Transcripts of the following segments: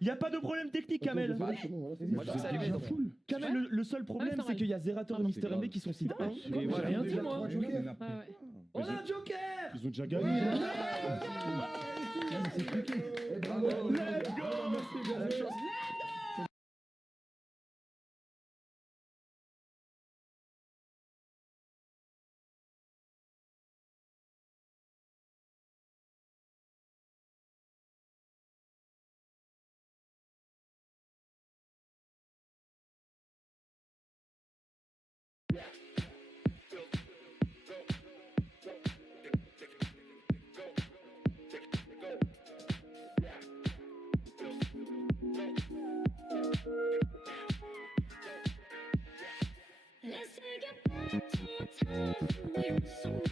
Il n'y a pas de problème technique, Kamel. Kamel, le seul problème, c'est qu'il y a Zerator et Mister MB qui sont seed 1. Et voilà, rien dit, moi. On a un Joker. Ils ont déjà gagné. Let's go.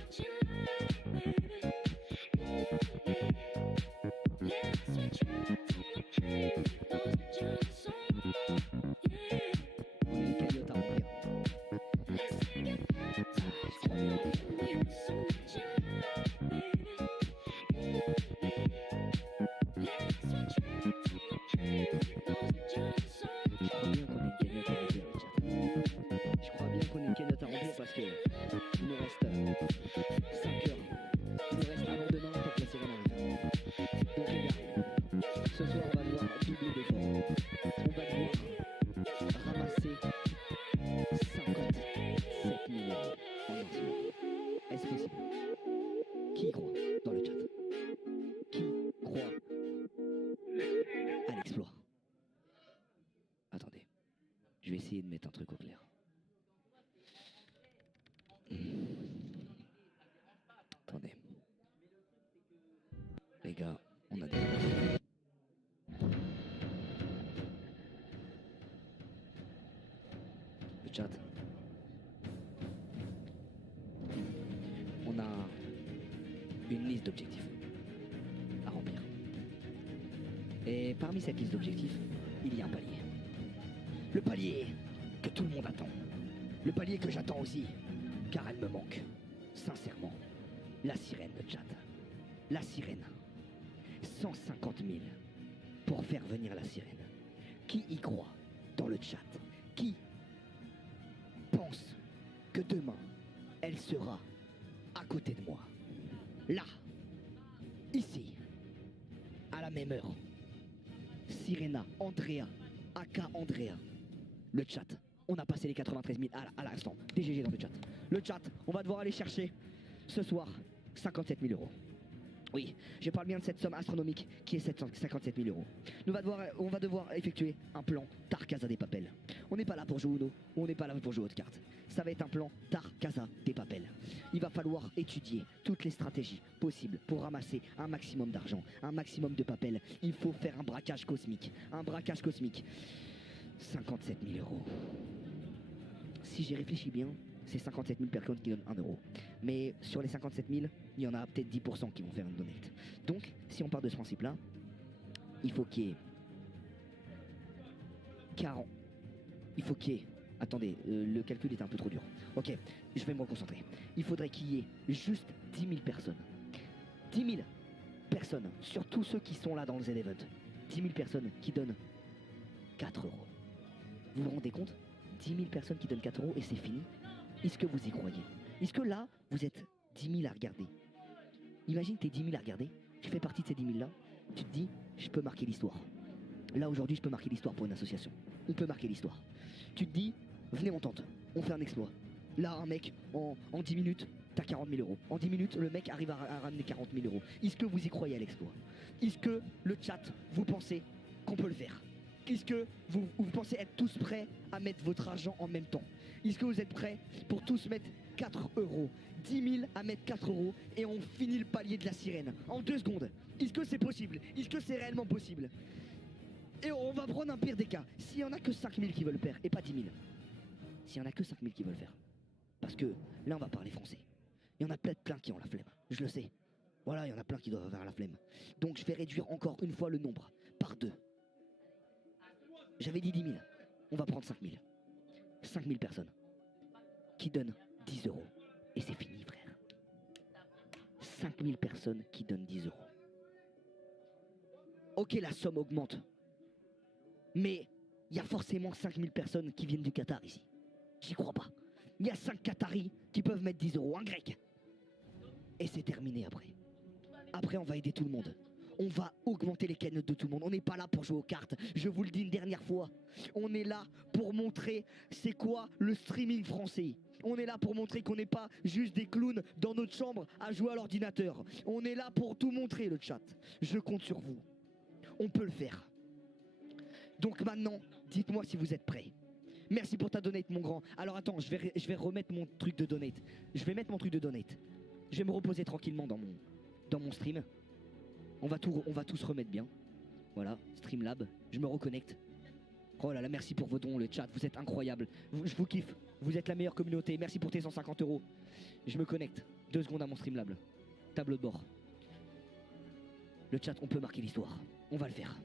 Je vais essayer de mettre un truc au clair. Attendez. Les gars, on a des... Le chat. On a une liste d'objectifs à remplir. Et parmi cette liste d'objectifs, il y a un palier. Le palier que tout le monde attend. Le palier que j'attends aussi, car elle me manque. Sincèrement. La sirène de chat. La sirène. 150 000 pour faire venir la sirène. Qui y croit dans le chat? Qui pense que demain, elle sera à côté de moi? Là, ici, à la même heure. Sirena, Andrea, Aka Andrea. Le chat, on a passé les 93 000 à l'instant. DGG dans le chat. Le chat, on va devoir aller chercher ce soir 57 000 euros. Oui, je parle bien de cette somme astronomique qui est 57 000 euros. On va devoir effectuer un plan Tar Casa des Papels. On n'est pas là pour jouer Uno, on n'est pas là pour jouer haute carte. Ça va être un plan Tar Casa des Papels. Il va falloir étudier toutes les stratégies possibles pour ramasser un maximum d'argent, un maximum de papels. Il faut faire un braquage cosmique. Un braquage cosmique. 57 000 euros. Si j'y réfléchis bien, c'est 57 000 personnes qui donnent 1 euro. Mais sur les 57 000, il y en a peut-être 10% qui vont faire une donate. Donc, si on part de ce principe-là, il faut qu'il y ait 40. Il faut qu'il y ait... Attendez, le calcul est un peu trop dur. Ok, je vais me reconcentrer. Il faudrait qu'il y ait juste 10 000 personnes. 10 000 personnes, sur tous ceux qui sont là dans le Z-Event. 10 000 personnes qui donnent 4 euros. Vous vous rendez compte? 10 000 personnes qui donnent 4 euros et c'est fini. Est-ce que vous y croyez? Est-ce que là, vous êtes 10 000 à regarder? Imagine t'es 10 000 à regarder, tu fais partie de ces 10 000 là, tu te dis, je peux marquer l'histoire. Là aujourd'hui, je peux marquer l'histoire pour une association. On peut marquer l'histoire. Tu te dis, venez on tente, on fait un exploit. Là, un mec, en 10 minutes, t'as 40 000 euros. En 10 minutes, le mec arrive à ramener 40 000 euros. Est-ce que vous y croyez à l'exploit? Est-ce que le chat, vous pensez qu'on peut le faire? Est-ce que vous pensez être tous prêts à mettre votre argent en même temps? Est-ce que vous êtes prêts pour tous mettre 4 euros? 10 000 à mettre 4 euros et on finit le palier de la sirène en 2 secondes. Est-ce que c'est possible? Est-ce que c'est réellement possible? Et on va prendre un pire des cas. S'il y en a que 5 000 qui veulent le faire et pas 10 000. S'il y en a que 5 000 qui veulent le faire. Parce que là on va parler français. Il y en a peut-être plein qui ont la flemme. Je le sais. Voilà, il y en a plein qui doivent avoir la flemme. Donc je vais réduire encore une fois le nombre par 2. J'avais dit 10 000. On va prendre 5 000. 5 000 personnes qui donnent 10 euros. Et c'est fini, frère. 5 000 personnes qui donnent 10 euros. Ok, la somme augmente. Mais il y a forcément 5 000 personnes qui viennent du Qatar ici. J'y crois pas. Il y a 5 Qataris qui peuvent mettre 10 euros. Un grec. Et c'est terminé après. Après, on va aider tout le monde. On va augmenter les cagnottes de tout le monde. On n'est pas là pour jouer aux cartes. Je vous le dis une dernière fois. On est là pour montrer c'est quoi le streaming français. On est là pour montrer qu'on n'est pas juste des clowns dans notre chambre à jouer à l'ordinateur. On est là pour tout montrer, le chat. Je compte sur vous. On peut le faire. Donc maintenant, dites-moi si vous êtes prêts. Merci pour ta donate, mon grand. Alors attends, je vais remettre mon truc de donate. Je vais mettre mon truc de donate. Je vais me reposer tranquillement dans mon stream. On va tous remettre bien. Voilà, Streamlab, je me reconnecte. Oh là là, merci pour vos dons, le chat, vous êtes incroyables. Je vous kiffe, vous êtes la meilleure communauté. Merci pour tes 150 euros. Je me connecte, 2 secondes à mon Streamlab. Tableau de bord. Le chat, on peut marquer l'histoire. On va le faire.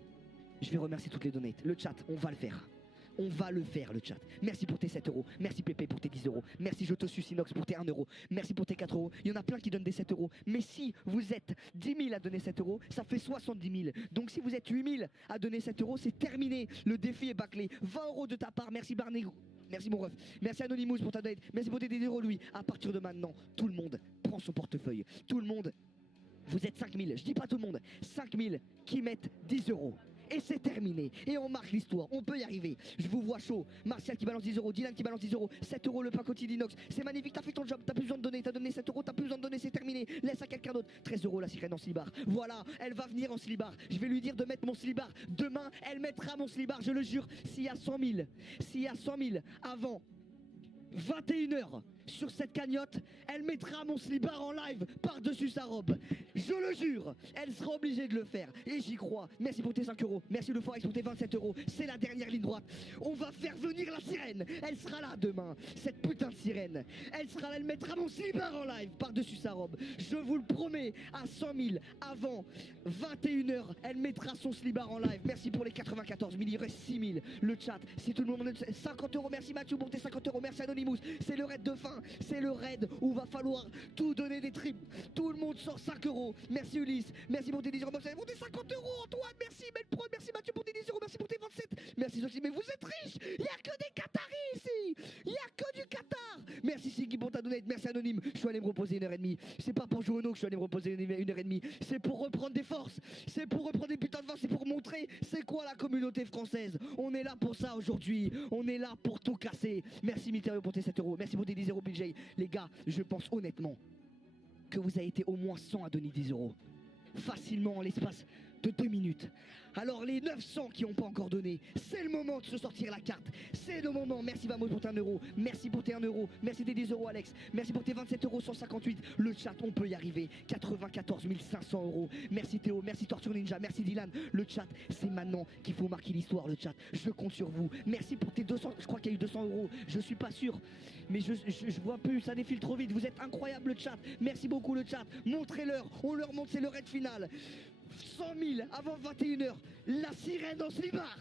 Je vais remercier toutes les donates. Le chat, on va le faire. On va le faire, le chat. Merci pour tes 7 euros. Merci Pépé pour tes 10 euros. Merci Je te suce Inox pour tes 1 euro. Merci pour tes 4 euros. Il y en a plein qui donnent des 7 euros. Mais si vous êtes 10 000 à donner 7 euros, ça fait 70 000. Donc si vous êtes 8 000 à donner 7 euros, c'est terminé. Le défi est bâclé. 20 euros de ta part. Merci Barney. Merci mon ref. Merci Anonymous pour ta donate. Merci pour tes 10 euros, lui. À partir de maintenant, tout le monde prend son portefeuille. Tout le monde. Vous êtes 5 000. Je dis pas tout le monde. 5 000 qui mettent 10 euros. Et c'est terminé. Et on marque l'histoire. On peut y arriver. Je vous vois chaud. Martial qui balance 10 euros. Dylan qui balance 10 euros. 7 euros le pain quotidien d'Inox. C'est magnifique. T'as fait ton job. T'as plus besoin de donner. T'as donné 7 euros. T'as plus besoin de donner. C'est terminé. Laisse à quelqu'un d'autre. 13 euros la sirène en slibard. Voilà. Elle va venir en slibard. Je vais lui dire de mettre mon slibard. Demain, elle mettra mon slibard. Je le jure. S'il y a 100 000. S'il y a 100 000 avant 21h sur cette cagnotte, elle mettra mon slibard en live par-dessus sa robe. Je le jure, elle sera obligée de le faire. Et j'y crois. Merci pour tes 5 euros. Merci le Forex pour tes 27 euros. C'est la dernière ligne droite. On va faire venir la sirène. Elle sera là demain. Cette putain de sirène. Elle sera là. Elle mettra mon slibard en live par-dessus sa robe. Je vous le promets. À 100 000 avant 21h, elle mettra son slibard en live. Merci pour les 94 000. Il reste 6 000. Le chat. Si tout le monde... 50 euros. Merci Mathieu pour tes 50 euros. Merci Anonymous. C'est le raid de fin. C'est le raid où va falloir tout donner des tripes. Tout le monde sort 5 euros. Merci Ulysse. Merci pour tes 10 euros. Merci pour tes 50 euros Antoine. Merci Melprod. Merci Mathieu pour tes 10 euros. Merci pour tes 27. Merci Sophie. Mais vous êtes riches. Il n'y a que des Qataris ici. Il n'y a que du Qatar. Merci Siggy pour ta donate. Merci Anonyme. Je suis allé me reposer 1h30. C'est pas pour jouer au no que je suis allé me reposer 1h30. C'est pour reprendre des forces. C'est pour reprendre des putains de forces. C'est pour montrer c'est quoi la communauté française. On est là pour ça aujourd'hui. On est là pour tout casser. Merci Mythério pour tes 7 euros. Merci pour tes 10 euros PJ. Les gars, je pense honnêtement que vous avez été au moins 100 à donner 10 euros. Facilement en l'espace de 2 minutes. Alors les 900 qui n'ont pas encore donné, c'est le moment de se sortir la carte. C'est le moment. Merci Vamos pour tes 1 euro. Merci pour tes 1 euro. Merci tes 10 euros Alex. Merci pour tes 27 euros 158. Le chat, on peut y arriver. 94 500 euros. Merci Théo. Merci Torture Ninja. Merci Dylan. Le chat, c'est maintenant qu'il faut marquer l'histoire, le chat. Je compte sur vous. Merci pour tes 200. Je crois qu'il y a eu 200 euros. Je suis pas sûr. Mais je vois plus. Ça défile trop vite. Vous êtes incroyable le chat. Merci beaucoup le chat. Montrez-leur. On leur montre, c'est le raid final. 100 000 avant 21h. La sirène en slibard.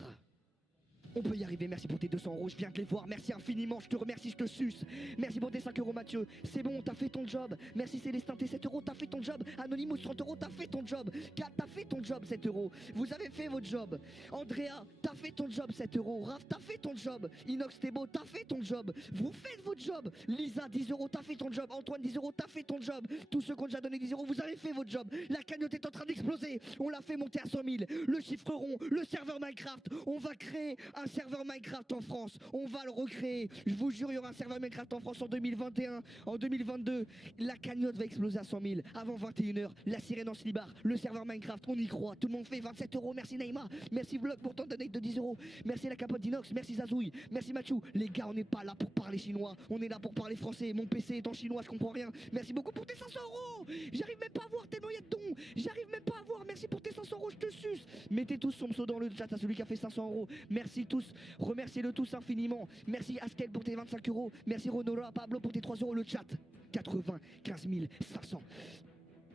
On peut y arriver, merci pour tes 200 €, je viens de les voir, merci infiniment, je te remercie, je te suce. Merci pour tes 5 € Mathieu, c'est bon, t'as fait ton job. Merci Célestin, tes 7 €, t'as fait ton job. Anonymous, 30 €, t'as fait ton job. Kat, t'as fait ton job, 7 €. Vous avez fait votre job. Andrea, t'as fait ton job, 7 €. Raph, t'as fait ton job. Inox Thébault, t'as fait ton job. Vous faites votre job. Lisa, 10 €, t'as fait ton job. Antoine, 10 €, t'as fait ton job. Tous ceux qui ont déjà donné 10 €, vous avez fait votre job. La cagnotte est en train d'exploser. On l'a fait monter à 100 000. Le chiffre rond, le serveur Minecraft. On va créer un serveur Minecraft en France, on va le recréer. Je vous jure, il y aura un serveur Minecraft en France en 2021, en 2022. La cagnotte va exploser à 100 000 avant 21 h. La sirène en slibard, le serveur Minecraft, on y croit. Tout le monde fait 27 €. Merci Naïma, merci Vlog pour ton donate de 10 €. Merci la capote d'Inox, merci Zazouille, merci Mathieu. Les gars, on n'est pas là pour parler chinois, on est là pour parler français. Mon PC est en chinois, je comprends rien. Merci beaucoup pour tes 500 €. J'arrive même pas à voir tes noyaux de dons. J'arrive même pas à voir. Merci pour tes 500 €, je te suce. Mettez tous son pseudo dans le chat à celui qui a fait 500 €. Merci tous. Remerciez-le tous infiniment. Merci Askel pour tes 25 €. Merci Ronora Pablo pour tes 3 € le chat. 95 500.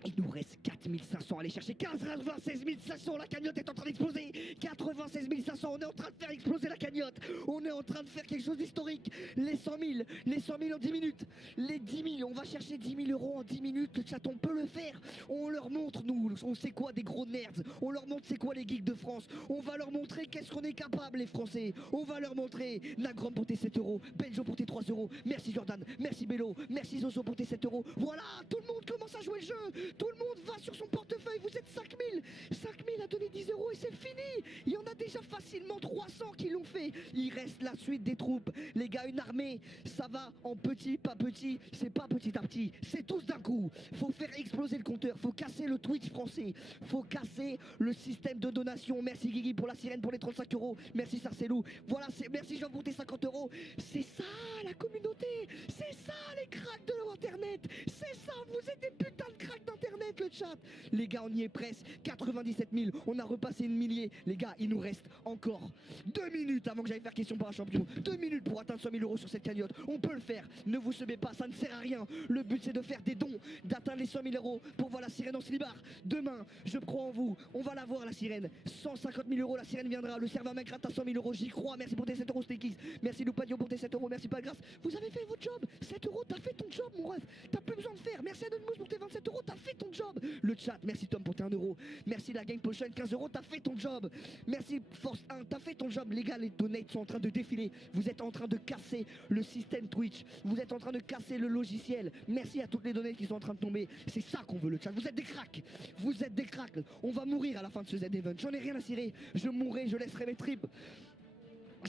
Il nous reste 4500 à aller chercher. 96 500, la cagnotte est en train d'exploser. 96 500, on est en train de faire exploser la cagnotte. On est en train de faire quelque chose d'historique. Les 100 000, les 100 000 en 10 minutes. Les 10 000, on va chercher 10 000 € en 10 minutes. Le chat, on peut le faire. On leur montre, nous, on sait quoi des gros nerds. On leur montre c'est quoi les geeks de France. On va leur montrer qu'est-ce qu'on est capable les Français. On va leur montrer. Nagrom pour tes 7 €. Benjo pour tes 3 €. Merci Jordan. Merci Bello. Merci Zozo pour tes 7 €. Voilà, tout le monde commence à jouer le jeu. Tout le monde va sur son portefeuille, vous êtes 5 000. 5 000 à donner 10 € et c'est fini. Il y en a déjà facilement 300 qui l'ont fait. Il reste la suite des troupes. Les gars, une armée, ça va en petit, pas petit. C'est pas petit à petit, c'est tous d'un coup. Faut faire exploser le compteur, faut casser le Twitch français. Faut casser le système de donation. Merci Guigui pour la sirène pour les 35 €. Merci Sarcelou. Voilà, merci Jean pour tes 50 €. C'est ça la communauté. C'est ça les cracks de l'internet. C'est ça, vous êtes des putains de cracks d'internet. Le chat, les gars, on y est presque. 97 000, on a repassé une millier. Les gars, il nous reste encore 2 minutes avant que j'aille faire question pour un champion. 2 minutes pour atteindre 100 000 € sur cette cagnotte. On peut le faire, ne vous semez pas, ça ne sert à rien. Le but c'est de faire des dons, d'atteindre les 100 000 € pour voir la sirène en slibard. Demain, je crois en vous, on va la voir la sirène. 150 000 €, la sirène viendra. Le serveur Minecraft à 100 000 €, j'y crois. Merci pour tes 7 € Stekis. Merci Loupadio pour tes 7 €, merci pas grâce. Vous avez fait votre job, 7 €, t'as fait ton job mon ref. T'as plus besoin de faire. Merci Anonymous pour tes 27 €, t'as fait ton job. Le chat, merci Tom pour tes 1 €. Merci la Game Potion, 15 €, t'as fait ton job. Merci Force 1, t'as fait ton job. Les gars, les donates sont en train de défiler. Vous êtes en train de casser le système Twitch. Vous êtes en train de casser le logiciel. Merci à toutes les donates qui sont en train de tomber. C'est ça qu'on veut le chat. Vous êtes des cracks. Vous êtes des cracks. On va mourir à la fin de ce Z-Event. J'en ai rien à cirer. Je mourrai, je laisserai mes tripes.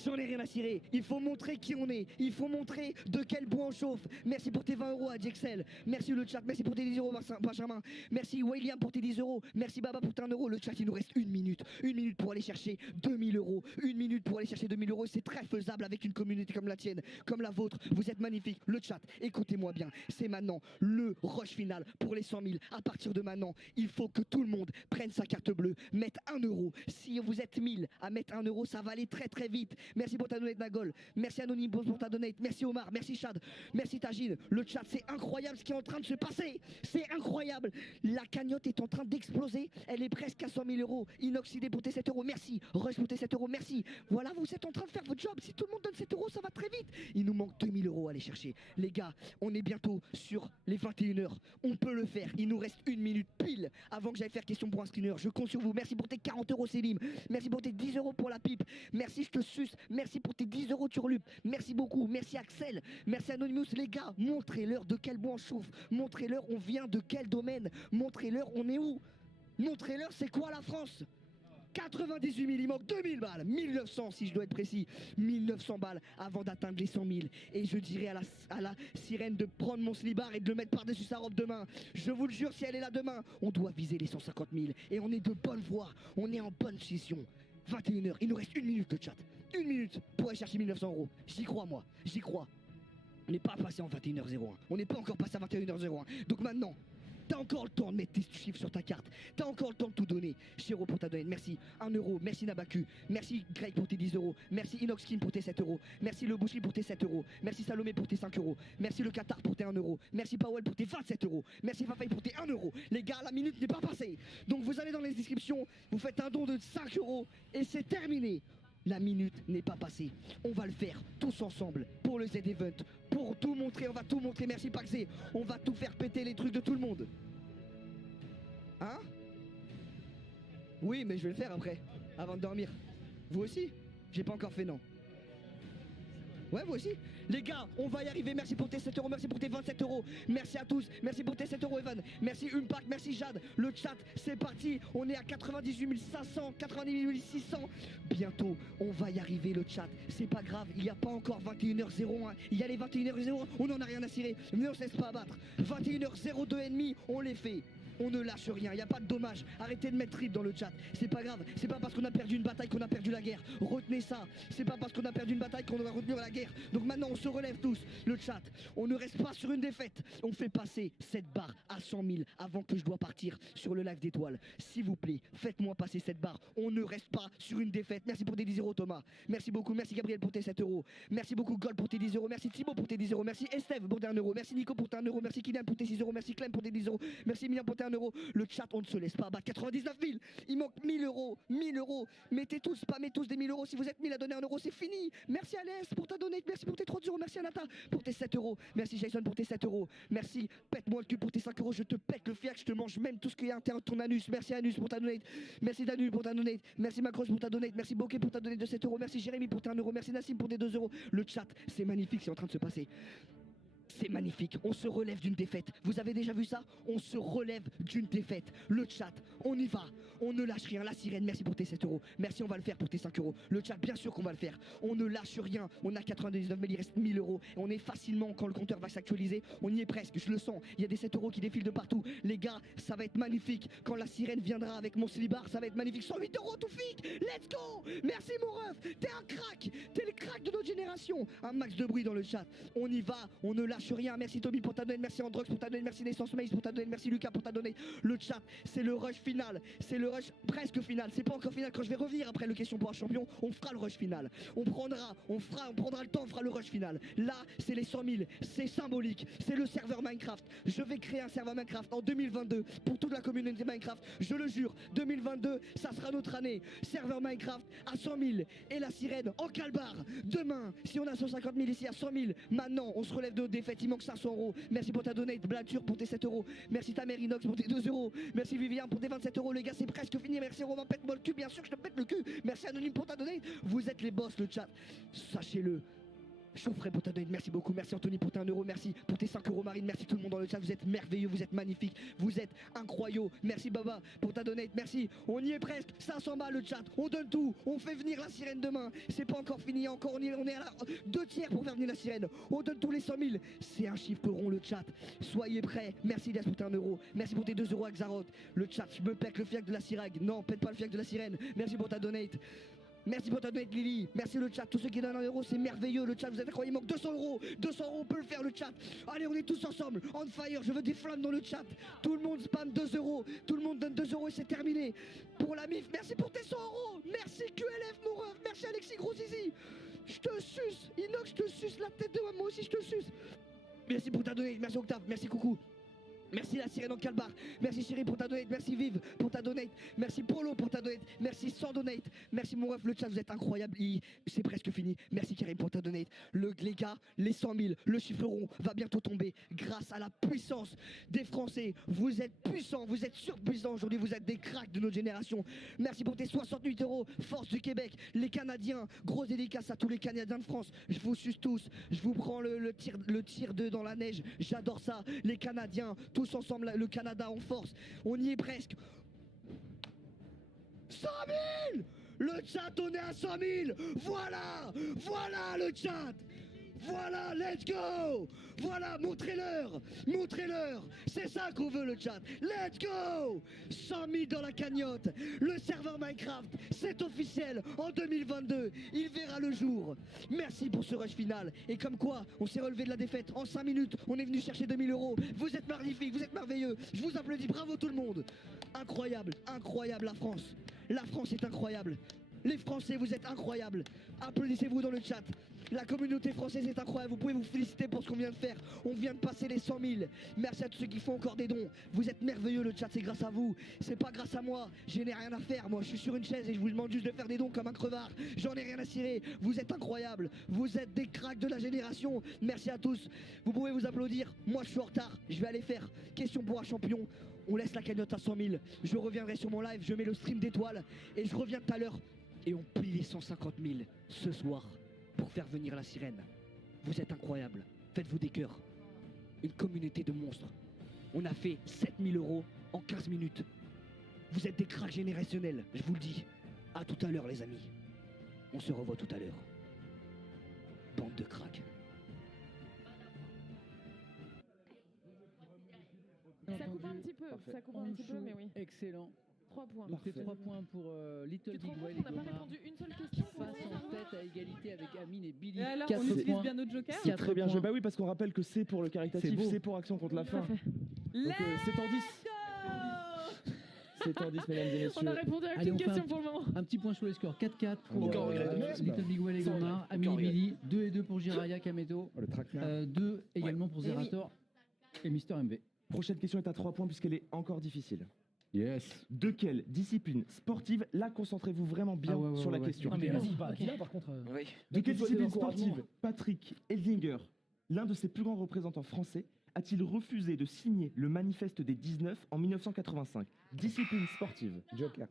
J'en ai rien à cirer. Il faut montrer qui on est. Il faut montrer de quel bois on chauffe. Merci pour tes 20 € à Jexel. Merci le chat. Merci pour tes 10 € Benjamin. Merci William pour tes 10 €. Merci Baba pour tes 1 €. Le chat, il nous reste une minute. Une minute pour aller chercher 2000 €. Une minute pour aller chercher 2000 €. C'est très faisable avec une communauté comme la tienne, comme la vôtre. Vous êtes magnifique. Le chat, écoutez-moi bien. C'est maintenant le rush final pour les 100 000. À partir de maintenant, il faut que tout le monde prenne sa carte bleue, mette 1 €. Si vous êtes 1000 à mettre 1 €, ça va aller très très vite. Merci pour ta donate Nagol, merci Anonymous pour ta donate, merci Omar, merci Chad, merci Tajine. Le chat, c'est incroyable ce qui est en train de se passer, c'est incroyable. La cagnotte est en train d'exploser, elle est presque à 100 000 €. Inoxydé pour tes 7 €, merci. Rush pour tes 7 €, merci. Voilà, vous êtes en train de faire votre job. Si tout le monde donne 7 €, ça va très vite. Il nous manque 2000 € à aller chercher. Les gars, on est bientôt sur les 21 h. On peut le faire. Il nous reste une minute pile avant que j'aille faire question pour un screener. Je compte sur vous. Merci pour tes 40 € Célim. Merci pour tes 10 € pour la pipe. Merci, je te suce. Merci pour tes 10 € Turlup. Merci beaucoup. Merci Axel. Merci Anonymous. Les gars, montrez-leur de quel bois on chauffe. Montrez-leur on vient de quel domaine. Montrez-leur on est où. Montrez-leur c'est quoi la France. 98 000, il manque 2000 balles, 1900 si je dois être précis, 1900 balles avant d'atteindre les 100 000. Et je dirais à la sirène de prendre mon slibard et de le mettre par-dessus sa robe demain. Je vous le jure, si elle est là demain, on doit viser les 150 000. Et on est de bonne voie, on est en bonne position. 21 h, il nous reste une minute le chat. Une minute pour aller chercher 1900 €. J'y crois moi, j'y crois. On n'est pas passé en 21 h 01. On n'est pas encore passé à 21 h 01. Donc maintenant, t'as encore le temps de mettre tes chiffres sur ta carte. T'as encore le temps de tout donner. Chéro pour ta donate, merci. 1 €. Merci Nabaku. Merci Greg pour tes 10 €. Merci Inoxkin pour tes 7 €. Merci Le Bouchi pour tes 7 €. Merci Salomé pour tes 5 €. Merci Le Qatar pour tes 1 €. Merci Powell pour tes 27 €. Merci Fafay pour tes 1 €. Les gars, la minute n'est pas passée. Donc vous allez dans les descriptions, vous faites un don de 5 € et c'est terminé. La minute n'est pas passée. On va le faire tous ensemble pour le Z-Event. Pour tout montrer, on va tout montrer. Merci Paxé. On va tout faire péter les trucs de tout le monde. Hein? Oui, mais je vais le faire après. Avant de dormir. Vous aussi? J'ai pas encore fait, non. Ouais, vous aussi. Les gars, on va y arriver. Merci pour tes 7 euros, merci pour tes 27 euros. Merci à tous. Merci pour tes 7 euros, Evan. Merci Umpact, merci Jade. Le chat, c'est parti. On est à 98 500, 98 600. Bientôt, on va y arriver, le chat. C'est pas grave, il n'y a pas encore 21h01. Il y a les 21h01, on n'en a rien à cirer. Ne se laisse pas abattre. 21h02 et demi, on les fait. On ne lâche rien, il n'y a pas de dommage. Arrêtez de mettre trip dans le chat. C'est pas grave, c'est pas parce qu'on a perdu une bataille qu'on a perdu la guerre. Retenez ça, c'est pas parce qu'on a perdu une bataille qu'on va retenir la guerre. Donc maintenant on se relève tous, le chat. On ne reste pas sur une défaite. On fait passer cette barre à 100 000 avant que je dois partir sur le live d'étoiles. S'il vous plaît, faites-moi passer cette barre. On ne reste pas sur une défaite. Merci pour tes 10 euros Thomas. Merci beaucoup, merci Gabriel pour tes 7 euros. Merci beaucoup Gold pour tes 10 euros. Merci Thibaut pour tes 10 euros. Merci Esteve pour tes 1 euro. Merci Nico pour tes 1 euro. Merci Kylian pour tes 6 euros. Merci Clem pour tes 10 euros. Merci Emilien pour tes 1 euro. Le chat, on ne se laisse pas abattre. 99 000. Il manque 1000 euros. 1000 euros. Mettez tous, spammez tous des 1000 euros. Si vous êtes 1000 à donner 1 euro, c'est fini. Merci Alès pour ta donate. Merci pour tes 30 euros. Merci Anata pour tes 7 euros. Merci Jason pour tes 7 euros. Merci. Pète-moi le cul pour tes 5 euros. Je te pète le fiac. Je te mange même tout ce qui est à l'intérieur de ton anus. Merci Anus pour ta donate. Merci Danu pour ta donate. Merci Macross pour ta donate. Merci Bokeh pour ta donate de 7 euros. Merci Jérémy pour tes 1 euro. Merci Nassim pour tes 2 euros. Le chat, c'est magnifique. C'est en train de se passer. C'est magnifique, on se relève d'une défaite. Vous avez déjà vu ça? On se relève d'une défaite. Le chat, on y va. On ne lâche rien. La sirène, merci pour tes 7 euros. Merci, on va le faire pour tes 5 euros. Le chat, bien sûr qu'on va le faire. On ne lâche rien. On a 99 000, il reste 1000 euros. Et on est facilement, quand le compteur va s'actualiser, on y est presque, je le sens. Il y a des 7 euros qui défilent de partout. Les gars, ça va être magnifique. Quand la sirène viendra avec mon slibar, ça va être magnifique. 108 euros tout fixe. Let's go. Merci mon ref. T'es un crack. T'es le crack de notre génération. Un max de bruit dans le chat. On y va. On ne lâche rien. Merci Tommy pour ta donate, merci Androx pour ta donate, merci Naissance Maze pour ta donate, merci Lucas pour ta donate. Le chat, c'est le rush final, c'est le rush presque final, c'est pas encore final. Quand je vais revenir après le question pour un champion, on fera le rush final. On prendra le temps, on fera le rush final. Là, c'est les 100 000, c'est symbolique, c'est le serveur Minecraft. Je vais créer un serveur Minecraft en 2022 pour toute la communauté Minecraft. Je le jure, 2022, ça sera notre année. Serveur Minecraft à 100 000 et la sirène en calbar. Demain, si on a 150 000 ici à 100 000, maintenant on se relève de défaite, il manque 500 euros. Merci pour ta donate, Blature pour tes 7 euros. Merci ta mère Inox pour tes 2 euros. Merci Viviane pour tes 27 euros. Les gars, c'est presque fini. Merci Romain, pète-moi le cul. Bien sûr que je te pète le cul. Merci Anonyme pour ta donate. Vous êtes les boss, le chat. Sachez-le. Chaufferet pour ta donate, merci beaucoup, merci Anthony pour tes 1 euro, merci pour tes 5 euros Marine, merci tout le monde dans le chat, vous êtes merveilleux, vous êtes magnifiques, vous êtes incroyaux, merci Baba pour ta donate, merci, on y est presque, 500 balles le chat, on donne tout, on fait venir la sirène demain, c'est pas encore fini, encore on est à la 2 tiers pour faire venir la sirène, on donne tous les 100 000, c'est un chiffre rond le chat, soyez prêts, merci Dias pour tes 1 euro, merci pour tes 2 euros Axaroth, le chat, je me pète le fiac de la sirène, non, pète pas le fiac de la sirène, merci pour ta donate. Merci pour ta donate Lily, merci le chat, tous ceux qui donnent 1 euro c'est merveilleux, le chat vous êtes incroyable, il manque 200 euros, 200 euros on peut le faire le chat, allez on est tous ensemble, on fire, je veux des flammes dans le chat, tout le monde spam 2 euros, tout le monde donne 2 euros et c'est terminé, pour la MIF, merci pour tes 100 euros, merci QLF mon ref, merci Alexis Gros Zizi, je te suce, Inox je te suce la tête de moi aussi je te suce, merci pour ta donate, merci Octave, merci coucou. Merci la sirène en calbar, merci Chérie pour ta donate, merci Vive pour ta donate, merci Polo pour ta donate, merci sans donate, merci mon ref, le chat vous êtes incroyable, c'est presque fini, merci Karim pour ta donate, les gars, les 100 000, le chiffre rond va bientôt tomber grâce à la puissance des Français, vous êtes puissants, vous êtes surpuissants aujourd'hui, vous êtes des cracks de notre génération, merci pour tes 68 euros, force du Québec, les Canadiens, grosse dédicace à tous les Canadiens de France, je vous suce tous, je vous prends le tir 2 dans la neige, j'adore ça, les Canadiens, tous ensemble, le Canada en force. On y est presque. 100 000. Le chat, on est à 100 000. Voilà. Voilà le chat. Voilà, let's go. Voilà, montrez-leur. Montrez-leur. C'est ça qu'on veut le chat. Let's go. 100 000 dans la cagnotte. Le serveur Minecraft, c'est officiel. En 2022, il verra le jour. Merci pour ce rush final. Et comme quoi, on s'est relevé de la défaite. En 5 minutes, on est venu chercher 2000 euros. Vous êtes magnifiques, vous êtes merveilleux. Je vous applaudis. Bravo tout le monde. Incroyable, incroyable la France. La France est incroyable. Les Français, vous êtes incroyables. Applaudissez-vous dans le chat. La communauté française est incroyable, vous pouvez vous féliciter pour ce qu'on vient de faire. On vient de passer les 100 000. Merci à tous ceux qui font encore des dons. Vous êtes merveilleux, le chat, c'est grâce à vous. C'est pas grâce à moi, je n'ai rien à faire. Moi, je suis sur une chaise et je vous demande juste de faire des dons comme un crevard. J'en ai rien à cirer. Vous êtes incroyables. Vous êtes des cracks de la génération. Merci à tous. Vous pouvez vous applaudir. Moi, je suis en retard. Je vais aller faire question pour un champion. On laisse la cagnotte à 100 000. Je reviendrai sur mon live, je mets le stream d'étoiles. Et je reviens tout à l'heure. Et on plie les 150 000 ce soir pour faire venir la sirène. Vous êtes incroyables. Faites-vous des cœurs. Une communauté de monstres. On a fait 7 000 € en 15 minutes. Vous êtes des cracks générationnels, je vous le dis. À tout à l'heure, les amis. On se revoit tout à l'heure. Bande de cracks. Ça coupe un petit peu, ça coupe un petit peu, mais oui. Excellent. 3 points. Donc c'est 3 points pour Little Tu te Big rends compte Well et qu'on n'a pas Gomard. répondu une seule question pour Face ça, en tête à égalité avec Amine et Billy. Et alors, 4 on utilise points. bien notre joker. C'est très bien joué. points. Bah oui, parce qu'on rappelle que c'est pour le caritatif, C'est beau. c'est pour Action contre la faim. Donc Let's c'est en 10. go. C'est en 10, mesdames et On a messieurs. répondu à Allez, aucune on fait question pour le moment. Un petit point sur les scores. 4-4 pour Aucun regret de merde. Little Big Well et Sans Gomard. regret. Amine et Aucun Billy. 2 pour Jiraya Kameto. Oh, le traquenard. 2 également pour Zerator et Mister MV. Prochaine question est à 3 points puisqu'elle est encore difficile. Yes. De quelle discipline sportive, là concentrez-vous vraiment bien Ah ouais, sur la ouais. question. Non mais vas-y, pas Ok. dis-là par contre. Oui. De quelle Faut discipline des encouragements. sportive Patrick Eldinger, l'un de ses plus grands représentants français, a-t-il refusé de signer le manifeste des 19 en 1985 ? Discipline sportive. Joker.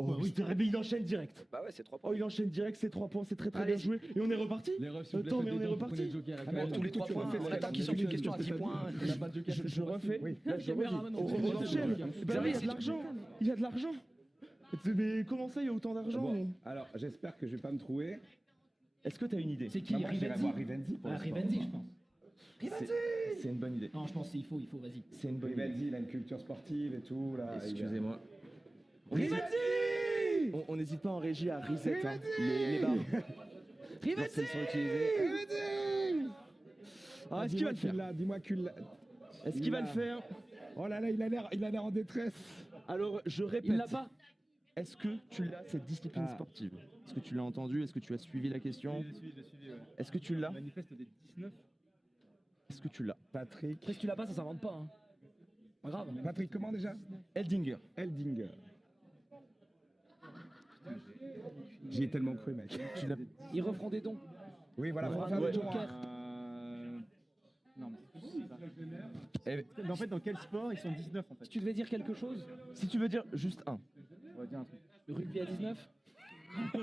Oh oui, il enchaîne direct. Bah ouais, c'est 3 Oh, il enchaîne direct, c'est 3 points, c'est très Allez. bien joué. Et on est reparti Les refs, Attends, mais on est reparti. Tous les 3 points, on attend qui sort une question à 10 points. Je refais. Oui. Là, je Mais redis. ramène, On enchaîne. Bah oui, il y a de c'est- l'argent. Il y a de l'argent. Mais comment ça, il y a autant d'argent Bon, alors j'espère que je vais pas me trouver. Est-ce que tu as une idée C'est qui Moi, j'irai voir Rivenzi Rivenzi pour Ah, le sport. Rivenzi, je pense. C'est une bonne idée. Non, je pense qu'il faut, vas-y. C'est une bonne idée. Rivenzi, il a une culture sportive et tout. Là, Excusez-moi. On n'hésite pas en régie à reset hein, les barres. Lorsqu'elles sont utilisées. Ah, est-ce qu'il va le faire Dis-moi qu'il l'a. Est-ce qu'il va le faire Oh là là, il a l'air en détresse. Alors, je répète. Il l'a pas. Est-ce que tu l'as, cette discipline Ah. sportive? Est-ce que tu l'as entendu? Est-ce que tu as suivi la question? Je l'ai suivi, ouais. Est-ce que tu l'as? Manifeste des 19. Est-ce que tu l'as? Patrick. Après, si tu l'as pas, ça s'invente pas. Hein. Pas grave. Patrick, comment déjà? Eldinger. Eldinger. J'y ai tellement cru, mec. Tu l'as. Ils referont des dons. Oui, voilà, faut Ouais, faire ouais. le tour. Joker. Non, mais c'est ça. Eh, En fait, dans quel sport ils sont 19 en fait? Si tu devais dire quelque chose, si tu veux dire juste un. On va dire un truc. le rugby à 19,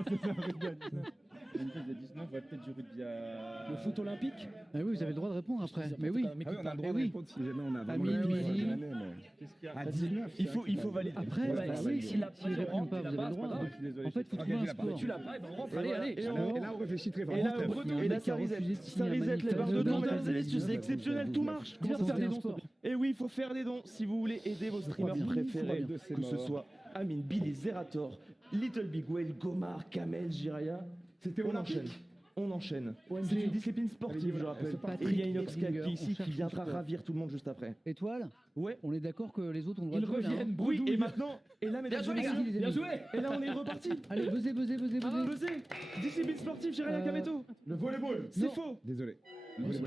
C'est ça, rugby à 19. Manifeste des 19, ouais, peut-être du rugby à. le foot olympique. Ah oui, vous avez le droit de répondre après. Mais oui. Ah oui, on a le droit Eh de oui. répondre si jamais on a vraiment Amine, le Billy. l'année, mais... Qu'est-ce qu'il y a? À 19, Il faut valider. Après, Ouais, bah, c'est oui, vrai. s'il répond pas, vous avez le droit. Je suis désolé. En fait, faut Ok, trouver tu un l'as pas. sport. Tu l'as pas, et ben on rentre. Et Allez, voilà. allez. Et Et là, on réfléchit très Et fort. là, Steph. breton, et là, ça reset. Ça reset les barres de dons, mesdames et messieurs, c'est exceptionnel, tout marche. Viens Comment faire ça des fait dons, un s'il te plaît. Et oui, il faut faire des dons si vous voulez aider vos streamers bien. préférés, Les deux, c'est que ce mort. soit Amine, Billy, Zerator, Little Big Whale, Gomard, Kamel, Jiraya. C'était On olympique. enchaîne. On enchaîne. OMG. C'est une discipline sportive, Allez, je rappelle. c'est parti. Et il y a Patrick Inox qui Eldinger, est ici on qui cherche viendra son sport. ravir tout le monde juste après. Étoile, Ouais. on est d'accord que les autres ont le droit Ils de jouer là, hein. reviennent. Oui, Bredouille. et maintenant, et là, mesdames et joué, les gars. messieurs, Bien joué. et là, on est reparti. Allez, buzzez. Buzzer. Discipline sportive, Jiraya Kameto. Le volleyball. C'est Non. faux. Désolé. Buzz.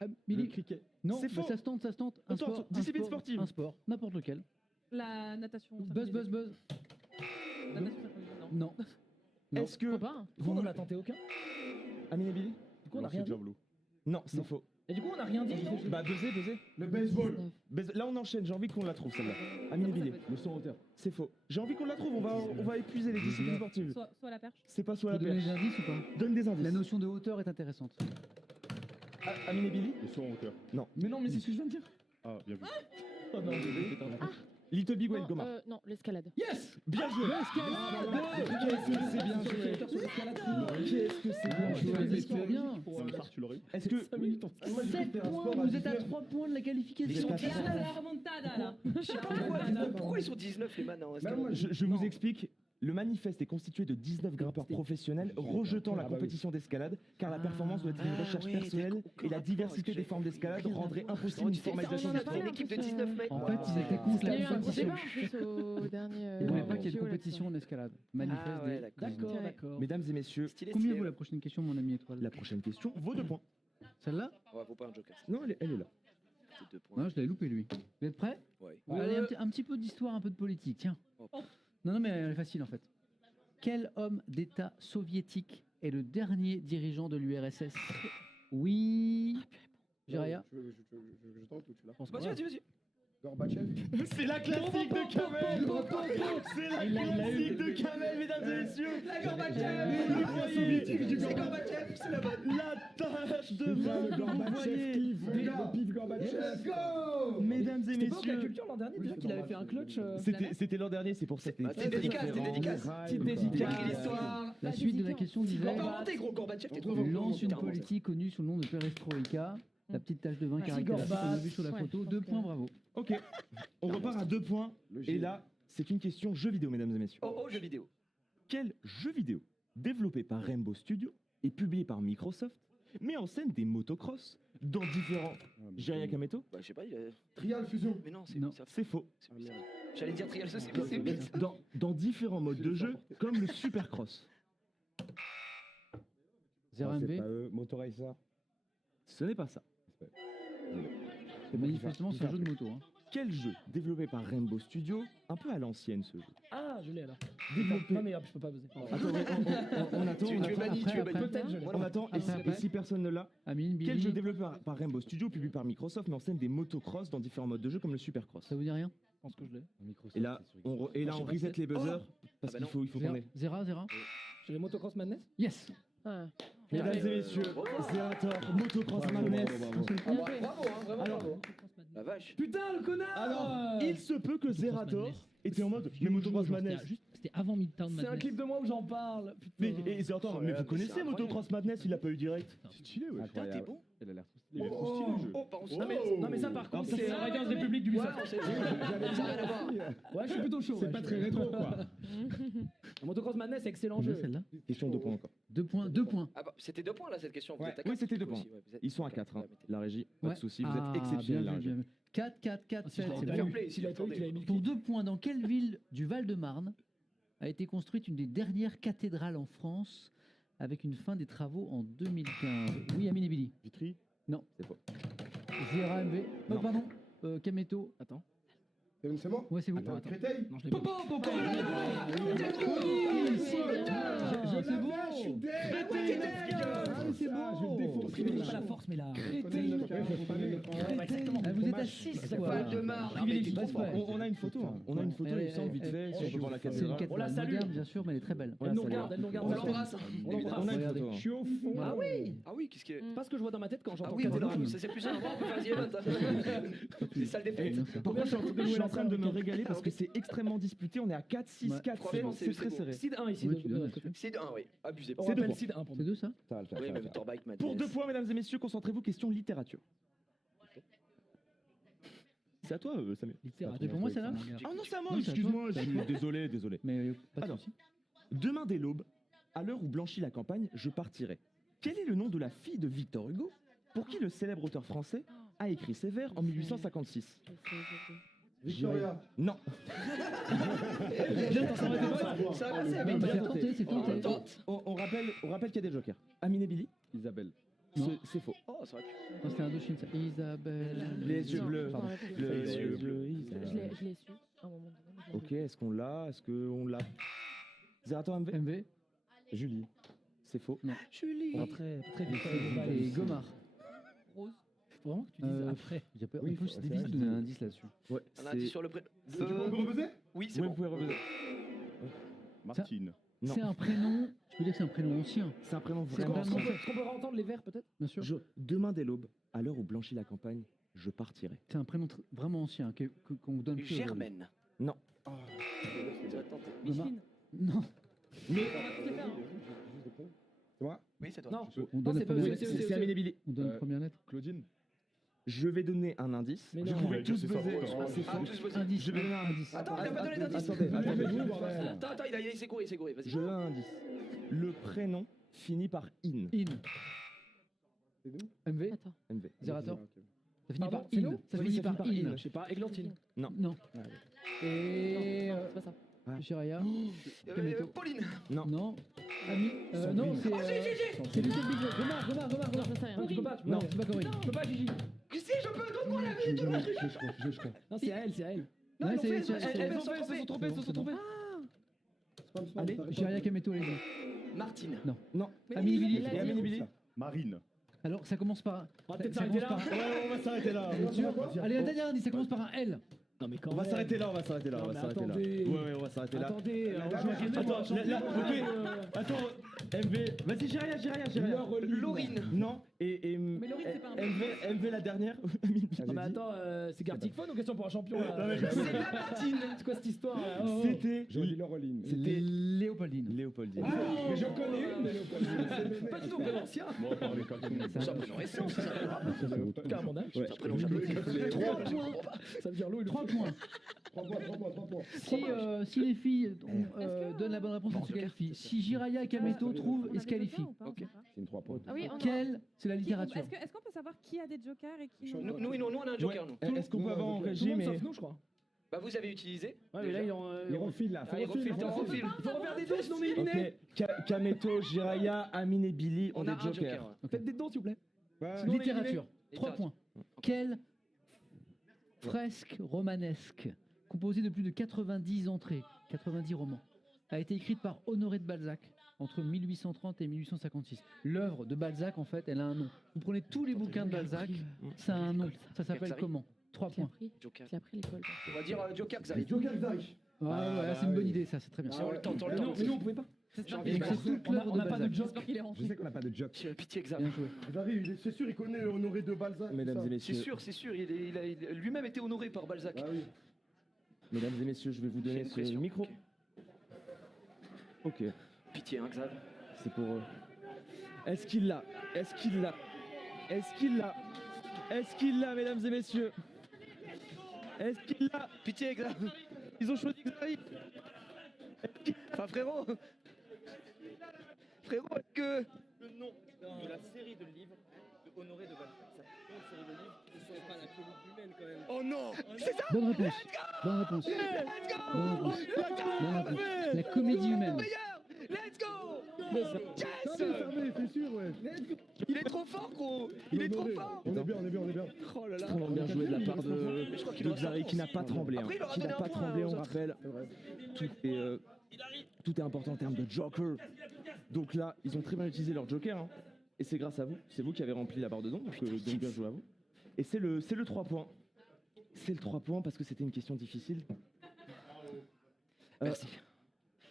Ah, Billy. cricket. Non, C'est bah, faux. ça se tente. Un Attends, sport. discipline un sport, sportive. Un sport, n'importe lequel. La natation. ça Buzz. fait des- Buzz. Natation, ça fait des- non. Non. Non. Est-ce que. Pourquoi pas hein. Du coup, on en a tenté aucun. Amine et Billy? Du coup, on a rien dit. Non, c'est faux. Et du coup, on a rien dit. non Bah, buzzer. Le baseball. Là, on enchaîne. J'ai envie qu'on la trouve, celle-là. Amine et Billy. Le son hauteur. C'est faux. J'ai envie qu'on la trouve. On va épuiser les disciplines sportives. Soit la perche. C'est pas soit Vous la donnez perche. des indices ou pas? Donne des indices. La notion de hauteur est intéressante. Amine et Billy? Le son en hauteur. Mais non, mais c'est ce que je viens de dire. Ah, bien vu. Oh non, désolé. Little Big Whale, Non, Gomard. non, l'escalade. Yes. Bien joué. Qu'est-ce que c'est bien joué. Qu'est-ce que c'est bien joué. C'est bien. Tu l'aurais eu? Est-ce que 7 points, vous êtes à 3 points de la qualification. Les Et là, la remontada, là. Pourquoi ils sont 19 les manants? je vous explique. Le manifeste est constitué de 19 grimpeurs professionnels rejetant la compétition d'escalade car la performance doit être une recherche ouais, personnelle d'accord, et la aucun diversité rapport, des formes d'escalade rendrait impossible une Ça, on formalisation en du a sport. parlé, Une équipe de 19 mecs. En fait, ils étaient contre Il y a eu la un gros compétition. débat en plus au dernier. Ils voulaient pas qu'il qu'il y a une JO compétition en escalade. Manifeste Ah ouais, des- d'accord. D'accord. Mesdames et messieurs, Stylé, Combien stylé, vaut la ouais. prochaine question, mon ami étoile? la prochaine question vaut 2 points. Celle-là? Ouais, faut pas un joker. Non, elle est là. C'est 2 points. Non, je l'avais loupé lui. Vous êtes prêts? Ouais. Allez, un petit peu d'histoire, un peu de politique, tiens. Oh. Non, mais elle est facile en fait. Quel homme d'État soviétique est le dernier dirigeant de l'URSS? Oui. Jiraya? Je tente ou tu l'as? Vas-y, vas-y. Gorbatchev. C'est la classique de Kamel. C'est la classique de Kamel, mesdames et messieurs. La C'est Gorbatchev, c'est la bonne. La tâche de vin que vous voyez. Le pif Gorbatchev. Let's go. Mesdames et C'était pas au cas messieurs. culture l'an dernier déjà qu'il avait fait un clutch. C'était l'an dernier, c'est pour ça que Petite dédicace, petite dédicace. Petite dédicace. Écrit l'histoire. La suite de la question disait On va remonter, gros Gorbatchev, t'es trop lance une politique connue sous le nom de perestroïka. La petite tache de vin Merci, caractéristique qu'on a Gorbat. vue sur la Ouais, photo. je 2 pense points, que- bravo. Ok, on repart à 2 points. Et là, c'est une question jeu vidéo, mesdames et messieurs. Oh, jeu vidéo. Quel jeu vidéo, développé par Rainbow Studio et publié par Microsoft, met en scène des motocross dans différents... Jiraya Kameto? Bah, je sais pas, il a. Trial Fusion. Mais non, c'est Non. ça. C'est faux. J'allais dire Trial, c'est possible. Dans différents modes de jeu, comme le Supercross. 0 C'est MV. pas eux. Motoracer. Ce n'est pas ça. Manifestement, c'est un jeu de moto. Hein. Quel jeu, développé par Rainbow Studio, un peu à l'ancienne ce jeu, Ah, je l'ai alors. développé... Non, mais hop, je peux pas buzzer. Attends, on attend, Tu on es attend. banni, tu es banni. Peut-être je l'ai. On attend, et Après. si personne ne l'a, Amine, quel jeu Billy, développé par Rainbow Studio, publié par Microsoft, met en scène des motocross dans différents modes de jeu comme le Supercross? ça vous dit rien? Je pense que je l'ai. Et là, on reset les buzzers, parce bah qu'il faut qu'on ait... Zera. J'ai les motocross madness. Yes. Ah. Mesdames et messieurs, Zerator, Motocross Madness. Ah, bravo, hein, vraiment Alors, bravo. La vache. Putain, le connard. Alors, il se peut que Zerator était en mode mais Motocross Madness. C'était avant Midtown C'est un Madness. clip de moi où j'en parle. Mais Putain. et Zerator, mais vous connaissez Motocross Madness, il l'a pas eu direct. C'est stylé, ouais. Putain, t'es bon. Il a l'air trop stylé. Il est trop stylé le jeu. Oh, pardon. Non, mais ça, par contre, ça, c'est c'est- Riders Republic du Ouais, Ubisoft. on sait. Ça n'a rien à voir. Ouais, je suis plutôt chaud. C'est pas très rétro quoi. Motocross Madness, excellent Combien jeu. celle-là? Question de points encore. 2 points. 2 points. Ah bah, c'était 2 points là cette question. Vous Ouais. êtes à Oui, quatre, c'était du 2 coup, points. aussi, ouais, vous êtes- Ils sont à 4, Ouais, mais t'es- la régie, pas de Ouais. soucis, vous Ah, êtes exceptionnels la bien régie. vu, bien vu. 4, 4, 4, 7. l'avais C'est pas bon. eu. Play, S'il avait pas eu, il avait mis le Pour clip. 2 points, dans quelle ville du Val-de-Marne a été construite une des dernières cathédrales en France avec une fin des travaux en 2015? Oui, Amine et Billy. Vitry? Non. C'est faux. Zera MV. Non. Pardon. Kameto. Attends. C'est bon. Ouais, c'est vous. Attends. Créteil. Non, je l'ai pas. C'est bon. Je suis dead. c'est bon. Je vais le défoncer. Pas la force, mais la. Ah, vous êtes à 6. Val-de-Marne. Privilégié. Non, mais Pas de On a une photo, hein. On a une photo, il me semble, vite fait, si on peut voir la C'est une caméra. On la cathédrale salue. moderne, bien sûr, mais elle est très belle. Elle nous regarde, elle nous regarde. On l'embrasse. On l'embrasse. On a une Regardez. photo. Je suis au fond. Ah oui. Ah oui, qu'est-ce que. Pas ce que je vois dans ma tête quand Ah j'entends oui, cathédrale. voilà, ça c'est plus simple. On peut faire The Event. Les salles des Et fêtes. par contre, je suis en train de me régaler parce que c'est extrêmement disputé. On est à 4, 6, Ouais. 4, 7, Franchement, c'est très beau. serré. Seed 1 ici. Ouais, de tu donnes, notre côté. C'est 1, oui. Abusé. On C'est deux rappelle points. Seed 1 pour C'est nous. 2 ça? Ça va le faire. Oui, ça va même le faire. Torbike Madness. Pour 2 points, mesdames et messieurs, concentrez-vous, question littérature. C'est à toi, Samuel. C'est pour moi, celle-là? Ah non, c'est à moi, Non, c'est à excuse-moi, toi. je suis désolé. Mais pas de Alors, souci. Demain dès l'aube, à l'heure où blanchit la campagne, je partirai. Quel est le nom de la fille de Victor Hugo, pour qui le célèbre auteur français a écrit ses vers en 1856? Victoria. Non. Ça va passer, mais Non, t'as c'est tenté, c'est tenté. On tente. On rappelle qu'il y a des jokers. Amine et Billy, Isabelle. c'est faux. Oh, ça aurait pu. Non, c'était Indochine, ça. Isabelle. Les yeux bleus. Pardon. Les yeux yeux bleus. bleus. Je l'ai su à un moment donné. je l'ai Ok, est-ce qu'on l'a? Est-ce qu'on l'a? Zerator MV? MV. Julie. C'est faux. Julie. Très très vite. Et Gomard. Rose. Faut vraiment que tu dises après. En Oui, plus, c'est c'est vrai, difficile de donner un indice là-dessus. Ouais, On a un indice sur le pré. Tu peux reposer? Oui, c'est Oui, bon. vous pouvez revenir. Martine. Non. C'est un prénom, je peux dire que c'est un prénom ancien, C'est un prénom C'est vraiment un prénom. ancien. Est-ce qu'on peut entendre les vers peut-être? bien sûr. Demain dès l'aube, à l'heure où blanchit la campagne, je partirai. C'est un prénom vraiment ancien qu'on vous donne plus aujourd'hui. Germaine. Non. Tu vas tenter. Micheline. Non, Mais C'est moi? Oui, c'est toi. Non. on Non, donne la c'est pas- première c'est- lettre. c'est Amine et Billy. On donne la première lettre. Claudine. Je vais donner un indice. Mais Vous non. pouvez Ouais, tous c'est ça, buzzer. encore. C'est Ah, faux. tous voici. Indice. Je vais donner un indice. Attends, il a pas donné d'indice. Attendez, Attends, il s'est gouré, vas-y. Je donne un indice. Le prénom finit par in. In. C'est nous? MV. Attends. MV. Zerator. Ok. Ça finit Pardon, par c'est in. nous Ça Oui, finit ça par finit par in. in. Je sais pas, Églantine. Non. Ah, Et. Non, c'est pas ça. Jiraya. Kameto. Pauline. Non. Ami. Non, c'est Little Big Boss. Remar. Non, je sais rien. Non, tu peux pas. Non, c'est pas Corinne. Tu peux pas, Gigi. Que si, je peux, donne-moi la vie. Je crois. Non, c'est à elle. Non, Ouais, ils c'est- ont fait, c'est- elles Elles sont trompées. se sont trompées. Allez, Jiraya Kameto, les gars. Martine. Non. Amini Billy. Il a Et dit. Amélie Billy. Marine. Alors, ça commence par un. On va peut-être ça s'arrêter commence là. par un- Ouais, on va s'arrêter là. Allez, un dernier indice, ça commence par un L. Non, mais quand On va même. s'arrêter là, on va s'arrêter là, Non, on va mais s'arrêter là. attendez. Ouais, on va s'arrêter là. Attendez, on joue à quel Attends, tour, là, champion, attends, MV. Vas-y, Jiraya. Laurine. Non, et Mais Laurine, c'est pas un MV la dernière. Non, mais attends, c'est Gartic Fun ou question pour un champion là C'est la Martine. C'est quoi cette histoire là C'était J'aurais dit Laureline. C'était Léopoldine. Léopoldine. Mais j'en connais une de Léopoldine. Pas du tout prénom ancien. C'est un prénom récent, ça. Carrément dingue. Ouais. C'est un prénom japonais. 3 points. Ça veut dire l'eau et le 3 points. 3 points. Si les filles donnent la bonne réponse, elles se qualifient. Si Jiraya et Kameto trouvent, ils se qualifient. Ok. C'est une 3 points. Ah oui, on a- Quelle C'est la Qui- littérature. Est-ce qu'on peut savoir qui a des jokers et qui. Nous, on a un joker, nous. Est-ce qu'on peut avoir en Tout le régie, monde mais. sauf nous, je crois. Bah, vous avez utilisé. Ouais, mais là, ils ont. Il refile là. Ah, il refile, Il faut refaire des dons, sinon on est Ok, éliminé. Kameto, Jiraya, Amine et Billy ont On des a un jokers. joker. Faites des dons, s'il vous plaît. Ouais. Sinon, on est Littérature. 3 Littérature. points. Quelle fresque romanesque, composée de plus de 90 entrées, 90 romans, a été écrite par Honoré de Balzac entre 1830 et 1856. L'œuvre de Balzac, en fait, elle a un nom. Vous prenez tous les bouquins de Balzac, ça a un nom. Ça s'appelle Xavi. comment 3 points. Joker. J'ai appris l'école. On va dire joker, Xavier. Joker Xari. Ouais, ouais, c'est une bonne idée, ça, c'est très bien. Si on le tente, on le Mais non, tente. mais nous, on pouvait pas. J'ai Et envie c'est de toute l'œuvre On de n'a pas de Balzac. job. J'espère qu'il est rentré. Je sais qu'on n'a pas de joke. Pitié, Xavier. Bien joué. Xari, c'est sûr, il connaît Honoré de Balzac. Mesdames et C'est messieurs, sûr. Il a lui-même été honoré par Balzac. Ah oui. mesdames et messieurs, je vais vous J'ai donner une ce pression. micro. Ok. Ok, Pitié, hein, Xav. c'est pour eux. Est-ce qu'il l'a Est-ce qu'il l'a Est-ce qu'il l'a Est-ce qu'il l'a, mesdames et messieurs Est-ce qu'il l'a Pitié, Xav. Ils ont choisi Xavi. Enfin, frérot. Frérot, est-ce que. Le nom de la série de livres de Honoré de Balzac. Une série de livres qui ne sont pas la chronique humaine quand même. Oh non. Bonne réponse. Bonne réponse. Bonne réponse. Bonne réponse. La comédie humaine. Let's go. Non, Yes. c'est sûr, ouais. Il est trop fort, gros. Il est trop fort. On est bien. Oh là là. Extrêmement bien joué de la part Mais je crois qu'il de aura Xari sa qui n'a réponse. pas tremblé. Après, il aura Qui n'a donné pas un point tremblé, aux on autres. rappelle. C'est vrai. Tout est important en termes de joker. Donc là, ils ont très bien utilisé leur joker. Hein. Et c'est grâce à vous. C'est vous qui avez rempli la barre de dons. Donc bien joué à vous. Et c'est le 3 points. C'est le 3 points parce que c'était une question difficile. Merci.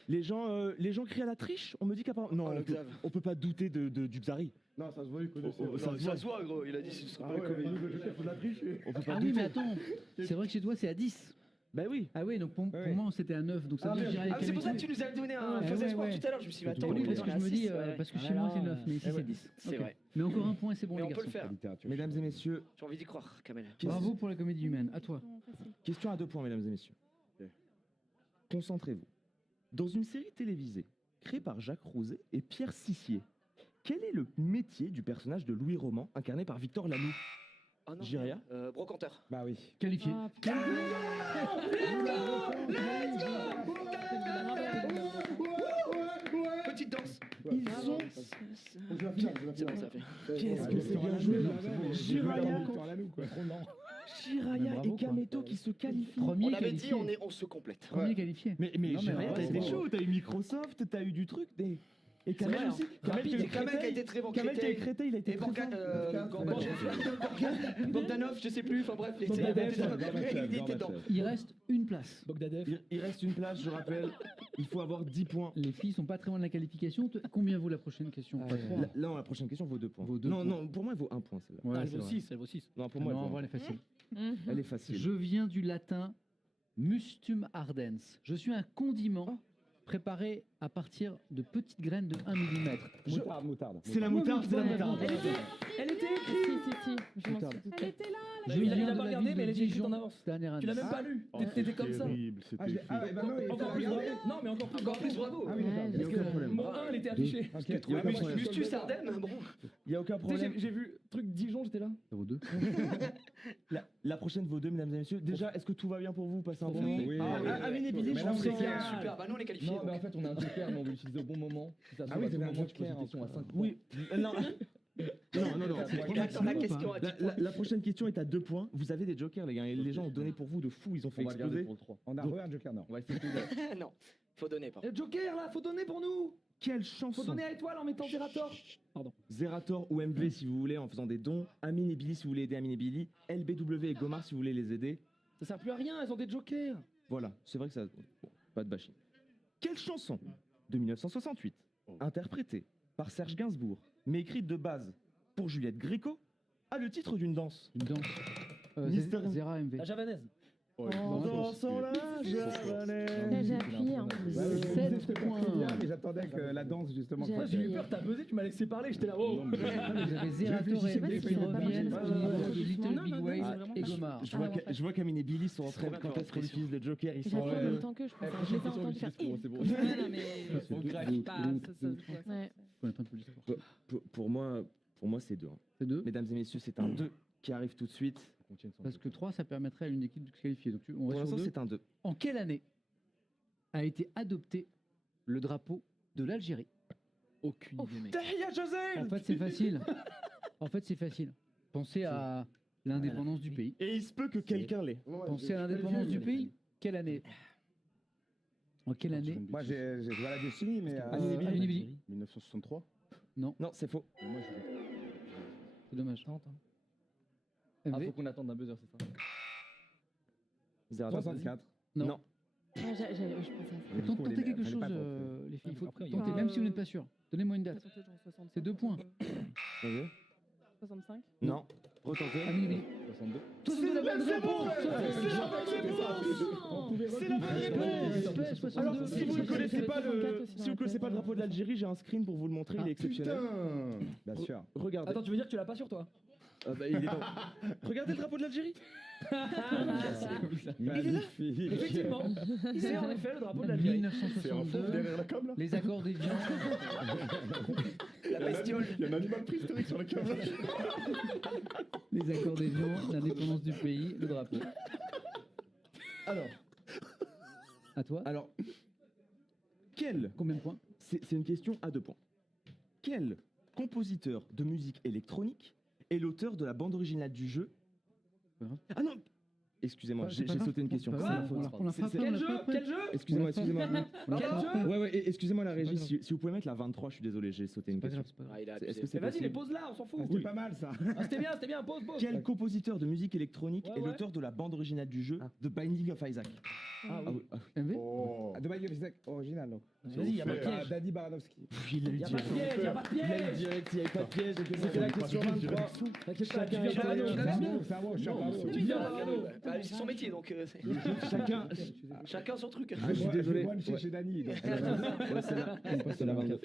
Les gens crient à la triche. On me dit qu'apparemment. Non, Oh, le on Xav. peut pas douter du Xari. Non, ça se voit, il connaissait. Ça se voit, gros. Il a dit ce serait Ah pas ouais, le Covid. nous, le Joker, faut la tricher. On peut pas Ah douter. oui, mais attends. C'est vrai que chez toi, c'est à 10. Bah oui. Ah oui, donc pour Ouais. moi, c'était à 9. Donc ça veut dire que Jiraya Ah, mais c'est pour ça que Kameto. tu nous as donné un Ouais, faux ouais, espoir ouais. tout à l'heure. Je me suis dit, attends, Oui, lui, parce que je me dis, ouais. parce que Ah chez là moi, c'est là. 9, mais ici, Eh ouais. c'est 10. C'est Ok. vrai. Mais encore un point, et c'est bon, Mais les on peut garçons. le faire. Littérature. Mesdames et messieurs, J'ai envie d'y croire, Kamel. Bravo pour la comédie humaine. À toi. Facile. question à 2 points, mesdames et messieurs. Ok. Concentrez-vous. Dans une série télévisée créée par Jacques Rouzet et Pierre Sissier, quel est le métier du personnage de Louis Roman incarné par Victor Lanoux? Oh non. Jiria. Brocanteur. Bah oui. Qualifié. Ah, putain. Petite danse. Ils ont. On joue la finale, C'est bon, ça fait. Qu'est-ce que c'est bien joué. Jiraya, Jiraya Bravo, et Kameto qui se qualifient. Premier On avait dit, qualifié. on se complète. Premier qualifié. Mais Non, mais Jiraya, ouais, t'as été c'est chaud, t'as eu Microsoft, t'as eu du truc. Et Kamel vrai, aussi. Rapide, qui est Kamel qui a Créteil. été très bon. Kamel qui est Créteil. Créteil, il a été Et très fort. Bogdanov, je sais plus, enfin bref, il était dedans. Il reste une place. Bogdanev. Il reste une place, je rappelle. Il faut avoir 10 points. Les filles sont pas très loin de la qualification. Combien vaut la prochaine question Pas trois, hein. Non, la prochaine question vaut 2 points. Vaut deux non, points. non, pour moi, elle vaut 1 point celle-là. Ouais, Elle c'est vaut vrai. 6, elle vaut 6. Non, pour moi, Non, en elle vrai, vaut elle est facile. Elle est facile. Je viens du latin mustum ardens. Je suis un condiment préparé à partir de petites graines de 1 mm. Moutarde. C'est la moutarde, c'est la moutarde. Elle était écrite. Si, je m'en Putain. suis doutée. Elle était là, Je Il a viens pas de la regardé, ville mais de elle était écrite en Dijon, avance. dernière année. Tu l'as même pas lu. T'étais comme ça. Terrible, c'était Ah, écrit. bah non, il Encore faut plus la bravo. regarder. Non, mais encore plus bravo. Ah oui, d'accord. Ouais, Il y a aucun problème. Mon 1, elle était affichée. Ok. Il y a aucun problème. Mustus Ardenne, bon. Il y a aucun Tu sais, problème. j'ai vu truc Dijon, j'étais là. Ça vaut 2. La prochaine vaut 2, mesdames et messieurs. Déjà, est-ce que tout va bien pour vous? Passez un bon moment? Oui. Amine et Billy, Mais je là, vous c'est sens- clair. Super, bah nous on est qualifiés. Non, mais en donc. fait, on a un joker, mais on veut l'utiliser au bon moment. Si ça se Ah trouve, oui, à tout c'est un moment, tu poses joker, une question à 5 Oui, non. Non. Il attend la question à 10 points. La prochaine question est à 2 points. Vous avez des jokers, les gars. Et les gens ont donné pour vous de fou. Ils ont fait On va le garder exploser. pour le 3. On a re un joker, non. On va essayer de Non, faut donner pas. Et le Joker là, faut donner pour nous. Quelle Faut chanson? donner à étoile en mettant Zerator. Pardon. Zerator ou MV si vous voulez en faisant des dons. Amine et Billy si vous voulez aider Amine et Billy. LBW et Gomar si vous voulez les aider. Ça sert plus à rien, elles ont des jokers. Voilà, c'est vrai que ça. Bon, pas de bashing. Quelle chanson de 1968, interprétée par Serge Gainsbourg, mais écrite de base pour Juliette Gréco, a le titre d'une danse? Une danse. Mister- Zera MV. La javanaise. Ouais, Oh, dansant la Là, javanaise. j'ai appuyé. Hein. Ouais, je Sept disais, c'était pas points. Kylian, mais j'attendais que la danse, justement. J'ai soit J'ai eu faite. peur, t'as buzzé, tu m'as laissé parler, j'étais là. Oh. J'avais Zerator et réfléchissais MV pas qui si ça va reviennent marcher, au parce que- niveau de Little Non, Big non, Wave c'est vraiment et pas- Gomar. Je vois qu'Amine et Billy sont en train de bien quand leur est-ce qu'on utilise le Joker. Ils J'ai sont. appuyé en même temps que je pense. Je les ai entendus faire. C'est bon. Non, mais. On grave pas. Ouais. Je connais pas un peu l'histoire. Pour moi, c'est 2. C'est 2. Mesdames et messieurs, c'est un 2 qui arrive tout de suite. Parce que 3, ça permettrait à une équipe de se qualifier. Donc on Pour reste l'instant, sur 2. c'est un 2. En quelle année a été adopté le drapeau de l'Algérie? Aucune idée, mec. Tahia José. En fait, c'est facile. Pensez à l'indépendance du pays. Et il se peut que quelqu'un l'ait. Pensez à l'indépendance du pays. Quelle année? En quelle année? Moi, j'ai joué à la décennie, mais. Amine Billy. 1963. Non, c'est faux. Et moi, je C'est dommage. Ah, MV? faut qu'on attende un buzzer, c'est ça. Zerator. 64. Non. Non. Ah, je pensais à ça. Tentez quelque chose, les filles. Il faut tenter, même si vous n'êtes pas sûr. Donnez-moi une date. C'est 2 points. Vas-y. 65. Non. Retentez. Amine Billy. 62. C'est la bonne réponse. C'est la bonne réponse. Alors, si vous ne connaissez pas le drapeau de l'Algérie, j'ai un screen pour vous le montrer, il est exceptionnel. Putain. Bien sûr. Regardez. Attends, tu veux dire que tu l'as pas sur toi? Il est dans... Regardez le drapeau de l'Algérie. Magnifique. Effectivement. C'est en effet le drapeau de l'Algérie. 1962. derrière la com là. Les accords d'Évian. La bestiole. Il y a un animal préhistorique sur la cam. Les accords d'Évian, l'indépendance du pays, le drapeau. Alors, À toi. quel... Combien de points? C'est une question à 2 points. Quel compositeur de musique électronique est l'auteur de la bande originale du jeu? Ah non. Excusez-moi, j'ai sauté une question. Pas C'est grave, ma faute. on la fera C'est- après, on Quel la jeu? fera après. Quel jeu? Excusez-moi. On la fera après. Ouais, excusez-moi la régie, si vous pouvez mettre la 23, je suis désolé, j'ai sauté une Pas question. grave, c'est pas grave. Ah, il a Est-ce abusé. que c'est Mais vas-y, mais possible? pose là, on s'en fout. C'était pas mal, ça. Ah, c'était bien, pose. Quel compositeur de musique électronique Ouais, est ouais. l'auteur de la bande originale du jeu The Binding of Isaac? Ah Ah oui. oui, MV? Oh. De Mike Visek, original, donc. Vas-y, y a pas de piège. Danny Baranowski. il a eu Y a pas de piège, y a pas de Il a eu piège. direct, il n'y avait pas de piège, c'était la question 23. T'inquiète pas, Chacun tu est viens allé pas au de- C'est un mot, c'est un mot, je suis un bravo. Tu viens pas de- Bah, c'est son métier donc Chacun chacun son truc. je suis désolé. Moi, je chez Danny. donc. Ouais, c'est la 24. C'est la 22.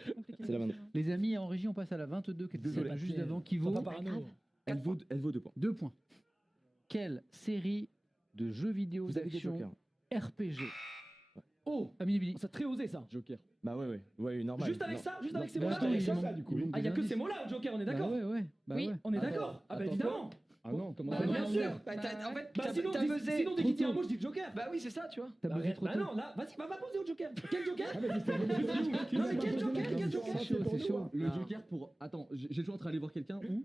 Les amis en régie, on passe à la 22 qui était Désolé. celle juste d'avant qui Sois vaut pas parano. Elle vaut 2 points. 2 points. Quelle série de jeux vidéo Vous avez des d'action jokers. RPG? Oh, Amine Billy. c'est très osé ça. Joker. Bah ouais, normal. Juste avec ça, juste avec ces Bah, mots-là. attends, avec ils ça. ont- ça, du coup. ils ont Ah, y a des que ces indices. mots-là, Joker, on est Bah d'accord? ouais. Bah Oui. ouais. On est d'accord? Ah bah Attends, évidemment. Ah non, comment Bah, ça bien sûr. En fait, Bah sinon, t'as buzzé. sinon dès qu'il dit un mot, je dis le Joker. Bah oui, c'est ça, tu vois. T'as buzzé trop Bah tôt. non, là, vas-y, va poser au Joker. Quel Joker? Ah, mais c'est Non, mais quel Joker? Quel Joker? C'est chaud, c'est chaud. Le Joker pour. Attends, j'ai toujours en train d'aller voir quelqu'un ou.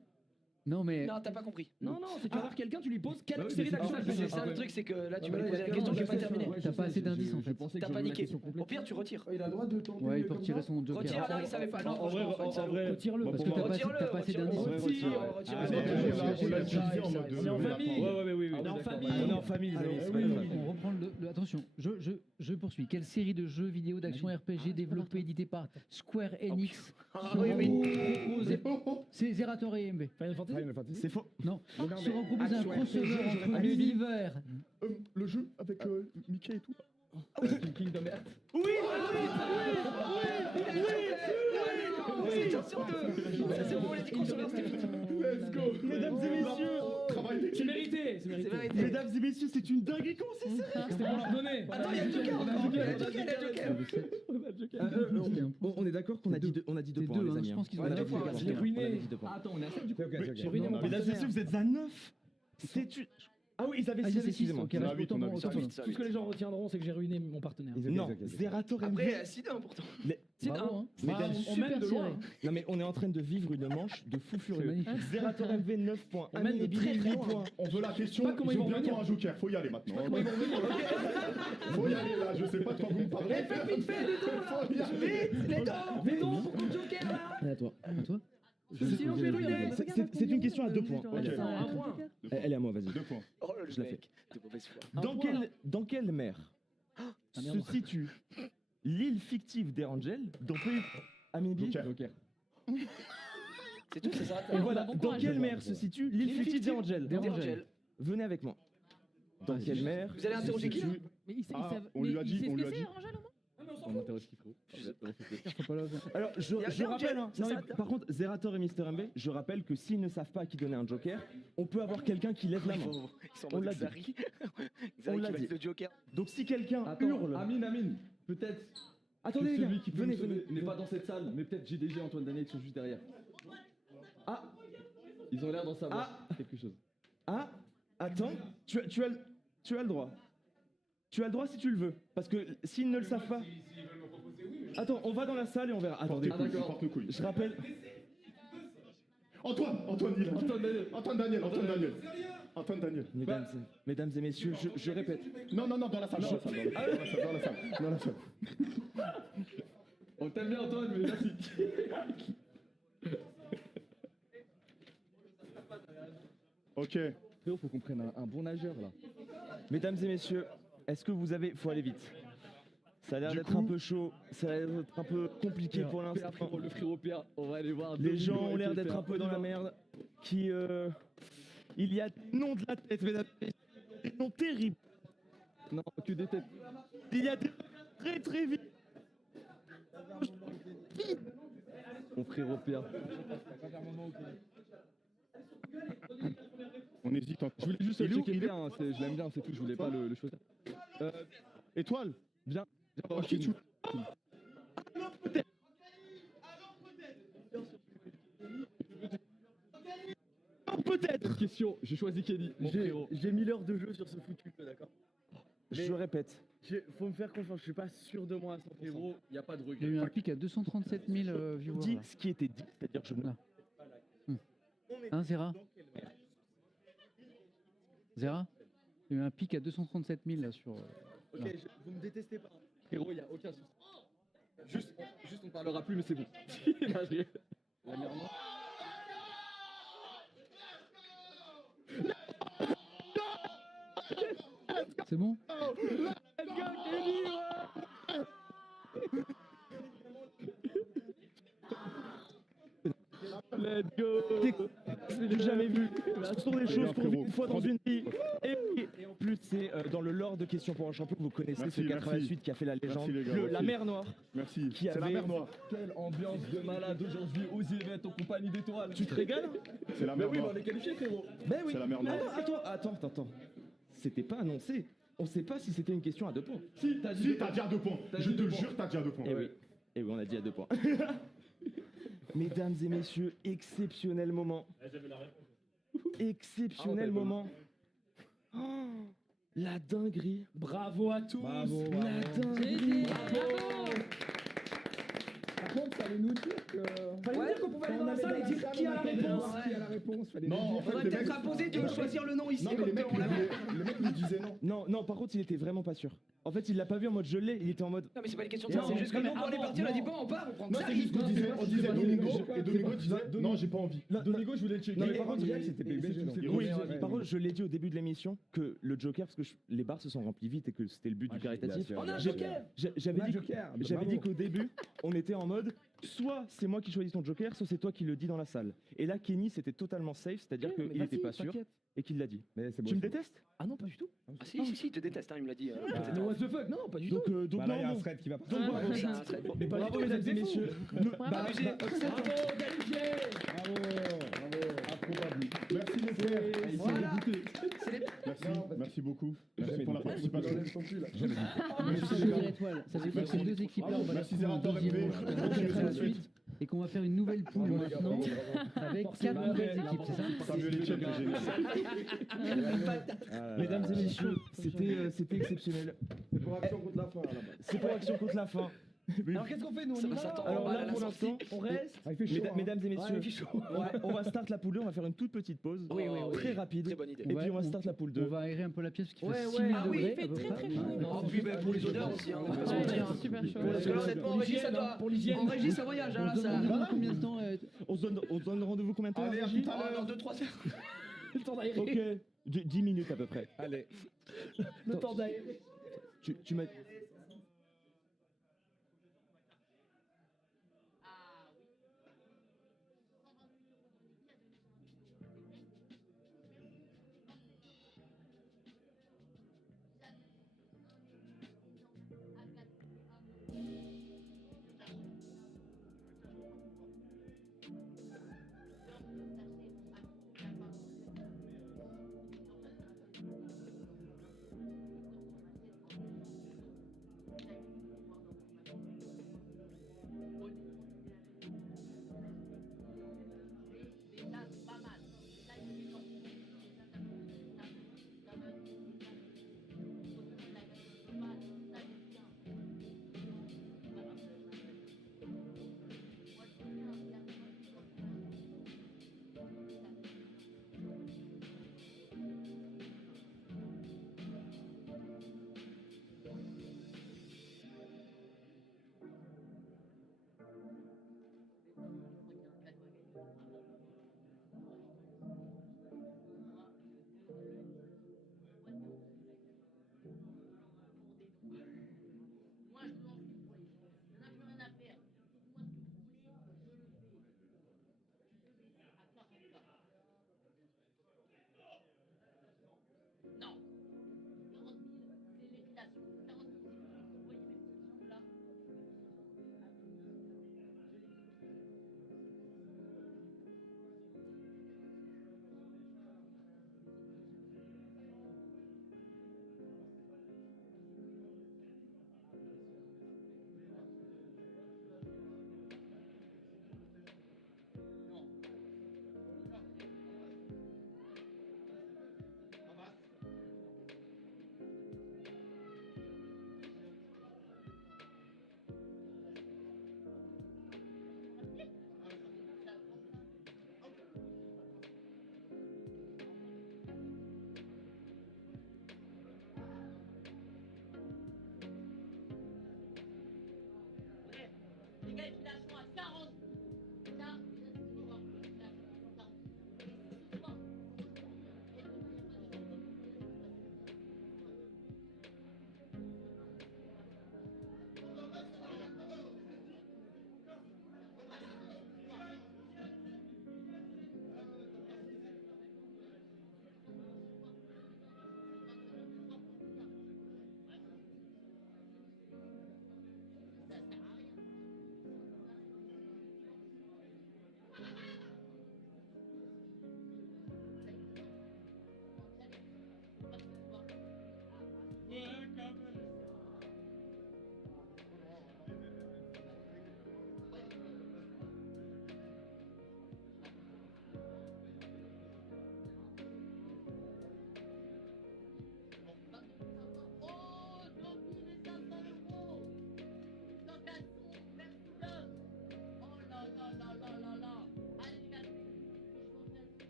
Non mais Non, t'as pas compris. Non, c'est tu vas voir quelqu'un, tu lui poses quelle Bah oui, série mais d'action c'est elle pas- fait. C'est ça Ah le ouais. truc, c'est que là tu Ah vas ouais, lui poser la d'accord, question qui est je pas sais, terminée. ouais, T'as je pas sais, assez d'indices, en fait. Je pensais que T'as je voulais la paniqué. question complète. Au pire, tu retires. Il a le droit de tomber. ouais, il peut retirer son joker. Retire, non, il savait pas. Non, En vrai, Retire-le. Parce que t'as pas assez retire-le. d'indices. Retire, Ah, retire. on l'a utilisé en mode. On est en famille. Ouais. On est en famille. On est en famille, les amis. c'est pas grave. On reprend attention, je poursuis. Quelle série de jeux vidéo d'action RPG développée, éditée par Square Enix C'est Zerator et MV. Final Fantasy. Final Fantasy. C'est faux. Non, Mais non, mais sera proposé un action crossover RPG, entre j'aurais l'univers. Le jeu avec Mickey et tout. Kingdom Hearts. C'est bon, les 10 consommateurs, c'était fini. Let's go. Mesdames et messieurs, Travail C'est mérité, c'est mérité. Mesdames et messieurs, c'est une dinguerie, comment c'est serré? C'était pour leur donner. Attends, il y a le Joker encore. Il y a le Joker, il y a le Joker. On est d'accord qu'on a dit 2 points, C'est les deux, hein, amis. je pense qu'ils ont On a la dit fois, deux points. je l'ai ruiné. On a dit 2 points. Attends, on est à 7 du coup. J'ai ruiné mon Mesdames et partenaire. messieurs, vous êtes à 9. C'est une... Ah oui, ils avaient Ah, 6, ils avaient six, excusez-moi. ok, On a reste huit, autant on a pour- huit. autant pour nous. Tout ce que les gens retiendront, c'est que j'ai ruiné mon partenaire. Non, Zerator Après, MV. 6-1 pourtant. C'est Bravo, un. hein. Mesdames, On mène de loin. Non mais on est en train de vivre une manche de fou C'est furieux. magnifique. Zerator MV 9 points, On mène Amine de et Billy très, très 8 loin. points. On veut la question, Je sais pas comment ils ils ont vont bientôt venir. un joker, faut y aller maintenant. Comment ils vont venir Faut y aller là, je sais pas de quoi vous me parlez. Fais vite fait, les deux là. Faut y aller. Les dents, les dents, pourquoi le Joker là? À toi. À toi. Sinon, je vais ruiner. C'est une question à 2 points. Ok. Non, un point. Elle est à moi, vas-y. 2 points. Oh le Je la mec, de mauvaise foi. Dans quelle mer se merde. situe l'île fictive d'Erangel dont peut Amine Billy Joker. C'est tout, c'est ça. Et voilà, Bon dans courage. quelle mer se situe l'île fictive d'Erangel D'Angel. Venez avec moi. Dans quelle mer Vous allez interroger qui là Mais il sait, Ah, il savent- on lui mais a il dit, sait ce on que lui a c'est, dit. Angèle, au moins On m'intéresse qu'il faut. Alors, Y a je Angel, rappelle, hein, c'est non, ça, mais attends. par contre, Zerator et Mister MB, je rappelle que s'ils ne savent pas à qui donner un joker, on peut avoir quelqu'un qui lève la main. Ils sont en On mode l'a dit. Xari. On Xari l'a qui dit. valide le Joker. Donc si quelqu'un Attends, hurle... Amine, peut-être Attendez que les gars, celui qui peut venez, nous sauver venez. n'est pas dans cette salle, mais peut-être JDG et Antoine Daniel qui sont juste derrière. Ah, Ils ont l'air d'en savoir quelque chose. ah, attends, tu as le droit. Tu as le droit si tu le veux. Parce que s'ils ne le savent pas... Attends, on va dans la salle et on verra. Attendez, Porte couille, porte couille. je rappelle... Antoine Daniel. Mesdames et messieurs, je répète. Non, dans la salle, dans la salle. On t'aime bien Antoine, mais merci. Ok. Frérot, faut qu'on prenne un bon nageur là. Mesdames et messieurs, est-ce que vous avez... Faut aller vite. Ça a l'air Du d'être coup- un peu chaud, ça a l'air d'être un peu compliqué pour l'instant. Le frérot Pierre, on va aller voir. Les gens ont l'air d'être un peu dans la merde. Il y a des noms de la tête, mesdames et messieurs. Des noms terribles. Non, que des têtes. Il y a des très très vite. Mon frérot Pierre. On hésite encore. Je voulais juste Il est où, checker il est Pierre, hein, je l'aime bien, c'est tout, je voulais pas le choisir. Étoile. Bien. Ok, tu- Peut-être. Une question, j'ai choisi Kenny, mon frérot. J'ai 1000 heures de jeu sur ce foutu jeu, d'accord? Je répète. Faut me faire confiance, je suis pas sûr de moi à 100%. Frérot, y a pas de Il y a regret. eu un pic à 237 000 viewers. Dis là. ce qui était dit, c'est-à-dire je me... Là. Hein, Zera Zera Il y a eu un pic à 237 000 là sur. Ok, vous me détestez pas. Frérot, y a aucun souci. Juste on parlera plus, mais c'est bon. Non, je rigole. La merde, non. C'est bon Let's go. C'est du jamais vu. Ce sont des choses qu'on vit une fois dans une vie. Et en plus, c'est dans le lore de Questions pour un champion, vous connaissez Merci, ce 88 qui a fait la légende. les gars, La merci. mer Noire. Merci. Qui C'est la avait- mer Noire. Quelle ambiance de malade aujourd'hui aux Yvettes en compagnie d'étoiles. Tu te régales? C'est la Mais mer oui, mais Noire. on est qualifiés, frérot. Ben oui. C'est la mer Mais Noire. attends. C'était pas annoncé. On sait pas si c'était une question à 2 points. Si, t'as dit. Si, t'as dit à 2 points. T'as Je dit te deux points. jure, t'as dit à 2 points. Et oui, on a dit à 2 points. Mesdames et messieurs, exceptionnel moment. Exceptionnel Ah, on moment. Oh, la dinguerie. Bravo à tous. Bravo, La bravo. dinguerie. Par contre, fallait nous dire que. Fallait dire qu'on pouvait aller dans la salle et dire qui a la réponse. Qui a la réponse fallait Non, nous en dire. fait, Faudrait les peut-être mecs- imposer de choisir le nom ici. Non, mais comme les mecs, on l'avait. les mecs nous disaient non. Non, par contre, il était vraiment pas sûr. En fait, il l'a pas vu en mode je l'ai, il était en mode. Non, mais c'est pas une question de Non, ça, c'est juste que non, nous, mais quand on est avant, parti, on a dit non. bon, on part, on prend Non, ça. c'est juste qu'on disait, on disait Domingo, et Domingo disait non, j'ai pas envie. Domingo, je voulais le checker. Non, mais par contre, il il- c'était PBG. donc. Oui, Ouais, par ouais. contre, je l'ai dit au début de l'émission que le Joker, parce que les bars se sont remplis vite et que c'était le but du caritatif. bien sûr, On a un J'ai- Joker. J'avais On a un dit, Joker, bah, j'avais bravo. dit qu'au début, on était en mode soit c'est moi qui choisis ton Joker, soit c'est toi qui le dis dans la salle. Et là, Kenny, c'était totalement safe, c'est-à-dire Oui, mais qu'il était vas-y, pas sûr t'inquiète. et qu'il l'a dit. Mais c'est bon. Tu me détestes? Ah non, pas du tout. Ah, si, il te déteste, hein, il me l'a dit. Mais what the fuck? Non, pas du tout. Donc Bah là, il y a un non. thread qui va Donc, partir. bravo. C'est un trait. Mais pas du Bravo, tout, mesdames et vous êtes des messieurs. fous. Nous- Bravo. bah, Abusé. bah, Bravo, qualifié. Bravo. Probable. Merci les frères. Voilà. Merci beaucoup. Merci pour la participation. Ça veut dire étoile. Ça veut dire que ces deux équipes-là, on va les Merci retrouver en Zerator deuxième MP. manche à la suite. Et qu'on va faire une nouvelle poule maintenant avec 4 nouvelles équipes, c'est ça Samuel Etienne, c'est génial. Mesdames et messieurs, c'était exceptionnel. C'est pour action contre la fin là-bas. C'est pour action contre la fin. Alors qu'est-ce qu'on fait nous? On y va Alors là, pour l'instant, on reste. mesdames et Ouais, messieurs, il fait chaud. on va start la poule 2, on va faire une toute petite pause. Oui, oui, oui. Très rapide. Très bonne idée. Et puis on va start la poule On 2. va aérer un peu la pièce parce qu'il Ouais, fait ouais. 6000 Ah oui, degrés. il fait à peu très, près. très chaud. Oh, puis pour les odeurs aussi, hein, on va pas se Ouais, mentir. c'est super chaud. Parce que là, honnêtement, en régie, ça doit. Pour l'hygiène. En régie, ça voyage, hein, là, On se ça. demande combien de temps On se donne rendez-vous combien de temps Allez, à Régis tout à l'heure. Dans 2-3 heures. Le temps d'aérer. Ok, 10 minutes à peu près. Allez. Le temps d'aérer. Tu m'as...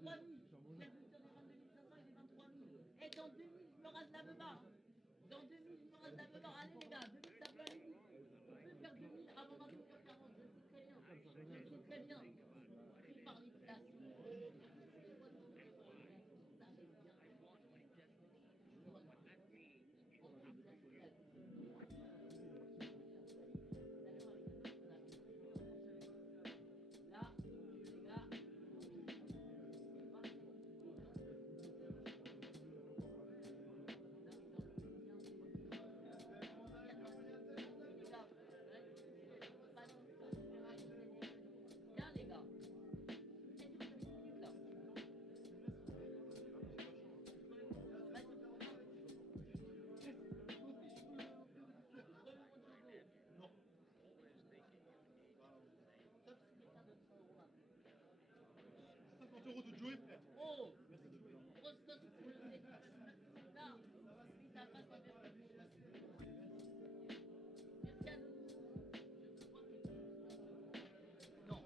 23 000. Je vais vous donner 22 500 et des 23 000. Et dans 2 000, je me rase la beubare. Dans 2 000, je me rase la beubare. Allez les gars, 2 000, ça peut aller vite. On peut faire 2 000 avant 22h40. Je le sais très bien. Je le sais très bien. Pris par l'inflation. Là, les gars. Bien les gars. Oh, grosse cote pour le mec. Là, ça passe en merci à nous. Non.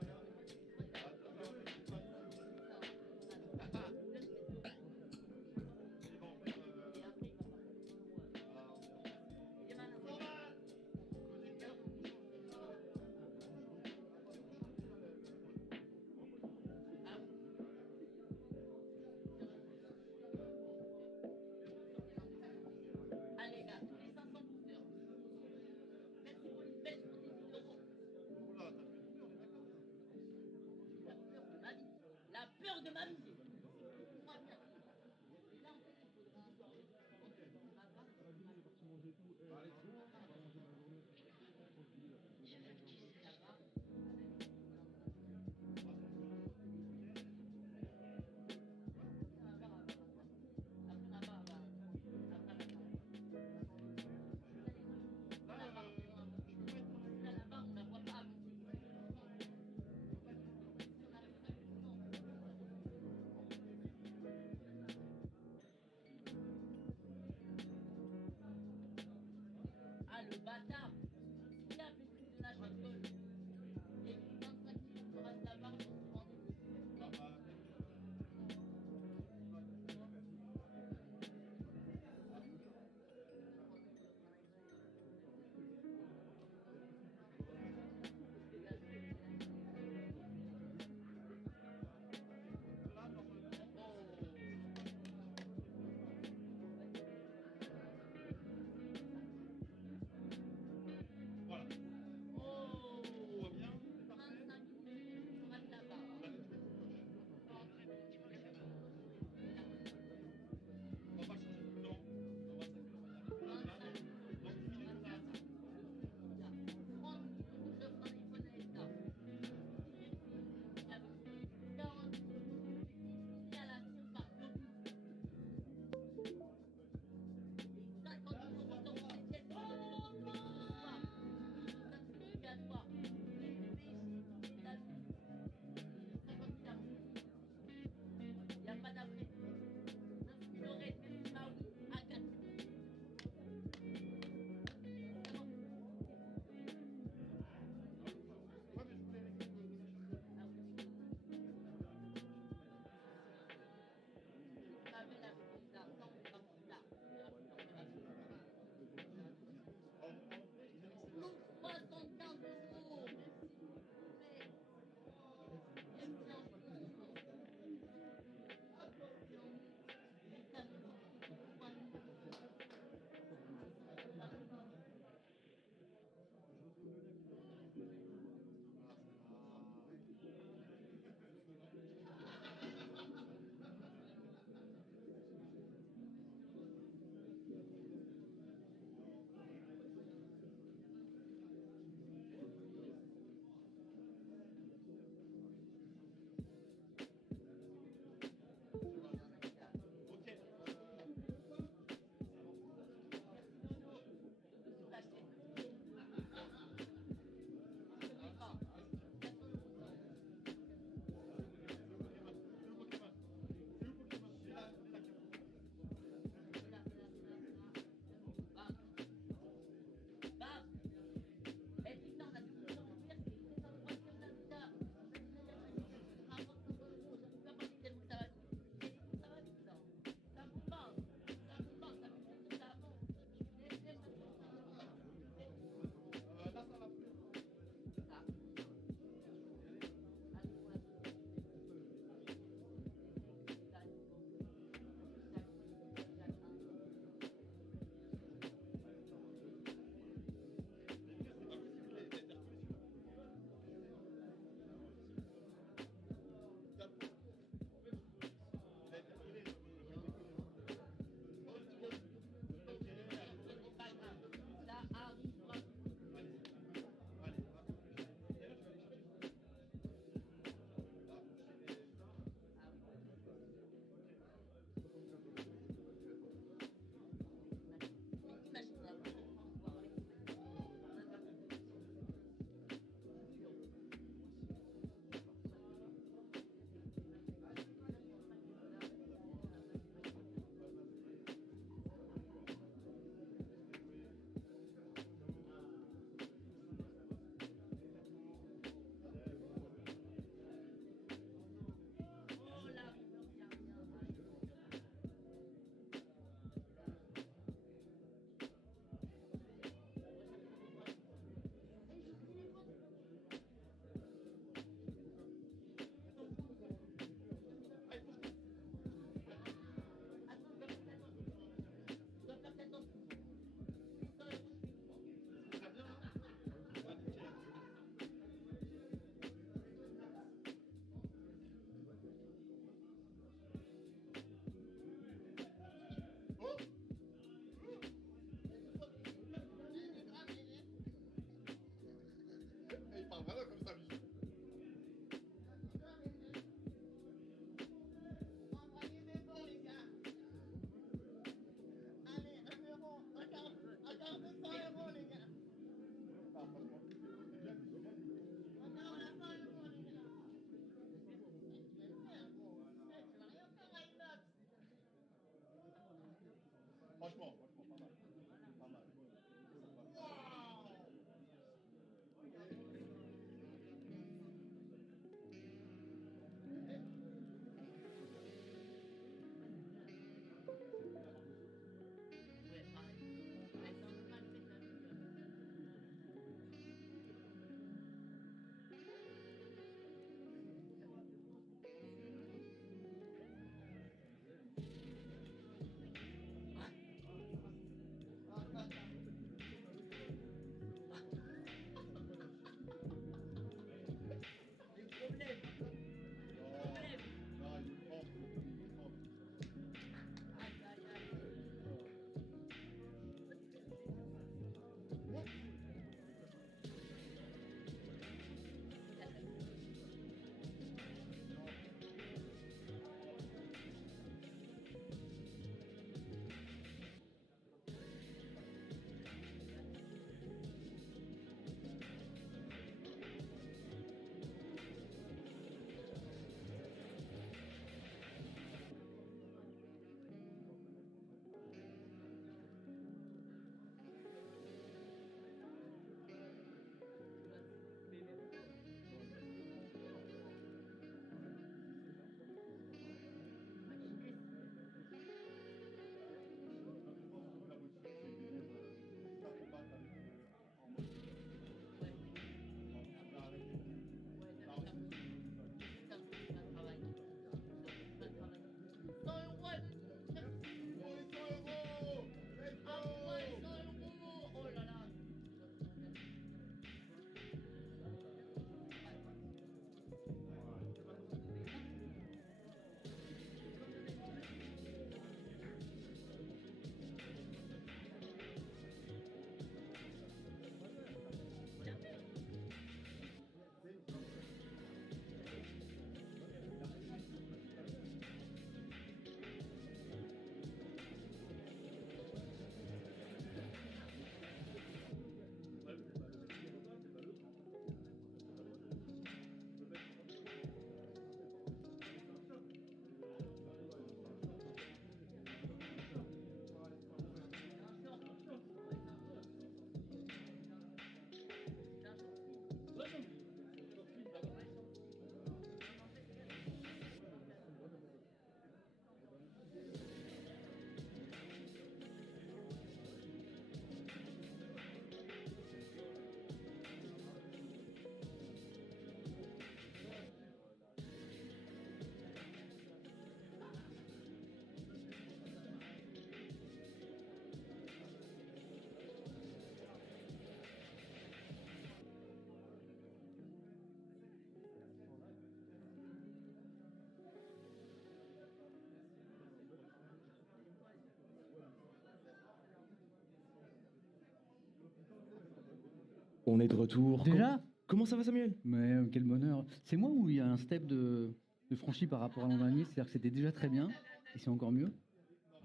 On est de retour. Déjà? Comment ça va, Samuel? Mais quel bonheur. C'est moi où il y a un step de franchi par rapport à l'an dernier, c'est-à-dire que c'était déjà très bien, et c'est encore mieux.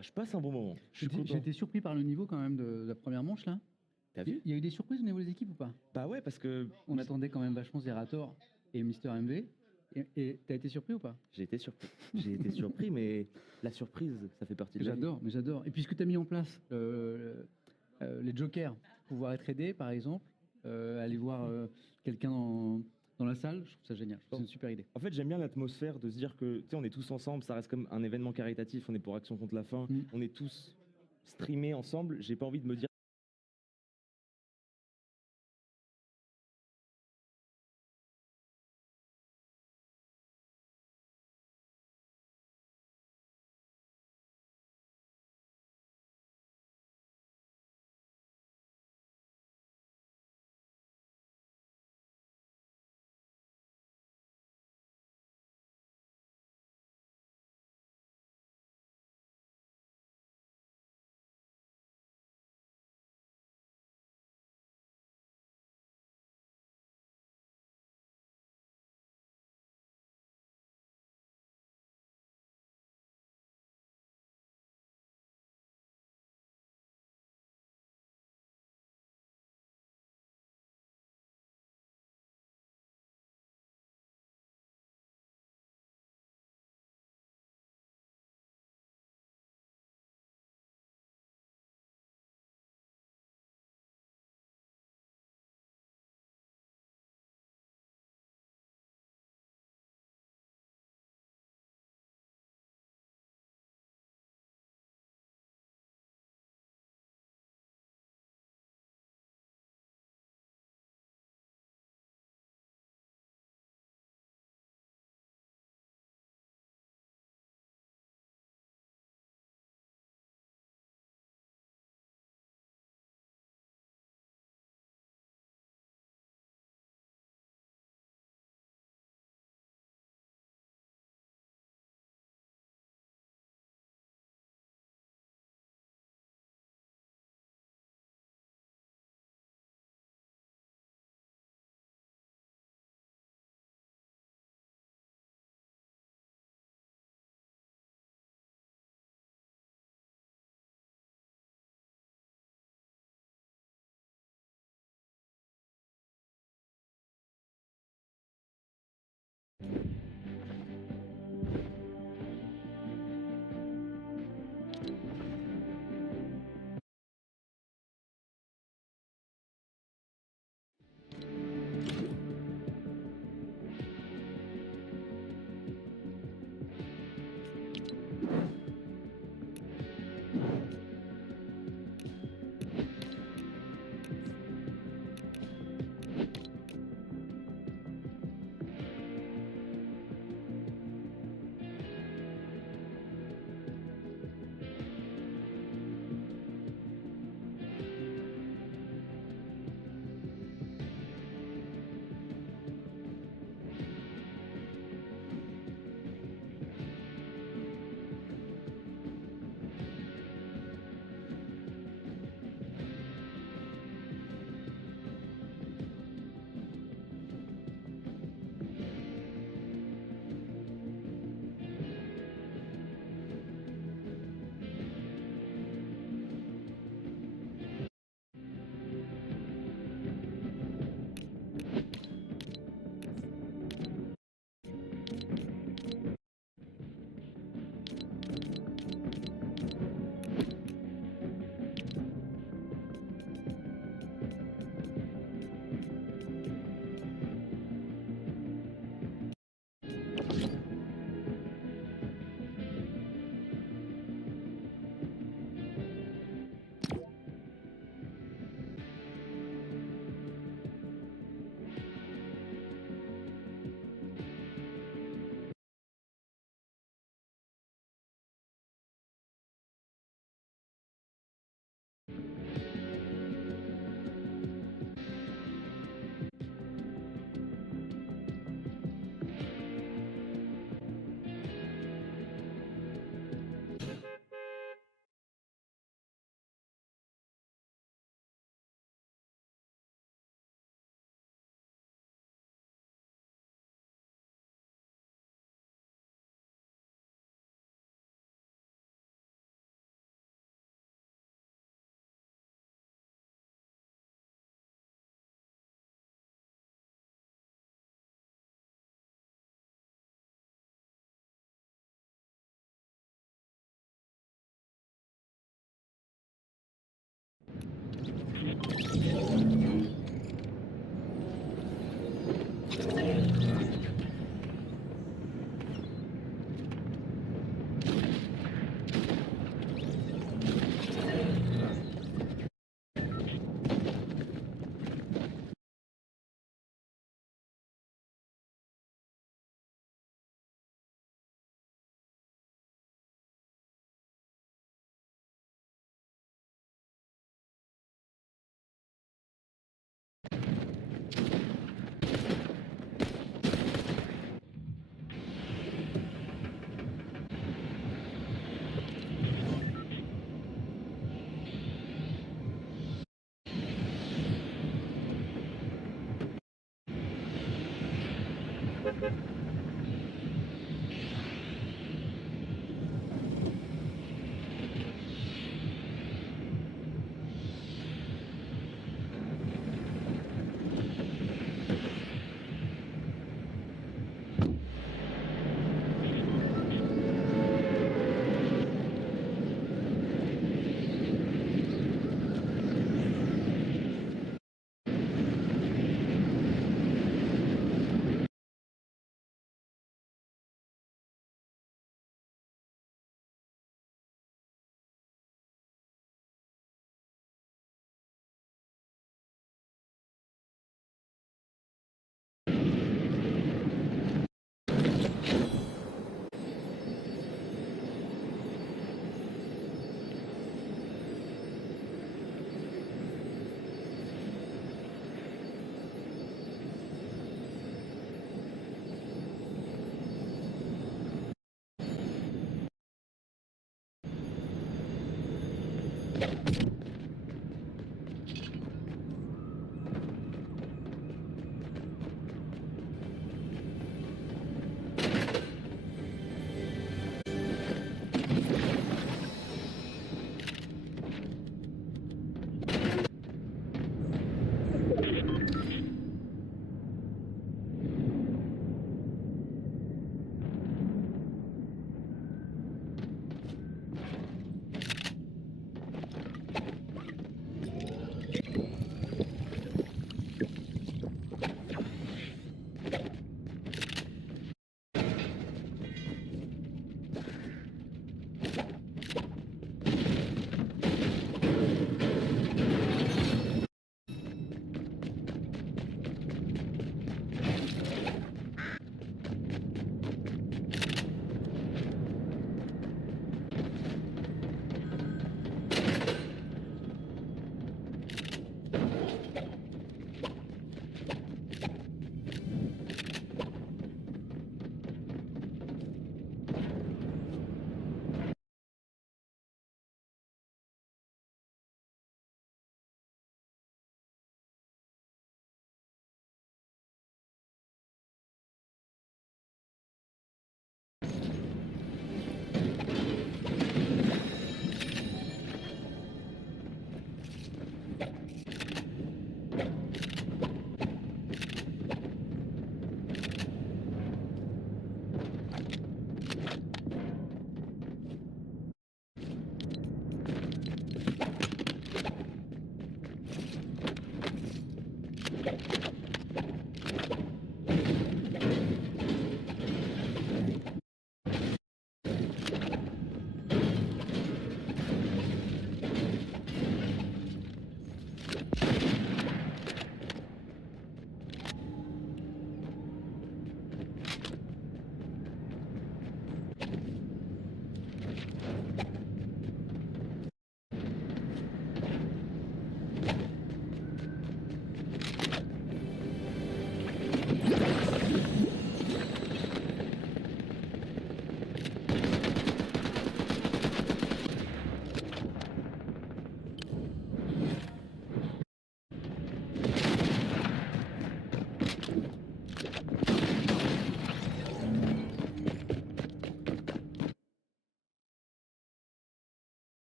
Je passe un bon moment. Je suis J'ai content. été surpris par le niveau quand même de la première manche là. T'as vu? Il y a eu des surprises au niveau des équipes ou pas? Bah ouais, parce que On attendait quand même vachement Zerator et Mister MV. Et t'as été surpris ou pas? j'ai été surpris. J'ai été surpris, mais la surprise, ça fait partie de la vie. J'adore. Et puis ce que tu as mis en place, les jokers, pouvoir être aidé par exemple, aller voir quelqu'un dans la salle, je trouve ça génial. Je trouve que c'est une super idée. En fait, j'aime bien l'atmosphère de se dire que, tu sais, on est tous ensemble, ça reste comme un événement caritatif, on est pour Action contre la faim, on est tous streamés ensemble. J'ai pas envie de me dire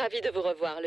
Ravi de vous revoir.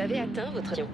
avez atteint votre mission.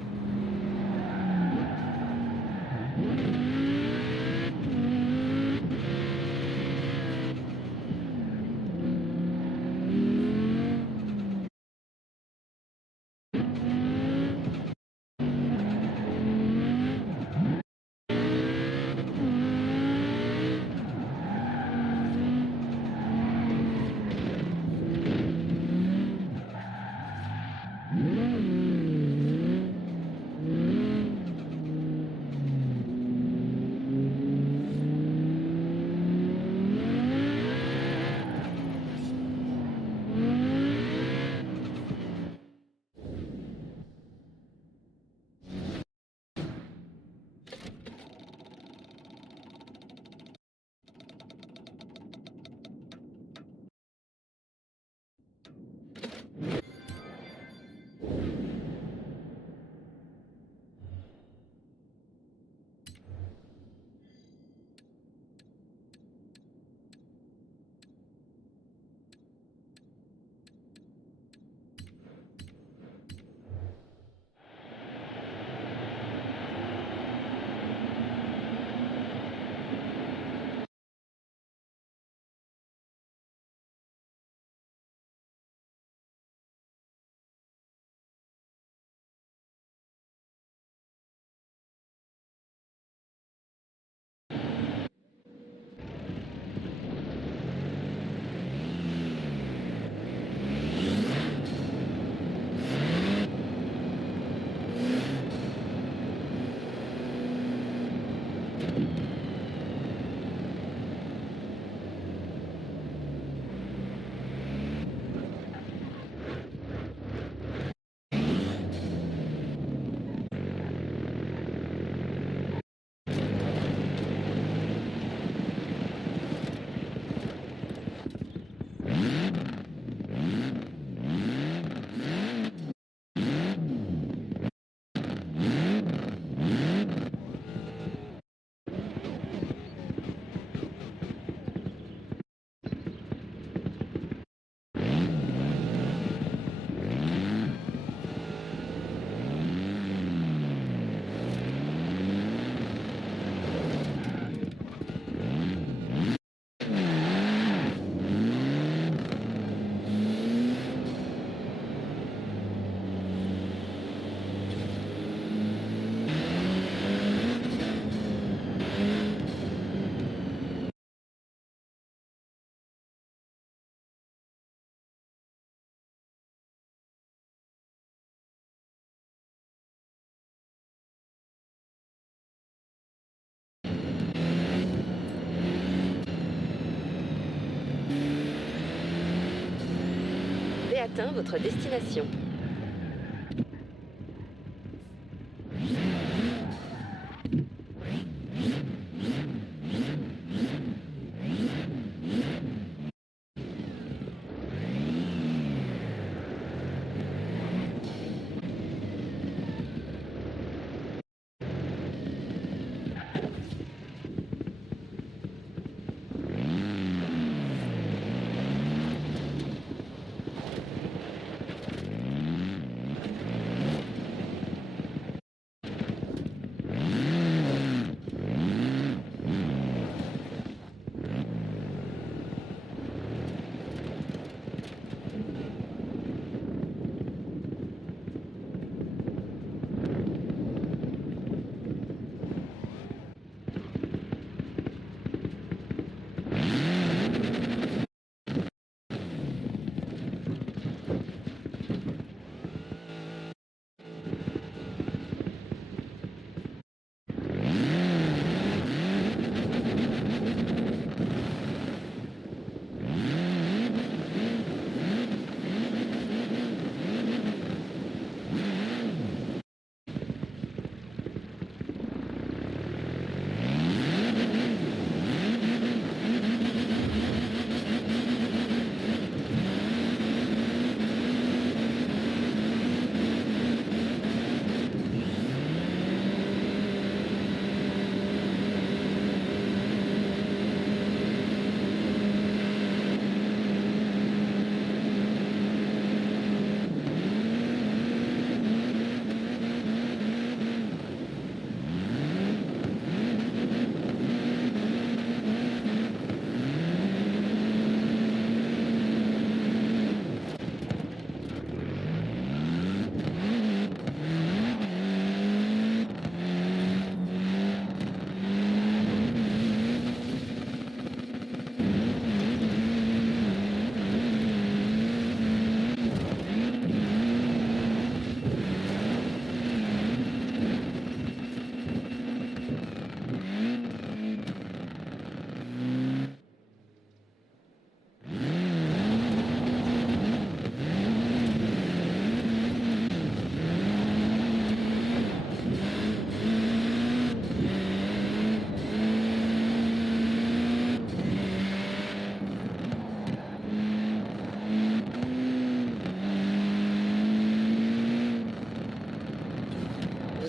Vous avez atteint votre destination.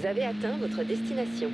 avez atteint votre destination.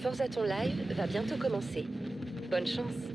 Forzaton Live va bientôt commencer. Bonne chance.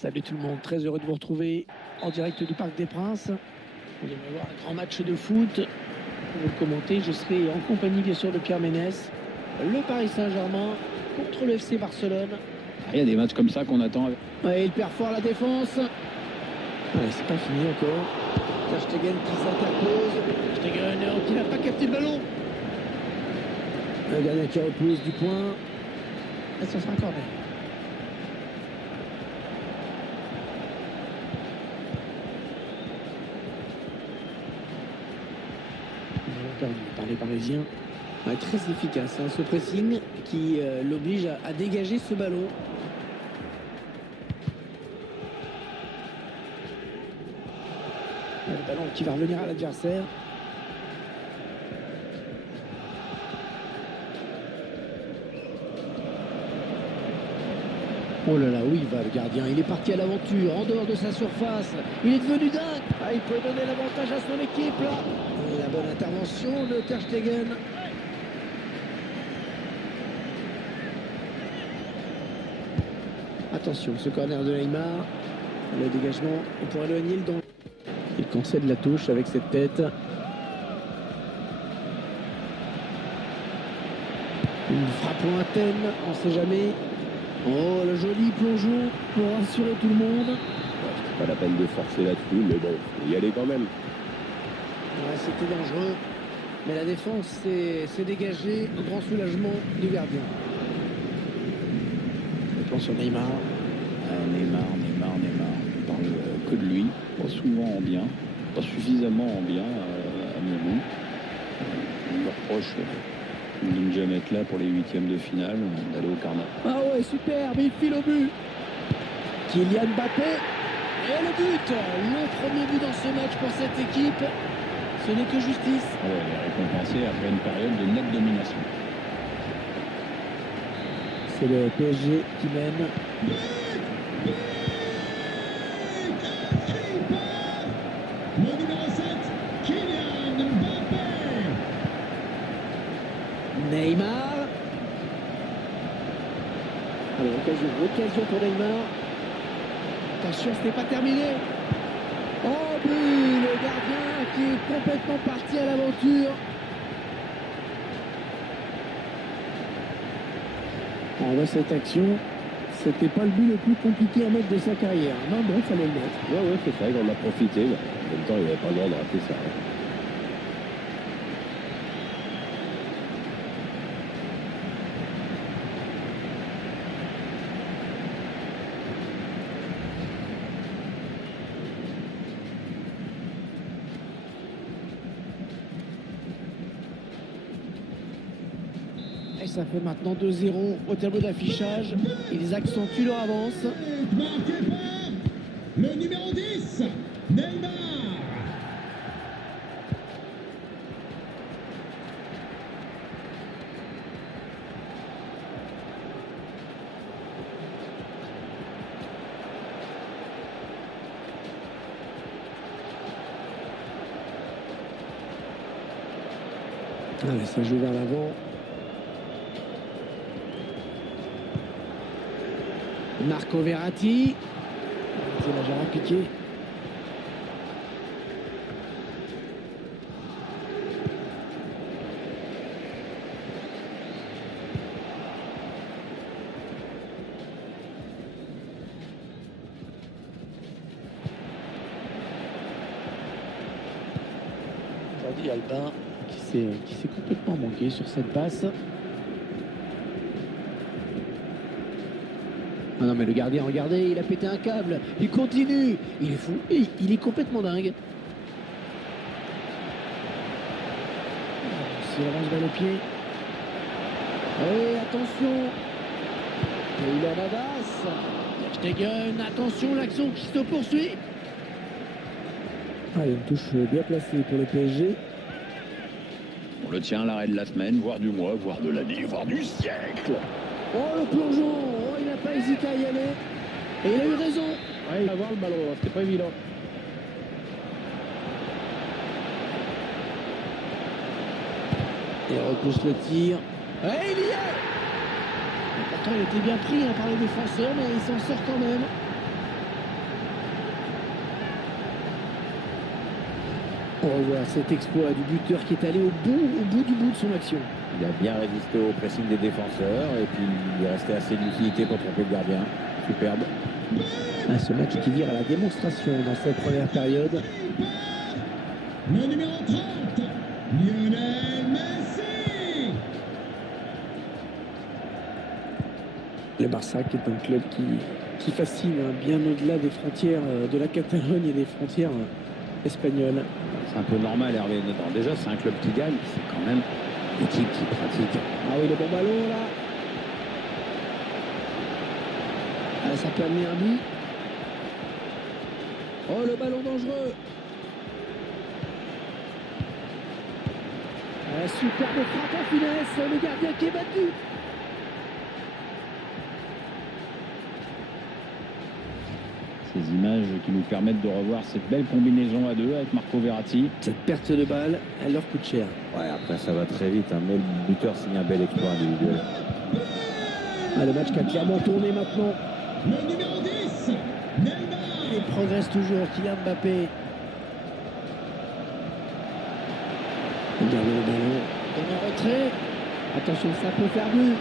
Salut tout le monde, très heureux de vous retrouver en direct du Parc des Princes. Vous allez voir un grand match de foot. Pour vous le commenter, je serai en compagnie bien sûr de Pierre Ménès. Le Paris Saint-Germain contre le FC Barcelone. Il y a des matchs comme ça qu'on attend. Ouais, il perd fort la défense. Ouais, c'est pas fini encore. Ter Stegen qui s'interpose. Stegen qui n'a pas capté le ballon. Le gardien qui repousse du point. Et ça sera encore bien. Perdu par les Parisiens. Ouais, très efficace hein, ce pressing qui l'oblige à dégager ce ballon. Le ballon qui va revenir à l'adversaire. Oh là là, oui, il va le gardien. Il est parti à l'aventure, en dehors de sa surface. Il est devenu dingue. Ah, il peut donner l'avantage à son équipe là. Et la bonne intervention de Ter Stegen. Attention, ce corner de Neymar. Le dégagement pour éloigner le danger. Il concède la touche avec cette tête. Une frappe lointaine, on ne sait jamais. Oh, le joli plongeon pour rassurer tout le monde. C'est pas la peine de forcer là-dessus, mais bon, faut y aller quand même. Ouais, c'était dangereux. Mais la défense s'est dégagée au grand soulagement du gardien. Le plan sur Neymar. Neymar. On parle que de lui. Pas souvent en bien. Pas suffisamment en bien à mon goût. On me reproche de ne jamais être là pour les huitièmes de finale, d'aller au carnat. Ah ouais, superbe, il file au but. Kylian Mbappé. Et le but. Le premier but dans ce match pour cette équipe. Ce n'est que justice. Ouais, récompensé après une période de nette domination. C'est le PSG qui mène. Le numéro 7, Kylian Mbappé. Neymar. Allez, occasion pour Neymar. Attention, ce n'est pas terminé. Oh, but, le gardien qui est complètement parti à l'aventure. On voit cette action. C'était pas le but le plus compliqué à mettre de sa carrière. Non, bon, il fallait le mettre. Ouais, c'est vrai qu'on a profité. En même temps, il n'avait pas le droit de rater ça. Et ça fait maintenant 2-0 au tableau d'affichage. Ils accentuent leur avance. Marqué par le numéro 10, Neymar. Allez, ça joue vers l'avant. Marco Verratti. C'est la jarre piqué. Jordi Alba qui s'est complètement manqué sur cette passe. Ah non mais le gardien, regardez, il a pété un câble, il continue, il est fou, il est complètement dingue. S'il avance vers le pied. Et attention. Taylor Navas. Stegen, attention, l'action qui se poursuit. Allez, une touche bien placée pour le PSG. On le tient, l'arrêt de la semaine, voire du mois, voire de l'année, voire du siècle. Oh, le plongeon. Oh, il n'a pas hésité à y aller. Et il a eu raison. Ouais, il va voir le ballon, hein, c'était pas évident. Il repousse le tir. Et il y est. Pourtant, il était bien pris par les défenseurs, mais il s'en sort quand même. On revoit cet exploit du buteur qui est allé au bout de son action. Il a bien résisté au pressing des défenseurs et puis il est resté assez de lucidité pour tromper le gardien. Superbe. Ce match qui vire à la démonstration dans cette première période. Le numéro 30, Lionel Messi. Le Barça qui est un club qui fascine bien au-delà des frontières de la Catalogne et des frontières espagnoles. C'est un peu normal, Hervé. Déjà, c'est un club qui gagne, c'est quand même l'équipe qui pratique. Ah oui, le bon ballon là. Ah, ça peut amener un but. Oh, le ballon dangereux. Superbe frappe en finesse. Le gardien qui est battu. Ces images qui nous permettent de revoir cette belle combinaison à deux avec Marco Verratti. Cette perte de balle, elle leur coûte cher. Ouais, après ça va très vite, hein, mais le buteur signe un bel exploit individuel. Le match qui a clairement tourné maintenant. Le numéro 10, Neymar. Il progresse toujours, Kylian Mbappé. Regardez le ballon. Dans un retrait. Attention, ça peut faire but.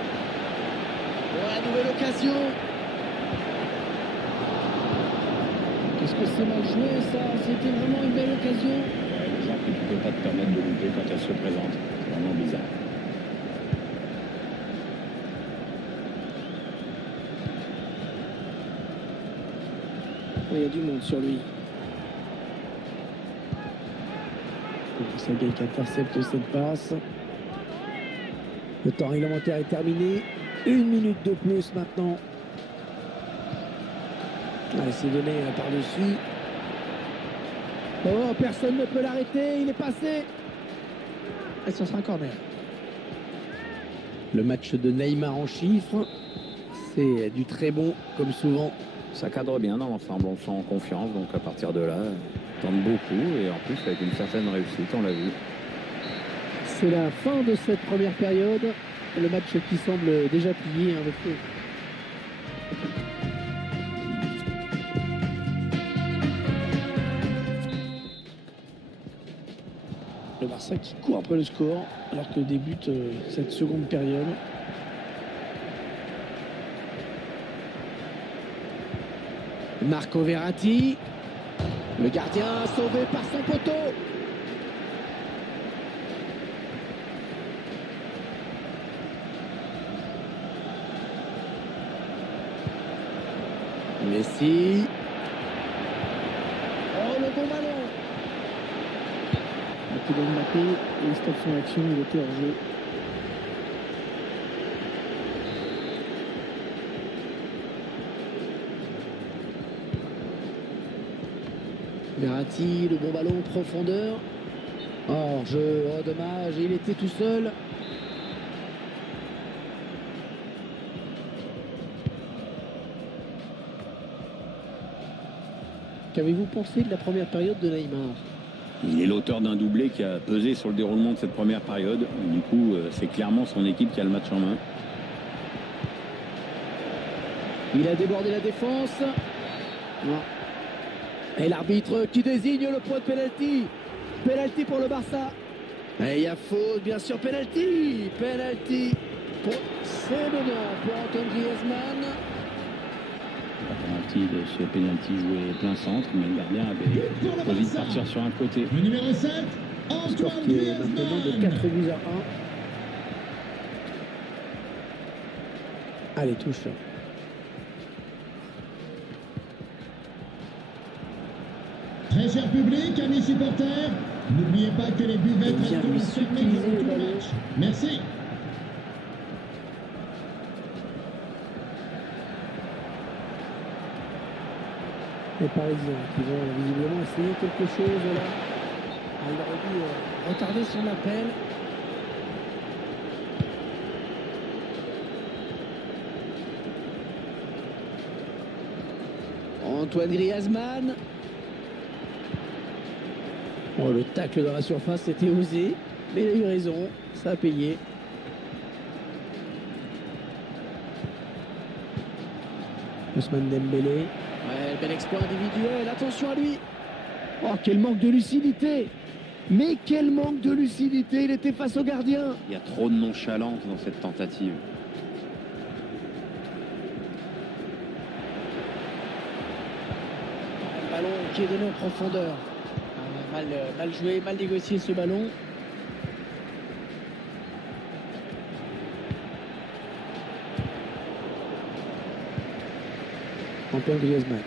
Oh, la nouvelle occasion. Est-ce que c'est mal joué ça? C'était vraiment une belle occasion. Le genre que tu ne peux pas te permettre de louper quand elle se présente. C'est vraiment bizarre. Il y a du monde sur lui. Sagai qui intercepte cette passe. Le temps réglementaire est terminé. 1 minute de plus maintenant. Allez, c'est donné par-dessus. Oh, personne ne peut l'arrêter. Il est passé. Et ce sera un corner. Le match de Neymar en chiffres. C'est du très bon, comme souvent. Ça cadre bien dans l'ensemble, on sent en confiance, donc à partir de là, on tente beaucoup et en plus avec une certaine réussite, on l'a vu. C'est la fin de cette première période. Le match qui semble déjà plié avec eux. Le Barça qui court un peu le score alors que débute cette seconde période. Marco Verratti, le gardien sauvé par son poteau. Messi. Oh, le bon ballon. Kylian Mbappé, il stoppe son action, il était hors jeu. Verratti, le bon ballon, profondeur. Hors jeu, oh dommage, il était tout seul. Qu'avez-vous pensé de la première période de Neymar? Il est l'auteur d'un doublé qui a pesé sur le déroulement de cette première période. Du coup, c'est clairement son équipe qui a le match en main. Il a débordé la défense. Non. Et l'arbitre qui désigne le point de pénalty. Pénalty pour le Barça. Et il y a faute, bien sûr, pénalty. Pénalty. C'est menant pour Antoine Griezmann. Ce pénalty joué plein centre, mais le gardien avait choisi de partir sur un côté. Le numéro 7, un score qui est maintenant de 4 buts à 1. Allez, touche. Très cher public, amis supporters, n'oubliez pas que les buvettes resteront fermées durant tout le match. Merci. Les Parisiens qui vont visiblement essayer quelque chose là. Ah, il aurait dû retarder son appel. Antoine Griezmann. Oh, le tacle dans la surface, c'était osé, mais il a eu raison, ça a payé. Ousmane Dembélé. Ouais, bel exploit individuel, attention à lui. Oh, quel manque de lucidité. Mais quel manque de lucidité, il était face au gardien. Il y a trop de nonchalance dans cette tentative. Un ballon qui est donné en profondeur. Mal joué, mal négocié ce ballon. Antoine Griezmann.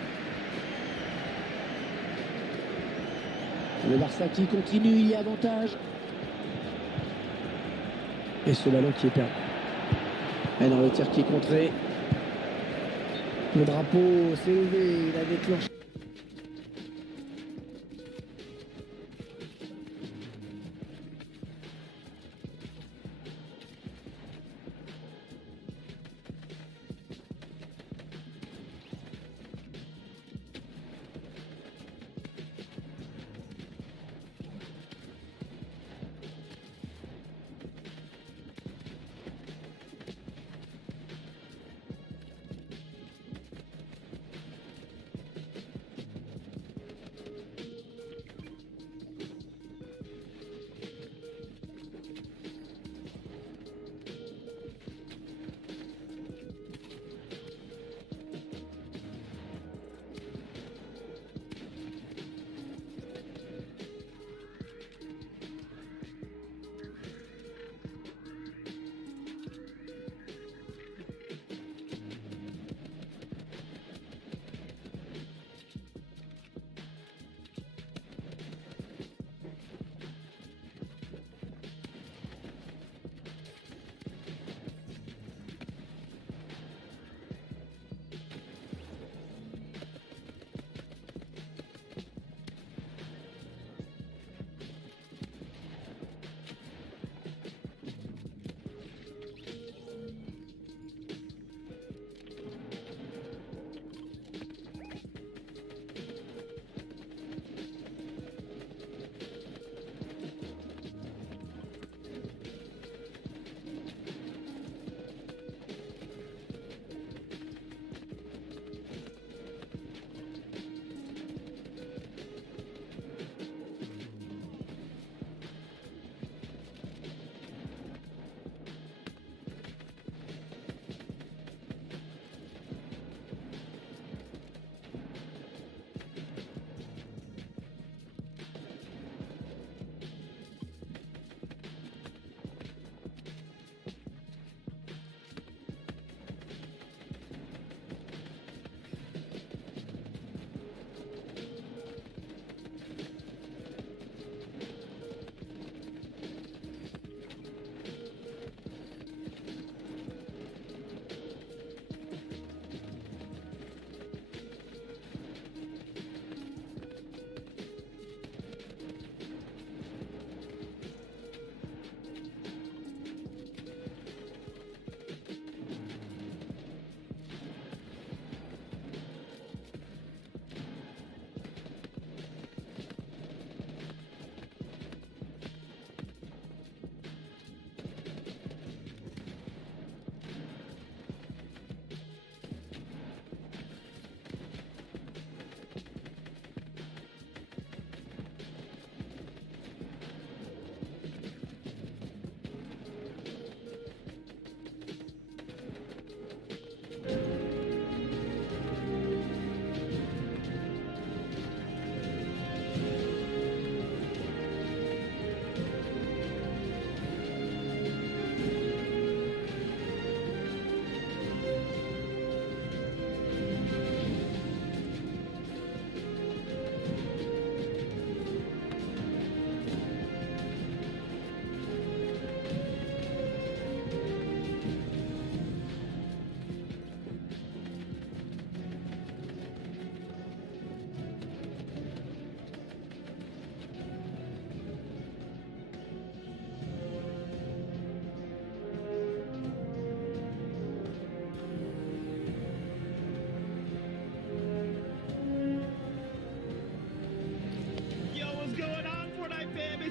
Le Barça qui continue, il y a avantage. Et ce ballon qui est perdu. Et dans le tir qui est contré. Le drapeau s'est levé, il a déclenché.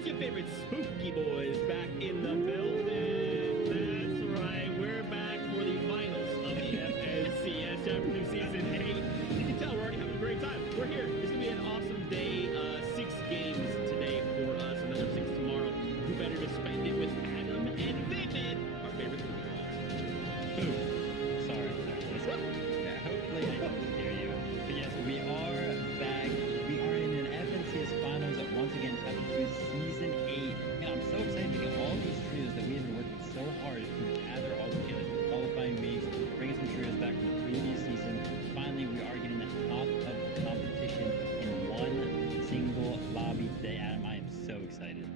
it's your favorite spooky boys back in the building. That's right, we're back for the finals of the FNCS Championship Season 8. You can tell we're already having a great time. We're here. It's going to be an awesome day. 6 games today for us, another 6 tomorrow. Who better to spend it with Adam and Vivid, our favorite spooky boys. Sorry. Yeah, hopefully I can hear you. But yes, we are back. We are in an FNCS Finals once again, Chapter 2, Season 8. Man, I'm so excited to get all these trios that we have been working so hard to gather all together for qualifying weeks, bringing some trios back from the previous season. Finally, we are getting the top of the competition in one single lobby today. Adam, I am so excited.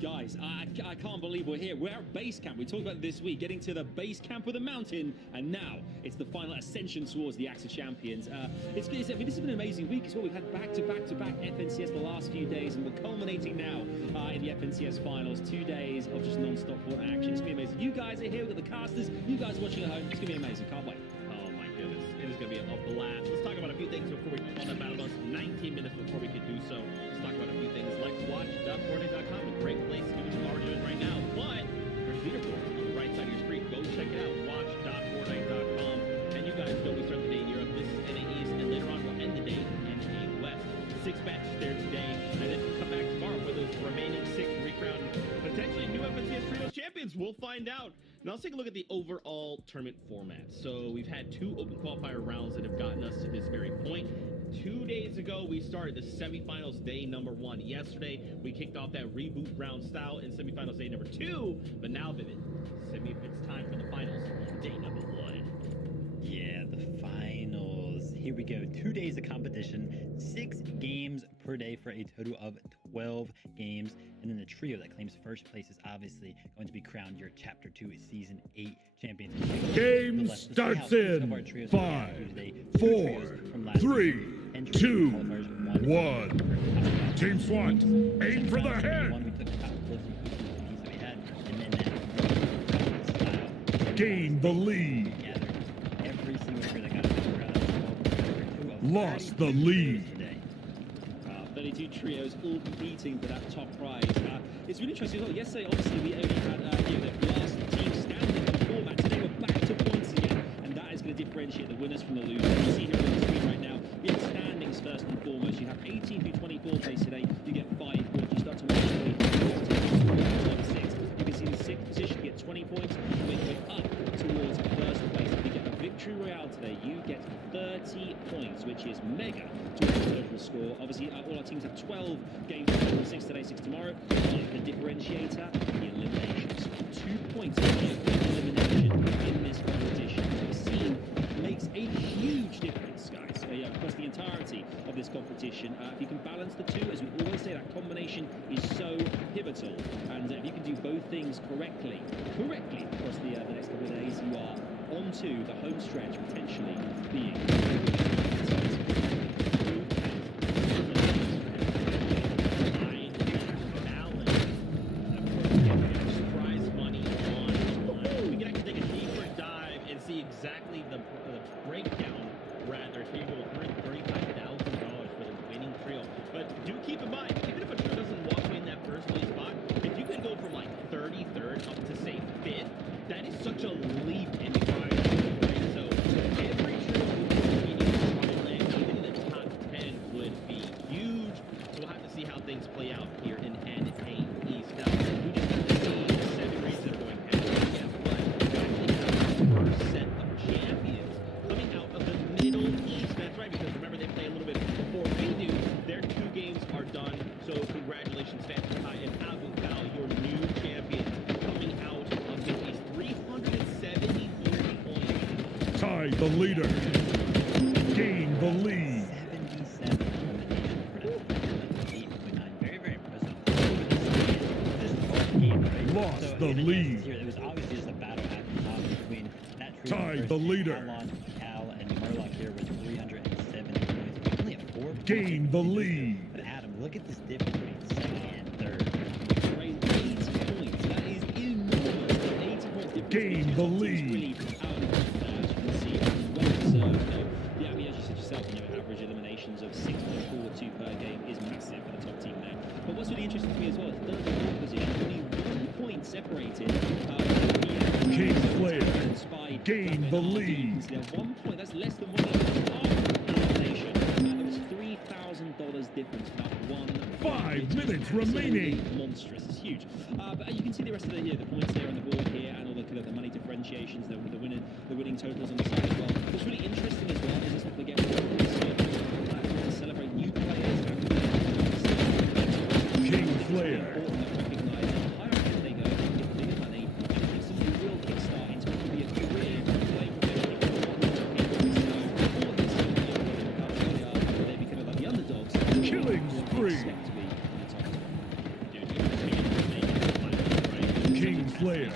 Guys, I can't believe we're here. We're at base camp. We talked about it this week, getting to the base camp of the mountain, and now it's the final ascension towards the AXA Champions. This has been an amazing week as well. We've had back-to-back FNCS the last few days, and we're culminating now in the FNCS finals. 2 days of just non-stop action. It's going to be amazing. You guys are here. We've got the casters. You guys watching at home. It's going to be amazing. Can't wait. Oh my goodness. It is going to be a blast. Let's talk about a few things before we come on the battle bus. 19 minutes before we can do so. Let's talk about a few things like watch.fornite.com, a great place to do what you are doing right now. But there's leaderboards on the right side of your screen. Go check it out. Watch.fornite.com. And you guys know we start the day in Europe. This is NA East, and later on we'll end the day in NA West. 6 matches there today, and then we'll come back tomorrow for those remaining 6 recrown potentially new FNCS Trios champions. We'll find out. Now let's take a look at the overall tournament format. So we've had 2 open qualifier rounds that have gotten us to this very point. 2 days ago, we started the semifinals day number 1. Yesterday, we kicked off that reboot round style in semifinals day number 2. But now, Vivid, it's time for the finals, day number 1. Yeah, the finals. Here we go. 2 days of competition, 6 games per day for a total of 12 games. And then the trio that claims first place is obviously going to be crowned your Chapter 2 Season 8 champions. Game starts in 5, 4, 3, 2, 1. Team SWAT, aim for the head. Gain the lead. Lost the lead. 32 trios all competing for that top prize. It's really interesting as well. Yesterday, obviously, we only had the last team standing in the format. Today, we're back to points again, and that is going to differentiate the winners from the losers. You see here on the screen right now, in standings first and foremost, you have 18 through 24 place today. You get 5 points. You start to win 6. You can see in 6th position, you get 20 points. We're up towards first place. If you get a victory royale today, you get 30 points, which is mega to the total score. Obviously, all our teams have 12 games, 6 today, 6 tomorrow. The differentiator, the eliminations. 2 points for elimination in this competition. We've seen makes a huge difference, guys, across the entirety of this competition. If you can balance the two, as we always say, that combination is so pivotal. And if you can do both things correctly across the next couple of days, you are onto the home stretch, potentially being exactly the breakdown, rather, if you will earn $35,000 for the winning trio. But do keep in mind, even if a trio doesn't walk in that first place spot, if you can go from like 33rd up to say 5th, that is such a leap in prize, right? So every trio would be competing to try and land even in the top 10 would be huge. So we'll have to see how things play out here in NA East. Now, we just have to see 7 races going head to head, but we actually have the first set of champions coming out of the Middle East. That's right, because remember they play a little bit before we do. Their 2 games are done. So congratulations, Fantasy and Abu Ghal, your new champions, coming out of the East. 373 points. Tie the leader. Gain the lead. 77 elimination production. 8.9. Very, very impressive. Game, right? Lost so the lead. Here, it was obviously just a battle at the top between that trio. Tie the leader. Alon, Cal, and Murloc here with 370 points. Only a 4 Gain the lead. But Adam, look at this difference between 2nd and 3rd. 80 points. That is enormous. 80 points difference. Gain the lead. Really out of that, as you can see. Well served. Yeah, I mean, as you said yourself, average eliminations of 6.42 per game is massive for the top team there. But what's really interesting to me as well is third and fourth position, only 1 point separated. King Slayer gained the lead. They're 1 point, that's less than 1 elimination. There was $3,000 difference for that one. 5 minutes remaining. Monstrous, it's huge. But you can see the rest of the points there on the board here, and all the kind of the money differentiations, the winning totals on the side as well. What's really interesting as well is let's not forget to celebrate new players. King Slayer. Killing spree. King Slayer.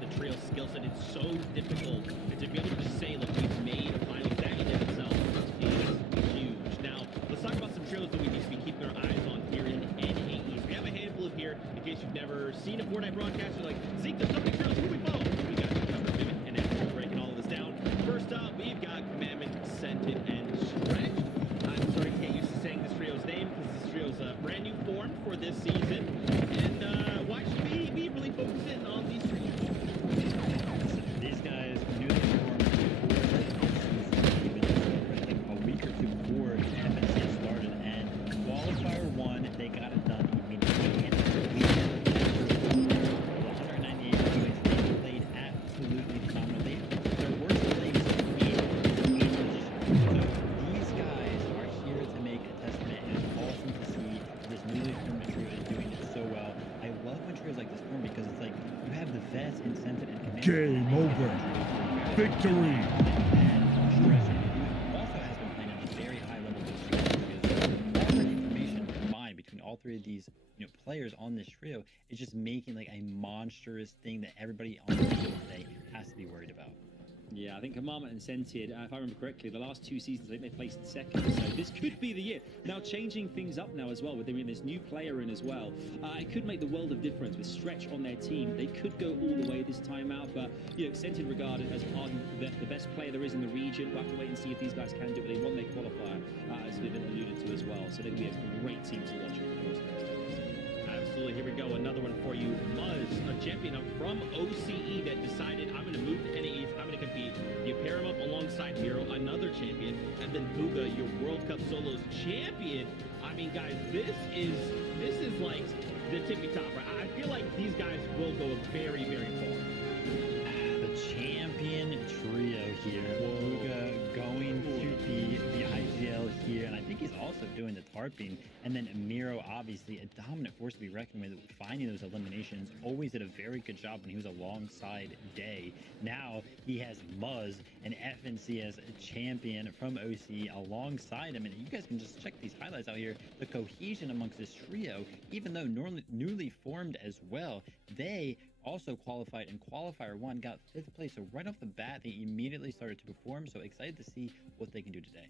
The trio skill set, it's so difficult to be able to just say, look, we've made a final. That in itself is huge. Now, let's talk about some trios that we need to be keeping our eyes on here in NAEs. We have a handful of here, in case you've never seen a Fortnite broadcast. You're like, Zeke, there's so many trios, who we follow? We got you covered, Mimic, and now we're breaking all of this down. First up, we've got Commandment, Scented, and Stretched. I'm sorry to get used to saying this trio's name, because this trio's a brand new form for this season. And why should we be really focusing on these trios? These guys knew they formed a week or two before FNCS started, and qualifier 1, they got it done immediately. 198 points, they played absolutely phenomenally. Their worst legs so these guys are here to make a testament, and it's awesome to see this newly formed trio is doing it so well. I love when trios like this form because it's like you have the vets incented and command. Game over. Victory. Also has been playing at a very high level this year. All the information combined between all three of these players on this trio is just making like a monstrous thing that everybody on the field today has to be worried about. Yeah, I think Commandment and Scented, if I remember correctly, the last 2 seasons, I think they placed second. So this could be the year. Now, changing things up now as well, with this new player in as well. It could make the world of difference with Stretch on their team. They could go all the way this time out, but, Scented regarded as arguably the best player there is in the region. We'll have to wait and see if these guys can do it. They won their qualifier, as we've alluded to as well. So they'll be a great team to watch over the course of the next Absolutely. Here we go. Another one for you. Muzz, a champion from OCE that decided, I'm going to move to NAEs. I'm going to compete. You pair him up alongside Miro, another champion, and then Booga, your World Cup Solos champion. I mean, guys, this is like the tippy top. Right? I feel like these guys will go very, very far. The champion trio here. Booga going to be the IGL here, and I think he's also doing the tarping. And then Miro, obviously, a dominant force to be reckoned with, finding those eliminations. Always did a very good job when he was alongside Day. Now he has Muzz, an FNCS champion from OC, alongside him. And you guys can just check these highlights out here. The cohesion amongst this trio, even though newly formed as well, they also qualified in qualifier 1, got 5th place. So right off the bat, they immediately started to perform. So excited to see what they can do today.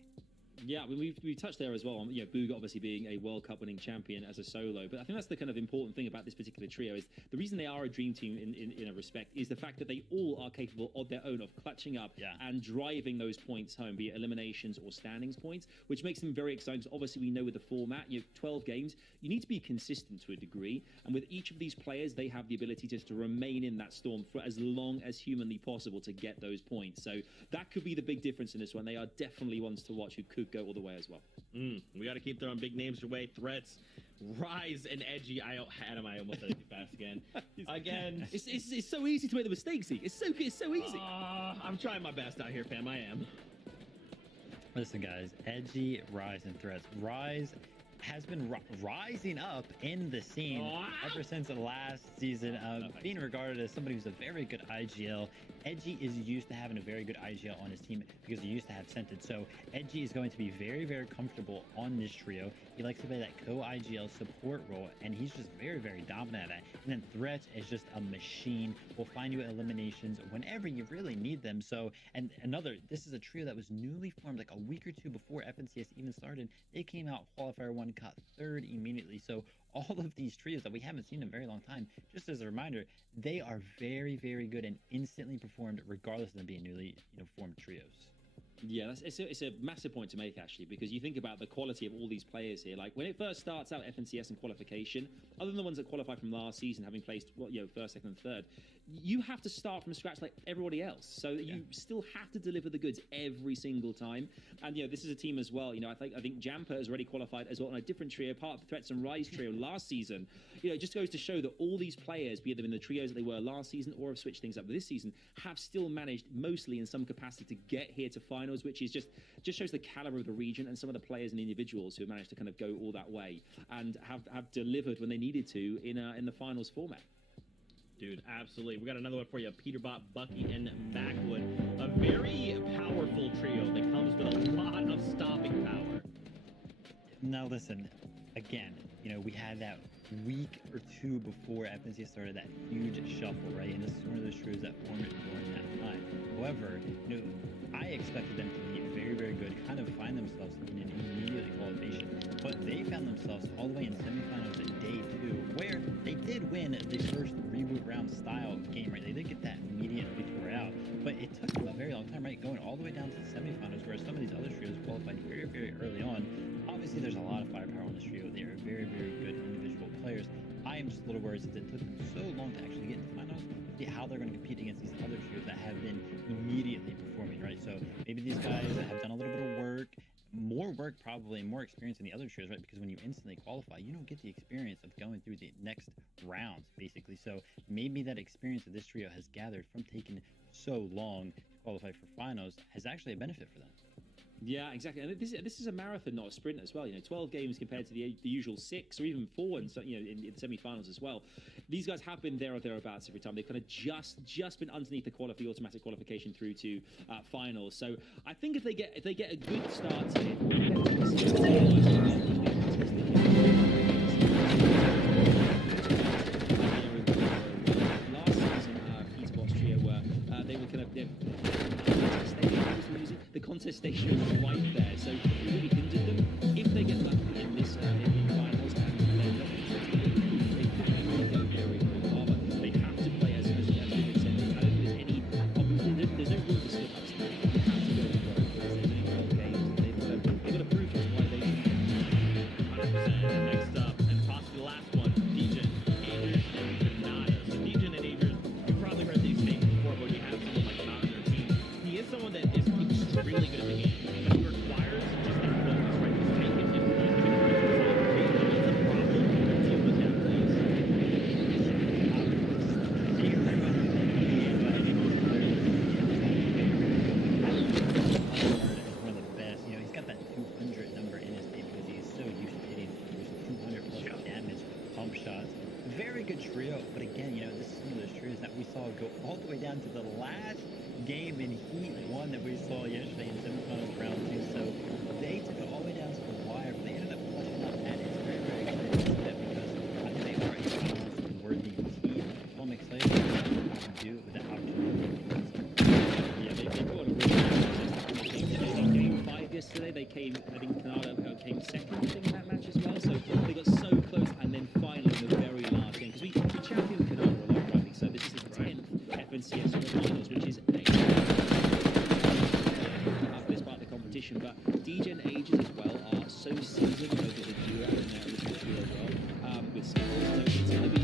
Yeah, we touched there as well on Booga obviously being a World Cup winning champion as a solo, but I think that's the kind of important thing about this particular trio is the reason they are a dream team in a respect is the fact that they all are capable of their own of clutching up and driving those points home, be it eliminations or standings points, which makes them very exciting. Because obviously we know with the format, 12 games, you need to be consistent to a degree, and with each of these players, they have the ability just to remain in that storm for as long as humanly possible to get those points. So that could be the big difference in this one. They are definitely ones to watch who could go all the way as well. We got to keep throwing big names your way. Threats, Rise, and Edgy. I almost said it too fast again. It's so easy to make the mistakes. It's so easy. I'm trying my best out here, fam. I am. Listen, guys. Edgy, Rise, and Threats. Rise has been rising up in the scene ever since the last season, being regarded as somebody who's a very good IGL. Edgy is used to having a very good IGL on his team because he used to have Scented. So Edgy is going to be very, very comfortable on this trio. He likes to play that co-IGL support role, and he's just very, very dominant at that. And then Threats is just a machine. Will find you eliminations whenever you really need them. So, and this is a trio that was newly formed like a week or two before FNCS even started. They came out qualifier 1, got 3rd immediately. So all of these trios that we haven't seen in a very long time, just as a reminder, they are very, very good and instantly performed regardless of them being newly formed trios. Yeah, it's a massive point to make, actually, because you think about the quality of all these players here. Like, when it first starts out FNCS and qualification, other than the ones that qualified from last season, having placed, first, second, and third, you have to start from scratch like everybody else. So you still have to deliver the goods every single time. And, this is a team as well. I think Jamper has already qualified as well on a different trio, part of the Threats and Rise trio last season. It just goes to show that all these players, be them in the trios that they were last season or have switched things up this season, have still managed, mostly in some capacity, to get here to finals, which is just shows the caliber of the region and some of the players and individuals who have managed to kind of go all that way and have delivered when they needed to in the finals format. Dude, absolutely. We got another one for you. Peterbot, Bucky, and Backwood. A very powerful trio that comes with a lot of stopping power. Now listen, again, we had that week or two before FNCS started, that huge shuffle, right? And this is one of those trios that formed during that time. However, I expected them to be very, very good, kind of find themselves in an immediate qualification. But they found themselves all the way in semifinals at day 2, where they did win the first reboot round style game, right? They did get that immediate victory out, but it took them a very long time, right? Going all the way down to the semifinals, whereas some of these other trios qualified very, very early on. Obviously, there's a lot of firepower on this trio. They are very, very good individual players. I am just a little worried since it took them so long to actually get into finals, see how they're going to compete against these other trios that have been immediately performing, right? So maybe these guys have done a little bit of work, more work probably, more experience than the other trios, right? Because when you instantly qualify, you don't get the experience of going through the next rounds, basically. So maybe that experience that this trio has gathered from taking so long to qualify for finals has actually a benefit for them. Yeah, exactly. And this is a marathon, not a sprint as well. 12 games compared to the usual 6 or even 4 in the semi-finals as well. These guys have been there or thereabouts every time. They've kind of just been underneath the automatic qualification through to finals. So I think if they get a good start here, last season, Peterbot's trio were they were kind of the contest station was right there, so it really hindered them. If they get lucky in this in finals, and they could go very, very far, but they have to play as good as I said. I don't think there's any, obviously, there's no room to slip up. You have to go for it because there's only 12 games. They've got to prove to us why they should. 100%. Next up, and possibly the last one, Dejan, Agers, and Canada. So Dejan and Agers, you've probably heard these names before, but you have someone like Canada on your team. He is someone that is really good at the game, but he requires just that focus, right? He's taking him. It's a problem to deal with that, please. One of the best. He's got that 200 number in his name because he is so used to hitting 200 plus damage pump shots. Very good trio, but again, this is one of those trios that we saw go all the way down to the last game in Heat 1 that we saw yesterday in semifinals round 2. So they took it all the way down to the wire, but they ended up flushing out, and it's very, very exciting to see that because I think they are a finals worthy team. So I'm excited to see what they can do with the opportunity. Yeah, they got a really game 5 yesterday. They came, I think Canada came second in that match as well. So they got so close, and then finally in the very last game, because we championed Canada a lot, right? So this is the 10th FNCS finals, which is this part of the competition. But DJ and Ages as well are so seasoned, both as a duo and their original trio as well, with skills. So it's going to be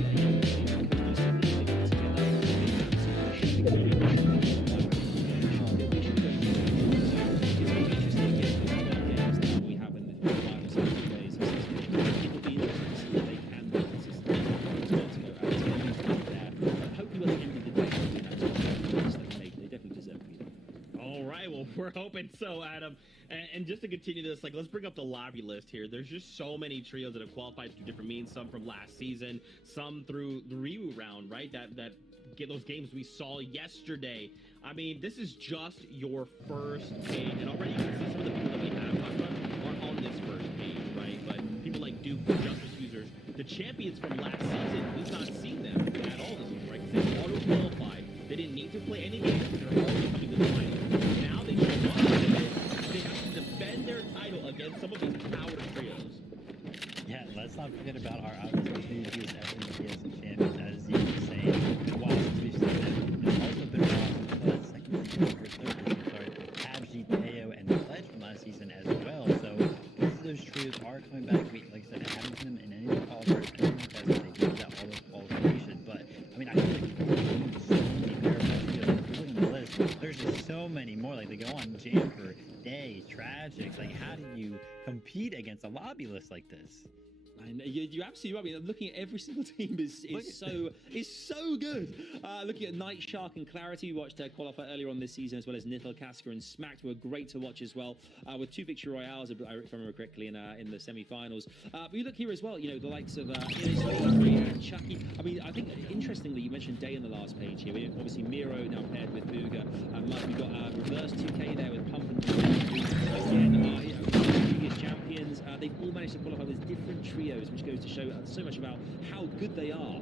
We're hoping so, Adam. And just to continue this, let's bring up the lobby list here. There's just so many trios that have qualified through different means, some from last season, some through the reboot round, right? That get those games we saw yesterday. I mean, this is just your first game, and already you can see some of the people that we have talked about are on this first page, right? But people like Duke, Justice Users, the champions from last season, we've not seen them at all this week, right? Because they auto-qualified. They didn't need to play any games. They're already coming to the final. Now they show up. They have to defend their title against some of these power trios. Yeah, let's not forget about our opportunity to use FNCS champions, as you were saying. Wow, we've seen that. It's also been a while since the second season or third season, sorry. Abji, Teo, They go on jam for days, tragics. Like, how do you compete against a lobby list like this? And you're absolutely right. I mean, looking at every single team is so good. Looking at Night Shark and Clarity, we watched qualify earlier on this season, as well as Nithal, Casca, and Smacked were great to watch as well, with 2 victory royales, if I remember correctly, in the semi-finals. But you look here as well, you know, the likes of and Chucky. I mean, I think interestingly, you mentioned Day in the last page here. We obviously Miro now paired with Booga, and we've got reverse 2K there with Pump and again, previous champions. They've all managed to qualify with different trios, which goes to show so much about how good they are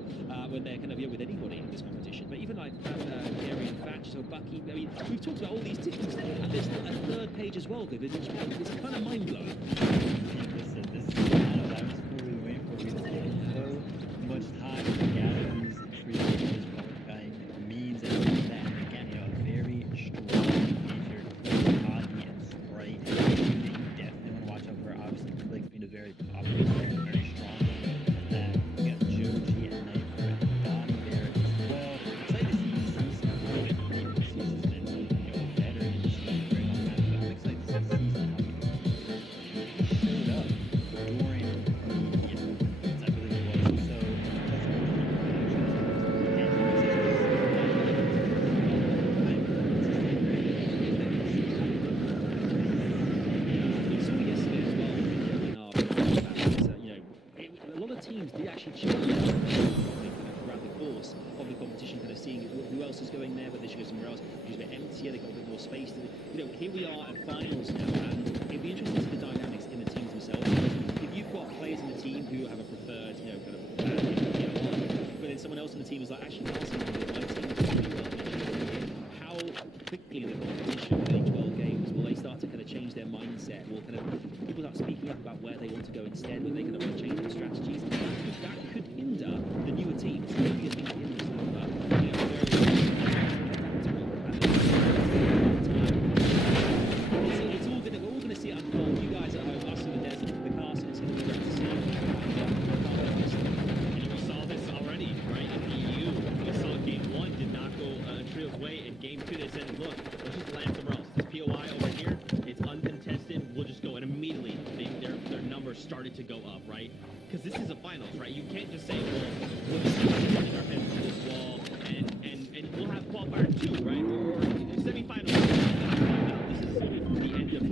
when they're kind of with anybody in this competition. But even like Gary and Thatch, so Bucky, I mean, we've talked about all these teams, and there's a third page as well, Vivid, which is kind of mind-blowing. Listen, this is what I was fully waiting for. We spent so much time to gather these trios. This qualifying means that, again, you know, a very strong major Ozzy and Sprite. You definitely want to watch out for. Obviously, Click's being a very popular player, very strong. We got Joji and Knifer and Donnie there as well. Excited to see Season. Season's been, you know, veteran in the scene for a very long time, but I'm excited to see Season how he showed up during the I believe it was. So teams did actually change throughout the course of the competition, kind of seeing who else is going there, but they should go somewhere else, which is a bit emptier, they got a bit more space. You know, here we are at finals now, and it'd be interesting to see the dynamics in the teams themselves. If you've got players in the team who have a preferred, you know, kind of but then someone else in the team is like, actually, my team is really well. How quickly in the competition, within 12 games, will they start to kind of change their mindset? Will kind of people start speaking up about where they want to go instead? Will they kind of want to change their strategies? That could hinder the newer teams. The biggest thing that hinders them, it's all good. We're all going to see it unfold. You guys at home, us in the desert, the castle, it's going to be great to see. And we saw this already, right? In the EU, we saw Game 1 did not go a trio's way. In Game 2, they said, look, let's just land somewhere else. This POI over here, it's uncontested. We'll just go. And immediately, their numbers started to go up, right? Because this is a finals, right? You can't just say, well, we'll just keep running our heads to this wall, and we'll have qualifier 2, right? Or semifinals. This is the end of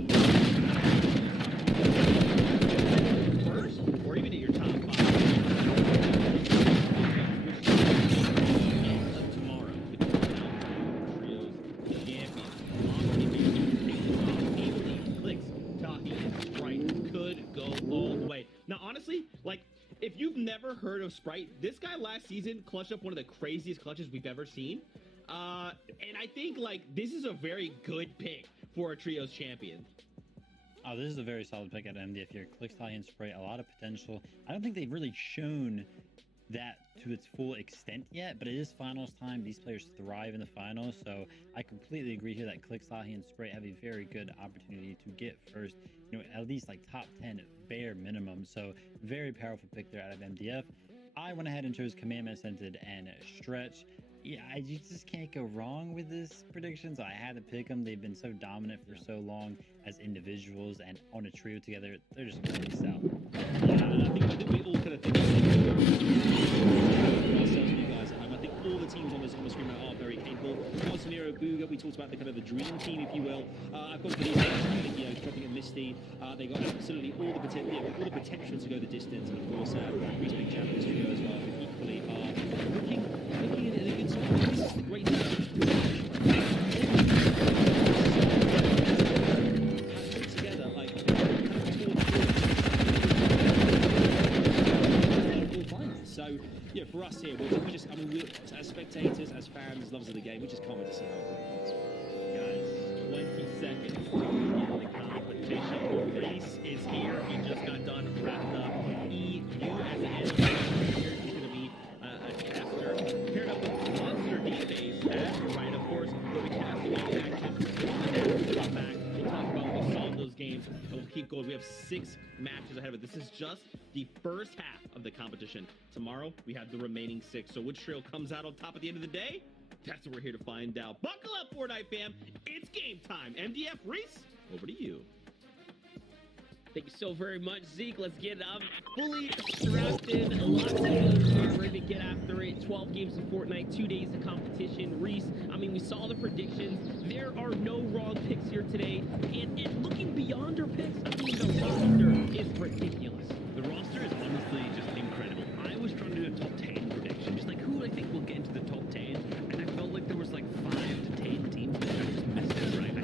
first, or even at your top 5. Tomorrow, trios, champions, Clicks, Talking, and Sprite could go all the way. Now, honestly, like, if you've never heard of Sprite, this guy last season clutched up one of the craziest clutches we've ever seen. And I think, like, this is a very good pick for a trios champion. Oh, this is a very solid pick at MDF here. Clicks, Talking, and Sprite, a lot of potential. I don't think they've really shown that to its full extent yet, but it is finals time. These players thrive in the finals, so I completely agree here that Click, Slahi, and Sprite have a very good opportunity to get first, you know, at least like top 10 bare minimum. So very powerful pick there out of MDF. I went ahead and chose Commandment Scented and Stretch. Yeah, you just can't go wrong with this prediction, so I had to pick them. They've been so dominant for so long as individuals, and on a trio together, they're just going to sell. Yeah, and I think we all kind of think ourselves, you guys at home. I think all the teams on the screen are very capable. Casemiro, Booga, we talked about the kind of the dream team, if you will. I've got the dropping at Misty. They got absolutely all the potential to go the distance, and of course, Reese Big Champions trio as well, who equally are looking in a good spot. This is the great thing. Together, like so, yeah, for us here, we just, I mean, we, as spectators, as fans, lovers of the game, we just can't wait to see how it goes. Guys, 20 seconds in the competition. Reese is here. He just got done wrapping up EU as an enemy. He's going to be a caster. Paired up with Monster D-Base. Right, of course, we'll be casting all active. We'll come back. We'll talk about what we saw in those games, and we'll keep going. We have 6 matches ahead of it. This is just the first half of the competition. Tomorrow, we have the remaining 6. So which trio comes out on top at the end of the day? That's what we're here to find out. Buckle up, Fortnite fam. It's game time. MDF, Reese, over to you. Thank you so very much, Zeke. Let's get it up. Fully strapped in. Lots of games here. Ready to get after it. 12 games of Fortnite, 2 days of competition. Reese, I mean, we saw the predictions. There are no wrong picks here today. And looking beyond our picks, I mean, the roster is ridiculous. The roster is honestly just incredible. I was trying to do a top 10 prediction, just like who I think will get into the top 10, and I felt like there was like 5 to 10 teams that I just missed it, right? I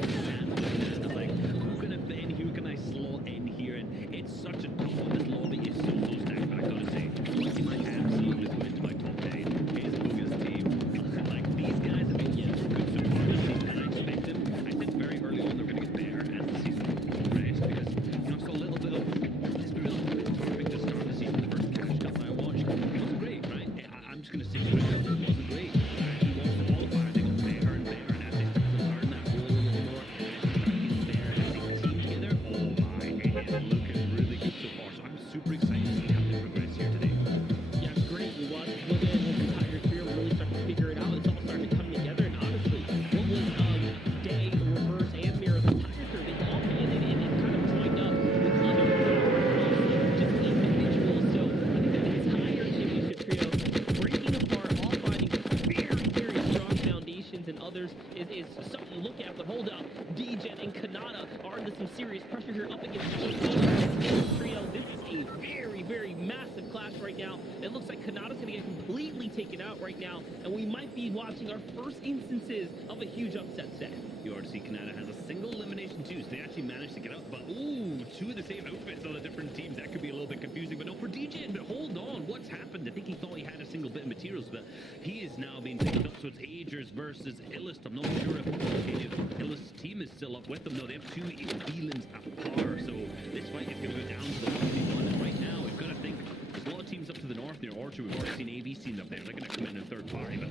was like, who can I fit in, who can I slot in here? And it's such a tough one. This lobby is so stacked, but I gotta say, one team I absolutely put into my top 10 is Boogie's team. Like, these guys have been good so far this season, and I expect them. I said very early on they're gonna get better as the season progressed, because, you know, I saw a little bit of this perfect to start the season. The first catch cup I watched, it wasn't great, right? I'm just gonna say it wasn't great. He lost the qualifier, they got better and better, and as they start to learn that role a little more, it's there, and as they team together, oh my, it is looking really good so far. So I'm super excited to see how they progress here today. Yeah, it's great. We watched Boogie and the Tiger Trio really start to figure it out. It's all starting to come together, and honestly, what was Day, Reverse, and Mirror, the Tiger Trio, they all banded in and kind of joined up with other just individuals. So I think that entire championship trio breaking apart, all finding very, very strong foundations, and others is something to look at. But hold up, DJen and Kanata are under some serious pressure here up against the trio. This is a very, very massive clash right now. It looks like Kanata's going to get completely taken out right now, and we might be watching our first instances of a huge upset set. You already see Kanata has a single elimination too, so they actually managed to get up, but ooh, 2 of the same outfits on the different teams. That could be a little bit confusing, but no, for DJ, but hold on, what's happened? I think he thought he had a single bit of materials, but he is now being picked up, so it's Agers versus Illust. I'm not sure if Illust's team is still up with them. No, they have 2 Elans at par, so this fight is going to go down to the 1v1, and right now, we've got to think, there's a lot of teams up to the north near Orchard. We've already seen AV's teams up there. They're going to come in third party, but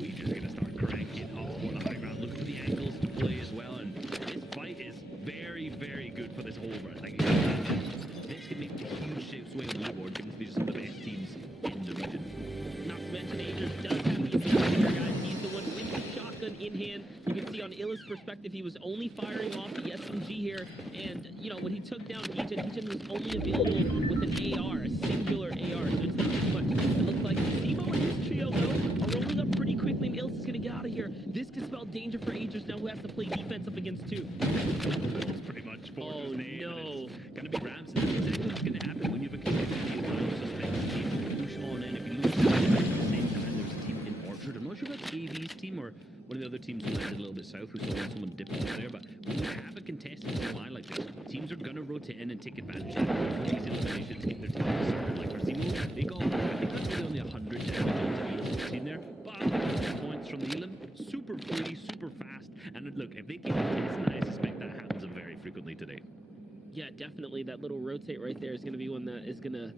we're just going to start cranking all on the high ground. Look for the angles to play as well, and this fight is very, very good for this whole run. Like, this can make a huge swing on the leaderboard, given to be just some of the best teams in the region. Not to mention, Agers does have the advantage here, guys. He's the one with the shotgun in hand. You can see on Illa's perspective, he was only firing off the SMG here, and, you know, when he took down DJen was only available with an AR, a singular AR, so it's not too much. It looks like Zemo and his trio, though, are rolling up pretty quickly, and Illis is going to get out of here. This could spell danger for Agers now, who has to play defense up against 2. That's pretty much Forger's name. No. It's going to be Ramsey. That's exactly what's going to happen when you have a consecutive suspect team. Push on in. If you lose at the same time, there's a team in Orchard. I'm not sure if that's AV's team or one of the other teams who landed a little bit south. We saw someone dip off there, but when you have a contested supply like this, teams are going to rotate in and take advantage of it. These eliminations keep their team in a circle. Like Racimo, they got, I think that's really only 100 damage on the team there, but points from the Elam, super free, super fast, and look, if they keep contesting, I suspect that happens very frequently today. Yeah, definitely. That little rotate right there is going to be one that is going to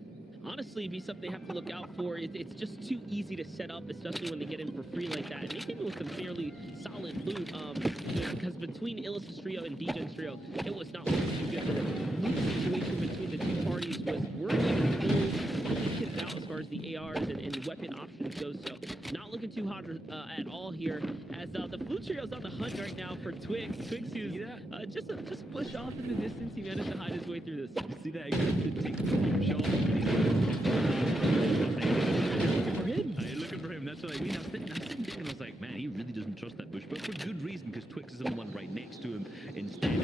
honestly be something they have to look out for. It's just too easy to set up, especially when they get in for free like that. And they came in with some fairly solid loot, because between Illis' trio and DJen's trio, it was not looking too good. The loot situation between the two parties weren't even fully kitted out as far as the ARs and weapon options go. So not looking too hot at all here, as the blue trio's on the hunt right now for Twix. Twix, who's just pushed off in the distance. He managed to hide his way through this. See that? He could take the deep shot. Looking for him. That's what I mean. I was sitting thinking, I was like, man, he really doesn't trust that bush, but for good reason, because Twix is the one right next to him instead.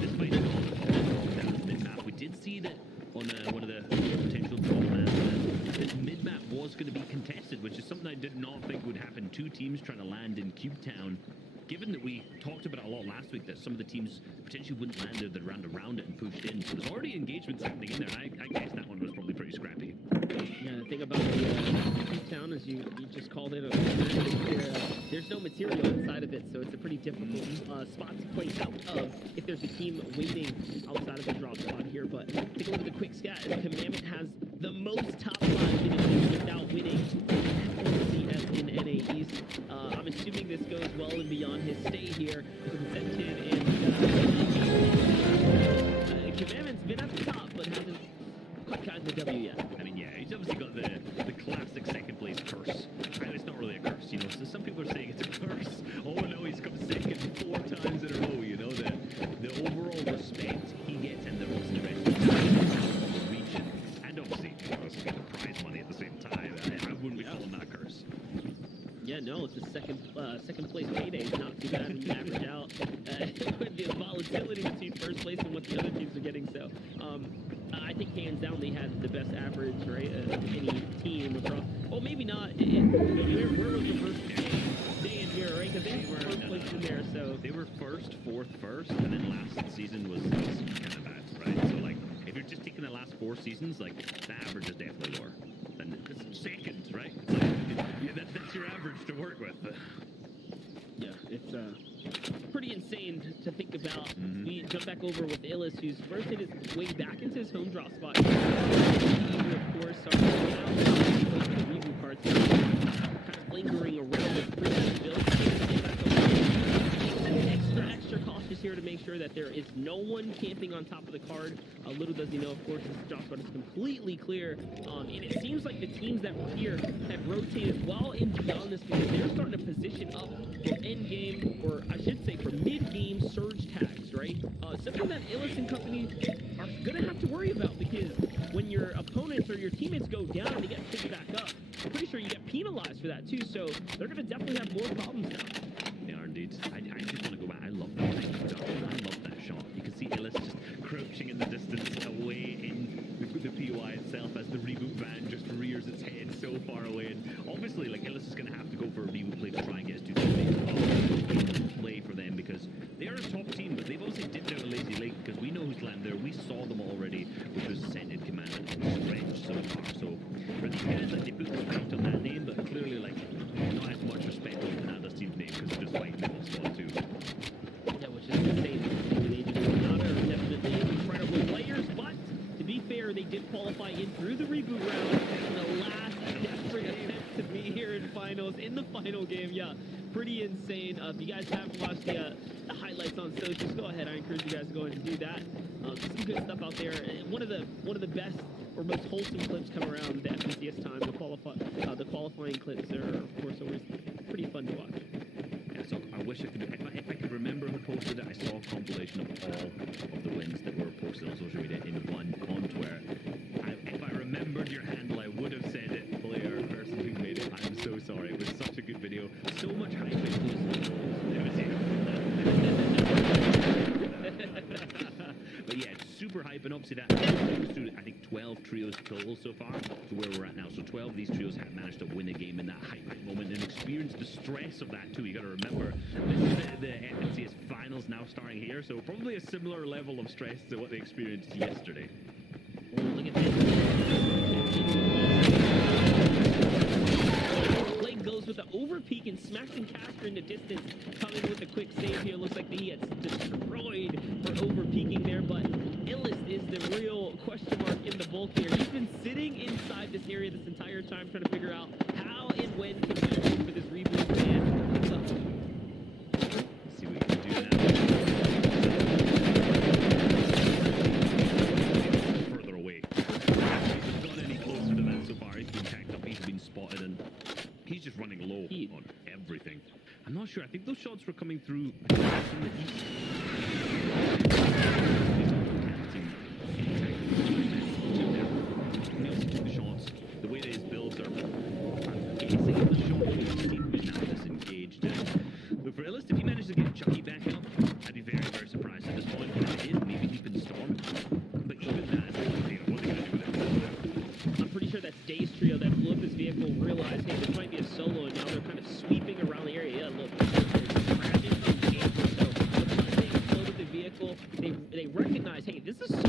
This might be down the mid-map. We did see that on one of the potential top maps, this mid-map was going to be contested, which is something I did not think would happen. 2 teams trying to land in Cube Town. Given that we talked about it a lot last week, that some of the teams potentially wouldn't land there, that ran around it and pushed in. So there's already engagements happening in there. I guess that one was probably pretty scrappy. Yeah, the thing about the town is you just called it there's no material inside of it, so it's a pretty difficult spot to place out of if there's a team waiting outside of the drop spot here. But take a look at the quick scat. Commandment has the most top 5 finishes without winning in NA East. I'm assuming this goes well and beyond his stay here with Zentin and Commandment's been at the top, but hasn't quite gotten the W yet. I mean, yeah, he's obviously got the classic second place curse. And it's not really a curse, you know. So some people are saying curse. Yeah, no, it's a second place payday. It's not too bad when you average out with the volatility between first place and what the other teams are getting. So I think hands down they had the best average, right, of any team across. Well, maybe not. Where was the first day in here, right? Because they were first place in there. So they were fourth first, and then last season was kind of bad, right? So like, if you're just taking the last 4 seasons, like the average is definitely lower. Then it's second, right? It's like, that's your average to work with. Yeah, it's pretty insane to think about. We jump back over with Illis, who's first hit his way back into his home draw spot. Of course, our reboot cards kind of lingering around this previous build. Extra cautious here to make sure that there is no one camping on top of the card. Little does he know, of course, this drop spot is completely clear. And it seems like the teams that were here have rotated well and beyond this because they're starting to position up for end game, or I should say for mid-game surge tags, right? Something that Illis and company are going to have to worry about because when your opponents or your teammates go down and they get picked back up, I'm pretty sure you get penalized for that too. So they're going to definitely have more problems now. They are indeed. I just want to go back. I love that thing. I love that shot. You can see Illis just crouching in the distance away in the POI itself as the reboot van just rears its head so far away. And obviously, like, Illis is going to have to go for a reboot play to try and get his 2 teammates play for them because they are a top team, but they've obviously dipped out a lazy lake because we know who's landed there. We saw them already, which was Scented Command and Stretch so far. So for these guys, like, they put respect on that name, but clearly, like, not as much respect on Fernando's team's name because they're just fighting middle spot too. Yeah, which is insane. They are definitely incredible players, but to be fair, they did qualify in through the reboot round in the last desperate attempt to be here in finals, in the final game. Yeah, pretty insane. If you guys haven't watched the highlights on socials, go ahead. I encourage you guys to go ahead and do that. Some good stuff out there. One of the best or most wholesome clips come around the FNCS time. The qualifying clips are, of course, always pretty fun to watch. Yeah, so I wish I could, if I could remember who posted it, I saw a compilation of all of the wins that were posted on social media in one on Twitter. If I remembered your handle, I would have said it, player, person who made it. I'm so sorry. It was such a good video. So much hype. But yeah, it's super hype, and obviously that goes through, I think, 12 trios total so far to where we're at now. So 12 of these trios have managed to win a game in that hype moment and experience the stress of that too. You got to remember, this is the FNCS finals now starting here, so probably a similar level of stress to what they experienced yesterday. Oh, look at this. Blake goes with the overpeak and smacks and caster in the distance, coming with a quick save here. Looks like he gets destroyed for overpeaking there, but Illis is the real question mark in the bulk here. He's been sitting inside this area this entire time trying to figure out how and when can he use for this reboot and picks up. Let's see what we can do now. Further away. He hasn't gone any closer to that so far. He's been tagged up, he's been spotted, and he's just running low on everything. I'm not sure. I think those shots were coming through from the east. He also took the shots. The way that his builds are, I'm guessing the shot is now disengaged. Look, for Illis, if he managed to get Chucky back up, I'd be very, very surprised at this point. But if it is, maybe he can storm. But even that, what are they going to do with it? I'm pretty sure that's Day's trio that blew up his vehicle, realized, hey, this might be a solo, and now they're kind of sweeping around the area. Yeah, look, they recognize, hey, this is solo.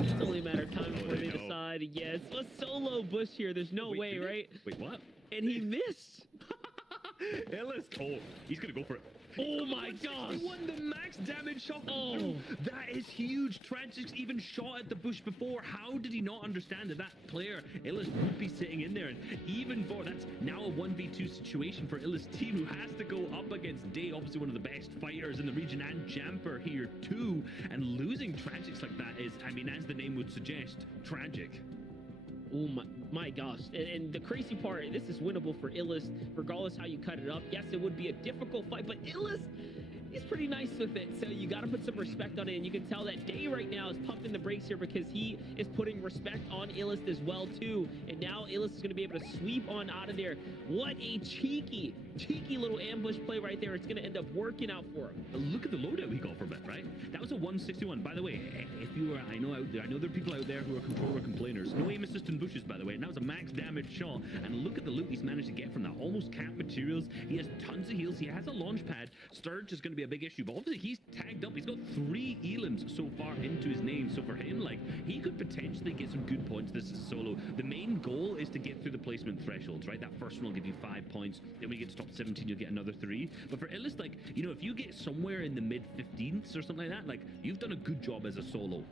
It's only a matter of time before they decide, yes, a solo bush here. There's no way, right? Wait, what? And he missed. Illis, oh, he's going to go for it. Oh my gosh! He won the max damage shot. Oh, that is huge. Tragic even shot at the bush before. How did he not understand that player, Illis, would be sitting in there? And even for that's now a 1v2 situation for Illis' team, who has to go up against Day, obviously one of the best fighters in the region, and Jamper here too. And losing Tragics like that is, I mean, as the name would suggest, tragic. Oh my gosh. And the crazy part, this is winnable for Illis, regardless how you cut it up. Yes, it would be a difficult fight, but Illis, he's pretty nice with it. So you got to put some respect on it. And you can tell that Day right now is pumping the brakes here because he is putting respect on Illist as well, too. And now Illist is going to be able to sweep on out of there. What a cheeky little ambush play right there. It's going to end up working out for him. Look at the loadout he got from it, right? That was a 161. By the way, if you are, I know there are people out there who are controller complainers. No aim assist in bushes, by the way. And that was a max damage shot. And look at the loot he's managed to get from that. Almost cap materials. He has tons of heals. He has a launch pad. Sturge is going to be a big issue, but obviously he's tagged up. He's got 3 elims so far into his name. So for him, like, he could potentially get some good points. This is solo. The main goal is to get through the placement thresholds, right? That first one will give you 5 points. Then when you get to top 17, you'll get another 3. But for Illist, like, you know, if you get somewhere in the mid 15ths or something like that, like, you've done a good job as a solo.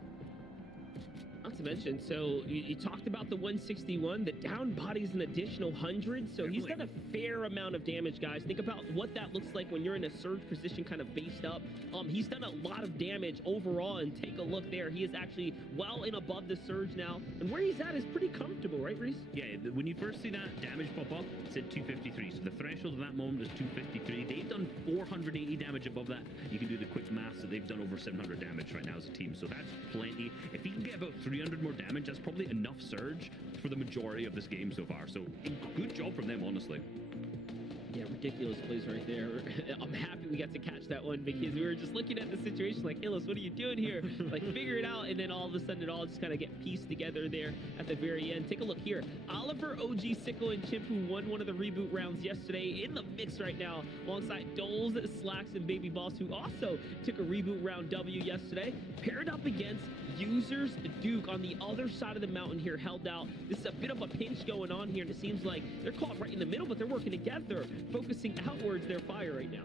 Not to mention, so you talked about the 161. The down body's an additional 100, so he's done a fair amount of damage, guys. Think about what that looks like when you're in a surge position kind of based up. He's done a lot of damage overall, and take a look there. He is actually well and above the surge now, and where he's at is pretty comfortable, right, Reese? Yeah, when you first see that damage pop up, it said 253, so the threshold of that moment is 253. They've done 480 damage above that. You can do the quick math, so they've done over 700 damage right now as a team, so that's plenty. If he can get about 300 more damage, that's probably enough surge for the majority of this game so far. So good job from them, honestly. Yeah, ridiculous plays right there. I'm happy we got to catch that one because we were just looking at the situation like, Illis, what are you doing here? Like, figure it out, and then all of a sudden it all just kind of get pieced together there at the very end. Take a look here. Oliver, OG, Sicko, and Chimpu won one of the reboot rounds yesterday in the mix right now alongside Doles, Slacks, and Baby Boss, who also took a reboot round W yesterday. Paired up against Users Duke on the other side of the mountain here, held out. This is a bit of a pinch going on here, and it seems like they're caught right in the middle, but they're working together, focusing outwards their fire right now.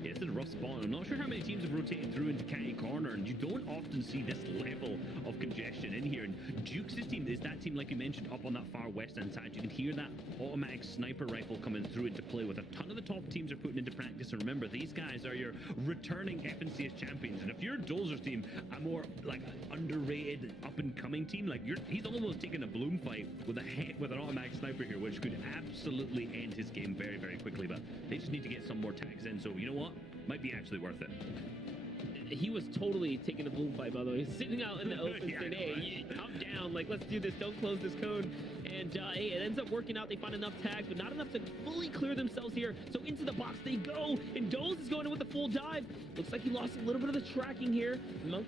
Yeah, it's a rough spot. I'm not sure how many teams have rotated through into Catty Corner, and you don't often see this level of congestion in here. And Duke's team is that team, like you mentioned, up on that far west-hand side. You can hear that automatic sniper rifle coming through into play, with a ton of the top teams are putting into practice. And remember, these guys are your returning FNCS champions. And if you're Dolzer's team, a more like underrated, up-and-coming team, like he's almost taking a Bloom fight with an automatic sniper here, which could absolutely end his game very, very quickly. But they just need to get some more tags in. So you know what? Might be actually worth it. He was totally taking a Bloom fight, by the way. He's sitting out in the open saying, hey, I'm down. Like, let's do this. Don't close this cone. And hey, it ends up working out. They find enough tags, but not enough to fully clear themselves here. So into the box they go. And Doles is going in with a full dive. Looks like he lost a little bit of the tracking here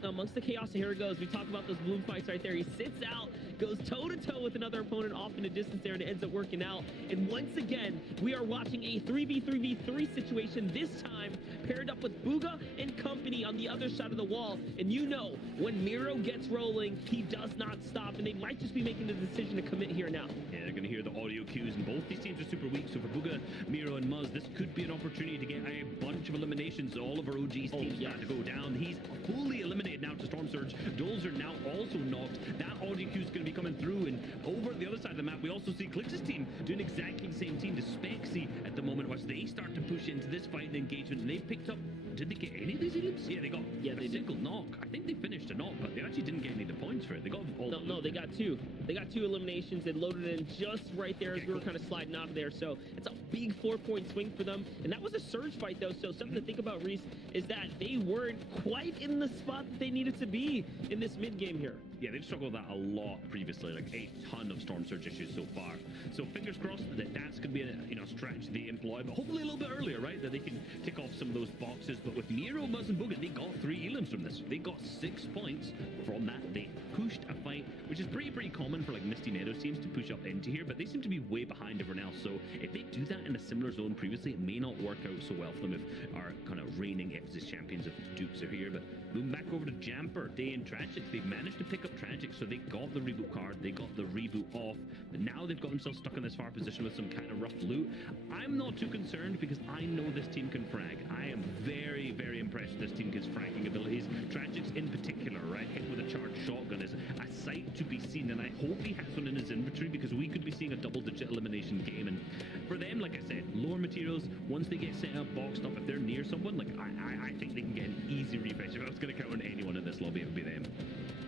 amongst the chaos. Here it goes. We talk about those Bloom fights right there. He sits out, goes toe-to-toe with another opponent off in a distance there, and it ends up working out. And once again, we are watching a 3v3v3 situation, this time paired up with Booga and company on the other side of the wall. And you know, when Miro gets rolling, he does not stop, and they might just be making the decision to commit here now. Yeah, they're going to hear the audio cues, and both these teams are super weak. So for Booga, Miro, and Muzz, this could be an opportunity to get a bunch of eliminations. All of our OG's teams start to go down. He's fully eliminated now to Storm Surge. Doles are now also knocked. That audio cue is going to be coming through, and over the other side of the map, we also see Clix's team doing exactly the same team to Spexy at the moment, as they start to push into this fight and engagement. And they picked up. Did they get any of these elims? Yeah, they got a single knock. I think they finished a knock, but they actually didn't get any of the points for it. They got all. No, they got 2. They got 2 eliminations and loaded in just right there as we were kind of sliding out of there. So it's a big 4-point swing for them. And that was a surge fight, though. So something to think about, Reese, is that they weren't quite in the spot that they needed to be in this mid game here. Yeah, they've struggled with that a lot previously, like a ton of Storm Surge issues so far. So fingers crossed that that's going to be a strategy they employ, but hopefully a little bit earlier, right? That they can tick off some of those boxes. But with Miro, Muzz, and Booga, they got 3 elims from this. They got 6 points from that. They pushed a fight, which is pretty common for like Misty Meadows teams to push up into here, but they seem to be way behind everyone else. So if they do that in a similar zone previously, it may not work out so well for them if our kind of reigning FCS champions of Dukes are here. But moving back over to Jamper, Day, and Tragic, they've managed to pick up Tragic, so they got the reboot card, they got the reboot off, but now they've got themselves stuck in this far position with some kind of rough loot. I'm not too concerned because I know this team can frag. I am very, very impressed with this team's fragging abilities. Tragic's in particular, right? Hit with a charged shotgun is a sight to be seen, and I hope he has one in his inventory because we could be seeing a double-digit elimination game. And for them, like I said, lower materials, once they get set up, boxed up, if they're near someone, like I think they can get an easy refresh. If I was going to count on anyone in this lobby, it would be them.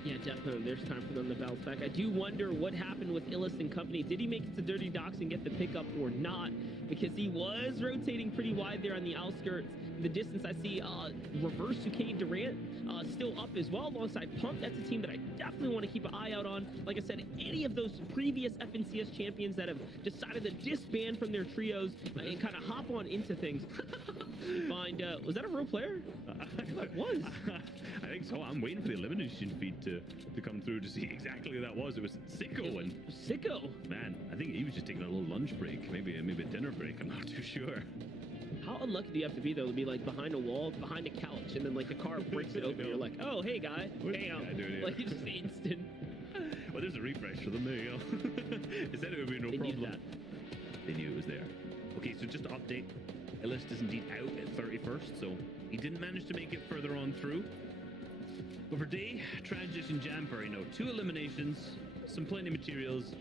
Yeah, definitely. There's time for them to bounce back. I do wonder what happened with Illis and company. Did he make it to Dirty Docks and get the pickup or not? Because he was rotating pretty wide there on the outskirts. In the distance, I see Reverse UK Durant still up as well alongside Pump. That's a team that I definitely want to keep an eye out on. Like I said, any of those previous FNCS champions that have decided to disband from their trios and kind of hop on into things. Find, was that a real player? It was. I think so. I'm waiting for the elimination feed to come through to see exactly who that was. It was Sicko. And Sicko? Man, I think he was just taking a little lunch break. Maybe a dinner break. I'm not too sure. How unlucky do you have to be, though, to be, like, behind a wall, behind a couch, and then, like, a car breaks it open, you're like, oh, hey, guy. Bam. Like, it's just instant. Well, there's a refresh for them. There you go. It said it would be no problem. Knew that. They knew it was there. Okay, so just to update, Illis is indeed out at 31st, so he didn't manage to make it further on through. But for Day, Tragic and Jamper, 2 eliminations, some plenty of materials.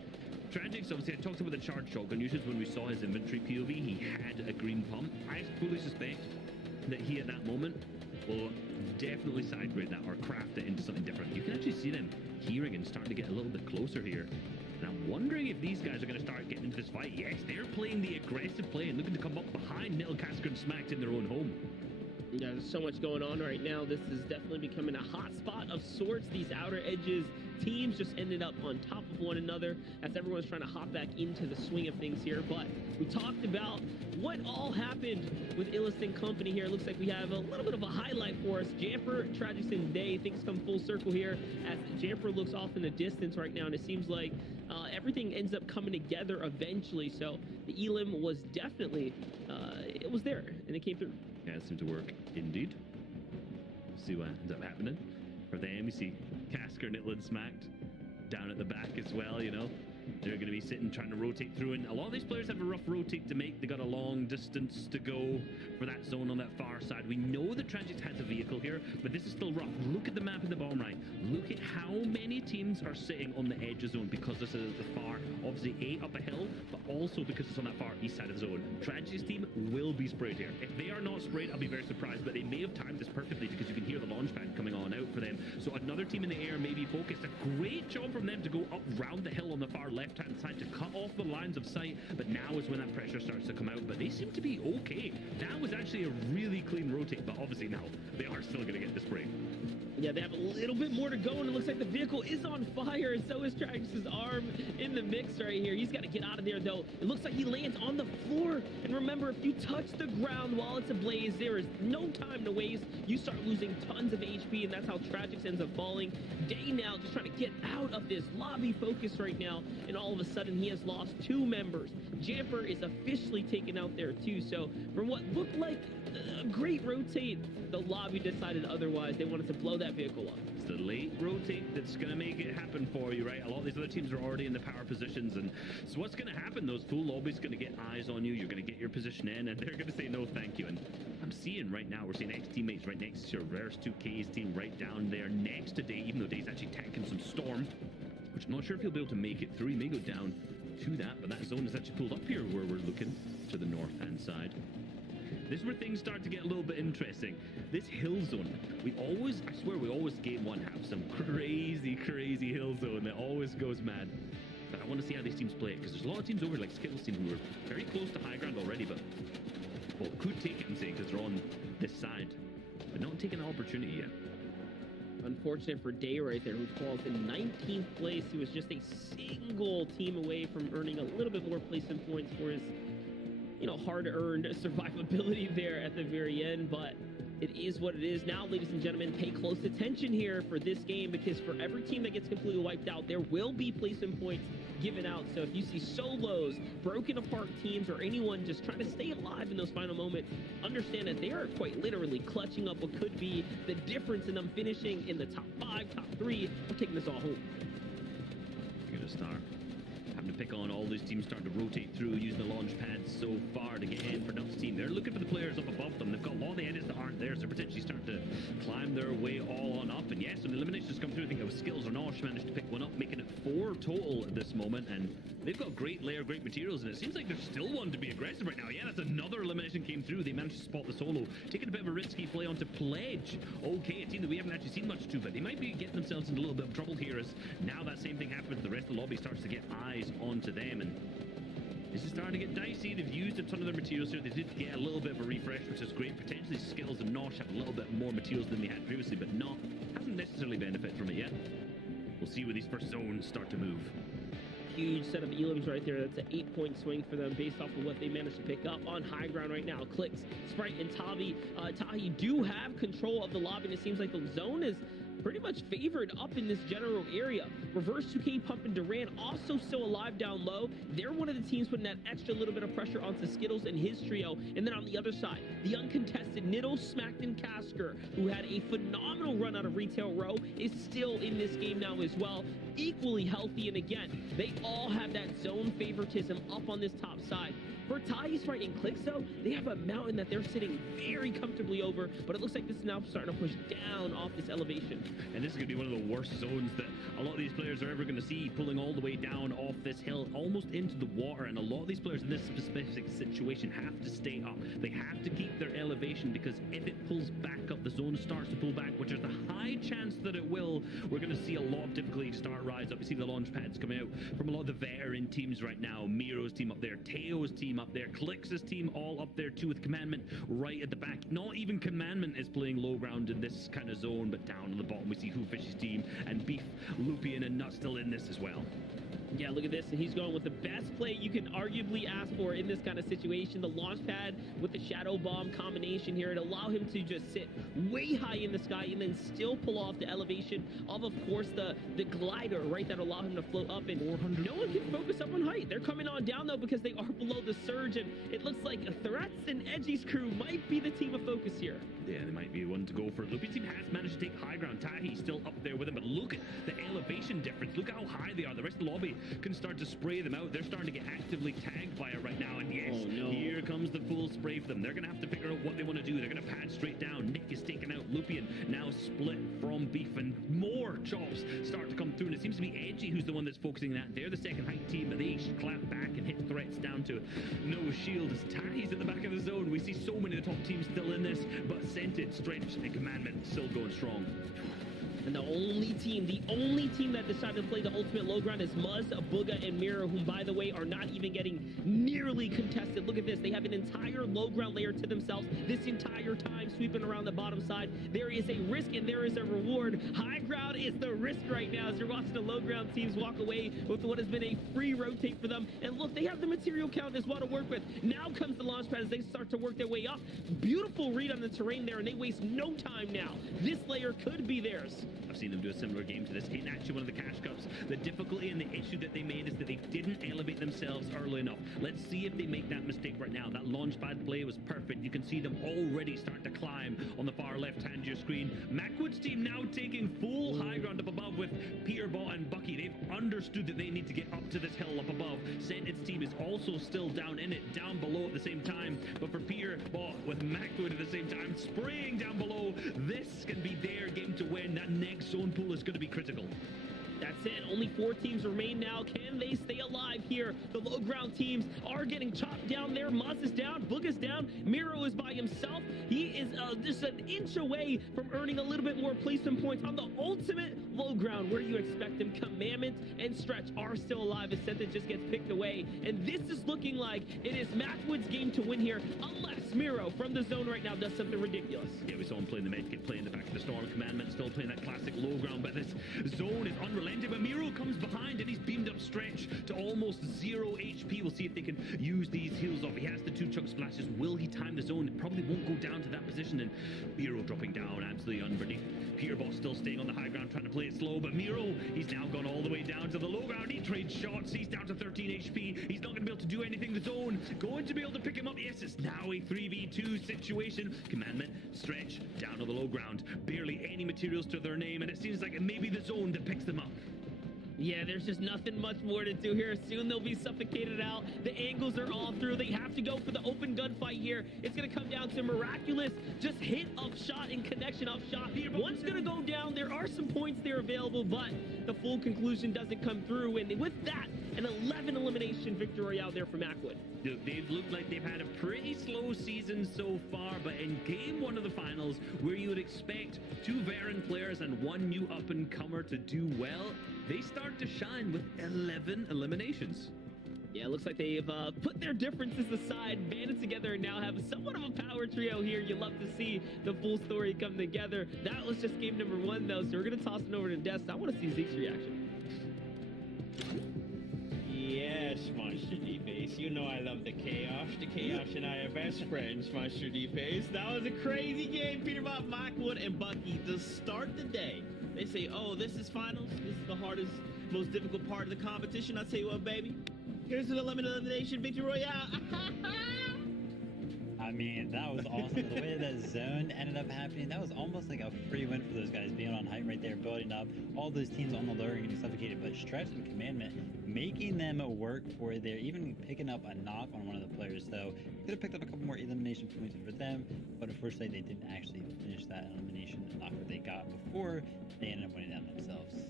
Tragic's, obviously, I talked about the charge shotgun usage when we saw his inventory POV. He had a green pump. I fully suspect that he, at that moment, will definitely sidegrade that or craft it into something different. You can actually see them hearing and starting to get a little bit closer here. And I'm wondering if these guys are going to start getting into this fight. Yes, they're playing the aggressive play and looking to come up behind Little Casker and Smacked in their own home. Yeah, there's so much going on right now. This is definitely becoming a hot spot of sorts. These outer edges teams just ended up on top of one another as everyone's trying to hop back into the swing of things here. But we talked about what all happened with Illis and company here. It looks like we have a little bit of a highlight for us. Jamper, Tragic, and Day. Things come full circle here as Jamper looks off in the distance right now, and it seems like everything ends up coming together eventually. So the Elim was definitely, it was there, and it came through. Yeah, it seemed to work indeed. See what ends up happening for them. You see Casker, Nitland, Smacked down at the back as well, They're going to be sitting trying to rotate through, and a lot of these players have a rough rotate to make. They got a long distance to go for that zone on that far side. We know that Tragic has a vehicle here, but this is still rough. Look at the map in the bottom right. Look at how many teams are sitting on the edge of zone because this is the far, obviously up a hill, but also because it's on that far east side of the zone. Tragic's team will be sprayed here. If they are not sprayed, I'll be very surprised, but they may have timed this perfectly because you can hear the launch pad coming on out for them. So another team in the air may be focused. A great job from them to go up round the hill on the far left-hand side to cut off the lines of sight, but now is when that pressure starts to come out. But they seem to be okay. That was actually a really clean rotate, but obviously now they are still going to get the spray. Yeah, they have a little bit more to go, and it looks like the vehicle is on fire, and so is Tragic's arm in the mix right here. He's got to get out of there, though. It looks like he lands on the floor, and remember, if you touch the ground while it's ablaze, there is no time to waste. You start losing tons of HP, and that's how Tragic's ends up falling. Day now just trying to get out of this lobby focus right now, and all of a sudden he has lost 2 members. Jamper is officially taken out there, too, so from what looked like a great rotate, the lobby decided otherwise. They wanted to blow that vehicle up. It's the late rotate that's going to make it happen for you, right? A lot of these other teams are already in the power positions, and so what's going to happen? Those full lobbies going to get eyes on you. You're going to get your position in, and they're going to say no thank you. And I'm seeing right now, we're seeing ex-teammates right next to Reverse 2K's team right down there next to Day, even though Day's actually tanking some Storm, which I'm not sure if he'll be able to make it through. He may go down to that, but that zone is actually pulled up here where we're looking to the north-hand side. This is where things start to get a little bit interesting. This hill zone, I swear we always game one have some crazy hill zone that always goes mad. But I want to see how these teams play it, because there's a lot of teams over like Skittles team who are very close to high ground already, but could take it and say because they're on this side, but not taking the opportunity yet. Unfortunate for Day right there, who falls in 19th place. He was just a single team away from earning a little bit more placement points for his hard-earned survivability there at the very end, but it is what it is. Now, ladies and gentlemen, pay close attention here for this game, because for every team that gets completely wiped out, there will be placement points given out. So if you see solos, broken apart teams, or anyone just trying to stay alive in those final moments, understand that they are quite literally clutching up what could be the difference in them finishing in the top 5, top 3, or taking this all home. Gonna start having to pick on all these teams starting to rotate through, using the launch pads so far to get in for Nuff's team. They're looking for the players up above them. They've got a lot of the edits that aren't there, so they're potentially starting to climb their way all on up. And yes, when the eliminations come through, I think it was Skills or Nosh managed to pick one up, making it 4 total. The this moment, and they've got great layer, great materials, and it seems like there's still one to be aggressive right now. Yeah, that's another elimination came through. They managed to spot the solo, taking a bit of a risky play onto Pledge. Okay, a team that we haven't actually seen much to, but they might be getting themselves into a little bit of trouble here as now that same thing happens. The rest of the lobby starts to get eyes onto them, and this is starting to get dicey. They've used a ton of their materials here. They did get a little bit of a refresh, which is great. Potentially Skittles and Nosh have a little bit more materials than they had previously, but not hasn't necessarily benefited from it yet. We'll see where these first zones start to move. Huge set of elims right there. That's an 8-point swing for them based off of what they managed to pick up on high ground right now. Clicks, Sprite, and Tahi do have control of the lobby, and it seems like the zone is pretty much favored up in this general area. Reverse 2K Pump and Duran also still alive down low. They're one of the teams putting that extra little bit of pressure onto Skittles and his trio. And then on the other side, the uncontested Niddle, Smacked, and Casker, who had a phenomenal run out of Retail Row, is still in this game now as well. Equally healthy, and again, they all have that zone favoritism up on this top side. For Tahi, Sprite, and Clicks, though, they have a mountain that they're sitting very comfortably over, but it looks like this is now starting to push down off this elevation. And this is going to be one of the worst zones that a lot of these players are ever going to see, pulling all the way down off this hill, almost into the water. And a lot of these players in this specific situation have to stay up. They have to keep their elevation, because if it pulls back up, the zone starts to pull back, which is a high chance that it will. We're going to see a lot of difficulty start rise up. You see the launch pads coming out from a lot of the veteran teams right now. Miro's team up there, Teo's team up there, Clix's team all up there too, with Commandment right at the back. Not even Commandment is playing low ground in this kind of zone, but down on the bottom we see Whofish's team and Beef, Lupien, and Nut still in this as well. Yeah, look at this, and he's going with the best play you can arguably ask for in this kind of situation. The launch pad with the Shadow Bomb combination here, it allow him to just sit way high in the sky and then still pull off the elevation of course, the glider, right, that allow him to float up, and no one can focus up on height. They're coming on down, though, because they are below the surge, and it looks like Threats and Edgy's crew might be the team of focus here. Yeah, they might be one to go for it. Lupien's team has managed to take high ground. Tahi's still up there with him, but look at the elevation difference. Look how high they are. The rest of the lobby can start to spray them out. They're starting to get actively tagged by it right now, and yes, here comes the full spray for them. They're going to have to figure out what they want to do. They're going to pad straight down. Nick is taken out. Lupien now split from Beef, and more chops start to come through, and it seems to be Edgy who's the one that's focusing that. They're the second height team, but they clap back and hit Threats down to no shield as Tahi's at the back of the zone. We see so many of the top teams still in this, but Scented, Stretch, and Commandment still going strong. And the only team that decided to play the ultimate low ground is Muzz, Booga, and Miro, whom, by the way, are not even getting nearly contested. Look at this. They have an entire low ground layer to themselves this entire time, sweeping around the bottom side. There is a risk and there is a reward. High ground is the risk right now as you're watching the low ground teams walk away with what has been a free rotate for them. And look, they have the material count as well to work with. Now comes the launch pad as they start to work their way up. Beautiful read on the terrain there, and they waste no time now. This layer could be theirs. I've seen them do a similar game to this in actually one of the Cash Cups. The difficulty and the issue that they made is that they didn't elevate themselves early enough. Let's see if they make that mistake right now. That launch pad play was perfect. You can see them already start to climb on the far left hand of your screen. Macwood's team now taking full high ground up above with Peterbot and Bucky. They've understood that they need to get up to this hill up above. Sented's team is also still down in it, down below at the same time. But for Peterbot with Macwood at the same time, spraying down below, this can be their game to win. That next zone pool is going to be critical. That's it. Only 4 teams remain now. Can they stay alive here? The low ground teams are getting chopped down there. Maz is down. Boog is down. Miro is by himself. He is just an inch away from earning a little bit more placement points on the ultimate low ground where you expect him. Commandment and Stretch are still alive as Sentence just gets picked away. And this is looking like it is Macwood's game to win here, unless Miro from the zone right now does something ridiculous. Yeah, we saw him playing the medkit, playing the back of the storm. Commandment still playing that classic low ground, but this zone is unrelenting. But Miro comes behind and he's beamed up Stretch to almost 0 HP. We'll see if they can use these heals off. He has the 2 chunk splashes. Will he time the zone? It probably won't go down to that position. And Miro dropping down absolutely underneath. Peterbot still staying on the high ground, trying to play it slow. But Miro, he's now gone all the way down to the low ground. He trades shots. He's down to 13 HP. He's not going to be able to do anything. The zone going to be able to pick him up. Yes, it's now a 3v2 situation. Commandment, Stretch, down on the low ground. Barely any materials to their name. And it seems like it may be the zone that picks them up. Yeah, there's just nothing much more to do here. Soon they'll be suffocated out. The angles are all through. They have to go go for the open gunfight here. It's going to come down to miraculous just hit of shot and connection of shot. One's going to go down. There are some points there available, but the full conclusion doesn't come through. And with that, an 11 elimination victory out there for Macwood. They've looked like they've had a pretty slow season so far, but in game one of the finals, where you would expect two veteran players and one new up-and-comer to do well, they start to shine with 11 eliminations. Yeah, it looks like they've put their differences aside, banded together, and now have somewhat of a power trio here. You love to see the full story come together. That was just game number one, though, so we're going to toss it over to Des. I want to see Zeke's reaction. Yes, Monster D-Face. You know I love the chaos. The chaos and I are best friends, Monster D-Face. That was a crazy game. Peterbot, Macwood, and Bucky to start the day. They say, oh, this is finals. This is the hardest, most difficult part of the competition. I'll tell you what, baby. Here's an elimination victory royale. I mean, that was awesome. The way that zone ended up happening, that was almost like a free win for those guys, being on height right there, building up. All those teams on the lower getting suffocated, but Stretch and Commandment making them work for their, even picking up a knock on one of the players. So could have picked up a couple more elimination points for them, but unfortunately they didn't actually finish that elimination knock that they got before they ended up winning down themselves.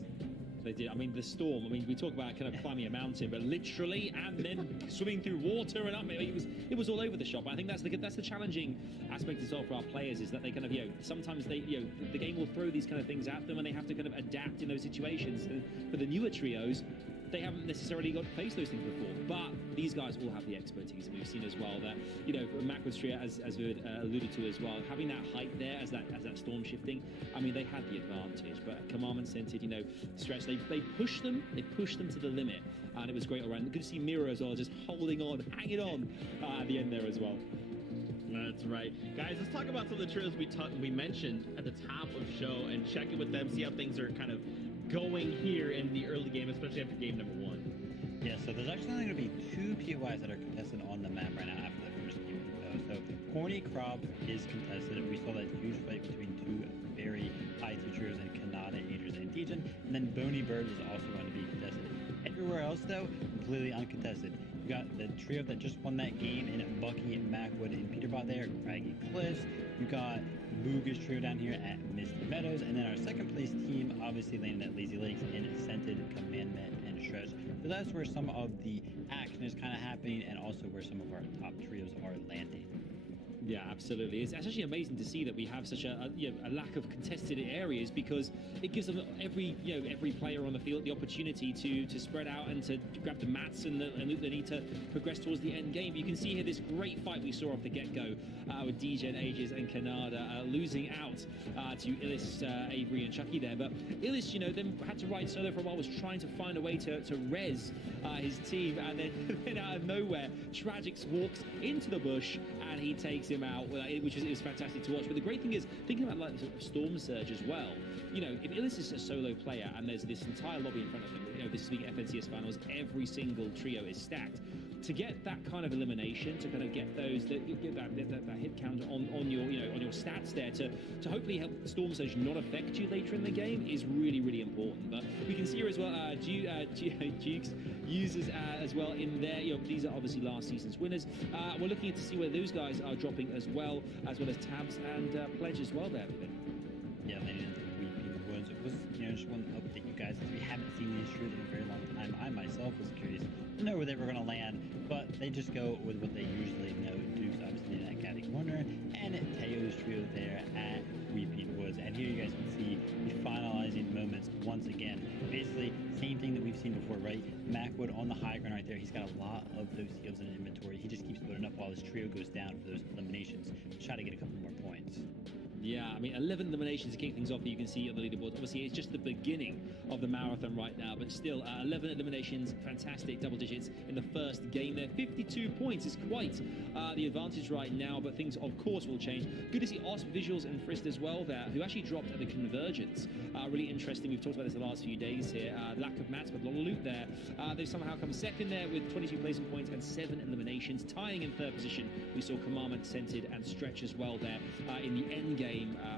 They did. I mean, the storm. I mean, we talk about kind of climbing a mountain, but literally, and then swimming through water and up. It was all over the shop. I think that's the challenging aspect as well for our players, is that they kind of, sometimes they, the game will throw these kind of things at them, and they have to kind of adapt in those situations. And for the newer trios, they haven't necessarily got to face those things before, but these guys all have the expertise, and we've seen as well that Macwood's trio, as we alluded to as well, having that height there as that storm shifting. I mean, they had the advantage, but Commandment Centered, Stretch, they pushed them to the limit, and it was great all around. Good to see Mira as well, just holding on, hanging on at the end there as well. That's right. Guys, let's talk about some of the trios we mentioned at the top of the show and check in with them, see how things are kind of going here in the early game, especially after game number one. Yeah, so there's actually only going to be two POIs that are contested on the map right now after the first game. So Corny Crops is contested. We saw that huge fight between two very high tier trios in Kanata, Adrian, and Dejan. And then Bony Bird is also going to be contested. Everywhere else, though, completely uncontested. You got the trio that just won that game in Bucky, Macwood, and Peterbot there, Craggy Cliffs. You got Booga's trio down here at Misty Meadows. And then our second place team obviously landed at Lazy Lakes in Scented, Commandment, and Stretch. So that's where some of the action is kind of happening, and also where some of our top trios are landing. Yeah, absolutely. It's actually amazing to see that we have such a lack of contested areas, because it gives them every player on the field the opportunity to spread out and to grab the mats and the loot they need to progress towards the end game. You can see here this great fight we saw off the get-go with DJ and Aegis and Kanada losing out to Illis, Avery and Chucky there. But Illis, then had to ride solo for a while, was trying to find a way to res his team, and then out of nowhere, Tragix walks into the bush and he takes him out, which is fantastic to watch. But the great thing is, thinking about like sort of Storm Surge as well, if Illis is a solo player and there's this entire lobby in front of him, this is the FNCS finals, every single trio is stacked. To get that kind of elimination, to kind of get those that hit count on your stats there, to hopefully help Storm Surge not affect you later in the game, is really, really important. But we can see here as well, Dukes users as well in there. These are obviously last season's winners. We're looking to see where those guys are dropping as well as Tabs and Pledge as well there. Yeah, landing into the Weeping Woods. It was, just want to update you guys, because we haven't seen these trios in a very long time. I myself was curious to know where they were going to land, but they just go with what they usually know. Duke's obviously at Caddy Corner, and Teo's trio there at Weeping Woods. And here you guys can see the finalizing moments once again. Basically, same thing that we've seen before, right? Macwood on the high ground right there. He's got a lot of those heals in inventory. He just keeps loading up while his trio goes down for those eliminations to try to get a couple more points. Yeah, I mean, 11 eliminations to kick things off that you can see on the leaderboard. Obviously, it's just the beginning of the marathon right now, but still, 11 eliminations, fantastic double digits in the first game there. 52 points is quite the advantage right now, but things, of course, will change. Good to see Osp, Visuals, and Frist as well there, who actually dropped at the Convergence. Really interesting. We've talked about this the last few days here. Lack of mats, but a lot of loot there. They've somehow come second there with 22 placing points and 7 eliminations. Tying in third position, we saw Commandment, Scented, and Stretch as well there in the end game.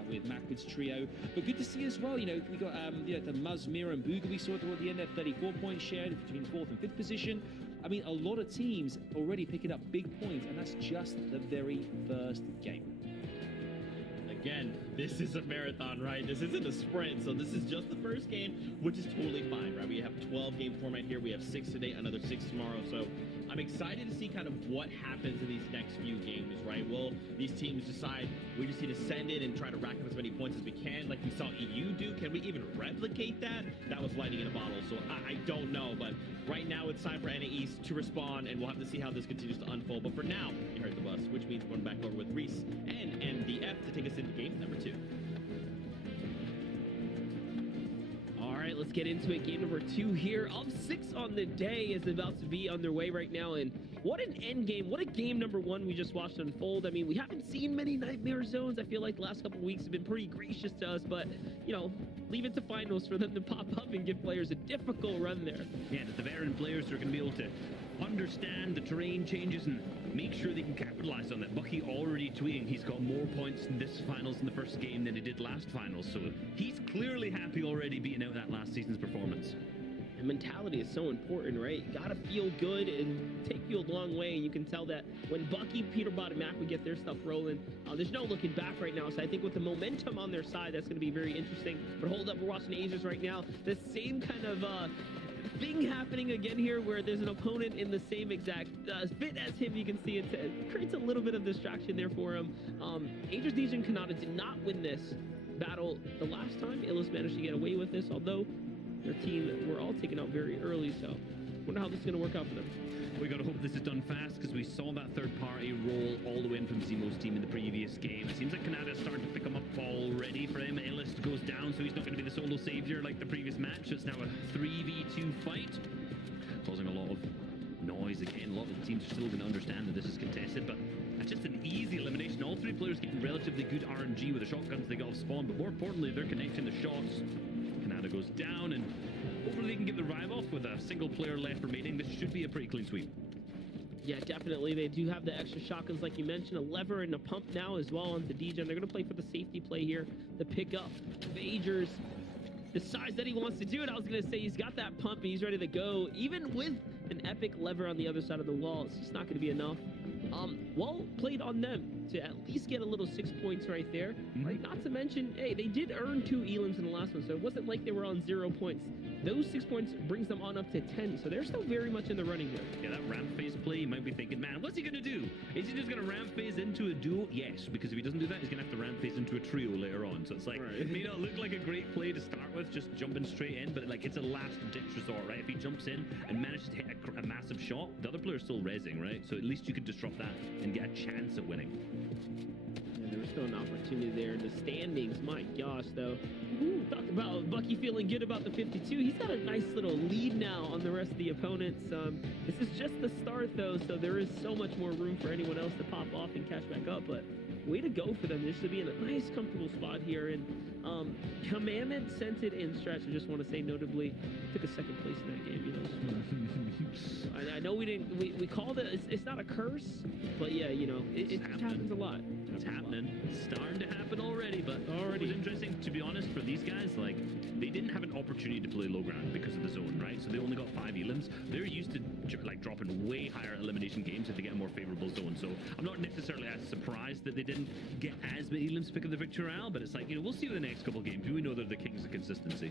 With Macwood's trio, but good to see as well. We got the Muz, Mira, and Booga we saw toward the end there, 34 points shared between 4th and 5th position. I mean, a lot of teams already picking up big points, and that's just the very first game. Again, this is a marathon, right? This isn't a sprint, so this is just the first game, which is totally fine, right? We have 12 game format here. We have 6 today, another 6 tomorrow. So I'm excited to see kind of what happens in these next few games, right? Will these teams decide we just need to send it and try to rack up as many points as we can, like we saw EU do? Can we even replicate that? That was lightning in a bottle, so I don't know. But right now it's time for NA East to respond, and we'll have to see how this continues to unfold. But for now, you heard the bus, which means we're going back over with Reese and MDF to take us into game number 2. All right, let's get into it. Game number 2 here of 6 on the day is about to be underway right now. And what an end game. What a game number 1 we just watched unfold. I mean, we haven't seen many Nightmare Zones. I feel like the last couple of weeks have been pretty gracious to us, but, you know, leave it to finals for them to pop up and give players a difficult run there. Yeah, the veteran players are going to be able to understand the terrain changes and make sure they can capitalize on that. Bucky already tweeting he's got more points in this finals in the first game than he did last finals, so he's clearly happy already beating out that last season's performance. And mentality is so important, right? You gotta feel good and take you a long way. And you can tell that when Bucky, Peterbot, and Mac would get their stuff rolling, there's no looking back right now. So I think with the momentum on their side, that's gonna be very interesting. But hold up, we're watching Asians right now. The same kind of thing happening again here, where there's an opponent in the same exact fit as him. You can see it creates a little bit of distraction there for him. Aegis, DJ, and Kanata did not win this battle the last time. Illis managed to get away with this, although their team were all taken out very early, so wonder how this is going to work out for them. We got to hope this is done fast, because we saw that third party roll all the way in from Zemo's team in the previous game. It seems like Canada's starting to pick him up already for him. Ellis goes down, so he's not going to be the solo savior like the previous match. It's now a 3v2 fight, causing a lot of noise again. A lot of the teams are still going to understand that this is contested, but that's just an easy elimination. All 3 players getting relatively good RNG with the shotguns they got off spawn, but more importantly, they're connecting the shots. Canada goes down, and hopefully they can get the revive off with a single player left remaining. This should be a pretty clean sweep. Yeah, definitely. They do have the extra shotguns, like you mentioned, a lever and a pump now as well onto DJ. They're going to play for the safety play here to pick up Vagers. Decides that he wants to do it. I was going to say he's got that pump and he's ready to go. Even with an epic lever on the other side of the wall, it's just not going to be enough. Well played on them to at least get a little 6 points right there. Right? Not to mention, hey, they did earn 2 elims in the last one, so it wasn't like they were on 0 points. Those 6 points brings them on up to 10, so they're still very much in the running here. Yeah, that ramp phase play, you might be thinking, man, what's he going to do? Is he just going to ramp phase into a duo? Yes, because if he doesn't do that, he's going to have to ramp phase into a trio later on. So it's like, it may not look like a great play to start with, just jumping straight in, but like it's a last-ditch resort, right? If he jumps in and manages to hit a massive shot, the other player's still rezzing, right? So at least you could disrupt that and get a chance at winning. Yeah, there was still an opportunity there in the standings. My gosh, though. Talk about Bucky feeling good about the 52. He's got a nice little lead now on the rest of the opponents. This is just the start, though, so there is so much more room for anyone else to pop off and catch back up. But way to go for them. They should be in a nice, comfortable spot here. And Commandment, Scented, and Stretch, I just want to say notably, took a second place in that game. You know, I know we didn't. We called it. It's not a curse, but yeah, you know, it happens a lot. It's happening. It's starting to happen already, but it was interesting, to be honest, for these guys. Like, they didn't have an opportunity to play low ground because of the zone, right? So they only got 5 elims. They're used to like dropping way higher elimination games if they get a more favorable zone. So I'm not necessarily as surprised that they didn't get as many elims to pick up the victory royale, but it's like, you know, we'll see the next couple games. We know they're the kings of consistency.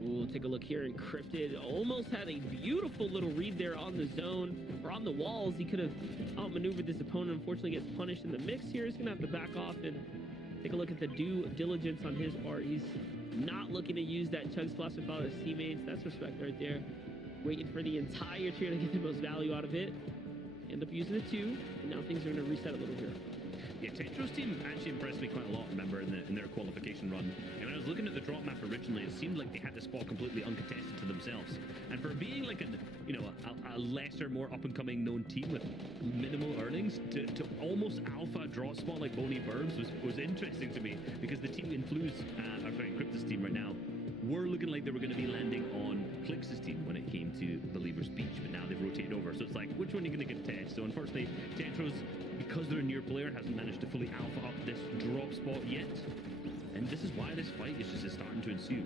We'll take a look here. Encrypted almost had a beautiful little read there on the zone, or on the walls. He could have outmaneuvered this opponent. Unfortunately gets punished in the mix here. He's gonna have to back off and take a look at the due diligence on his part. He's not looking to use that chug splash without his teammates. That's respect right there. Waiting for the entire tier to get the most value out of it. End up using a 2, and now things are gonna reset a little here. Yeah, Tetro's team actually impressed me quite a lot, remember, in their qualification run. And when I was looking at the drop map originally, it seemed like they had the spot completely uncontested to themselves. And for being like a lesser, more up-and-coming known team with minimal earnings, to almost alpha draw spot like Boney Burbs was interesting to me, because the team in Flu's, Encrypted's team right now, were looking like they were going to be landing on Clix's team when it came to Believer's Beach, but now they've rotated over. So it's like, which one are you going to contest? So unfortunately, Tetro's, because they're a newer player, hasn't managed to fully alpha up this drop spot yet. And this is why this fight is just starting to ensue.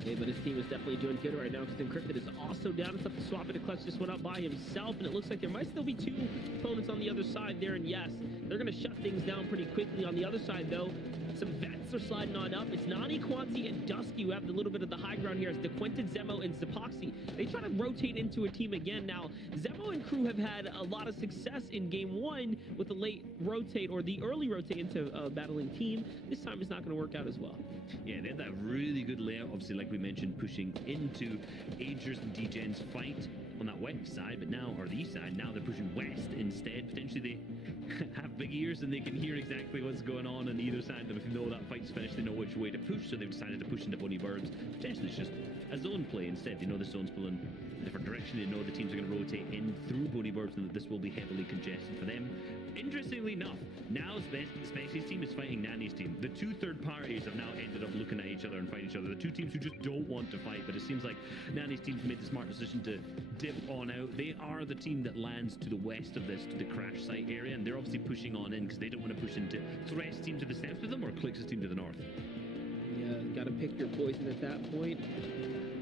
Okay, but his team is definitely doing good right now because Encrypted is also down. It's up to Swap, and the Clutch just went out by himself, and it looks like there might still be two opponents on the other side there, and yes, they're going to shut things down pretty quickly. On the other side, though, some vets are sliding on up. It's Nani, Quanti, and Dusky who have a little bit of the high ground here as DeQuinted, Zemo, and Zapoxy. They try to rotate into a team again. Now, Zemo and crew have had a lot of success in game one with the late rotate or the early rotate into a battling team. This time it's not going to work out as well. Yeah, they had that really good layout, obviously, like we mentioned, pushing into Agers and DGen's fight on that west side, but now, or the east side, now they're pushing west instead. Potentially they have big ears and they can hear exactly what's going on either side. If they know that fight's finished, they know which way to push, so they've decided to push into Bunny Birds. Potentially it's just a zone play instead. They know the zone's pulling a different direction. They know the teams are going to rotate in through Bunny Birds and that this will be heavily congested for them. Interestingly enough, now's Spexy's team is fighting Nani's team. The two third parties have now ended up looking at each other and fighting each other. The two teams who just don't want to fight, but it seems like Nani's team's made the smart decision to dip on out. They are the team that lands to the west of this, to the crash site area, and they're obviously pushing on in because they don't want to push into Thresh team to the south of them or Clix's team to the north. Yeah, gotta pick your poison at that point.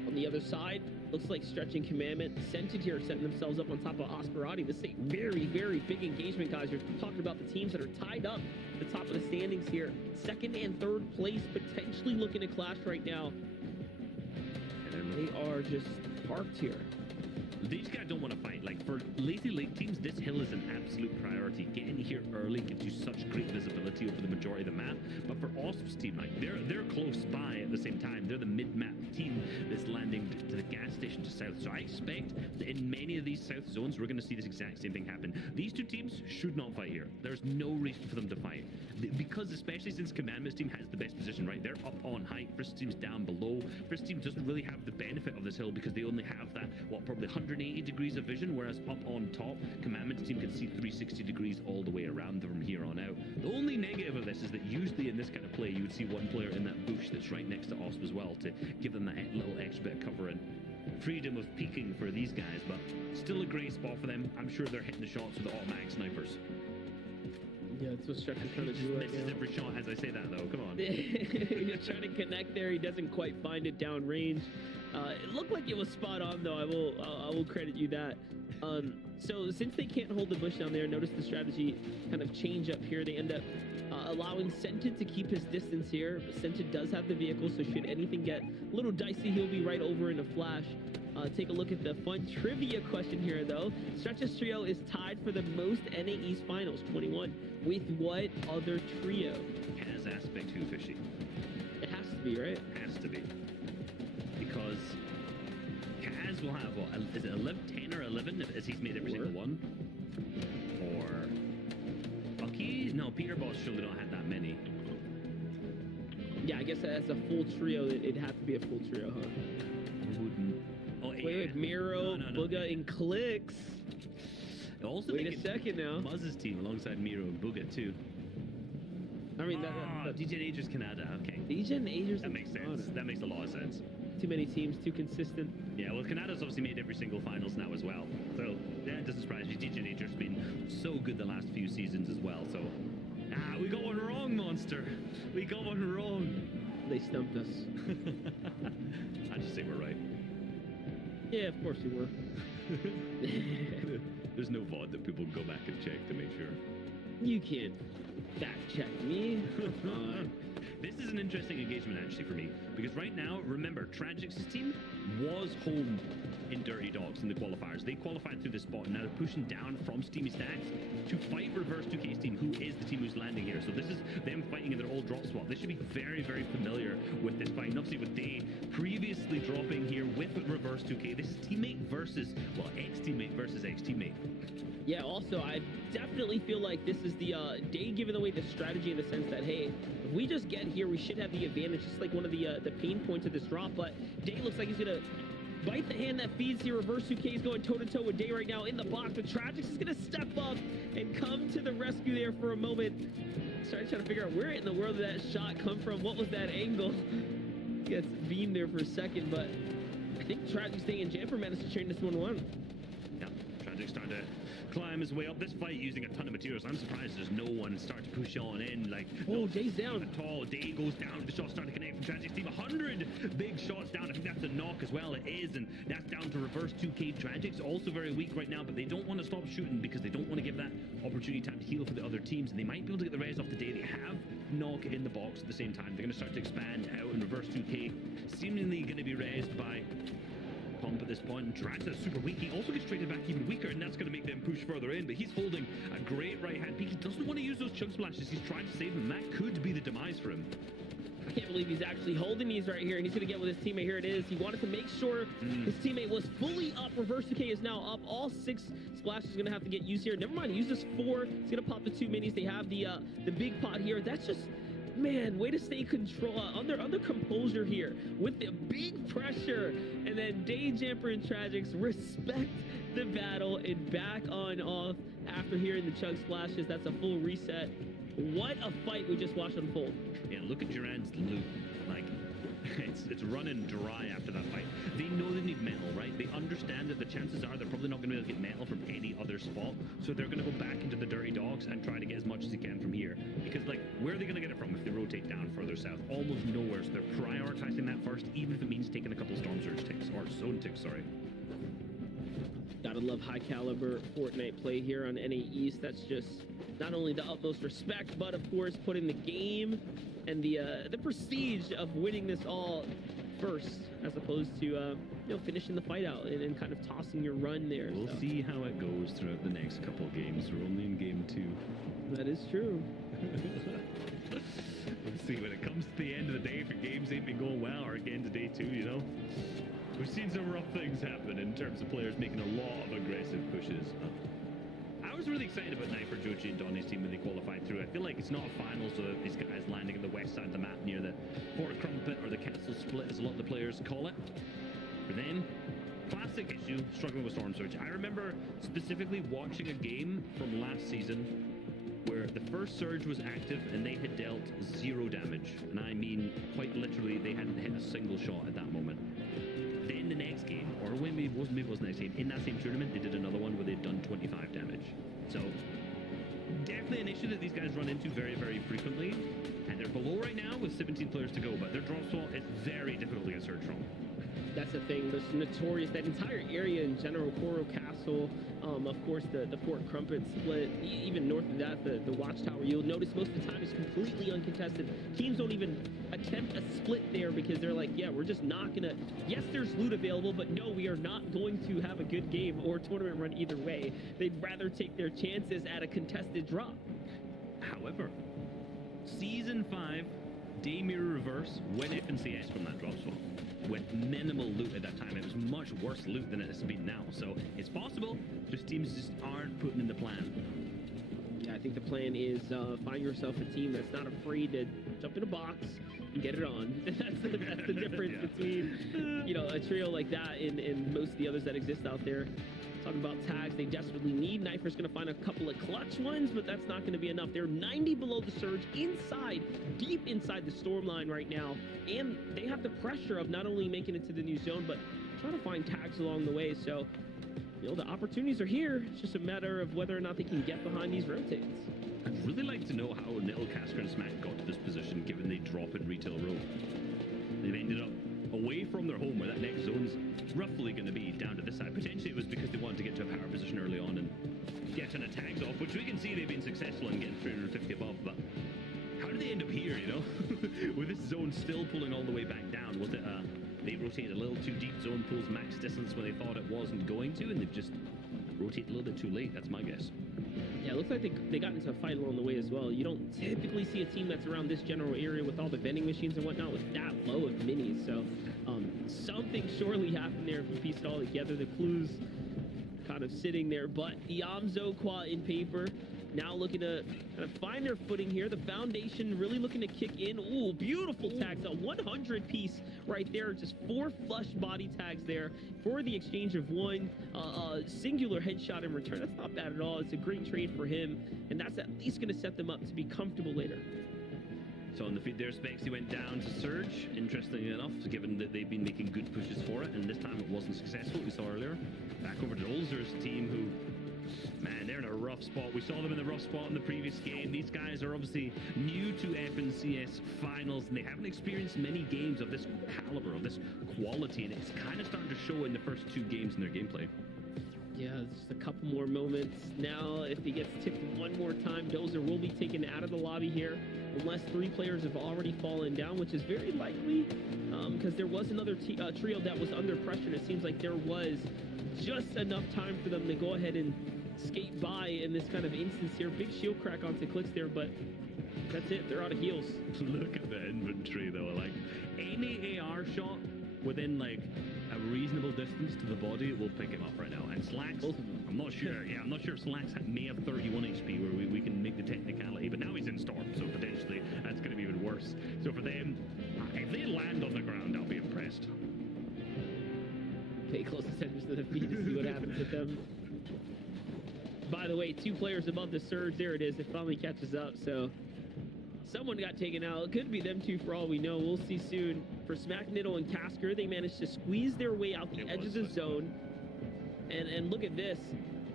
On the other side, looks like Stretching Commandment, Scented here, setting themselves up on top of Osperati. This is a very, very big engagement, guys. You're talking about the teams that are tied up at the top of the standings here. Second and third place, potentially looking to clash right now. And they are just parked here. These guys don't want to fight. Like, for lazy late teams, this hill is an absolute priority. Getting here early gives you such great visibility over the majority of the map. But for Osp's team, like, they're close by at the same time. They're the mid-map team that's landing to the gas station to south. So I expect that in many of these south zones, we're going to see this exact same thing happen. These two teams should not fight here. There's no reason for them to fight. Because especially since Commandment's team has the best position, right? They're up on height. Frisk's team's down below. Frisk's team doesn't really have the benefit of this hill because they only have that, probably 180 degrees of vision, whereas up on top, Commandment's team can see 360 degrees all the way around from here on out. The only negative of this is that usually in this kind of play, you would see one player in that bush that's right next to Osp as well to give them that little extra bit of cover and freedom of peeking for these guys, but still a great spot for them. I'm sure they're hitting the shots with the automatic snipers. Yeah, that's what Stretch is trying to do right now. Misses every shot as I say that, though. Come on. He's trying to connect there. He doesn't quite find it down range. It looked like it was spot on, though. I will credit you that. So since they can't hold the bush down there, notice the strategy kind of change up here. They end up allowing Scented to keep his distance here. But Scented does have the vehicle, so should anything get a little dicey, he'll be right over in a flash. Take a look at the fun trivia question here, though. Stretch's trio is tied for the most NA East Finals, 21. With what other trio? Has aspect too fishy. It has to be, right? Has to be. Because Kaz will have, what, is it 11, 10 or 11 as he's made every single one? Or Bucky? No, Peter Boss surely don't have that many. Yeah, I guess as a full trio, it'd have to be a full trio, huh? Wouldn't. Oh, wait, Miro, Booga, and Clicks. Also, wait a second now. Muzz's team alongside Miro and Booga too. I mean, DJ and Agers Canada. Okay. DJ and Agers. That makes sense. That makes a lot of sense. Too many teams, too consistent. Yeah, well, Canada's obviously made every single finals now as well. So that doesn't surprise me. DJ and Agers been so good the last few seasons as well. So we got one wrong, Monster. We got one wrong. They stumped us. I just say we're right. Yeah, of course you were. There's no VOD that people go back and check to make sure. You can't fact check me. This is an interesting engagement actually for me, because right now, remember, Tragic's team was home in Dirty Dogs in the qualifiers. They qualified through this spot, and now they're pushing down from Steamy Stacks to fight Reverse 2K's team, who is the team who's landing here. So this is them fighting in their old drop swap. They should be very, very familiar with this fight. And obviously with Day previously dropping here with Reverse 2K, this is teammate versus, well, ex-teammate versus ex-teammate. Yeah, also, I definitely feel like this is the Day giving away the strategy in the sense that, hey, if we just get here, we should have the advantage. Just like one of the pain points of this drop, but Day looks like he's going to bite the hand that feeds here. Reverse 2K is going toe-to-toe with Day right now in the box, but Tragic's is going to step up and come to the rescue there for a moment. Started trying to figure out where in the world did that shot come from. What was that angle? Gets beamed there for a second, but I think Tragic's staying in Jamper managed to train this 1-1. Yeah, Tragic's starting to climb his way up this fight using a ton of materials. I'm surprised there's no one start to push on in. Like, Day's down. At all. Day goes down. The shots start to connect from Tragic's team. 100 big shots down. I think that's a knock as well. It is, and that's down to reverse 2K. Tragic's also very weak right now, but they don't want to stop shooting because they don't want to give that opportunity time to heal for the other teams, and they might be able to get the res off the Day. They have knock in the box at the same time. They're going to start to expand out and reverse 2K. Seemingly going to be resed by Pump at this point, and Trax is super weak. He also gets traded back even weaker, and that's going to make them push further in, but he's holding a great right-hand peek. He doesn't want to use those chug splashes. He's trying to save him. That could be the demise for him. I can't believe he's actually holding these right here, and he's going to get with his teammate. Here it is. He wanted to make sure his teammate was fully up. Reverse 2K is now up. All 6 splashes going to have to get used here. Never mind, he uses 4. He's going to pop the 2 minis. They have the big pot here. That's just... Man, way to stay under composure here with the big pressure. And then Day Jumper and Tragics respect the battle and back on off after hearing the chug splashes. That's a full reset. What a fight we just watched unfold. Yeah, look at Duran's loot. Like, it's running dry after that fight. They know they need metal, right? They understand that the chances are they're probably not going to be able to get metal from any other spot, so they're going to go back into the Dirty Dogs and try to get as much as they can from here. Because, like, where are they going to get it from if they rotate down further south? Almost nowhere, so they're prioritizing that first, even if it means taking a couple Storm Surge ticks, or Zone ticks, sorry. Gotta love high caliber Fortnite play here on NA East. That's just not only the utmost respect, but of course putting the game and the prestige of winning this all first, as opposed to you know, finishing the fight out and kind of tossing your run there. We'll see how it goes throughout the next couple of games. We're only in game 2. That is true. See, when it comes to the end of the day, if your games ain't been going well, or again to day 2, you know, we've seen some rough things happen in terms of players making a lot of aggressive pushes. I was really excited about Knifer, Joji, and Donnie's team when they qualified through. I feel like it's not a final, so these guys landing on the west side of the map near the Port Crumpet or the Castle Split, as a lot of the players call it. For them, classic issue, struggling with Storm Surge. I remember specifically watching a game from last season where the first Surge was active and they had dealt 0 damage. And I mean, quite literally, they hadn't hit a single shot at that moment. Then the next game, or maybe it wasn't the next game, in that same tournament, they did another one where they'd done 25 damage. So, definitely an issue that these guys run into very, very frequently. And they're below right now with 17 players to go, but their drop swap is very difficult to get Surge from. That's the thing. There's notorious, that entire area in general, Coro Castle, of course the Fort Crumpet split, even north of that, the Watchtower, you'll notice most of the time is completely uncontested. Teams don't even attempt a split there because they're like, yeah, we're just not gonna, yes, there's loot available, but no, we are not going to have a good game or tournament run either way. They'd rather take their chances at a contested drop. However, Season 5, Day Mirror Reverse, win FNCS from that drop swap. With minimal loot at that time. It was much worse loot than it has been now. So it's possible, just teams just aren't putting in the plan. Yeah, I think the plan is find yourself a team that's not afraid to jump in a box and get it on. That's the difference between, you know, a trio like that and most of the others that exist out there. Talking about tags, they desperately need. Knifer's going to find a couple of clutch ones, but that's not going to be enough. They're 90 below the Surge, inside, deep inside the storm line right now, and they have the pressure of not only making it to the new zone, but trying to find tags along the way. So, you know, the opportunities are here. It's just a matter of whether or not they can get behind these rotates. I'd really like to know how Nittlecaster and Smack got to this position, given they drop in Retail Row. They've ended up away from their home where that next zone's roughly going to be, down to this side. Potentially it was because they wanted to get to a power position early on and get an attacks off, which we can see they've been successful in getting 350 above, but how did they end up here, you know? With this zone still pulling all the way back down? Was it they rotated a little too deep, zone pulls max distance when they thought it wasn't going to, and they've just rotated a little bit too late? That's my guess. Yeah, it looks like they got into a fight along the way as well. You don't typically see a team that's around this general area with all the vending machines and whatnot with that low of minis. So something surely happened there if you piece it all together. The clues kind of sitting there, but the Amzo Qua in paper now looking to kind of find their footing here. The foundation really looking to kick in. Ooh, beautiful tags, a 100 piece right there. Just 4 flush body tags there for the exchange of 1 singular headshot in return. That's not bad at all. It's a great trade for him, and that's at least going to set them up to be comfortable later. So on the feed there, Spexy went down to Surge, interestingly enough, given that they've been making good pushes for it, and this time it wasn't successful, we saw earlier. Back over to Ulzer's team, who, man, rough spot. We saw them in the rough spot in the previous game. These guys are obviously new to FNCS finals, and they haven't experienced many games of this caliber, of this quality, and it's kind of starting to show in the first 2 games in their gameplay. Yeah, just a couple more moments. Now, if he gets tipped one more time, Dozer will be taken out of the lobby here, unless 3 players have already fallen down, which is very likely, because there was another trio that was under pressure, and it seems like there was just enough time for them to go ahead and skate by in this kind of instance here. Big shield crack onto Clicks there, but that's it. They're out of heals. Look at the inventory, though. Like, any AR shot within, like, a reasonable distance to the body will pick him up right now. And Slacks, I'm not sure. Yeah, I'm not sure if Slacks may have 31 HP where we can make the technicality, but now he's in Storm, so potentially that's going to be even worse. So for them, if they land on the ground, I'll be impressed. Pay close attention to the feed to see what happens with them. By the way, 2 players above the surge. There it is. It finally catches up, so someone got taken out. It could be them 2 for all we know. We'll see soon. For Smack, Niddle, and Casker, they managed to squeeze their way out the edge of the zone. And look at this.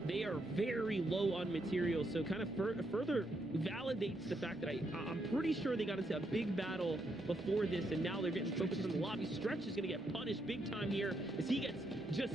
They are very low on material, so kind of further validates the fact that I'm pretty sure they got into a big battle before this, and now they're getting focused on the lobby. Stretch is going to get punished big time here as he gets just,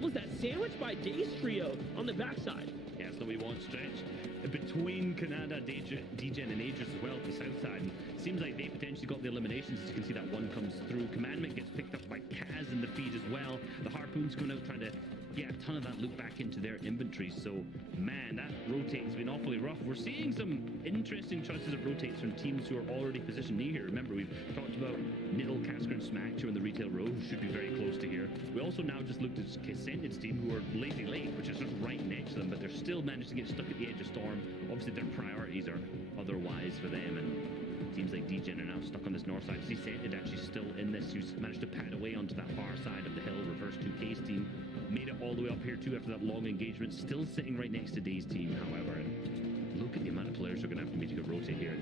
was that sandwiched by Days Trio on the backside. Yeah, so we want Stretch between Canada, Degen, and Aegis as well to the south side. And seems like they potentially got the eliminations. As you can see, that one comes through. Commandment gets picked up by Kaz in the feed as well. The Harpoon's going out trying to get a ton of that loot back into their inventory. So, man, that rotate's been awfully rough. We're seeing some interesting choices of rotates from teams who are already positioned near here. Remember, we've talked about Niddle, Casker, and Smack here in the retail row, who should be very close to here. We also now just looked at Kisended's team, who are Lazy Lake, which is just right next to them, but they're still managed to get stuck at the edge of Storm. Obviously, their priorities are otherwise for them, and seems like Degen are now stuck on this north side. Kisended actually still in this, who's managed to pad away onto that far side of the hill. Reverse 2K's team made it all the way up here too after that long engagement, still sitting right next to Day's team, however. And look at the amount of players who are going to have to make a rotate here.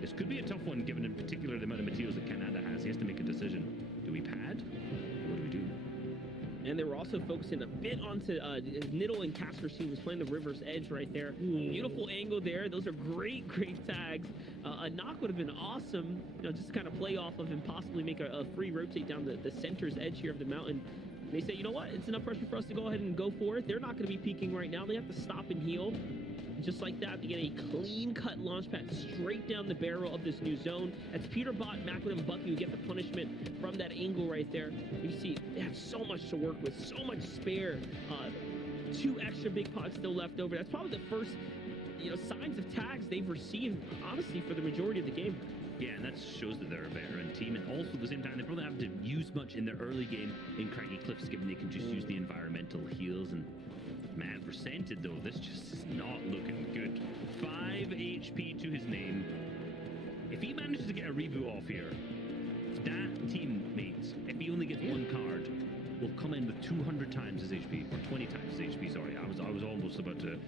This could be a tough one, given in particular the amount of materials that Canada has. He has to make a decision. Do we pad? What do we do? And they were also focusing a bit onto Niddle and Casker's team, was playing the river's edge right there. Beautiful angle there. Those are great tags. A knock would have been awesome, you know, just to kind of play off of and possibly make a free rotate down the center's edge here of the mountain. They say, you know what, it's enough pressure for us to go ahead and go for it. They're not going to be peeking right now. They have to stop and heal. Just like that, they get a clean-cut launch pad straight down the barrel of this new zone. That's Peterbot, Macklin, and Bucky who get the punishment from that angle right there. You see, they have so much to work with, so much spare. 2 extra big pods still left over. That's probably the first, you know, signs of tags they've received, honestly, for the majority of the game. Yeah, and that shows that they're a veteran team, and also at the same time, they probably haven't to use much in their early game in Craggy Cliffs, given they can just use the environmental heals. And man, for Scented though, this just is not looking good. 5 HP to his name. If he manages to get a reboot off here, that teammate, if he only gets 1 card, will come in with 200 times his HP, or 20 times his HP, sorry. I was almost about to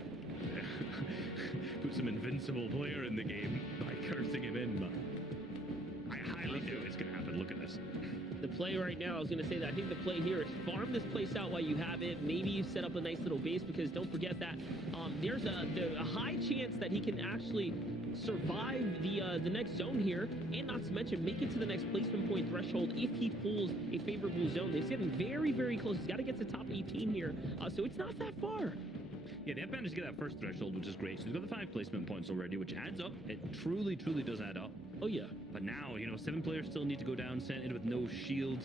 put some invincible player in the game by cursing him in, but I highly doubt it's going to happen. Look at this. The play right now, I was going to say that I think the play here is farm this place out while you have it. Maybe you set up a nice little base, because don't forget that there's a high chance that he can actually survive the next zone here, and not to mention make it to the next placement point threshold if he pulls a favorable zone. They're getting very close. He's got to get to top 18 here, so it's not that far. Yeah, they have managed to get that first threshold, which is great. So they've got the 5 placement points already, which adds up. It truly does add up. Oh, yeah. But now, you know, 7 players still need to go down, Scented with no shield.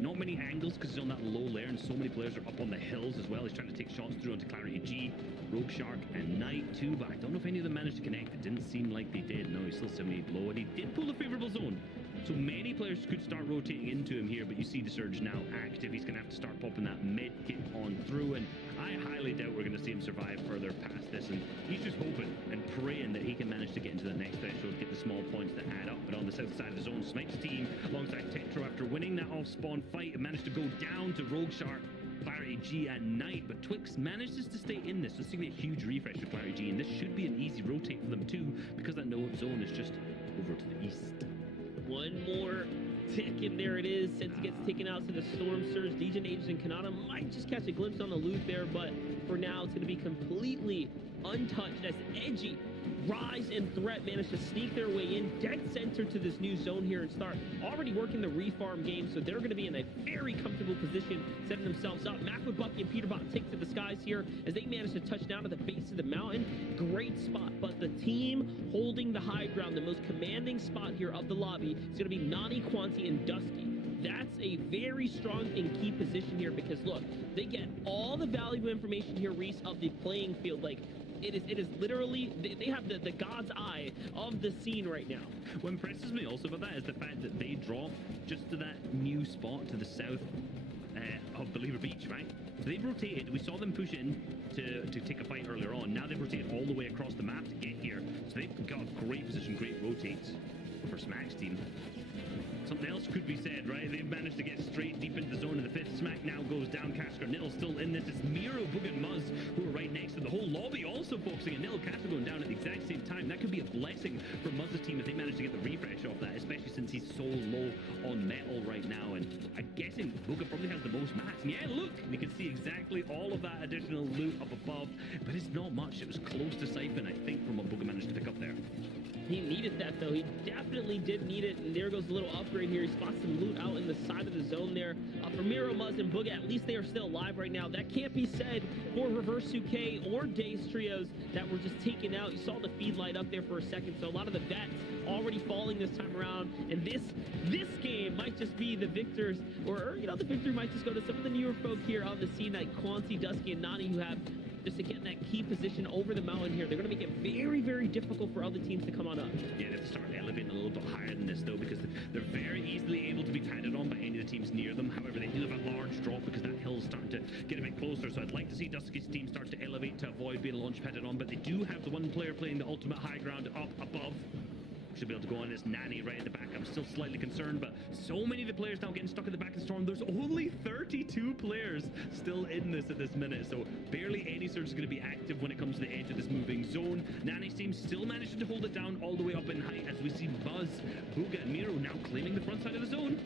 Not many angles, because he's on that low layer, and so many players are up on the hills as well. He's trying to take shots through onto Clarity G, Rogue Shark, and Knight too, but I don't know if any of them managed to connect. It didn't seem like they did. No, he's still 78 low, and he did pull a favorable zone. So many players could start rotating into him here, but you see the Surge now active. He's going to have to start popping that med kit on through, and I highly doubt we're going to see him survive further past this, and he's just hoping and praying that he can manage to get into that next threshold, get the small points that add up. But on the south side of the zone, Smite's team, alongside Tetro, after winning that off-spawn fight, managed to go down to Rogue Shark, Clarity G, and Knight, but Twix manages to stay in this. So it's going to be a huge refresh for Clarity G, and this should be an easy rotate for them too, because that no zone is just over to the east. One more tick, and there it is. Sense gets taken out to the Storm Surge. Legion Agents and Kanata might just catch a glimpse on the loot there, but for now it's going to be completely untouched as Edgy, Rise, and Threat manage to sneak their way in dead center to this new zone here and start already working the refarm game, so they're going to be in a very comfortable position, setting themselves up. Macwood, Bucky, and Peterbot take to the skies here as they manage to touch down at the base of the mountain. Great spot, but the team holding the high ground, the most commanding spot here of the lobby, is going to be Nani, Quanti, and Dusky. That's a very strong and key position here because, look, they get all the valuable information here, Reese, of the playing field. Like, it is literally, they have the god's eye of the scene right now. What impresses me also about that is the fact that they drop just to that new spot to the south of Believer Beach, right? So they've rotated. We saw them push in to take a fight earlier on. Now they've rotated all the way across the map to get here. So they've got a great position, great rotates for Smack's team. Something else could be said, right? They've managed to get straight deep into the zone in the fifth. Smack now goes down. Cascar, Nittle still in this. It's Miro, Boog, and Muzz who are right next to the whole lobby also focusing, and Nittle, Cascar going down at the exact same time. That could be a blessing for Muzz's team if they manage to get the refresh off that, especially since he's so low on metal right now. And I'm guessing Booga probably has the most mats. And yeah, look, you can see exactly all of that additional loot up above, but it's not much. It was close to Siphon, I think, from what Booga managed to pick up there. He needed that, though. He definitely did need it, and there goes a little upgrade here. He spots some loot out in the side of the zone there. For Miro, Muzz, and Booga, at least they are still alive right now. That can't be said for Reverse 2K or Days Trios that were just taken out. You saw the feed light up there for a second, so a lot of the vets already falling this time around, and this game might just be the victors, or you know, the victory might just go to some of the newer folk here on the scene, like Quanti, Dusky, and Nani, who have just to get in that key position over the mountain here. They're going to make it very, very difficult for other teams to come on up. Yeah, they have to start elevating a little bit higher than this, though, because they're very easily able to be padded on by any of the teams near them. However, they do have a large drop because that hill's starting to get a bit closer, so I'd like to see Dusky's team start to elevate to avoid being launch padded on, but they do have the one player playing the ultimate high ground up above. Should be able to go on this Nanny right in the back. I'm still slightly concerned, but so many of the players now getting stuck in the back of the storm. There's only 32 players still in this at this minute, so barely any surge is going to be active when it comes to the edge of this moving zone. Nanny's team still managing to hold it down all the way up in height as we see Buzz, Booga, and Miro now claiming the front side of the zone.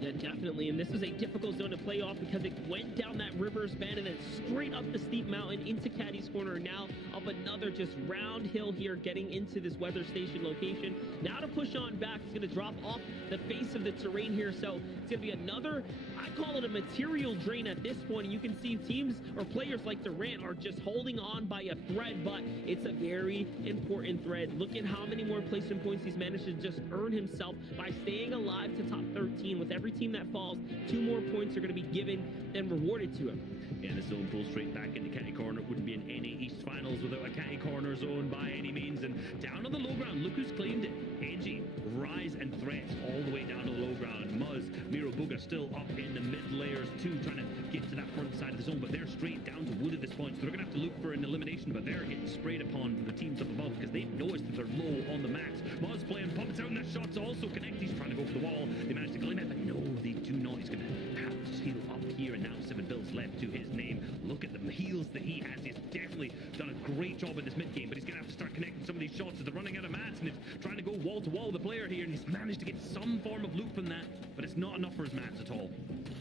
Yeah, definitely, and this is a difficult zone to play off because it went down that river's bend and then straight up the steep mountain into Caddy's corner, now up another just round hill here getting into this weather station location. Now to push on back, it's going to drop off the face of the terrain here, so it's going to be another, I call it a material drain at this point, and you can see teams or players like Durant are just holding on by a thread, but it's a very important thread. Look at how many more placement points he's managed to just earn himself by staying alive to top 13. With every team that falls, 2 more points are going to be given and rewarded to him. Yeah, the zone pulls straight back into Catty Corner. Wouldn't be in any East Finals without a Catty Corner zone by any means. And down on the low ground, look who's claimed it. Edgy, Rise, and Threats all the way down to the low ground. Muzz, Miro, Booga still up in the mid layers too, trying to get to that front side of the zone, but they're straight down to wood at this point, so they're going to have to look for an elimination, but they're getting sprayed upon from the teams up above because they've noticed that they're low on the max. Muzz playing, pops out, and the shots also connect. He's trying to go for the wall. They managed to glim it, but no, they do not. He's going to have to heal up here, and now 7 builds left to his name. Look at the heals that he has. He's definitely done a great job in this mid game, but he's going to have to start connecting some of these shots as they're running out of mats, and it's trying to go wall to wall with the player here, and he's managed to get some form of loot from that, but it's not enough for his mats at all.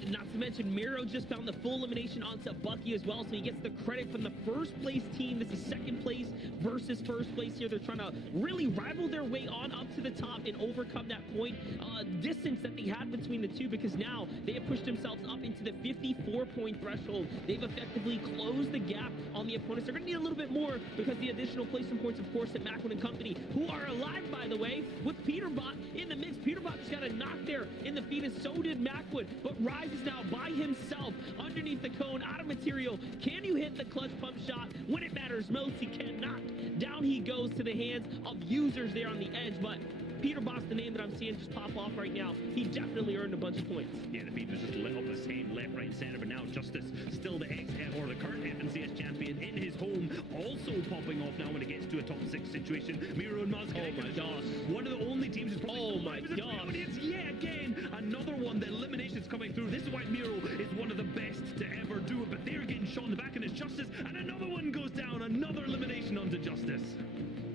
Not to mention, Miro just found the full elimination onto Bucky as well, so he gets the credit from the first place team. This is second place versus first place here. They're trying to really rival their way on up to the top and overcome that point distance that they had between the two, because now they have pushed themselves up into the 54-point threshold. They've effectively closed the gap on the opponents. They're going to need a little bit more because the additional placement points, of course, at Macwood and company, who are alive, by the way, with Peterbot in the mix. Peterbot just got a knock there in the feed, and so did Macwood, but Rise is now by himself underneath the cone, out of material. Can you hit the clutch pump shot when it matters most? He cannot. Down he goes to the hands of users there on the edge, but Peterbot's the name that I'm seeing just pop off right now. He definitely earned a bunch of points. Yeah, the feed was just lit up the same left, right, center, but now Justice, still the or the current FNCS champion in his home, also popping off now when it gets to a top 6 situation. Miro and Muzz connecting. Oh my gosh. One of the only teams who's probably oh my gosh. It's yet again another one. The elimination's coming through. This is why Miro is one of the best to ever do it, but they're getting shot in the back, and it's Justice, and another one goes down. Another elimination onto Justice.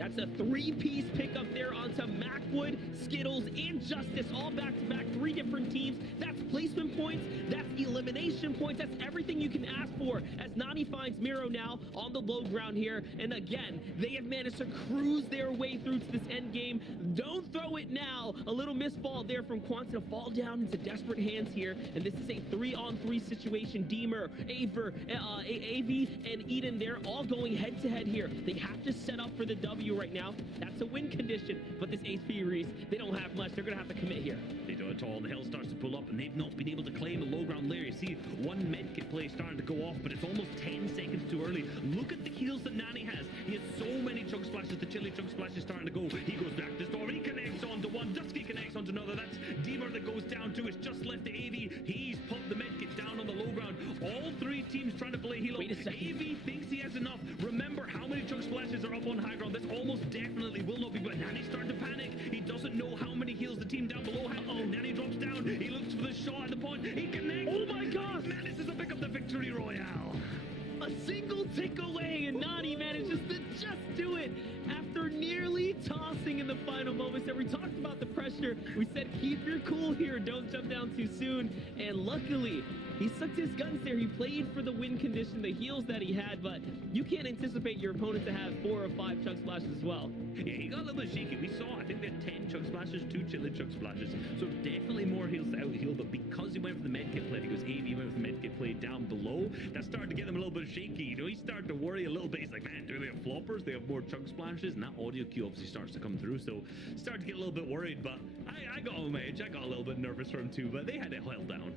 That's a three-piece pickup there onto Macwood, Skittles, and Justice, all back-to-back, 3 different teams. That's placement points, that's elimination points, that's everything you can ask for as Nani finds Miro now on the low ground here. And again, they have managed to cruise their way through to this end game. Don't throw it now. A little misfall there from Quanta to fall down into desperate hands here. And this is a 3-on-3 situation. Deemer, AV, and Eden, they're all going head-to-head here. They have to set up for the W right now. That's a win condition. But this HP Reese, they don't have much. They're going to have to commit here. They don't at all. The hill starts to pull up, and they've not been able to claim the low ground layer. You see one medkit play starting to go off, but it's almost 10 seconds too early. Look at the heals that Nani has. He has so many chug splashes. The chili chug splash is starting to go. He goes back to Storm. He connects onto one. Dusky connects onto another. That's Deemer that goes down to. It's just left to AV. He's popped the medkit down on the low ground. All 3 teams trying to play heal. AV thinks he has enough. Remember how many chug splashes are up on high ground. This almost definitely will not be, but Nani's starting to panic. He doesn't know how many heals the team down below have. Oh, Nani drops down. He looks for the shot at the point. He connects. Oh my God! Manages to pick up the victory royale. A single tick away, and Nani manages to just do it after nearly tossing in the final moments. And we talked about the pressure. We said keep your cool here, don't jump down too soon. And luckily, he stuck to his guns there. He played for the win condition, the heals that he had, but you can't anticipate your opponent to have 4 or 5 chug splashes as well. Yeah, he got a little bit shaky. We saw, I think they had 10 chug splashes, 2 chili chug splashes. So definitely more heals to out heal, but because he went for the medkit play, because AV went for the medkit play down below, that started to get him a little bit shaky. You know, he started to worry a little bit. He's like, man, do they have floppers? They have more chug splashes, and that audio cue obviously starts to come through. So started to get a little bit worried, but I got on my edge. I got a little bit nervous for him too, but they had it held down.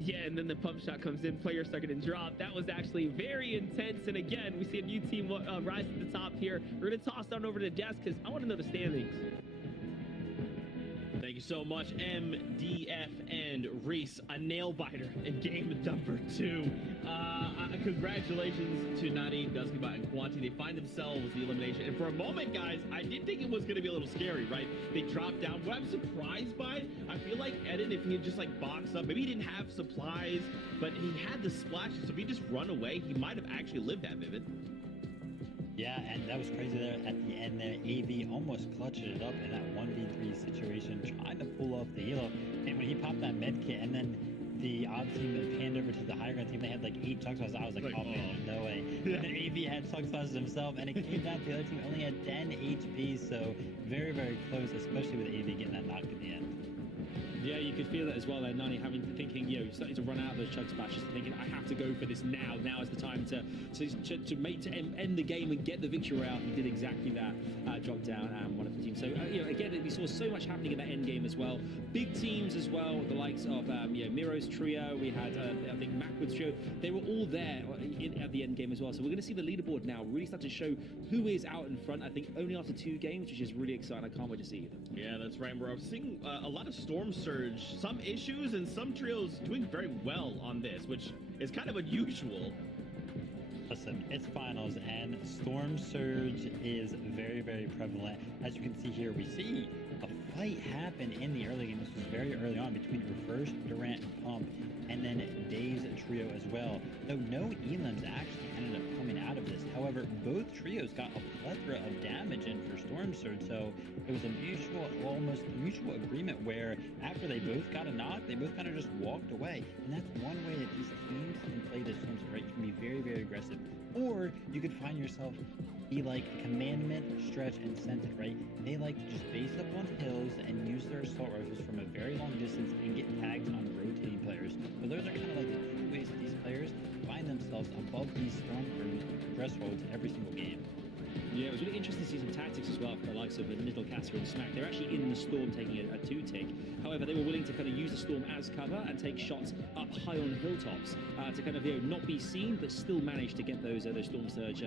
Yeah, and then the pump shot comes in, players start getting dropped. That was actually very intense, and again, we see a new team rise to the top here. We're going to toss down over to the desk because I want to know the standings. Thank you so much, MDF and Reese, a nail biter in game number 2. Congratulations to Nani, Duskinbot, and Quanti. They find themselves the elimination. And for a moment, guys, I did think it was going to be a little scary, right? They dropped down. What I'm surprised by, I feel like Eden, if he had just like boxed up, maybe he didn't have supplies, but he had the splashes. So if he just run away, he might have actually lived that, Vivid. Yeah, and that was crazy there at the end there. AV almost clutched it up in that 1v3 situation, trying to pull off the helo. And when he popped that med kit, and then the odd team panned over to the high ground team, they had like 8 chug splashes. I was like, oh man, no way. And then AV had chug splashes himself, and it came down to the other team only had 10 HP, so very, very close, especially with AV getting that knock at the end. Yeah, you could feel that as well there, Nani thinking, you know, starting to run out of those chug splashes, thinking, I have to go for this now. Now is the time to end the game and get the victory out. He did exactly that, dropped down and one of the teams. So, you know, again, we saw so much happening in that end game as well. Big teams as well, the likes of, you know, Miro's trio. We had, I think, Macwood's trio. They were all there at the end game as well. So we're going to see the leaderboard now really start to show who is out in front. I think only after 2 games, which is really exciting. I can't wait to see it. Yeah, that's right. We're seeing a lot of Storm Surge, some issues, and some trios doing very well on this, which is kind of unusual. Listen, it's finals, and Storm Surge is very, very prevalent. As you can see here, we see a fight happen in the early game. This was very early on between Reverse, Durant, and Pump, and then Dave's trio as well. Though no elims actually ended up coming out of this. However, both trios got a plethora of damage in for Storm Surge, so it was a almost mutual agreement where after they both got a knock, they both kind of just walked away. And that's one way that these teams can play this Storm Surge, right? You can be very, very aggressive. Or you could find yourself be like Commandment, Stretch, and Scented, right? They like to just base up on hills and use their assault rifles from a very long distance and get tags on rotating players. So those are kind of like the 2 ways that these players find themselves above these Storm thresholds every single game. Yeah, it was really interesting to see some tactics as well for the likes of Little Casper and Smack. They're actually in the Storm taking a 2-tick. However, they were willing to kind of use the Storm as cover and take shots up high on hilltops to kind of, you know, not be seen, but still manage to get those Storm Surge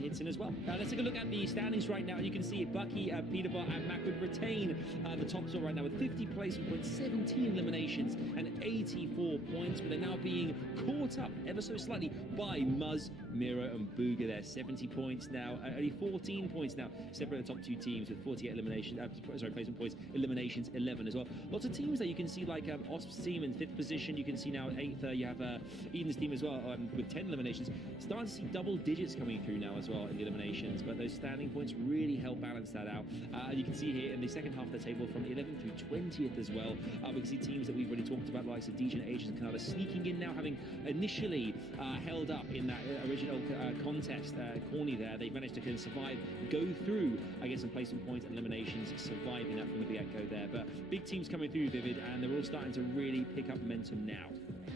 hits in as well. Let's take a look at the standings right now. You can see Bucky, Peterbot, and Macwood retain the top spot right now with 50 placement points, 17 eliminations, and 84 points, but they're now being caught up ever so slightly by Muzz, Mira and Booga there, 70 points now, only 14 points now, separate the top two teams with 48 eliminations, placement points, eliminations 11 as well. Lots of teams that you can see like Osp's team in 5th position, you can see now 8th, you have Eden's team as well with 10 eliminations. Starting to see double digits coming through now as well in the eliminations, but those standing points really help balance that out. You can see here in the second half of the table from 11th through 20th as well, we can see teams that we've already talked about, like DJ and Ages and Canada, sneaking in now, having initially held up in that original contest. Corny there, they managed to kind of survive, go through, I guess, some placement points and eliminations, surviving that from the get-go there. But big teams coming through, Vivid, and they're all starting to really pick up momentum now.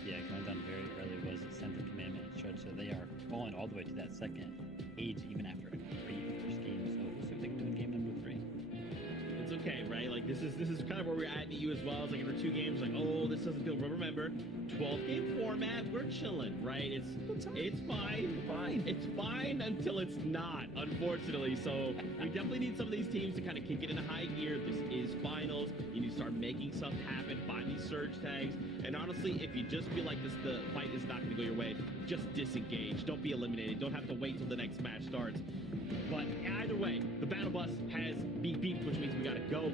Yeah, going down very early was the center commandment stretch, so they are falling all the way to that second age even after a great first game. So we'll see what they can do in game number 3. It's okay, right? Like this is kind of where we're at you as well. It's like after 2 games, like, oh, this doesn't feel. But remember, 12-game format, we're chilling, right? It's fine. It's fine until it's not, unfortunately. So we definitely need some of these teams to kind of kick it into high gear. This is finals. You need to start making stuff happen. Find these surge tags. And honestly, if you just feel like the fight is not going to go your way, just disengage. Don't be eliminated. Don't have to wait till the next match starts. But either way, the battle bus has beat, which means we got to go.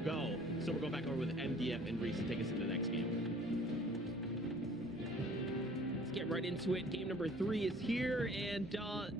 So we're going back over with MDF and Reese to take us into the next game. Let's get right into it. Game number 3 is here, and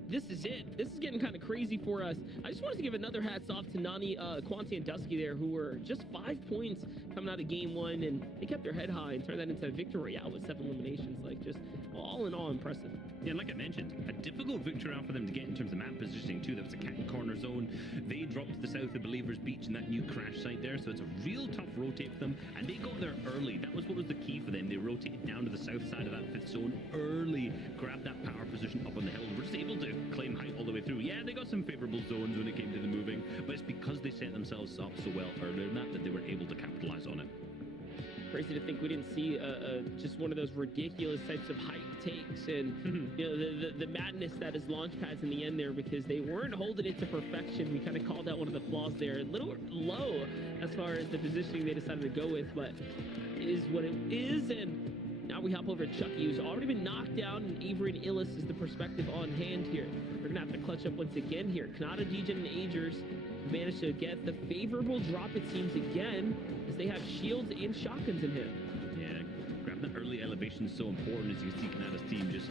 this is it. This is getting kind of crazy for us. I just wanted to give another hats off to Nani, Quanti, and Dusky there, who were just 5 points coming out of game 1, and they kept their head high and turned that into a victory royale with 7 eliminations. Like, just all in all impressive. Yeah, like I mentioned, a difficult victory round for them to get in terms of map positioning too. That was a cat and corner zone. They dropped to the south of Believers Beach in that new crash site there, so it's a real tough rotate for them. And they got there early. That was what was the key for them. They rotated down to the south side of that 5th zone early, grabbed that power position up on the hill, and were just able to claim height all the way through. Yeah, they got some favorable zones when it came to the moving, but it's because they set themselves up so well earlier than that they were able to capitalize on it. Crazy to think we didn't see just one of those ridiculous types of height takes and you know the madness that is launch pads in the end there, because they weren't holding it to perfection. We kind of called out one of the flaws there, a little low as far as the positioning they decided to go with, but it is what it is. And now we hop over to Chucky, who's already been knocked down, and Avery and Illis is the perspective on hand here. We're gonna have to clutch up once again here. Kanata, DJ, and Agers managed to get the favorable drop, it seems, again, as they have shields and shotguns in hand. Yeah, grabbing that early elevation is so important. As you can see, Kanata's team just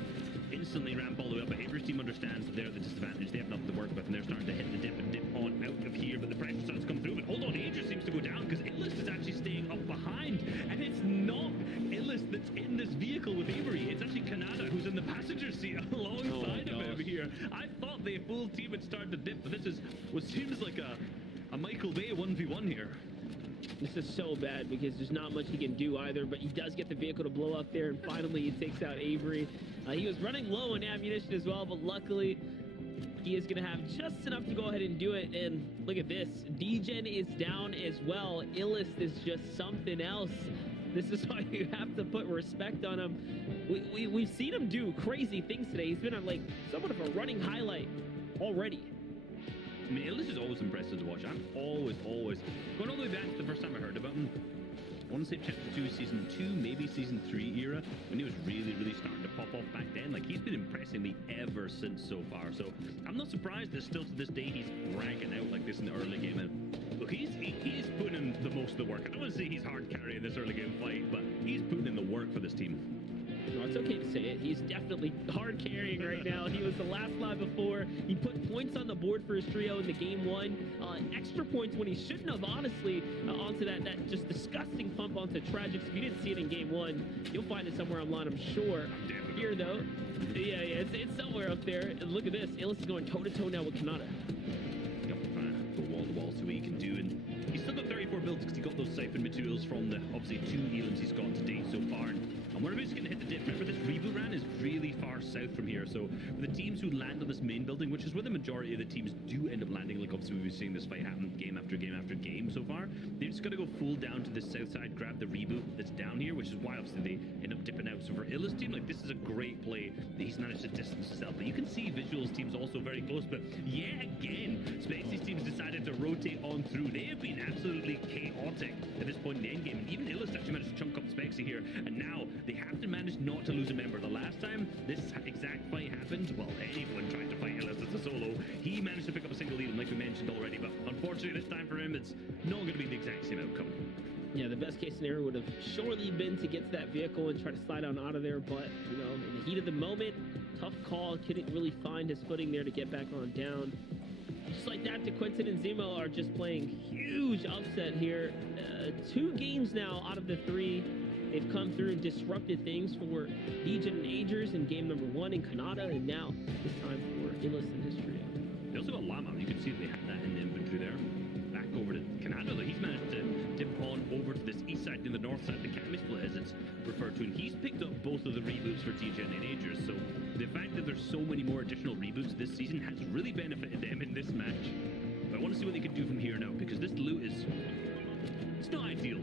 instantly ramp all the way up, but Avery's team understands that they're at the disadvantage. They have nothing to work with, and they're starting to hit the dip and dip on out of here, but the pressure starts to come through. But hold on, Aegis seems to go down, because Illis is actually staying up behind, and it's not Illis that's in this vehicle with Avery. It's actually Kanata who's in the passenger seat alongside of him here. I thought the full team had started to dip, but this is what seems like a Michael Bay 1v1 here. This is so bad because there's not much he can do either, but he does get the vehicle to blow up there, and finally he takes out Avery. He was running low on ammunition as well, but luckily he is going to have just enough to go ahead and do it. And look at this. Degen is down as well. Illis is just something else. This is why you have to put respect on him. We've seen him do crazy things today. He's been on like somewhat of a running highlight already. I mean, Illis is always impressive to watch. I'm always, going all the way back to the first time I heard about him. I want to say Chapter 2, Season 2, maybe Season 3 era, when he was really starting to pop off back then. Like, he's been impressing me ever since so far. So I'm not surprised that still to this day he's bragging out like this in the early game. And look, he's putting in the most of the work. I don't want to say he's hard carrying this early game fight, but he's putting in the work for this team. No, it's okay to say it. He's definitely hard carrying right now. He was the last live before. He put points on the board for his trio in the game 1. Extra points when he shouldn't have, honestly, onto that just disgusting pump onto Tragics. If you didn't see it in game 1, you'll find it somewhere online, I'm sure. Here, though, yeah, it's somewhere up there. And look at this. Illis is going toe-to-toe now with Kanata. Yep, trying to go wall-to-wall so he can do. And he's still got 34 builds because he got those siphon materials from the, obviously, 2 elims he's got to date so far. And we're just going to hit the dip. Remember, this reboot run is really far south from here. So for the teams who land on this main building, which is where the majority of the teams do end up landing, like obviously we've been seeing this fight happen game after game after game so far, they've just got to go full down to the south side, grab the reboot that's down here, which is why obviously they end up dipping out. So for Illis' team, like, this is a great play that he's managed to distance himself. But you can see Visual's team's also very close. But yet again, Spexy's team's decided to rotate on through. They have been absolutely chaotic at this point in the endgame. And even Illis actually managed to chunk up Spexy here. And now they have to manage not to lose a member. The last time this exact fight happened, well, anyone managed to pick up a single lead, like we mentioned already, but unfortunately this time for him, it's not going to be the exact same outcome. Yeah, the best case scenario would have surely been to get to that vehicle and try to slide on out of there, but, you know, in the heat of the moment, tough call, couldn't really find his footing there to get back on down. Just like that, DeQuinton and Zemo are just playing huge upset here. 2 games now out of the 3. They've come through and disrupted things for Degen and Agers in game number 1 in Canada, and now this time for Illis and History. They also got Lama. You can see they had that in the inventory there. Back over to Canada, though. He's managed to dip on over to this east side and the north side, the Cami split as it's referred to, and he's picked up both of the reboots for Degen and Agers, so the fact that there's so many more additional reboots this season has really benefited them in this match. But I want to see what they can do from here now, because this loot is... it's not ideal.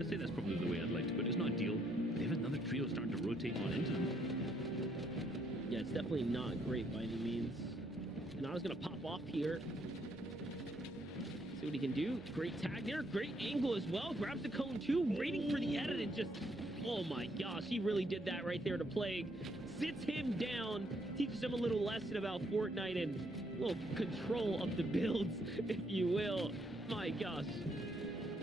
I'd say that's probably the way I'd like to put it. It's not ideal, but they have another trio starting to rotate on into them. Yeah, it's definitely not great by any means. And I was going to pop off here. See what he can do. Great tag there. Great angle as well. Grabs the cone too. Waiting for the edit and just... oh my gosh, he really did that right there to Plague. Sits him down. Teaches him a little lesson about Fortnite and a little control of the builds, if you will. My gosh.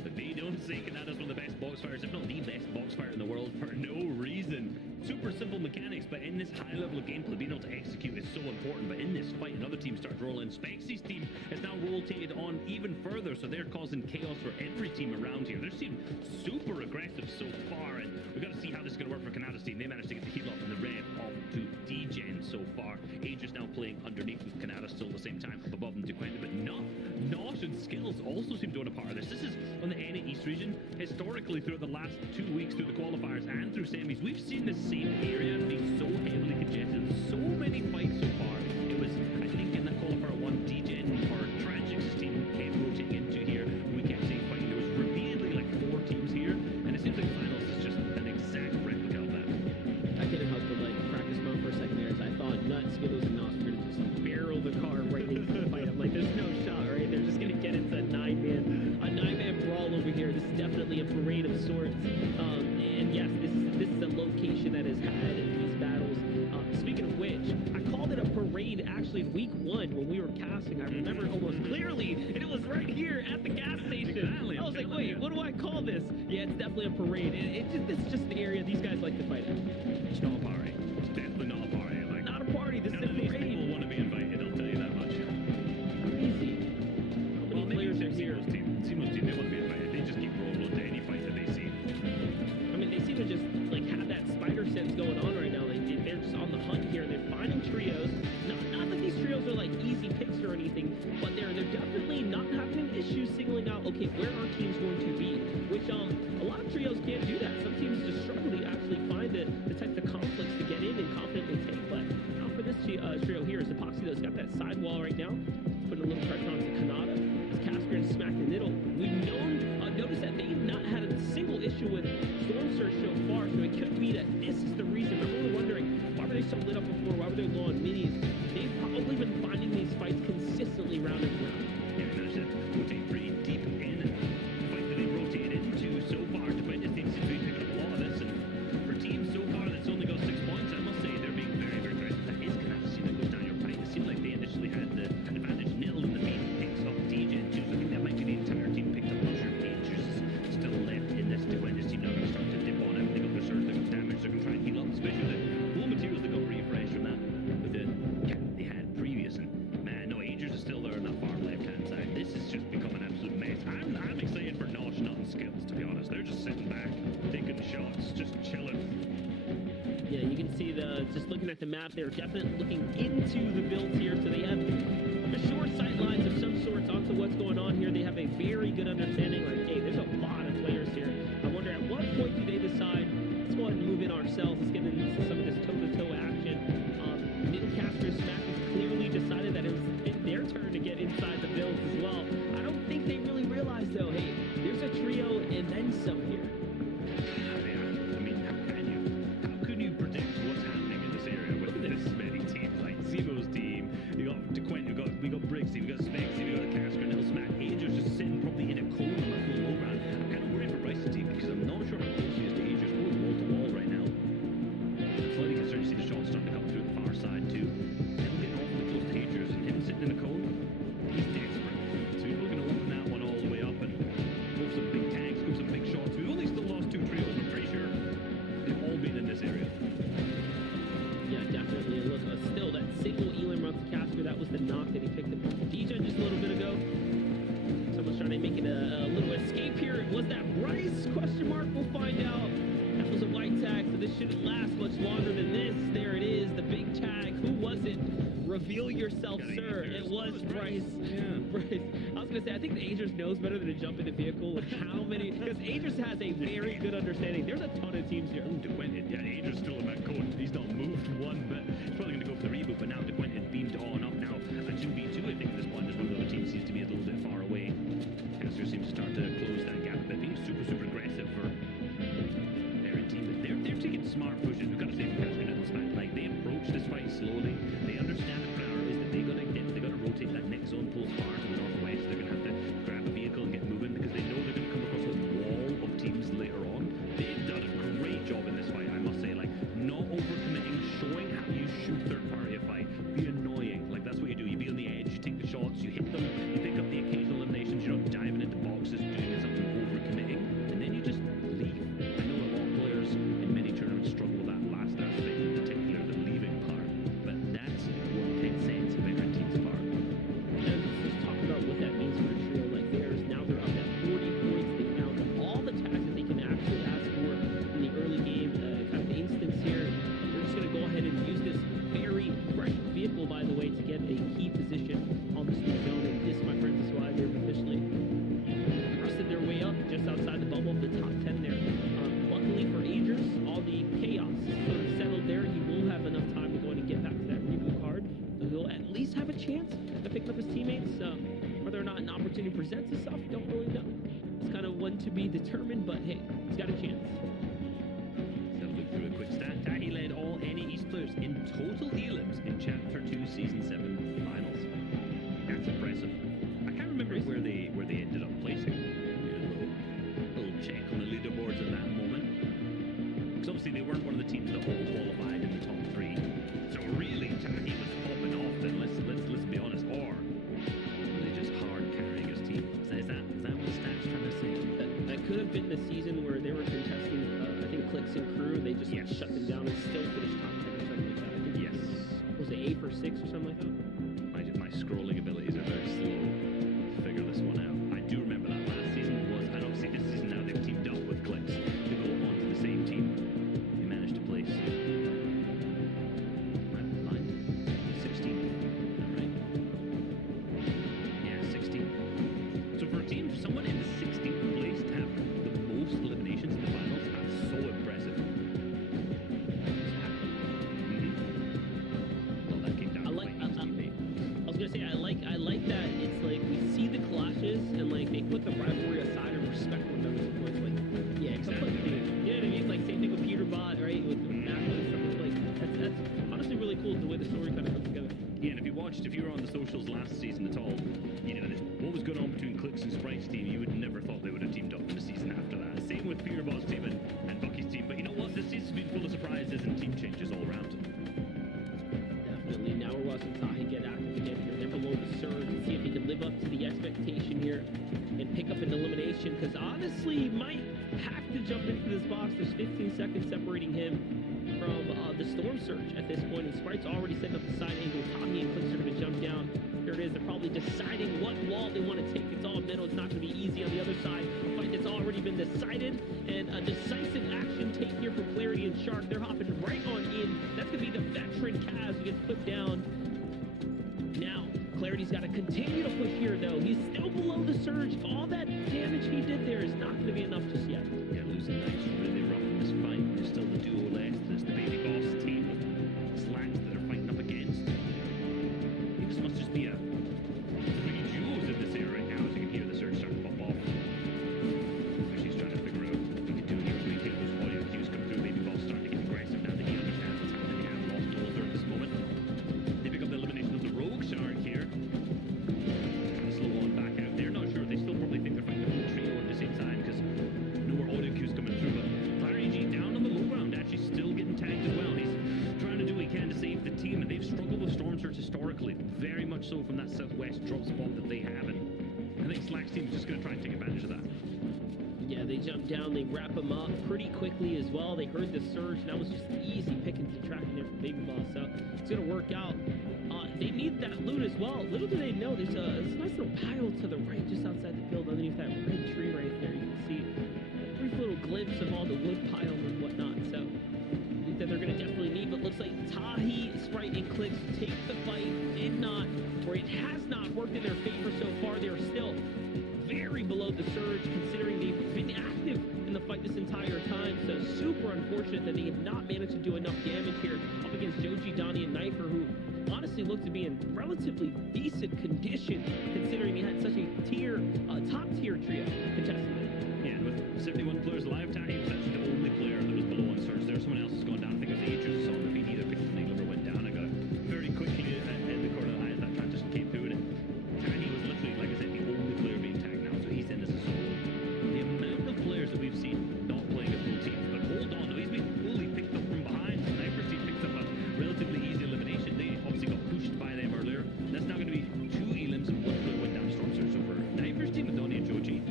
But they don't say Canada's one of the best box fires, if not the best box fire in the world, for no reason. Super simple mechanics, but in this high level of gameplay, being able to execute is so important. But in this fight, another team starts rolling. Spexy's team has now rotated on even further, so they're causing chaos for every team around here. They're seem super aggressive so far, and we've got to see how this is going to work for Canada's team. They managed to get the heal up and the rev off to Degen so far. Age is now playing underneath with Canada still at the same time, up above them to Quentin, but Nosh and Skills also seem to own a part of this. This is on the NA East region. Historically, throughout the last 2 weeks, through the qualifiers and through semis, we've seen the same area being so heavily congested. So many fights so far. It was, I think, in that qualifier 1, Degen or Tragic's team came rotating into here. We kept seeing fighting. There was repeatedly like 4 teams here, and it seems like finals is just an exact replica of that. I couldn't help but like crack a smile for a second there as I thought Nuts, Skittles, and Nosh were going to just barrel the car right into the fight. I'm like, there's no shot, right? They're just going to get into a 9-man brawl over here. This is definitely a parade of sorts. And yes, this is a location that has had these battles. Speaking of which, I called it a parade actually in week 1 when we were casting. I remember it almost clearly, and it was right here at the gas station. I was like, wait, what do I call this? Yeah, it's definitely a parade. This is just an area these guys like to fight at. It's not a party. It's definitely not a party. Like, not a party. This is a these parade. people want to be invited, I'll tell you that much. Crazy. How many players are here? Zemo's team, they want to be invited. They just keep rolling to any fight that they see. I mean, they seem to just like have that spider sense going on right now. Like they're just on the hunt here. They're finding trios. Not that these trios are like easy picks or anything, but they're definitely not having an issue singling out, okay, where our team's going to be. Which a lot of trios can't do that. Some teams just struggle to actually find the types of conflicts to get in and confidently take. But now for this trio here is Epoxy that's got that sidewall right now. It's putting a little pressure onto Canada. Casper and Smack the Niddle. We've noticed that they've not had a single issue with Storm Surge so far, so it could be that this is the reason. Remember, we were wondering, why were they so lit up before? Why were they low on minis? They've probably been finding these fights consistently round and round. Yeah, and that's it. Rotate pretty deep in the fight that they rotated into so far. Twithe seems to be picking up a lot of this, and for teams so far that's only got 6 points, I must say they're being very, very aggressive. That is Canada's team that goes down your pipe. It seemed like they initially had the advantage nil in the main picks off Degen too, so I think that might be the entire team picked up. Not sure if Agers is still left in this Twithe team now. They're starting to dip on out. They got their surge, they got damage, they're going to try and heal up, especially the raw materials they got refreshed from that with the cap they had previous. And man, no, Agers is still there on that far left hand side. This has just become an absolute mess. I'm excited for Nosh, not Skills, to be honest. They're just sitting back, taking shots, just chilling. Yeah, you can see just looking at the map, they're definitely looking into the builds here, so they have a short sight lines of some sorts onto what's going on here. They have a very good understanding, like, hey, there's a lot of players here. I wonder at what point do they decide, let's go ahead and move in ourselves, let's get into some of this toe-to-toe action. Casper and Smack has clearly decided that it was their turn to get inside the builds as well. I don't think they really realized, though, hey, there's a trio and then some here. I mean, how can you predict what's happening in this area with this many teams? Like Zemo's team, you got DeQuint, we got Briggs team, we got Spexy, we got Casper and Smack. Agers just sitting probably in a cone on that full low round. I'm kind of worried for Bryce's team because I'm not sure how close he is to Agers. We're wall to wall right now. I'm slightly concerned to see the shots starting to come through the far side too. Him getting awfully close to Agers and him sitting in a cone. knock that he picked up from DJ just a little bit ago. Someone's trying to make it a little escape here. Was that Bryce? Question mark. We'll find out. That was a white tag, so this shouldn't last much longer than this. There it is, the big tag. Who was it? Reveal yourself, sir. It was Bryce. Yeah. Bryce. I was gonna say, I think the Agers knows better than to jump in the vehicle with how many, because Agers has a very good understanding. There's a ton of teams here. DeQuentin, yeah, Agers still in that code. He's not moved one bit. He's probably gonna go for the reboot, but now DeQuentin beamed on up now. A 2v2, I think, at this point. There's one of the other teams seems to be a little bit far away. Caster seems to start to close that gap a bit. Being super aggressive for their team. But they're taking smart pushes. We've got to say for Caster Nittlesman, like, they approach this fight slowly. They understand the priorities that they're gonna rotate that next zone post far to the northwest. They're gonna have to grab a vehicle and get moving because they know they're gonna come across a wall of teams later on. They've done a great job in this fight, I must say. Like, not overcommitting, showing how you shoot third party a fight. Be annoying. Like, that's what you do. You be on the edge, you take the shots, you hit them, you pick up the occasional eliminations. You're not diving into boxes, doing something overcommitting, and then you just leave. I know a lot of players in many tournaments struggle with that last aspect, in particular the leaving part. But that's what 10 sets veteran teams apart. And let's talk about what that means for the trio. Like, they're up at 40 points. They found all the tags that they can actually ask for in the early game. Kind of instance here. They're just going to go ahead and use this very fresh vehicle, by the way, to get a key position on this new zone. And this, my friends, is why they've officially thrusted their way up just outside the bubble of the top 10 there. Luckily for Agers, all the chaos sort of settled there. He will have enough time to go in and get back to that reboot card. So he'll at least have a chance to pick up his teammates. Whether or not an opportunity presents itself, don't really know. It's kind of one to be determined, but hey, he's got a chance. So look through a quick stat. He led all NA East players in total elims in Chapter 2 Season 7 finals. That's impressive. I can't remember where they ended up placing. A little check on the leaderboards at that moment. Because obviously they weren't one of the teams that all qualified in the top 3. So really, Tahi was popping off. Then let's be honest. Or were they just hard carrying his team? Is that what the stats trying to say? That could have been the season where they were contesting, I think, Clicks and Crew. They just shut them down and still finished top 10 or something like that. I think was it 8 or 6 or something like that? My scrolling abilities are very slow to figure this one out. I do remember that last season was, and obviously this season now they've teamed up with Clicks to go on to the same team. They managed to place 16. Is that right? Yeah, 16. So for a team, someone in the 16th place to have the most eliminations in the finals, that's so impressive. I like that it's like we see the clashes and like they put the rivalry aside and respect one another's points. Like, yeah, completely. You know what I mean? Like same thing with Peter Bot, right? With Macklin and stuff. Like that's honestly really cool the way the story kind of comes together. Yeah, and if you were on the socials last season at all, you know what was going on between Clicks and Sprite's team, you would never thought they would have teamed up in the season after that. Same with Peter Bot's team and Bucky's team. But you know what? This season's been full of surprises and team changes all around. Definitely. Now we're watching Tahi get active again here. They're below the surge and see if he can live up to the expectation here and pick up an elimination. Because honestly, he might have to jump into this box. There's 15 seconds separating him from the Storm Surge at this point. And Sprite's already setting up the side angle. Tahi and Clicks are going to jump down. Here it is. They're probably deciding what wall they want to take. It's all middle. It's not going to be easy on the other side. A fight that's already been decided. And a decisive action take here for Clarity and Shark. They're hopping right on in. That's going to be the veteran Kaz who gets put down. Now, Clarity's got to continue to push here, though. He's still below the surge. All that damage he did there is not going to be enough just yet. Yeah, losing Knight's really rough in this fight. There's still the duo left. There's the Baby Boss team with Slacks that are fighting up against. I think this must just be a 3 duos in this area right now, as you can hear the surge starting to pop off. She's trying to figure out what we can do here. We can those audio cues come through. Baby Boss starting to get aggressive now that he understands what's happening. They have lost closer at this moment. They pick up the elimination of the Rogue Shark here. Slow on back out. They're not sure. They still probably think they're fighting the full trio at the same time because no more audio cues coming through. But Larry G down on the low ground, actually still getting tagged as well. He's trying to do what he can to save the team, and they've struggled with Storm Surge historically, very much so from that southwest drop spot that they have. And I think Slack's team is just going to try and take advantage of that. Yeah, They jump down, they wrap them up pretty quickly as well. They heard the surge, and that was just easy pickings and tracking there for Baby Boss. So it's going to work out. They need that loot as well. Little do they know, there's a nice little pile to the right, just outside the field, underneath that red tree right there. You can see a brief little glimpse of all the wood pile and whatnot. So I think that they're going to definitely need, but looks like Tahi, Sprite, and Clicks take the fight. Did not, or it has not worked in their favor so far. They are still very below the surge, considering they've been active in the fight this entire time. So super unfortunate that they have not managed to do enough damage here up against Joji, Donnie, and Knifer, who honestly looked to be in relatively decent condition, considering they had such a top tier trio contestant. Yeah, and with 71 players alive, Tahi was actually the only player that was below on surge there. Someone else has gone down. I think it was Aegis, so if he either picked the needle or went down. I got it very quickly in the corner of the eye as that transition came through, and Tahi was literally, like I said, the only player being tagged now, so he's in as a solo. The amount of players that we've seen not playing a full team, but hold on, he's been fully picked up from behind. The Knifer's team picked up a relatively easy elimination. They obviously got pushed by them earlier. That's now going to be 2 elims and 1 player went down Storm Surge over Knifer's team with Donnie and Joji.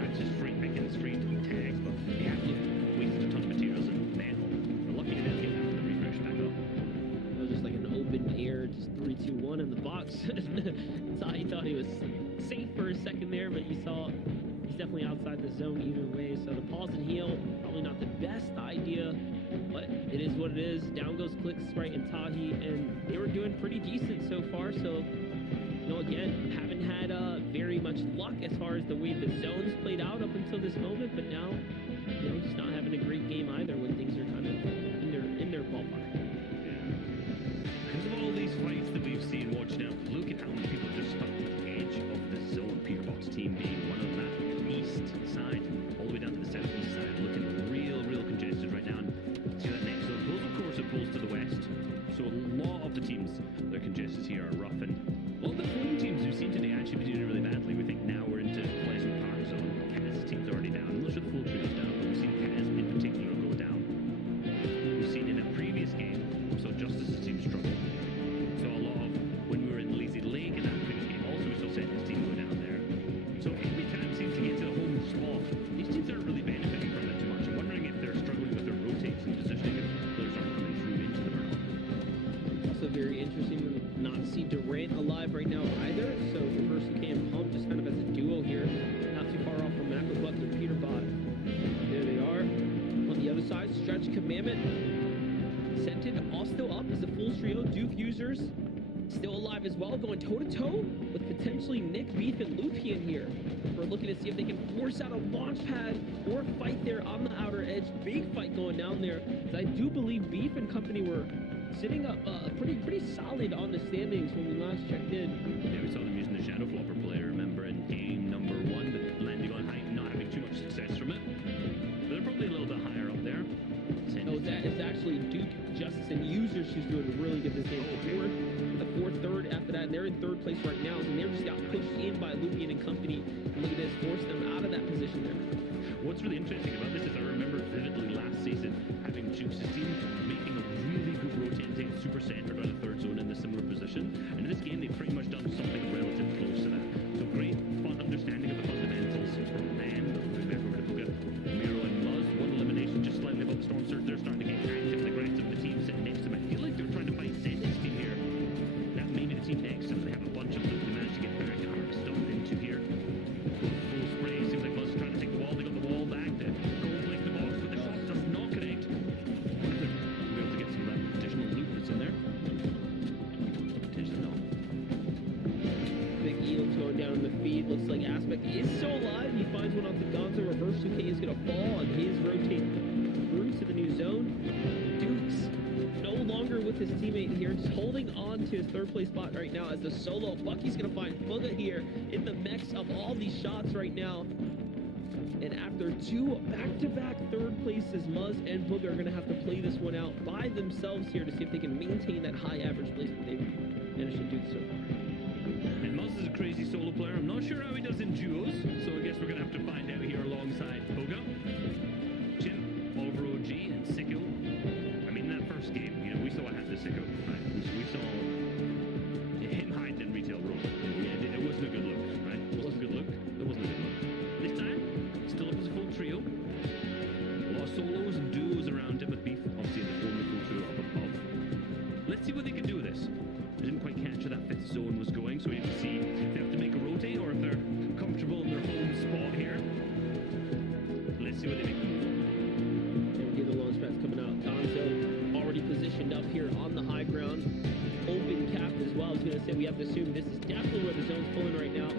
That's just free pickings, free tags, but they have wasted a ton of materials, and man, we're lucky to be able to get after the refresh back up. It was just like an open air, just 3, 2, 1 in the box. Tahi thought he was safe for a second there, but you saw he's definitely outside the zone either way. So the pause and heal, probably not the best idea, but it is what it is. Down goes Click, Sprite, and Tahi, and they were doing pretty decent so far. So, you know, again, haven't had very much luck as far as the way the zones played out up until this moment, but now, you know, just not having a great game either when things are kind of in their ballpark. Because of all these fights that we've seen, watch now, look at how many people just stuck to the edge of the zone. Peterbox team being one of that east side, all the way down to the southeast side, looking real congested right now. And see that next zone pulls, of course, it pulls to the west. So a lot of the teams that are congested here are rough, and a lot of the home teams we've seen today actually been doing really badly. We think now we're into Pleasant Park zone. Kaz's team's already down. I'm not sure the full tree is down, but we've seen Kaz in particular go down. We've seen in a previous game, we saw Justice's team struggle. So a lot of, when we were in Lazy Lake in that previous game, also we saw Sentinel's team go down there. So every time it seems to get to the home spot, these teams aren't really benefiting from it too much. I'm wondering if they're struggling with their rotates and positioning, if players aren't coming through into the murder. Also very interesting to not see Durant alive right now either. So Reverse UK and Pump just kind of as a duo here, not too far off from Macrobuck and Peterbot. There they are. On the other side, Stretch Commandment. Scented all still up as a full trio. Duke users still alive as well, going toe-to-toe with potentially Nick, Beef, and Lupian here. We're looking to see if they can force out a launch pad or fight there on the outer edge. Big fight going down there. I do believe Beef and company were sitting up pretty solid on the standings when we last checked in. Yeah, we saw them using the Shadow Flopper play, remember, in game number 1, but landing on height, not having too much success from it. But they're probably a little bit higher up there. No, it's actually Duke, Justice, and Users who's doing really good this game. The fourth, third after that, and they're in 3rd place right now, and they just got pushed in by Lupian and company. And look at this, forced them out of that position there. What's really interesting about this is I remember vividly last season having Juke's team making a really good rotating, super centered on a 3rd zone in a similar position. And in this game, they've pretty much done something relatively close to that. So great, fun understanding of the fundamentals from them. Therefore, we're going to look at Miro and Muzz, 1 elimination, just slightly above Storm Surge. They're starting to get active. The rest of the team sitting next to them. I feel like they're trying to fight Zenith's team here. That may be the team next to them. They have a bunch of loot they managed to get back and are stuck into here. Full spray. Seems like Muzz is trying to take the wall. They got the wall back. Go place the box, but the shot does not connect. We'll be able to get some of that additional loot that's in there. Potentially not. Big Elam's going down in the feed. Looks like Aspect is still alive. He finds one off the Gonzo. Reverse 2K is going to fall on his rotate through to the new zone. Dukes no longer with his teammate here, just holding on to his 3rd place spot right now as the solo. Bucky's going to find Booga here in the mix of all these shots right now. And after 2 back-to-back 3rd places, Muzz and Booga are going to have to play this one out by themselves here to see if they can maintain that high average placement they've managed to do so far. And Muzz is a crazy solo player. I'm not sure how he does in duos, so I guess we're going to have to find out here alongside Booga, Jim, Oliver OG, and Sicko. I mean, that first game, you know, we saw I had the Sicko. Right? We saw him hiding in retail room. Yeah, it wasn't a good look, right? It wasn't a good look. It wasn't a good look. This time, still up as a full So we have to see if they have to make a rotate or if they're comfortable in their home spot here. Let's see what they make. And we get the launch pads coming out. Gonzo already positioned up here on the high ground. Open cap as well. I was going to say we have to assume this is definitely where the zone's pulling right now.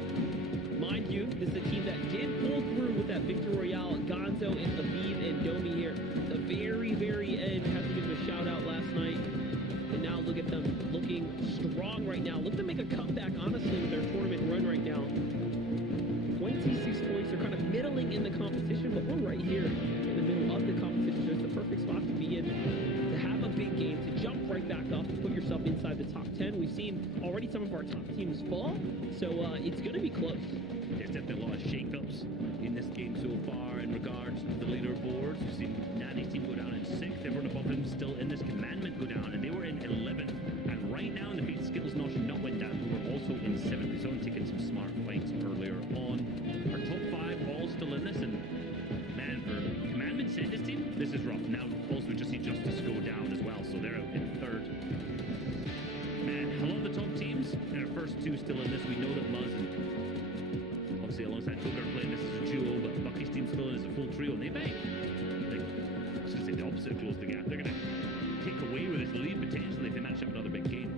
Mind you, this is a team that did pull through with that Victor Royale. Gonzo and Aviv and Domi here. The very, very end. Had to give them a shout out last night. And now look at them looking strong right now. Look at them make a comeback, honestly, with their tournament run right now. 26 points. They're kind of middling in the competition, but we're right here in the middle of the competition. So it's the perfect spot to be in, to have a big game, to jump right back up, to put yourself inside the top 10. We've seen already some of our top teams fall, so it's going to be close. There's definitely a lot of shake-ups in this game so far in regards to the leaderboards. We've seen Nani's team go down in 6th. Everyone above him still in this commandment go down, and they were in 11th. And right now in the feed, Skittles Nosh not went down, who were also in 7th. We saw them taking some smart fights earlier on. Our top 5 all still in this, and man, for Commandment send this team, this is rough. Now also we just see Justice go down as well, so they're out in 3rd. Man, a lot of the top teams, and our first 2 still in this. We know that Muzz and obviously alongside Booker are playing this as a duo, but Bucky's team still in as a full trio. They may, like, I was going to say the opposite, close the gap. They're going to take away with this lead potentially if they match up another big game.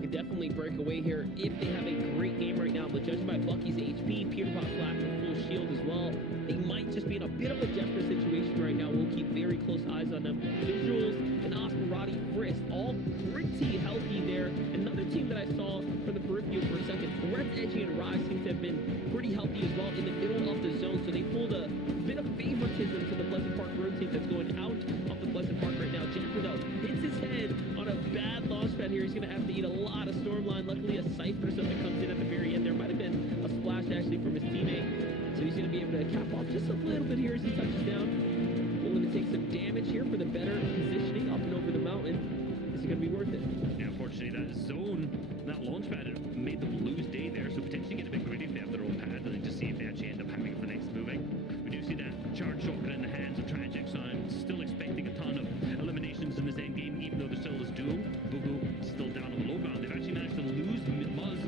Could definitely break away here if they have a great game right now, but judging by Bucky's HP, Peterbot flat with full shield as well, they might just be in a bit of a desperate situation right now. We'll keep very close eyes on them. Visuals and Asperati Frist, all pretty healthy there. Another team that I saw from the peripheral for a second, Threats, Edgy, and Rise seem to have been pretty healthy as well in the middle of the zone, so they pulled a bit of favoritism to the Pleasant Park Road team that's going out of the Pleasant Park right now. Jennifer, though, hits his head on a bad launch pad here. He's going to have to eat a lot of Stormline. Luckily, a Cypher or something comes in at the very end. There might have been a splash, actually, from his teammate. So he's going to be able to cap off just a little bit here as he touches down. Willing to take some damage here for the better positioning up and over the mountain. Is it going to be worth it? Yeah, unfortunately, that zone, that launch pad made them lose day there, so potentially get a bit greedy if they have their own pad and then just see if they actually end up having it for the next moving. We do see that charge shotgun in the hands of Tragic, so I'm still expecting a ton of eliminations in this end game, even though they're still this duo. Bugu still down on the low ground. They've actually managed to lose Muzz.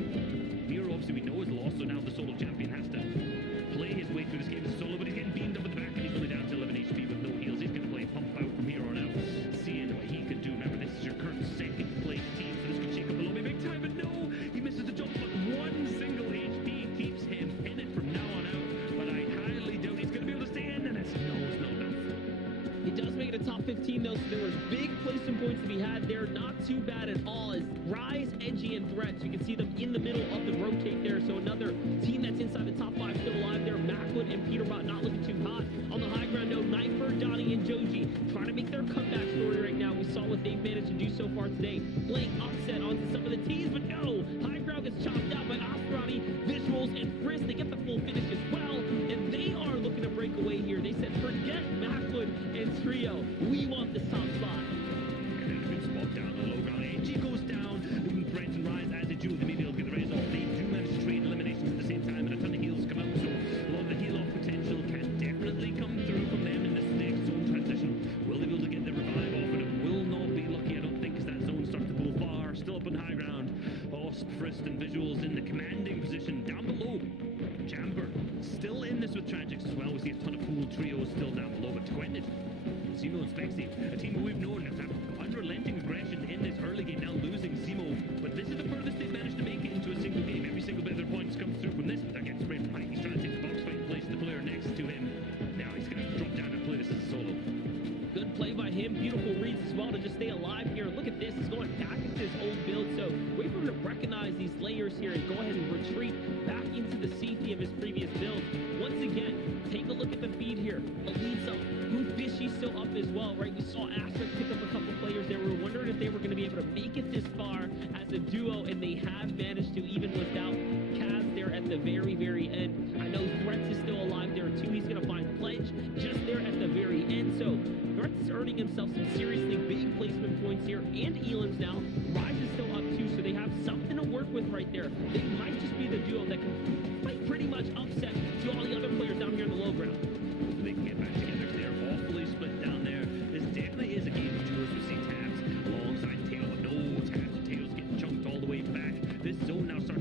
Miro, obviously, we know is lost, so now the solo champion has to play his way through this game as a solo, but he's getting beamed up at the back, and he's only down to 11 HP with no heals. He's going to play pump out from here on out, seeing what he can do. Remember, this is your current 2nd place team, so this could shake up the lobby big time, but no! He misses the jump, but 1 single HP keeps him in it from now on out, but I highly doubt he's going to be able to stay in, and it's not enough. He does make it a top 15 though, so there was big placement points to be had there. Not too bad at all as Rise, Edgy, and Threats. You can see them in the middle of the rotate there. So another team that's inside the top 5 still alive there. Macwood and Peterbot not looking too hot. On the high ground, no, Knifer, Donnie, and Joji trying to make their comeback story right now. We saw what they've managed to do so far today. Blake upset onto some of the teams, but no! High ground gets chopped out by Asperati, Visuals, and Frisk. They get the full finish as well, and they are looking to break away here. They said, forget Macwood and Trio. We want this top spot. And then a good spot down on the low ground. AG goes down. Threats and Rise as they do. They maybe will get the raise off. They do manage to trade eliminations at the same time, and a ton of heals come out. So a lot of the heal off potential can definitely come through from them in this next zone transition. Will they be able to get the revive off? And it will not be lucky, I don't think, because that zone starts to pull far. Still up on high ground. Osp, Frist, and Visuals in the commanding position. Down below, Jamber still in this with Tragics as well. We see a ton of cool trios still down below, but Gwendid, Zemo and Spexy, a team we've known has had unrelenting aggression in this early game, now losing Zemo, but this is the furthest they've managed to make it into a single game. Every single bit of their points comes through from this, but that gets sprayed from height. He's trying to take the box fight and place the player next to him. Now he's going to drop down and play this as a solo. Good play by him. Beautiful reads as well to just stay alive here. Look at this. He's going back into his old build. So wait for him to recognize these layers here and go ahead and retreat back into the safety of his previous build. Once again, take a look at the feed here. Elisa, Fishy's still up as well, right? We saw Aspect pick up a couple players there. We were wondering if they were going to be able to make it this far as a duo, and they have managed to, even without Kaz there at the very, very end. I know Threats is still alive there too. He's going to find Pledge just there at the very end. So Threats is earning himself some seriously big placement points here, and Elam's now. Rise is still up too, so they have something to work with right there. They might just be the duo that can fight pretty much upset to all the other players down here in the low ground. They can get back together. They're awfully split down there. This definitely is a game of duos. We see Tabs alongside Tail, but no Tabs and Tails getting chunked all the way back. This zone now starts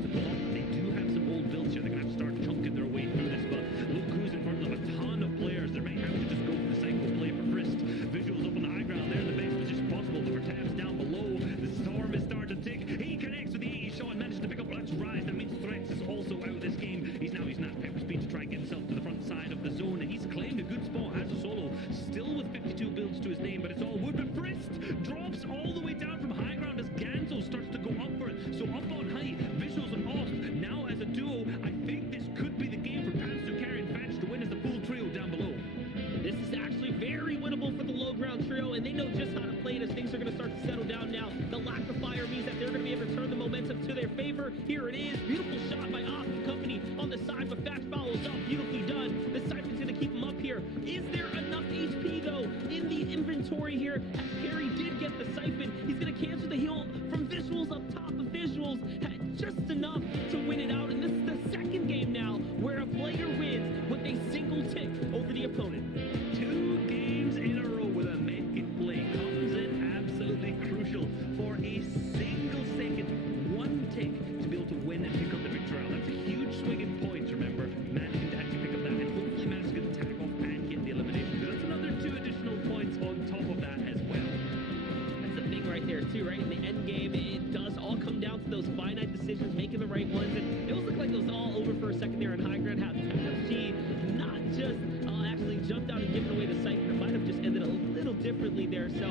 So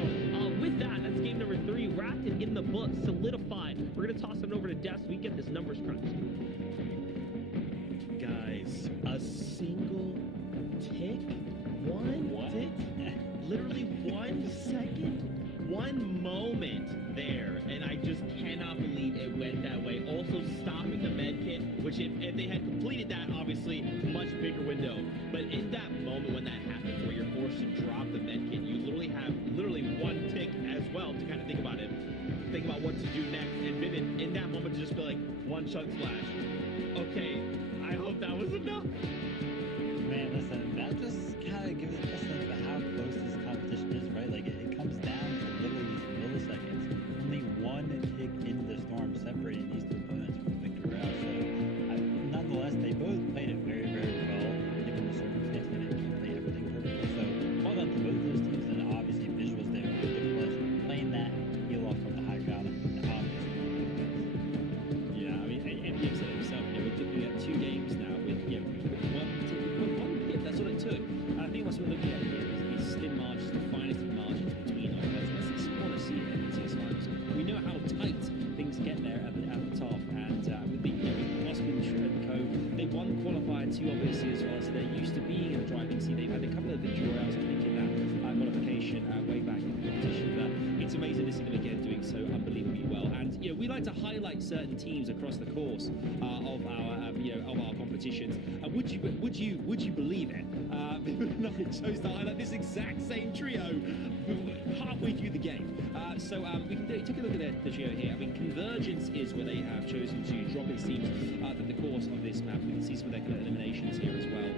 with that, that's game number 3 wrapped and in the book, solidified. We're gonna toss it over to Des so we get this numbers crunched. Guys, a single tick, one tick, literally 1 second, 1 moment there, and I just cannot believe it went that way. Also stopping the med kit, which if they had completed that, obviously much bigger window. But in that moment when that happens, where you're forced to drop the med kit, you literally have 1 tick as well to kind of think about it. Think about what to do next, and Vivid in that moment to just be like 1 chug splash. Okay, I hope that was enough. Man, listen, that just kind of gives us a sense of how close this competition is, right? Like, it comes down to literally these milliseconds. Only 1 tick into the storm separating these 2 opponents from victory round. So, nonetheless, they both played it very, very well, given the circumstances. They didn't play everything perfectly. So, well done to both those teams, and obviously visuals there were ridiculous. Playing that heel off from the high ground, Yeah, I mean, MDM said it himself. We're looking at 2 games now with one hit. That's all it took. And I think what we're looking at here is slim margins, the finest of margins between our players. That's what I see at MTS finals. We know how tight things get there at the top, and with Osman and Co, they won qualifier 2 obviously as well, so they're used to being in the driving seat. They've had a couple of victory royales, I think, in that qualification way back in the competition. But it's amazing to see them again doing so unbelievably well. And we like to highlight certain teams across the course of our competitions. Would you believe it? Nothing chose to highlight this exact same trio halfway through the game. So we can take a look at the trio here. I mean, Convergence is where they have chosen to drop, it seems, the course of this map. We can see some of their kind of eliminations here as well.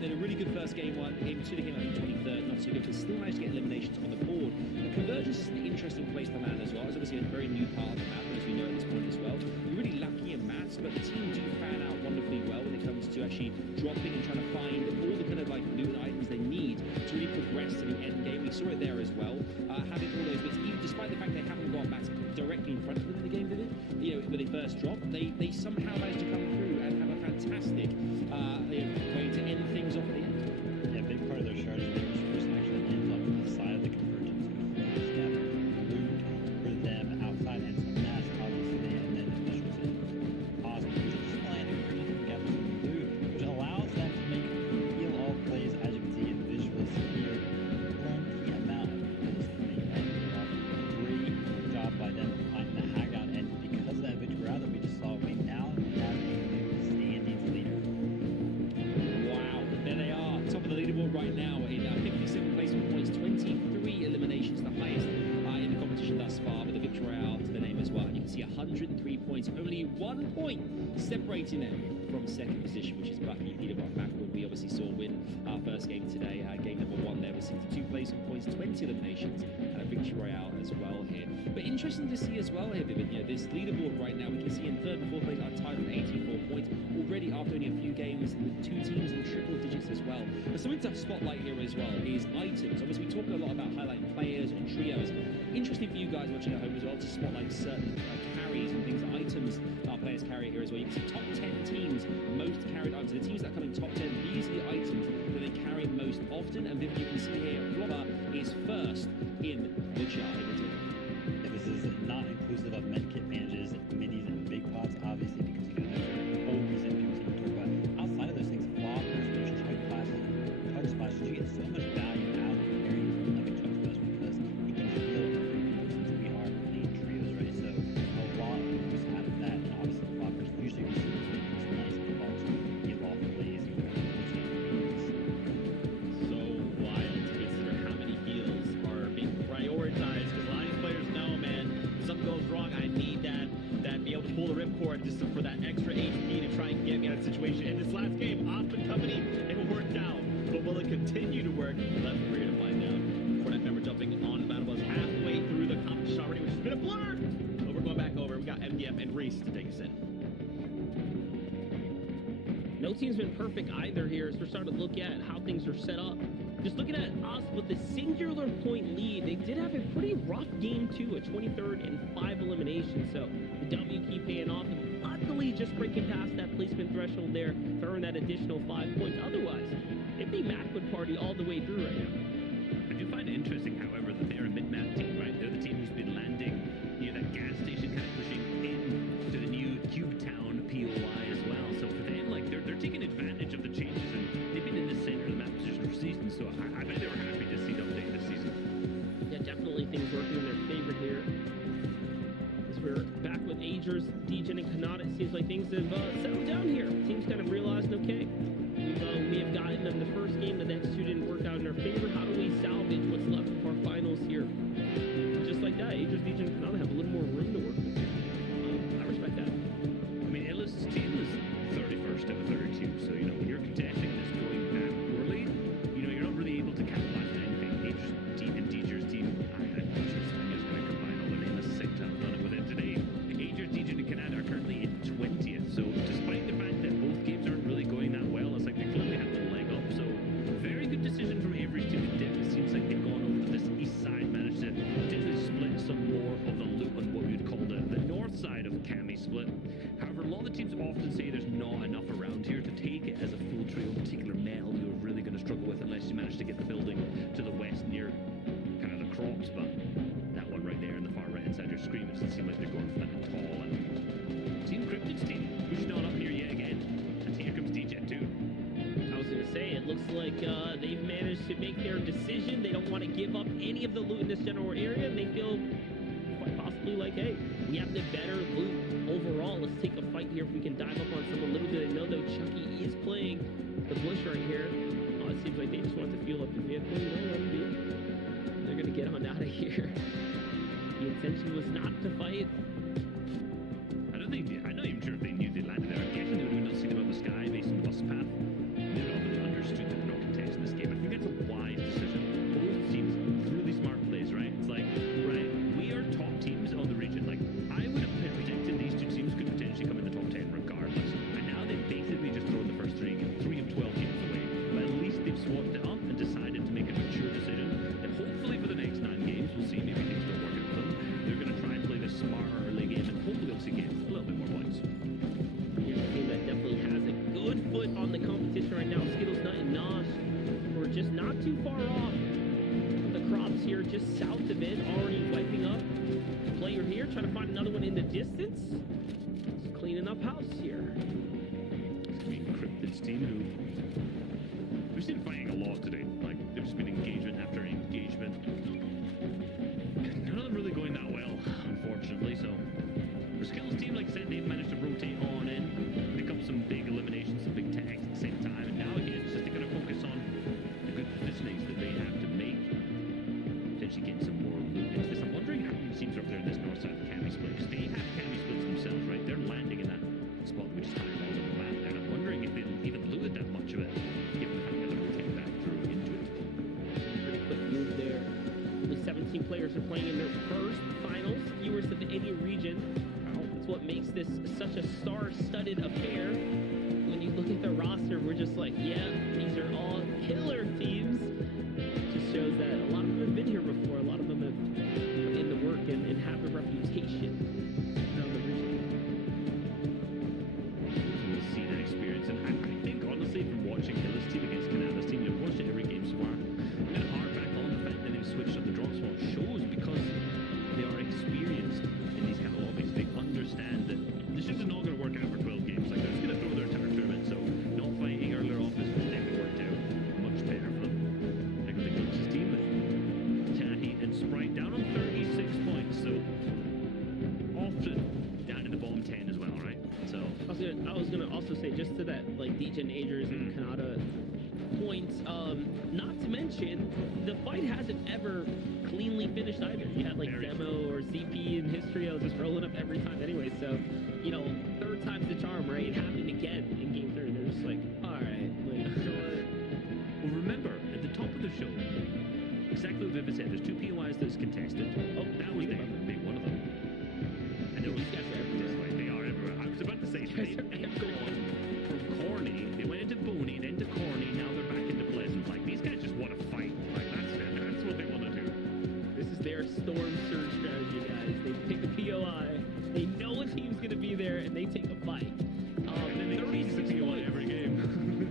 They had a really good first game one. Game 2, they came out in 23rd, not so good, but still managed to get eliminations on the board. But Convergence is an interesting place to land as well. It's obviously a very new part of the map, as we know at this point as well. You're really lucky in maths, but the team do fan out wonderfully well when it comes to actually dropping and trying to find all the kind of like loot items they need to really progress to the end game. We saw it there as well. Having all those bits, even despite the fact they haven't got bats directly in front of them in the game, did it? When they first dropped, they somehow managed to come through and have a fantastic way to end things off at the end. Yeah, a big part of their strategy there was first actually ends up to the side of the Convergence who throws down loot for them outside and some mass, obviously, and then the visuals in Osman, who's just landing for nothing together some loot, which allows them to make heal all plays, as you can see in visuals here. Plenty amount of kills coming in. Great job by them finding the haggout, and because of that victory round that we just saw, we now have a new standings leader. Wow, there they are, top of the leaderboard right now in 57 placement points, 23 eliminations, the highest in the competition thus far, with a victory royale to the name as well. And you can see 103 points, only 1 point separating them from second position, which is Bucky Peterborough Macron. We obviously saw win our first game today, game number 1 there with 62 placement points, 20 eliminations, and a victory royale as well here. But interesting to see as well here, Vivid, this leaderboard right now, we can see in 3rd and 4th place are tied with 84 points already after only a few games, with 2 teams in triple digits as well. But something to spotlight here as well is items. Obviously, we talk a lot about highlighting players and trios. Interesting for you guys watching at home as well to spotlight certain carries and things, items our players carry here as well. You can see top 10 teams, most carried items. The teams that come in top 10, these are the items that they carry most often. And Vivid, you can see here, Blobber is first in the chart. Yeah, this is not inclusive of medkit bandages, minis, and big pots, obviously, because you know there's always in people to talk about. Outside of those things, floppers, there's chug splashes. You get so much value out of carrying something like a chug splash because you can feel it for people since we are playing trios, right? So a lot of use out of that, and obviously floppers usually receive these nice balls to give off plays. So wild to consider how many heals are being prioritized, because a lot of these players know, man, if something goes wrong, I need that be able to pull the ripcord just for that extra HP to try and get me out of the situation. In this last game, Osman Company, it worked out. But will it continue to work? That's what we're going to find out. Fortnite member jumping on the battle bus halfway through the competition already, which has been a blur. But we're going back over. We got MDM and Reese to take us in. No team's been perfect either here as we're starting to look at how things are set up. Just looking at us with the singular point lead, they did have a pretty rough game too, a 23rd and 5 eliminations. So the W keep paying off, and luckily just breaking past that placement threshold there to earn that additional 5 points. Otherwise, it'd be Mac would party all the way through right now. I do find it interesting, however, that they're a mid like things have settled down here. Teams kind of realized, okay, we have gotten them the first game, the next two didn't work out in our favor. How do we salvage what's left of our finals here? Just like that, Aegis Legion can have a little more room to work with. I respect that. I mean, Ellis' team is 31st out of 32, so, you know, when you're contesting this going that poorly, you know, you're not really able to capitalize on anything. Aegis team and Deeger's team, I'm just going to combine all the names at the same time. I've done it with it today. Aegis, Deeger, and Canada are currently in 20th, so despite the fact that both games aren't really going that well, it's like they clearly have the leg up, so very good decision from Avery's team. It seems like they've gone over to this east side, managed to potentially split some more of the loot on what we would call the north side of Cami split. However, a lot of the teams often say there's not enough around here to take it as a full trio. Particular metal you're really going to struggle with unless you manage to get the building to the west near kind of the crops, but that one right there in the far right inside your screen, it doesn't seem like they're going for that at all. And Team Cryptid's team pushing on up here yet again, and here comes DJ too. I was going to say, it looks like they've managed to make their decision. They don't want to give up any of the loot in this general area, and they feel quite possibly like, hey, we have the better loot overall. Let's take a fight here if we can dive up on someone. Little do they know, though, Chucky is playing the bush right here. Oh, it seems like they just want to fuel up the vehicle. You know, let them do it. They're going to get on out of here. The intention was not to fight. I'm not even sure if they knew they landed there. I'm guessing they would have seen them up the sky based on the bus path. They would obviously understood that they're not contesting this game. I think that's a wise decision. Both teams, really smart plays, right? It's like, right, we are top teams on the region. Like, I would have predicted these two teams could potentially come in the top 10 regardless. And now they've basically just thrown the first 3 of 12 games away. But at least they've swapped it up and decided to make a mature decision. And hopefully for the next 9 games, we'll see. Maybe things don't work out for them. They're going to try and play this smarter early game, and hopefully we'll see games a little bit more points. Here's a team that definitely has a good foot on the competition right now. Skittles, Nut, and Nosh, who are just not too far off of the crops here, just south of it, already wiping up. Player here, trying to find another one in the distance. Just cleaning up house here. It's going to be Cryptid's team, who we've seen fighting a lot today. Like, there's just been engagement after engagement. None of them really going that well, unfortunately, so for Skill's team, like I said, they've managed to rotate on in, pick up some big eliminations, some big tags at the same time, and now again, it's just they're going to focus on the good positionings that they have to make, potentially getting some more loot into this. I'm wondering how many teams are up there in this north side of Cami split, because they have Cami splits themselves, right? They're landing in that spot that we just highlighted on the map there, and I'm wondering if they've even looted that much of it, given the fact that they're rotating back through into it. Pretty quick move there. Only 17 players are playing in their first finals, fewest of any region. That's what makes this such a star-studded affair. When you look at the roster, we're just like, yeah, these are all killer teams. It just shows that a lot of them have been here before. A lot of them have put in the work and have a reputation around the region. We'll see that experience, and I think, honestly, from watching Hillis team against Canada's team, you've watched it every game so far, I'm going to harp back on the fact that they've switched up the drop spot shows because they are experienced in these kind of lobbies. They understand that this is not going to work out for 12 games. Like, they're just going to throw their entire tournament, so not fighting earlier off has definitely worked out much better for them. I think the closest team with Tahi and Sprite down on 36 points, so often down in the bottom 10 as well, right? So I was gonna also say, just to that, like, Degen, Agers, and Canada point, not to mention, the fight hasn't ever cleanly finished either. You had, like, Demo or ZP in history. I was just rolling up every time anyway, so, you know, third time's the charm, right? It happened again in Game 3. They're just like, alright, like, sure. Well, remember, at the top of the show, exactly what Vivid said, there's 2 POIs that's contested. Oh, that was definitely one of them. And there was These guys are everywhere. They are everywhere. I was about to say, they've gone from Corny, they went into Boney, then to Corny, now they're back into Pleasant. Like, these guys just want to fight. Like, that's what they want to do. This is their storm surge strategy, guys. They pick a POI, they know a team's gonna be there, and they take a fight. And then they change the POI every game.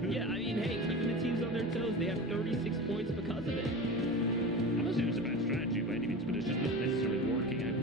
Yeah, I mean, hey, keeping the teams on their toes. They have 36 points because of it. I'm not saying it's a bad strategy by any means, but it's just not necessarily working out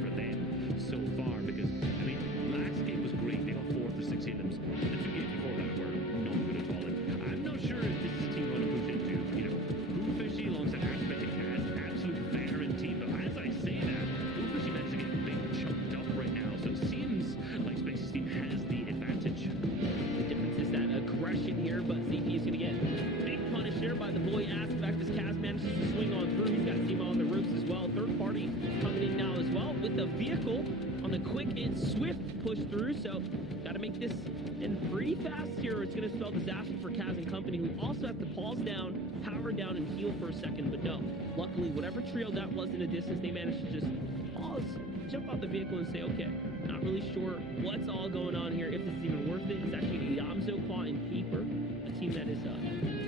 breakaway aspect as Kaz manages to swing on through. He's got Zima on the ropes as well. Third party coming in now as well with the vehicle on a quick and swift push through. So got to make this end pretty fast here, or it's going to spell disaster for Kaz and company, who also have to pause down, power down, and heal for a second. But no, luckily, whatever trio that was in the distance, they managed to just pause, jump out the vehicle, and say, okay, not really sure what's all going on here, if this is even worth it. It's actually Yamzo Claw and Paper, a team that is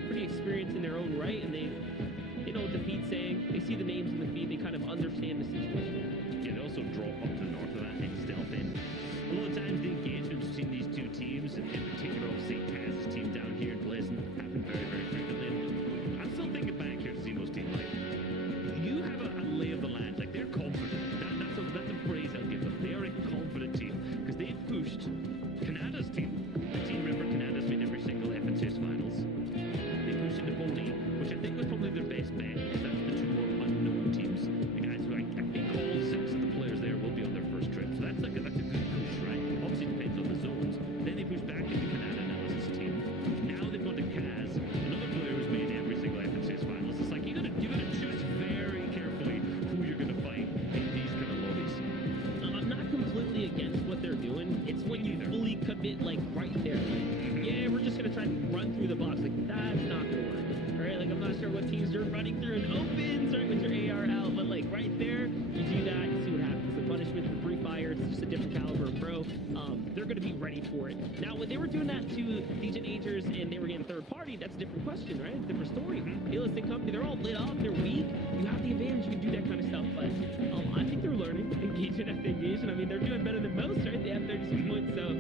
pretty experienced in their own right, and they know what the feed's saying. They see the names in the feed, they kind of understand the situation. Yeah, they also drop up to the north of that and stealth in. A lot of times the engagements between these two teams, and in particular obviously Kaz's team down here in Pleasant, happen very, very frequently. And I'm still thinking back here to Zemo's team, like, you have a lay of the land, like they're confident. That's a phrase I'll give them. They are a confident team, because they've pushed Canada's team. The team, remember, Canada's made every single FNCS finals. They pushed into Boney, which I think was probably their best bet, because that's the two more unknown teams. The guys who I think all 6 of the players there will be on their first trip, so that's a good push, right? Obviously it depends on the zones. Then they push back into Canada Analysis team. Now they've gone to Kaz, another player who's made every single FNCS finals. It's like you gotta choose very carefully who you're gonna fight in these kind of lobbies. I'm not completely against what they're doing. It's when you fully commit, like, right there. Like, yeah, we're just gonna try and run through the box. Like, that's not gonna work. Right? Like, I'm not sure what teams are running through and opens, right, with your AR out, but like right there, you do that, you see what happens. The punishment for free fire, it's just a different caliber of pro. They're gonna be ready for it. Now, when they were doing that to Legion Agers and they were getting third party, that's a different question, right? Different story. Realistic company, they're all lit up, they're weak. You have the advantage, you can do that kind of stuff. But I think they're learning, engagement after engagement. I mean, they're doing better than most, right? They have 36 points, so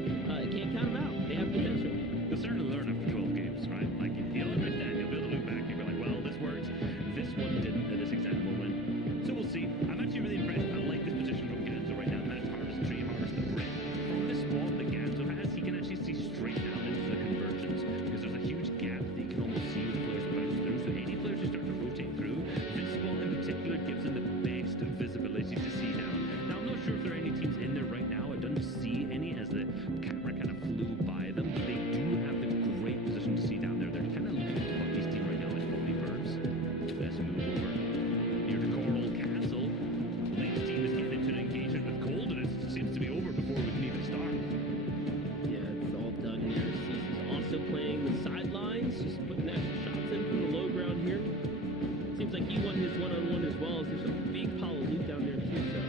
can't count them out. They have potential. They'll certainly learn after 12 games, right? Like, you'll understand, you'll be able to look back and be like, well, this worked, this one didn't at this exact moment. So we'll see. I'm actually really impressed. I like this position from Ganzo right now. That's harvest tree, harvest the brick. From this spot that Ganzo has, he can actually see straight down into the convergence, because there's a huge gap that you can almost see with the players that bounce through. So any players who start to rotate through, this spot in particular gives them the best visibility to see down. Now, I'm not sure if there are any teams in there right now. I don't see any as the camera kind of flew by them. They do have the great position to see down there. They're kind of looking at what this team right now is probably Birds. Let's move over near the Coral Castle. The Leeds team is getting into an engagement with Cold, and it seems to be over before we can even start. Yeah, it's all done here. Cease is also playing the sidelines, just putting extra shots in from the low ground here. Seems like he won his one-on-one as well, as there's a big pile of loot down there too, so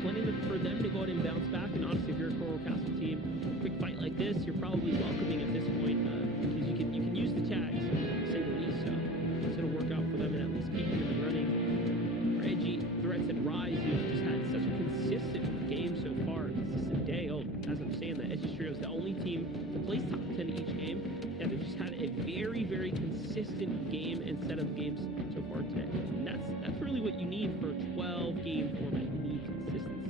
plenty for them to go ahead and bounce back. And honestly, if you're a Coral Castle team, a quick fight like this, you're probably welcoming at this point, because you can use the tags, to say the least, so it's going to work out for them and at least keep them running. For Edgy, Threats, and Rise, who's just had such a consistent game so far, a consistent day. Oh, as I'm saying, the Edgy Trio is the only team to place top 10 each game. Yeah, they've just had a very, very consistent game and set of games so far today. And that's really what you need for a 12-game format. You need consistency.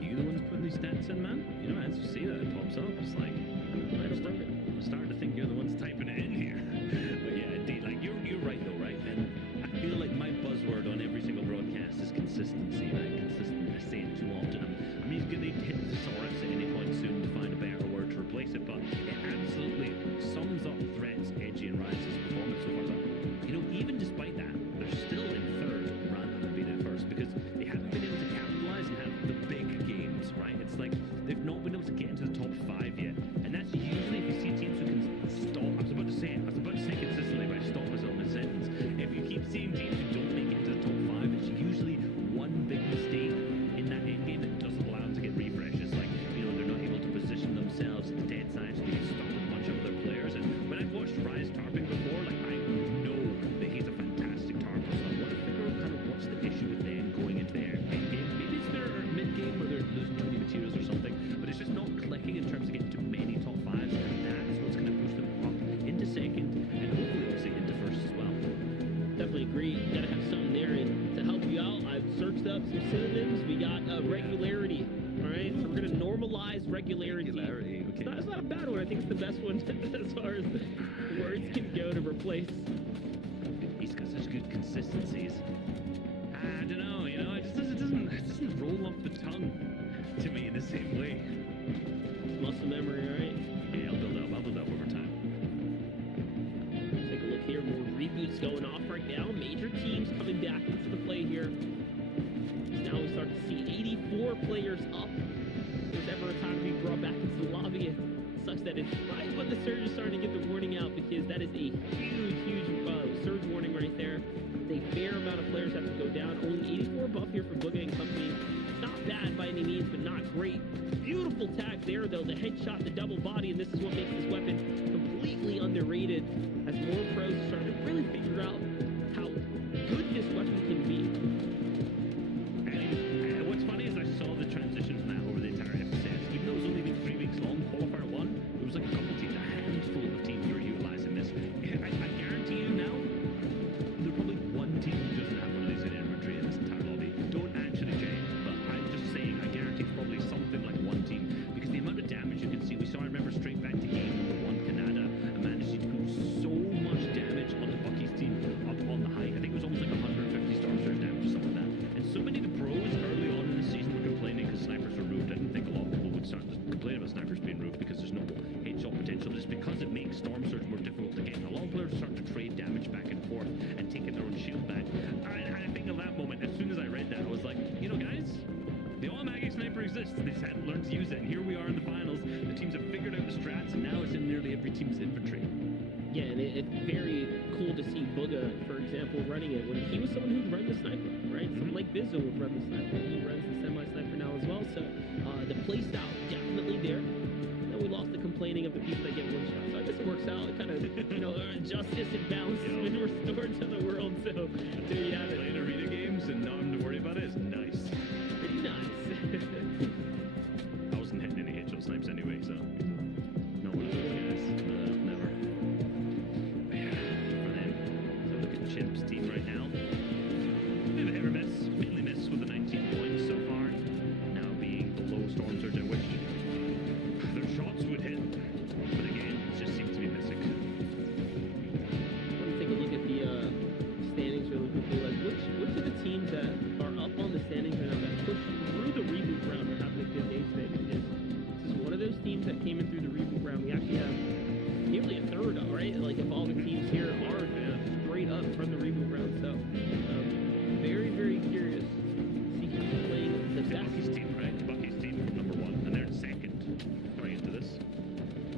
You the ones putting these stats in, man? You know, as you see that, it pops up. It's like, I'm starting to think you're the ones typing it in here. But yeah, indeed, like, you're right though, right? And I feel like my buzzword on every single broadcast is consistency, right? Consistent. I say it too often. I mean, he's going to hit the thesaurus at any point soon to find a better word to replace it, but it absolutely sums up Threats, Edgy, and Rise's performance so far. But, you know, even despite that, they're still in third rather than being in first, because they haven't been able to capitalize and have the big games, right? It's like they've not been able to get into the top 5 yet, and that's usually, if you see teams who can stop, I was about to say consistently, but I stopped myself in a sentence. If you keep seeing teams who don't make it into the top 5, it's usually one big mistake in that end game that doesn't allow them to get refreshes. Like, you know, they're not able to position themselves at the dead side, so they get stuck with a bunch of other players. And when I've watched Rise tarping before, like, I know that he's a fantastic tarper, so I want to figure out kind of what's the issue with them going into their end game. Maybe it's their mid game where they're losing too many materials or something, but it's just not clicking in terms of getting too many top 5s, and that's what's going to push them up into second, and hopefully obviously into first as well. Definitely agree. You gotta have something there, and to help you out, I've searched up some synonyms. We got regularity. All right, so we're gonna normalize regularity. Okay. It's not a bad one. I think it's the best one as far as words can go to replace. He's got such good consistencies. I don't know, you know, it doesn't roll off the tongue to me in the same way. It's muscle memory, right? Yeah, I'll build up over time. Take a look here. More reboots going now. Major teams coming back into the play here. Now we start to see 84 players up. If there's ever a time to be brought back into the lobby, it sucks that it's right when the surge is starting to get the warning out, because that is a huge surge warning right there. A fair amount of players have to go down. Only 84 buff here for Booga and company. It's not bad by any means, but not great. Beautiful tags there, though. The headshot, the double body, and this is what makes this weapon completely underrated as more pros start to really figure out how good this weapon can be. And what's funny is I saw the transition from that over the entire FSS. Even though it was only been 3 weeks long, qualifier 1, it was like a couple teams, a handful of teams who were utilizing this. I guarantee you now, there's probably one team who doesn't have one of these in inventory in this entire lobby. Don't actually check, but I'm just saying I guarantee it's probably something like one team, because the amount of damage you can see, I remember straight back to game number 1 Canada, and managed to do so much damage onto Bucky's team up on the height. I think it was almost like 150 storm surge damage or something like that. And so many of the pros early on in the season were complaining because snipers were roofed. I didn't think a lot of people would start to complain about snipers being roofed because there's no headshot potential. Just because it makes storm surge more difficult to get. And a lot of players start to trade damage back and forth and taking their own shield back. And I think at that moment, as soon as I read that, I was like, you know, guys, the automatic sniper exists. They just hadn't learned to use it. And here we are in the finals. The teams have figured out the strats, and now it's in nearly every team's infantry. Yeah, and it's very cool to see Booga, for example, running it when he was someone who'd run the sniper, right? Someone like Bizzo would run the sniper. He runs the semi-sniper now as well, so the playstyle definitely there. And we lost the complaining of the people that get one shot. So I guess it works out. It kind of, you know, justice and balance has been restored to the world. So there you have it. Playing arena games and not having to worry about it is nice. Pretty nice. I wasn't hitting any headshot snipes anyway, so no one of those guys. Never. But yeah, for them. So look at Chimp's team right now. Bit of a hit or miss. Mainly miss with the 19 points so far. Now being below Storm Surge, I wish their shots would hit. But again, it just seems to be missing. Let me take a look at the standings really quickly. Like, which of the teams that are up on the standings right now that pushed through the reboot round are having a good day today? Because this is one of those teams that came in through the reboot round. We actually have nearly a third, right? Like, if all the teams here are straight up from the reboot round. So, very curious to see who's playing the best. Bucky's team, right? Bucky's team from number 1, and they're in second going into this.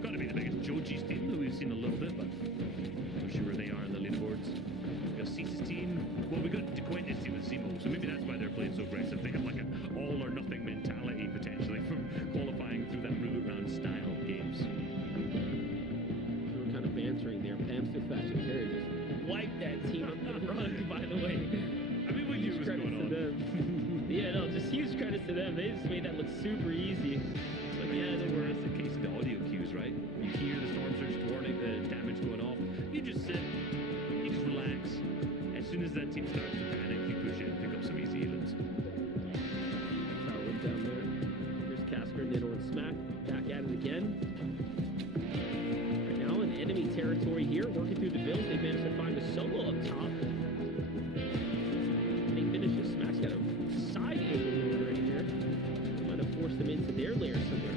Got to be the biggest Joji's team that we've seen a little bit, but I'm sure where they are in the leaderboards. We got Cease's team. Well, we got DeQuente's team with Zemo, so maybe that's why they're playing so aggressive. They have like an all or nothing mentality potentially from qualifying through that reboot round style games. We were kind of bantering there. Pam still fashion carry just wiped that team on the run, by the way. I mean, we knew what was going on. Yeah, no, just huge credit to them. They just made that look super easy. But yeah, they were. It's the case of the audio cues, right? You hear the storm surge warning, the damage going off. You just sit, you just relax. As soon as that team starts to panic, you push in, pick up some easy healings. Solid down there. Here's Casper, Niddle, and Smack. Back at it again. Right now in enemy territory here, working through the builds. They managed to find a solo up top. They finish it. Smack's got a side angle right here. Might have forced them into their lair somewhere.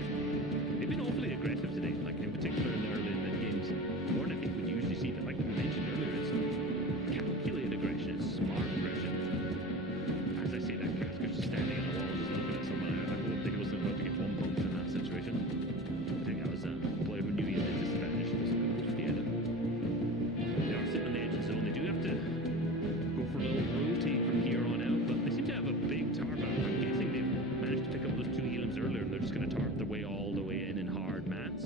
They've been awfully aggressive today, like in particular in the early games. More than I think we usually see, like we mentioned earlier, it's calculated aggression, it's smart aggression. As I say that, Casker's just standing on the wall, just looking at someone. I hope that he wasn't about to get one pumped in that situation. I think that was a player who knew he had a disadvantage, wasn't going to push the end. They are sitting on the edge of the zone. They do have to go for a little rotate from here on out, but they seem to have a big tarp out. I'm guessing they've managed to pick up those 2 elims earlier, and they're just going to tarp their way all the way in hard mats.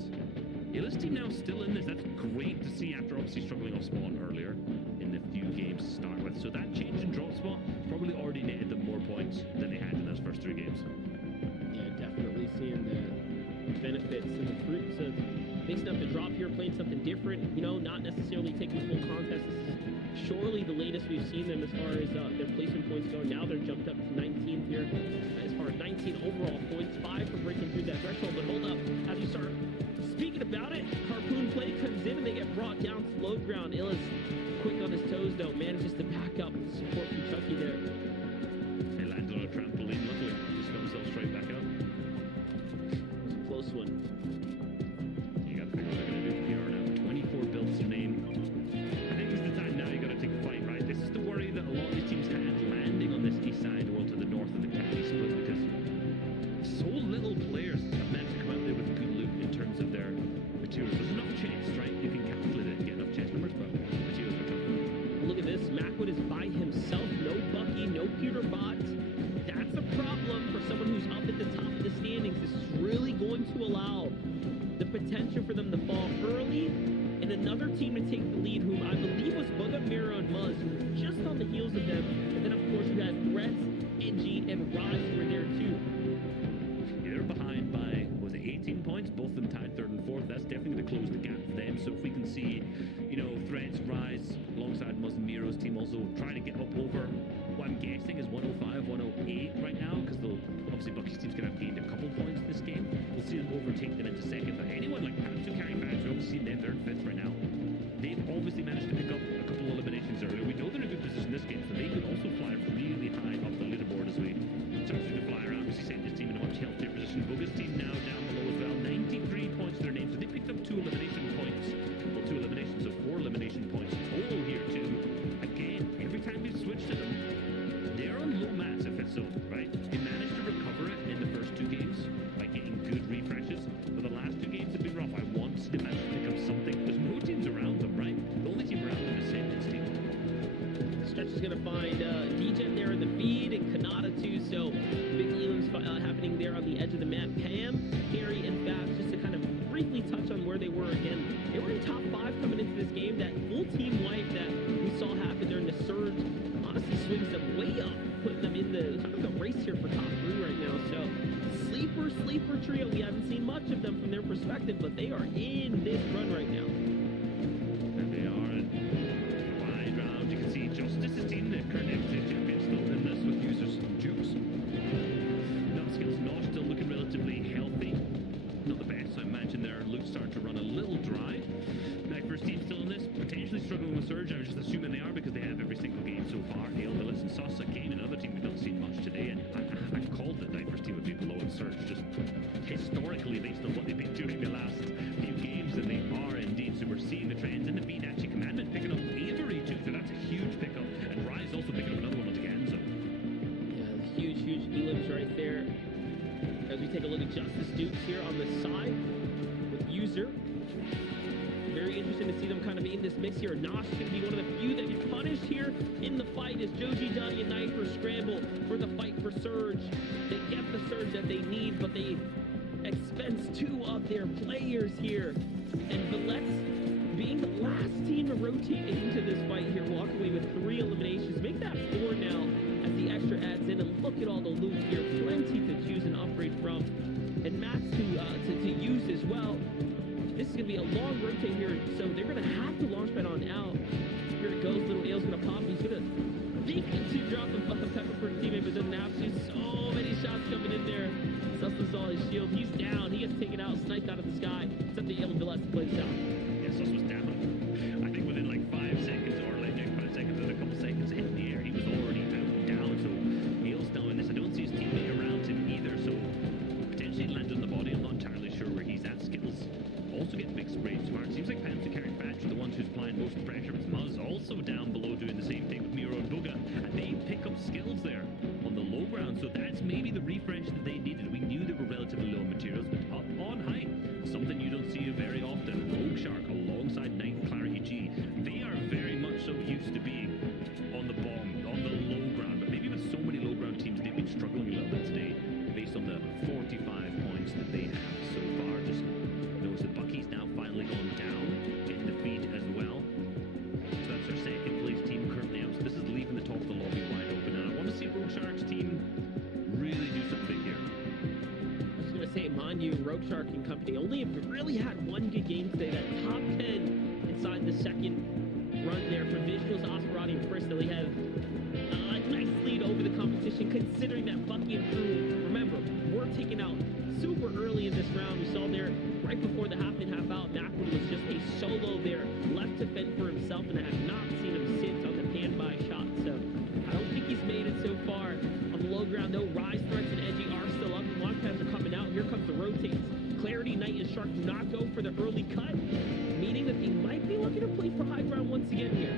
Illis team now still in this. That's great to see after obviously struggling off spawn earlier in the few games to start with. So that change in drop spot probably already netted them more points than they had in those first 3 games. Yeah, definitely seeing the benefits and the fruits of mixing up the drop here, playing something different, you know, not necessarily taking the full contest. This is surely the latest we've seen them as far as their placement points go. Now they're jumped up to 19th here. As far as 19 overall points, 5 for breaking through that threshold. But hold up, as you start speaking about it, Harpoon play comes in and they get brought down to low ground. Illis quick on his toes though, manages to back up with support from Chucky there. They landed on a trampoline, luckily. Just got himself straight back up. It was a close one. You gotta figure out what they're gonna do from here on out. 24 builds their name. I think this is the time now you gotta take a fight, right? This is the as Threats, Edgy, and Rise were there too. They're behind by, was it 18 points? Both of them tied third and fourth. That's definitely going to close the gap for them. So if we can see, you know, Threads rise alongside Muslim Miro's team also trying to get up over what I'm guessing is 105, 108 right now, because obviously Bucky's team's going to have gained a couple points this game. We'll see them overtake them into second. But anyone like Pantsu carrying back, we're obviously seeing them third and fifth right now. They've obviously managed to pick up a couple of eliminations earlier. We know they're in a good position this game, so they could also fly really high up the leaderboard as we start to fly around. We see Sentinel's team in a much healthier position. Boga's team now down below as well. 93 points to their name, so they picked up 2 elimination points. Well, 2 eliminations, so 4 elimination points total here too. Again, every time we've switched to them, they're on low mats if it's so, right? They managed to recover it in the first 2 games by getting good refreshes, but the last 2 games have been rough. I want to see them manage to pick up something. There's no teams around them, right? The only team around them is Sentinel's team. Stretch is going to find DJ there in the feed and Kanata too, so big elims happening there on the edge of the map. Pam, Gary, and Fabs, just to kind of briefly touch on where they were again. They were in top 5 coming into this game. That full team wipe that we saw happen during the surge honestly swings them way up, putting them in the kind of the race here for top 3 right now. So sleeper trio. We haven't seen much of them from their perspective, but they are in this run right now. And they are in wide round. You can see Justice's team, the current MT champion, still in this with users Jukes. Nutskill's not still looking relatively healthy. Not the best, so I imagine their loot starting to run a little dry. Knifer's team still in this, potentially struggling with Surge. I was just assuming they are because they have every single game so far. Hale, Villas, and Sus again, another team we've not seen much today. And I called that Knifer's team would be below in Surge just historically based on what they've been doing the last few games, and they are indeed. So we're seeing the trends in the feed. Actually, Commandment picking up Avery too, so that's a huge pickup. And Rise also picking up another one once again. So yeah, huge elims right there. As we take a look at Justice Dukes here on the side with User. Very interesting to see them kind of in this mix here. Nosh going to be one of the few that get punished here in the fight as Joji, Donnie, and Knifer scramble for the fight for Surge. They get the Surge that they need, but they expense 2 of their players here. And Villettes, being the last team to rotate into this fight here, walk away with 3 eliminations. Make that 4 now as the extra adds in, and look at all the loot here. Plenty to choose and upgrade from. And mats to use as well. This is going to be a long rotate here, so they're going to have to launch pad on out. Here it goes, little Ale's going to pop. He's going to think to drop a pepper for a teammate, but doesn't have to. So many shots coming in there. Sustas all his shield. He's down. He gets taken out, sniped out of the sky. It's up to Ale Villas to play this out. yeah, Sus was down. I think within like 5 seconds, or like 5 seconds and a couple seconds in the air, he was already out and down. So Hale's down in this. I don't see his teammate around him either, so potentially landed on the body. I'm not entirely sure where he's at. Skills also getting big sprayed too hard. Seems like Panther carrying Batch are the ones who's applying most pressure. It's Muzz also down below doing the same thing with Miro and Boga, and they pick up skills there on the low ground. So that's maybe the refresh that they needed. We knew they were relatively low in materials, but up on height, something you don't see very often. Rogue Shark alongside Knight, Clarity G. They are very much so used to being on the bomb, on the low ground, but maybe with so many low ground teams, they've been struggling a little bit today based on the 45 points that they have so far. Just notice that Bucky's now finally gone down in the feed as well. So that's our second place team currently out. So this is leaving the top of the lobby wide open. And I want to see Rogue Shark's team really do something here. I was going to say, mind you, Rogue Shark and company only have really had 1 good game today. That top 10 inside the second run there for Visuals, Osperati, and Bristol. They have a nice lead over the competition, considering that Bucky and crew, remember, were taken out super early in this round. We saw there right before the half in, half out, Macwood was just a solo there, left to fend for himself, and I have not seen him since on the pan-by shot. So I don't think he's made it so far on the low ground. No, Rise, Threats, and Edgy are still up. The launch pads are coming out. Here comes the rotates. Clarity, Knight, and Shark do not go for the early cut, meaning that they might be looking to play for high ground once again here.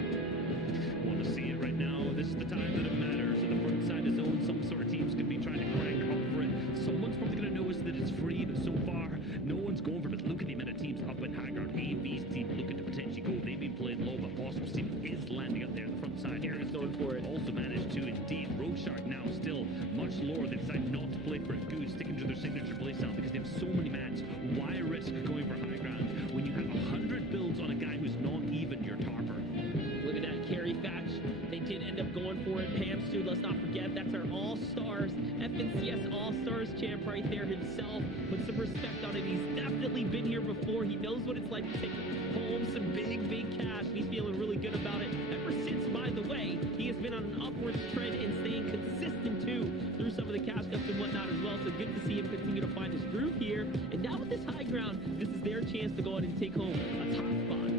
Want to see it right now. This is the time that it matters. At the front side of zone, some sort of teams could be trying to crank up for it. Someone's probably going to notice that it's free, but so far, no one's going for it. Look at the amount of teams up in high ground. AV's team looking to potentially go. They've been playing low, but Awesome's team is landing up there at the front side. Here is going for it. Also managed to indeed. Rogue Shark now still much lower. They decide not to play for it. Good, sticking to their signature playstyle because they have so many mats. Why risk going for high ground when you have 100 builds on a guy who's not even your tarper? Look at that carry Thatch. They did end up going for it. Pam Stu, let's not forget, that's our All-Stars, FNCS All-Stars champ right there himself. Put some respect on it. He's definitely been here before. He knows what it's like to take home some big, big cash. And he's feeling really good about it. Ever since, by the way, he has been on an upwards trend and staying consistent too through some of the cash cups and whatnot as well. So good to see him continue to find his groove here. And now with this high ground, this is their chance to go ahead and take home a top spot.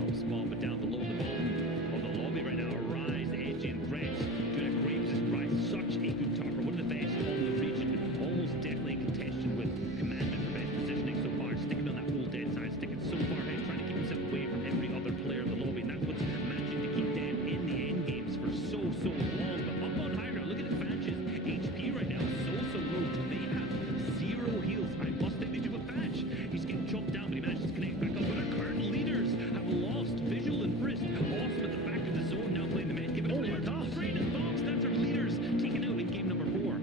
Oh, small, but down below the bottom of the lobby right now. Rise, Edge, and Threats. Doing a great Rise, such a good target. One of the best on the region. Almost definitely in contention with Commandment for best positioning so far. Sticking on that full dead side, sticking so far ahead, trying to keep himself away from every other player in the lobby. And that's what's managing to keep them in the end games for so long. But up on high ground, look at the Fanches. HP right now, so low. They have 0 heals. I must think they do a Fanch. He's getting chopped down, but he manages to connect back up. But our current leaders have lost Visual and Frist. Awesome at the back of the zone, now playing the mid. Give it a player. Straight as box. That's our leaders taken out in game number 4.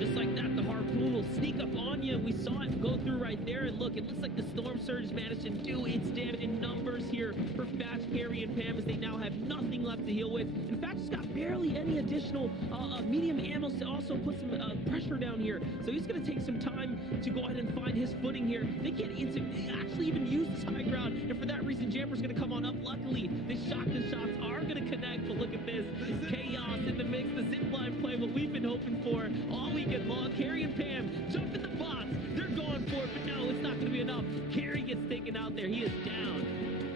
Just like that, the Harpoon will sneak up on you. We saw it go through right there. And look, it looks like the Storm Surge managed to do its damage in numbers here for Fast, Carry, and Pam, as they now have nothing left to heal with. In fact, just got barely any additional medium ammo to also put some pressure down here. So he's going to take some time to go ahead and find his footing here. They can't actually even use this high ground. And for that reason, Jamper's going to come on up. Luckily, the shotgun shots are going to connect. But look at this. Chaos in the mix. The zipline play, what we've been hoping for all weekend long. Carrie and Pam jump in the box. They're going for it, but no, it's not going to be enough. Carrie gets taken out there. He is down.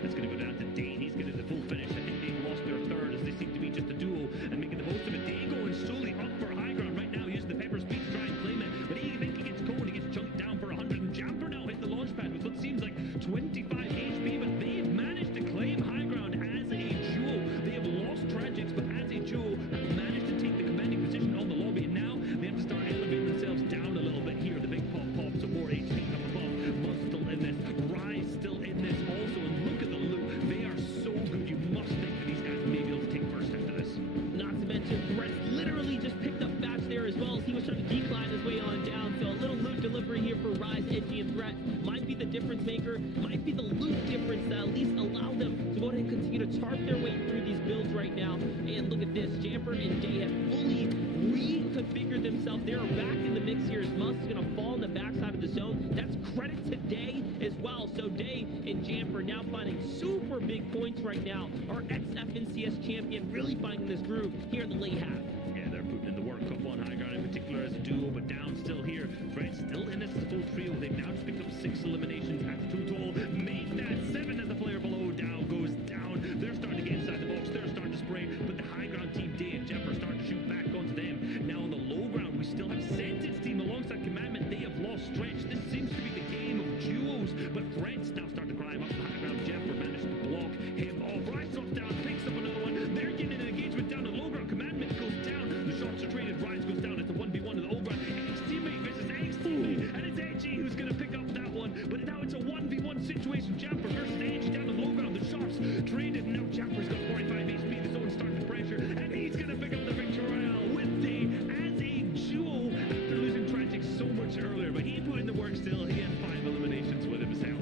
That's going to go down to Dane. He's getting the full finish. I think they've lost their third as they seem to be just a duo and making the most of it. Dane going slowly up for high ground right now, using the pepper speed to try and claim it. But he eventually gets cold. He gets chunked down for 100. And Jamper now hit the launch pad with what seems like 25 HP. But they've managed to claim high ground as a duo. They have lost Tragics, but as a duo have managed to take the commanding position on the lobby. And now they have to start elevating themselves down a little bit here. The big pop, some more HP up above. Must still in this. Rise still in this also. And look at the loot. They are so good. You must think that these guys may be able to take first after this. Not to mention, Brett literally just picked up Batch there as well as he was trying to decline his way on down. So a little loot delivery here for Rise, Edgy, and Threat might be the difference maker. Might be the loot difference that at least allow them to go ahead and continue to tarp their way through these builds right now. And look at this. Jamper and Day have fully reconfigured themselves. They are back in the mix here as Musk is going to fall in the backside of the zone. That's credit to Day as well. So Day and Jamper now finding super big points right now. Our ex-FNCS champion really finding this groove here in the late half. Yeah, they're putting in the work up on high ground in particular as a duo, but down still here. Threat still in this as a full trio. They've now just picked up 6 eliminations at the total. Made that 7 as the player below down goes down. They're starting to get inside the box. They're starting to spray, but the high ground team, Day and Jeff, are starting to shoot back onto them. Now on the low ground, we still have Sentence team alongside Commandment. They have lost Stretch. This seems to be the game of duos, but Threat's now starting to climb up the high ground. Jeff managed to block him off. Rise drops down, picks up another one. They're getting an engagement down the low ground. Commandment goes down. The shots are traded. Rise goes down. It's a 1v1 in the low ground. Ex-teammate versus ex-teammate, and it's Edgy who's going to pick up that one. But now it's a 1v1 situation. Jamper versus Edgy down the low ground. The shots traded. Now Jamper's got 45 HP. The zone starting to pressure, and he's going to pick up the victory royale with Day as a duo after losing Tragic so much earlier. But he put in the work still. He had 5 eliminations with himself.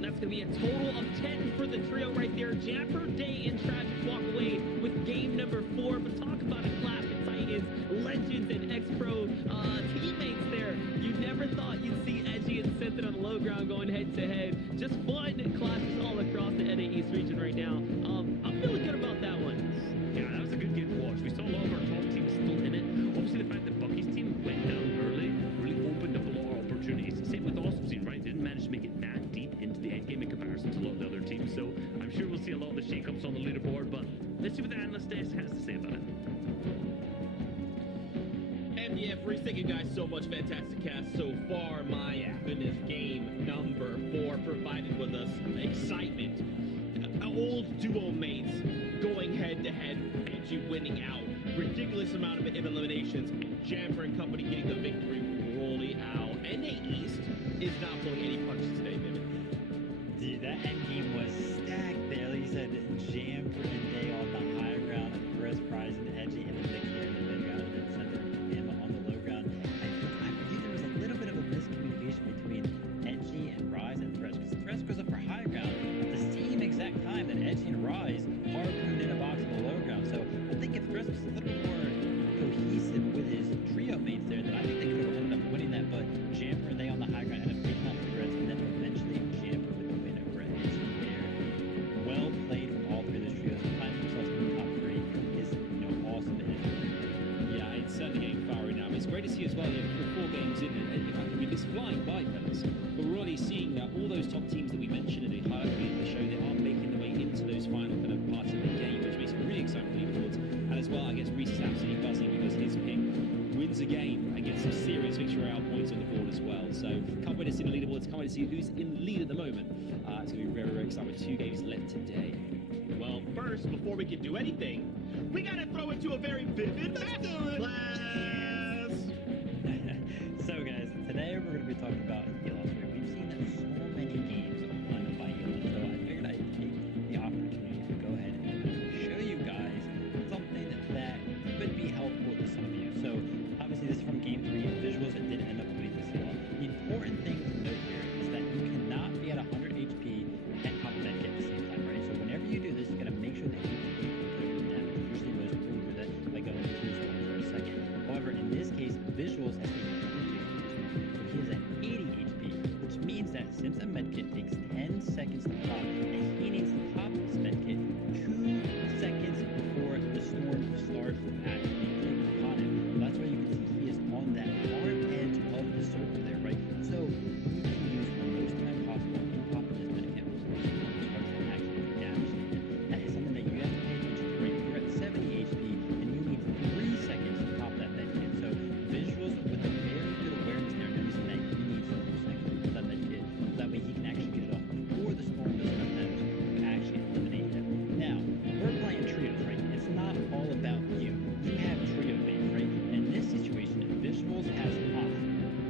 That's going to be a total of 10 for the trio right there. Jamper, Day, and Tragic walk away with game number 4. But talk about a clash of Titans, Legends, and X-Pro teammates there. You never thought you'd see Edgy and Sentin on the low ground going head-to-head. Just fun clashes all across the NA East region right now. I'm feeling good about that one. Yeah, that was a good game to watch. We saw a lot of our top teams still in it. Obviously, the fact that Bucky's team went down early really opened up a lot of opportunities. Same with Awesome Team, right? Didn't manage to make it that deep into the end game in comparison to a lot of the other teams. So I'm sure we'll see a lot of the shake-ups on the leaderboard, but let's see what the analyst desk has to say about it. And yeah, Freeze, thank you guys so much. Fantastic cast so far. My goodness, game number 4 provided with us excitement. Old duo mates going head-to-head, Edgy winning out. Ridiculous amount of eliminations. Jamper and company getting the victory. Rolling out. NA East is not pulling any punches today, David. Dude, that end game was stacked there. Like you said, Jamper and Day on the high ground, First Prize and Edgy in the mix here in the mid ground, and then Center and on the low ground. I believe there was a little bit of a miscommunication between Edgy and Rise and Thresh, because Thresh goes up for high ground at the same exact time that Edgy and Rise harpooned in a box on the low ground. So I think if Thresh was see as well, the 4 games in, I mean, it's flying by, fellas. But we're already seeing that all those top teams that we mentioned in the highlight reel of the show, they are making their way into those final kind of parts of the game, which makes it really exciting for leaderboards. And as well, I guess Reese is absolutely buzzing because his pick wins a game and gets some serious victory royale points on the board as well. So can't wait to see the leaderboards, can't wait to see who's in the lead at the moment. It's going to be very, very exciting with 2 games left today. Well, first, before we can do anything, we gotta throw it to a very vivid class. So guys, today we're going to be talking about Helos. We've seen so many games won by Helos, so I figured I'd take the opportunity to go ahead and show you guys something that could be helpful to some of you. So obviously this is from game 3, visuals that did end up winning this Helos. The important thing to note here is that you cannot be at 100 HP and pop medkit at the same time, right? So whenever you do this, you got to make sure that you can your damage. Usually most people do that by going to the storm for a second. However, in this case, visuals has taken 2 so he is at 80 HP, which means that since a medkit takes 10 seconds to pop, and he needs to pop his medkit 2 seconds before the storm starts to actually creep upon him. That's why you can see he is on that far edge of the circle there, right? So you can use the most time possible in popping this medkit before the storm starts to actually do damage to him. That is something that you have to pay attention to, right? You're at 70 HP and you need 3 seconds to pop that medkit. So visuals with a very good awareness there, noticing that he needs 2 seconds to put that medkit. That way he can actually get it off before the storm does enough damage to actually eliminate him. Now, we're playing trios, right? It's not all about you. You have trio base, right? In this situation, visuals has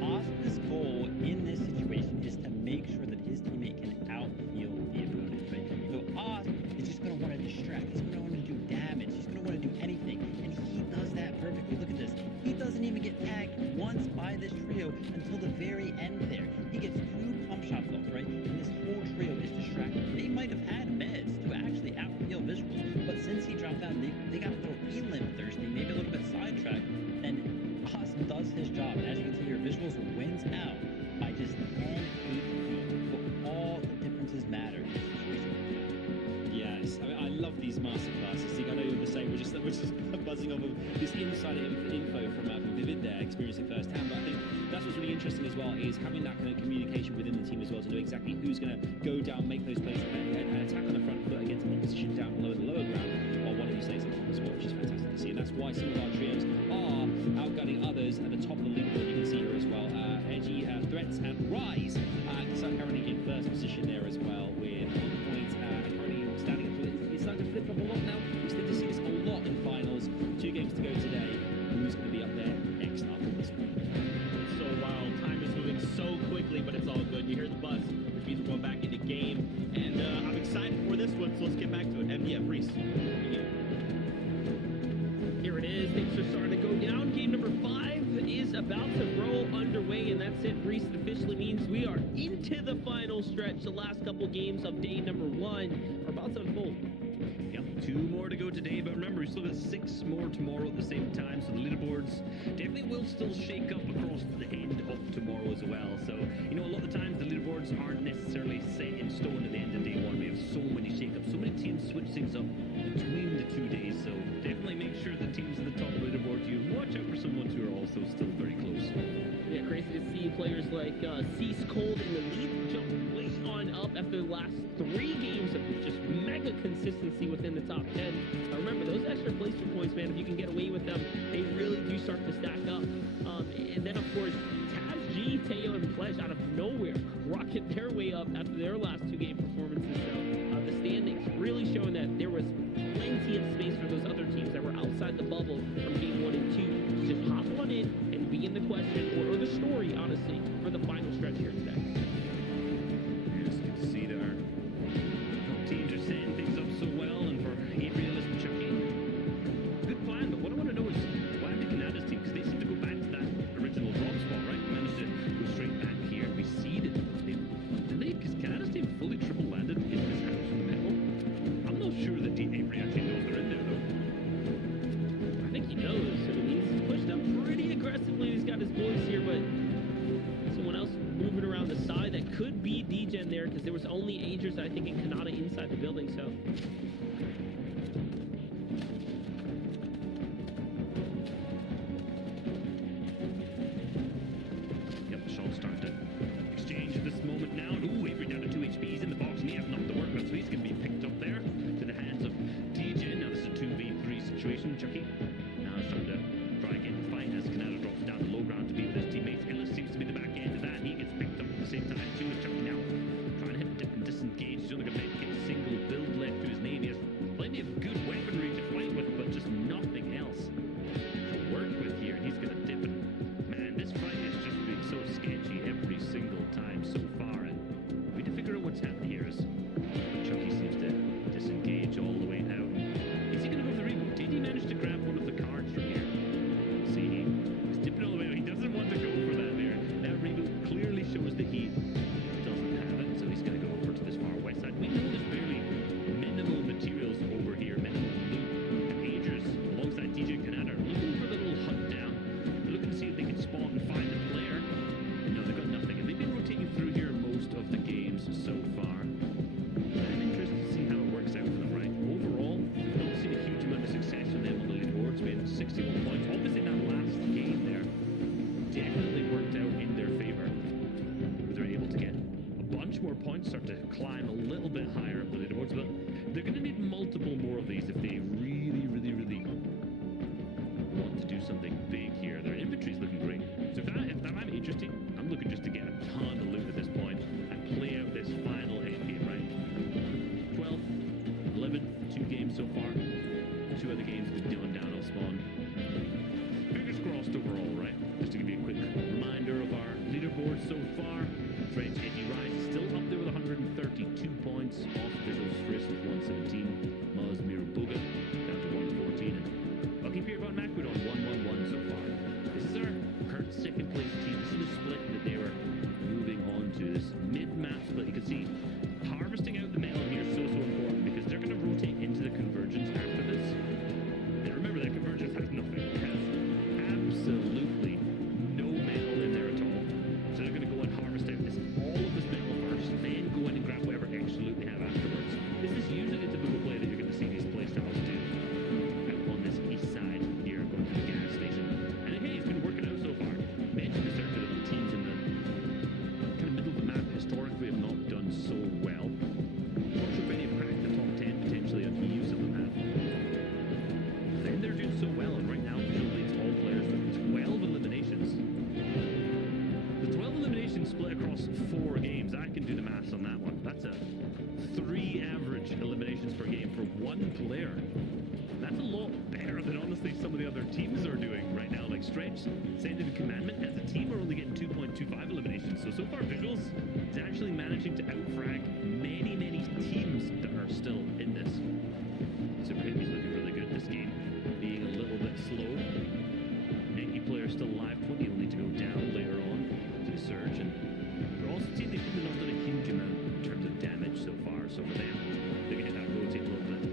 Os's goal in this situation is to make sure that his teammate can out-heal the opponent, right? So Os is just going to want to distract. He's going to want to do damage. He's going to want to do anything. And he does that perfectly. Look at this. He doesn't even get tagged once by this trio until the very end there. He gets 2 pump shots off, right? And this whole trio is distracted. They might have had meds to actually out-heal visuals, but since he dropped down, they got a little elim thirsty, maybe a little bit sidetracked, and Os does his job. As you can see here, visuals wins out by just 10 HP, but all the differences matter in this situation. Yes, I mean, I love these masterclasses. See, I know you're the same. We're just buzzing off of this insider info from Vivid there, experiencing firsthand. But I think that's what's really interesting as well is having that kind of communication within the team as well to know exactly who's going to go down, make those plays, and attack on the front foot against opposition down below the lower ground, while one of you stays up as well, which is fantastic to see. And that's why some of our trios are outgunning others at the top of the leaderboard. You can see here as well. Edgy, Threats, and Rise currently in first position there as well with 1 point. Currently standing up. It's starting to flip up a lot now. We still to see this a lot in finals. 2 games to go today. Who's going to be up there next after this one? It's so wild. Time is moving so quickly, but it's all good. You hear the buzz, which means we're going back into game. And I'm excited for this one, so let's get back to it. MDF, Reese. Here it is. Things are starting to go down. Game number 5 is about to roll underway, and that's it. Reese, it officially means we are into the final stretch. The last couple games of day number 1 are about to unfold. Yep, 2 more to go today, but remember, we still got 6 more tomorrow at the same time, so the leaderboards definitely will still shake up across the end of tomorrow as well. So, you know, a lot of the times the leaderboards aren't necessarily set in stone at the end of day 1. We have so many shake-ups, so many teams switch things up between the 2 days, so definitely make sure the teams at the top of the leaderboard, you watch out for some ones who are also still very close. Yeah, crazy to see players like Cease Cold in the lead jump way on up after the last 3 games of just mega consistency within the top 10. Remember, those extra placement points, man, if you can get away with them, they really do start to stack up. And then, of course, Taz G, Teo, and Pledge out of nowhere rocket their way up after their last 2 game performances. So the standings really showing that there was plenty of space for those other teams that were outside the bubble from game 1 and 2 to just hop on in and be in the question, or the story, honestly, for the final stretch here today. Yes, good to see that our teams are setting things up so well, and for Gabriel and Chucky, good plan. But what I want to know is what happened to Canada's team, because they seem to go back to that original drop spot, right? Managed to go straight back here. We seeded. Did they? Because Canada's team fully triple landed in this house in the middle. I'm not sure that Avery actually knows they're in there though. I think he knows. I mean, he's pushed up pretty aggressively. He's got his boys here, but someone else moving around the side. That could be DGen there, because there was only Agers, I think, in Canada inside the building, so. situation. Chucky now starting to try again to fight as Canada drops down the low ground to be with his teammates. Ellis seems to be the back end of that. He gets picked up at the same time too. Chucky now trying to hit dip and disengage. He's only got to get a single build left to his name. He has plenty of good weaponry to fight with, but just nothing else to work with here. He's going to dip and man, this fight has just been so sketchy every single time so far. And we need to figure out what's happening here as Chucky seems to disengage all the way out. Is he going to go for the reboot? Did he manage to grab one of the cards from here? See, he's dipping all the way out. He doesn't want to go for that there. That reboot clearly shows that he doesn't have it, so he's going to go over to this far west side. We know there's barely minimal materials over here, minimal loot. And Agers, alongside DJ Canada, looking for the little hunt down. They're looking to see if they can spawn and find a player. And no, they've got nothing. And they've been rotating through here most of the games so far. I'm interested to see how it works out for them, right? Overall, don't see a huge amount of success from them on the leaderboards. We had 61 points. Obviously, that last game there definitely worked out in their favor. They're able to get a bunch more points, start to climb a little bit higher up the leaderboards, but they're going to need multiple more of these if they really want to do something big here. Their inventory's looking great. So if I'm interested, I'm looking just to get a ton of loot at this point and play out this final end game, right? 12, 11, 2 games so far. 2 other games with Dylan down on spawn. Fingers crossed overall, right? Just to give you a quick reminder of our leaderboard so far. French Eddie Rice is still up there with 132 points. Off Visuals Frisk with 117. Maz Mirabuga down to 114. And Lucky Pierre Von Macwood on 111 so far. This is our current second place team. This is the split that they were moving on to. This mid-map split. You can see harvesting out the metal here is so important because they're going to rotate into the convergence after this. And remember that convergence has nothing. It has absolutely no metal in there at all. So they're going to go and harvest out all of this metal first, then go in and grab whatever extra loot they have afterwards. This is usually the typical play that you're going to see these playstyles do out on this east side here, going to the gas station. And again, it's been working out so far. Mentioned the circuit of the teams in the kind of middle of the map historically have not done so well. Not sure if any have cracked the top 10 potentially on use of the map. Then they're doing so well, and right now Visual leads all players with 12 eliminations. The 12 eliminations split across 4 games. I can do the maths on that one. That's a 3 average eliminations per game for 1 player. That's a lot better than honestly some of the other teams are doing right now. Like Stretch, Sending the Commandment as a team are only getting 2.25 eliminations. So far Visuals is actually managing to outfrag many teams that are still in this. Super Heavy's looking really good this game, being a little bit slow. 90 players still alive, 20 will need to go down later on to the surge. And we're also seeing they've not done a huge amount in terms of damage so far. So for them, they can hit that rotate a little bit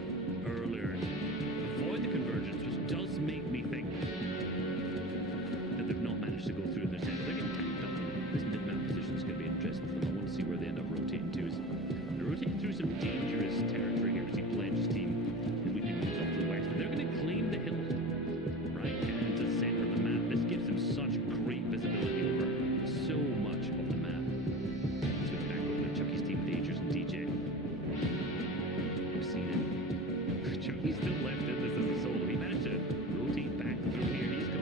earlier. Avoid the convergence, which does make me think that they've not managed to go through in their center. They're getting tanked up. This mid-map position is going to be interesting for them. I want to see where they end up rotating to. They're rotating through some dangerous territory here. We see Pledge's team, and we think moves off to the west, but they're going to claim the hill right into the center of the map. This gives them such great visibility over so much of the map. So back over to Chucky's team, Dagers and DJ. We've seen it. Chucky's still left in this as a solo. He managed to rotate back through here. He's got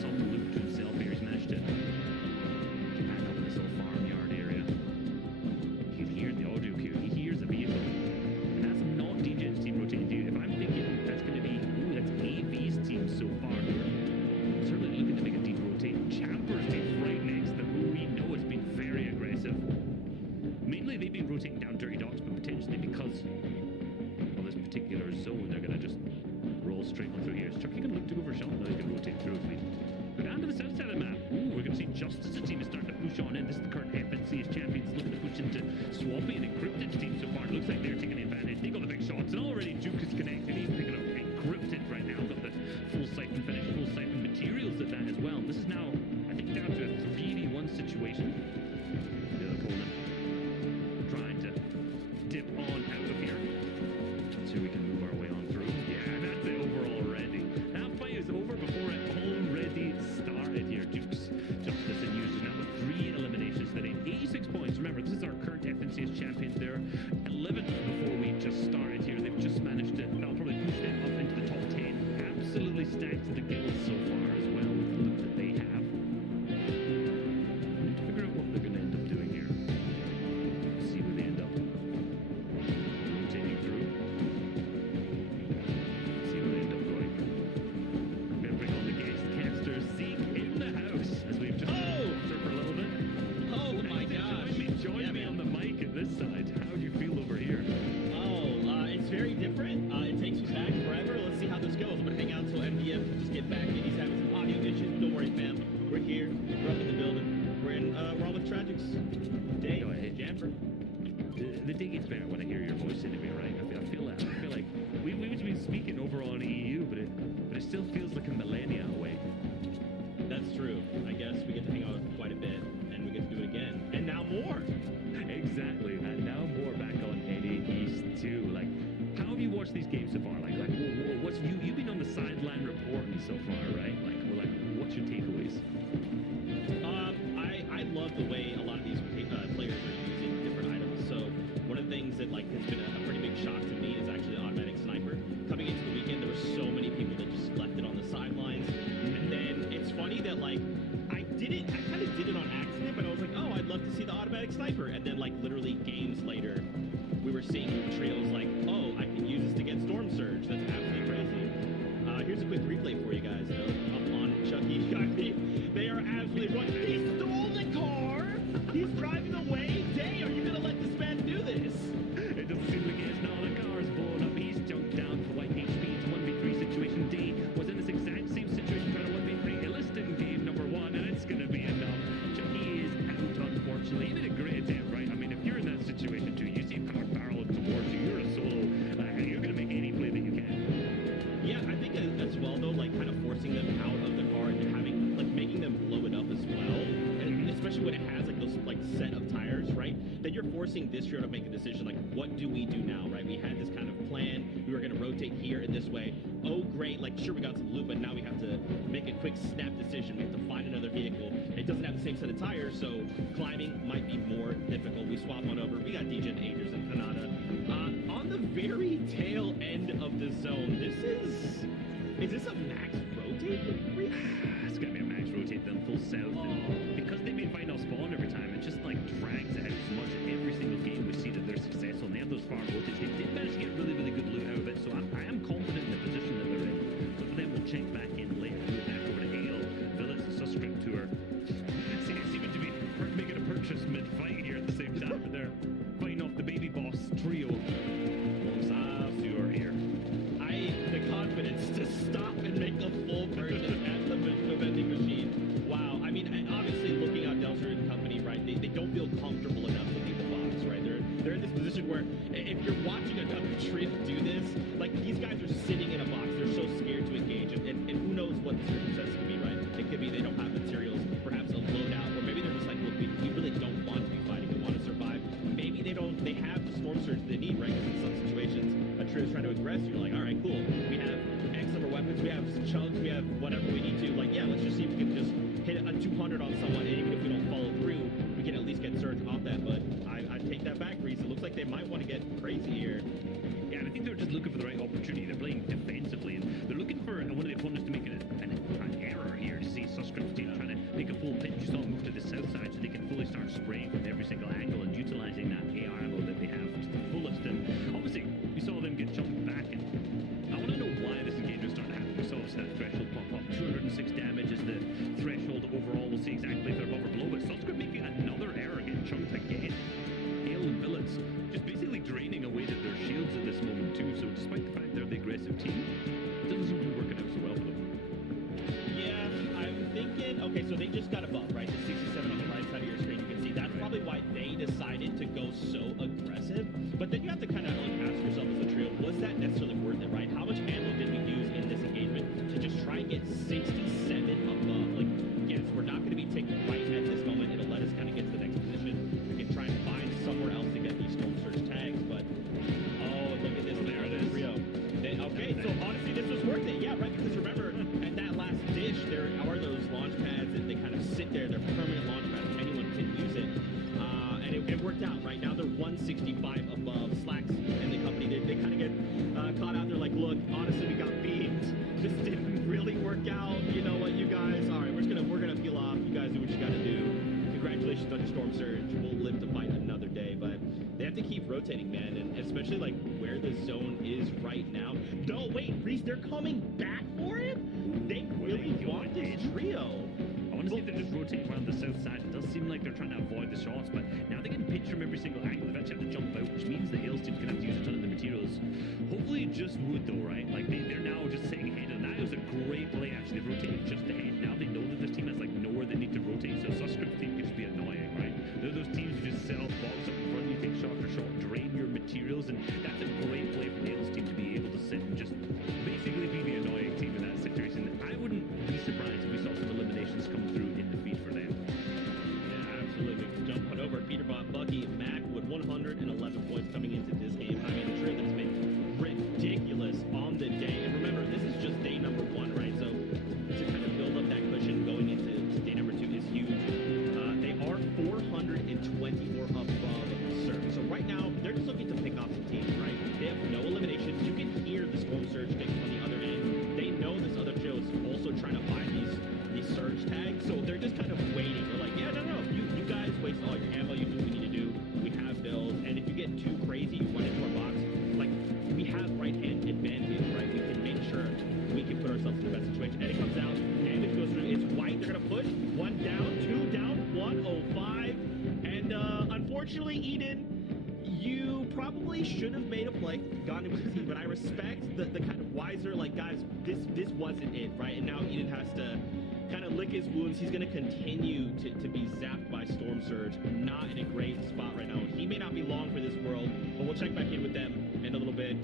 some loot to himself here. He's managed to get back up in this little farmyard area. You can hear the audio cue. He hears a vehicle. And that's not DJ's team rotating to. If I'm thinking that's going to be, that's AV's team so far. Certainly looking to make a deep rotate. Champer's team right next to them, who we know has been very aggressive. Mainly they've been rotating down Dirty Docks, but potentially because of this particular zone, they're going to just roll straight on through here. Is Chucky going to look to go for a shot? No, he's going to rotate through if we go down to the south side of the map. Ooh, we're going to see Justice's team is starting to push on in. This is the current FNC's champions looking to push into Swampy and Encrypted's team so far. It looks like they're taking advantage. They got the big shots, and already Duke is connected. He's picking up Encrypted right now. Got the full siphon finish, full siphon materials at that as well. And this is now, I think, down to a 3v1 situation. The other opponent trying to dip on out of here so we can move our way on through. Yeah, that's it overall already. That fight is over before it already started here. Duke's Justice and Users now with 3 eliminations today. 86 points. Remember, this is our current FNCS champions. They're 11th before we just started here. They've just managed to, that'll probably push them up into the top 10 different. It takes me back forever. Let's see how this goes. I'm gonna hang out until MDF can just get back in. He's having some audio issues. Don't worry, fam. We're here. We're up in the building. We're on with Tragics. Dave, Jamper. The day gets better when I hear your voice anyway, right? I feel like we've been speaking overall on EU, but it still feels like a millennia away. That's true. I guess we get to hang out quite a bit, and we get to do it again, and now more. Exactly, and now more back on NA East too. Like, how have you watched these games so far? Like what's you've been on the sideline reporting so far, right? Like, what's your takeaways? I love the way a lot of these players are using different items. So one of the things that like has been a pretty big shock to me is actually the automatic sniper. Coming into the weekend, there were so many people that just left it on the sidelines, and then it's funny that like I kind of did it on accident, but I was like, oh, I'd love to see the automatic sniper, and then like literally games later, we were seeing trails like, oh, I can use this to get Storm Surge. That's absolutely crazy. Here's a quick replay for you guys. Up on Chucky. They are absolutely running. He stole the car. He's driving away. Day, are you gonna let this man do this? It doesn't seem like it's now the car's blown up. He's jumped down for white HP. It's a 1v3 situation. D was in this exact same situation trying to 1v3 Illist in game number 1, and it's gonna be enough. Chucky is out, unfortunately. He did a great attempt, right? I mean, if you're in that situation too, you see power barreling towards you, you're a solo, you're gonna make any play that you can. Yeah, I think as well though, like kind of forcing them out of the car and having like making them blow it up as well, and especially when it has like those like set of tires, right? Then you're forcing this trio to make a decision like, what do we do now, right? We had this kind of plan. We were going to rotate here in this way. Oh, great! Like sure, we got some loot, but now we have to make a quick snap decision. We have to find another vehicle. It doesn't have the same set of tires, so climbing might be more difficult. We swap on over. We got DJ and Agers and Kanata on the very tail end of the zone. Is this a max rotate? It's gonna be a max rotate them full south, and because they've been fighting off spawn every time, it just like drags it out so much. Every single game we see that they're successful, and they have those far rotates. They did manage to get really good loot out of it, so I am confident in the position that they're in. So for them, we'll check back in later. Move back over to Ale, Villas, and Suscript, who are seeming to be making a purchase mid-fight here at the same time, but they're fighting off the baby boss trio. The confidence to stop and make a full purchase at the vending machine. Wow. I mean, obviously looking at Delzer and company, right, they don't feel comfortable enough to leave the box, right? They're in this position where if you're watching another trio do this, like these guys are sitting in a box. They're so scared to engage, and who knows what the circumstances could be, right? It could be they don't have materials, perhaps a loadout, or maybe they're just like, look, we really don't want to be fighting. We want to survive. Maybe they have the Storm Surge they need, right? Because in some situations, a trio is trying to aggress. You're like, all right, cool. We have X number of weapons. We have chunks. We have whatever we need to. Like, yeah, let's just see if we can just hit a 200 on someone. And even if we don't follow through, we can at least get Surge off that. But I take that back, Reese. It looks like they might want to get crazy here. Yeah, and I think they're just looking for the right opportunity. They're playing defensively, and they're looking for one of the opponents to make an error here. To see Suscript's team trying to make a full pitch. You saw them move to the south side so they can fully start spraying from every single angle and utilizing that AR ammo that they have to the fullest. And obviously, we saw them get jumped back, and I want to know why this engagement started to happen. We saw that threshold pop up. 206 damage is the threshold overall. We'll see exactly if they're above or below, but Suscript making another error, getting chunked again. Hale and Billets just basically draining away their shields at this moment too. So despite the fact they're the aggressive team, it doesn't seem to be working out so well for them. Yeah, I'm thinking, okay, so they just got a buff, right? The 67 on the right side of your screen, you can see that's probably why they decided to go so aggressive. But then you have to kind of like ask yourself as a trio, was that necessarily worth it, right? How much ammo did we use in this engagement to just try and get 67 above? Like, yes, we're not going to be taking right at this moment. It'll let us kind of get to the next position. We can try and find somewhere else to get these Storm Surge tags, but oh, look at this. There it is. Trio. Okay, so honestly, this was worth it. Yeah, right, because remember, at that last dish, there are those launch pads that they kind of sit there. They're permanent launch pads. Anyone can use it. And it worked out. Right now, they're 165 above. Slacks and the company, they kind of get caught out there like, look, honestly, we got beamed. This didn't really work out. You know what, you guys? All right, we're gonna peel off. You guys do what you got to do. Congratulations on your Storm Surge. We'll live to fight another day, but they have to keep rotating, man, and especially like where the zone is right now. No, wait, Reese, they're coming back for him? They really want this trio. I want to see if they're just rotating around the south side. It does seem like they're trying to avoid the shots, but now they can pitch from every single angle. They've actually have to jump out, which means the Hales team's going to have to use a ton of the materials. Hopefully just wood though, right? Like they're now just sitting ahead, and that was a great play actually. They've rotated just ahead. Now they know that this team has like nowhere they need to rotate, so Suscript's team could just be annoying, right? They're those teams who just set off box up in front, you take shot for shot, drain your materials, and that's a great play for Nail's team to be able to sit and just basically be the annoying team in that situation. I wouldn't be surprised if we saw some eliminations come through in defeat for them. Yeah, absolutely. Jump on over Peterbot, Bucky, Mac with 111 points coming into this game. I mean, a trade that's been ridiculous on the day. And remember, this is just day number 1, right? So to kind of build up that cushion going into day number 2 is huge. They are 420 or above Surge. So right now, they're just looking to pick off some teams, right? They have no eliminations. You can hear the Storm Surge pick on the other end. They know this other trio is also trying to buy these Surge tags, so they're just kind of waiting. They're like, yeah, no, you guys waste all your ammo, you do what we need to do. We have builds, and if you get too crazy, you run into our box, like, we have right-hand advantage, right? We can make sure we can put ourselves in the best situation. And it comes out, damage goes through, it's white, they're gonna push, 1 down, 2 down, 105, and unfortunately, Eden, you probably should have made a play, gone in with the team, but I respect the kind of wiser, like, guys, this wasn't it, right? And now Eden has to kind of lick his wounds. He's going to continue to be zapped by Storm Surge. Not in a great spot right now. He may not be long for this world, but we'll check back in with them in a little bit.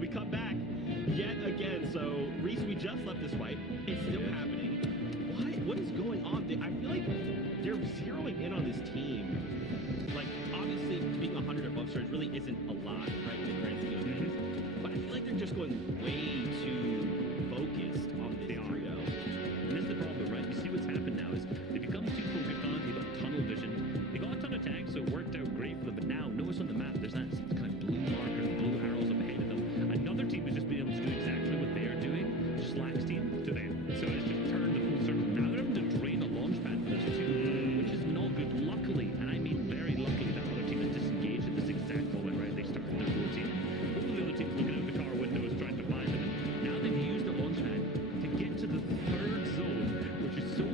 We come back yet again. So, Reese, we just left this fight. It's still happening. What is going on? I feel like they're zeroing in on this team. Like, obviously, being 100 above Surge really isn't a lot, right, in the grand scheme of things. But I feel like they're just going way too focused on this trio. And that's the problem, right? You see what's happened now is they become too focused on it, they've got tunnel vision. They got a ton of tags, so it worked out great for them, but now notice on the map there's that kind of blue marker, the blue arrows up ahead of them. Another team has just been able to do exactly what they're doing, Slack's team to them. So it's just turned the full circle. Now they're having to drain a launch pad for this too, which is not good. Luckily, and I mean very luckily, that other team is disengaged at this exact moment, right? They started their routine. Both of the other teams looking out the car windows trying to find them, and now they've used the launch pad to get to the third zone, which is so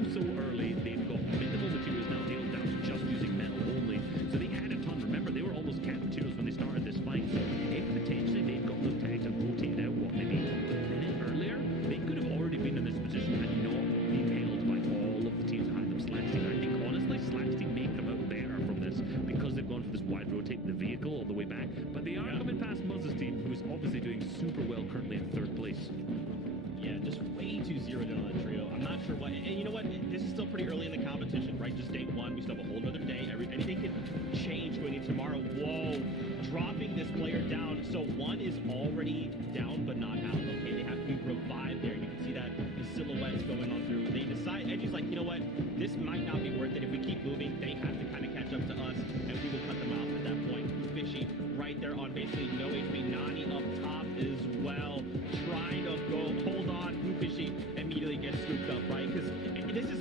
early. They've got minimal materials now nailed down to just using metal only. So they had a ton. Remember, they were almost cap materials when they started this fight. So if potentially they've got those tags and rotated out what they need a minute earlier, they could have already been in this position and not been held by all of the teams that had them. Slack's team, I think honestly, Slack's team may come out better from this because they've gone for this wide rotate the vehicle all the way back. But they are coming past Muzz's team, who's obviously doing super well currently in 3rd place. Yeah, just way too zeroed in on that trio. I'm not sure why. And you know what? This is still pretty early in the competition, right? Just day 1. We still have a whole other day. Anything can change going into tomorrow. Whoa. Dropping this player down. So 1 is already down, but not out. Okay, they have to be revived there. You can see that the silhouettes going on through. They decide, Edgy's like, you know what? This might not be worth it. If we keep moving, they have to kind of catch up to us, and we will cut them off at that point. Fishy right there on basically no HP. Nani up top as well. Trying to go, hold on. Fishy immediately gets scooped up, right? Because this is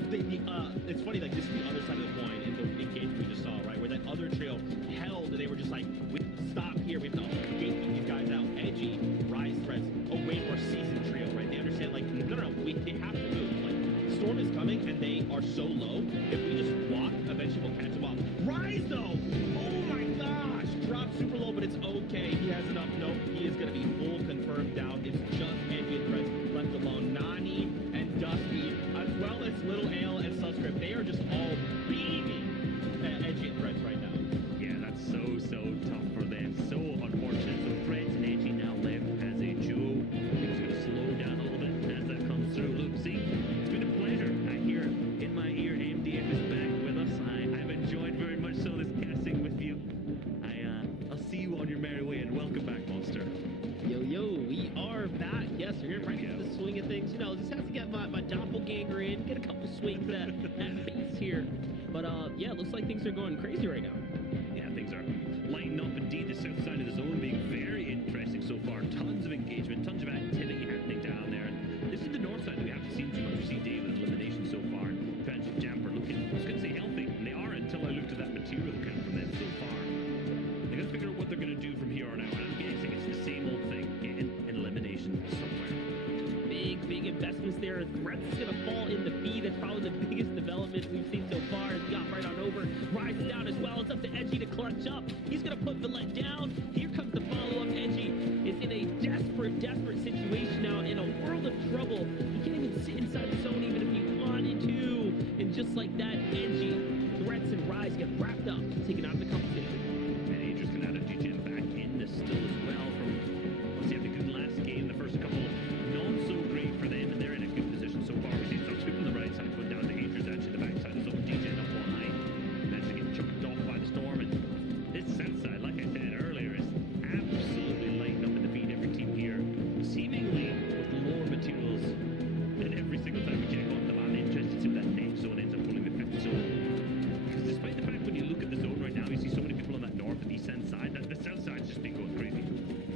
it's funny, like this is the other side of the coin in the engagement we just saw, right? Where that other trio held, and they were just like, we have to stop here, we have to gate these guys out. Edgy, Rise threats, a way more seasoned trio, right? They understand, like, no, they have to move. Like, Storm is coming, and they are so low. If we just walk, eventually we'll catch them off. Rise, though! Oh my gosh! Dropped super low, but it's okay. He has enough. Nope, he is going to be full confirmed down. It's just Edgy and threats left alone. Nani and Dusty, as well as Little Ale and Subscript, they are just all beaming Edgy and threats right now. Yeah, that's so tough for them. So unfortunate. So Threads and Edgy now left as a duo. Things are going to slow down a little bit as that comes through. Look, see, it's been a pleasure. I hear in my ear MDF is back with us. I've enjoyed very much so this casting with you. I'll see you on your merry way, and welcome back, Monster. Yo, we are back. Yes, we're here right into the swing of things. You know, just have to get my doppelganger in, get a couple swings at base here. But yeah, looks like things are going crazy right now. Yeah, things are lighting up indeed. The south side of the zone being very interesting so far. Tons of engagement, tons of activity happening down there. And this is the north side that we haven't seen too much. We see Dave with elimination so far. Fans of Jamper looking, I was going to say healthy, and they are until I looked at that material count from them so far. They got to figure out what they're going to do from here on out. And I'm guessing it's the same old thing, getting an elimination somewhere. Big investments there. Threats is going to fall in the B. That's probably the biggest development we've seen so far. He got right on over. Rises down as well. It's up to Edgy to clutch up. He's going to put Villette down. Here comes the follow-up. Edgy is in a desperate like that, edgy threats and rise get wrapped up, taken out of the competition. And Angels can add a DJN back in this still as well from obviously having a good last game. The first couple not so great for them, and they're in a good position so far. We see Subscript on the right side going down to Angels, actually the back side is up DJN up on high. And actually getting chucked off by the Storm. And this south side, like I said earlier, is absolutely lighting up in the feed. Every team here seemingly with more materials than every single time we check on them. I'm interested to see if that next zone ends up pulling the fifth zone. Because despite the fact when you look at the zone right now, you see so many people on that north and east end side, that the south side's just been going crazy.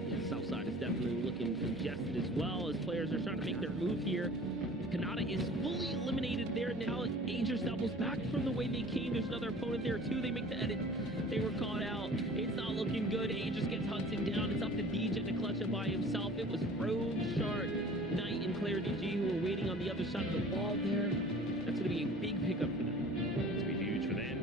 Yeah, south side is definitely looking congested as well as players are trying to make their move here. Kanata is fully eliminated there now. Angels doubles back from the way they came. There's another opponent there too. They make the edit. They were caught out. It's not looking good. Angels gets Hudson down. It's up to DJ to clutch it by himself. It was Rogue, Shark, Knight, and Claire DG who were waiting on the other side of the wall there. That's going to be a big pickup for them. It's going to be huge for them,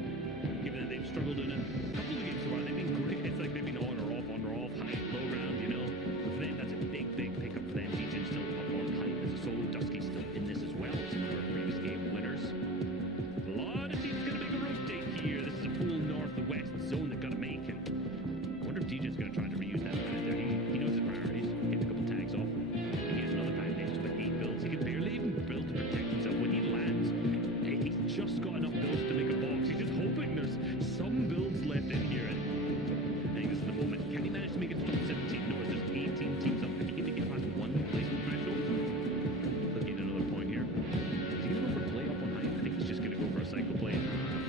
given that they've struggled in a couple of games so far. They've been great. It's like they've been on or off, high, low ground, you know. But for them, that's a big pickup for them. DJ still up on high as a solo. Dusky still in this as well. Some of our previous game winners. A lot of teams going to make a rotate here. This is a full north-west zone they've got to make. And I wonder if DJ's going to try to reuse that pad there. He knows his priorities. Get a couple tags off. He gets another pad next to 8 builds. He can barely even build to protect himself. When he lands, he's just got enough builds to make a box. He's just hoping there's some builds left in here. And I think this is the moment. Can he manage to make it to top 17? No, there's 18 teams up. Can he get past one placement threshold? He'll gain another point here. Is he going to go for a play up on high? I think he's just going to go for a cycle play.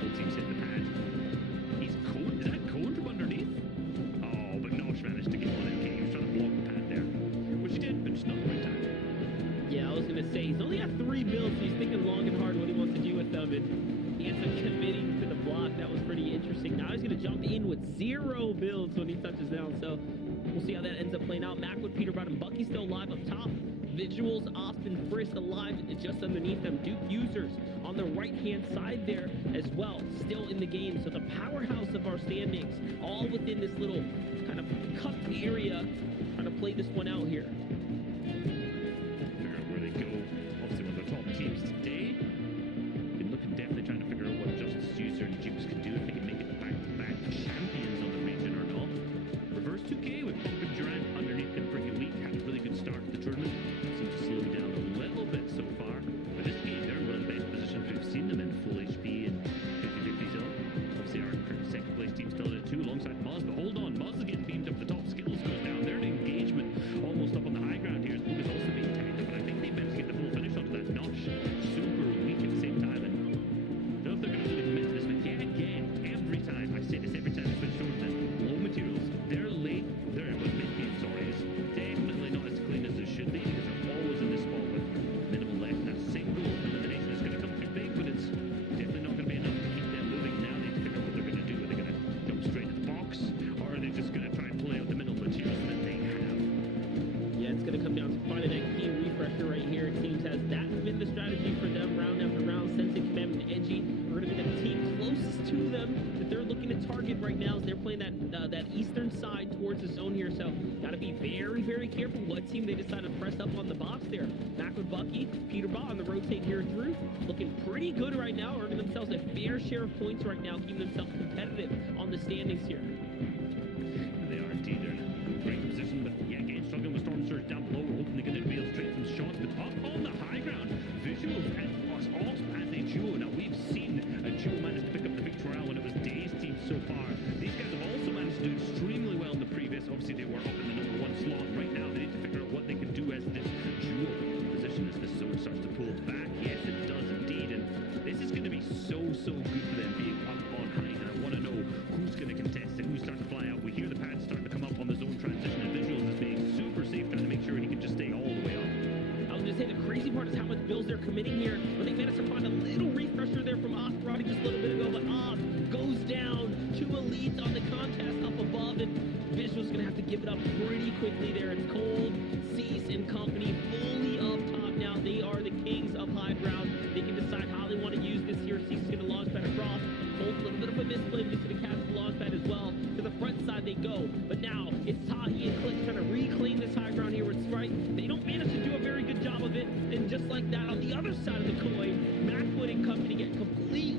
Full team's hitting the pad. He's Cone. Is that Cone from underneath? Oh, but Nosh managed to get one MK. He was trying to block the pad there. Which he did, but just not the right time. Yeah, I was going to say, he's only got 3 builds, so he's thinking long and hard what he wants to do with them, and he ends up committing to the block. That was pretty interesting. Now he's going to jump in with 0 builds when he touches down, so we'll see how that ends up playing out. Macwood, Peterbot, and Bucky still live up top. Visuals, Austin, Frist alive just underneath them. Duke Users on the right-hand side there as well, still in the game. So the powerhouse of our standings, all within this little kind of cupped area, trying to play this one out here. Figure out where they go. Obviously, one of the top teams today. Been looking, definitely trying to figure out what Justice User and Dukes can do, if they can make it back-to-back champions on the region or not. Reverse 2K with Bump and Durant underneath them pretty weak. Had a really good start to the tournament. Seems to slow down a little bit so far. But this game, they're in one of the best positions we've seen them in. Full HP and 50-50 zone. Obviously, our second place team still in it too, alongside Muzz. But hold on, Muzz is getting beamed up the top. Skills goes down. They're in engagement almost up on the high ground here. Boog is also being tagged up, but I think they managed to get the full finish onto that Nosh. Super weak at the same time. And I don't know if they're going to really commit to this, but yet again, every time, I say this every time I switch over to them, low materials, they're late, they're in what mid-game, sorry, is definitely not as clean as it should be, because they're always in this spot with minimal left. That single elimination is going to come too big, but it's definitely not going to be enough to keep them moving. Now they need to figure out what they're going to do. Are they going to jump straight to the box, or are they just going to try and play out the middle materials that they have? Yeah, it's going to come down to finding that key refresher right here. It seems as that's been the strategy for them round after round. Sensei, Command, and Edgy are going to be the team closest to them that they're looking to target right now as they're playing that eastern side towards the zone here. So got to be very, very careful what team they decide to press up on the box there. Back with Bucky, Peterbot on the rotate here through. Looking pretty good right now, earning themselves a fair share of points right now, keeping themselves competitive on the standings here. They are indeed. They're in a great position, but yeah, again, struggling with Storm Surge down below. We're hoping they can real straight from shots, but up on the high ground, Visuals and us all as a duo. Now, we've seen a duo manage to pick up the victory when it was Day's team so far. These guys have also managed to do extremely well in the previous. Obviously, they were up in the #1 slot. Right now, they need to figure out what they can do as this duo position as this zone starts to pull back. Yes, it does indeed, and this is going to be so good for them being up on high, and I want to know who's going to contest it, who starts to fly out. We hear the pads starting to come up on the zone transition, and Visuals is being super safe, trying to make sure he can just stay all the way up. I was going to say the crazy part is how much builds they're committing here, but they managed to find a little refresher there from Osprey just a little bit ago, but Oz goes down. 2 elites on the contest up above, and Visual's going to have to give it up pretty quickly there. It's Cold, Cease, and company fully up top now. They are the kings of high ground. They can decide how they want to use this here. Cease is going to launch pad across. Cold, a little bit of a misplay, gets to the catch the launch pad as well. To the front side they go, but now it's Tahi and Click trying to reclaim this high ground here with Sprite. They don't manage to do a very good job of it, and just like that, on the other side of the coin, Macwood and company get completely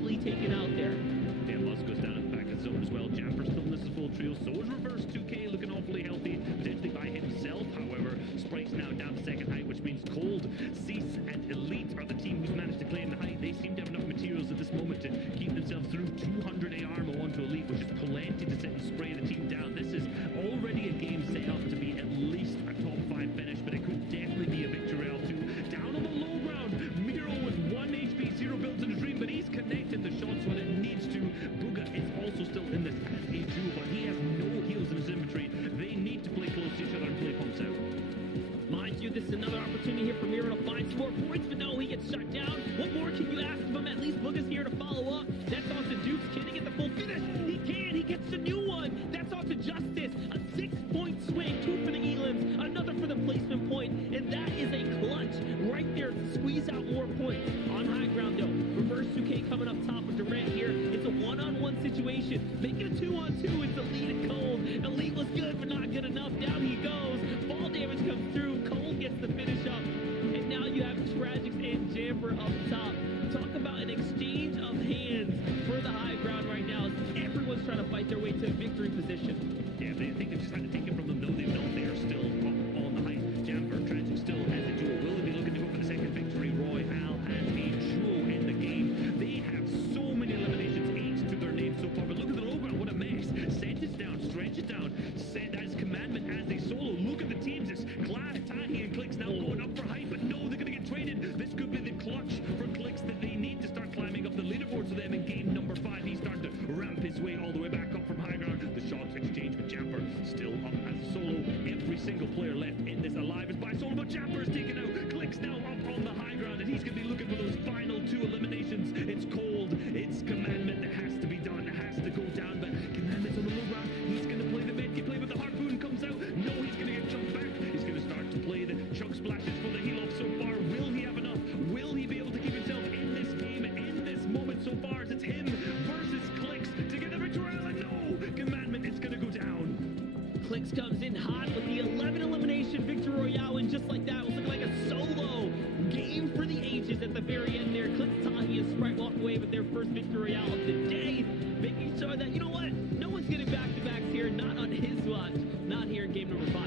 as well. Jamper still in this full trio. So is Reverse 2K looking awfully healthy, potentially by himself. However, Sprite's now down to second height, which means Cold, Cease, and Elite are the team who's managed to claim the height. They seem to have enough materials at this moment to keep themselves through 200 AR onto Elite, which is plenty to set and spray the team down. This is already a game set up to be at least a top 5 finish, but it could definitely be a victory L2. Down on the low ground, Miro with 1 HP, 0 built in a dream, but he's connected the shots when it needs to. Bugha is also still in this as a duo, but he has no heals in his inventory. They need to play close to each other and play pumps out. Mind you, this is another opportunity here for Miro to find some more points, but no, he gets shut down. What more can you ask of him? At least Bugha's here to follow up. That's on to Dukes. Can he get the full finish? He can. He gets the new one. That's on to Justice. A 6-point swing. 2 for the Elims, another for the placement point, and that is a clutch right there to squeeze out more points. On high ground, though, Reverse 2K coming up top with Durant here. It's a one-on-one situation. Make it a 2-on-2. It's Elite and Cold. Elite was good, but not good enough. Down he goes. Fall damage comes through. Cold gets the finish up. And now you have Tragics and Jamper up top. Talk about an exchange of hands for the high ground right now. Everyone's trying to fight their way to victory position. Yeah, they think they've just had to take it from them. No, they know they are still up on the height. Jamper, Tragic still has a duo. Will they be looking to go for the second victory? Royale has a duo in the game. They have so many eliminations, 8 to their name so far. But look at the low ground, what a mess. Send it down, stretch it down. Send as Commandment as a solo. Look at the teams. It's Glad, Tahi, and Clicks now going up for height, but no, they're going to get traded. This could be the clutch for Clicks that they need to start climbing up the leaderboards for them in game number 5. He's starting to ramp his way all the way back up from high ground. The shots exchange with Jamper still up as a solo. Every single player left in this alive is by solo, but Jamper is taken out. Clicks now up on the high ground, and he's going to be looking for those final 2 eliminations. It's Cold, it's Commandment that has to be done, has to go down, but Commandment's on the low ground. He's going to play the mid, play with the harpoon, comes out. No, he's going to get chunked back. He's going to start to play the chunk splashes for the heal off so far. Will he have enough? Will he be able to keep himself in this game, in this moment so far? It's him versus Clicks to get the victory. And no, Commandment is going to go down. Clicks comes in hot with the 11 elimination victory royale, and just like that, it was looking like a solo game for the ages at the very end there. Clicks, Tahi, and Sprite walk away with their first victory royale of the day, making sure that, you know what, no one's getting back-to-backs here, not on his watch, not here in game number 5.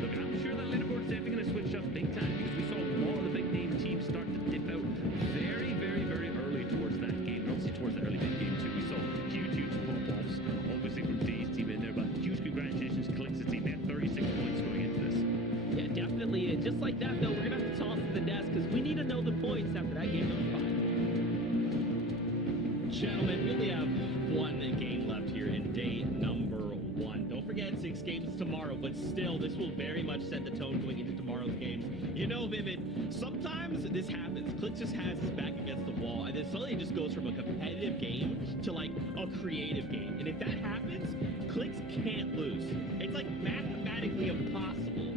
Look, I'm sure that leaderboard's definitely going to switch up big time, because we saw a lot of the big name teams start to dip out very, very, very early towards that game. And obviously towards the early mid game too. We saw huge pop-offs, obviously from Day's team in there, but huge congratulations to Clicks' team. They had 36 points going into this. Yeah, definitely. And just like that, though, we're going to have to toss to the desk, because we need to know the points after that game number 5. Gentlemen, we only have 1 game left here in day number 1. Don't forget 6 games tomorrow, but still, this will very much set the tone going into tomorrow's games. You know, Vivid, sometimes this happens. Clicks just has his back against the wall, and then suddenly it just goes from a competitive game to like a creative game. And if that happens, Clicks can't lose. It's like mathematically impossible.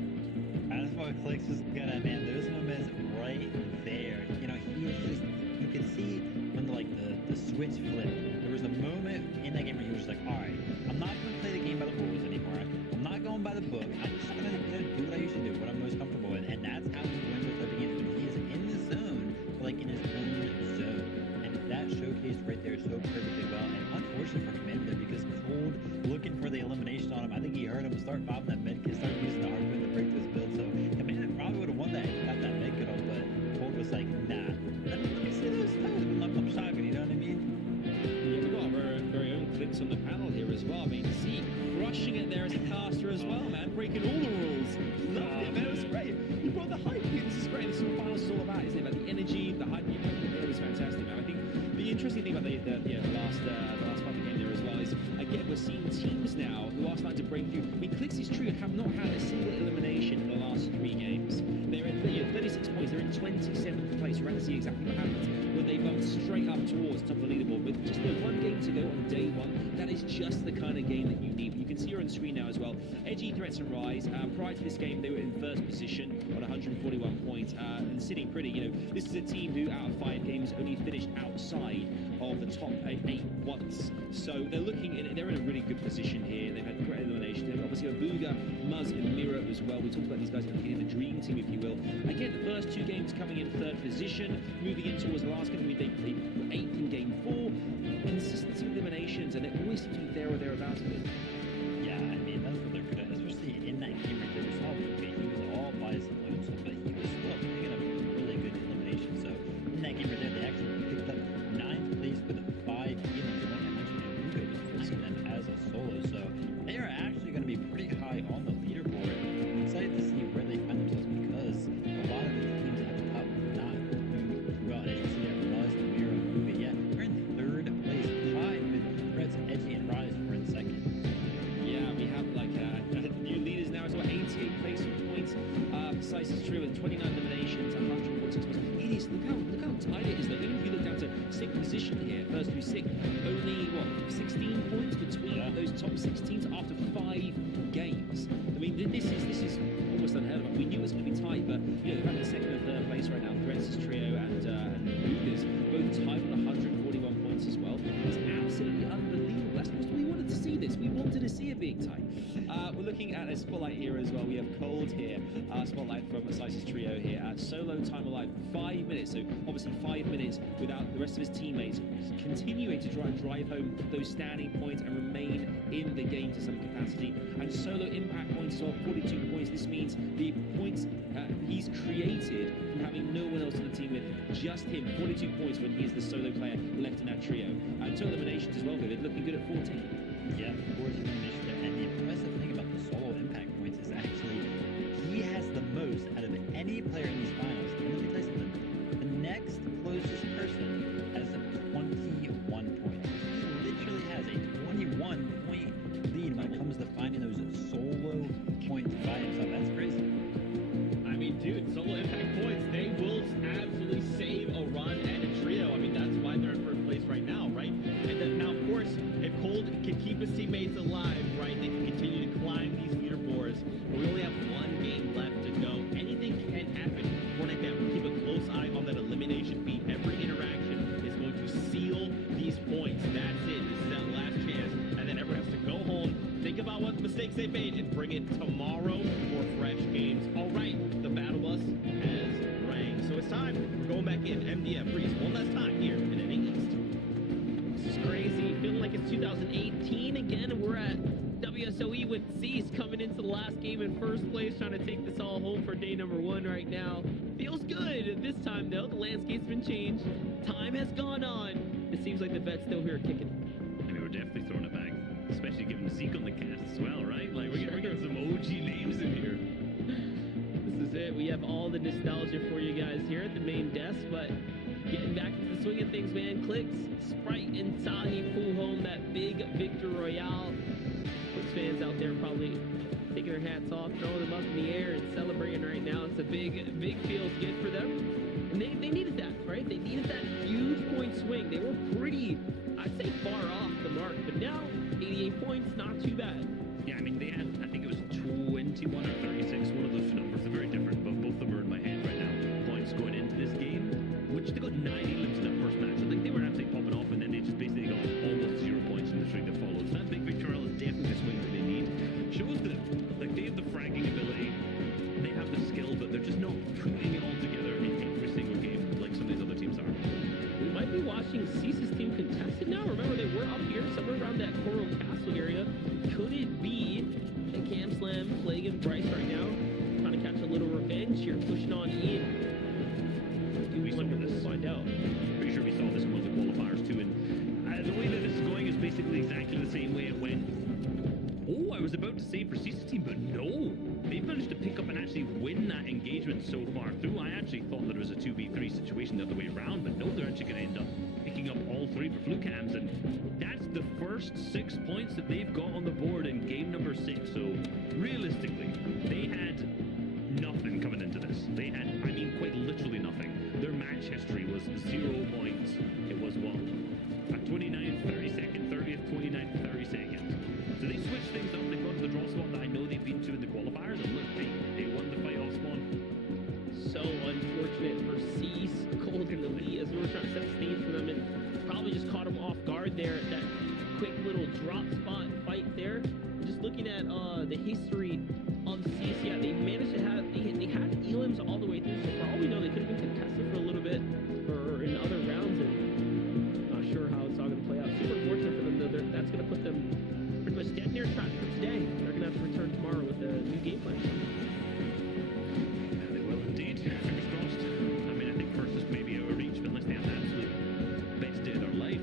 That's why Clicks is gonna, man, those moments right there. You know, he is just, you can see when the switch flipped. There was a moment in that game where he was just like, all right, I'm not gonna play the game by the rules anymore. I'm not going by the book. I'm just gonna do what I used to do, what I'm most comfortable with. And that's how he wins with the beginning. When he is in the zone, like in his own zone. And that showcased right there so perfectly well. And unfortunate for Commander because Cold looking for the elimination on him. I think he heard him start bobbing that medkit, start using the harpoon to break this build. So Commander probably would have won that and got that medkit off, but Cold was like, nah. Let me see those toes. I'm shocking, you know what I mean? Yeah, we've got our very own Clicks on the panel here as well. I mean, see, crushing it there as a caster as well, man. Breaking all the rules. Loved it, man. It was great. You brought the hype here. This is great. This is what finals is all about, isn't it? About the energy, the hype. It was fantastic, man. I think the interesting thing about the last part of the game there as well is, again, we're seeing teams now who are starting to break through. I mean, Clicks is true, have not had a single elimination in the last 3 games. They're at 36 points. They're in 27th place. We're going to see exactly what happens when they bump straight up towards top of the leaderboard with just 1 game to go on day 1. That is just the kind of game that you need. You can points here on screen now as well. Edgy, Threats and Rise. Prior to this game, they were in first position on 141 points and sitting pretty. You know, this is a team who, out of 5 games, only finished outside of the top 8 once. So they're they're in a really good position here. They've had great elimination. They've obviously Abuga, Muzz, and Mira as well. We talked about these guys at the beginning of the dream team, if you will. Again, the first 2 games coming in 3rd position, moving in towards the last game. They were 8th in game 4. Consistency with eliminations, and it always seems to be there or thereabouts with it. Yeah, I mean, that's what they're good at, especially in that game right there. We saw Lupe, he was all by his lonesome, but he was still picking up really good elimination. So in that game right there, they actually picked up 9th place with 5 healings. Like I mentioned, Lupe was playing them as a solo. So they are actually going to be pretty high on the leaderboard. I'm excited to see where they find themselves because a lot of the teams at the top did not do too well. As you see there, Muzz, Mira, Lupe, yeah, they're in 3rd place, tied with Threats, Edgy, and Rise for in 2nd. Yeah, we have like new leaders now as well. 88 place points. Precisely true with 29 eliminations, 146 points. It is, look how tight it is though. Even if you look down to 6th position here, first through 6th, only 16 points between those top 6 teams after 5 games. I mean, this is almost unheard of. We knew it was going to be tight, but you know, they're at 2nd and 3rd place right now. Threats' trio and Luca's both tied on 141 points as well. It's absolutely unbelievable. That's what we wanted to see. We wanted to see it being tight. We're looking at a spotlight here as well. We have Cold here, spotlight from Slice's trio here. Solo time alive, 5 minutes. So obviously 5 minutes without the rest of his teammates continuing to try and drive home those standing points and remain in the game to some capacity. And solo impact points of 42 points. This means the points he's created from having no one else on the team with just him. 42 points when he is the solo player left in that trio. Total eliminations as well, though. They're looking good at 14. Yeah, 14 eliminations there. And the impressive thing about the solo impact points is actually he has the most out of any player in these finals. And let me tell you something. The next closest person has 21 points. He literally has a 21-point lead when it comes to finding those solo points by himself. That's crazy. I mean, dude, solo impact points, they will absolutely save a run and a trio. I mean, that's why they're in 1st place right now, right? And then now, of course, if Cold can keep his teammates alive, right, they can continue to climb these leaderboards. But we only have 1 game left to go. Anything can happen. Fortnite can keep a close eye on that elimination feed. Every interaction is going to seal these points. That's it. This is that last chance. And then everyone has to go home, think about what mistakes they made, and bring it tomorrow for fresh games. All right, the battle bus has rang. So it's time. We're going back in. MDF Freeze one last time here in NA East. This is crazy. Feeling like it's 2018 again, and we're at WSOE with Cease coming into the last game in 1st place, trying to take this all home for day number 1 right now. Feels good. This time, though, the landscape's been changed. Time has gone on. It seems like the vet's still here kicking. I mean, we're definitely throwing it back, especially given Zeke on the cast as well, right? Like, we're getting some OG names in here. This is it. We have all the nostalgia for you guys here at the main desk, but getting back into the swing of things, man. Clicks, Sprite, and Tahi pull home that big Victor Royale. Clicks fans out there probably taking their hats off, throwing them up in the air and celebrating right now. It's a big feels good for them. And they needed that, right? They needed that huge point swing. They were pretty, I'd say, far off the mark, but now 88 points, not too bad. Yeah, I mean, they had, I think it was 21 or 36, one of those numbers. They're very different, but both of them are in my head right now. Points going into this game, which they got 9 elims in that first match. I think they were absolutely popping off, and then they just basically got almost 0 points in the string that followed. So that big Victorial is definitely the swing that they need. Shows that, like, they have the fragging ability, they have the skill, but they're just not putting it all together in every single game like some of these other teams are. We might be watching Cease's team contested now. Remember, they were up here, somewhere around that Coral Castle area. Could it be that Cam Slam, Plague, and Bryce right now trying to catch a little revenge here, pushing on in? We saw this. Find out. Pretty sure we saw this in one of the qualifiers too, and the way that this is going is basically exactly the same way it went. Oh, I was about to say for Cease's team, but no. They've managed to pick up and actually win that engagement so far through. I actually thought that it was a 2v3 situation the other way around, but no, they're actually going to end up picking up all 3 for Flucams, and that's the first 6 points that they've got on the board in game number 6. So realistically, they had nothing coming into this. They had, I mean, quite literally nothing. Their match history was 0 points. It was what? A 29th, 32nd, 30th, 29th, 32nd. So they switched things up. They there, that quick little drop spot fight there. Just looking at the history of CS, yeah, they managed to have, they had elims all the way through, so for all we know, they could have been contested for a little bit, or in other rounds, and not sure how it's all going to play out. Super unfortunate for them, though. That's going to put them pretty much dead near track for today. They're going to have to return tomorrow with a new game plan. They will indeed. Fingers crossed. I mean, I think first is maybe out of reach, but unless they have the absolute best day of their life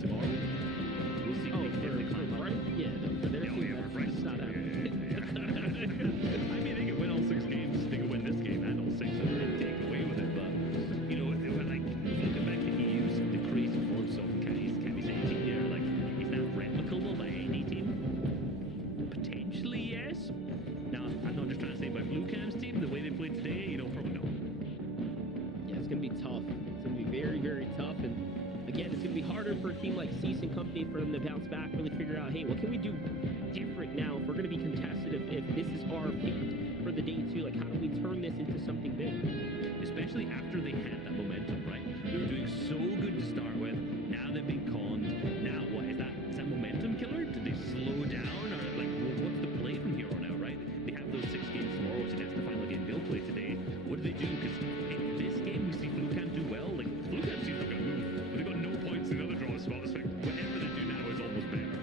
tomorrow, we'll see if they climb up. Yeah, no, for their team, that's not happening. I mean, they could win all 6 games. They could win this game and all 6 and take away with it. But you know, like looking back to EU's the crazy forms of Kenny's team here, like is that replicable by any team? Potentially, yes. Now, I'm not just trying to say by Blue Cam's team, the way they played today, you know, probably no. Yeah, it's going to be tough. It's going to be very, very tough. And again, it's going to be harder for a team like Cease and company for them to bounce back, really figure out, hey, what can we do different now if we're going to be contested, if this is our fate for the day 2? Like, how do we turn this into something big? Especially after they had that momentum, right? They were doing so good to start with. Now they've been conned. Now what is that? Is that momentum killer? Did they slow down, or like what's the play from here on out? Right? They have those 6 games tomorrow, so that's the final game they'll play today. What do they do? Because in this game we see Blue Cam do well. Like Blue Cam seems like a move, but they got no points in the other draw as well. It's like whatever they do now is almost better.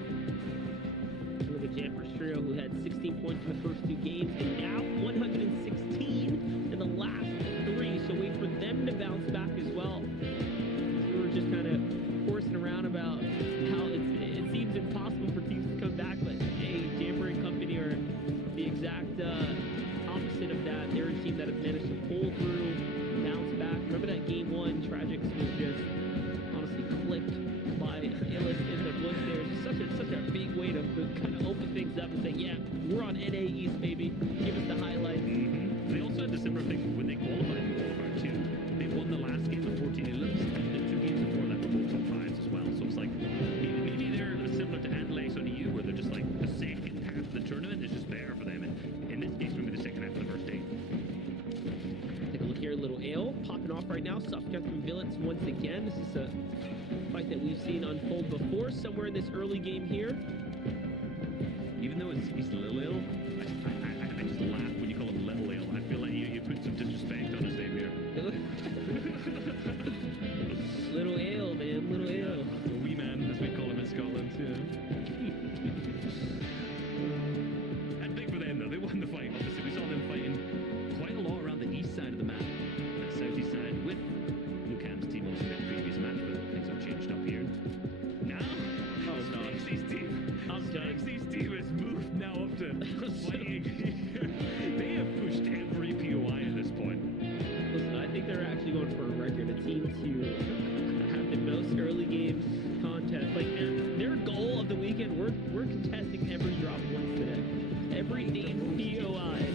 Look at Jampers Trio, who had 16 points in the first 2 games, and now 116 in the last 3. So wait for them to bounce back as well. We were just kind of horsing around about how it seems impossible for teams to come back, but hey, Jamper and company are the exact opposite of that. They're a team that have managed to pull through, bounce back. Remember that game 1, Tragics was just honestly clipped by Illis in the woods there. It's just such a big way to kind of open things up and say, yeah, we're on NA East, baby. Give us the highlights. They also had the similar thing when they qualified in qualifier 2. They won the last game of 14 elims, and the 2 games before that were both top 5s as well. So it's like maybe they're similar to Andalace on EU, where they're just like the second half of the tournament is just better for them, and in this case maybe the second half of the first day. Take a look here, little Ale popping off right now. Soft gun from Villets once again. This is a fight that we've seen unfold before, somewhere in this early game here. Even though he's Little Ale, I just laugh when you call him Little Ale. I feel like you put some disrespect on his name here. Little Ale, man, Little Ale. The wee man, as we call him in Scotland, yeah. And big for them though, they won the fight. Obviously, we saw them fighting quite a lot around the east side of the map, that southeast side with Blue Cam's team, obviously that previous match, but things have changed up here. Now, Spexy's team has moved now up to fighting. They have pushed every POI at this point. Listen, I think they're actually going for a record, a team to have the most early games contest. Like their goal of the weekend, we're contesting every drop once today. Every named POI.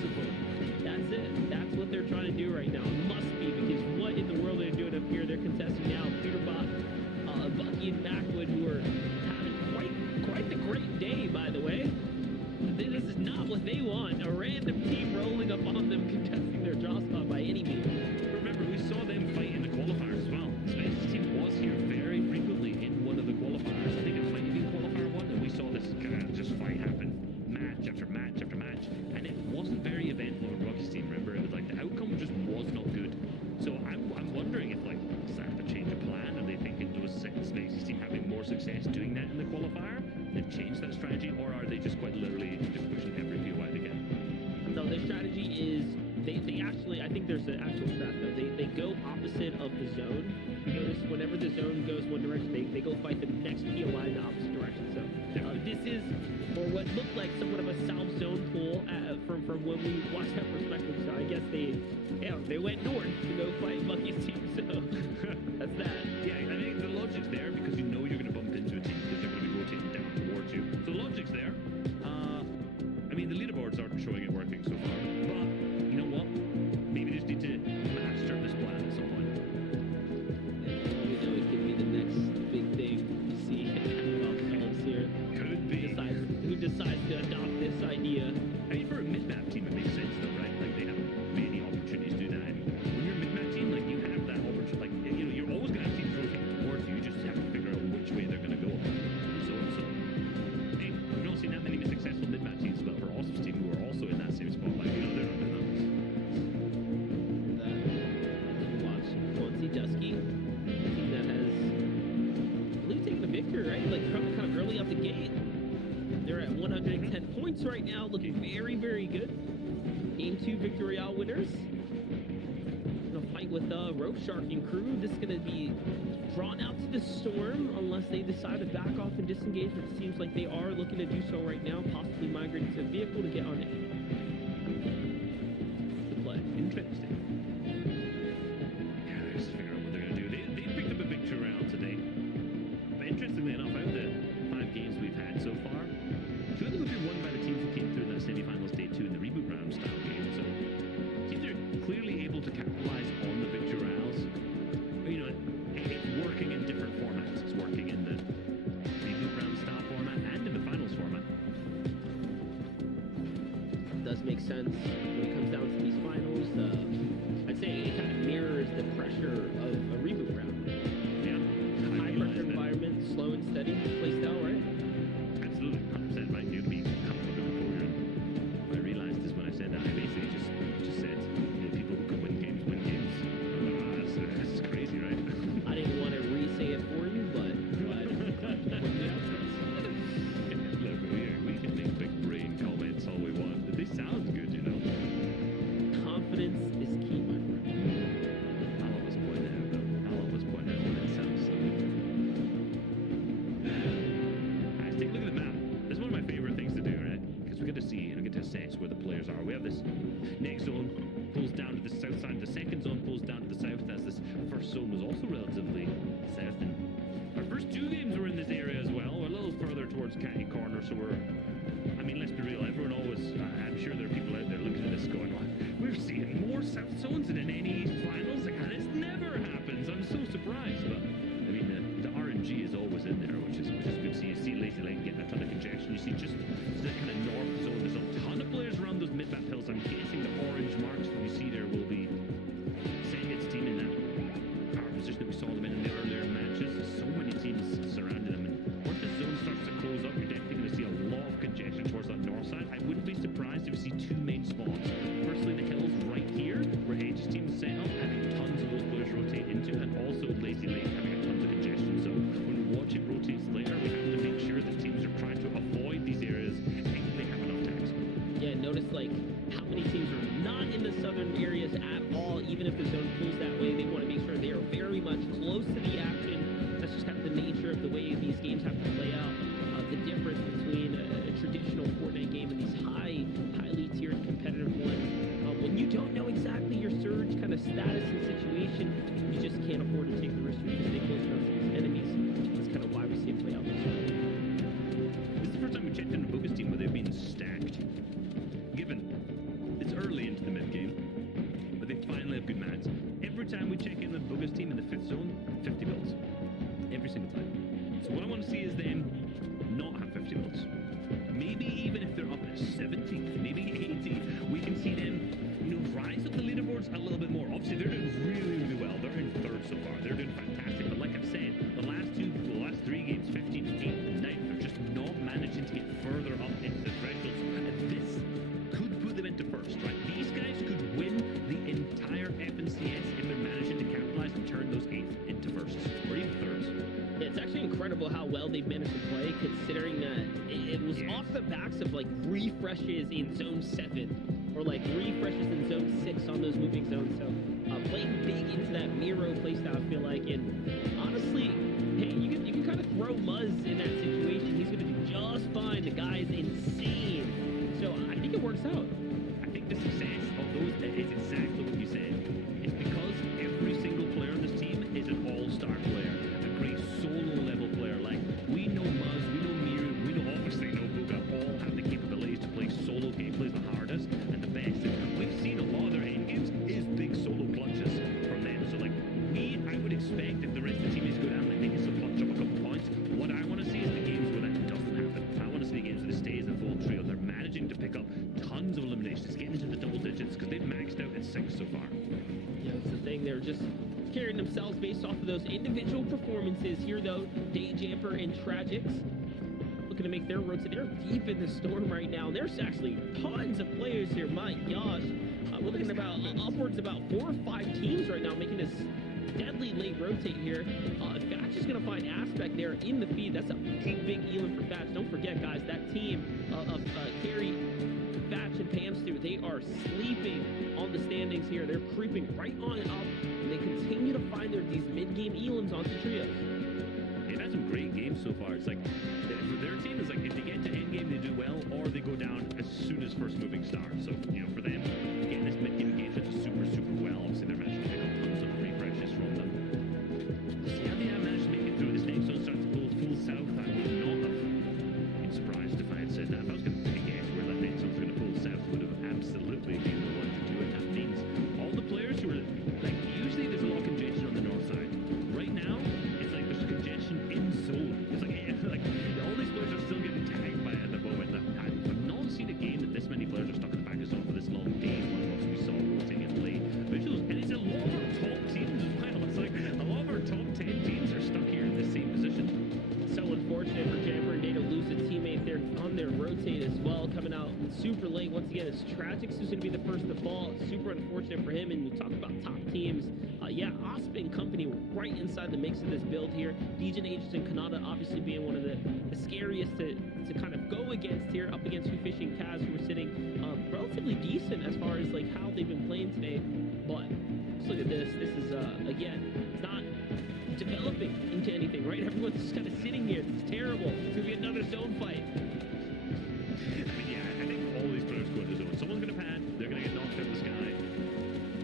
That's it. That's what they're trying to do right now. It must be, because what in the world are they doing up here? They're contesting now Peterbot, Bucky, and Macwood, who are having quite the great day, by the way. This is not what they want. A random team rolling up on them, contesting their draw spot by any means. Remember, we saw them fight in the qualifiers as well. Spexy's team was here very frequently in one of the qualifiers. I think it might have been qualifier 1, and we saw this kind of just fight happen match after match after match, and it wasn't very eventful on Rocky's team. Remember, it was like the outcome just was not good. So I'm wondering if like is that a change of plan? Are they thinking was Spexy's team having more success doing that in the qualifier? They've changed that strategy, or are they just quite literally just pushing every POI they get? No, their strategy is they actually, I think there's an actual strat though. They go opposite of the zone. You notice whenever the zone goes one direction, they go fight the next POI in the opposite direction. So this is, or what looked like somewhat of a south zone pool from when we watched that perspective. So I guess they went north to go fight Bucky's team. So that's that. Yeah, I mean the logic's there because you know you're going to bump into a team because they're going to be rotating down towards you. So the logic's there. I mean the leaderboards aren't showing it working so far, but you know what? Maybe they just need to master this plan at some point. We know it could be the next big thing you see ourselves here. Could be. Who decides to adopt this idea? I mean, for a mid-map team, it makes sense though, right? Like right now looking very, very good. Game 2 Victory Royale winners. Gonna fight with Rope Shark and crew. This is gonna be drawn out to the storm unless they decide to back off and disengage, but it seems like they are looking to do so right now, possibly migrating to a vehicle to get on it. Good play. Interesting. Yeah, they're just figuring out what they're going to do. They picked up a victory round today. But interestingly enough, out of the 5 games we've had so far, 2 of them have been won by the teams who came through in that semi-finals day 2 in the reboot round style game. So teams are clearly able to capitalize on the victory rounds. But, you know, it's working in different formats. It's working in the reboot round style format and in the finals format. Does make sense when it comes down to these finals. I'd say it kind of mirrors the pressure of a reboot round. Yeah. High pressure environment, slow and steady play style, right? Absolutely, 100% right. You'd be comfortable with composure. What I realized is when I said that, I basically just said, you know, people who can win games win games. That's crazy, right? I didn't want to re-say it for you, but look, we can make big brain comments all we want, but they sound good, you know. confidence is key, my friend. I'll always point out, though. I'll always point out when it sounds silly. Guys, take a look at the map. This is one of my favorite things to do, right? Because we get to see and we get to assess where the players are. We have this next zone pulls down to the south side. The second zone pulls down to the south, as this first zone was also relatively south. And our first 2 games were in this area as well. We're a little further towards Catty Corner, so we're... I mean, let's be real, everyone always... I'm sure there are people out there looking at this going, well, we're seeing more south zones than in any finals. Like, this never happens. I'm so surprised. But, I mean, the RNG is always in there, which is good to see. You see Lazy Lane getting a ton of congestion. You see just the kind of north zone. There's a ton of players around those mid-map hills. I'm guessing the orange marks that you see there will be Sendit's team in that power position that we saw them in the earlier matches. There's so many teams surrounding them. And once the zone starts to close up, you're definitely going to see a lot of congestion towards that north side. I wouldn't be surprised if you see 2 main spots. Firstly, the hills right here, where Edge's team is set up, having tons of those players rotate into, and also Lazy Lane having a tons of congestion. So when we watch it rotates later, we have to make sure that teams are trying to avoid these areas if they have enough tanks. Yeah, notice like how many teams are not in the southern areas at all, even if the zone pulls that way. They want to make sure they are very much close to the action. That's just kind of the nature of the way these games have to play out. The difference between a traditional Fortnite game and these highly tiered competitive ones. When you don't know exactly your surge kind of status and situation, you just can't afford to take the risk. You stay close enough to these enemies. That's kind of why we see it play out this way. This is the first time we checked in a Bogus team where they've been stacked. Given it's early into the mid-game, but they finally have good mats. Every time we check in with Bogus team in the 5th zone, 50 builds. Every single time. So what I want to see is them not have 50 builds. Maybe even if they're up at 70, maybe 80, we can see them, you know, rise up the leaderboards a little bit more. Obviously, they're doing really, really well. They're in 3rd so far. They're doing fantastic. But like I've said, the last 3 games, 15th, 8th, and 9th, they're just not managing to get further up into the thresholds. And this could put them into 1st, right? These guys could win the entire FNCS if they're managing to capitalize and turn those 8th into 1st, or even 3rds. It's actually incredible how well they've managed to play, considering that it was off the backs of like refreshes in Zone 7 or like refreshes in Zone 6 on those moving zones. So playing big into that Miro playstyle, I feel like. And honestly, hey, you can kind of throw Muzz in that situation. He's going to do just fine. The guy is insane. So I think it works out. I think the success of those is exactly what you said. It's because every single player on this team is an all-star player. Great solo level player. Like, we know Muzz, we know Miru, we know obviously know Booga all have the capabilities to play solo gameplays the hardest and the best. And we've seen a lot of their end games is big solo clutches from them. So like I would expect if the rest of the team is good and like they can still clutch up a couple points. What I want to see is the games where that doesn't happen. I want to see the games where they stay as a full trio. They're managing to pick up tons of eliminations, getting into the double digits because they've maxed out at 6 so far. Yeah, that's the thing. They're just carrying themselves based off of those individual performances. Here, though, Dayjamper and Tragics looking to make their roads. They're deep in the storm right now. There's actually tons of players here. My gosh. We're looking about upwards about 4 or 5 teams right now making this deadly late rotate here. Thatch is going to find Aspect there in the feed. That's a big elam for Thatch. Don't forget, guys, that team of Carey, Thatch, and Pamstu, they are sleeping on the standings here. They're creeping right on up, and they continue to find these mid-game elams onto trios. They've had some great games so far. It's like their team is like if they get to end game they do well, or they go down as soon as first moving star. So for them getting this mid game engagement is super well. Obviously they're managing to pick up tons of refreshes from them. See how they have managed to make it through this next one starts to pull full south. I would not have been surprised if I had said that. If I was going to guess where that next one's going to pull south, would have absolutely been the one to do it. That means all the players who are like usually there's a lot of congestion on the north side. Right now it's like there's congestion in zone. It's like all these players are still getting tagged by at the moment. I've not seen a game that this many players are stuck in the back of zone for this long. Days one of us we saw rotating and late visuals, and it's a lot of our top teams as well. It's like a lot of our top 10 teams are stuck here in the same position. So unfortunate for Jamper and Day to lose a teammate there on their rotate as well, coming out super late. Once again, it's tragic. Who's going to be the first to fall. Super unfortunate for him. And we talk about top teams. Osp and company were right inside the mix of this build here. Dejan, Aegis, and Kanata obviously being one of the scariest to kind of go against here, up against Who Fishing Kaz, who were sitting relatively decent as far as like how they've been playing today. But let's look at this. This is again, it's not developing into anything, right? Everyone's just kind of sitting here. It's terrible. It's gonna be another zone fight. I think all these players go into zone. Someone's gonna pad. They're gonna get knocked out of the sky.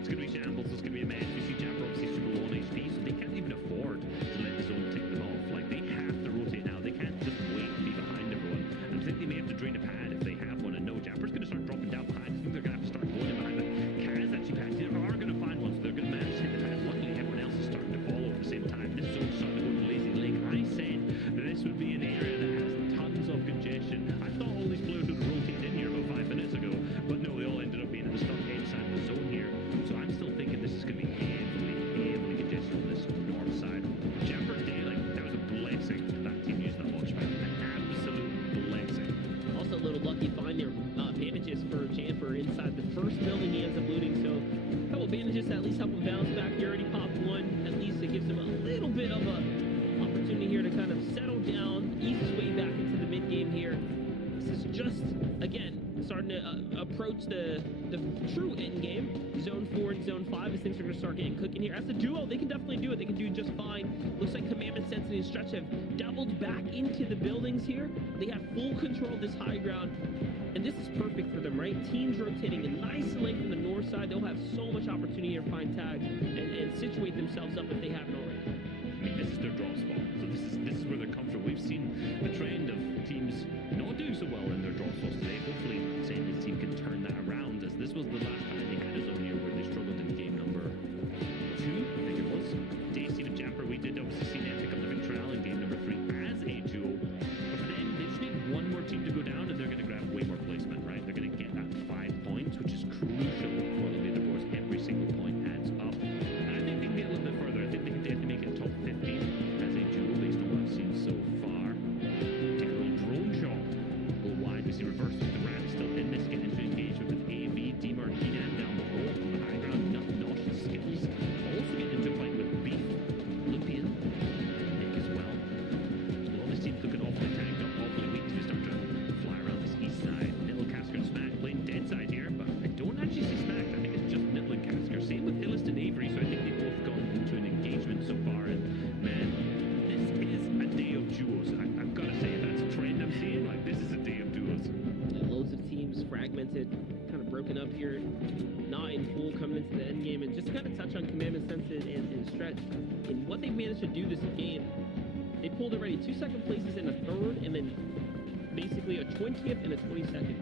It's gonna be shambles. It's gonna be a mess. You see Jamper obviously super low on HP, so they can't even afford to let the zone tick them off. Like they have to rotate now. They can't just wait and be behind everyone. And I think they may have to drain a pad if they have one. And no, Jamper's gonna start dropping down behind. I think they're gonna have to start going in behind them. Kaz actually pads. They are gonna find one, so they're gonna manage to hit the pad. Luckily, everyone else is starting to follow at the same time. This zone's starting to go to lazy lake. I said that this would be an area that has tons of congestion. I thought all these players would have rotated in here about 5 minutes ago, but no, they all ended up being at the start inside the zone here. So I'm still thinking this is going to be heavily congested on this north side. Jamper Day, that was a blessing that team used that launch pad. An absolute blessing. Also a little lucky find there. Bandages for Jamper inside the first building he ends up looting. So a couple bandages to at least help him bounce back. He already popped one. At least it gives him a little bit of a opportunity here to kind of settle down, ease his way back into the mid game here. This is just, again, starting to approach the true end game. Zone 4 and Zone 5 as things are going to start getting cooking here. As a duo, they can definitely do it. They can do just fine. Looks like Commandment, Sensei, and Stretch have doubled back into the buildings here. They have full control of this high ground. And this is perfect for them, right? Teams rotating in nice and late from the north side. They'll have so much opportunity to find tags and situate themselves up if they haven't already. I mean, this is their drop spot. So this is where they're comfortable. We've seen the trend of teams not doing so well in their drop spots today. Hopefully, Sandy's team can turn that around, as this was the last time they had us on here where they struggled in game number 2, I think it was. Day's team of Jamper, we did obviously see them pick up the Ventral in game number 3 as a duo. But for them, they just need one more team to go down, and they're going to grab way more placement, right? They're going to get that 5 points, which is crucial for the leaderboards. Every single point adds up. And I think they can get a little bit further. I think they can definitely make it top 15 as a duo based on what I've seen so far. Take a little drone shot. A little wide. We see reverse with the Ram still in this, getting into engagement with AV, Demer, Kenan down below on the high ground. Nosh skills. Also getting into a fight with Beef, Lupian, and Nick as well. All this team's looking awfully tagged up, awfully weak as we start to fly around this east side. Nittle, Casker, and Smack playing dead side here, but I don't actually see Smack. I think it's just Nittle and Casker. Same with Illist and Avery, so I think they've both gone into an engagement so far. And man, this is a day of duos. I've got to say, if that's a trend I'm seeing, this is a day of duos. Yeah, loads of teams fragmented, kind of broken up here, not in full coming into the end game. And just to kind of touch on Commandment, Sensei, and Stretch, in what they've managed to do this game, they pulled already 2 second places in a third, and then basically a 20th and a 22nd.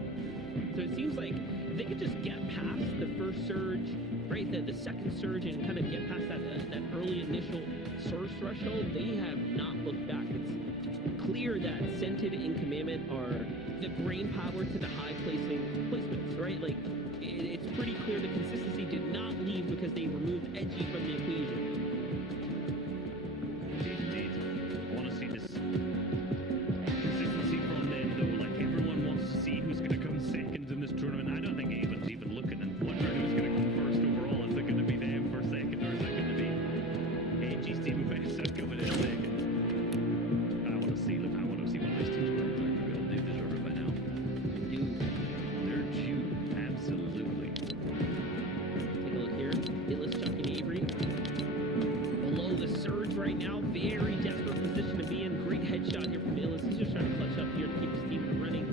So it seems like if they could just get past the first surge, right, the second surge, and kind of get past that early initial surge threshold, they have not looked back. It's clear that Scented and Commandment are the brain power to the high placements, right? It's pretty clear the consistency did not leave because they removed Edgy from the equation. Indeed. I want to see this consistency from them, though. Everyone wants to see who's going to come second in this tournament. I don't think anyone's even looking and wondering who's going to come first overall. Is it going to be them for second, or is it going to be right now. Very desperate position to be in. Great headshot here from Illis. He's just trying to clutch up here to keep his team running.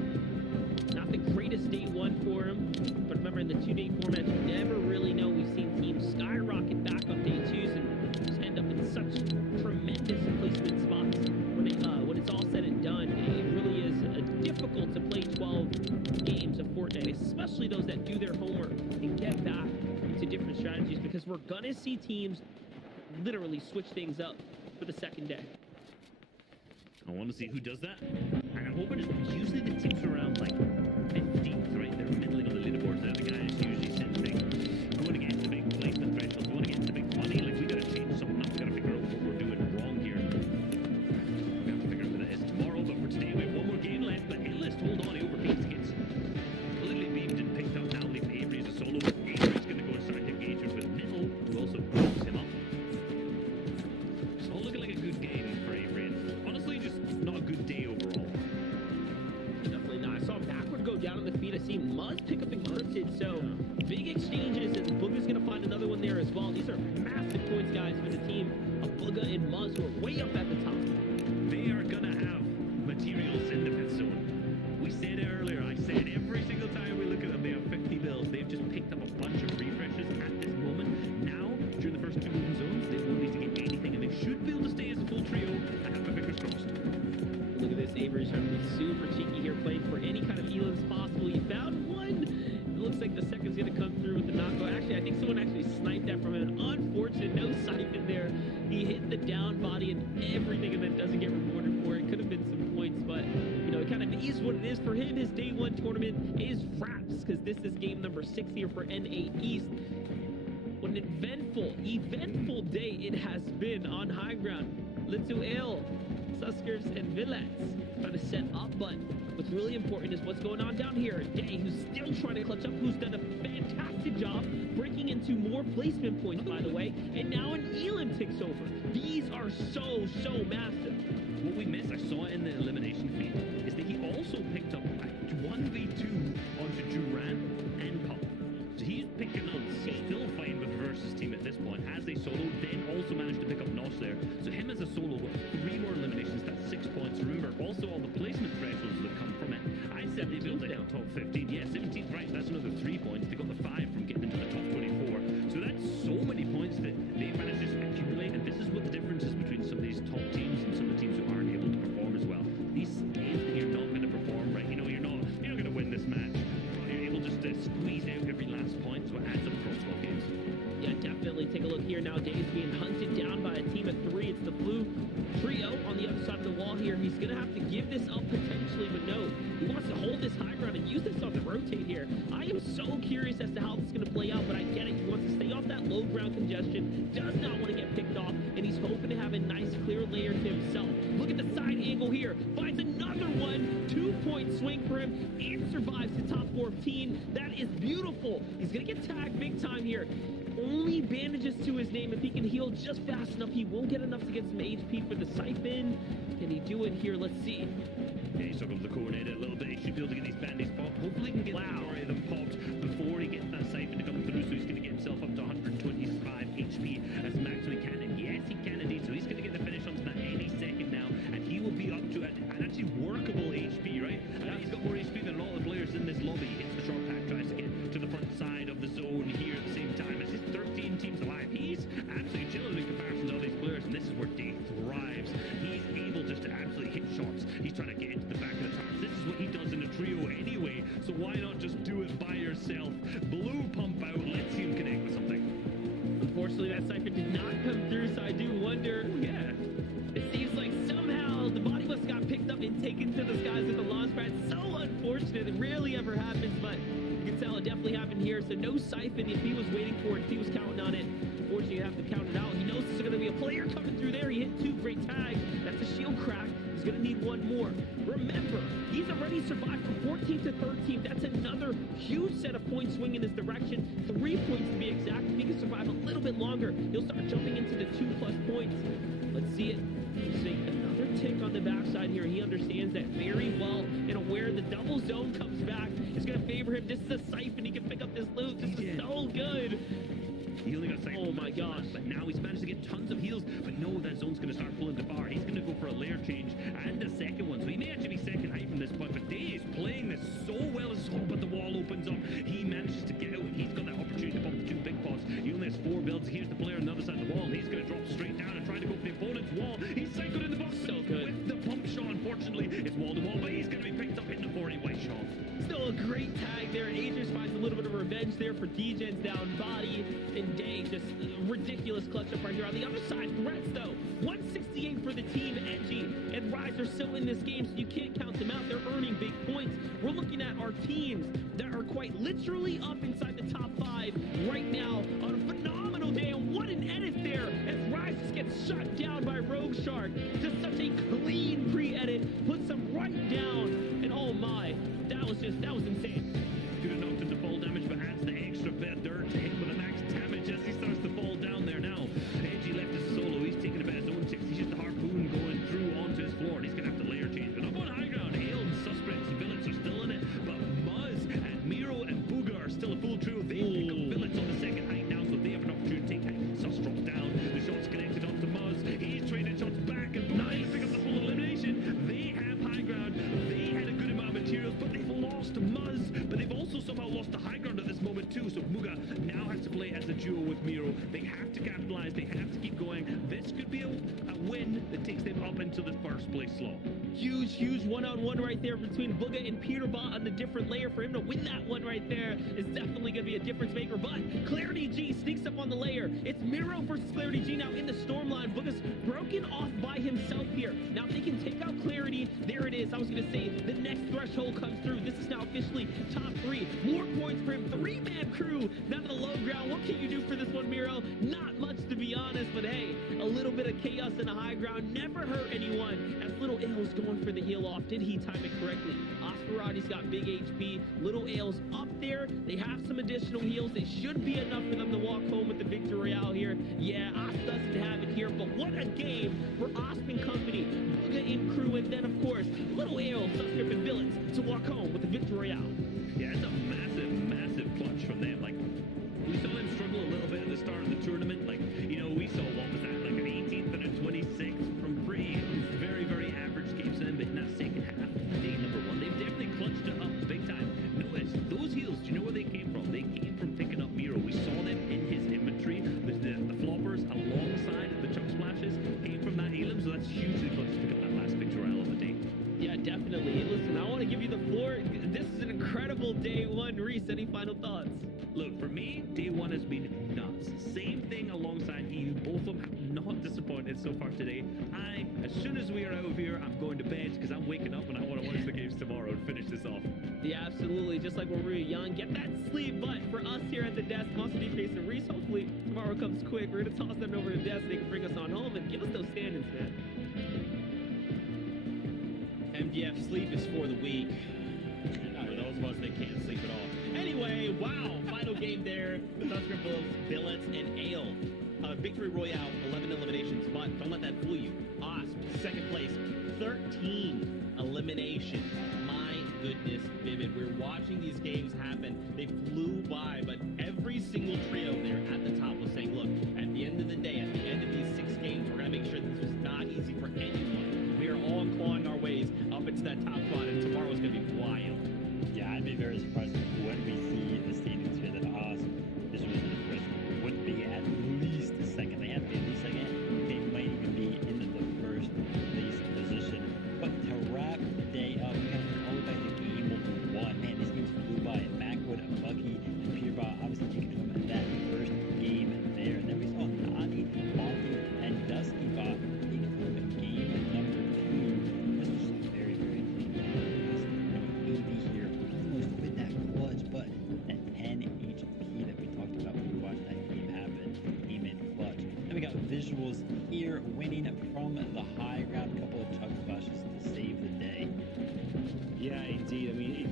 Not the greatest day one for him, but remember in the 2-day format, you never really know. We've seen teams skyrocket back on day 2s and just end up in such tremendous placement spots. When it's all said and done, it really is difficult to play 12 games of Fortnite, especially those that do their homework and get back into different strategies, because we're gonna see teams literally switch things up for the second day. I want to see who does that, and I'm hoping it's usually the teams around like 15th, right? They're middling on the leaderboards. They're the guys usually sitting big, going against the big placement thresholds, going against the big money. Like, we gotta change something up. We gotta figure out what we're doing wrong here. We have to figure out what that is tomorrow, but for today we have one more game left. But Illist, hold on, he overbeats, gets completely beamed and picked up. Now leave Avery as a solo. Avery's gonna go and start engagement with Middle, who also picks him up. It's all looking like a good game for Avery. Honestly, just not a good day overall. Definitely not. I saw Backward go down on the feet. I see Muzz pick up Encrypted. So big exchanges, and Booga's going to find another one there as well. These are massive points, guys, for the team of Booga and Muzz, who are way up at the top. They are going to have materials in the pit zone. We said it earlier. I said every single time we look at them, they have 50 bills. They've just picked up a bunch of refreshes at this moment. Now, during the first 2 moving zones, they won't need to get anything, and they should be able to stay as a full trio. I have my fingers crossed. Look at this. Avery's trying to be super cheeky here, playing for any kind of elims possible. He found one. It looks like the second's going to come through with the knockout. Actually, I think someone actually sniped that from him. Unfortunate, no siphon there. He hit the down body and everything, and then doesn't get rewarded for it. Could have been some points, but, you know, it kind of is what it is for him. His day 1 tournament is wraps, because this is game number 6 here for NA East. What an eventful day it has been on high ground. Little Ale, Suskers, and Villets trying to set up, but what's really important is what's going on down here. Day, who's still trying to clutch up, who's done a fantastic job breaking into more placement points, by the way, and now an Elam takes over. These are so massive. What we missed, I saw it in the elimination feed, is that he also picked up a 1v2 onto Duran and Pop. So he's picking up, he's still fighting with the versus team at this point as a solo, then also managed to pick up Nosh there. So him as a solo with 3 more eliminations, that's 6 points. Remember, also all the placement thresholds that come from it. I said they'd be able to hit top 15. Yeah, 17th right, that's another 3 points. They got the 5 from getting into the top 24. So that's so many points that they managed to accumulate, and this is what the difference is between some of these top teams and some of the teams who aren't able to perform as well. These games that you're not going to perform, right? You know, you're not going to win this match. You're able just to squeeze out every last point, so it adds up across 12 games. Yeah, definitely. Take a look here now. Dave's being hunted down by a team of 3. It's the blue trio on the other side of the wall here. He's going to have to give this up potentially, but no. He wants to hold this high ground and use this on the rotate here. I am so curious as to how this is going to play out, but I get it. He wants to stay off that low ground congestion, does not want to get picked off, and he's hoping to have a nice clear layer to himself. Look at the side angle here. Finds another one. 2-point swing for him and survives the top 14. That is beautiful. He's going to get tagged big time here. Only bandages to his name. If he can heal just fast enough, he will get enough to get some HP for the siphon. Can he do it here? Let's see. Yeah, he's talking to the corner a little bit. He should be able to get these bandages popped. Hopefully he can get the majority of them popped before he gets that siphon to come through, so he's going to get himself up to 125 HP as max we can. And yes, he can indeed, so he's going to get the finish onto that any second now, and he will be up to an actually workable HP, right? He's got more HP than a lot of the players in this lobby. He hits the short pack, tries to get to the front side of the zone here at the same time as his 13 teams alive. He's absolutely chilling in comparison to all these players, and this is where Dave thrives. He's able just to absolutely hit shots. He's trying to get into the back of the targets. This is what he does in a trio anyway, so why not just do it by yourself? Blue pump out, let's see him connect with something. Unfortunately, that siphon did not come through, so I do wonder, it seems like somehow the body must got picked up and taken to the skies with the launch pad. So unfortunate. It rarely ever happens, but you can tell it definitely happened here. So no siphon if he was waiting for it, if he was counting on it. Unfortunately, you have to count it out. He knows there's going to be a player coming through there. He hit 2, great tag. That's a shield crack. He's going to need 1 more. Remember, he's already survived from 14th to 13th. That's another huge set of points swing in his direction. 3 points to be exact. If he can survive a little bit longer, he'll start jumping into the 2+ points. Let's see it. He's taking another tick on the backside here. He understands that very well and aware the double zone comes back. It's going to favor him. This is a siphon. He can pick up this loot. This is so good. He only got sight. Oh my gosh. But now he's managed to get tons of heals. But no, that zone's going to start pulling the bar. He's going to go for a layer change and a second one. So he may actually be second height from this point. But Day is playing this so well as hope, but the wall opens up. He manages to get out. He's got that opportunity to bump the two big pots. He only has 4 builds. Here's the player on the other side of the wall. He's going to drop straight down and try to go for the opponent's wall. He's cycled in the box. So good. With the pump shot, unfortunately, it's wall to wall, but he's going to be picked up in the 40 white shot. Still a great tag there. Aegis finds a little bit of revenge there for Degen's down body. And Day just ridiculous clutch up right here. On the other side, threats though. 168 for the team. Edgy and Rise are still in this game, so you can't count them out. They're earning big points. We're looking at our teams that are quite literally up inside the top 5 right now on a phenomenal day. And what an edit there as Rise just gets shut down by Rogue Shark. Just such a clean pre-edit. Puts them right down. And oh my, that was insane. Could have knocked into fall damage, but adds the extra bit of dirt to hit with a max damage as he starts to fall down there now. Edgy left his solo. He's taking a bit of zone checks. He's just a harpoon going through onto his floor. And he's going to have to layer change. But up on high ground, Hale and Suspects and Billets are still in it. But Muzz and Miro and Booga are still a full trio. They pick up Billets on the second height now, so they have an opportunity to take height. Sus drops down. The shot's connected onto Muzz. He's trading shots back, and Booga pick up the full elimination. They have high ground. They had a good amount of materials, but they've lost Muzz. But they've also somehow lost the high ground at this moment too. So Muga now has to play as a duo with Miro. They have to capitalize. They have to keep going. This could be a win that takes them up into the first place slot. Huge one-on-one right there between Booga and Peterbot on the different layer. For him to win that one right there is definitely going to be a difference maker. But Clarity G sneaks up on the layer. It's Miro versus Clarity G now in the storm line. Booga's broken off by himself here. Now if they can take out Clarity, there it is. I was going to say the next threshold comes through. This is now officially top 3. More points for him. 3-man crew down to the low ground. What can you do for this one, Miro? Not much, to be honest, but hey, a little bit of chaos in the high ground never hurt anyone. As Little Ale's going for the heal off. Did he time it correctly? Osperati's got big HP. Little Ale's up there. They have some additional heals. They should be enough for them to walk home with the victory royale here. Yeah, Os doesn't have it here, but what a game for Osp and company. Booga in crew, and then, of course, Little Ale, Subscript, and Billets to walk home with the victory royale. Yeah, it's a massive clutch from them. Like, we saw them struggle a little bit at the start of the tournament. Like, you know, we saw, what was that, like an 18th and a 26th from pretty very average games in them, but in that second half of day number 1, they've definitely clutched it up big time. Notice, those heals, do you know where they came from? They came from picking up Miro. We saw them in his inventory. The floppers alongside the chunk splashes came from that Elam, so that's hugely clutch to pick up that last victory royale of the day. Yeah, definitely. Listen, I want to give you the floor. This is an incredible day 1. Reese, any final thoughts? Look, for me, day 1 has been nuts. Same thing alongside EU. Both of them have not disappointed so far today. As soon as we are out of here, I'm going to bed because I'm waking up and I want to watch the games tomorrow and finish this off. Yeah, absolutely. Just like when we were young, get that sleep. But for us here at the desk, Monster D Face and Reese, hopefully tomorrow comes quick. We're going to toss them over to the desk. They can bring us on home and give us those standings, man. MDF sleep is for the weak. For those of us that can't sleep at all. Anyway, wow, final game there with Oscar Billets and Ale. Victory Royale, 11 eliminations, but don't let that fool you. Osp, second place, 13 eliminations. My goodness, Vivid. We're watching these games happen. They flew by, but every single trio there at the top was saying, look, at the end of the day, at the end of these 6 games, we're going to make sure this was not easy for anyone. We are all clawing our ways up into that top spot, and tomorrow's going to be wild. Yeah, I'd be very surprised when we see the standings here that Osp, this was the first, would be at least the second. They have to be at least second. They might even be in the first place position. But to wrap the day up, we got all the way back to game 1. Man, these games flew by. Macwood, Bucky, and Peterbot obviously taking from that first game there. And then we saw Nani, Monty, and Dusty Bot taking from game number 2. This was just very clean. AV here, almost with that clutch, but that 10 HP that we talked about when we watched that game happen came in clutch. Then we got visuals here winning from the high ground, a couple of chug splashes to save the day. Yeah, indeed. I mean,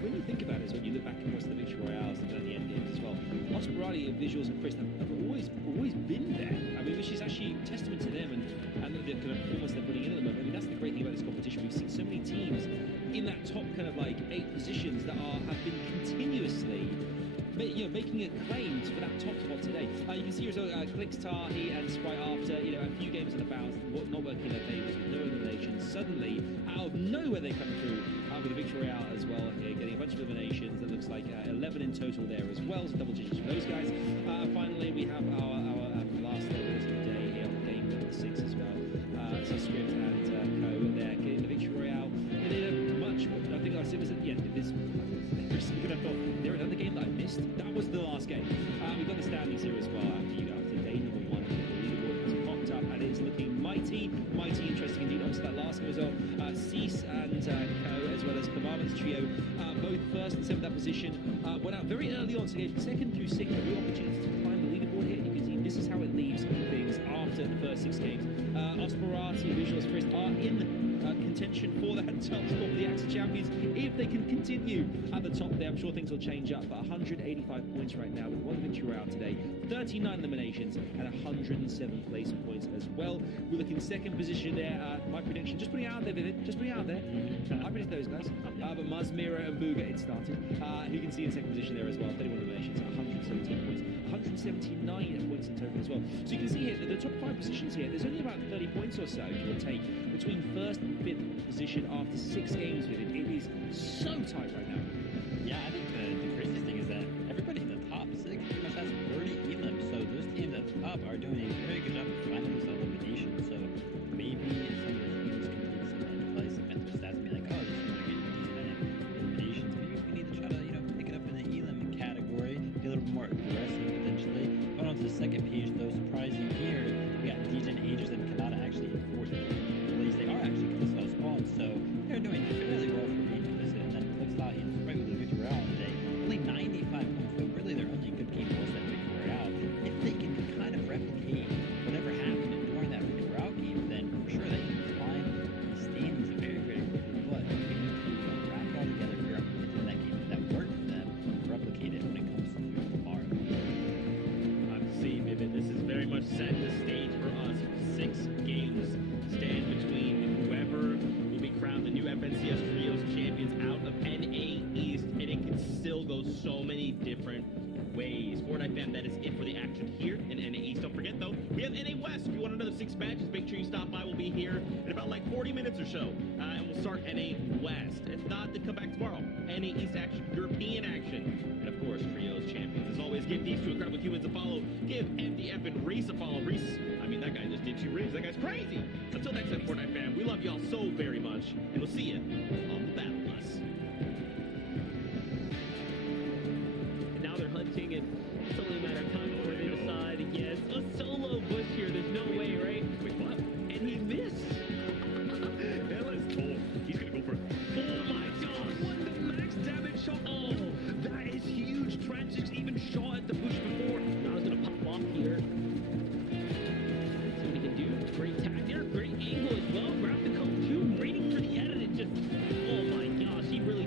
when you think about it, when you look back across the victory royales and the end games as well, Osperati and Visuals and Chris have always been there. I mean, which is actually a testament to them and the kind of performance they're putting in at the moment. I mean, that's the great thing about this competition. We've seen so many teams in that top kind of like 8 positions that have been continuously making a claim for that top spot today. You can see as well, Clicks, Tahi, and Sprite after a few games in the bounce, not working in their favours with no eliminations. Suddenly, out of nowhere, they come through with a victory out as well here, getting a bunch of eliminations. That looks like 11 in total there as well, so double digits for those guys. Finally, we have our last winners of the day here on game number 6 as well. So Script and Co there getting the victory out. They did a much, I think I said was at the end of this. I thought there another game that I missed. That was the last game. We've got the standings here as well after day number 1. The leaderboard has popped up and it's looking mighty interesting indeed. Obviously that last game as well. Cease and Co as well as Commandment's trio, both first and 7th position, went out very early on, so getting 2nd through 6th, a real opportunity to climb the leaderboard here. You can see this is how it leaves things after the first 6 games. Osperati, Visuals Frist are in contention for that top spot for the AXA Champions. If they can continue at the top there, I'm sure things will change up. But 185 points right now with 1 victory out today, 39 eliminations and 107 place points as well. We're looking 2nd position there. My prediction, just putting it out there, Vivid, just putting it out there. I predict those guys. But Mazmira and Booga, it started. You can see in 2nd position there as well, 31 eliminations, 117 points. 179 points in total as well. So you can see here that the top 5 positions here, there's only about 30 points or so you will take between 1st and 5th position after 6 games with it. It is so tight right now. Yeah, I think the craziest thing is that everybody in the top 6 pretty much has 30 elims, so those teams at the top are doing a very good job of finding those eliminations. So maybe some of those teams can put some in place and mental stats and be like, oh, these teams are getting decent eliminations. Maybe we need to try to, pick it up in the elim category, be a little bit more aggressive potentially. Going on to the 2nd page, though, surprising here, we got Degen, Aegis, and Kanata actually enforced delays. They are actually Callisto spawn, so they're doing fairly well for being complicit. And then Clicks, Tahi, and Sprite with the victory out today. Only 95 points, so really their only good game was that victory out. If they can kind of replicate whatever happened during that victory out game, then for sure they can climb the standings very, very quickly. But we need to wrap it all together, figure out what in that game that worked for them, replicate it when it comes to tomorrow. See, Vivid, this is very much setting the stage for us. 6 games stand between whoever will be crowned the new FNCS Trios champions out of NA East, and it can still go so many different ways. Fortnite fan, that is it for the action here in NA East. Don't forget, though, we have NA West. If you want another 6 matches, make sure you stop by. We'll be here in about like 40 minutes or so, and we'll start NA West. If not, then come back tomorrow. NA East action, European action, and of course, Trios champions. As always, give these 2 incredible humans a follow. Give MDF and Reese a follow. Reese, I mean, that guy just did 2 rings. That guy's crazy. Until next time, Fortnite fan, we love y'all so very much, and we'll see you on the Battle Bus. And now they're hunting, and it's only a matter of time before they decide. Yes, a solo bush here. There's no way, right? Wait, what? And he missed. That is cool. He's gonna go for it. Oh my God! What the max damage shot? Oh, that is huge. Transix even shot at the bush before. Now he's gonna pop off here. See what he can do. Great tack there, great angle as well. Grab the cone too, waiting for the edit. It just, oh my gosh, he really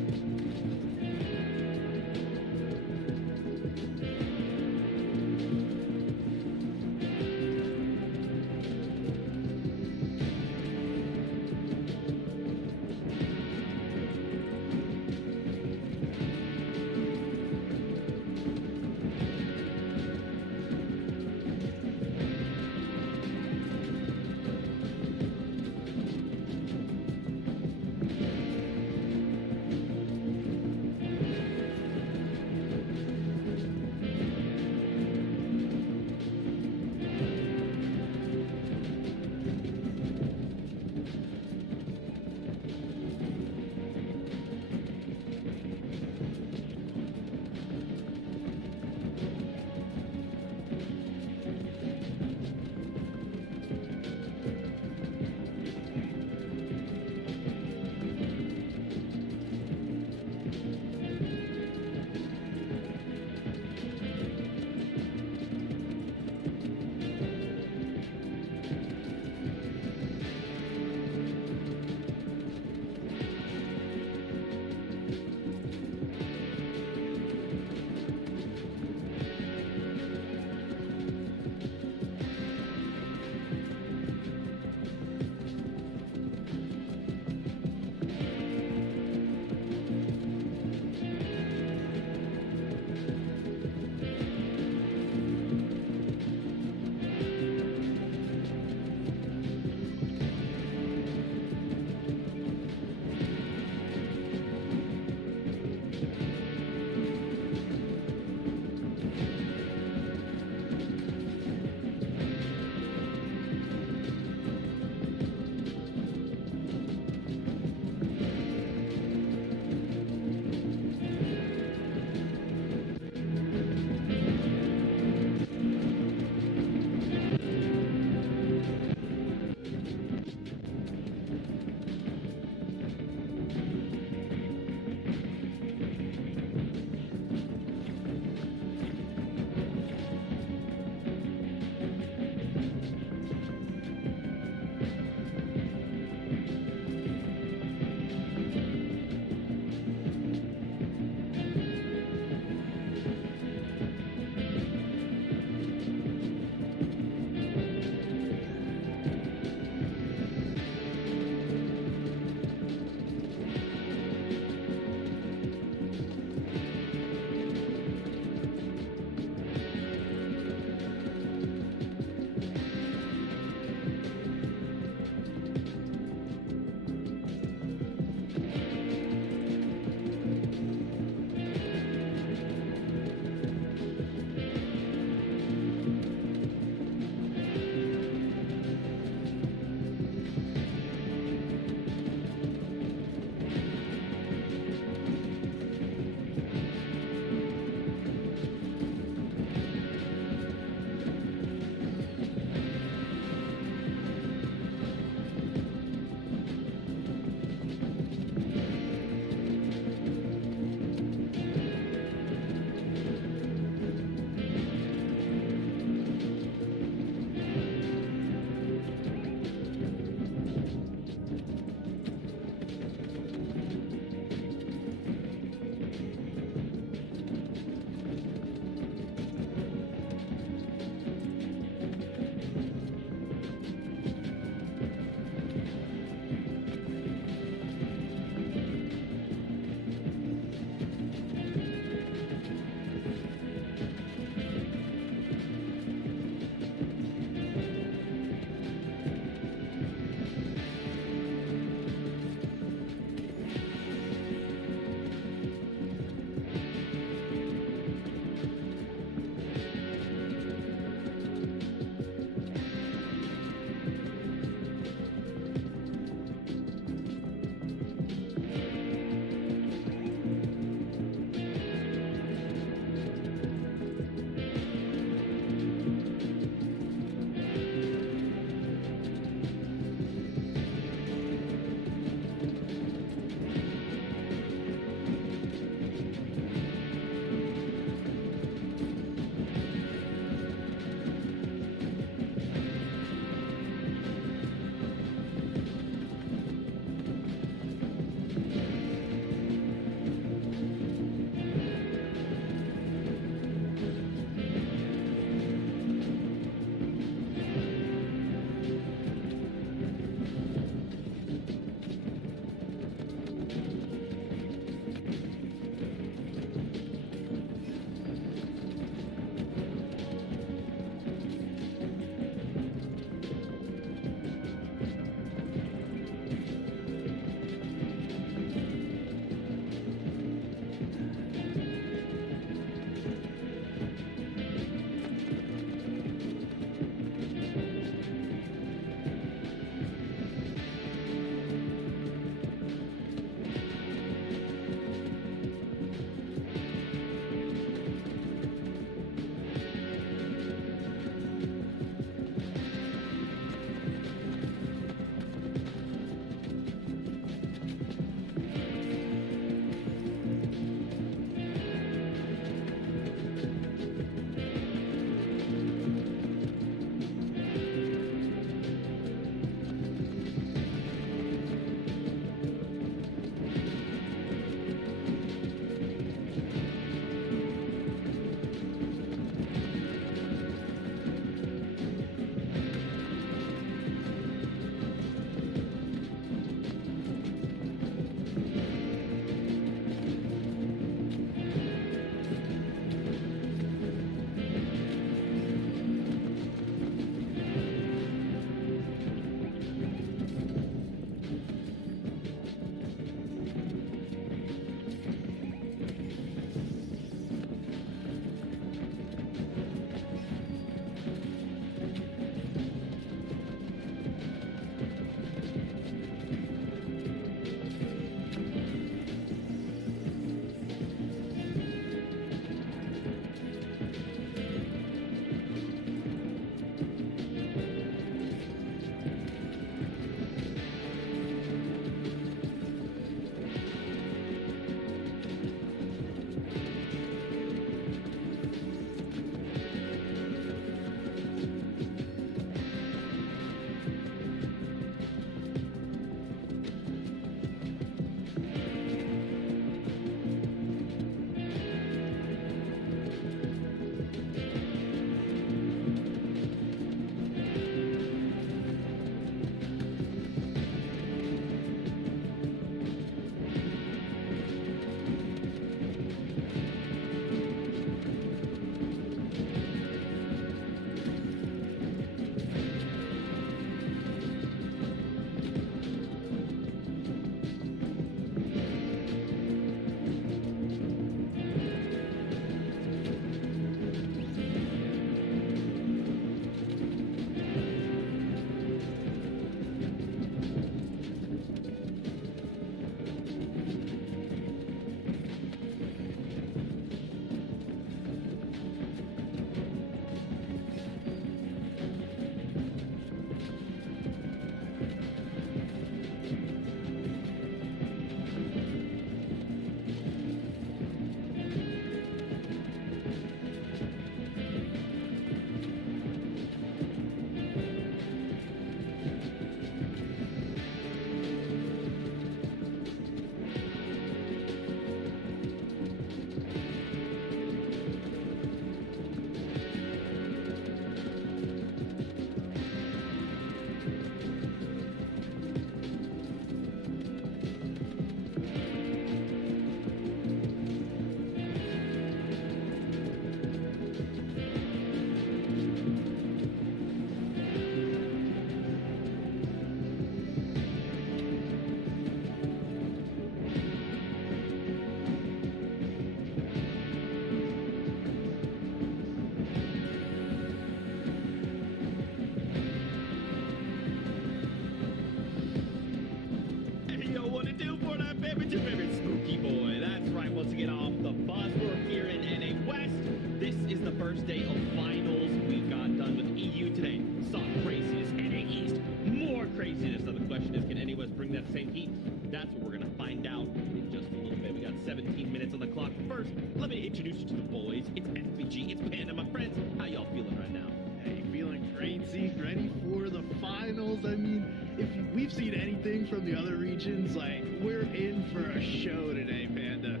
17 minutes on the clock. First, let me introduce you to the boys. It's FBG, it's Panda, my friends. How y'all feeling right now? Hey, feeling great, Zeke. Ready for the finals. I mean, if we've seen anything from the other regions, like, we're in for a show today, Panda.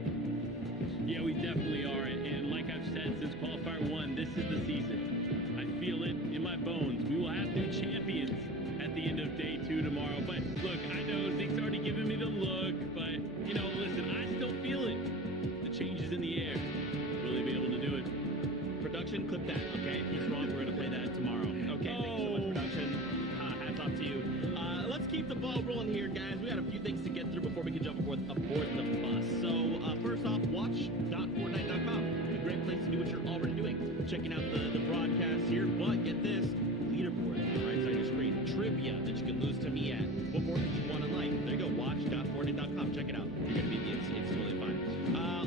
Yeah, we definitely are. And like I've said since qualifier 1, this is the season. I feel it in my bones. We will have new champions at the end of day 2 tomorrow. But look, I know Zeke's already given me the look, but you know, listen, I still feel it. The changes in the air. Will they be able to do it? Production, clip that, okay? If he's wrong, we're gonna play that tomorrow. Okay, thank you so much, production. Hats off to you. Let's keep the ball rolling here, guys. We got a few things to get through before we can jump aboard the bus. So, first off, watch.fortnite.com. A great place to do what you're already doing. Checking out the broadcast here, but get this, leaderboard on the right side of your screen. Trivia that you can lose to me at. What more could you want in life? There you go, watch.fortnite.com. Check it out. You're gonna be, it's totally fine.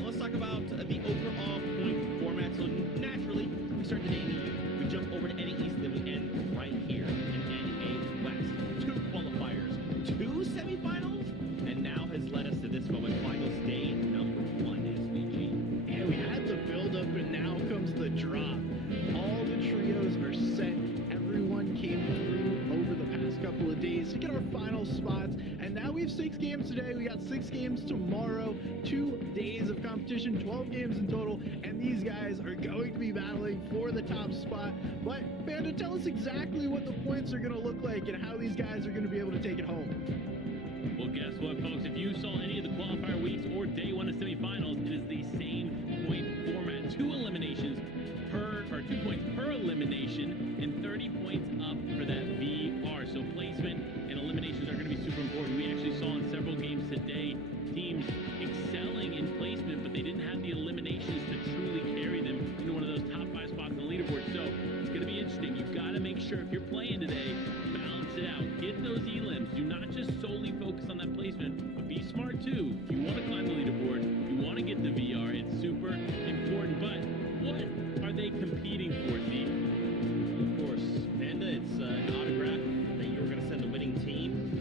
Let's talk about the overall point format. So naturally, we start today in the EU. We jump over to NA East, then we end right here in NA West. 2 qualifiers, 2 semifinals, and now has led us to this moment. Finals day number 1 is VG. Yeah, we had the build up, and now comes the drop. All the trios are set. Everyone came through over the past couple of days to get our final spots, and now we have 6 games today. We got 6 games tomorrow, 2 days of competition, 12 games in total, and these guys are going to be battling for the top spot. But Panda, tell us exactly what the points are going to look like and how these guys are going to be able to take it home. Well, guess what, folks? If you saw any of the qualifier weeks or day 1 of semifinals, it is the same point format. 2 eliminations per, or 2 points per elimination, and 30 points up for that VR. So placement and eliminations are going to be super important. We actually saw in several games today teams excelling in placement, but they didn't have the eliminations to truly carry them into one of those top 5 spots on the leaderboard. So it's going to be interesting. You've got to make sure if you're playing today, balance it out. Get those elims. Do not just solely focus on that placement, but be smart too. If you want to climb the leaderboard, you want to get the VR, it's super important. But what are they competing for, Zeke? Of course, Panda, it's an autograph that you were going to send the winning team,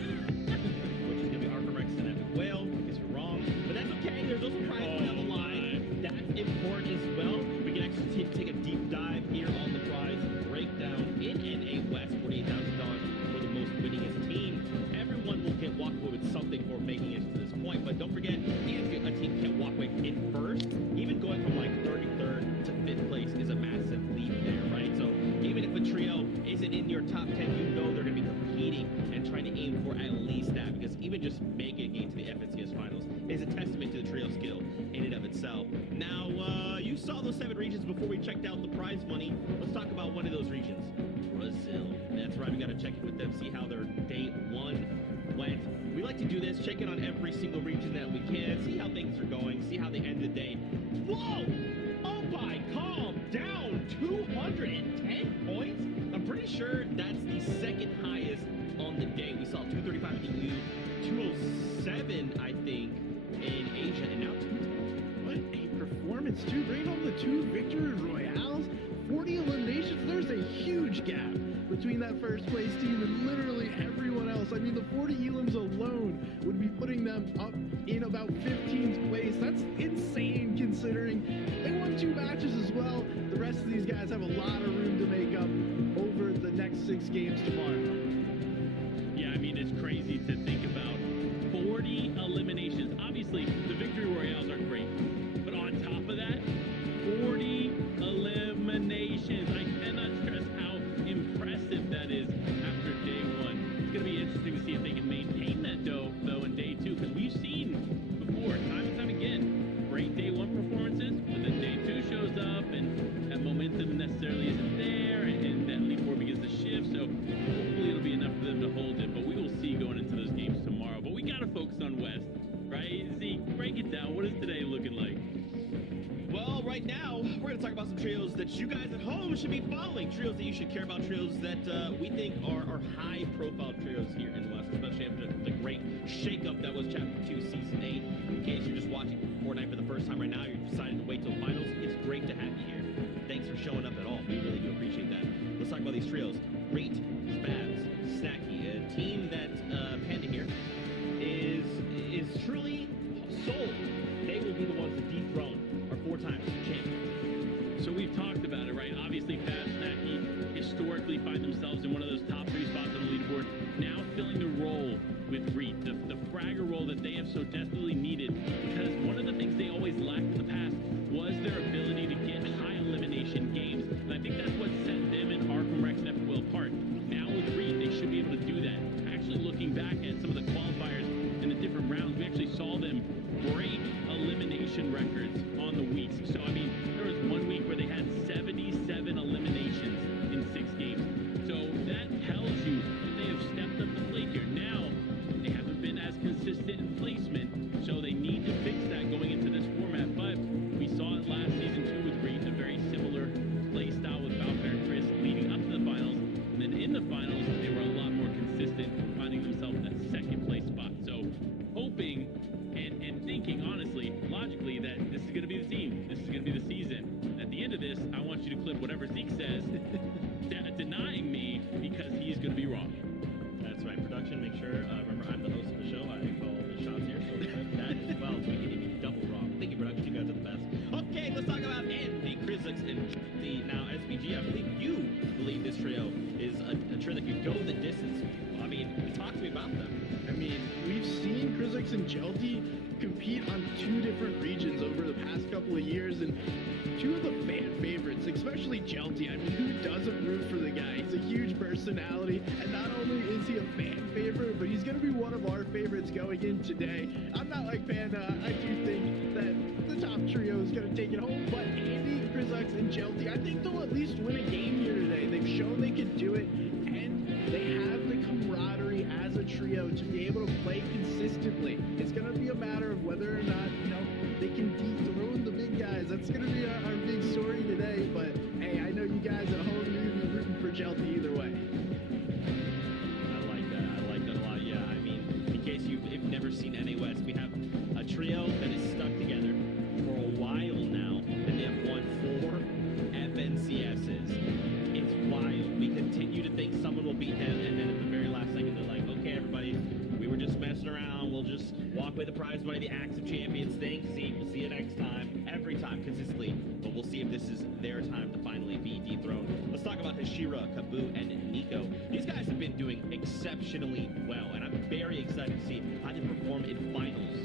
which is going to be Arcarex and Epic Whale. I guess you're wrong, but that's okay. There's also prize money on the line. That's important as well. We can actually take a deep dive here on the prize breakdown in NA West. $48,000 for the most winningest team. Everyone will get walk away with something for making it to this point, but don't forget, if a team can't walk away in first, even going from like 33rd to 5th place is a massive leap there, right? So even if a trio isn't in your top 10, you know they're going to be competing and trying to aim for at least that, because even just making it to the FNCS finals is a testament to the trio skill in and of itself. Now, you saw those 7 regions before we checked out the prize money. Let's talk about one of those regions, Brazil. That's right, we got to check in with them, see how their day 1 went. We like to do this, check in on every single region that we can, see how things are going, see how they end the day. Whoa! Oh my, calm down! 210 points? I'm pretty sure that's the second highest on the day. We saw 235 in the EU, 207, I think, in Asia, and now 210. What a performance, too. Bringing home the 2 victory royales, 40 eliminations. There's a huge gap between that first place team and literally everyone else. I mean, the 40 elims alone would be putting them up in about 15th place. That's insane considering they won 2 matches as well. The rest of these guys have a lot of room to make up over the next 6 games tomorrow. Yeah, I mean, it's crazy to think about 40 eliminations. Obviously, the victory royales are great, but on top of that, 40 eliminations. I cannot stress how impressive that is after day 1. It's going to be interesting to see if they can maintain that though in day 2, because we've seen before, time and time again, great day 1 performances, but then day 2 shows up and that momentum necessarily isn't there, and that leaderboard begins to shift. So hopefully it'll be enough for them to hold it, but we will see going into those games tomorrow. But we got to focus on West, right? Zeke, break it down. What is today looking like? Well, right now, we're going to talk about some trios that you guys at home should be following. Trios that you should care about. Trios that we think are high-profile trios here in the West, especially after the great shakeup that was Chapter 2, Season 8. In case you're just watching Fortnite for the first time right now, you're deciding to wait till finals, it's great to have you here. Thanks for showing up at all. We really do appreciate that. Let's talk about these trios. Rate, Spabs, Snacky, a team that Panda here is truly sold. They will be the elimination records on the weeks. So, I mean, there was one week where they had 77 eliminations in 6 games. So that tells you that they have stepped up the plate here. Now, they haven't been as consistent in placement, so they need to fix that going into this format. But we saw it last season too with Reed, a very similar play style with Falconer and Chris leading up to the finals. And then in the finals, they were a lot more consistent, finding themselves in that second place spot. So hoping and thinking, honestly, logically, that this is going to be the team. This is going to be the season. At the end of this, I want you to clip whatever Zeke says, denying me, because he's going to be wrong. That's right. Production, make sure, remember, I'm the host of the show. I call the shots here, so that as well, so we can be double wrong. Thank you, production. You guys are the best. Okay, let's talk about Andy, Krizix, and the now SBG. I believe you believe this trio is a trio that could go the distance. I mean, talk to me about them. I mean, we've seen Krizix and Jelty compete on 2 different regions over the past couple of years, and 2 of the fan favorites, especially Jelty. I mean, who doesn't root for the guy? He's a huge personality, and not only is he a fan favorite, but he's going to be one of our favorites going in today. I'm not like Panda. I do think that the top trio is going to take it home, but Andy, Krizix, and Jelty, I think they'll at least win a game here today. They've shown they can do it, and they have the camaraderie as a trio to be able to play consistently. It's going to be a matter of whether or not, they can dethrone the big guys. That's going to be our big story today, but hey, I know you guys at home, you're going to be rooting for Jelty either way. I like that. I like that a lot. Yeah, I mean, in case you've never seen NA West, we have a trio that is stuck together for a while now, and they have won 4 FNCSs. It's wild. We continue to think someone will beat them, and then at the very last second, they're like, okay, everybody, we were just messing around. We'll just walk away the prize money, the Axe of Champions thing. We'll see you next time. Every time, consistently. But we'll see if this is their time to finally be dethroned. Let's talk about Hashira, Kabu, and Nico. These guys have been doing exceptionally well, and I'm very excited to see how they perform in finals.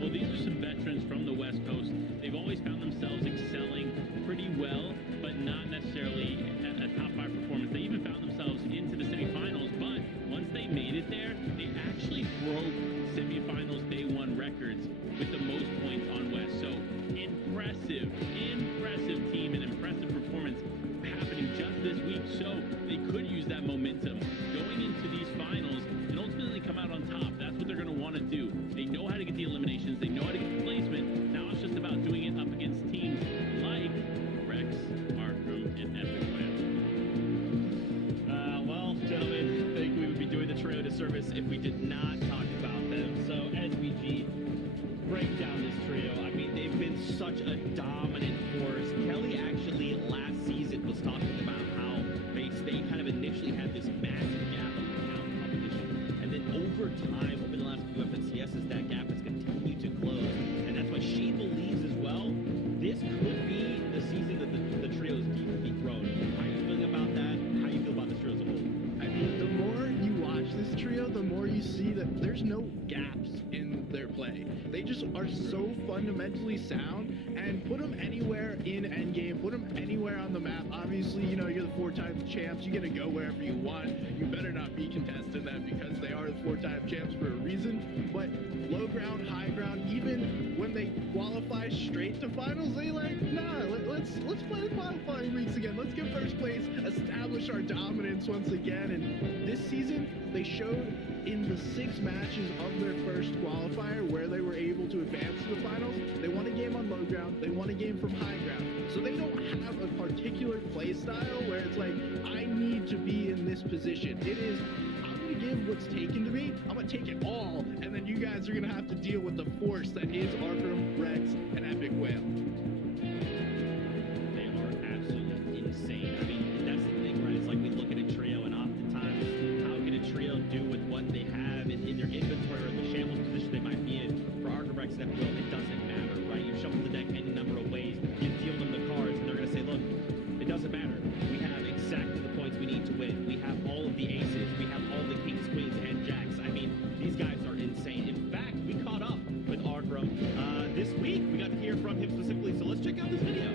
Well, these are some veterans from the West Coast. They've always found themselves excelling pretty well, but not necessarily a top 5 performance. They even found themselves into the semifinals, but once they made it there, they actually broke semifinals day 1 records with the most points on West. So impressive team and impressive performance happening just this week. So they could use that momentum going into these finals and ultimately come out on top. That's what they're going to want to do. They know how to get the eliminations. They know how to get the placement. Now it's just about doing it up against teams like Rex, Arkham, and Epic Whale. Well, gentlemen, I think we would be doing the trio disservice if we did not talk about them. So, SBG, break down this trio. I mean, they've been such a dominant force. Kelly actually last season was talking about how they kind of initially had this massive gap of talent competition, and then over time, over the last few FNCSs, that gap has continued to close, and that's why she believes as well this could be the season that the trio is dethroned. How are you feeling about that? How do you feel about this trio as a whole? I mean, the more you watch this trio, the more you see that there's no gaps in their play. They just are so fundamentally sound, and put them anywhere in endgame, put them anywhere on the map. Obviously, you're the 4-time champs. You get to go wherever you want. You better not be contesting that because they are the 4-time champs for a reason. But low ground, high ground, even when they qualify straight to finals, they let's play the qualifying weeks again. Let's get first place, establish our dominance once again. And this season, they showed in the 6 matches of their first qualifier where they were able to advance to the finals. They won a game on low ground, they won a game from high ground. So they don't have a particular play style where it's like, I need to be in this position. It is, I'm going to give what's taken to me, I'm going to take it all, and then you guys are going to have to deal with the force that is Arkham, Rex, and Epic Whale. They are absolutely insane. I mean, that's the thing, right? It's like we look at a trio, and oftentimes, how can a trio do with what they have in their inventory or the shambles position they might be in? For Arkham, Rex, and Epic Whale, it doesn't matter, right? You shuffle the deck any number of ways, you deal them the cards, and they're going to say, look, it doesn't matter. We have exactly the points we need to win. We have all of the aces. We have all the kings, queens, and jacks. I mean, these guys are insane. In fact, we caught up with Arkham this week. We got to hear from him specifically, so let's check out this video.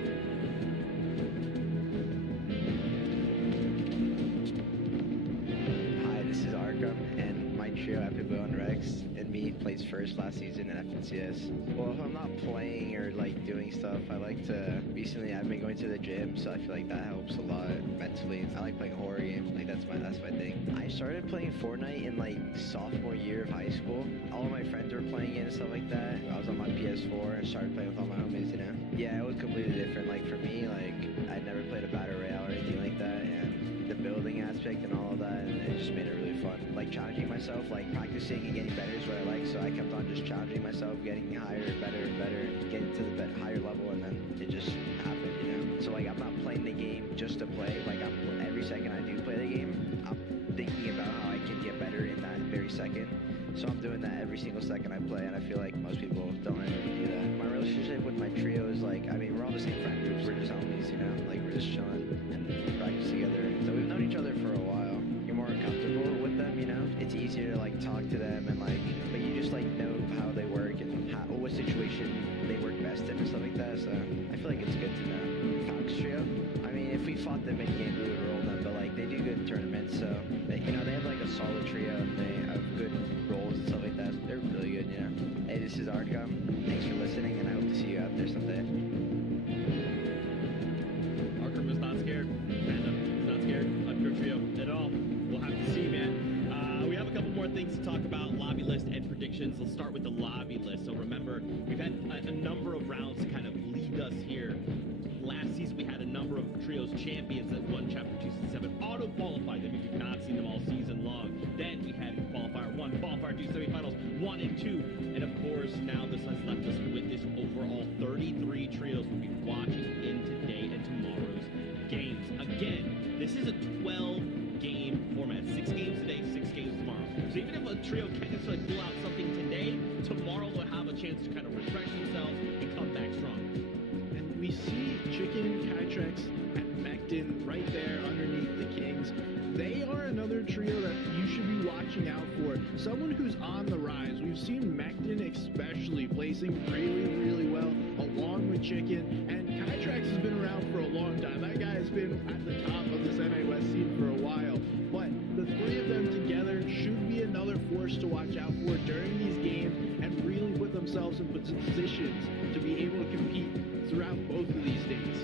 Hi, this is Arkham and my trio, Epic Whale and Rex. And me placed first last season in FNCS. Well, if I'm not playing or like doing stuff, I like to. Recently, I've been going to the gym, so I feel like that helps a lot mentally. I like playing horror games. Like that's my thing. I started playing Fortnite in like sophomore year of high school. All of my friends were playing it and stuff like that. I was on my PS4 and started playing with all my homies. You know. Yeah, it was completely different. Like for me, like I'd never played a battle royale or anything like that, and the building aspect and all of that, and it just made it really fun. Like challenging myself, like practicing and getting better is what I like. So I kept on just challenging myself, getting higher, better, and better, getting to the higher level, and then it just happened, you know. So like I'm not playing the game just to play. Like every second I do play the game, I'm thinking about how I can get better in that very second. So I'm doing that every single second I play, and I feel like most people don't ever do that. My relationship with my trio is like, I mean, we're all the same friend groups. We're just homies, you know. Like we're just chilling and practice together. So we've known each other for a while. You're more comfortable with them, you know. It's easier to like talk to them and like, but you just like know how they work and what situation they work best in and stuff like that. So I feel like it's good to know. Fox trio. I mean, if we fought them in game, we would roll them, but like they do good in tournaments, so you know they have like a solid trio and they have good roles and stuff like that. They're really good, you know. Hey, this is Arkham. Thanks for listening, and I hope to see you out there someday. Arkham is not scared. Panda is not scared of your trio at all. We'll have to see, man. We have a couple more things to talk about, lobby list and predictions. Let's start with the lobby list. So remember, we've had a number of rounds to kind of lead us here. Last season, we had a number of trios champions that won Chapter 2 Season 7 auto-qualified. That means we've not seen them all season long. Then we had Qualifier 1, Qualifier 2, semifinals 1 and 2. And of course, now this has left us with this overall 33 trios we'll be watching in today and tomorrow's games. Again, this is a 12-game format. 6 games today, 6 games tomorrow. So even if a trio can't necessarily pull out something today, tomorrow they'll have a chance to kind of refresh themselves and come back strong. We see Chicken, Kytrex, and Mectin right there underneath the Kings. They are another trio that you should be watching out for. Someone who's on the rise. We've seen Mectin especially placing really, really well along with Chicken. And Kytrex has been around for a long time. That guy has been at the top of this NA West scene for a while. But the three of them together should be another force to watch out for during these games and really put themselves in positions to be able to compete throughout both of these days.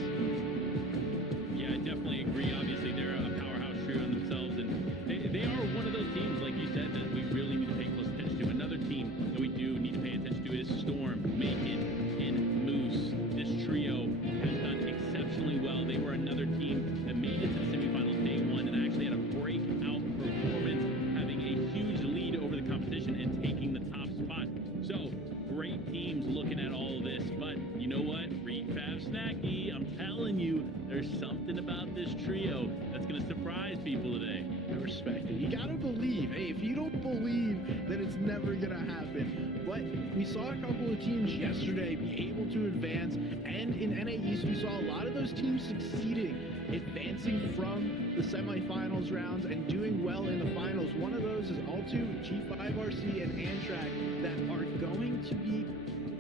Yeah, I definitely agree. Obviously, they're a powerhouse trio in themselves, and they are one of those teams, like you said, that we really need to pay close attention to. Another team that we do need to pay attention to is Storm, Macon, and Moose. This trio has done exceptionally well. They were another team that made it to the semifinals day one and actually had a breakout performance, having a huge lead over the competition and taking the top spot. So, great teams looking at all of this, but you know what? Refab Snacky, I'm telling you, there's something about this trio that's going to surprise people today. I respect it. You gotta believe. Hey, if you don't believe, then it's never gonna happen. But we saw a couple of teams yesterday be able to advance, and in NA East, we saw a lot of those teams succeeding, advancing from the semifinals rounds and doing well in the finals. One of those is Altu, G5RC, and Antrak that are going to be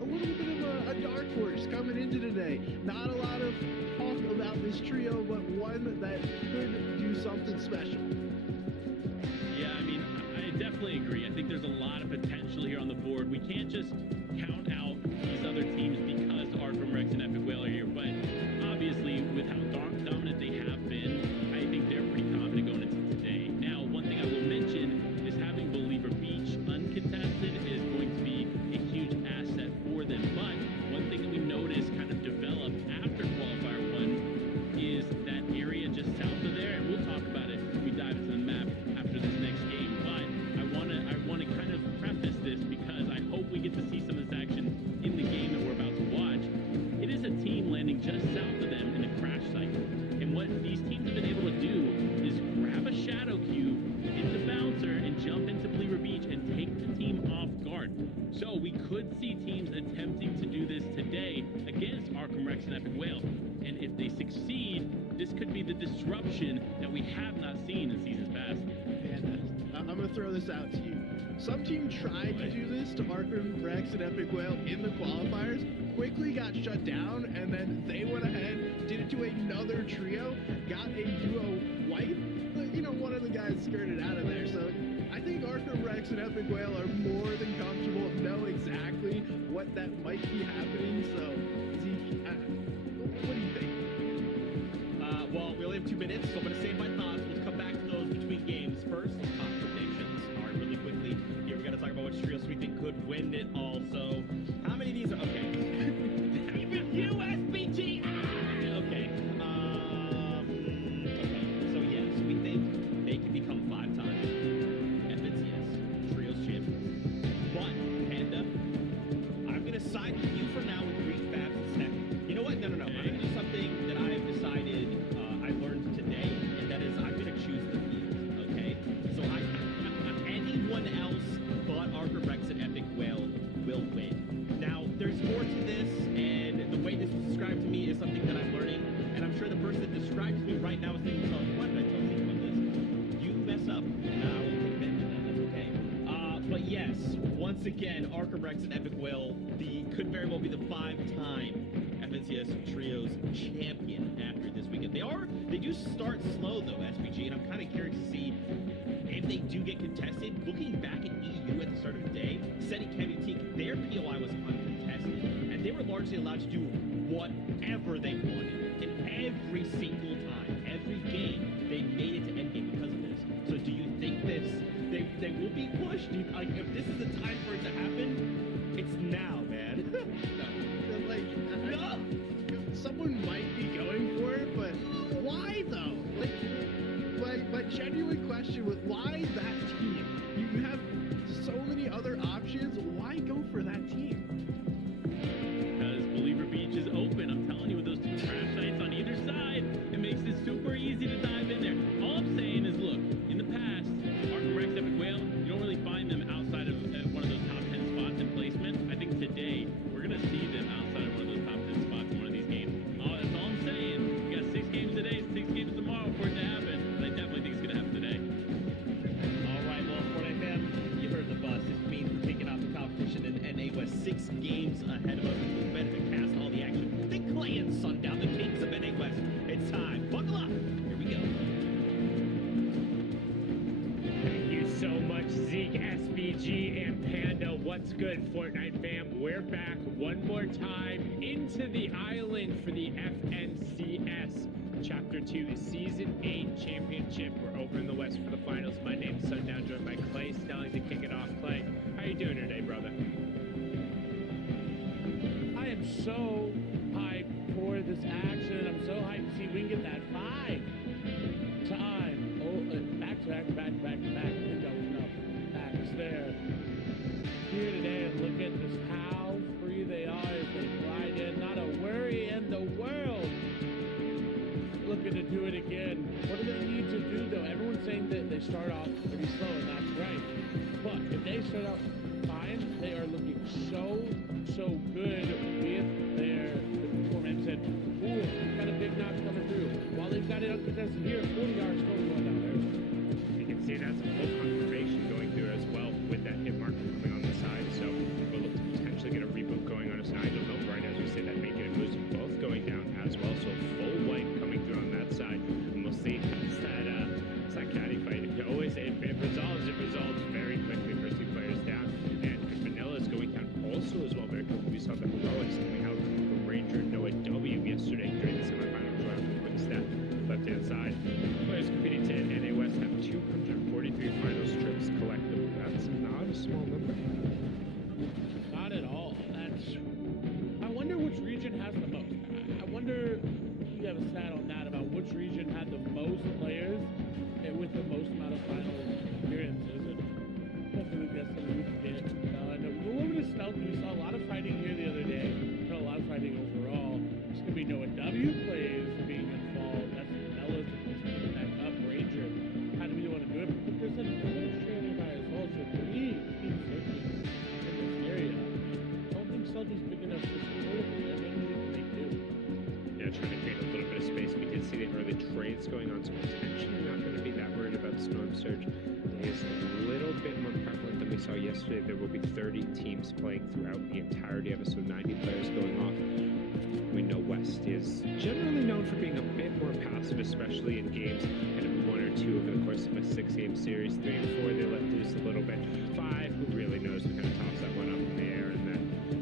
a little bit of a dark horse coming into today. Not a lot of talk about this trio, but one that could do something special. Yeah, I mean, I definitely agree. I think there's a lot of potential here on the board. We can't just count out these other teams because Arkham Rex and Epic Whale are here, but obviously with how dominant they have been, I think they're pretty confident going into today. Now, one thing I will mention is having Believer Beach uncontested is going to be a huge asset for them, but one thing that we noticed kind of developed after Qualifier 1 is that area just south of there, and we'll talk about it when we dive into the map after this next game, but I want to kind of preface this because I hope we get to see some of this action in the game that we're about to watch. It is a team landing just south of them in a crash site, and what these teams have been able to do is grab a shadow cube, hit the bouncer, and jump into Believer Beach and take the team off guard. So we could see teams attempting to do this today against Arkham Rex and Epic Whale, and if they succeed, this could be the disruption that we have not seen in seasons past. And I'm going to throw this out to you. Some team tried to do this to Arkham Rex and Epic Whale in the qualifiers, quickly got shut down, and then they went ahead, did it to another trio, got a duo wipe. You know, one of the guys skirted out of there, so I think Arthur Rex and Epic Whale are more than comfortable, know exactly what that might be happening. So, Zeke, what do you think? Well, we only have 2 minutes, so I'm going to save my thoughts. We'll come back to those between games. First, predictions. All right, really quickly. Here we got to talk about which trios we think could win it also. How many of these are... Okay. Even USBG! Okay. Okay. So, yes, we think they can become 5 times FNCS Trios champions. But, Panda, I'm going to side with you for now with Greek Fabs and Snack. You know what? No. I'm going to do something that I have decided I learned today, and that is I'm going to choose the field, okay? So anyone else but Arthur Rex and Epic Whale will win. Now, there's more to this, and the way this was described to me is something that I'm learning, and I'm sure the person that describes me right now is thinking to themselves, why did I tell Zeke about this? You mess up, and I will take advantage of that. That's okay. But yes, once again, Arthur Rex and Epic Whale could very well be the 5-time FNCS Trios champion after this weekend. They do start slow though, SPG, and I'm kind of curious to see if they do get contested. Looking back at EU at the start of the day, Seti Kevitik, their POI was uncontested, and they were largely allowed to do whatever they wanted. And every single time, every game, they made it to endgame because of this. So do you think they will be pushed? Like, if this is the time for it to happen, it's now, man. No. Someone might be going for it, but why though? My genuine question was, why that team? You have so many other options. Why go for that team? Because Believer Beach is open. I'm telling you, with those 2 crash sites on either side, it makes it super easy to dive in there. All I'm saying is, look, in the past, Arkham Rex, Epic Whale, you don't really find them outside of one of those top 10 spots in placement. I think today, we're going to see them outside of one of those top 10 spots in one of these games. That's all I'm saying. We got 6 games today, 6 games tomorrow for it to happen. But I definitely think it's going to happen today. All right, well, Fortnite fam, you heard the buzz. This means we're taking off the competition in NA West. 6 games ahead of us. We're better to cast all the action. The Clay and Sundown, the kings of NA West. It's time. Buckle up. Here we go. Thank you so much, Zeke, SBG, and Panda. What's good, Fortnite fam? We're back one more time into the island for the FNCS Chapter 2 Season 8 Championship. We're over in the West for the finals. My name's Sundown, joined by Clay Stelling to kick it off. Clay, how you doing today, brother? I am so hyped for this action. I'm so hyped to see if we can get that 5-time. Back to back. I think that was enough. Backs there. Here today and look at just how free they are as they glide in. Not a worry in the world. Looking to do it again. What do they need to do though? Everyone's saying that they start off pretty slow, and that's right. But if they start out fine, they are looking so good with their performance. And ooh, got a big knock coming through. While they've got it uncontested here, 40 yards still going down there. You can see that's a full confirmation going through as well with that hit marker coming on the side. So we'll look to potentially get a reboot going on us. Nigel Hope, right as we say that, making it moves both going down as well. So full white coming through on that side. And we'll see it's that caddy fight. You always say if it resolves very quickly. First 2 players down. And Vanilla is going down also as well very quickly. We saw the heroics coming out from Ranger Noah W yesterday during the semifinals round. Quick step left hand side. Players competing to NA West have 243 finals trips collectively. That's not a small number. Not at all. I wonder which region has the most. I wonder if you have a stat on that about which region had the most players and with the most amount of final appearances. And hopefully that's something we can get. Go over to Stealthy. We saw a lot of fighting here the other day. Not a lot of fighting overall. There's going to be Noah W players being involved. That's Ella's just picking back up. Ranger. How do we want to do it? But there's another trainer nearby as well. So 3 team searches in this area. I don't think Stealthy's big enough to support it. Yeah, trying to create a little bit of space. We did see the early trades going on, so potentially not going to be that worried about Storm Surge. It is a little bit more prevalent than we saw yesterday. There will be 30 teams playing throughout the entirety of it, so 90 players going off. We know West is generally known for being a bit more passive aggressive, especially in games kind of 1 or 2 over the course of a 6-game series. 3 and 4, they let loose a little bit. 5, who really knows, we kind of toss that one up in the air, and then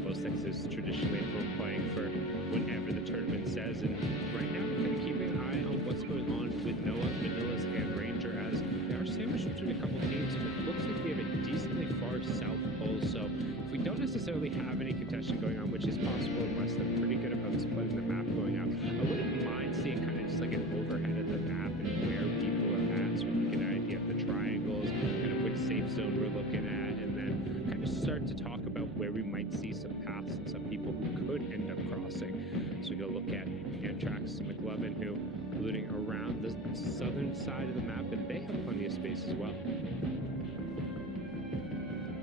6 is traditionally everyone playing for whenever the tournament says. And right now we're kind of keeping an eye on what's going on with Noah, Manilas, and Ranger, as they are sandwiched between a couple teams, and it looks like we have a decently far south pull. So if we don't necessarily have any contention going on, which is possible unless they're pretty good about splitting the map going out, I wouldn't mind seeing kind of just like an overhead of the map and where people are at, so we can get an idea of the triangles, kind of which safe zone we're looking at, and then kind of start to talk about where we might see some paths and some people who could end up crossing. So we go look at Antrax, McLovin, who looting around the southern side of the map, and they have plenty of space as well.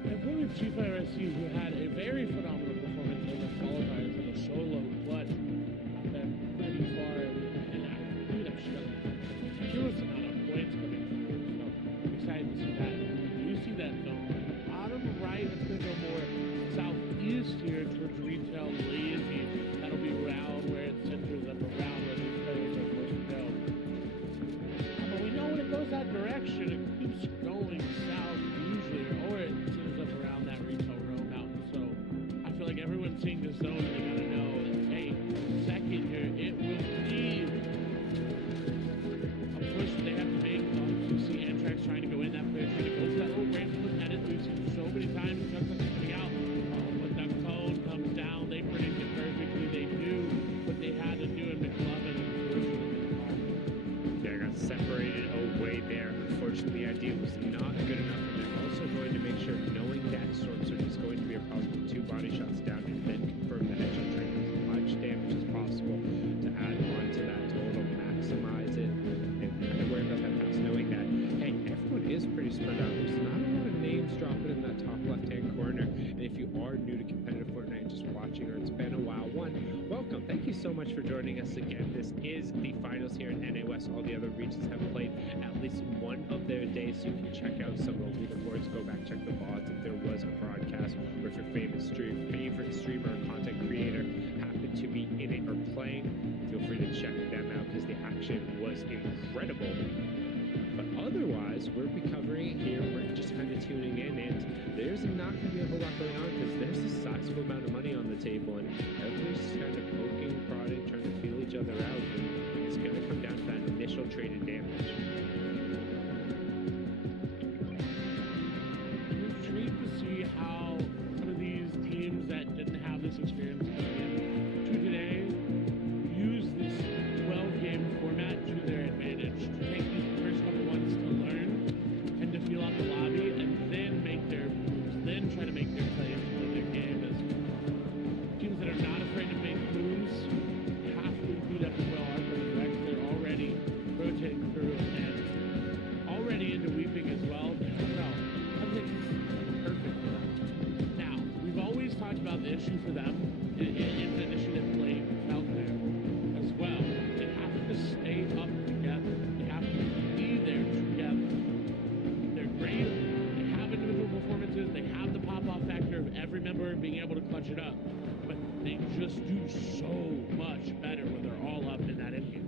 And playing with Chief RSC, who had a very phenomenal performance in the qualifiers in a solo clutch, got them pretty far, and I think that huge amount of points coming through. So I'm excited to see that. We do see that zone. Bottom right, it's going to go more southeast here towards retail lazy. That'll be around where it centers up around where these players are supposed to go. But we know when it goes that direction, it keeps going south usually, or it centers up around that retail row mountain. So I feel like everyone's seeing this zone and they gotta know, hey, second here, it will be a push they have to make. You see Antrax trying to go in, that player trying to go to that little ramp to look at it. We've seen so many times Chuck's coming out. But the cone comes down, they predict it perfectly, they do what they had to do in McLovin. They got separated away there. Unfortunately, the idea was not good enough, and they're also going to make sure, knowing that Storm Surge is going to be a possible 2 body shots down, and then confirm the headshot, trying to do as much damage as possible to add on to that total, maximize it, and kind of worry about that pass, knowing that, hey, everyone is pretty spread out. There's not a lot of names dropping in that top left-hand corner, and if you are new to competitive Fortnite and just watching, or it's been a while, welcome. Thank you so much for joining us again. This is the finals here in NA West. All the other regions have played at least one of their days, so you can check out some of the leaderboards, go back, check the VODs if there was a broadcast, or if your favorite streamer or content creator happened to be in it or playing, feel free to check them out because the action was incredible. But otherwise, we'll be covering it here. We're just kind of tuning in, and there's not going to be a whole lot going on because there's a sizable amount of money on the table, and everybody's kind of poking, prodding, trying to feel each other out, and it's going to come down to that initial traded damage. I'm intrigued to see how some of these teams that didn't have this experience to today use this 12-game format to their advantage, to take these first couple ones to learn and to feel out the lobby, and then make their moves, then try to make their plays for their game. As teams that are not afraid to make moves have to do that as well. Our quarterbacks, they're already rotating through and already into weeping as well. I think it's perfect for them. Now, we've always talked about the issue for them in the initiative play out there as well. They have to stay up together. They have to be there together. They're great. They have individual performances. They have the pop-off factor of every member being able to clutch it up. But they just do so much better when they're all up in that endgame.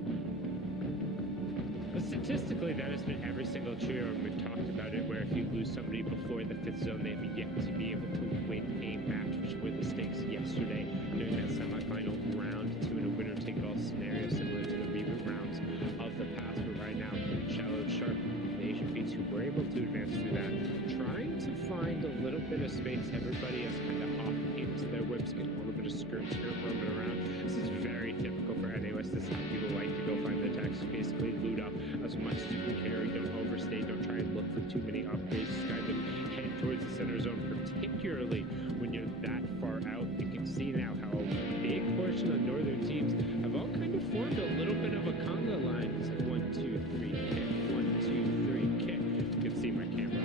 But statistically, that has been every single trio, and we've talked about it, where if you lose somebody before the 5th zone, they have yet to be able to win a match, which were the stakes yesterday during that semifinal round 2 in a winner-take-all scenario, similar to the reboot rounds of the past. But right now, Shallow, Sharp, and Asian Feats, who were able to advance through that, trying to find a little bit of space. Everybody has kind of hopped into their whips, getting a little bit of skirt roaming around. This is very typical for NA West. This is how people like to go find the text, basically loot up as much as you can carry. Don't overstay, don't try and look for too many upgrades. Just kind of head towards the center zone, particularly when you're that far out. You can see now how a big portion of northern teams have all kind of formed a little bit of a conga line. It's like 1, 2, 3, kick, 1, 2, 3, kick. You can see my camera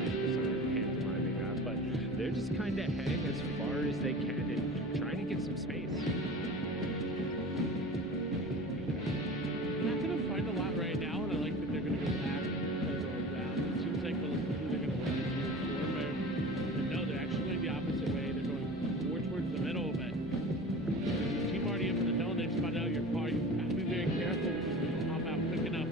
pantomiming that, but they're just kind of heading as far as they can and trying to get some space. They're not going to find a lot right now, and I like that they're going to go back or down. It seems like they're going to run into a former. And no, they're actually going the opposite way. They're going more towards the middle, but there's a team already up in the zone. They spot out your car. You have to be very careful because when you hop out quick enough,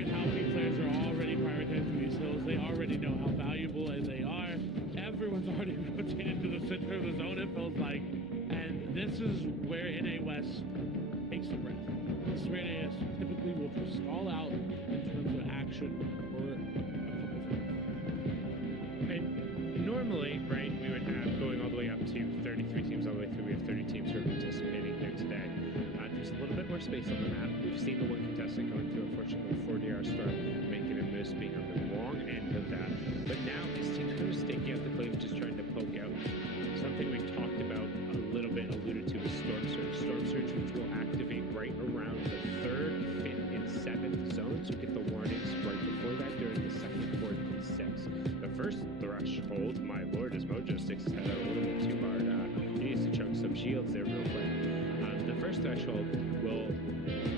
look at how many players are already prioritizing these hills. They already know how valuable they are. Everyone's already rotated to the center of the zone, it feels like. And this is where NA West takes a breath. This is where NA West typically will just stall out in terms of action for a couple seconds. And normally, right, we would have going all the way up to 33 teams all the way through. We have 30 teams who are participating here today. There's a little bit more space on the map. We've seen the one contestant going through, unfortunately, 40-hour start, making a miss, being on the wrong end of that. But now his team kind of staking out the claim, just trying to poke out something we've talked about a little bit, alluded to, is Storm Surge. Storm Surge, which will activate right around the 3rd, 5th, and 7th zones. You get the warnings right before that during the 2nd, 4th, and 6th. The first threshold, my lord, is Mojo6 had a little bit too hard. He needs to chunk some shields there real quick. The first threshold will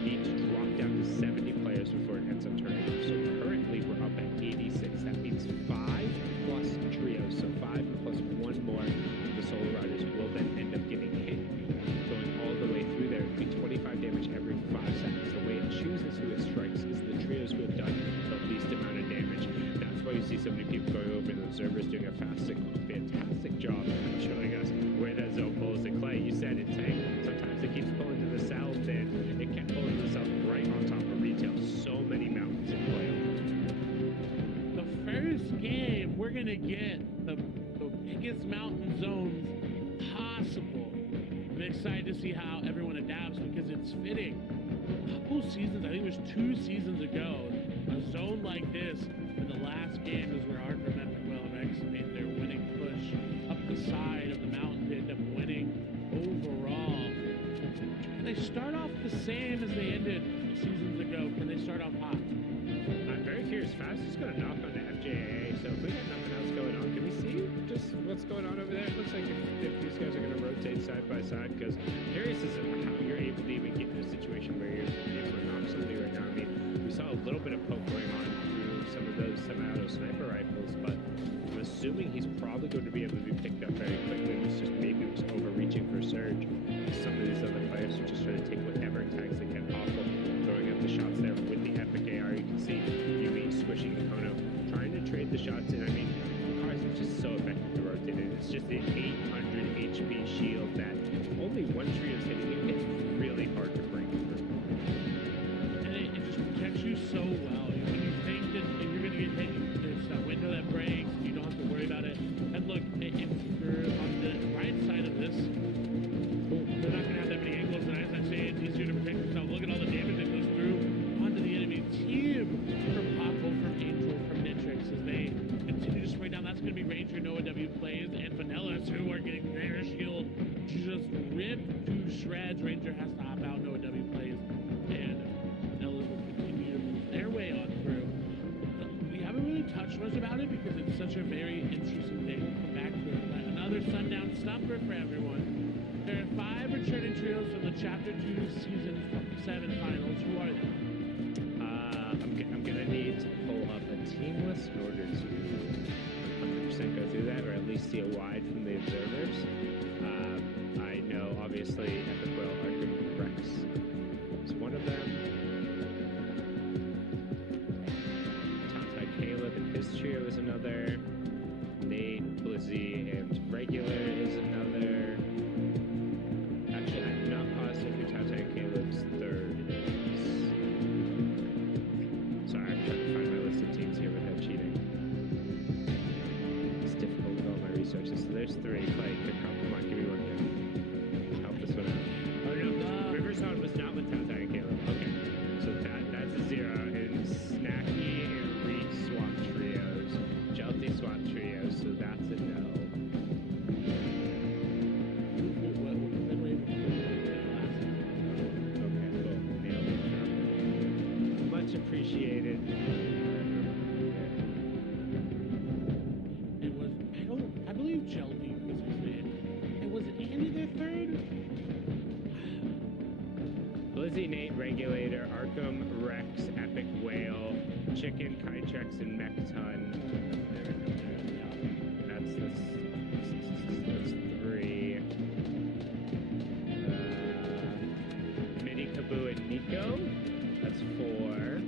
need to drop down to 70 players before it ends up turning off. So currently we're up at 86. That means 5 plus trios. So 5 plus 1 more of the solo riders will then end up getting hit. Going all the way through there, it would be 25 damage every 5 seconds. The way it chooses who it strikes is the trios who have done the least amount of damage. That's why you see so many people going over the observers doing a fantastic job showing us where that zone pulls in Clay. You said it, Tank. Sometimes it keeps pulling to the south, and it kept pulling to the south right on top of retail. So many mountains in play. The first game, we're going to get the biggest mountain zones possible. I'm excited to see how everyone adapts because it's fitting. A couple seasons, I think it was 2 seasons ago, a zone like this in the last game is where Arkham Rex made their winning push up the side of the mountain to end up winning overall. Can they start off the same as they ended seasons ago? Can they start off hot? I'm very curious. Fast is going to knock on the FJA, so if we got nothing else going on, can we see just what's going on over there? It looks like if these guys are going to rotate side by side, because curious as to how you're able to even get in a situation where you're able to knock somebody right now. I mean, we saw a little bit of poke going on through some of those semi-auto sniper rifles, but I'm assuming he's probably going to be able to be picked up very quickly. It's just maybe it was overreaching for Surge. Some of these other players are just trying to take whatever tags they can off of, throwing up the shots there with the epic AR. You can see Yumi squishing Kono, trying to trade the shots in. I mean, cars are just so effective to rotate it. It's just an 800 HP shield that only one tree is hitting you. It's really hard to break through. And it just protects you so well. When you think that if you're going to get hit, there's that window that breaks, and you don't have to worry about it. And look, if you're on the right side of this, they're not going to have that many angles, and as I say, it's easier to protect yourself. Look at all the damage that goes through onto the enemy team from Paco, from Angel, from Nitrix, as they continue to spray down. That's going to be Ranger, Noah W plays, and Vanillas, who are getting their shield just ripped to shreds. Ranger has to hop out, Noah W plays, and Vanillas will continue to move their way on through. We haven't really touched much about it because it's such a very interesting thing. We'll come back to it. But another sundown stumper for everyone. There are 5 returning trios from the Chapter 2 Season 7 finals. Who are they? I'm gonna need to pull up a team list in order to 100% go through that, or at least see a wide from the observers. I know, obviously, Epic Whale, Arkham Rex is one of them. Tata Caleb and his trio is another. Nate, Blizzy, and Regular is another. Actually, I'm not positive who Tata and Caleb's third is. Sorry, I'm trying to find my list of teams here without cheating. It's difficult with all my resources. So there's 3. Clay, good help. Come on, give me one here. Help this one out. Oh no, Riverside was not with Tata and Caleb. Okay, so that's a 0. And Snacky and Reed swap trios. Jelty swap trios, so that's a no. Appreciated. It was, I believe Jelty was his name. It was Andy their third? Blizzy, Nate, Regulator, Arkham, Rex, Epic Whale, Chicken, Kytrex, and Mechton. That's 3. Mini Kaboo and Nico. That's 4.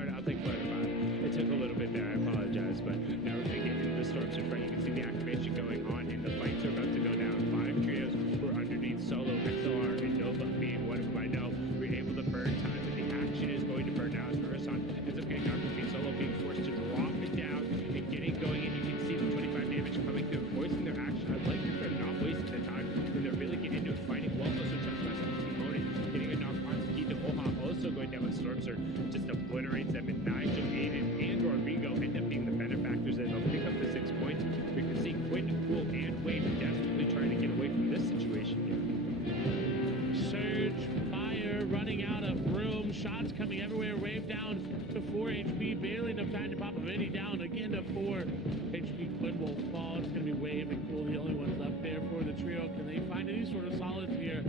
Florida. I'll take Florida 5. It took a little bit there. I apologize, but now we're going to get into the storm surge fight. You can see the activation going on, and the fights are about to go down. 5 trios were underneath Solo, XLR, and Nova being one of them. I know we're able to burn time, but the action is going to burn now as Marathon ends up getting knocked between Solo being forced to drop it down and getting going, and you can see the 25 damage coming through, voicing their action. I like that they're not wasting their time when they're really getting into it, fighting well. Also, getting a knock on Keith Oha, also going down with Storm Surge, just obliterates them, and Nigel, Aiden, and Rodrigo end up being the benefactors, and they'll pick up the 6 points. We can see Quinn, Cool, and Wade desperately trying to get away from this situation here. Surge, fire, running out of room, shots coming everywhere, Wave down to 4 HP, barely enough time to pop a mini down again to 4 HP. Quinn will fall. It's going to be Wave and Cool, the only ones left there for the trio. Can they find any sort of solids here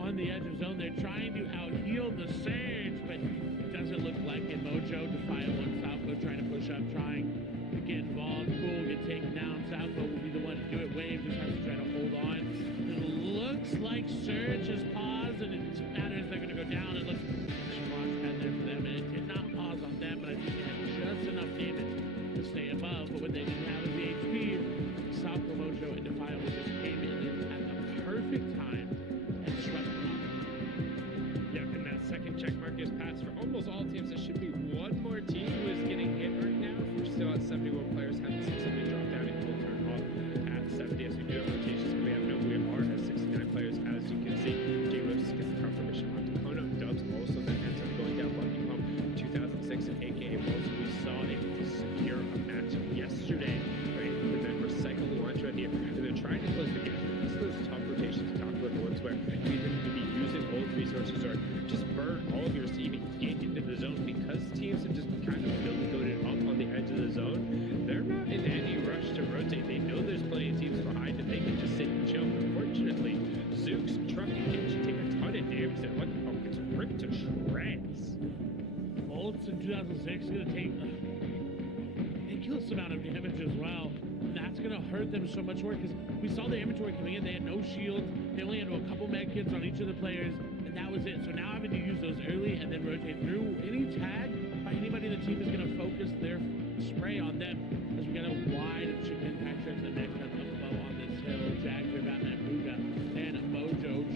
on the edge of zone? They're trying to out-heal the Surge, but it doesn't look like it. Mojo, Defiant one, Southbow trying to push up, trying to get involved. Cool will get taken down. Southbow will be the one to do it. Wave just has to try to hold on. It looks like Surge has paused, and it matters they're going to go down. It looks like a launch pad there for them, and it did not pause on them, but I think they had just enough damage to stay above. But what they didn't have was the HP. Southbow, Mojo, and Defiant just came in at the perfect time and swept them up. Yep, and that second check mark is passed for almost all teams. There should be one more team who is getting hit right now. We're still at 71 players. Haven't seen somebody drop down and we'll turn off at 70 as we do have rotations coming up. No, we are at 69 players as you can see. J-Whips gets the confirmation on Dakota. Dubs also then ends up going down Lucky Pump 2006 and AKA Wolves. We saw it secure a match yesterday, right? And then recycle the launch right here. And they're trying to close the gap. This is those tough rotations to talk about, the ones where you either need to be using old resources or just burn all of yours to even get into the zone, because teams have just kind of building up on the edge of the zone. They're not in any rush to rotate. They know there's plenty of teams behind and they can just sit and chill. Unfortunately, Zook's truck and Kimchi take a ton of damage and Lucky Pump gets ripped to shreds. Bolts in 2006 going to take a ridiculous amount of damage as well. And that's going to hurt them so much more, because we saw the inventory coming in. They had no shields. They only had a couple med kits on each of the players, and that was it. So now having to use those early and then rotate through any tag by anybody in the team is going to focus their spray on them, as we got a wide of Chicken, Patrick, and then comes up low on this hill. Jagger, Batman, Ruga, and Mojo,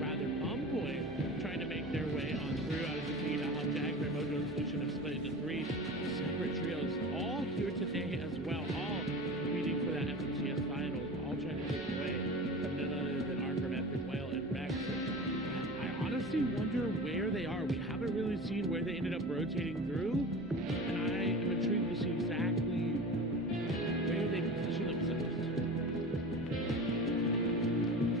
rather Bomboy, trying to make their way on through. I was just thinking about how Jagger and Mojo and Solution have split into 3 separate trios, all here today as well, all competing for that FMCS final, all trying to take away from none other than Arkham, Epic, Whale, and Rex. I honestly wonder where they are. We haven't really seen where they ended up rotating through, and I am intrigued to see exactly where they position themselves.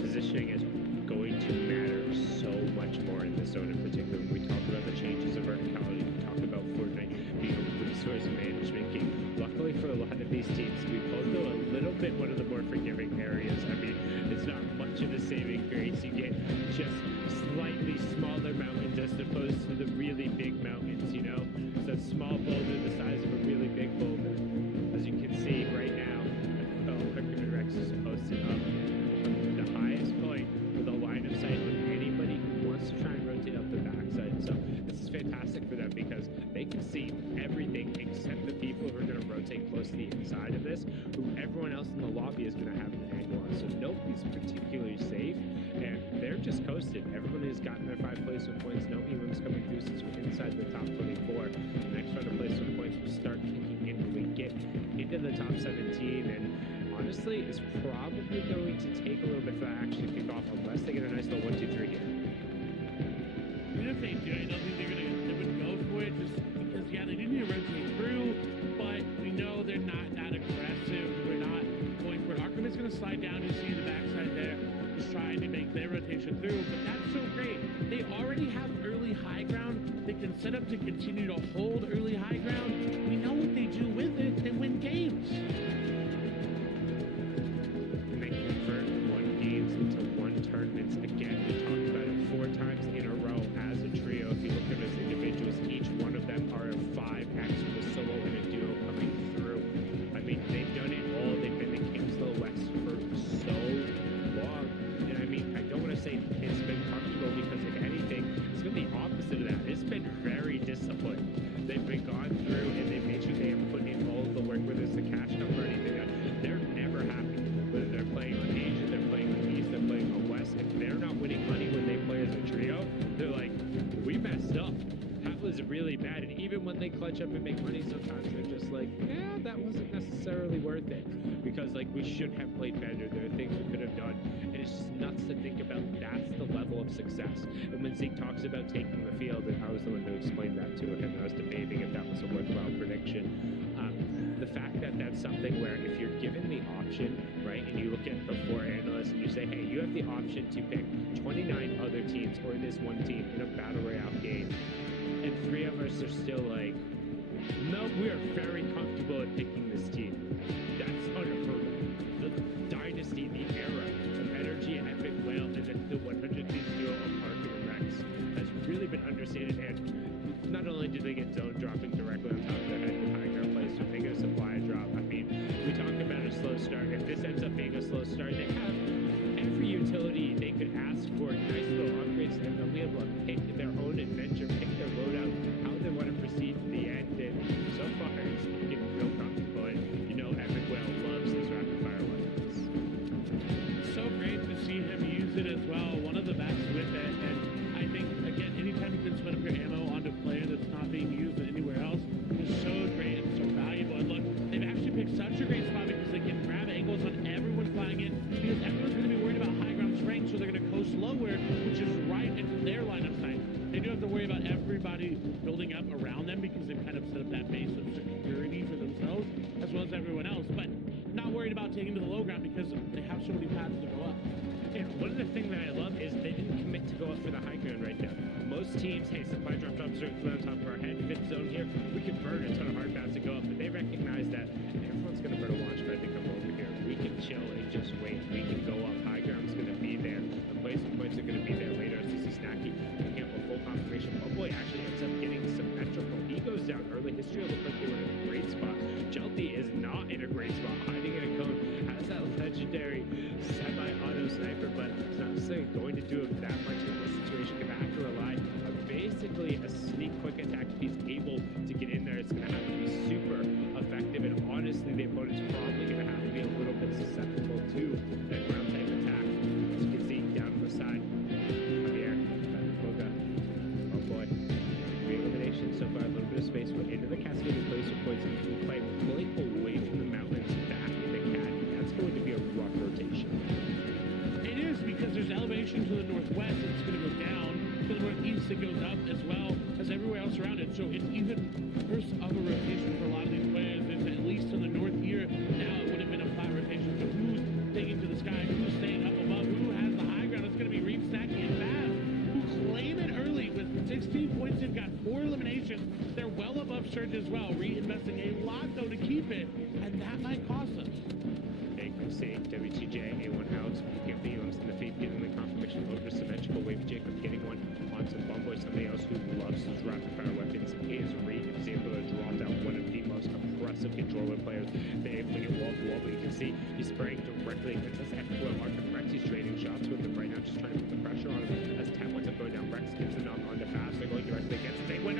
Positioning is going to matter so much more in this zone in particular. When we talk about the changes of verticality, we talk about Fortnite being a resource management game. Luckily for a lot of these teams, we both go a little bit one of the more forgiving areas. I mean, it's not much of a saving grace. You get just slightly smaller mountains as opposed to the really big mountains, you know? So a small boulder the size of a really big boulder. As you can see right now, Hercules Rex is posted up the highest point with a line of sight on anybody who wants to try and rotate up the backside. So this is fantastic for them because they can see everything except the people who are going to rotate close to the inside of this, who everyone else in the lobby is going to have an angle on. So nobody's particularly safe, and they're just coasted. Everybody has gotten their 5 placement points. No elims coming through since we're inside the top 24. The next round of placement points will start kicking in when we get into the top 17, and honestly, it's probably going to take a little bit for that action to kick off unless they get a nice little 1-2-3 here. Even if they do, I don't think they would go for it, just because, yeah, they do need to rotate through, but we know they're not that aggressive. We're not going for it. Arkham is going to slide down. You see the backside there, just trying to make their rotation through, but that's so great. They already have early high ground. They can set up to continue to hold early high ground. We know what they do with it. They win games. And they convert 1 games into 1 tournaments. Again, we talked about it 4 times in a row as a trio. If you look at them as individuals, each one of them are a 5x with a solo and a duo coming through. I mean, they've done it all. They've been the Kingslow West for so long. And I mean, I don't want to say it's been comfortable, because if anything, it's been the opposite of that. It's been very disciplined. They've been match up and make money, sometimes they're just like, yeah, that wasn't necessarily worth it. Because like we should have played better. There are things we could have done. And it's just nuts to think about that's the level of success. And when Zeke talks about taking the field, and I was the one who explained that to him, and I was debating if that was a worthwhile prediction. The fact that that's something where if you're given the option, right, and you look at the 4 analysts and you say, hey, you have the option to pick 29 other teams or this one team in a battle royale game, and 3 of us are still like, no, we are very comfortable at picking this team. That's unheard of. The dynasty, the era of energy and epic whale, and then the 100 teams duo of Parker and Rex has really been understated. And not only did they get zone dropping directly on top of their head with high ground plays, so they get a supply drop. I mean, we talk about a slow start. If this ends up being a slow start, they have every utility they could ask for, nice little upgrades, and they'll be able to pick their own adventure, pick their loadout, how they want to proceed to the end. And so far, it's getting real comfortable. And you know, Epic Whale loves his rapid fire weapons. So great to see him use it as well. One of the best with it. And I think, again, anytime you can split up your ammo onto a player that's not being used anywhere else is so great and so valuable. And look, they've actually picked such a great spot because they can grab angles on everyone flying in, because everyone's going to be worried about high ground strength, so they're going to coast lower, which is right into their line of sight. They do have to worry about everybody building up around them because they've kind of set up that base of security for themselves as well as everyone else, but not worried about taking to the low ground because they have so many paths to go up. And one of the things that I love is they didn't commit to go up for the high ground right now. Most teams, hey, supply drops directly on top of our head, 5th zone here, we could burn a ton of hard paths to go up, but they recognize that everyone's going to burn a launch pad to come over here. We can chill and just wait. We can go up. High ground's going to be there. The placement points are going to be there later. CC Snacky, we can't pull full confirmation. Oh boy, actually ends up getting symmetrical. He goes down early. History looked like they were in a great spot. Jelty is not in a great spot, hiding in a cone. Has that legendary semi-auto sniper, but it's not necessarily going to do that much in this situation. Gonna have to rely on basically a sneak quick attack. If he's able to get in there, it's gonna have to be super effective. And honestly, the opponent's probably gonna have to be a little bit susceptible to that ground type attack. As you can see down on the side, Javier, Boga. Oh boy. Elimination so far, a little bit of space, but into the cascading placer points, quite pulling away from the mountains back in the caddy. That's going to be a rough rotation. It is, because there's elevation to the northwest, it's going to go down. To the northeast, it goes up as well as everywhere else around it. So it's even worse of a rotation for a lot of these players. It's at least to the north here. Now it would have been a flat rotation. So who's taking to the sky? Who's staying up above? Who has the high ground? It's going to be Reef, Snacky, and Baz, who claim it early with 16 points. They've got 4 eliminations. They're well above Surge as well. Reinvesting a lot, though, to keep it, and that might cost us. See, WTJ, A1 Alex, picking up the Elms in the feed, getting the confirmation over symmetrical. Wavy Jacob getting one onto Bumboy, somebody else who loves his rapid fire weapons is Reed, who's able to draw down one of the most impressive controller players. They're able to get wall to wall, but you can see he's spraying directly against this Epic Mark and Rex. He's trading shots with him right now, just trying to put the pressure on him as 10 winds up going down. Rex gives the knock on to Fast. They're going directly against it. They went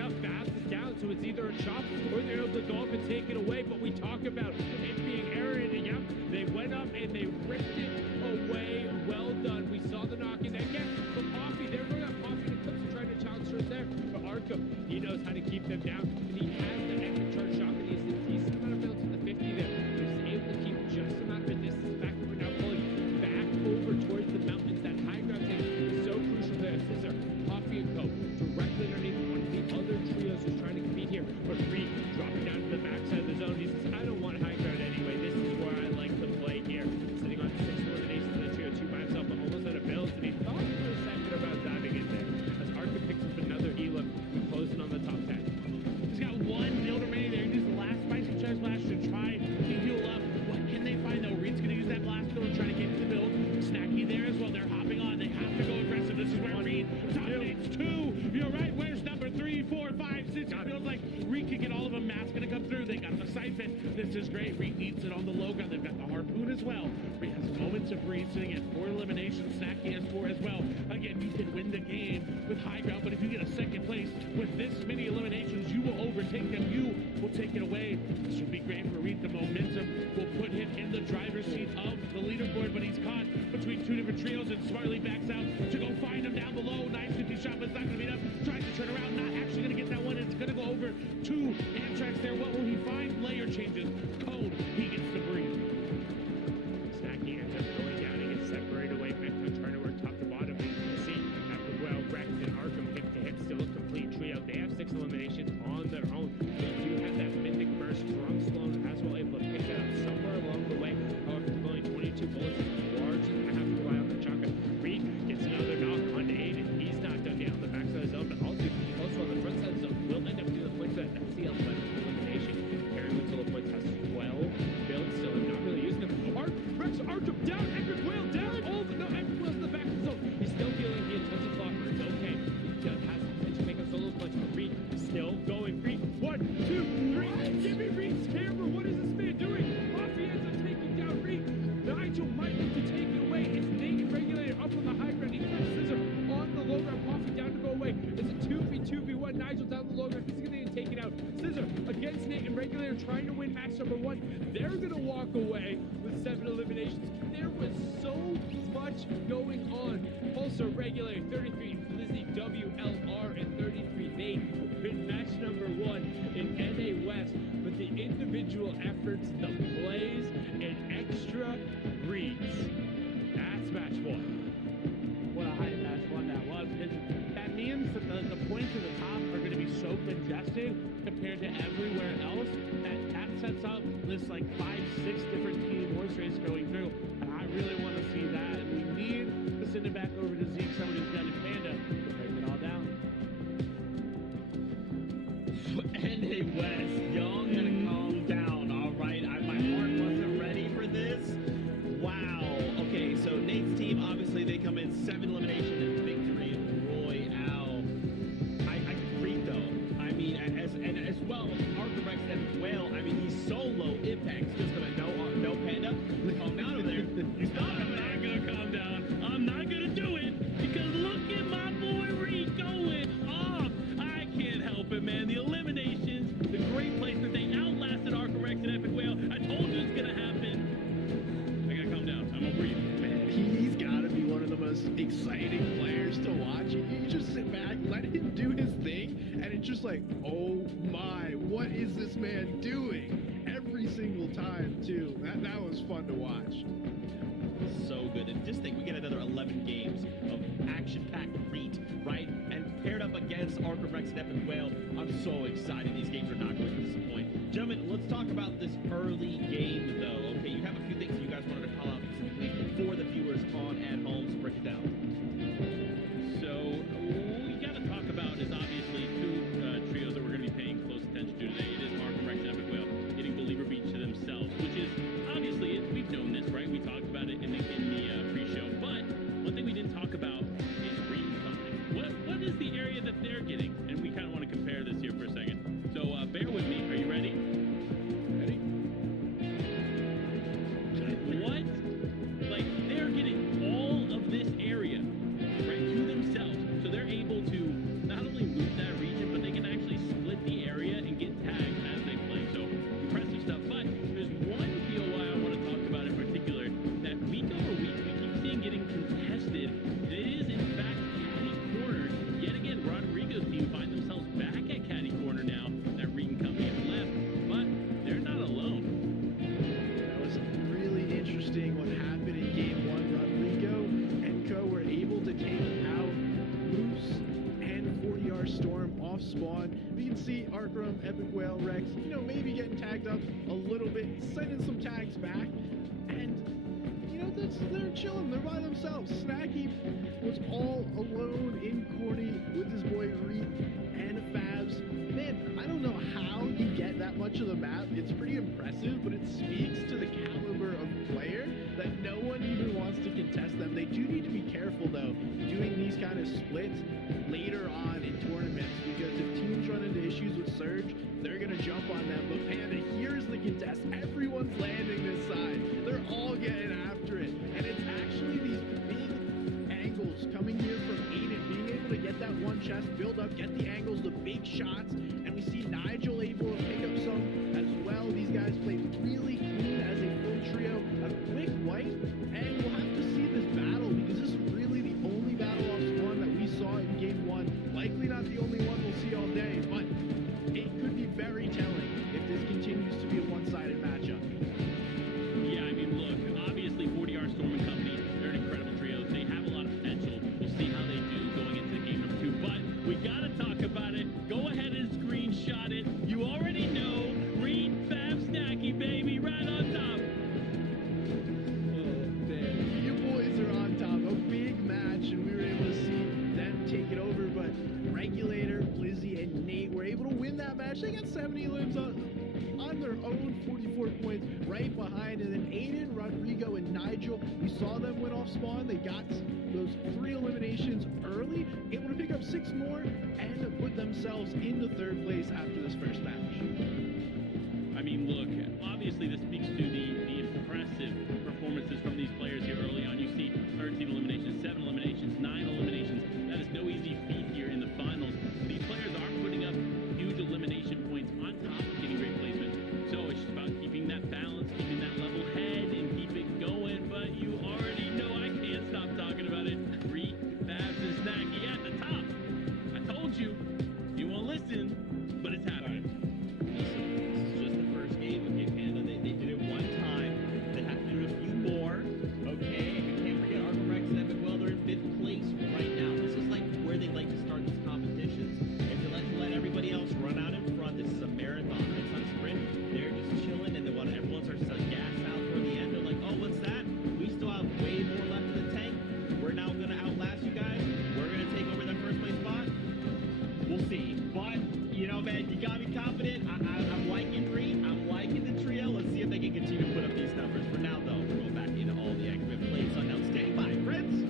up, Fast is down, so it's either a chop or they're able to go up and take it away. But we talk about it being Aaron, and yep, they went up and they ripped it away. Well done. We saw the knock in again from Coffee. They're going up Coffee to clips and trying to challenge her there. But Arkham, he knows how to keep them down. And he has the extra charge shot, and he has a decent amount of builds in the 50 there. He's able to keep just a matter of distance back. We're now pulling back over towards the mountains. That high ground take is so crucial there. Scissor, Coffee, and Co. directly underneath one of the other trios who's trying to compete here. But Reed dropping down to the backside of the zone. He says, I don't want high ground anyway. This is where I like to play here. Sitting on 6 eliminations in the trio, 2 by himself, but almost out of builds. And he thought for a second about diving in there. As Arca picks up another Elam, closing on the top 10. He's got 1 build remaining there. He uses the last spicy chest blast to try to heal up. What can they find though? Reed's going to use that blast build and try to get to the build. Snacky there as well. They're hopping on. They have to go aggressive. This is where Reed dominates 2. You're right. Where's number 3, 4, 5, 6? It feels like Reed can get all of them. Matt's going to come through. They got the siphon. This is great. Reed needs it on the low ground. They've got the harpoon as well. Reed has moments of breeze sitting at 4 eliminations. Snacky has 4 as well. Again, you can win the game with high ground, but if you get a second place with this many eliminations, you will overtake them. You will take it away. This would be great for Reed. The momentum will put him in the driver's seat of the leaderboard, but he's caught between 2 different trios, and smartly backs out to go find him down below. Nice 50 shot, but it's not going to be enough. Tries to turn around, not actually going to get that one. It's going to go over to Amtrak's there. What will he find? Layer changes. Code. He gets to breathe. Snacky ends up going down and gets separated away. Metro trying to work top to bottom. You can see well, Rex and Arkham hip to hip, still a complete trio. They have 6 eliminations on their own. They do have that mythic burst from Sloan as well, able to pick that up somewhere along the way. However, only 22 bullets is large and have to rely on the Chaka. Reed gets another knock on Aiden. He's not done yet on the backside of the zone, but also on the front side of the zone. Will end up doing the points that CL left elimination. Aaron with solo points has 12. Build still not really using them. Rex Arkham down, Epic Whale down. No, Epic Whale's in the back of the zone. He's still feeling the intensive block. It's okay. He has the potential to make a solo punch, but Reed still going. Reed, 1, 2, 3. Give me Reed's camera. What is this man doing? Buffy ends up taking down Reed. Nigel might need to take it away. It's Nate Regulator up on the high ground. He puts Scissor on the low ground. Buffy down to go away. It's a 2v1. Nigel down the low ground. He's going to take it out. Scissor against Nate and Regulator trying to win match number 1. They're going to walk away with 7 eliminations. There was so much going on. Also, Regulator 33, Lizzie WLR and 33 Nate win match number 1 in NA West. But the individual efforts, the plays, and extra reads. That's match 1. What a high match 1 that was. That means that the points at the top are going to be so congested compared to everywhere else that sets up this like 5-6 different team horse race going through. And I really want to see that. And we need to send it back over to Zeke, someone who's done in Panda, to break it all down. NA West, y'all gotta calm down, all right? My heart wasn't ready for this. Wow. Okay, so Nate's team, obviously they come in 7 elimination and victory royale. I agree though. I mean, as well, Arthur Rex and Whale. I mean, he's solo impact. Just gonna no Panda. Calm down over there. He's not gonna calm down. I'm not gonna do it because look at my boy Reed going off. I can't help it, man. The eliminations, the great placement, they outlasted Arkham Rex and Epic Whale. I told you it's gonna happen. I gotta calm down. I'm gonna breathe. Man, he's gotta be one of the most exciting players to watch. You just sit back, let him do his thing, and it's just like, oh my, what is this man doing? Every single time, too. That was fun to watch. So good. And just think, we get another 11 games of action-packed Reed, right? And paired up against Arkham Rex and Epic Whale, I'm so excited. These games are not going to disappoint. Gentlemen, let's talk about this early game, though. Okay, you have a few things that you guys wanted to call out specifically for the viewers on at home, so break it down. So, what we got to talk about is obviously 2 trios that we're going to be paying close attention to today. It is Arkham Rex and Epic Whale getting Believer Beat to themselves, which is obviously, we've known this, right? We talked about it in the pre-show, but one thing we didn't talk about is Reed Company. What is the area that they're getting? And we kind of want to compare this here for a second. So bear with me. Are you ready? Ready? What? Like, they're getting all of this area, right, to themselves. So they're able to not only loot that region, but they can actually split the area and get tagged as they play. So impressive stuff. But there's one POI I want to talk about in particular that week over week we keep seeing getting contested. It is in fact Caddy Corner. Yet again, Rodrigo's team find themselves back at Caddy Corner now. That Reed Company have left, but they're not alone. That was really interesting what happened in game 1. Rodrigo and Co were able to take out Moose and 40R Storm off spawn. We can see Arkham, Epic Whale, Rex, maybe getting tagged up a little bit, sending some tags back, and they're chilling, they're by themselves. Snacky was all alone in Corny with his boy Reed and Fabs. Man, I don't know how you get that much of the map. It's pretty impressive, but it speaks to the caliber of player that no one even wants to contest them. They do need to be careful, though, doing these kind of splits later on in tournaments, because if teams run into issues with Surge, they're going to jump on them. But Panda, here's the contest. Everyone's landing this side. They're all getting after it. And it's actually these big angles coming here from Aiden, being able to get that one chest, build up, get the angles, the big shots. And we see Nigel able to pick up some as well. These guys played really clean as a full trio. A quick wipe, and we'll have to see this battle, because this is really the only battle off spawn that we saw in game 1. Likely not the only one we'll see all day, but it teams on their own 44 points right behind. And then Aiden, Rodrigo, and Nigel, we saw them win off spawn. They got those 3 eliminations early, able to pick up 6 more and put themselves into 3rd place after this first match. I mean, look, obviously this speaks to the impressive performances from these players here early on. You see 13 eliminations, 7 eliminations, 9 eliminations. That is no easy feat here in the finals. These players are putting up huge elimination points on top of getting great placement. So it's just about keeping that balance, keeping that level head, and keep it going. But you already know I can't stop talking about it. Reek, Babs, and Snacky at the top. I told you, you won't listen, but it's happening. This is just the first game. Okay, Panda, they did it one time. They have to do it a few more. Okay, we can't forget Arkham Rex and Epic Well, they're in 5th place right now. This is like where they like to start these competitions. If you let everybody else run out in front, this is a marathon, right? It's not a sprint. They're just chilling, and then when everyone starts to gas out toward the end, they're like, oh, what's that? We still have way more left in the tank. We're now gonna outlast you guys. We're gonna take over that 1st place spot. We'll see. But, you know, man, you got me confident. I'm liking Reed. I'm liking the trio. Let's see if they can continue to put up these numbers. For now, though, we're going back into all the extra plays on now. Stay by, friends.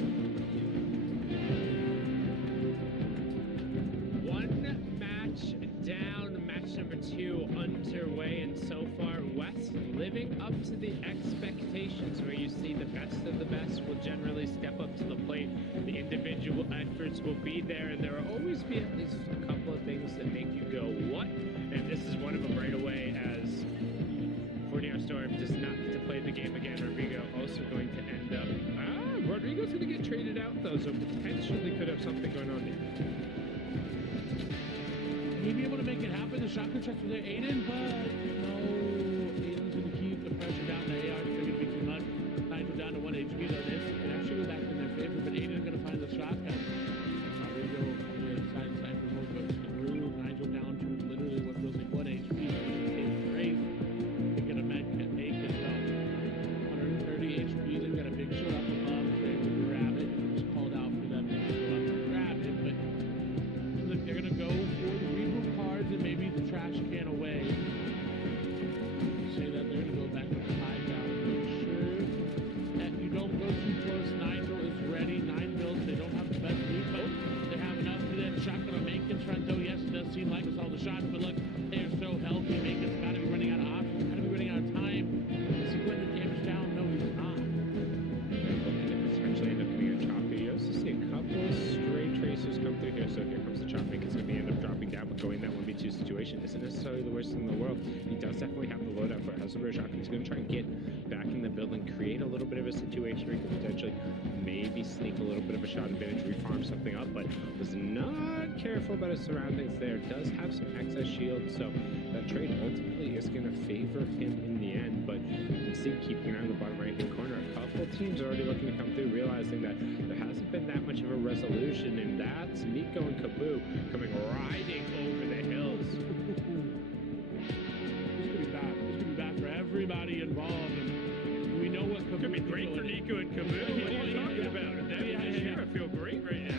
One match down, match number 2 underway, and so far West living up to the expectations, where you see the best of the best will generally step up to the plate. The individual efforts will be there, and there will always be at least a couple of things that make you go, what? And this is one of them right away, as Fornite Storm does not get to play the game again. Rodrigo also going to end up... Rodrigo's going to get traded out, though, so potentially could have something going on there. He'd be able to make it happen. The shotgun shots were there, Aiden, but no, Aiden's going to keep the pressure down. The AR is going to be too much. Nigel down to 1 HP, though. This can actually go back in their favor, but Aiden's going to find the shotgun. Rodrigo coming side to side for both of us. Nigel down to literally what feels like 1 HP. Race. They get a med, can't make it, though. 130 HP. They've got a big shot up above. They're able to grab it. It was called out for them to go up and grab it, but look, they're going to go for the reboot cards and maybe the trash can away. Say that they're going to go back to the high down. Make sure that you don't go too close. Nigel is ready. 9 builds. They don't have the best lead, but they have enough for that shotgun on Macon's front, though. Yes, it does seem like it's all the shots, but look, they're so healthy. Macon's got to be running out of options, got to be running out of time. Is he putting the damage down? No, he's not. They're looking to potentially end up getting a choppy. You also see a couple stray tracers come through here, so here comes the choppy. It's going to end up dropping down, but going that 1v2 situation isn't necessarily the worst in the world. He does definitely have the loadout for it. Has a rare shotgun. He's going to try and get back in the building, create a little bit of a situation where he could potentially maybe sneak a little bit of a shot advantage, refarm something up, but was not careful about his surroundings there. Does have some excess shield, so that trade ultimately is going to favor him in the end, but you can see keeping an eye on the bottom right-hand corner, a couple teams are already looking to come through, realizing that there hasn't been that much of a resolution, and that's Nico and Kaboo coming riding over the hills. This could be bad. This could be bad for everybody involved. And we know what Kaboo Could be great for Nico and Kaboo. What are you talking about? I feel great right now.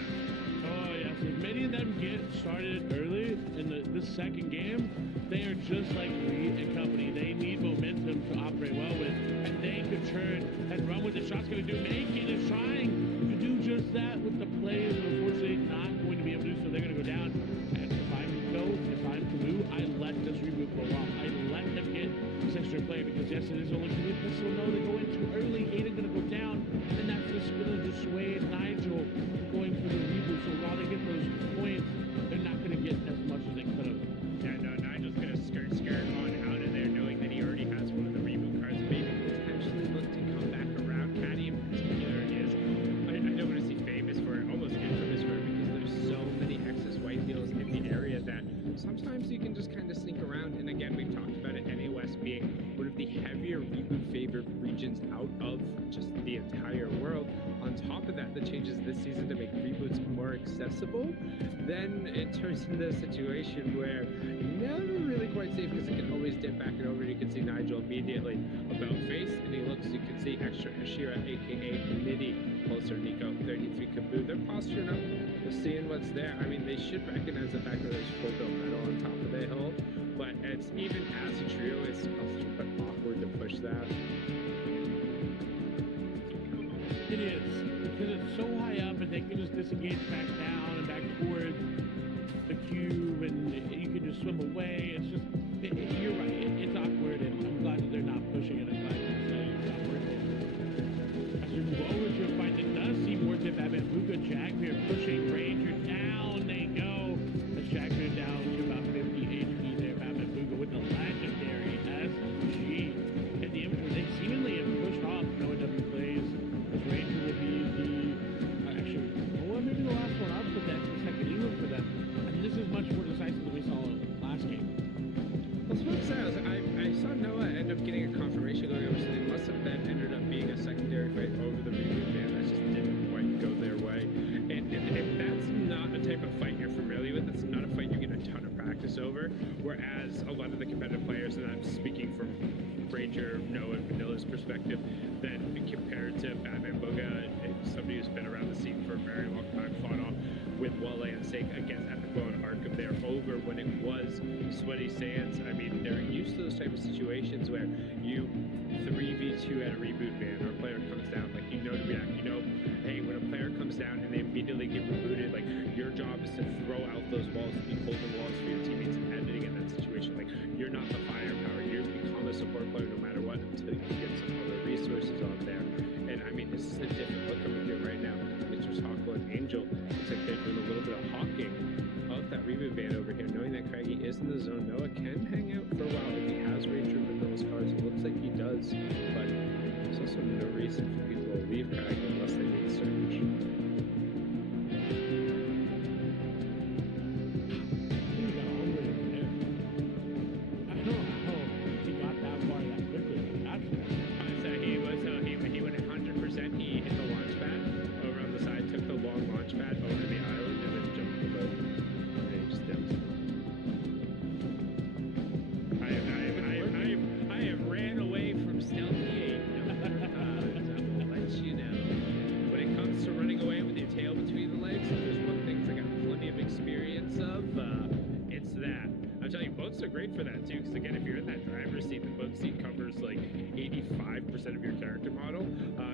Oh, yes. If many of them get started early in this second game, they are just like Reed and company. They need momentum to operate well with, and they could turn and run with the shots going to do. Macon is trying to do just that with the plays, but unfortunately not going to be able to do so. They're going to go down. And if I'm Kaboo, I let this reboot go off. I let them get this extra play because yes, it is only Kaboo. This will know they go in too early. Aiden going to go down, and that's just going to dissuade Nigel from going for the reboot. So while they get those points, they're not going to get as much as they could have. Yeah, no, Nigel's going to skirt on out of there, knowing that he already has one of the reboot cards. Maybe potentially look to come back around. Caddy in particular is, I don't want to see famous for it, almost infamous for it, because there's so many excess white deals in the area that sometimes you can just kind of sneak around. And again, we've talked about it, NA West being one of the heavier reboot favored regions out of just the entire world. On top of that, the changes this season to make reboots more accessible, then it turns into a situation where never really quite safe because it can always dip back and over. You can see Nigel immediately about face, and he looks, you can see extra Ashira, aka Midi, closer Nico, 33 Kaboo. They're posturing up, they're seeing what's there. I mean, they should recognize the fact that there's full build metal on top of the hill, but it's even as a trio, it's a little bit awkward to push that. It is, because it's so high up and they can just disengage back down and back towards the cube and you can just swim away. It's just, you're right, it's awkward and I'm glad that they're not pushing it. I'm glad that it's not worth it. As we move over to a fight that does seem worth it, Batman Buga, Jagbeer pushing Ranger down, they go. As Jagbeer down to about 50 HP there, Batman Buga with the legendary SG. And the image where they seemingly have pushed off no W plays. This Ranger will be the, actually, well, maybe the last one up, but that's the second England for them. And this is much more decisive than we saw last game. Well, what it says, I saw Noah end up getting a confirmation going over, so they must have then ended up being a secondary fight over the reboot ban. That just didn't quite go their way. And if that's not a type of fight you're familiar with, that's not a fight you get a ton of practice over. Whereas a lot of the competitive players, and I'm speaking from Ranger, Noah, and Vanilla's perspective, then compared to Batman Boga, somebody who's been around the scene for a very long time, fought off with Wale and Sake against Epico and Arc of their over when it was Sweaty Sands. I mean, they're used to those type of situations where you 3v2 at a reboot ban or a player comes down, like you know to react, you know, hey, when a player comes down and they immediately get rebooted, like your job is to throw out those walls, to be holding walls for your teammates and ending in that situation. Like you're not the firepower, you become a support player no matter what until you get some other resources on there. And I mean, this is a different look over here right now. Mr. Hawkwood and Angel, it's like they're doing a little bit of hawking of that reboot ban over here, knowing that Craigie is in the zone. Noah can hang out for a while if he has Ranger and Vanilla's cards. It looks like he does, but there's also no reason for people to leave Craigie unless they need search. For that too, because again, if you're in that driver's seat, the boat seat covers like 85% of your character model.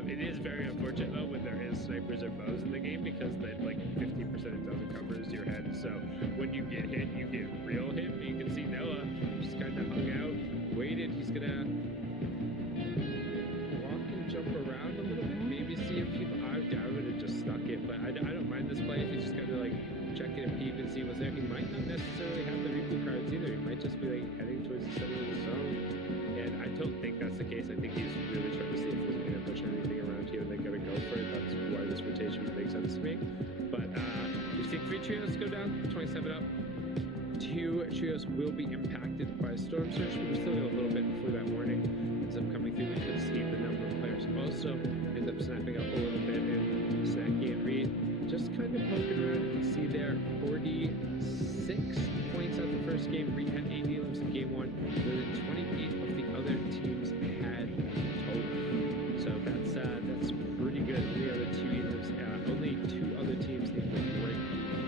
It is very unfortunate though when there is snipers or bows in the game, because that like 50% it doesn't cover is your head. So when you get hit, you get real hit. But you can see Noah just kind of hung out, waited. He's gonna walk and jump around a little bit, maybe see if people. I doubt it, just stuck it. But I don't mind this play if he's just kind of like checking a peep and see what's there. He might not necessarily have the reboot cards either. He might just be like heading towards the center of the zone. And I don't think that's the case. I think he's really trying to see if there's going to push anything around here and they're going to go for it. That's why this rotation would make sense to me. But we've seen 3 trios go down, 27 up. 2 trios will be impacted by storm surge, but we're still got a little bit before that warning ends up coming through. We could see the number of players also end up snapping up a little bit, and Snacky and Reed just kind of poking around. You can see there 46 points out the first game. Reed had 80 limbs in game 1. More than 28 of the other teams had total. So that's pretty good. Only 2 other teams able to break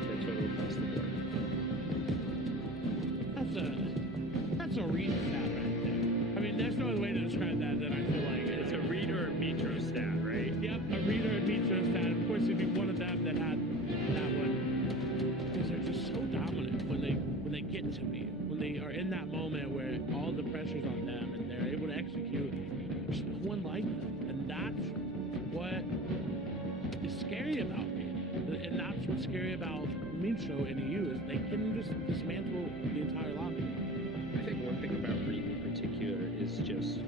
their total across the board. That's a Reed stat right there. I mean, there's no other way to describe that than I feel like it's a Reed or a Metro stat, right? Yep, a Reed or a Metro stat. Of course, it'd be one of them that had that one, because they're just so dominant when they get to me, when they are in that moment where all the pressure's on them and they're able to execute. There's no one like them, and that's what is scary about me, and that's what's scary about Metro and EU is they can just dismantle the entire lobby. I think one thing about Reed in particular is just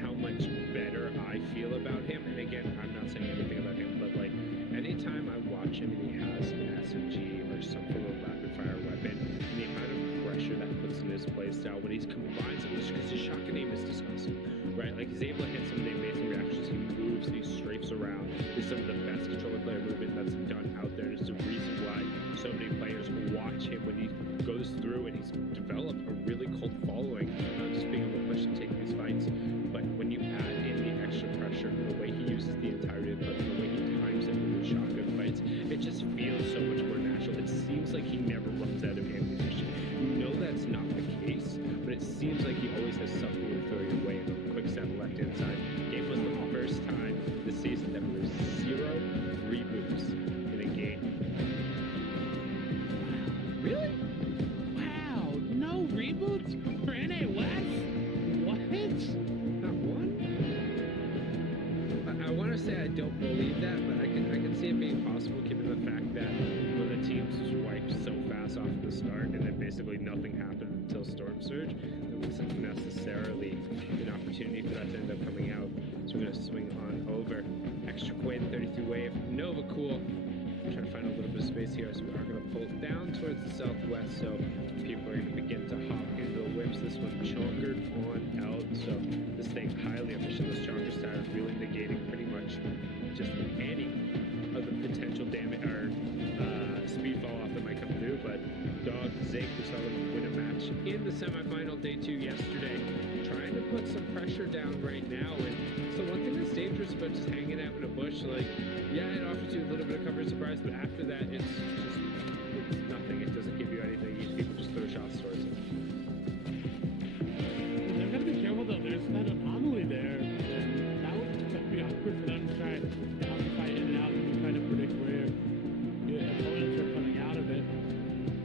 how much better I feel about him. And again, I'm not saying anything about him, but like anytime I watch him and he has an SMG or some form of rapid fire weapon, and the amount of pressure that puts in his playstyle when he combines it, because his shotgun aim is disgusting, right? Like he's able to hit some of the amazing reactions. He moves, he strafes around. He's some of the best controller player movement that's done out there. And it's the reason why so many players watch him when he goes through, and he's developed a really cult following, just being able to push and take these fights. But when you add in the extra pressure, the way he uses the entirety of the clip, the way he times it with the shotgun fights, it just feels so much more natural. It seems like he never runs out of ammunition. You know that's not the case, like he always has something to throw your way. And a quick set left inside. Game was the first time this season that there were 0 reboots in a game. Really? Wow, no reboots for NA West? What? Not one? I want to say I don't believe that, but I can see it being possible given the fact that when the teams wiped so fast off at the start and then basically nothing happened until Storm Surge, there wasn't necessarily an opportunity for that to end up coming out. So we're going to swing on over. Extra Quaid 33 wave. Nova cool. Trying to find a little bit of space here, so we are going to pull down towards the southwest, so people are going to begin to hop into the whips. This one chonkered on out, so this thing highly efficient. This chonker style really negating pretty much just any of the potential damage or speed fall off that might come through. But Dog Zake, we saw them win a match in the semifinal day 2 yesterday, trying to put some pressure down right now. And so one thing that's dangerous about just hanging out in a bush, like, yeah, it offers you a little bit of cover and surprise, but after that, it's nothing. It doesn't give you anything. People just throw shots towards it. They've got to be careful though. There's that anomaly there, and that would be awkward for them to try to fight in and out and try to predict where your opponents are coming out of it.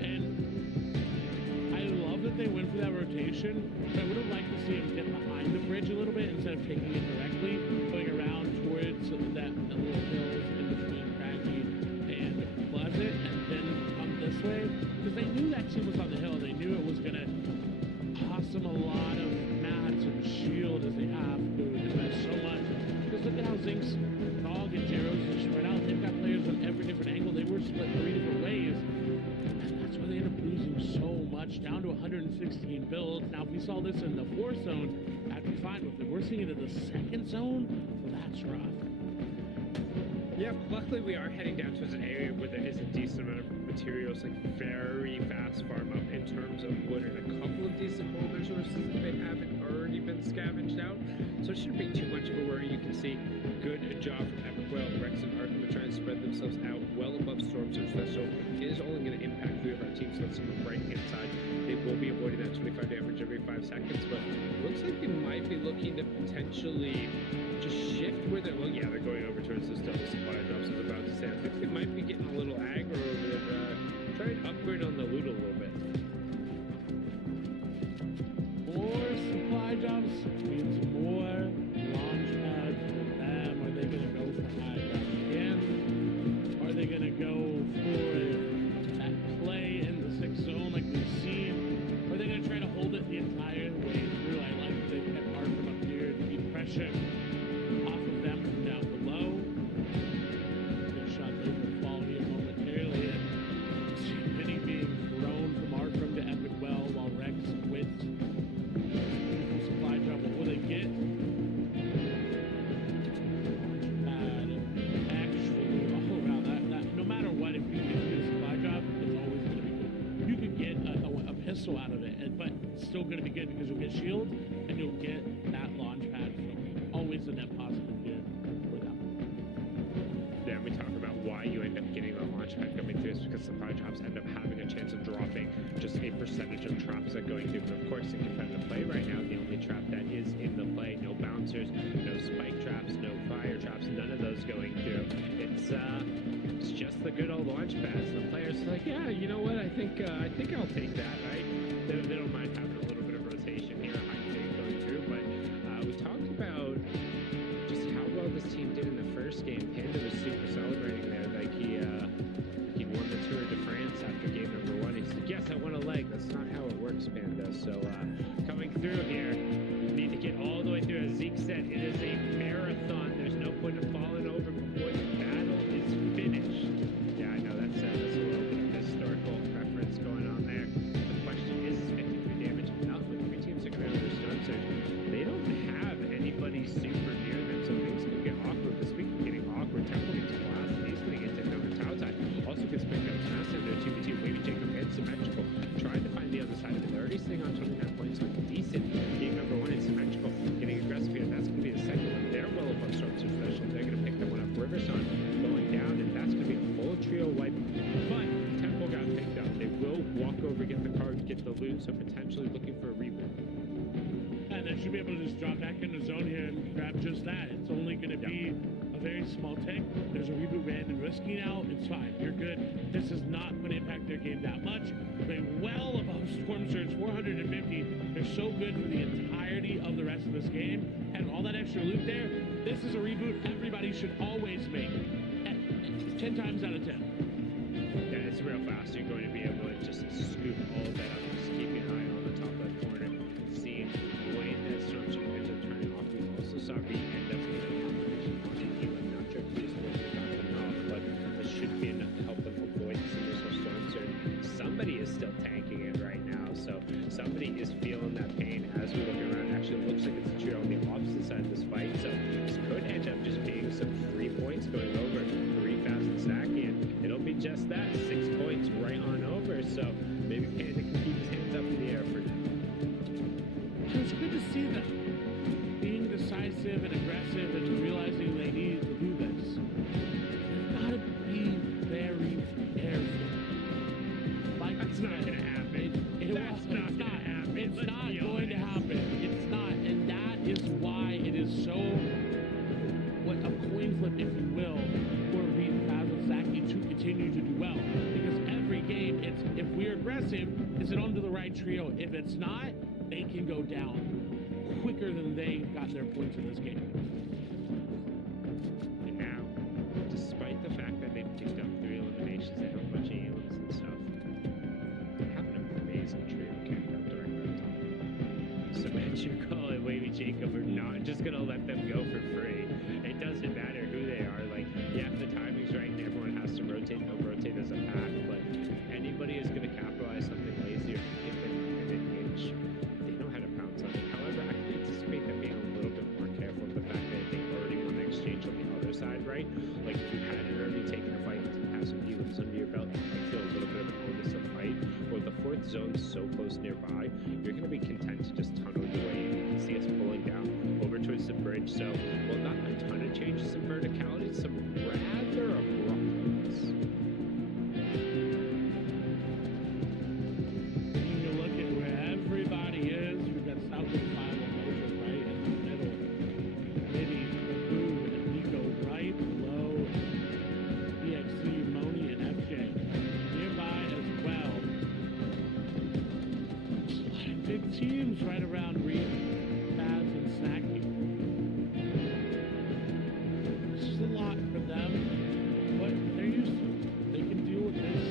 And I love that they went for that rotation, but I would have liked to see them get behind the bridge a little bit instead of taking it directly, going around towards that little hills in between Craggy and Pleasant, and then come this way, because they knew that team was on the hill. They knew it was going to cost them a lot of mats and shield as they have to invest so much. Because look at how Zinx, Dog, and Zeros are spread out. They've got players on every different angle. They were split 3 different ways, and that's why they end up losing so much, down to 116 builds. Now, if we saw this in the 4th zone, I'd be fine with it. We're seeing it in the 2nd zone, well, that's rough. Yeah, luckily we are heading down towards an area where there is a decent amount of materials, like very fast farm up in terms of wood, and a couple of decent boulder resources that they haven't already been scavenged out. So it shouldn't be too much of a worry. You can see good job from Epic Whale, Rex, and Arkham to try and spread themselves out well above Storm Surge. So it is only going to impact 3 of our teams. So let's move right inside. They will be avoiding that 25 damage every 5 seconds, but it looks like they might be looking to potentially just shift where they're. Well, yeah, they're going over towards this double supply drops. I was about to say, I think they might be getting a little aggro over there. Try and upgrade on the loot a little bit. More supply jobs means more launch pads for them. Are they going to go for high ground again? Are they going to go for that play in the 6th zone like we've seen? Are they going to try to hold it the entire way through? I like that they kept Arkham up here to keep pressure off of them from down below. Good shot there for fall here momentarily, and Penny being thrown from Arkham to Epic Well while Rex quits. Beautiful supply drop. What will they get? Actually, wow, that no matter what, if you get a supply drop, it's always going to be good. You could get a pistol out of it, but it's still going to be good because you'll get shield and you'll get that launch pad from always a net positive here for them. Then we talk about why you end up getting the launch pad coming through is because supply drops end up having a chance of dropping just a percentage of traps that going through. But of course, in competitive play right now, the only trap that is in the play, no bouncers, no spike traps, no fire traps, none of those going through. It's just the good old launch pads. The players are like, yeah, you know what? I think I'll take that, right? They don't mind having a little bit of rotation here, high fade going through. But we talked about just how well this team did in the first game. Panda was super celebrating there, like he won the Tour de France after game number 1. He said, yes, I won a leg. That's not how it works, Panda. So coming through here, we need to get all the way through. As Zeke said, it is a marathon. There's no point in falling over before the battle is finished. Yeah, I know that's a little bit of historical reference going on there. The question is 50-50 they should be able to just drop back in the zone here and grab just that. It's only going to be a very small tick. There's a reboot random risky now. It's fine. You're good. This is not going to impact their game that much. They're well above Storm Surge 450. They're so good for the entirety of the rest of this game. And all that extra loot there, this is a reboot everybody should always make. 10 times out of 10. Yeah, it's real fast. You're going to be able to just scoop all of that up. Just keeping an eye on the top left corner. Seeing when that Storm Surge ends up turning off. We also saw Reed end up getting a confirmation on it. He was not sure if he was supposed to knock them off, but it should be enough to help them avoid this initial Storm Surge. Somebody is still tanking it right now, so somebody is feeling that pain as we look around. Actually, it looks like it's a trio on the opposite side of this fight, so this could end up just being some 3 points going over. 3 fast and Saki, and it'll be just that, 6 points right on over, so maybe Panda can keep his hands up in the air for now. It's good to see them being decisive and aggressive and realizing they need to do this. They've got to be very careful. Like That's not going to happen. That's not going to happen. It's Let's not be going to honest. happen. It's not, and that is why it is so what a coin flip, if you will, for Reed Kazasaki to continue to do well. Because every game, it's if we're aggressive, is it onto the right trio? If it's not, they can go down quicker than they got their points in this game. And now, despite the fact that they've picked up 3 eliminations, they have a bunch of elims and stuff, they have an amazing trio carried up directly on top. So Matthew Call and Wavy Jacob are not just going to let them go for free. It doesn't matter who they are. Like, yeah, if the timing's right and everyone has to rotate, they'll rotate as a pack, but anybody is going to capitalize something lazy or give them an inch. They know how to pounce on it. However, I can anticipate them being a little bit more careful of the fact that they already won the exchange on the other side, right? Like, if you hadn't already taken a fight to have some elims under your belt, you might feel a little bit of an onus of fight. Or the 4th zone so close nearby, you're going to be content to just tunnel your way in. You can see us pulling down over towards the bridge. So, well, not a ton of changes in verticality, some rather abrupt ones. Taking a look at where everybody is, we've got South and Final Mojo right in the middle. Mitty, Boo, and Nico right below. EXC, Moni, and FJ. Nearby as well. Big teams right around Reed, Baz, and Snacky. This is a lot for them, but they're used to it. They can deal with this.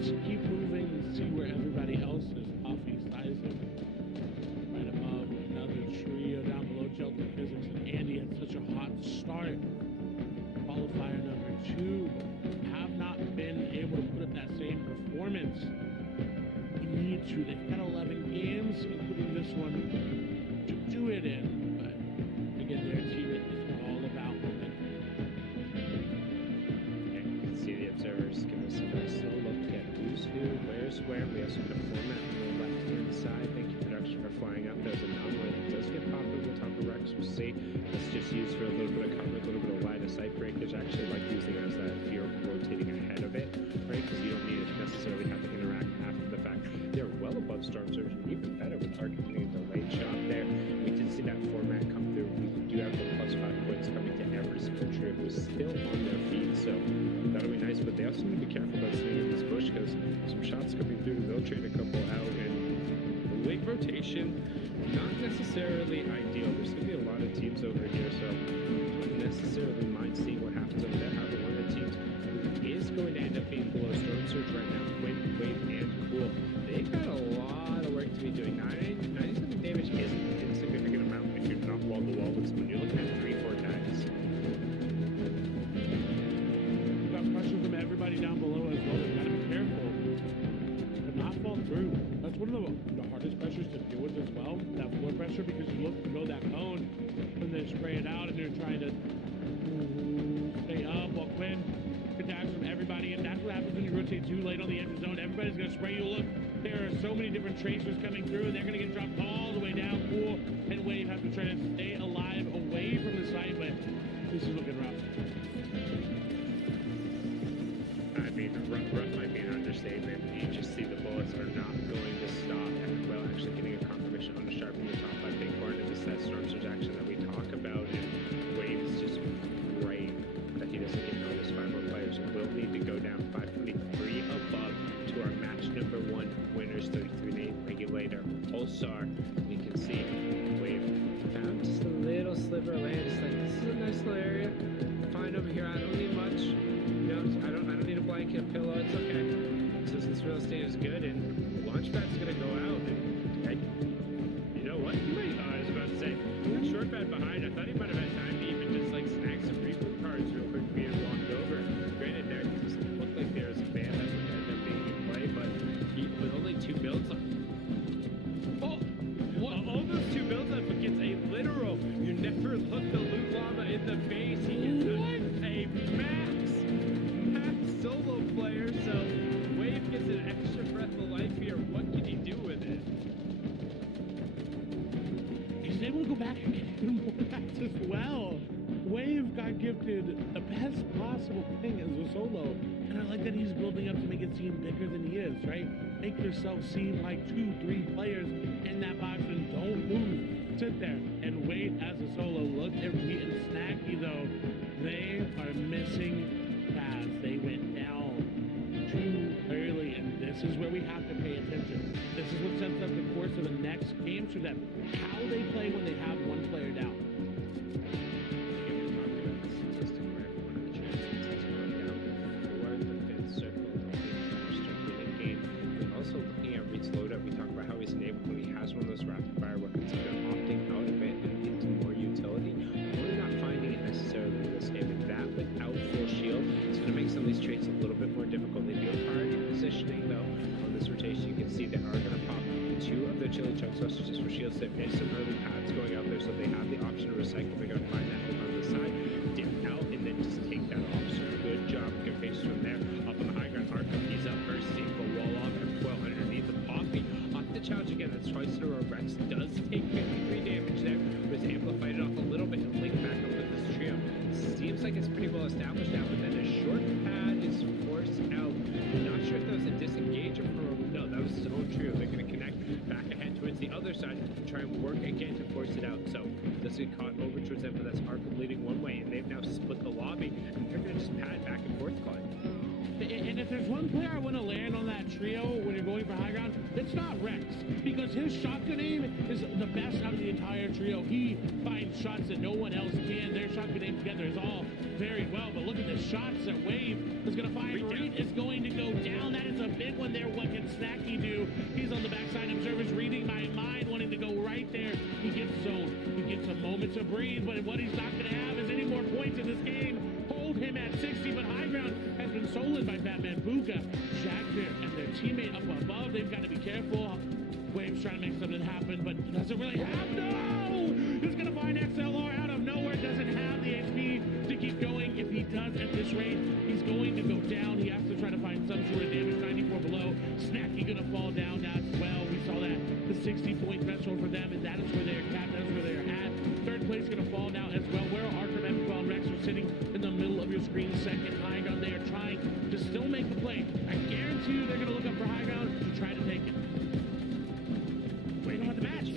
Let's keep moving and see where everybody else is. Coffee, Sizer, right above. Another trio down below. Jelton Physics and Andy had such a hot start. Qualifier number 2. Have not been able to put up that same performance. Need to. They've got 11 games, including this one, to do it in. But again, their team is all about momentum. And you can see the observers give us a nice little look at who's who, where's where. We also got a format on the left-hand side. Thank you, production, for flying up. There's a anomaly that does get popped over the top of Rex. We'll see. It's just used for a little bit of cover, a little bit of line of sight breakage. I actually like using it as that if you're rotating ahead of it, right? Because you don't need to necessarily have to interact after the fact. They're well above Storm Surge, and even better with targeting a delayed shot there. We did see that format come through. We do have the +5 points coming to every single trio who is still on their feet, so that'll be nice. But they also need to be careful about staying in this bush because some shots coming through. They'll trade a couple out, and the late rotation, not necessarily ideal. There's going to be a lot of teams over here, so I don't necessarily mind seeing what happens over there. However, one of the teams who is going to end up being below Storm Surge right now, Wave, and Cool. They've got a lot of work to be doing. 97 damage isn't an insignificant amount if you're not wall-to-wall with someone. You're looking at 3-4 tags. We've got pressure from everybody down below as well. They've got to be careful to not fall through. That's one of the hardest pressures to deal with as well. That floor pressure, because you look to go that cone when they spray it out and they're trying to stay up while Quinn attacks from everybody, and that's what happens when you rotate too late on the edge of the zone. Everybody's going to spray you. Look, there are so many different tracers coming through. They're going to get dropped all the way down. Cool and Wave have to try to stay alive away from the site, but this is looking rough. I mean, rough might be an understatement. You just see the bullets are not going to stop. And well, actually getting a confirmation on the sharp in the top by Big Bar. that Storm Surge action that we talk about, and Wave's just praying that he doesn't get noticed by more players. We'll need to go down 523 above to our match number 1 winners 33-8 regulator Pulsar. We can see Wave found just a little sliver of land. It's like, this is a nice little area. Fine over here. I don't need much. You know, I don't need a blanket, a pillow. It's okay. So this real estate is good, and Launchpad's gonna go out. And you know what? He might. I was about to say, short bad behind. I thought he might have had time to even just like snag some reboot cards real quick being walked over. Granted, there just looked like there was a ban that would end up being in play, but he with only 2 builds on. All those 2 builds up against a literal. You never look the loot llama in the face. He gets a max solo player. So Wave gets an extra breath of life here. What can he do with it? He's able to go back and get even more bats as well. Wave got gifted the best possible thing as a solo. And I like that he's building up to make it seem bigger than he is, right? Make yourself seem like 2-3 players in that box and don't move. Sit there and wait as a solo. Look at Wheat and Snacky though. They are missing paths. They went down too early, and this is where we have to pay attention. This is what sets up the course of the next games for them. How they play when they have one player down. Just for shield save. There's some early pads going out there, so they have the option to recycle. They're going to find that over on the side, dip out, and then just take that off. So good job, good patience from there. Up on the high ground, Arkham, he's up first, seeing the wall off, and well underneath the poppy. Off the challenge again, that's twice in a row. Rex does take 53 damage there, was amplified it off a little bit and linked back up with this trio. Seems like it's pretty well established now, but then a short pad is forced out. Not sure if that was a disengage or no, that was his own trio. They're going to connect back ahead towards the other side and try and work again to force it out. So does get caught over towards them, but that's Arkham leading one way, and they've now split the lobby, and they're going to just pad back and forth, Clyde. And if there's one player I want to land on that trio when you're going for high ground, it's not Rex, because his shotgun aim is the best out of the entire trio. He finds shots that no one else can. Their shotgun aim together is all very well, but look at the shots that Wave is going to find. Reed is going to go down. That is a big one there. What can Snacky do? He's on the backside. Observer's reading my mind, wanting to go right there. He gets zoned. He gets a moment to breathe, but what he's not going to have is any more points in this game. Hold him at 60, but high ground has been soloed by Batman Buka. Jackbear and their teammate up above. They've got to be careful. Wave's trying to make something happen, but doesn't really have. No! He's going to find XLR out of nowhere. Doesn't have the HP to keep going. If he does at this rate, he's going to go down. He has to try to find some sort of damage. 94 below. Snacky going to fall down now as well. We saw that. The 60-point threshold for them, and that is where they're capped. That is where they're at. Third place going to fall now as well. Where are Arkham and Rex are sitting in the middle of your screen. Second high ground. They are trying to still make the play. I guarantee you they're going to look up for high ground to try to take it. Waiting on the match.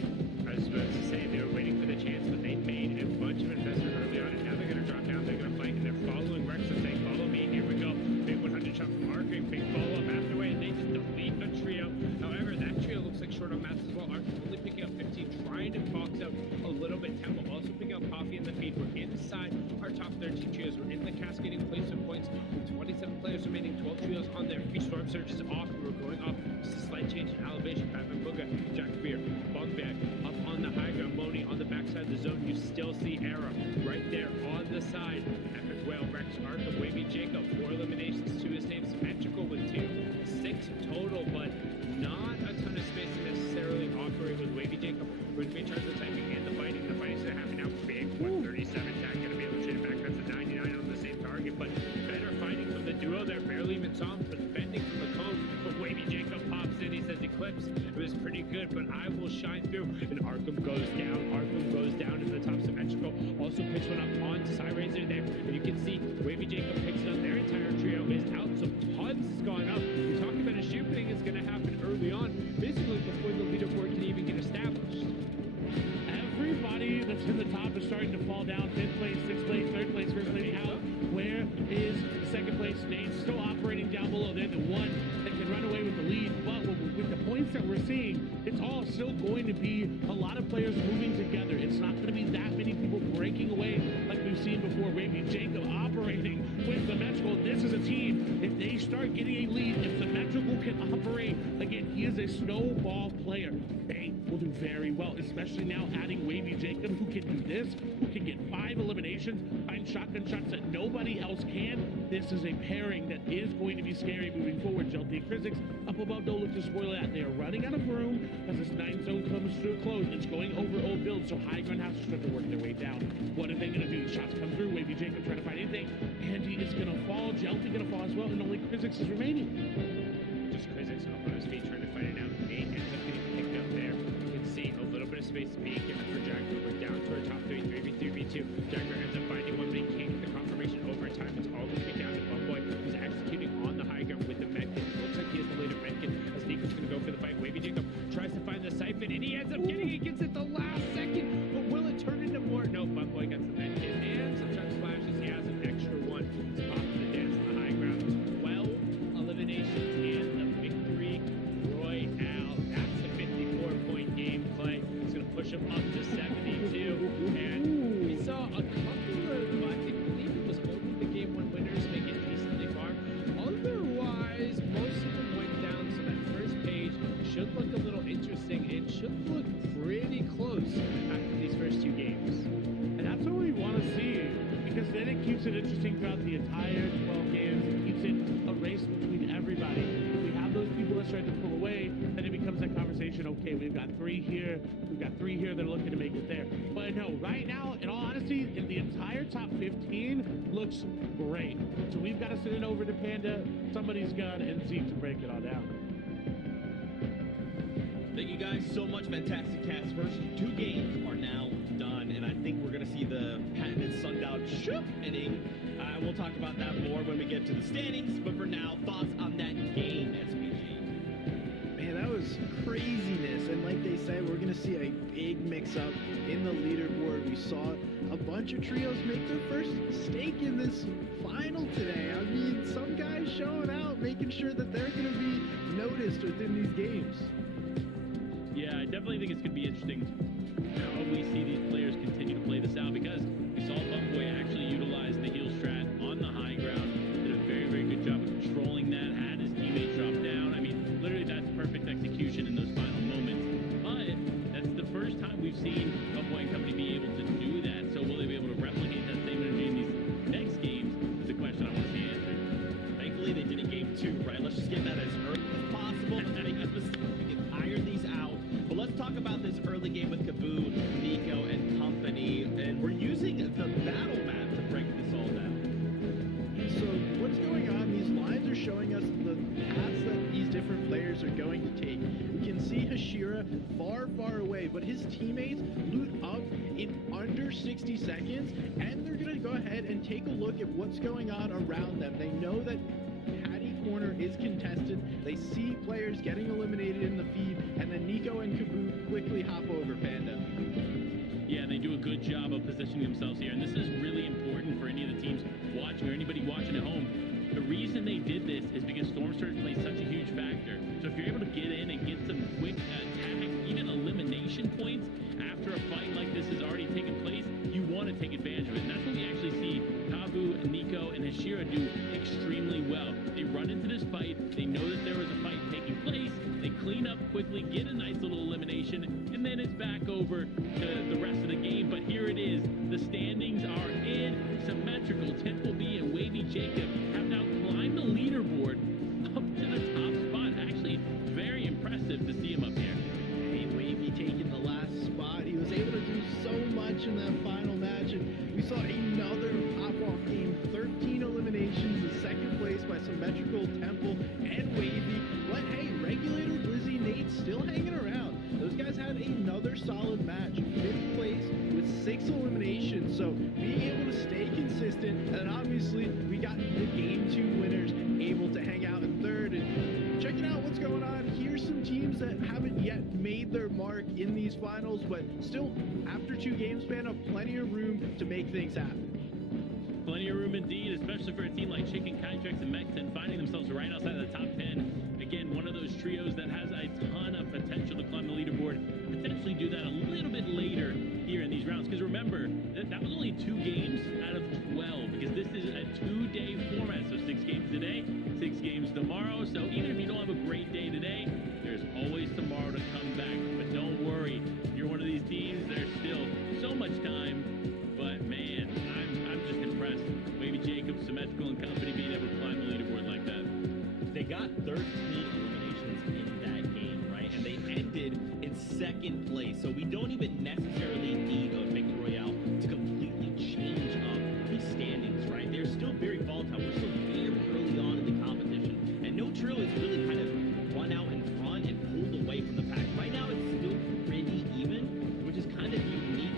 I was about to say, they were waiting for the chance, but they made a bunch of investment early on, and now they're going to drop down, they're going to fight, and they're following Rex and saying, follow me, here we go. Big 100 shot from Arkham, big follow-up after way, and they just delete a trio. However, that trio looks like short on mats as well. Arkham only picking up 15, trying to box out a little bit. Temple also picking up Coffee in the feed. We're inside our top 13 trios. We're in the cascading placement points with 27 players remaining, 12 trios on their feet. Storm Surge is off, we're going off. Just a slight change in elevation. Batman Booga, Jack Beer, Bungback up on the high ground. Moni on the backside of the zone. You still see Era right there on the side. Epic Whale, Rex, Arkham, Wavy Jacob, 4 eliminations to his name. Symmetrical with 2, 6 total, but not a ton of space to necessarily operate with Wavy Jacob. We're going to be in charge of the typing and the fighting. The fighting's going to happen now. Big 137 tag, going to be able to trade it back. That's a 99 on the same target, but better fighting from the duo there. Barely even saw him, but bending from the cone. But Wavy Jacob pops in. He says Eclipse. It was pretty good, but I will shine through. And Arkham goes down. Arkham goes down in the top symmetrical. Also picks one up on Cyrazer there. And you can see Wavy Jacob picks it up. Their entire trio is out. So Pods is going up. You're talking about a shooting is going to happen early on, basically before the leaderboard can even get established. Everybody that's in the top is starting to fall down. 5th place, 6th place, 3rd place, 1st place out. Where is the 2nd place? Nate's still operating down below. They're the one that can run away with the lead. But with the points that we're seeing, it's all still going to be a lot of players moving together. It's not going to be that many people breaking away like we've seen before. Wavy Jacob operating with Symmetrical. This is a team. If they start getting a lead, if Symmetrical can operate, again, he is a snowball player. They will do very well, especially now adding Wavy Jacob, who can do this, who can get 5 eliminations, find shotgun shots that nobody else can. This is a pairing that is going to be scary moving forward. Jelty and Krizzix up above, don't look to spoil that. They are running out of room as this 9 zone comes to a close. It's going over old builds, so high ground has to start to work their way down. What are they going to do? The shots come through. Wavy Jacob trying to find anything. Andy is going to fall. Jelty going to fall as well, and only Krizzix is remaining. Just Krizzix up on his feet trying to fight it out. Nate ends up getting picked up there. You can see a little bit of space being given for Jaguar. We're down to our top 3, 3v2. Jaguar ends up finding one, but he can't get the confirmation over in time. It's all the way down to Bumboy, who's executing on the high ground with the medkit. Looks like he has the later medkit as Nico's going to go for the fight. Wavy Jacob tries to find the siphon, and he ends up getting it. Gets it the last second, but will it turn into more? No, Bumboy gets the medkit and some chunk splashes. He has an extra one. It's off to the dance on the high ground. 12 eliminations and the victory royale. That's a 54-point gameplay. It's going to push him up to 72. And we saw a couple of, I believe it was only the game 1 winners make it decently far. Otherwise, most of them went down, so that first page should look a little interesting and should look pretty close after these first 2 games. And that's what we want to see, because then it keeps it interesting throughout the entire 12 games. It keeps it a race between everybody. If we have those people that start to pull away, then it becomes that conversation, okay, we've got 3 here, we've got 3 here that are looking to make it there. But no, right now, in all honesty, in the entire top 15 looks great. So we've got to send it over to Panda, somebody's gun, and Zeke to break it all down. Thank you guys so much. Fantastic cast. First 2 games are now done, and I think we're going to see the patented sundown shook inning. We'll talk about that more when we get to the standings, but for now, thoughts on that game, SPG? Man, that was craziness, and like they said, we're going to see a big mix-up in the leaderboard. We saw a bunch of trios make their first stake in this final today. I mean, some guys showing out, making sure that they're going to be noticed within these games. Yeah, I definitely think it's going to be interesting how we see these players continue to play this out, because we saw Bumboy actually utilize the heal strat on the high ground. Did a very, very good job of controlling that, had his teammates drop down. I mean, literally that's perfect execution in those final moments. But that's the first time we've seen Bumboy and company be able to do that. So will they be able to replicate that same energy in these next games is the question I want to see answered. Thankfully, they did it game 2, right? Let's just get that as early as possible. We can iron these out. But let's talk about this early game with Kaboom, Nico, and company. And we're using the battle map to break this all down. So what's going on? These lines are showing us the paths that these different players are going to take. We can see Hashira far, far away, but his teammates loot up in under 60 seconds, and they're going to go ahead and take a look at what's going on around them. They know that corner is contested. They see players getting eliminated in the feed, and then Nico and Kaboom quickly hop over Panda. Yeah, they do a good job of positioning themselves here, and this is really important for any of the teams watching or anybody watching at home. The reason they did this is because Storm Surge plays such a huge factor. So if you're able to get in and get some quick attack, even elimination points after a fight like this has already taken place, you want to take advantage of it. And that's what we actually see Kabu, Nico, and Hashira do extremely well. They run into this fight, they know that there was a fight taking place, they clean up quickly, get a nice little elimination, and then it's back over to the rest of the game. But here it is, the standings are in symmetrical. Temple B and Wavy Jacob have now climbed the leaderboard up to the top spot. Actually, very impressive to see him up here. Hey, Wavy taking the last spot. He was able to do so much in that final match, and we saw another pop-off game. 13 eliminations in second place by Symmetrical, Temple, and Wavy. But hey, Regulator, Blizzy, Nate still hanging around. Those guys had another solid match. 5th place with 6 eliminations. So being able to stay consistent, and obviously we got the game 2 winners able to hang out in 3rd. And checking out what's going on, here's some some teams that haven't yet made their mark in these finals, but still, after 2 games, span of plenty of room to make things happen. Plenty of room indeed, especially for a team like Chicken, Kytrex, and Mexton finding themselves right outside of the top 10. Again, one of those trios that has a ton of potential to climb the leaderboard, potentially do that a little bit later here in these rounds. Because remember, that was only 2 games out of 12, because this is a 2-day format. So 6 games today, 6 games tomorrow. So even if you don't have a great day today, there's always tomorrow to come back. But don't worry, if you're one of these teams, there's still so much time. But man, I'm just impressed. Maybe Jacob, Symmetrical, and company being able to climb the leaderboard like that. They got 13 eliminations in that game, right? And they ended in 2nd place. So we don't even necessarily need a victory royale to completely change up the standings, right? They're still very volatile. We're still very early on in the competition. And no trio has really kind of run out in front and pulled away from the pack. Right now, it's still pretty even, which is kind of unique,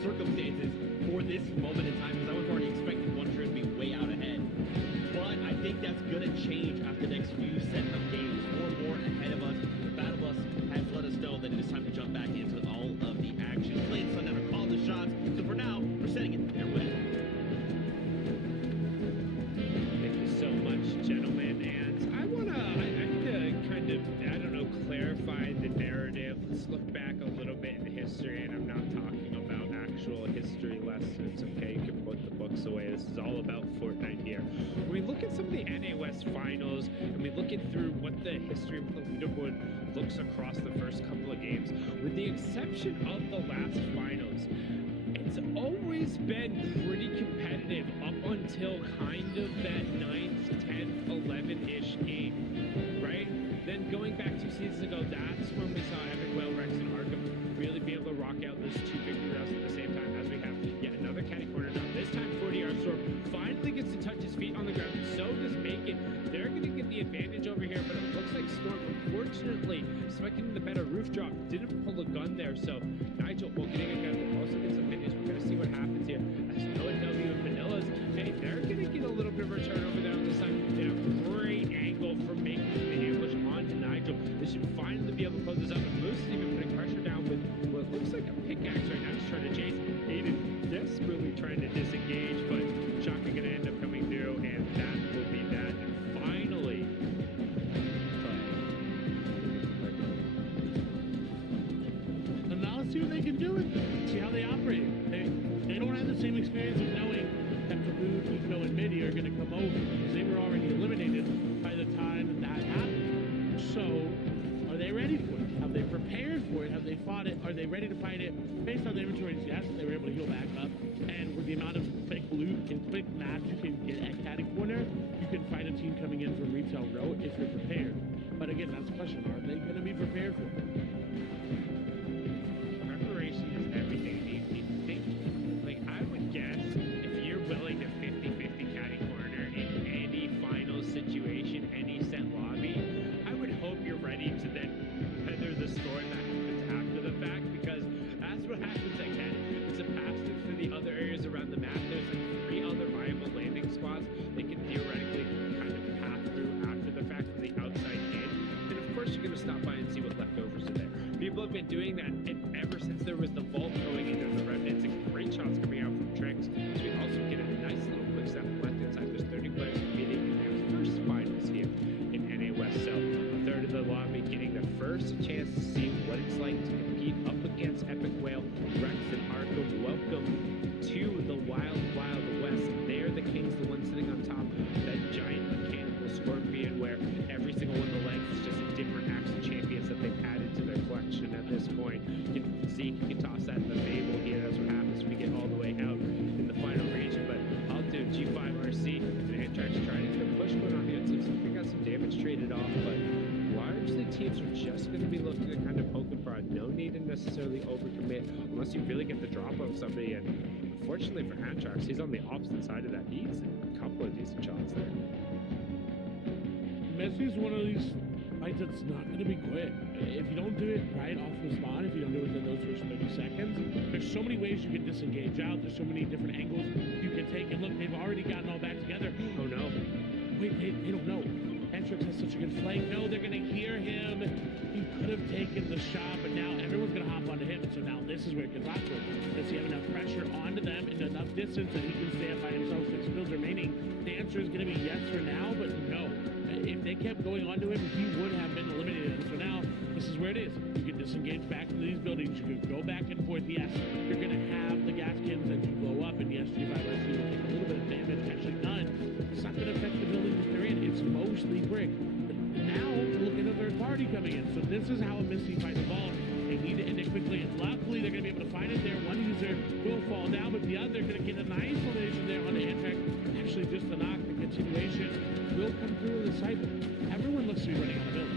circumstances for this moment in time, because I was already expecting one trio to be way out ahead. But I think that's going to change after the next few set of games. More ahead of us. The Battle Bus has let us know that it is time to jump back into all of the action. Play and Sundown are calling the shots. So for now, we're setting it their way. Thank you so much, gentlemen. And I want to kind of, I don't know, clarify the narrative. Let's look back a little bit in history, and I'm not talking about actual history lessons, okay? You can put the books away. This is all about Fortnite here. When we look at some of the NA West finals, and we look at through what the history of the leaderboard looks across the first couple of games, with the exception of the last finals, it's always been pretty competitive up until kind of that 9th, 10th, 11th-ish game, right? Then going back 2 seasons ago, that's when we saw Epic Whale, Rex, and Arkham really be able to rock out those 2 victory rounds at the same time, as we have yet another catty corner drop. This time, 40-yard Storm finally gets to touch his feet on the ground. So does Macon. They're going to get the advantage over here, but it looks like Storm, unfortunately, expecting the better roof drop, didn't pull a gun there. So Nigel, while getting a gun, will also get some minions. We're going to see what happens here. As Noah W and Vanilla's, hey, they're going to get a little bit of return over there on this side. In a great angle from Macon the ambush onto Nigel. They should finally be able to close this up. And Moose is even putting pressure down with what looks like a pickaxe right now, just trying to chase. Aiden desperately trying to disengage, but Shaka going to end up coming through, and that will be that. And finally, And now let's see what they can do with it. See how they operate. They don't have the same experience of knowing that Kaboom, Eco, and Midi are going to come over, because they were already eliminated by the time that happened. So, are they ready for it? Have they prepared for it? Have they fought it? Are they ready to fight it? Based on the inventories, yes, they were able to heal back up. And with the amount of quick loot and quick maps you can get at Catty Corner, you can fight a team coming in from Retail Row if you're prepared. But again, that's the question. Are they going to be prepared for it? preparation is everything. Like, I would guess if you're willing to 50-50 catty corner in any final situation, any set lobby, I would hope you're ready to then weather the storm that happens after the fact, because that's what happens at Catty. It's a passive for the other areas around the map. There's like 3 other viable landing spots they can theoretically kind of path through after the fact from the outside in. And of course you're going to stop by and see what leftovers are there. People have been doing that ever since there was the vault going into the remnants, and great shots coming out from Tricks. So we also get a nice little quick step left inside. There's 30 players competing in their first finals here in NA West. So a third of the lobby getting the first chance to see what it's like to compete up against Epic Whale, Rex, and Arkham. Welcome to the Wild Wild West. They're the kings, the one sitting on top, that giant mechanical scorpion where every single one of the legs is just a different axe champions that they've added to their collection at this point. You can see, you can toss that in the Fable here. That's what happens when we get all the way out in the final region. But I'll do G5RC and Antrax trying to get a push one on the outside. So we got some damage traded off, but largely teams are just going to be looking to kind of poke and prod. No need to necessarily overcommit unless you really get the drop on somebody. And unfortunately for Antrax, he's on the opposite side of that. He's a couple of decent shots there. Messi's one of these fights that's not going to be quick. If you don't do it right off the spawn, if you don't do it within those first 30 seconds, there's so many ways you can disengage out. There's so many different angles you can take. And look, they've already gotten all back together. Oh no. Wait, they don't know. Nitrix has such a good flank. No, they're going to hear him. He could have taken the shot, but now everyone's going to hop onto him. So now this is where it gets awkward. Does he have enough pressure onto them and enough distance that he can stand by himself? 6 builds remaining. The answer is going to be yes for now, but no. If they kept going onto him, he would have been eliminated. And so now, this is where it is. You can disengage back into these buildings. You can go back and forth. Yes, you're going to have the gas cans that you blow up, and yes, G5RC will take a little bit of damage. Actually, none. It's not going to affect the buildings that they're in. It's mostly brick. But now, look at a third party coming in. So this is how a Misty fight evolves. They need to end it quickly, and luckily they're going to be able to find it there. One user will fall down, but the other going to get an isolation there on the Antrax. Actually, just the knock, the continuation will come through the site. Everyone looks to be running out of builds.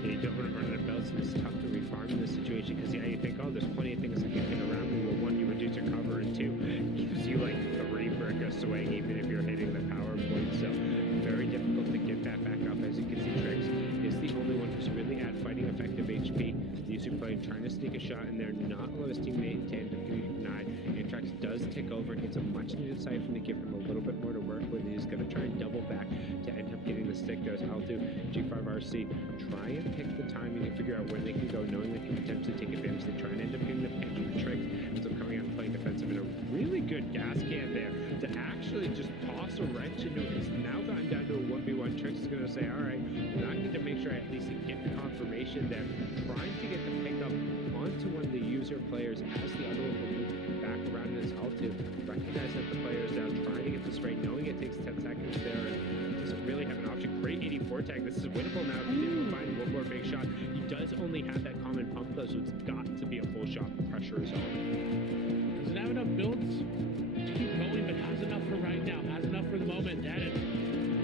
You don't want to run out of builds, and it's tough to refarm in this situation because, yeah, you think, oh, there's plenty of things that can get around me. Well, one, you reduce your cover, and two, gives you like 3 brick of swing even if you're hitting the power point. So, very difficult to get that back up. As you can see, Trix is the only one who's really at fighting effective HP. The user playing trying to sneak a shot in there, not allow his teammate to deny. Antrax does tick over, gets a much needed siphon to give him a little bit more to work with. He's going to try and double back to end up getting the stick. Goes Altu, G5RC, try and pick the timing and figure out where they can go, knowing they can potentially take advantage. They try and end up getting the pinch with Trix, ends up coming out and playing defensive in a really good gas can there to actually just toss a wrench into it. It's now gotten down to a 1v1. Trix is going to say, all right, I need to make sure I at least get the confirmation there, trying to get the pickup onto one of the user players as the other one will move back around in his Altu. Recognize that the player is down, trying to get the spray, knowing it takes 10 seconds there, and doesn't really have an option. Great 84 tag. This is winnable now if he's able to find one more big shot. He does only have that common pump though, so it's got to be a full shot. The pressure is on. Doesn't have enough builds to keep going, but has enough for right now. Has enough for the moment. That is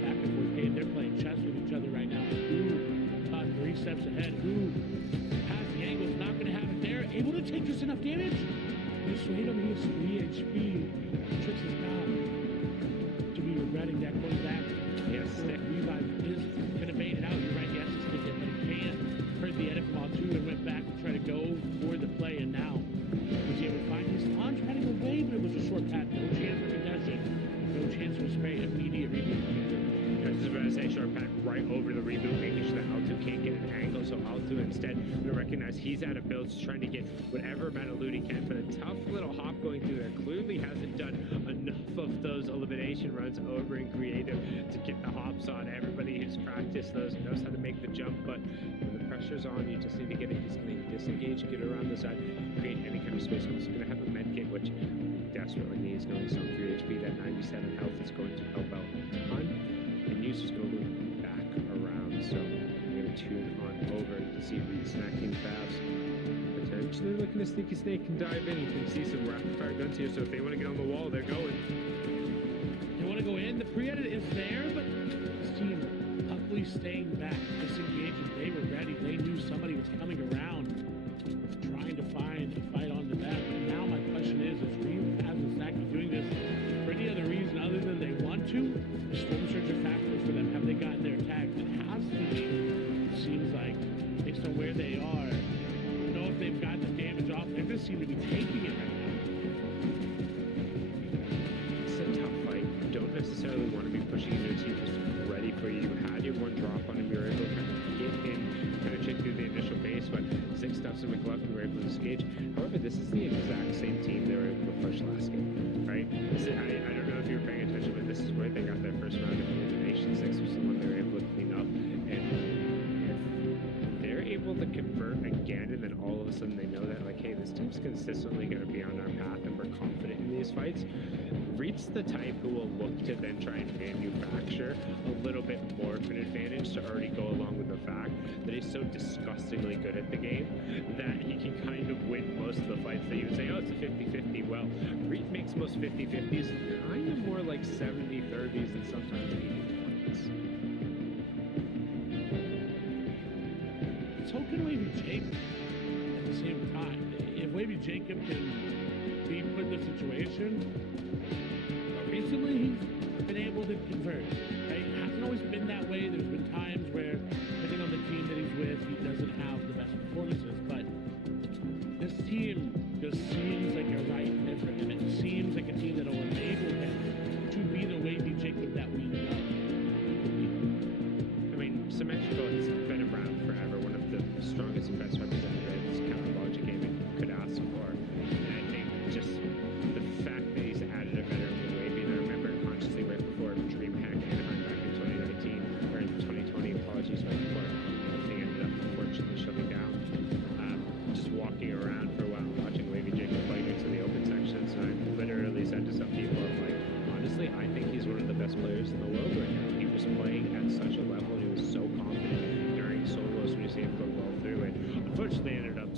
back and forth game. They're playing chess with each other right now. Who got 3 steps ahead? Who has the angles? Not going to have it there. Able to take just enough damage. Dissuade him. He has 3 HP. Trix is not to be regretting that going back. Yes, Revive is going to bait it out. You're right. Yes, it's to get the can. Heard the edit from Altu and went back to try to go for the play, and now was able to find his launch heading away, but it was a short path. No chance for contention. No chance for spray. Immediate reboot. I was just about to say short pack right over the reboot, making sure that Altu can't get an angle, so Altu instead going to recognize he's out of builds, trying to get whatever amount of loot he can, but a tough little hop going through there. Clearly hasn't done enough of those elimination runs over in creative to get the hops on. Everybody who's practiced those knows how to make the jump, but when the pressure's on, you just need to get it. He's going to disengage, get around the side, create any kind of space. Also going to have a med kit, which desperately needs, knowing some 3 HP. That 97 health is going to help out a ton. And User's going to loop back around, so I'm going to tune on over to see Reed snacking fast. Potentially looking to sneaky snake and dive in. You can see some rapid fire guns here, so if they want to get on the wall, they're going. They want to go in. The pre-edit is there, but this team luckily staying back, disengaging. They were ready. They knew somebody was coming around, trying to find a fight on the back. And now my question is Reed has the Snacky doing this for any other reason other than they want to? Storm Surger factors for them. Have they gotten their tag? It has to be. It seems like, based on where they are, I don't know if they've got the damage off. They just seem to be taking it right now. It's a tough fight. You don't necessarily want to be pushing into a team who's ready for you. You had your one drop on him. You were able to kind of get in, kind of check through the initial base, but 6 stuffs in McLeod and were able to disengage. However, this is the exact same team they were able to push last game, right? I don't know if you were paying attention, but this is where they got their first round of elimination. 6 was the one they were able to clean up, and if they're able to convert again, and then all of a sudden they know that, like, hey, this team's consistently going to be on our path, and we're confident in these fights. Reed's the type who will look to then try and manufacture a little bit more of an advantage to already go along with the fact that he's so disgustingly good at the game that he can kind of win most of the fights that you would say, oh, it's a 50-50. Well, Reed makes most 50-50s kind of more like 70-30s and sometimes 80-20s. So can Wavy Jacob at the same time? If Wavy Jacob can be put in the situation, recently he's been able to convert. Right? It hasn't always been that way. There's been times where, depending on the team that he's with, he doesn't have the best performances. But this team just seems like a right fit for him. It seems like a team that will enable him to be the Wavy Jacob that we know.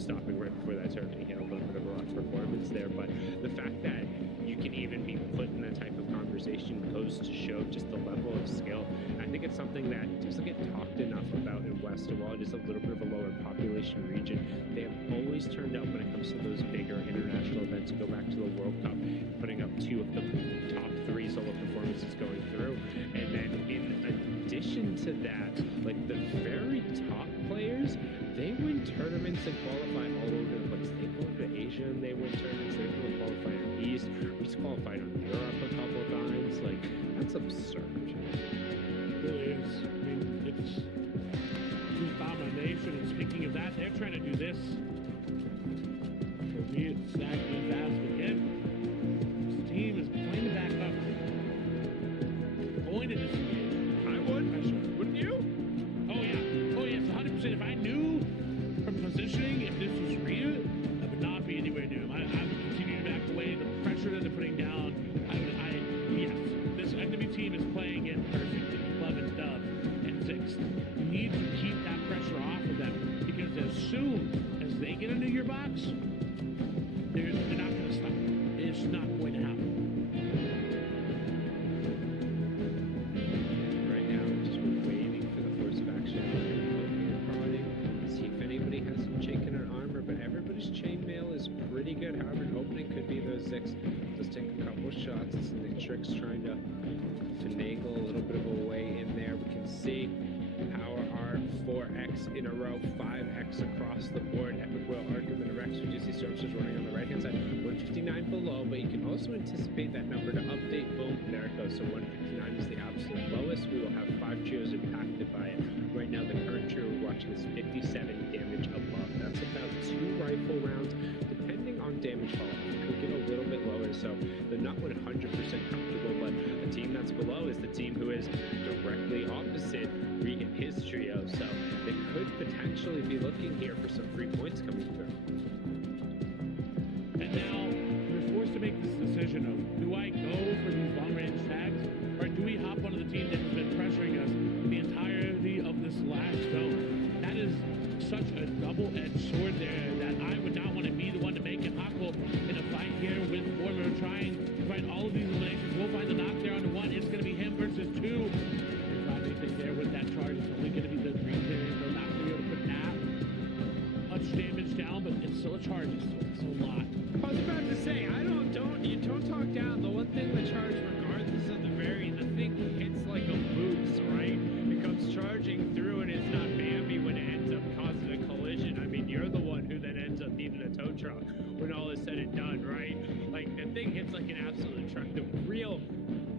stopping right before that tournament. He had a little bit of a rough performance there, but the fact that you can even be put in that type of conversation goes to show just the level of skill. I think it's something that doesn't get talked enough about in West. While it is a little bit of a lower population region, they have always turned up when it comes to those bigger international events. Go back to the World Cup, putting up 2 of the top 3 solo performances going through. And then in addition to that, like the very top players, they win tournaments and qualify all over the place. They go to Asia and they win tournaments. They're going to qualify in the East. We just qualified in Europe a couple of times. Like, that's absurd. It really is. I mean, it's domination. And speaking of that, they're trying to do this. For me, it's exactly fast again. This team is playing to back up. Going to disengage. I would. Wouldn't you? Oh, yeah. Oh, yes, 100%. If I knew from positioning if this was real, I would not be anywhere near him. I would continue to back away. The pressure that they're putting down, yes, this enemy team is playing it perfectly. 11 dub and 6. You need to keep that pressure off of them because as soon as they get into your box, they're not going to stop. It's not going to happen. Right now, just waiting for the force of action. Poking and prodding. See if anybody has some chink in their armor, but everybody's chainmail is pretty good. However, an opening could be those Zix. Just take a couple shots. It's Nitrix trying to finagle a little bit of a way in there. We can see Power R 4x in a row, 5x across the board. Epic Will Argument Rex. We do see Stormsters running on the right hand side. 159 below, but you can also anticipate that number to update. Boom, there it goes. So 159 is the absolute lowest. We will have 5 trios impacted by it. Right now, the current trio we're watching is 57 damage above. That's about 2 rifle rounds, depending on damage fall. It could get a little bit lower, so they're not 100% comfortable, but a team that's below is the team who is directly opposite Regan, his trio, so they could potentially be looking here for some free points coming through. And now we're forced to make this decision of, do I go for these long-range tags, or do we hop onto the team that has been pressuring us the entirety of this last zone? That is such a double-edged sword there that I would not want to be the one to make it. Hako in a fight here with Former trying to find all of these eliminations. We'll find the knock there on the 1. It's going to be him versus 2. Not anything there with that charge. It's only going to be the green there. They're not going to be able to put that much damage down, but it's still a charge. It's a lot. I was about to say, you don't talk down. The one thing the charge, regardless of the thing hits like a boost, right? It comes charging through and it's not Bambi when it ends up causing a collision. I mean, you're the one who then ends up needing a tow truck when all is said and done, right? Like, the thing hits like an absolute truck. The real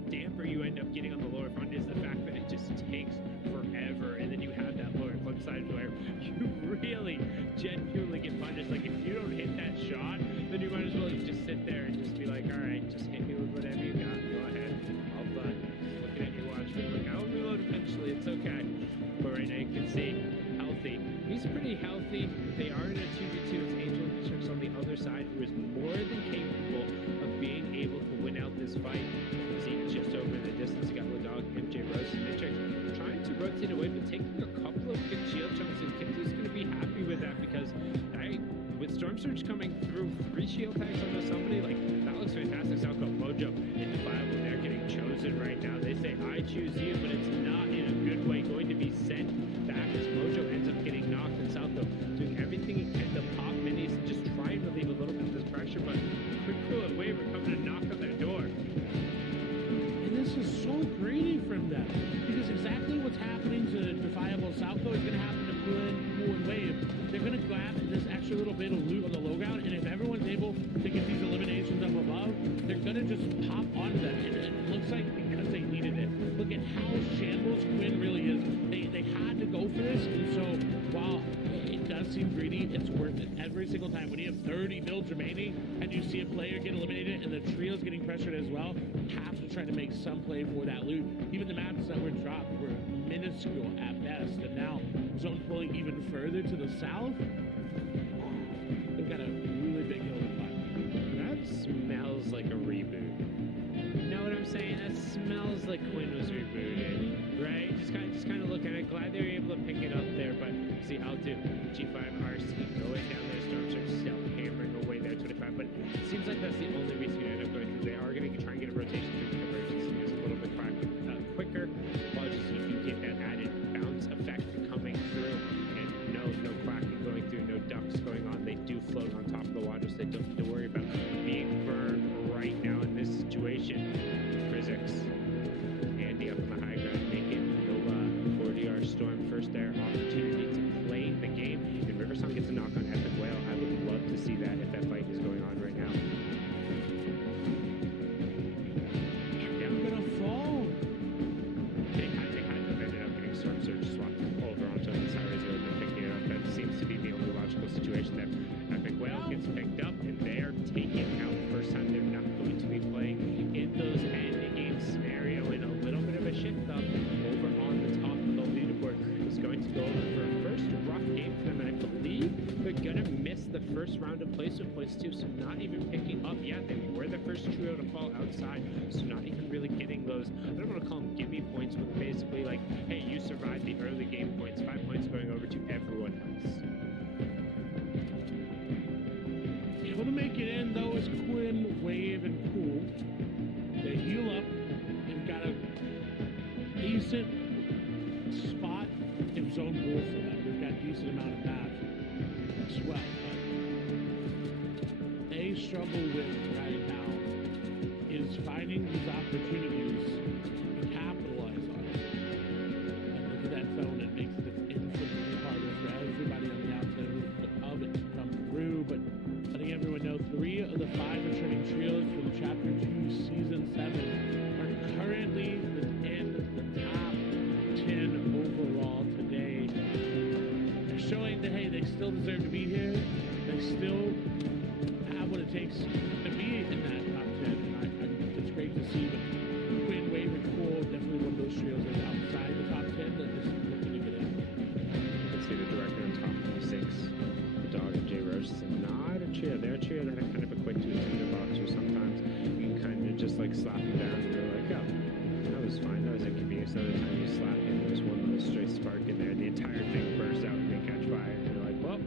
damper you end up getting on the lower front is the fact that it just takes forever, and then you have that lower flip side where you really genuinely get punished. Like, if you don't hit that shot, then you might as well just sit there and just be like, all right, just hit me with whatever you got. Go ahead, all done. Just looking at you, watch me. Like, I'll reload eventually. It's okay. But right now you can see healthy. He's pretty healthy. They are in a 2v2. It's Angel and Matrix on the other side, who is more than capable of being able to win out this fight. See, just over in the distance, you got Ladog, MJ Rose, and Matrix trying to rotate away, but taking a couple of good shield chunks, and Kintu's going to be happy with that because with Storm Surge coming through 3 shield tags onto somebody, like, that looks fantastic. Salco, Mojo, and Defiable, they're getting chosen right now. They say, I choose you, but it's not in a good way going to be sent back as Mojo ends up getting knocked, and Salco doing everything he can to pop minis and just try and relieve a little bit of this pressure, but Quick Cool and Waver coming to knock on their door. And this is so greedy from them because exactly what's happening to Defiable Salco is going to happen to Cool and Wave. They're going to grab this extra little bit of loot on the low ground, and if everyone's able to get these eliminations up above, they're going to just pop onto them. And it looks like because they needed it. Look at how shambles Quinn really is. They had to go for this, and so while it does seem greedy, it's worth it every single time. When you have 30 builds remaining and you see a player get eliminated and the trio's getting pressured as well, have to try to make some play for that loot. Even the maps that were dropped were minuscule at best, and now zone pulling even further to the south. They've got a really big hill to climb. That smells like a reboot. You know what I'm saying? That smells like Quinn was rebooted. right? Just kind of looking at it. Glad they were able to pick it up there, but see L2, G5, RC going down there. Storm Surge still hammering away there, 25. But it seems like that's the only reason you end up going through. They are going to try and get a rotation through convergence. It's a little bit quicker. Apologies, you can get that added bounce effect coming through, and no quacking going through, no ducks going on. They do float on top of the water, so they don't have to worry about being burned right now in this situation. Physics. Andy up on the high ground, making Nova 40R Storm first there. Opportunity to play the game. And Riversong gets a knock on Epic Whale. I would love to see that if that fight is going on right now. I'm gonna fall. They had to have ended up getting Storm Surge swapped over onto the Cyrus Road and picking it up. That seems to be the only logical situation there. Epic Whale gets picked up and they are taking out the first time. They're not going to be playing in those end game scenario, and a little bit of a shift up over on the top of the leaderboard is going to go over for a first rough game for them, and I believe they're gonna miss the first round of place with place 2, so not even picking up yet. They were the first trio to fall outside, so not even really getting those, I don't want to call them gimme points, but basically like, hey, you survived the early game points, 5 points going over to everyone else. Able to make it in though is Quinn, Wave, and Pool. They heal up. They've got a decent spot if zone rules for them. They've got a decent amount of paths as well. But they struggle with right now is finding these opportunities to capitalize on it. And look at that zone. It makes it infinitely harder for everybody on the outside of it to come through. But letting everyone know 3 of the 5 returning trios from Chapter 2 Season 7 are currently within the top 10 overall today. They're showing that, hey, they still deserve to be here. They still have what it takes to be in that top 10. And it's great to see. But Quinn, Wave, and Cool, definitely one of those trios that's outside the top 10 that is looking to get in. You can see the director on top of the 6. The dog and J. Roche is not a trio. They're a trio that are kind of a quick to a tinderbox, or sometimes you can kind of just like slap them down and you're like, oh, that was fine, that was inconvenience. Another time you slap it, there's one little stray spark in there, and the entire thing bursts out and they catch fire, and you're like, well,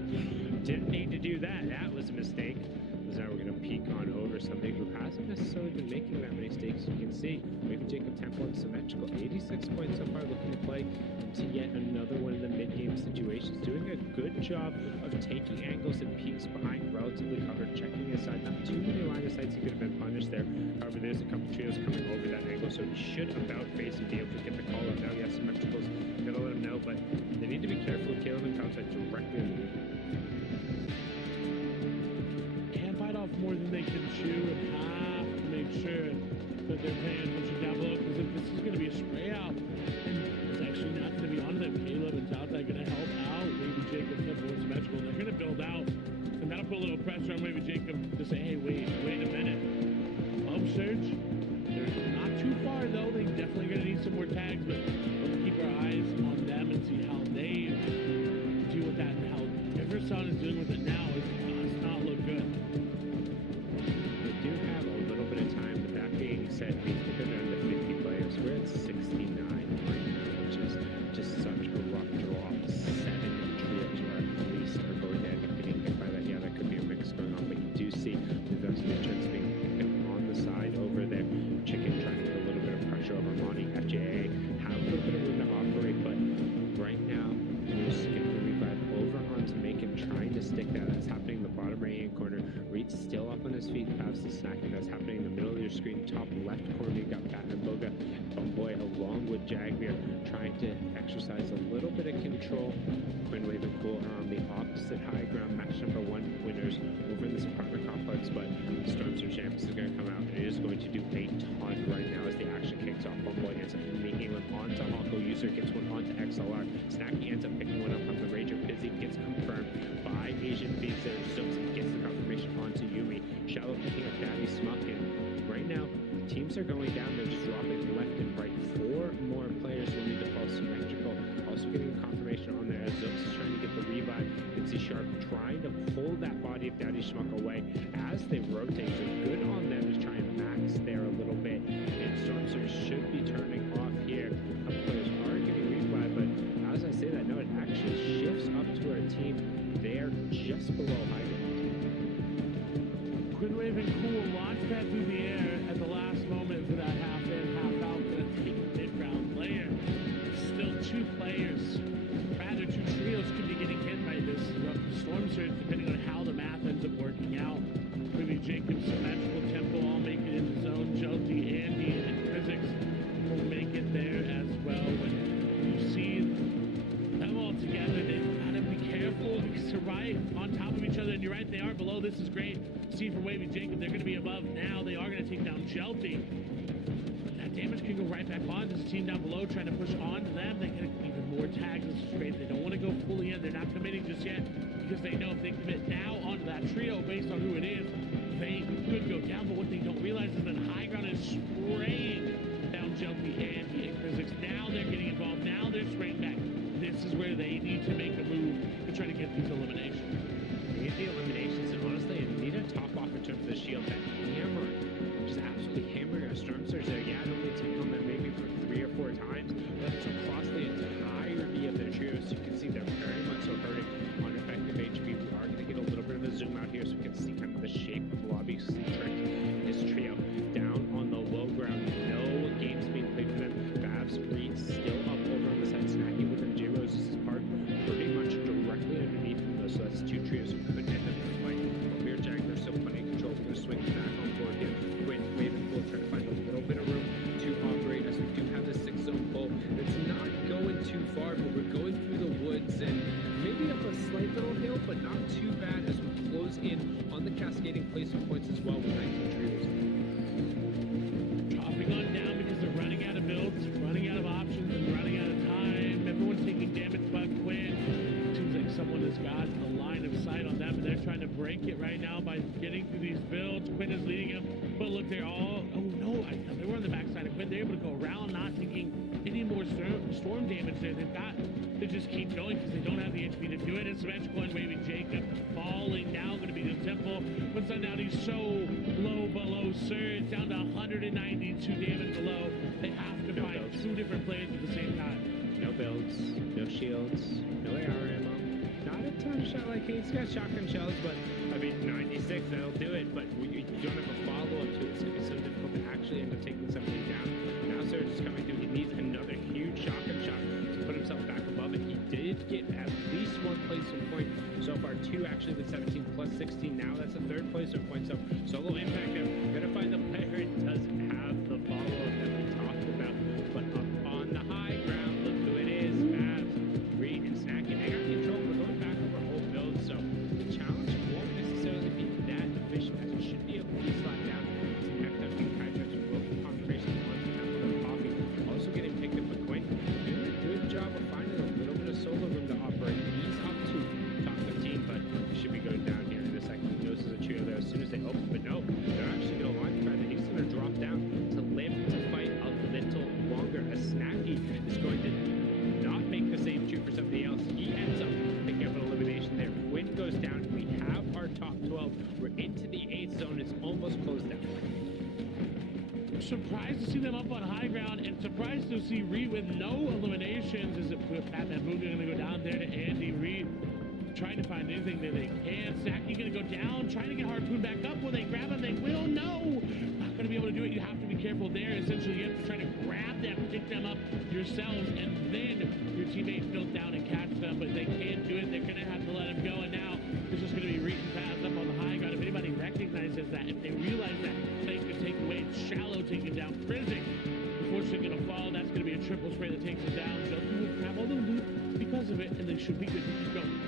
didn't need to do that. That was a mistake. Because now we're going to peek on over somebody who hasn't necessarily been making that many mistakes. You can see maybe Jacob Temple and Symmetrical, 86 points so far, looking to play to yet another one of the mid-game situations. Doing a good job of taking angles and peeks behind relatively covered, checking his side. Not too many line of sights he could have been punished there. However, there's a couple trios coming over that angle, so he should about face and be able to get the call up. Now, yes, Symmetrical's going to let him know, but they need to be careful. Caleb and Townside directly in the lead. More than they can chew, and have to make sure that they're paying attention down below, because if this is going to be a spray out and it's actually not going to be on them, Caleb and Southside going to help out maybe Jacob Temple and Symmetrical. They're going to build out, and that'll put a little pressure on maybe Jacob to say, hey, wait a minute. Home search, they're not too far though. They definitely going to need some more tags, but we'll keep our eyes on them and see how they deal with that, and how Riversong is dealing with it now. It does not look good. Do have a little bit of time, but that being said, we think around the 50 players. We're at 69 right now, which is just such a rough draw. 7 trios are at least are going to end up getting hit by that. Yeah, that could be a mix going on, but you do see the best matrix being picked up on the side over there. Chicken trying to get a little bit of pressure over Monty. FJA have a little bit of room to operate, but right now, you're skipping the revive over onto Macon, trying to stick that. That's happening in the bottom right hand corner. Reed's still up on his feet, past the snacking. That's happening in the middle of your screen, top left corner. You got Pat and Boga, Bumboy, along with Jagbeer, trying to exercise a little bit of control. Quinn, Wave, and Cool are on the opposite high ground. Match number 1 winners over in this apartment complex, but Storm Surge Champs is going to come out, and it is going to do a ton right now as the action kicks off. Bumboy ends up making one onto Honko. User gets one onto XLR. Snacky ends up picking one up on the Rager. Busy gets confirmed by Asian Beats there. Zooks gets the confirmation onto Yumi. Shallow picking up Daddy Smuck, and right now teams are going down. They're just dropping left and right. 4 more players will need to fall Symmetrical. Also getting a confirmation on there as Zooks is trying to get the revive. You can see Sharp trying to pull that body of Daddy Schmuck away as they rotate. So good on them to try and max there a little bit. And Storm Surge should be turning off here. A couple players are Symmetrical Tempo all make it in the zone. Jonesy, Andy, and Physics will make it there as well. But you see them all together, they've got to be careful because they're right on top of each other. And you're right, they are below. This is great. See from Wavy Jacob, they're going to be above now. They are going to take down Jelty. That damage can go right back on. There's a team down below trying to push on to them. They get even more tags. This is great. They don't want to go fully in. They're not committing just yet because they know if they commit now onto that trio based on who it is, they could go down. But what they don't realize is that high ground is spraying down Jelty and Physics. Now they're getting involved. Now they're spraying back. This is where they need to make a move to try to get these eliminations. They need the eliminations, and honestly, they need a top off in terms of the shield. That hammer, just absolutely hammering our storm surge there. Yeah, it only took on them maybe for 3 or 4 times, but it's across the entirety of their trio. So you can see they're very much so hurting on effective HP. We are going to get a little bit of a zoom out here so we can see kind of the shape of Lobby. See Trick and his trio down on the low ground. No games being played for them. Babs, Reed still up over on the side. Snacky with them. J-Rose's part pretty much directly underneath them though. So that's 2 trios who could end up in the fight. But Weird Jack, they're still plenty of control. We're going to swing back on board here. Quinn, Raven will try to find a little bit of room to operate as we do have the 6 zone pull. It's not going too far, but we're going through the woods and maybe up a slight little hill, but not too bad as we close in on the cascading placement points as well with 19 trios. Dropping on down because they're running out of builds, running out of options, and running out of time. Everyone's taking damage but Quinn. Seems like someone has got a line of sight on them, and they're trying to break it right now by getting through these builds. Quinn is leading them, but look, they're all, oh no, they were on the backside of Quinn. They're able to go around, not taking any more storm damage there. They've got to just keep going because they don't have the HP to do it. And Symmetrical and Wavy Jacob falling now, going to be the Temple. But Sundown, he's so low below Surge, down to 192 damage below. They have to find 2 different players at the same time. No builds, no shields, no AR ammo. Not a ton of shot like he's got shotgun shells, but I mean 96, that'll do it. But you don't have a follow-up to it. It's gonna be so difficult to actually end up taking something down. Now Surge is coming through. He needs another huge shotgun shot to put himself back above it. He did get at least 1 placement point so far, 2 actually with 17 plus 16. Now that's a 3rd placement point. So solo impact there. Gonna find the player who doesn't have the follow-up that we talked about, but up on the high ground, look who it is. Babs, Reed, and Snacky. They got control. We're going back over whole build, so the challenge won't necessarily be that efficient as it should be able to be slapped down. Some FW Kytrax will be confirmation on the Temple of Coffee. Also getting picked up by Quinn. Doing a good job of finding a little bit of solo room to operate. He's up to top 15, but he should be going down here in a second. He knows there's a trio there as soon as they open, but no, they're actually going to launch pad and he's going to drop down to live to fight a little longer. A Snacky is going to not make the same tune for somebody else. He ends up picking up an elimination there. Quinn goes down. We have our top 12. We're into the 8th zone. It's almost closed down. Surprised to see them up on high ground, and surprised to see Reed with no eliminations. Is it Batman Booga going to go down there to Andy Reed? Trying to find anything that they can. Snacky going to go down, trying to get Harpoon back up. Will they grab him? They will. No! Not going to be able to do it. You have to be careful there. Essentially, you have to try to grab them, pick them up yourselves, and then your teammates build down and catch them, but they can't do it. They're going to have to let him go, and now it's just going to be Reed pass up on the high ground. If anybody recognizes that, if they realize that, they can take away Shallow, taking down Physics. Unfortunately, going to fall. That's going to be a triple spray that takes it down. Joker will grab all the loot because of it, and they should be good to keep going.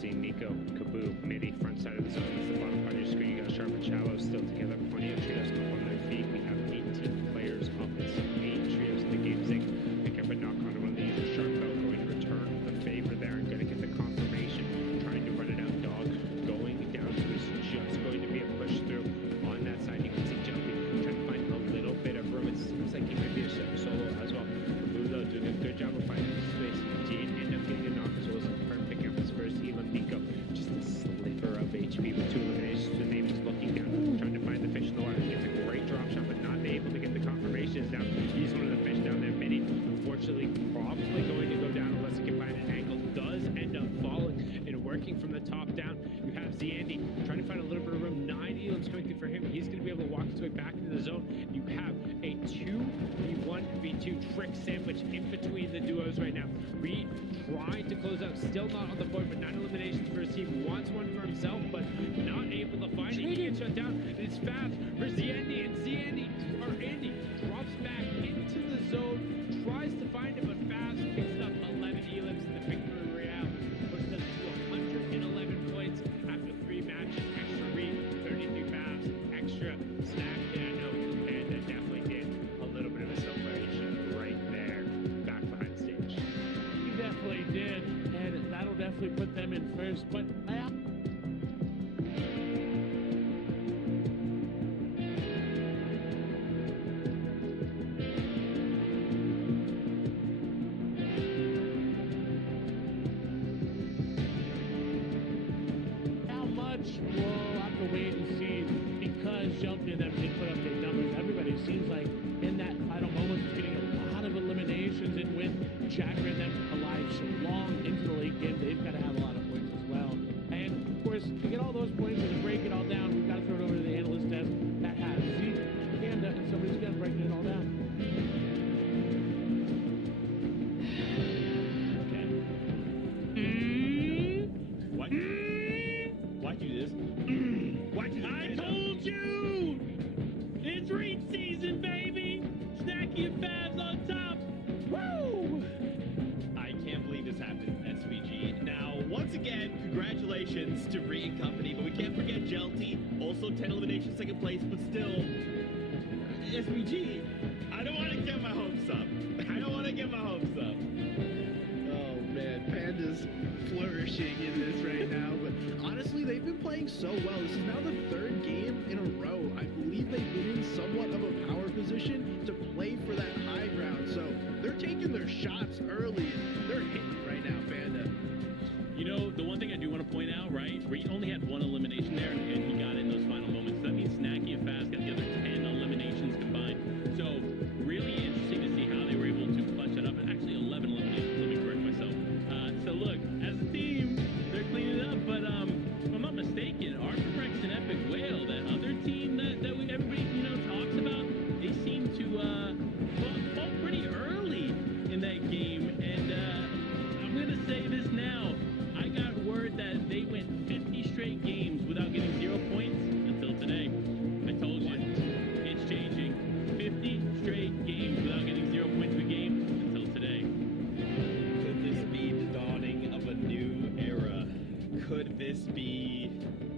See Nico, Kaboo, Midi, front side of the zone. That's the bottom part of your screen. You got Sharp and Shallow still together. Plenty of trios still on their feet. We have 18 players up. It's 8 trios in the game. Zing. Pick up a knock on one of the users. Sharp Bell going to return the favor there and going to get the confirmation. Trying to run it out. Dog going down. So it's just going to be a push through on that side. You can see Jumpy trying to find a little bit of room. It seems like he might be a solo as well. Kaboo though doing a good job of finding space. He did end up getting a knock as well as a firm pick up his first heal. Nico, just a sliver of HP with 2 eliminations. The name is looking down, trying to find the fish in the water. Gets a great drop shot, but not able to get the confirmations down. He's one of the fish down there. Mini, unfortunately, probably going to go down unless he can find an angle. Does end up falling and working from the top down. You have Zandy trying to find a little bit of room. 9 elims coming through for him. He's going to be able to walk his way back into the zone. You have a 2v1v 3-2 trick sandwich in between the duos right now. Reed trying to close out, still not on the board, but 9 eliminations for his team. Wants one for himself, but not able to find it. He gets shut down. It's fast for Zandy, and Andy drops back into the zone, tries to find it, but fast picks up 11 elims in the victory royale, puts them to 111 points after 3 matches. Extra Reed, 33 fast, extra snack. And I know Panda definitely did a little bit of a celebration right there, back behind stage. He definitely did, and that'll definitely put them in first. But how much? We'll have to wait and see, because Jumped and them did put up their numbers. Everybody seems like in that final moment is getting a lot of eliminations, and with Jagger and them alive so long into the late game, they've got to have a lot of points as well. And of course, to get all those points and to break it all down, we've got to throw it over to the analyst desk that has Zeke, Panda, and somebody's got to break it all down. Why'd you do this? Why'd you do I this? told you! It's reach season, baby! Snacky and Fabs on top! Woo! I can't believe this happened, SVG. Now, once again, congratulations to Ree and company, but we can't forget Jelty, also 10 eliminations, second place, but still, SVG, I don't want to get my hopes up. I don't want to get my hopes up. Oh man, Panda's flourishing in this right now, but honestly, they've been playing so well. This is now the 3rd game in a row. I believe they've been in somewhat of a power position to play for that high ground, so they're taking their shots early. They're hitting right now, Panda. You know, the one thing I do want to point out, right? Reed only had 1 elimination there, and he got in those final moments. That means Snacky and Fast got the other 10 eliminations combined. So, really interesting to see how they were able to clutch that up. And actually, 11 eliminations. Let me correct myself. So, look, as a team, they're cleaning it up. But if I'm not mistaken, Arthur Rex and Epic Whale, that other team that everybody talks about, they seem to fall pretty early in that game. And I'm gonna say this now. I got word that they went 50 straight games without getting 0 points until today. I told you, it's changing. 50 straight games without getting 0 points a game until today. Could this be the dawning of a new era? Could this be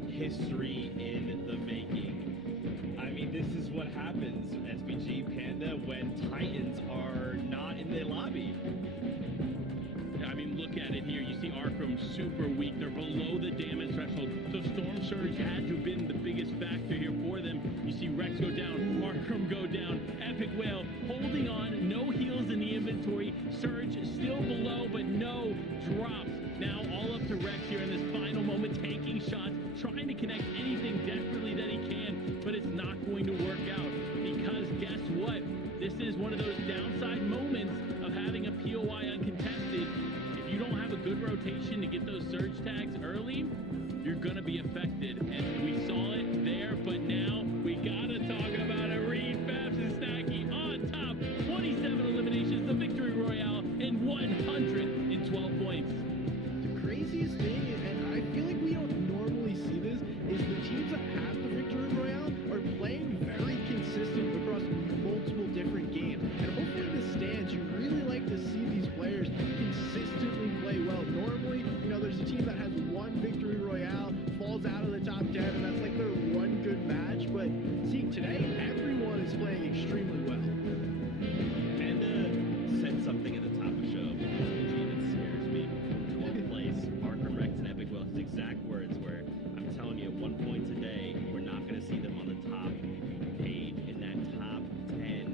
history in the making? I mean, this is what happens, SBG Panda, when Titans are not in the lobby. I mean, look at it here. You see Arkham super weak. They're below the damage threshold. So Storm Surge had to have been the biggest factor here for them. You see Rex go down, Arkham go down, Epic Whale holding on, no heals in the inventory. Surge still below, but no drops. Now all up to Rex here in this final moment, taking shots, trying to connect anything desperately that he can, but it's not going to work out. Because guess what? This is one of those downside moments of having a POI uncontested. If you don't have a good rotation to get those surge tags early, you're gonna be affected. And we saw it there, but now we gotta talk about it. Reed, Fabs, and Snacky on top. 27 eliminations, the victory royale, and 112 points. The craziest thing, and I feel like we don't normally see this, is the teams that have the victory royale are playing very consistent across multiple different games. And hopefully in the stands, you really like to see these players consistently play well. Normally, there's a team that has 1 victory royale, falls out of the top 10, and that's like their 1 good match. But see, today, everyone is playing extremely well. Panda said something at the top of the show, SBG, that scares me. 12th place, Arkham Rex and Epic Whale, his exact words were, I'm telling you, at 1 point today, we're not going to see them on the top page in that top 10.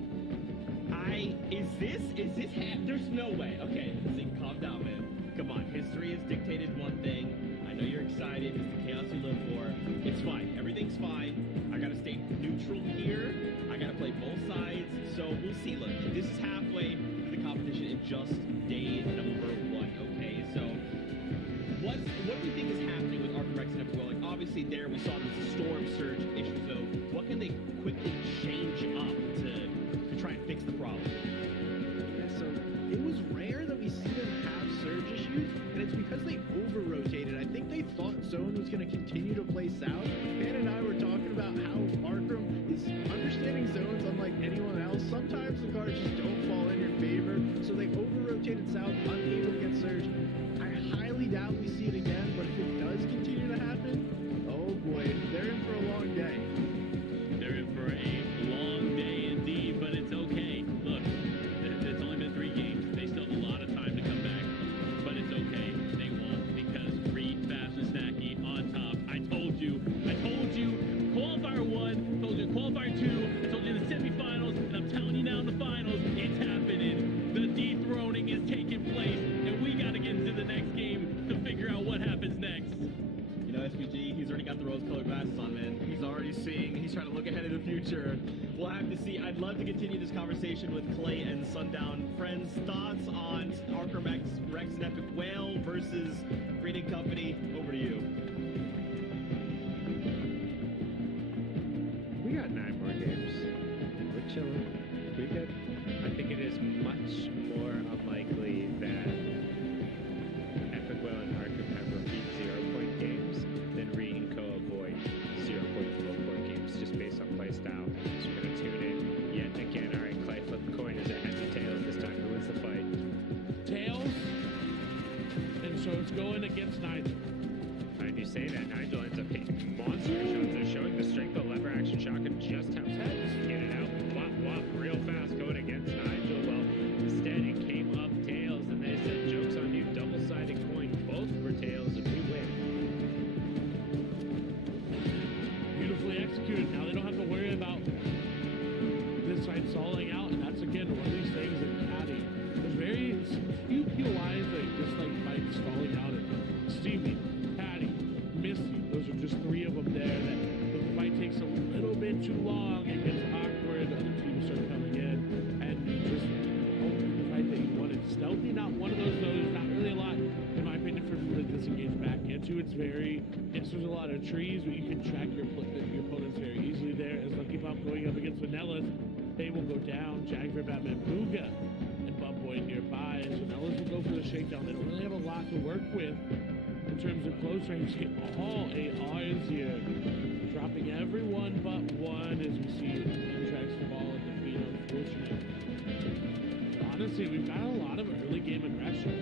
There's no way. Okay, Zeke, calm down, man. Come on, history has dictated one thing. I know you're excited, it's the chaos you live for. It's fine, everything's fine. I gotta stay neutral here. I gotta play both sides. So we'll see, look, this is halfway through the competition in just day number 1, okay? So what do we think is happening with Arkham Rex and Epic Whale? Like, obviously there we saw this storm surge issue, so what can they quickly change up to try and fix the problem? because they over-rotated. I think they thought zone was going to continue to play south. Dan and I were talking about how Markram is understanding zones unlike anyone else. Sometimes the cards just don't fall in your favor, so they over-rotated south, unable to get surged. I highly doubt we see it again, but if it does continue to happen, oh boy, they're in for a long day. They're in for a long day indeed, but it's okay. Look, it's only been 3 games. They still have a lot of time to come back, but it's okay. They won't because Reed, Fast, and Snacky on top. I told you. Qualifier 1, told you qualifier 2, I told you in the semifinals, and I'm telling you now in the finals, it's happening. The dethroning is taking place, and we got to get into the next game to figure out what happens next. You know, SPG, he's already got the rose-colored glasses on, man. He's already seeing, he's trying to look ahead in the future. We'll have to see. I'd love to continue this conversation with Clay and Sundown. Friends, thoughts on Arkham Rex and Epic Whale versus Breeding Company? Over to you. We got 9 more games. We're chilling. We good. I think it is much more unlikely that Epic Whale and Arkham have repeat 0-point games than Reed and Co avoid 0-point to low-point games just based on play style. So we're going to tune in yet again. All right, Clay, flip the coin. Is it heads or tails this time? Who wins the fight? Tails. And so it's going against Nigel. And you say that Nigel ends up hitting monster shots. They're showing the strength of lever action shotgun just helps heads. Get it out, wop wop, real fast going against Nigel. Well, instead it came up tails, and they said jokes on you, double-sided coin, both were tails, and we win. Beautifully executed. Now they don't have to worry about this side stalling out, and that's again one of these things that Caddy. There's very few POIs that just like Mike stalling out and Stevie, Caddy, Missy. Those are just 3 of them there that if the fight takes a little bit too long, it gets awkward, other teams start coming in, and you just hope the fight that you wanted. Stealthy, not one of those though. There's not really a lot, in my opinion, for people to disengage back into. It's very, yes, there's a lot of trees, but you can track your opponents very easily there. As Lucky Pop going up against Vanellas, they will go down. Jagger, Batman, Booga, and Bumboy nearby. As Vanellas will go for the shakedown. They don't really have a lot to work with in terms of close range. Get all ARs here. Dropping everyone but one as we see Amtrak's fall and defeat, unfortunate. Honestly, we've got a lot of early game aggression.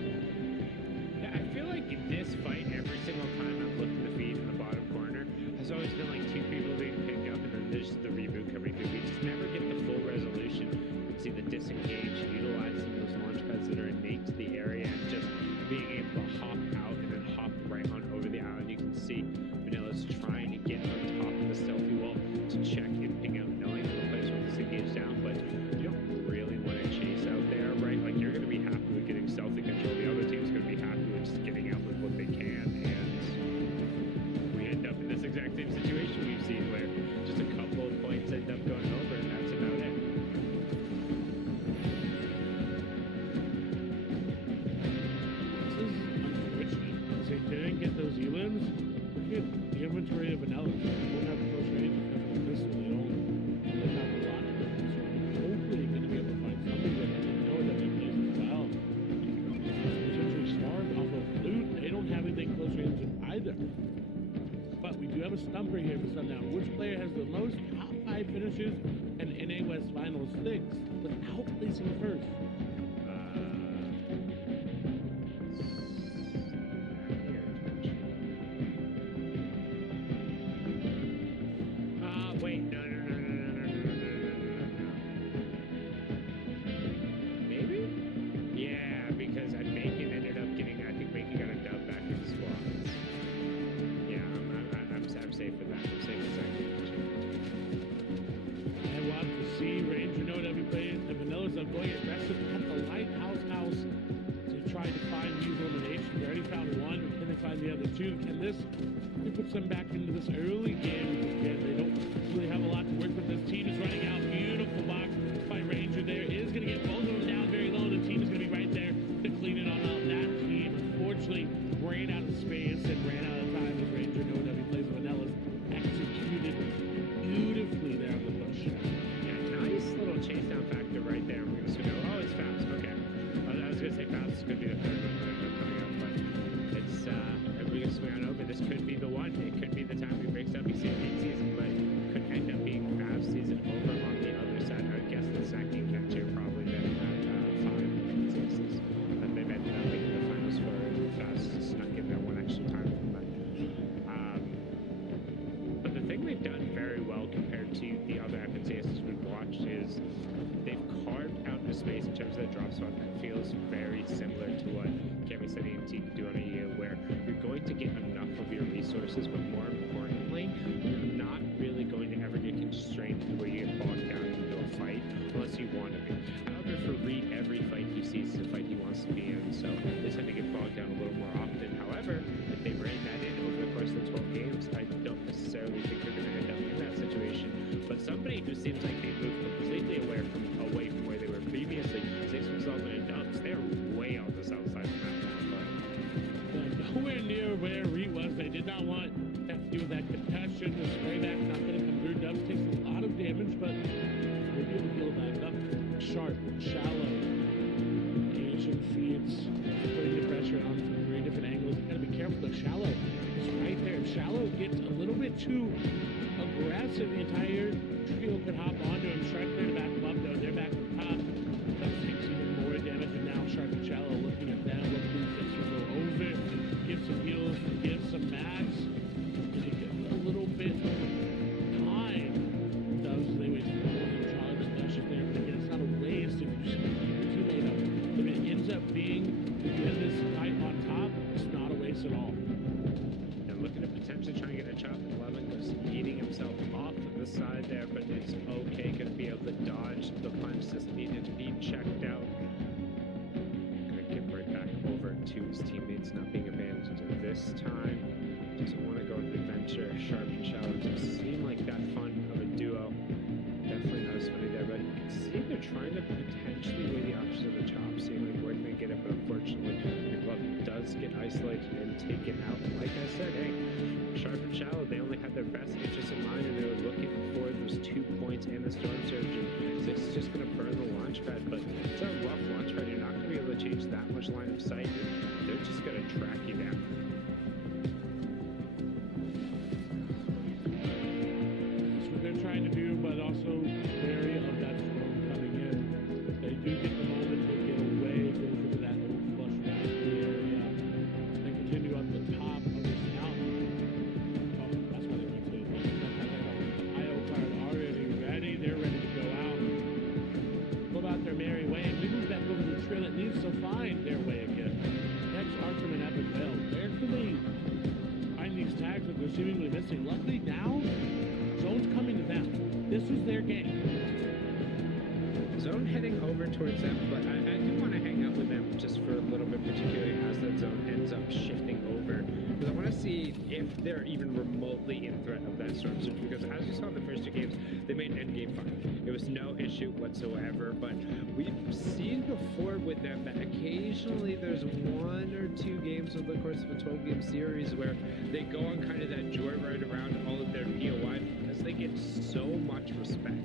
Yeah, I feel like in this fight, every single time I'm flipping the feed in the bottom corner, has always been like 2 people being picked up, and then there's the reboot coming through. We just never get the full resolution. You can see the disengage, utilizing those launch pads that are innate to the area, and just being able to hop out and then hop right on over the island. You can see Vanilla's trying to get on top of the stealthy wall to check and ping out, knowing that the players will disengage down, but you don't really want to chase out there, right? Like, you're going to be happy with getting stealthy control. The other team's going to be happy with just getting out with what they can, and we end up in this exact same situation we've seen where just a couple of points end up going over, and that's about it. They didn't get those elims. Look at the inventory of Vanilla. They won't have close range except for pistol. They don't have a lot of them. So hopefully they're going to be able to find something that they know that they plays as well. Potentially starved off of loot. They don't have anything close range either. But we do have a stumper here for Sundown. Which player has the most top 5 finishes in NA West Finals 6 without placing first? Wait, no. Maybe? Yeah, because Macon ended up getting, I think Macon got a dub back in the squads. Yeah, I'm safe with that. I'm safe with that. And we'll have to see. Ranger know that we played the Vanillas are going aggressive at the Lighthouse house to try to find these eliminations. They already found one. Can they find the other 2? Can this put some back into this early game? Again, they don't really have a lot to work with. This team is running out. Beautiful box by Ranger there. Is going to get both of them down very low. The team is going to be right there to clean it on out. That team, unfortunately, ran out of space and ran out of time as Ranger know that he plays Vanillas. Executed beautifully there on the push. Yeah, nice little chase down factor right there. I'm just going to go, oh, it's fast. Okay. I was going to say fast is going to be the third one that ended up coming up, but it's space in terms of the drop spot that feels very similar to what Cammy said EMT could do on a year, where you're going to get enough of your resources, but more importantly, you're not really going to ever get constrained to where you get bogged down into a fight unless you want to be. However, for Reed, every fight he sees is a fight he wants to be in, so they tend to get bogged down a little more often. However, if they ran that in over the course of the 12 games, I don't necessarily think they're going to end up in that situation. But somebody who seems like they moved completely away from where they were previously, 6 results and dubs, they're way on the south side of the map now. But nowhere near where Reed was. They did not want to have to do with that concussion. The spray back not going to come through. Dubs takes a lot of damage, but we'll be able to heal back up. Sharp, shallow, Asian feeds, putting the pressure on from 3 different angles. You gotta be careful. The shallow is right there. If shallow gets a little bit too aggressive, the entire trio could hop onto him. Sharp there to back him up, though. They're back on top. That takes even more damage, and now Sharp and Shallow looking at them. Look who fits to go over, give some heals, give some mags. And you get a little bit of time. Those they wait for the charge splashes there, but again, it's not a waste if you teammate up. If it ends up being if you have this fight on top, it's not a waste at all. And looking to potentially try and get a chop in 11, goes eating himself off to the side there, but it's okay, gonna be able to dodge the punch, just needed to be checked out. Gonna get right back over to his teammates, not being abandoned this time. Doesn't want to go into adventure. Sharp and Shallow just seem like that fun of a duo. Definitely not as funny there, but you can see they're trying to potentially weigh the options of the chop, seeing like where can they get it, but unfortunately, McLovin does get isolated and taken out. And like I said, hey, Sharp and Shallow, they only had their best interests in mind, and they were looking for those 2 points and the storm surge, and Six is just going to burn the launch pad, but it's a rough launch pad. You're not going to be able to change that much line of sight, and they're just going to track you down. That's what they're trying to do, but also wary of that storm coming in. They do get the moment to get away, go through that little flush back to the area, and continue up the top of this mountain. Oh, that's why they went to the IO card already ready. They're ready to go out. Go about their merry way, and we move back over to the trail that needs to find their way again. Next, Arkham and Epic Vale. Where can they find these tags that they're seemingly missing? Luckily now, Zone's coming to them. This is their game. Zone heading over towards them, but I do want to hang out with them just for a little bit, particularly as that zone ends up shifting over. Because I want to see if they're even remotely in threat of that storm surge. Because as you saw in the first 2 games, they made endgame fun. It was no issue whatsoever. But we've seen before with them that occasionally there's 1 or 2 games over the course of a 12-game series where they go on kind of that joyride around all of their POI because they get so much respect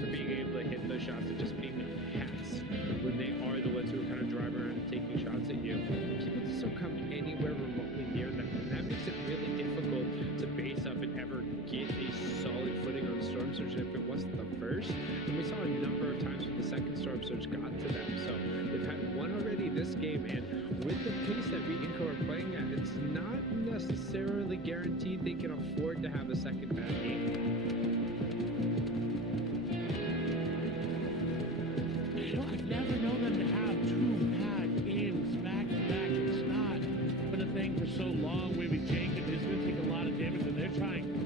for being able to hit those shots and just being hats when they are the ones who are kind of driving around and taking shots at you. People just don't come anywhere remotely near them, and that makes it really difficult to base up and ever get a solid footing on Storm Surge. And if it wasn't the first, and we saw a number of times when the second Storm Surge got to them, so they've had 1 already this game, and with the pace that we Inco are playing at, it's not necessarily guaranteed they can afford to have a second bad game. I've never known them to have 2 bad games back to back. It's not been a thing for so long. Wavy Jacob is going to take a lot of damage, and they're trying to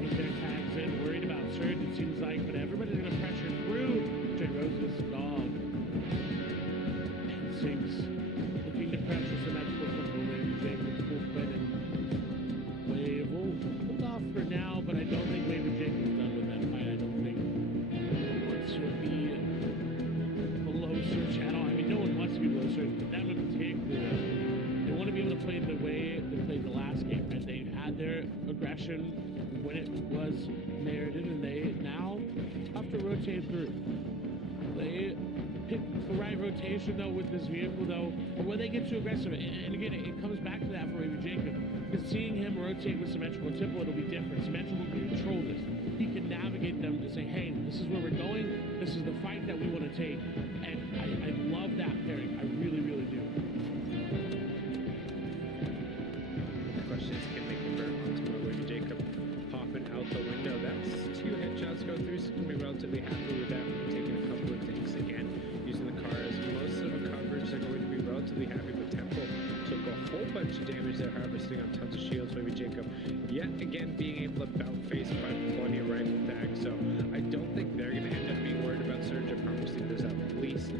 get their tags in. Worried about Surge, it seems like, but everybody's going to pressure through. J. Rose's dog. And Six looking to pressure symmetrical from Wavy Jacob. Full quit and Wave will hold off for now, but I don't think Wavy Jacob's done with that fight. I don't think he wants to be below Surge channel. I mean, no one wants to be below Surge, but them in particular, they want to be able to play the way they played the last game, and they had their aggression when it was merited, and they now have to rotate through. They pick the right rotation, though, with this vehicle, though, or when they get too aggressive, and again, it comes back to that for Wavy Jacob, because seeing him rotate with Symmetrical Tempo, it'll be different. Symmetrical can control this. He can navigate them to say, hey, this is where we're going, this is the fight that we want to take, and I love that pairing. I really, really do. The question is, can they convert onto more Wavy Jacob popping out the window? That's 2 headshots go through, so can be relatively happy with that. Taking a couple of things again, using the bunch of damage there, however, sitting on tons of shields. Maybe Jacob yet again being able to bout face by plenty of rifle tags. So I don't think they're going to end up being worried about Surge. I promise you there's at least 3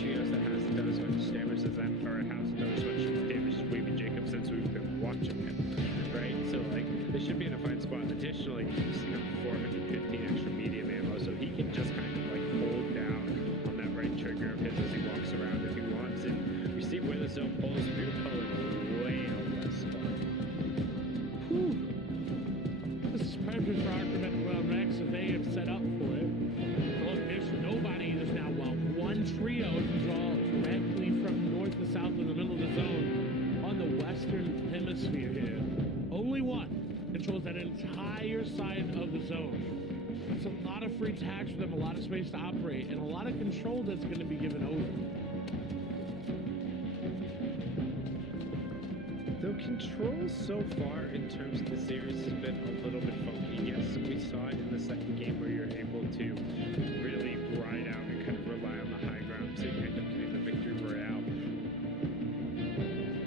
trios that hasn't done as much damage as them, or hasn't done as much damage as Wavy Jacob since we've been watching him, right? So like they should be in a fine spot. Additionally, he's got 415 extra medium ammo, so he can just kind of like hold down on that right trigger of his as he walks around if he wants. And we see where the zone pulls. We're pulling way out west. Whew. This is perfect for Argument World Rex if they have set up for it. Look, there's nobody. There's now one trio to draw directly from north to south in the middle of the zone on the western hemisphere here. Only one controls that entire side of the zone. It's a lot of free tags for them, a lot of space to operate, and a lot of control that's going to be given over. Though control so far in terms of the series has been a little bit funky. Yes, we saw it in the second game where you're able to really ride out and kind of rely on the high ground to end up getting the victory royale.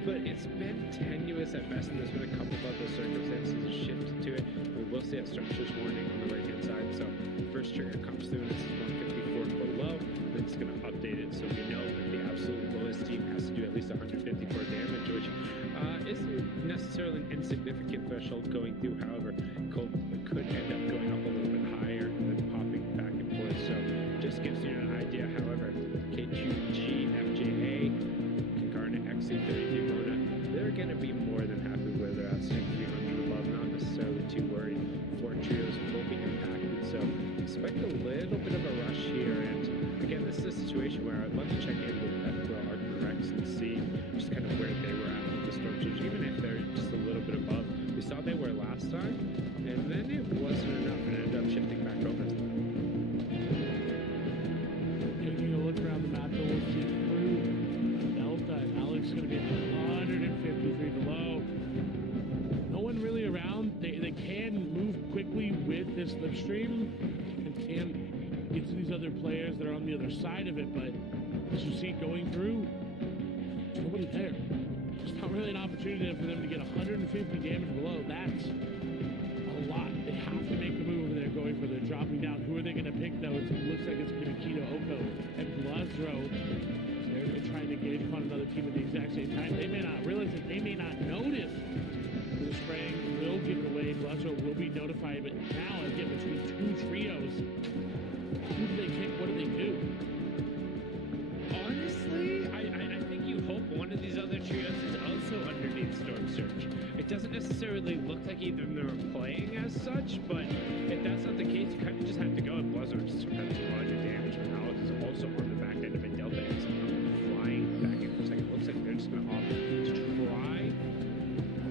But it's been tenuous at best, and there's been a couple of other circumstances that shift to it. We will see that structures warning on the right hand side. So first trigger comes through and it's 154 below. Then it's going to update it so we know that the absolute lowest team has to do at least 154 damage, which isn't necessarily an insignificant threshold going through. However, could end up going up a little bit higher than popping back and forth. So just gives you an idea. However, K2G, FJA, Garnet, XC33 Mona, they're going to be more than happy where they're at, staying 300 above, not necessarily too worried. 4 trios will be impacted, so expect a little bit of a rush here. And again, this is a situation where I'd love to check in with F-Pro Arc and see just kind of where they were at with the storm surge, even if they're just a little bit above. We saw they were last time, and then it wasn't enough and ended up shifting back over to them. Taking a look around the map, though, we'll see through Delta, and Alex is going to be 153 below. No one really around. They can move quickly with this slipstream and can get to these other players that are on the other side of it, but as you see going through, there's nobody there. There's not really an opportunity for them to get 150 damage below. That's a lot. They have to make the move over there going for. They're dropping down. Who are they going to pick, though? It looks like it's going to be Keto, Oko, and Blazro. They're trying to engage upon another team at the exact same time. They may not realize it. They may not notice. The spraying will give it away. Blazro will be notified, but now again between 2 trios, who do they pick? What do they do? Honestly, I think you hope one of these other trios is also underneath Storm Surge. It doesn't necessarily look like either of them are playing as such, but if that's not the case, you kind of just have to go with Blazro just to have some larger damage. But Alex is also on the back end of a Delta and flying back in for a second. Looks like they're just going to opt to try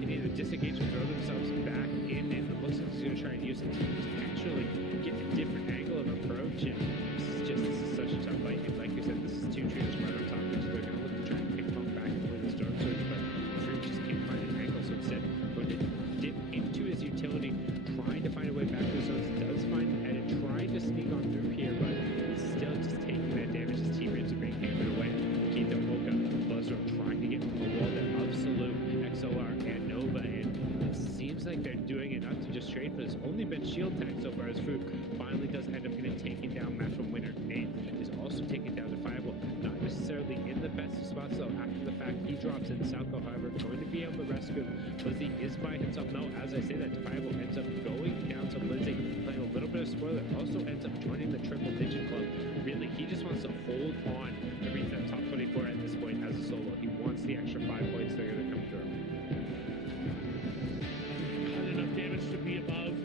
and either disengage or throw themselves back in, and it looks like he's going to try and use it to potentially get a different angle of approach. And this is such a tough fight. And like you said, this is 2 trios right on top of each other. They're going to look to try and pick pump back and forth the Storm Surge, but Free just can't find an angle. So instead, going to dip into his utility, trying to find a way back to the zones. Does find and trying to sneak on through here, but he's still just taking that damage. His teammates are being hammered away. Keto, Oka, Blazro trying to get from the wall there. Absolute, XOR, and Nova, and it seems like they're doing enough to just trade, but it's only been shield tag so far as Fruit finally does end up getting taken down. Matt from Winner Nate is also taken down to Fireball. Not necessarily in the best of spots though. After the fact, he drops in Salco, however, going to be able to rescue him. Lizzie is by himself. No, as I say that, Fireball ends up going down to Lizzie, playing a little bit of spoiler. Also ends up joining the Triple Digit Club. Really, he just wants to hold on to reach that top 24 at this point as a solo. He wants the extra 5 points that are going to come through. Not enough damage to be above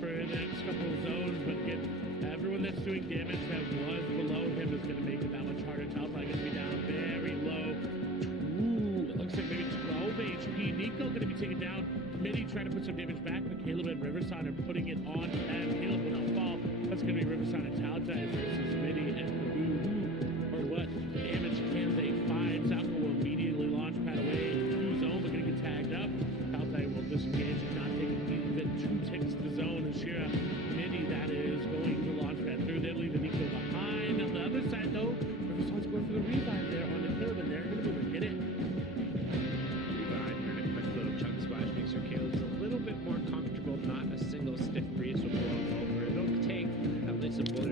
for the next couple of zones, but again, everyone that's doing damage that was below him is going to make it that much harder. Talpa going to be down very low. Ooh, it looks like maybe 12 HP. Nico going to be taken down. Midi trying to put some damage back, but Caleb and Riverson are putting it on, and Caleb will not fall. That's going to be Riverson and Taltai versus Midi and Woo. Or what? Damage can they find? Zalco will immediately launch pad away to zone, but going to get tagged up. Taltai will disengage and not take even 2 ticks to zone. And Shira, Midi, that is going to launch pad through. They'll leave Nico behind. On the other side, though, Riverson's going for the revive there on the curve, and they're going to be able to get it. Revive, and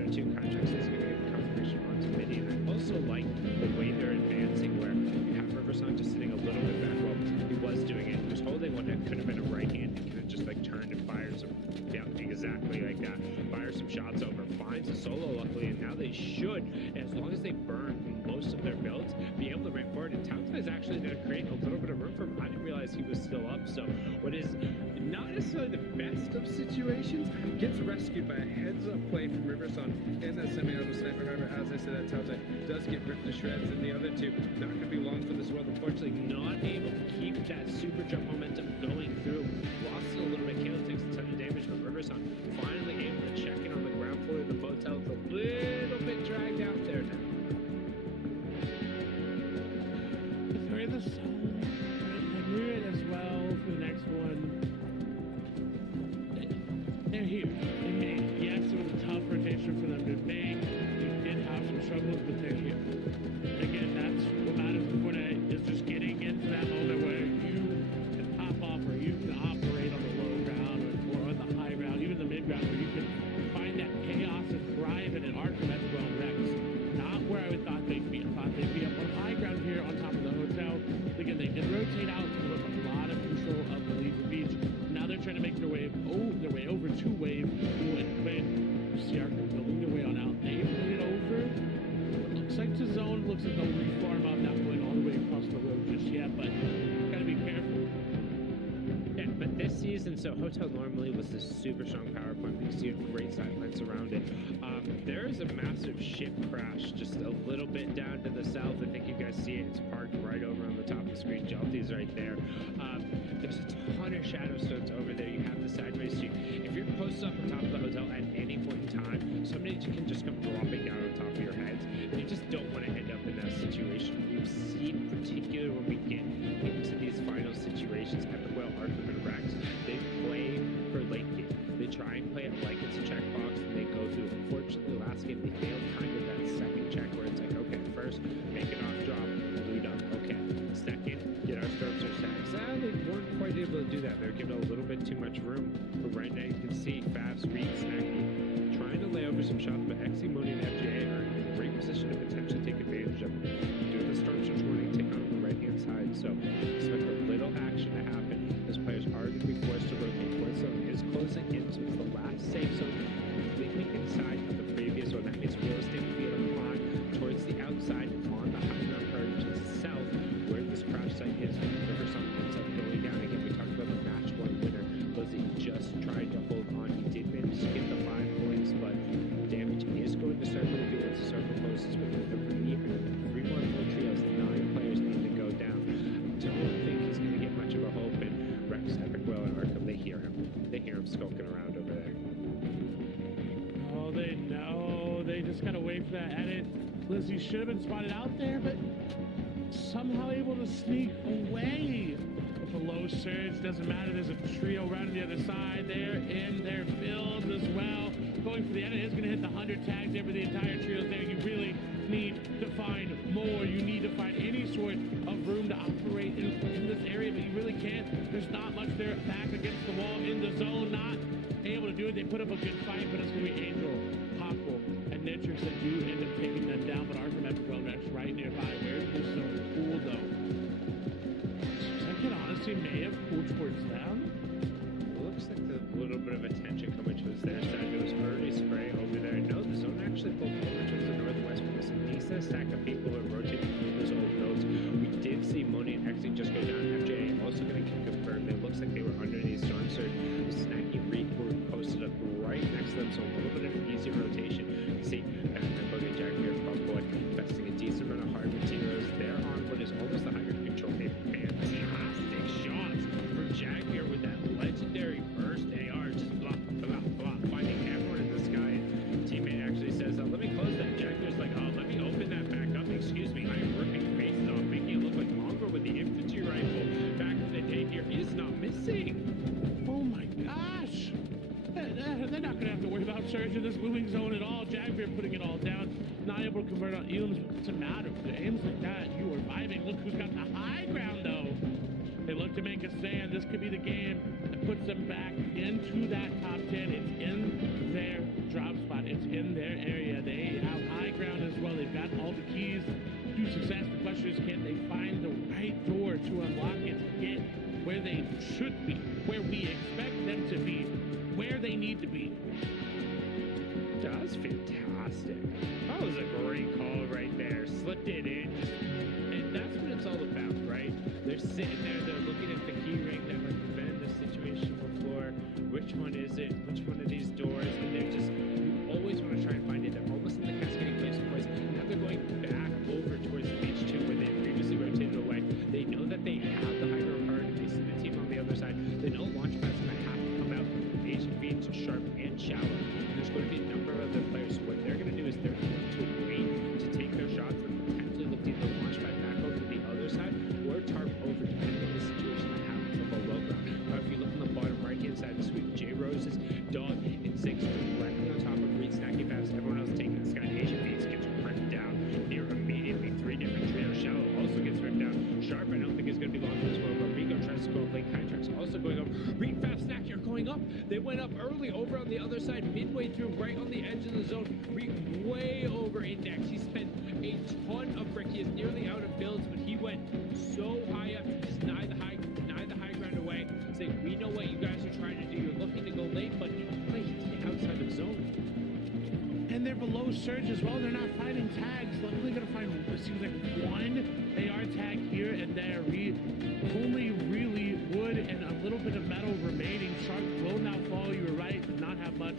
other two contracts is going to get confirmation onto midi. And I also like the way they're advancing, where you have Riverson just sitting a little bit back. Well, he was doing it. He was holding one that could have been a right hand. He could have just like turned and fired some, yeah, exactly like that. Fire some shots over, finds a solo luckily, and now they should, as long as they burn most of their builds, be able to ramp forward. And Townsend is actually going to create a little bit of room for him. I didn't realize he was still up. So what is not necessarily the best of situations gets rescued by a heads-up play from Riverson and that semi-auto sniper. However, as I said, that Townsend does get ripped to shreds, and the other two not going to be long for this world. Unfortunately, not able to keep that super jump momentum going through. Lost it a little bit. Kale takes a ton of damage from Riverson. Finally able to check in on the ground floor of the hotel. It's a little bit dragged out there now. They're in the zone. And we're in as well for the next one. They're here. They made it. Yes, it was a tough rotation for them to make. They did have some struggles, but they're here. Again, that's what matters for Fortnite, is just getting into that moment where you can pop off, or you can operate on the low ground or on the high ground, even the mid ground, where you can find that chaos and thrive in an Arkham Epic on Rex. Not where I thought they'd be. I thought they'd be up on high ground here on top of the hotel. Again, they did rotate out and took a lot of control of the Leaf Beach. Now they're trying to make their way over to Wave. You see Arkham building their way on out. They've made it over. Looks like the zone. Looks like they'll reform up, not going all the way across the road just yet, but gotta be careful. Yeah, but this season, so Hotel normally was this super strong power point because you had great sidelines around it. There is a massive ship crash just a little bit down to the south. I think you guys see it. It's parked right over on the top of the screen. Jalti's right there. There's a ton of shadow stones over there. You have the sideways street. If you're posted up on top of the hotel at any point in time, somebody can just come dropping down on top of your heads. And you just don't want to end up in that situation. We've seen, particularly when we get into these final situations, Epic Whale, Arkham, and Rex, they play for late game. They try and play it like it's a checkbox, and they go through. Unfortunately, last game they failed kind of that second check where it's like, okay, first, make an off drop, blue dump, okay. Second, get our strokes or stacks. They weren't quite able to do that. They're given a little bit too much room. But right now you can see Fabs, Reed, Snacky trying to lay over some shots, but XC, Mooney, and FJA are in a great position to potentially take advantage of them. Doing the storm search warning, take on the right-hand side. So expect a little action to happen as players are going to be forced to rotate. Point zone is closing in, so it's the last safe zone completely inside of the previous one. That means real estate will be able to climb towards the outside on the high ground part to the south where this crash site is. Riverson ends up going down. Again, we talked about the match one winner. Lizzie just tried to hold on. He did manage to get the 5 points, but damage is going to start to do once the circle closes with the three more full trios. 9 players need to go down. I don't think he's going to get much of a hope. And Rex, Epic Will, and Arkham, they hear him. They hear him skulking around over there. Oh, they know. They just gotta wait for that edit. Lizzie should have been spotted out there, but somehow able to sneak away. With a low surge, doesn't matter. There's a trio right on the other side. They're in their builds as well. Going for the edit is gonna hit the 100 tags there, but the entire trio's there. You really need to find more. You need to find any sort of room to operate in this area, but you really can't. There's not much there back against the wall in the zone. Not able to do it. They put up a good fight, but it's going to be Angel, Popple, and Nitrix that do end up taking them down, but Arkham Epic Well Rex right nearby. Where's this zone cool, though? Second, honestly, may have cooled towards them. Looks like a little bit of attention coming towards their side. There was early spray over there. No, the zone actually pulled over towards the northwest because a decent stack of people are rotating through those old nodes. We did see Moni and Exing just go down. FJ also going to confirm. It looks like they were underneath storm surge. Snacky Reed were posted up right next to them, so a little bit of an easy rotation. You see Batman, Boogie, Jaguar, Pumboy investing a decent amount of hard materials. They're on what is almost the higher control. A fantastic shots from Jaguar with that legendary burst AR. Just blah, blah, blah, finding everyone in the sky. And teammate actually says, let me close that. Jaguar's like, oh, let me open that back up. Excuse me, I'm ripping faces off, making it look like Mongo with the infantry rifle back in the day here is not missing. Oh my gosh! They're not going to have to worry about surge in this moving zone at all. Jaguar putting it all down. Not able to convert on Elam's. What's the matter? With aims like that, you are vibing. Look who's got the high ground, though. They look to make a stand. This could be the game that puts them back into that top 10. It's in their drop spot. It's in their area. should be, where we expect them to be, where they need to be. That was fantastic. That was a great call right there. Slipped it in. And that's what it's all about, right? They're sitting there, they're looking at the key ring that represented the situation before. Which one is it? Which one of these doors? And they're just, you always want to try and find it. They're almost in the cascading place of place. Now they're going back over towards page 2 where they previously rotated away. They know that they have the high ground card and they see the team on the other side. They know Launchpad's going to have to come out. Asian Fiends, Sharp, and Shallow. And there's going to be a number of other players. So what they're going to do is they're going to wait to take their shots and potentially look to either Launchpad back over to the other side or tarp over depending on the situation that happens on the low ground. If you look on the bottom right hand side of the sweep, J Roses, Dog, and Six directly on top of Reed, Snacky Fabs. Everyone else taking the sky. Asian Fiends gets ripped down near immediately. 3 different trios. Shallow also gets ripped down. Sharp, I don't think is going to be long for this one, but Rico tries to go up late. Kytrax also going up. Reed, Fab, Snacky are going up. They went up early over on the other side, midway through, right on the edge of the zone. Reed way over index. He spent a ton of brick. He is nearly out of builds, but he went so high up to deny the high ground away. Say, we know what you guys are trying to do. You're looking to go late, but play to the outside of zone. And they're below surge as well. They're not finding tags. Luckily, gonna find, it seems like one. They are tagged here and there. Only really wood and a little bit of metal remaining. Shark will now follow. You were right. Does not have much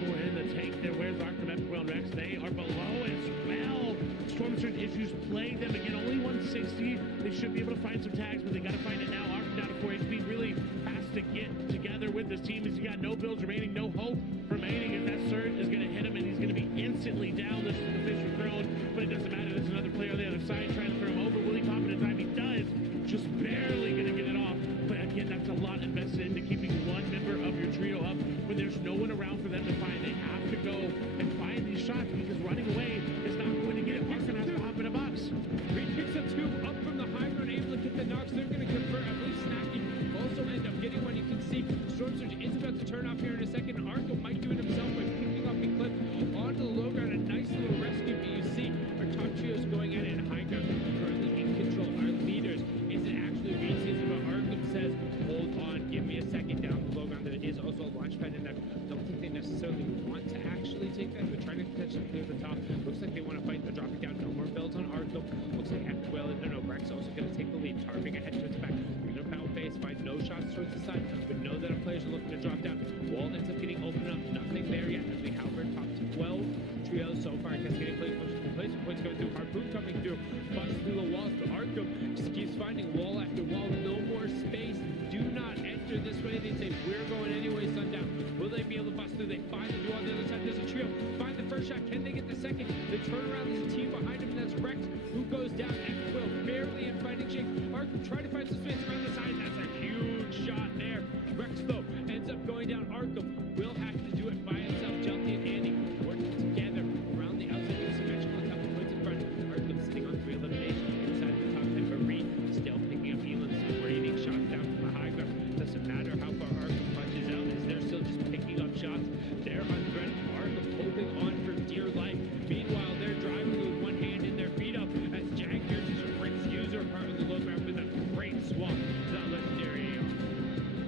for in the tank there. Where's Arkham, Epic and Rex? They are below as well. Storm surge issues plague them again. Only 160. They should be able to find some tags, but they got to find it now. Arkham down to 4 HP. Really has to get together with this team. He's got no builds remaining, no hope remaining. If that surge is going to hit him, and he's going to be instantly down. This is the Fisher thrown, but it doesn't matter. There's another player on the other side trying to throw him over. Will he pop it in time? He does. Just barely going to get it off. But again, that's a lot invested into keeping one member of your trio up when there's no one around for them to find. They have to go and find these shots because running away is not going to get it. Arkham has to hop in a box. Reed picks up 2 up from the high ground, able to get the knocks. They're going to convert. I believe Snacky also end up getting one. You can see Storm Surge is about to turn off here in a second. Arkham might do it himself by picking up and clip onto the low ground. A nice little rescue, but you see our top trios going at it in high ground. Currently in control. Our leaders. Is it actually Reed sees it, but Arkham says, hold on, give me a second down the low ground. There is also a Launchpad in there. Don't think they necessarily want to actually take that. They're trying to potentially clear the top. Looks like they want to fight. They're dropping down. No more builds on Arkham. Looks like Epic Whale. No, Rex also going to take the lead. Tarping ahead towards the back. Greener power base. Find no shots towards the side, but know that our players are looking to drop down. Wall ends up getting opened up. Nothing there yet as we hover top to 12 trios so far. Cascading play placement points going through. Harpoon coming through. Busts through the walls, but Arkham just keeps finding wall after wall. No more space. Do not enter this way. They say, we're going anyway, Sundown. Will they be able to bust through? They find the door on the other side. There's a trio. Find the first shot. Can they get the second? They turn around. There's a team behind him, and that's Rex, who goes down. And Will barely in fighting shape. Arkham trying to find some space around the side. That's a huge shot there. Rex, though, ends up going down. Arkham will have to do it by himself. Jelty and Andy working together around the outside. Getting symmetrical, a couple points in front. Arkham sitting on 3 eliminations inside the top 10. But Reed still picking up Elam's raining shots down from the high ground. Doesn't matter how far Arkham punches out, as they're still just picking up shots. They're unthreatened. Arkham holding on for dear life. Meanwhile, they're driving with one hand in their feet up as Jack here just rips user part of the low ground with a great swap. The legendary.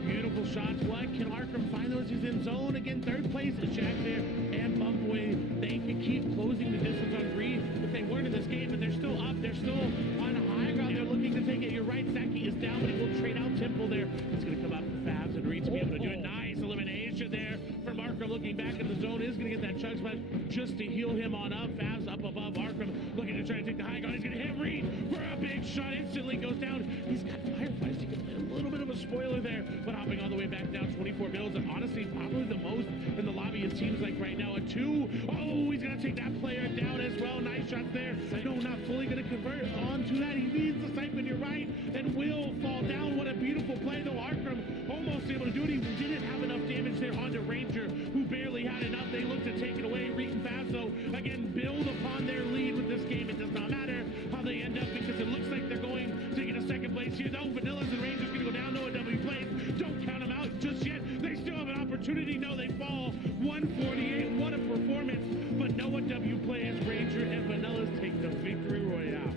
Beautiful shots. What can Arkham find those? He's in zone again. 3rd place is Jack there and Bumpway. They can keep closing the distance on Reed if they weren't in this game, but they're still up. They're still on high ground. They're looking to take it. You're right. Snacky is down, but he will trade out Temple there. It's going to come out for Fabs and Reed to be able to do it. Nice elimination there from Arkham. Looking back in the zone is going to get that chug smash just to heal him on up. Fabs up above Arkham, looking to try to take the high ground. He's going to hit Reed for a big shot. Instantly goes down. He's got Fireflies. A little bit of a spoiler there, but hopping all the way back down. 24 builds, and honestly, probably the most in the lobby. It seems like right now. A 2. Oh, he's going to take that player down as well. Nice shots there. No, not fully going to convert onto that. He needs the siphon. You're right, and will fall down. What a beautiful play, though. Arkham almost able to do it. He didn't have enough damage there onto Ranger, who barely had enough. They look to take it away. Reed and Fazzo again build upon their lead with this game. It does not matter how they end up because it looks like they're going to get a 2nd place here. No, Vanillas and Rangers going to go down. No, a W place. Don't count them out just yet. They still have an opportunity. No, they fall. 148. What a performance. But Noah W plays. Ranger and Vanillas take the victory royale.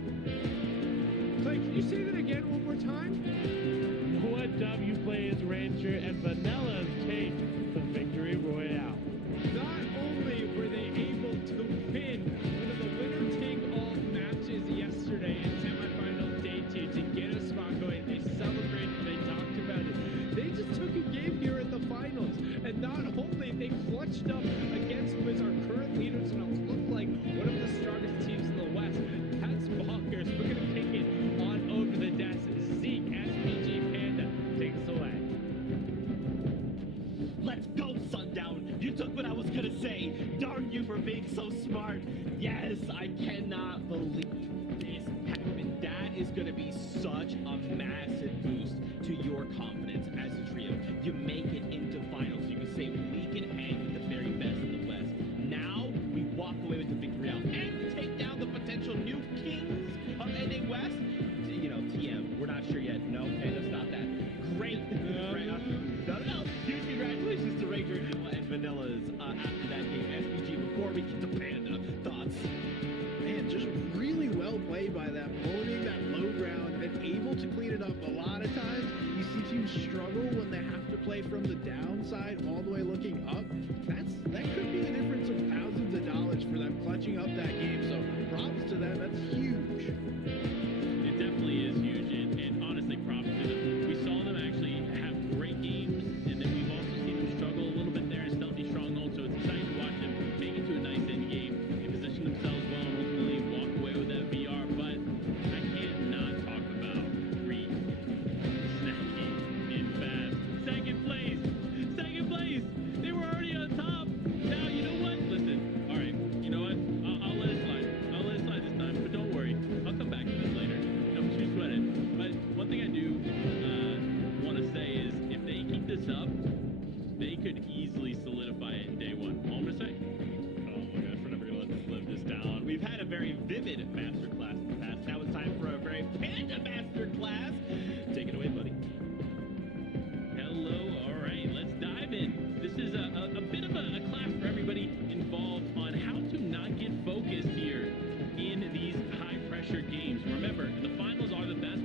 Clay, can you say that again one more time? Noah W plays. adventure, and Vanillas take the victory royale. Not only were they able to win one of the winner-take-all matches yesterday in semifinal day 2 to get a spot going, they celebrated, they talked about it. They just took a game here in the finals, and not only they clutched up against who is our current leaders and look like one of the strongest teams in the West. That's bonkers. We're gonna kick it on over the desk. Zeke, SPG Panda takes away. Let's go, Sundown! You took what I was gonna say! Darn you for being so smart! Yes, I cannot believe this happened. That is gonna be such a massive boost to your confidence as a trio. You make it into finals. You can say we can hang with the very best in the West. Now, we walk away with the victory out and take down the potential new kings of NA West. You know, TM, we're not sure yet. No, Panda, stop that. Great. No. Huge congratulations to Ranger and Vanillas after that game. SPG, before we get to Panda, thoughts? Man, just really well played by them, owning that low ground and able to clean it up. A lot of times, you see teams struggle when they have to play from the downside all the way looking up. That could be the difference of thousands of dollars for them clutching up that game. So props to them. That's huge. It definitely is huge, and honestly, props to them. We saw them actually have great games, and then we've also seen them struggle a little bit there in Stealthy Stronghold, so it's exciting to watch them make it to a nice end game. They position themselves well and ultimately walk away with that VR, but I can't not talk about Reed, Snacky, and Fab. Second place! Second place! They were already on top! Now, you know what? Listen, alright, you know what? I'll let it slide. I'll let it slide this time, but don't worry. I'll come back to this later. Don't you sweat it. But one thing I do want to say is, if they keep this up, they could easily solidify it in day one. All I'm going to say. Oh my gosh, we're never gonna let this live this down. We've had a very vivid masterclass in the past. Now it's time for a very Panda masterclass. Take it away, buddy. Hello, all right, let's dive in. This is a bit of a class for everybody involved on how to not get focused here in these high-pressure games. Remember, the finals are the best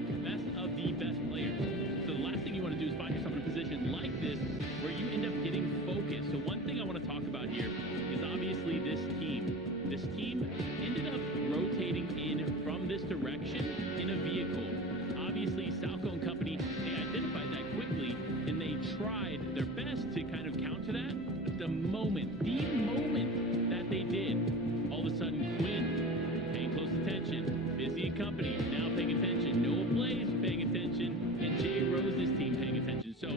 of the best players. So the last thing you want to do is find yourself in a position like this where you end up getting focused. So one thing I want to talk about here is obviously this team. This team ended up rotating in from this direction in a vehicle. Obviously, Salco and company, they identified that quickly, and they tried their best to kind of counter that. But the moment that they did, all of a sudden, Quinn paying close attention, Busy and company now paying attention, Noah Blaze paying attention, and Jay Rose's team paying attention. So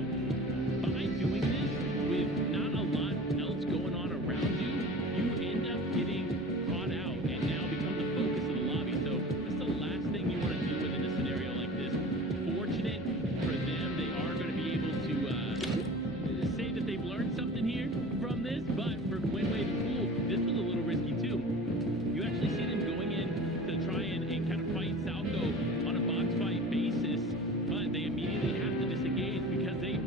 by doing this with not a lot else going on around you, you end up getting caught out and now become the focus of the lobby. So that's the last thing you want to do within a scenario like this. Fortunate for them, they are going to be able to say that they've learned something here from this, but for Winway the Fool, this was a little risky too. You actually see them going in to try and kind of fight Salco on a box fight basis, but they immediately have to disengage because they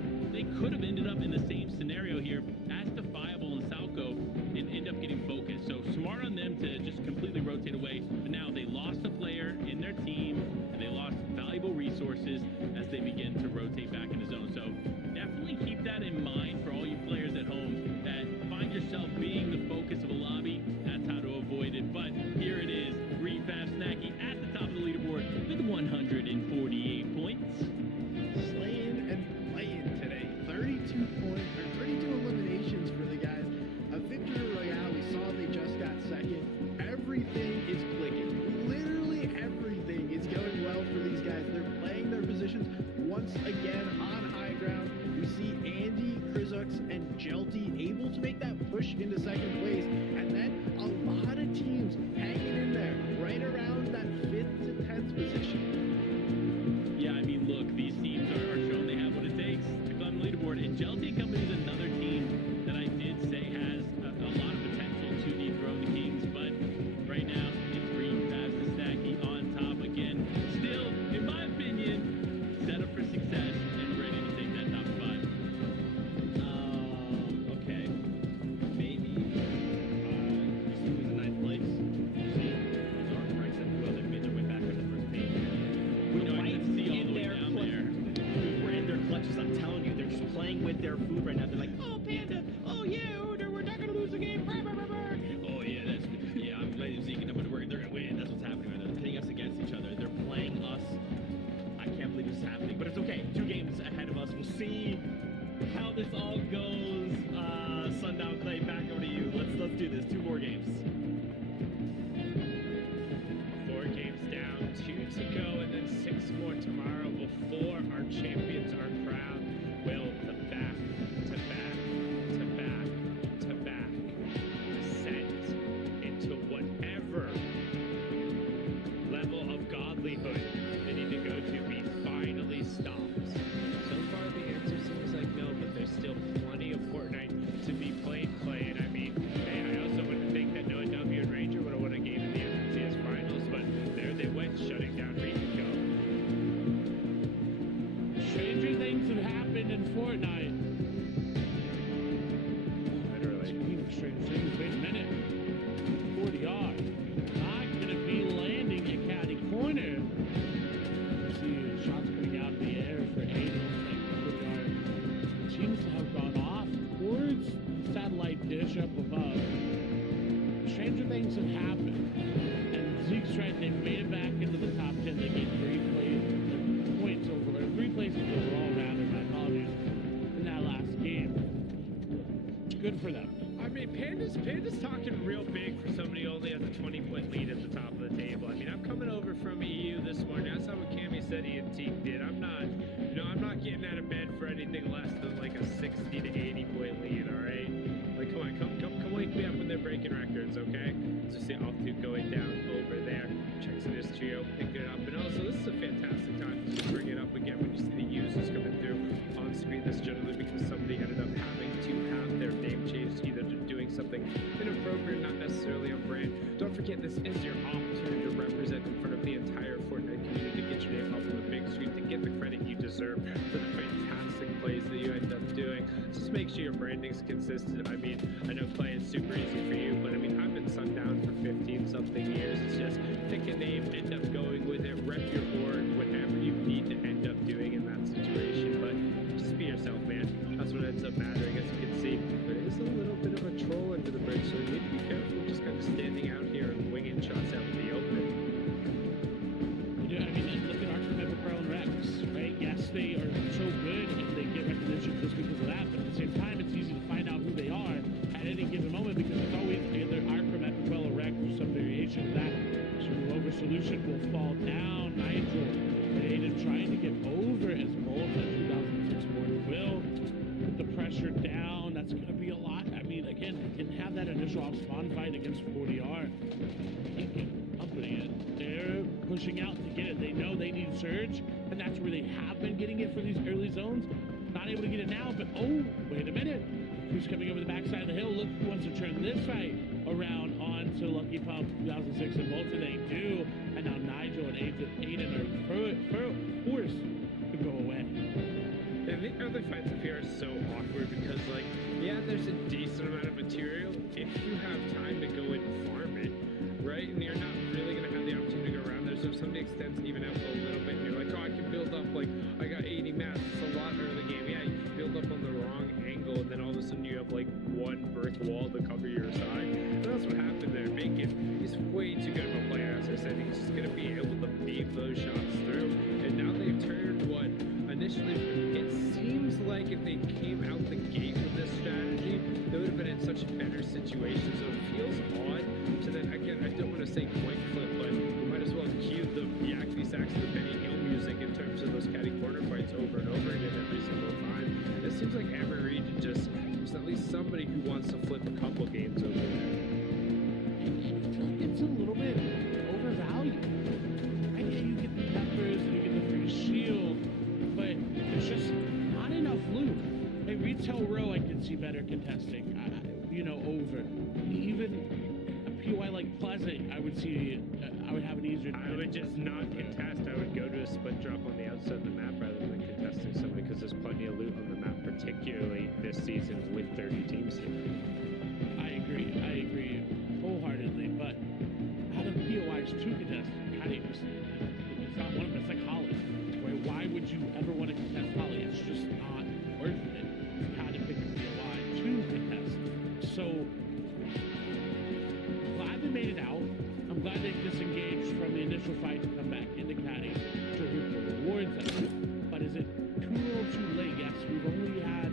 could have ended up in the same scenario here as Defiable and Salco and end up getting focused. So smart on them to just completely rotate away, but now they lost a player in their team and they lost valuable resources as they begin to rotate back in the zone. So definitely keep that in mind for all you players at home that find yourself being the focus of a lobby. That's how to avoid it. But here it is, Reed Fab Snacky at the top of the leaderboard with 148 points. Slaying and playing today. 32 points, or 32 eliminations for the guys. A victory royale. We saw they just got second. Everything is clicking. Literally everything is going well for these guys. They're playing their positions once again on high ground. We see Andy, Krizux, and Jelty able to make that push into second place. And then a lot of teams hanging in there, right around that 5th to 10th position. Yeah, I mean, look, these teams are shown they have what it takes to climb the leaderboard. And Jelty Company is another team that I did say has a lot of potential to dethrone the Kings. But right now, it's Reed Fab Snacky on top again. Still, in my opinion, set up for success and ready to take that top spot. Okay. Maybe above, stranger things have happened. And Zeke's right, they've made it back into the top 10. They gained 3 points over, or 3 places overall, rather, my apologies, in that last game. Good for them. I mean, Panda's talking real big for somebody who only has a 20-point lead at the top of the table. I mean, I'm coming over from EU this morning. I saw what Cammy said he and Teague did. I'm not getting out of bed for anything less than like a 60 to 80 point lead, all right? Like, come wake me up when they're breaking records, okay? As you see Altitude going down over there. Checks in his trio, picking it up. And also, this is a fantastic time to bring it up again when you see the users coming through on screen. This generally because somebody ended up having to have their name changed, either to doing something inappropriate, not necessarily on brand. Don't forget, this is your opportunity to represent in front of the entire Fortnite community, to get your name up on the big screen, to get the credit you deserve for the fantastic plays that you end up doing. Just make sure your branding's consistent. I mean, I know playing super easy for you, but I mean, I've been sundown for 15-something years. It's just pick a name, end up going with it, rep your org, whatever you need to end up doing in that situation. But just be yourself, man. That's what ends up mattering, as you can see. There is a little bit of a troll under the bridge, so you need to be careful just kind of standing out here and winging shots out in the open. Yeah, I mean, look at Archimate Pro and Rex, right? Yes, they are so good and they get recognition just because of that, but at the same time, it's easy to find out who they are at any given moment because it's always either Archimate Pro or Rex or some variation of that. So Over Solution will fall down. Nigel and Aiden trying to get over as Bolt at 2006 Born will. Put the pressure down. That's going to be a lot. I mean, again, they didn't have that initial off spawn fight against 40R. Company it. They're pushing out to get it. They know they need Surge, and that's where they have been getting it for these early zones. Not able to get it now, but oh, wait a minute. Who's coming over the backside of the hill? Look who wants to turn this fight around onto Lucky Pump 2006 and Bolton. They do. And now Nigel and Aiden are forced to go away. I think early fights up here are so awkward because, like, yeah, there's a decent amount of material if you have time to go and farm it, right? And you're not really going to have the opportunity to go around there. So if somebody extends even out a little bit and you're like, oh, I can build up, like, I got 80 mats. It's a lot early game. Yeah, you can build up on the wrong angle and then all of a sudden you have, like, one brick wall to cover your side. And that's what happened there. Bacon, he's way too good of a player, as I said. He's just going to be able to beat those shots through. And now they've turned what initially, it seems like if they came out the gate with this strategy, they would have been in such a better situation. So it feels odd to then, again, I don't want to say coin flip, but you might as well cue the Yakety Sax, the Benny Hill music in terms of those catty corner fights over and over again every single time. It seems like every region just, there's at least somebody who wants to flip a couple games over there. It's a little bit overvalued. I get you get the peppers and you get the free shield, but there's just not enough loot. A retail row I could see better contesting, over. Even a POI like Pleasant, I would see, I would have an easier time. I would just not contest. I would go to a split drop on the outside of the map rather than contesting somebody because there's plenty of loot on the map, particularly this season with 30 teams here. I agree wholeheartedly, but out of POI's 2 contests, it's not one of them. It's like Holly. Right? Why would you ever want to contest Holly? It's just not worth it. You had to pick a POI to contest. So, glad they made it out. I'm glad they disengaged from the initial fight to come back into Caddy to reap the rewards of it. But is it too little too late? Yes, we've only had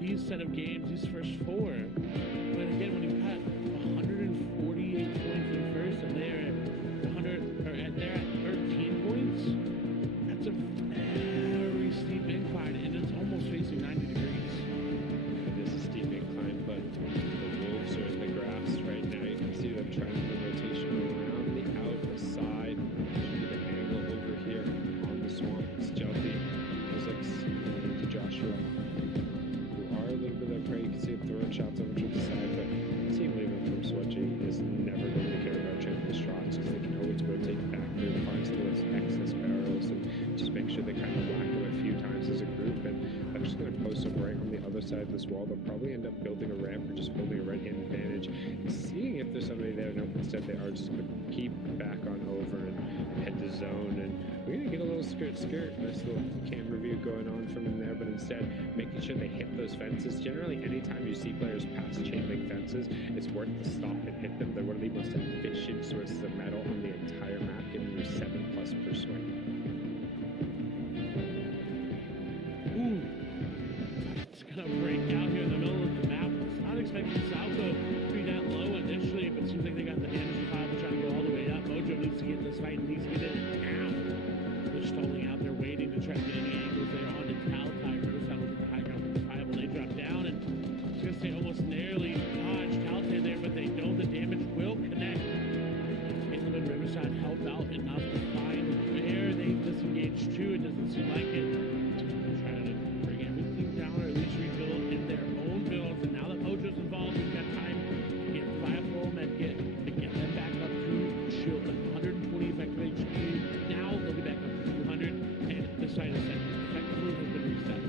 these set of games, these first 4. But again, when you've had 148 points in first and they're they're at 13 points, that's a very steep incline, and it's almost facing 90 degrees. It is a steep incline, but the wolves are in the grass right now. You can see them trying to do the rotation around the outside. The angle over here on the swamp. It's Jelty, Physics, and to Joshua, who are a little bit of prey. You can see them throwing shots over to the side, but Team Leaving from Switching is never going to care about trading the shots because they can always rotate back through, find some of those excess barrels, and just make sure they kind of whack them a few times as a group. And I'm just going to post them right on the other side of this wall. They'll probably end up building a ramp or just holding a right-hand advantage seeing if there's somebody there. No, instead they are just going to keep back on over and head to zone. And we're going to get a little skirt. Nice little camera view going on from in there, but instead making sure they hit those fences. Generally, anytime you see players pass chain link fences, it's worth to stop and hit them. They're one of the most efficient sources of metal on the entire map, giving you 7+ per swing. Ooh. It's gonna break out here in the middle of the map. It's not expecting Salco to be that low initially, but seems like they got the damage pile trying to go all the way up. Mojo needs to get in this fight and needs to get in it now. They're stalling out, they're waiting to try to get any angles there on the Talatai. Riverside looking at the high ground for the 5 when they drop down, and it's gonna stay almost nearly dodged. Talatai there, but they know the damage will connect. Caleb and Riverside help out enough to find where they disengaged to. It doesn't seem like it. They're trying to bring everything down, or at least rebuild in their own builds. And now that Mojo's involved, we've got time to get Firefall and get them back up to shield 120 effective HP. Now they'll be back up to 200, and this side is effectively has been reset.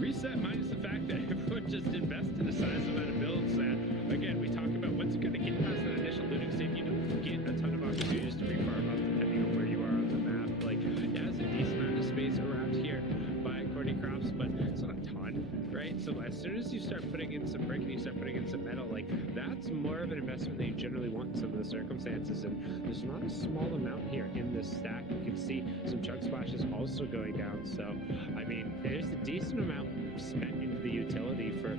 Reset minus the fact that everyone just invested a size amount of builds that, again, we talk about once you're going to get past that initial looting stage, you don't get a ton of opportunities to refarm up depending on where you are on the map. Like, yeah, there's a decent amount of space around here by Cordy Crops, but it's not a ton, right? So as soon as you start putting in some brick and you start putting in some metal, like, that's more of an investment that you generally want in some of the circumstances, and there's not a small amount here in this stack. You can see some chug splashes also going down, so, I mean, there's a decent amount spent into the utility for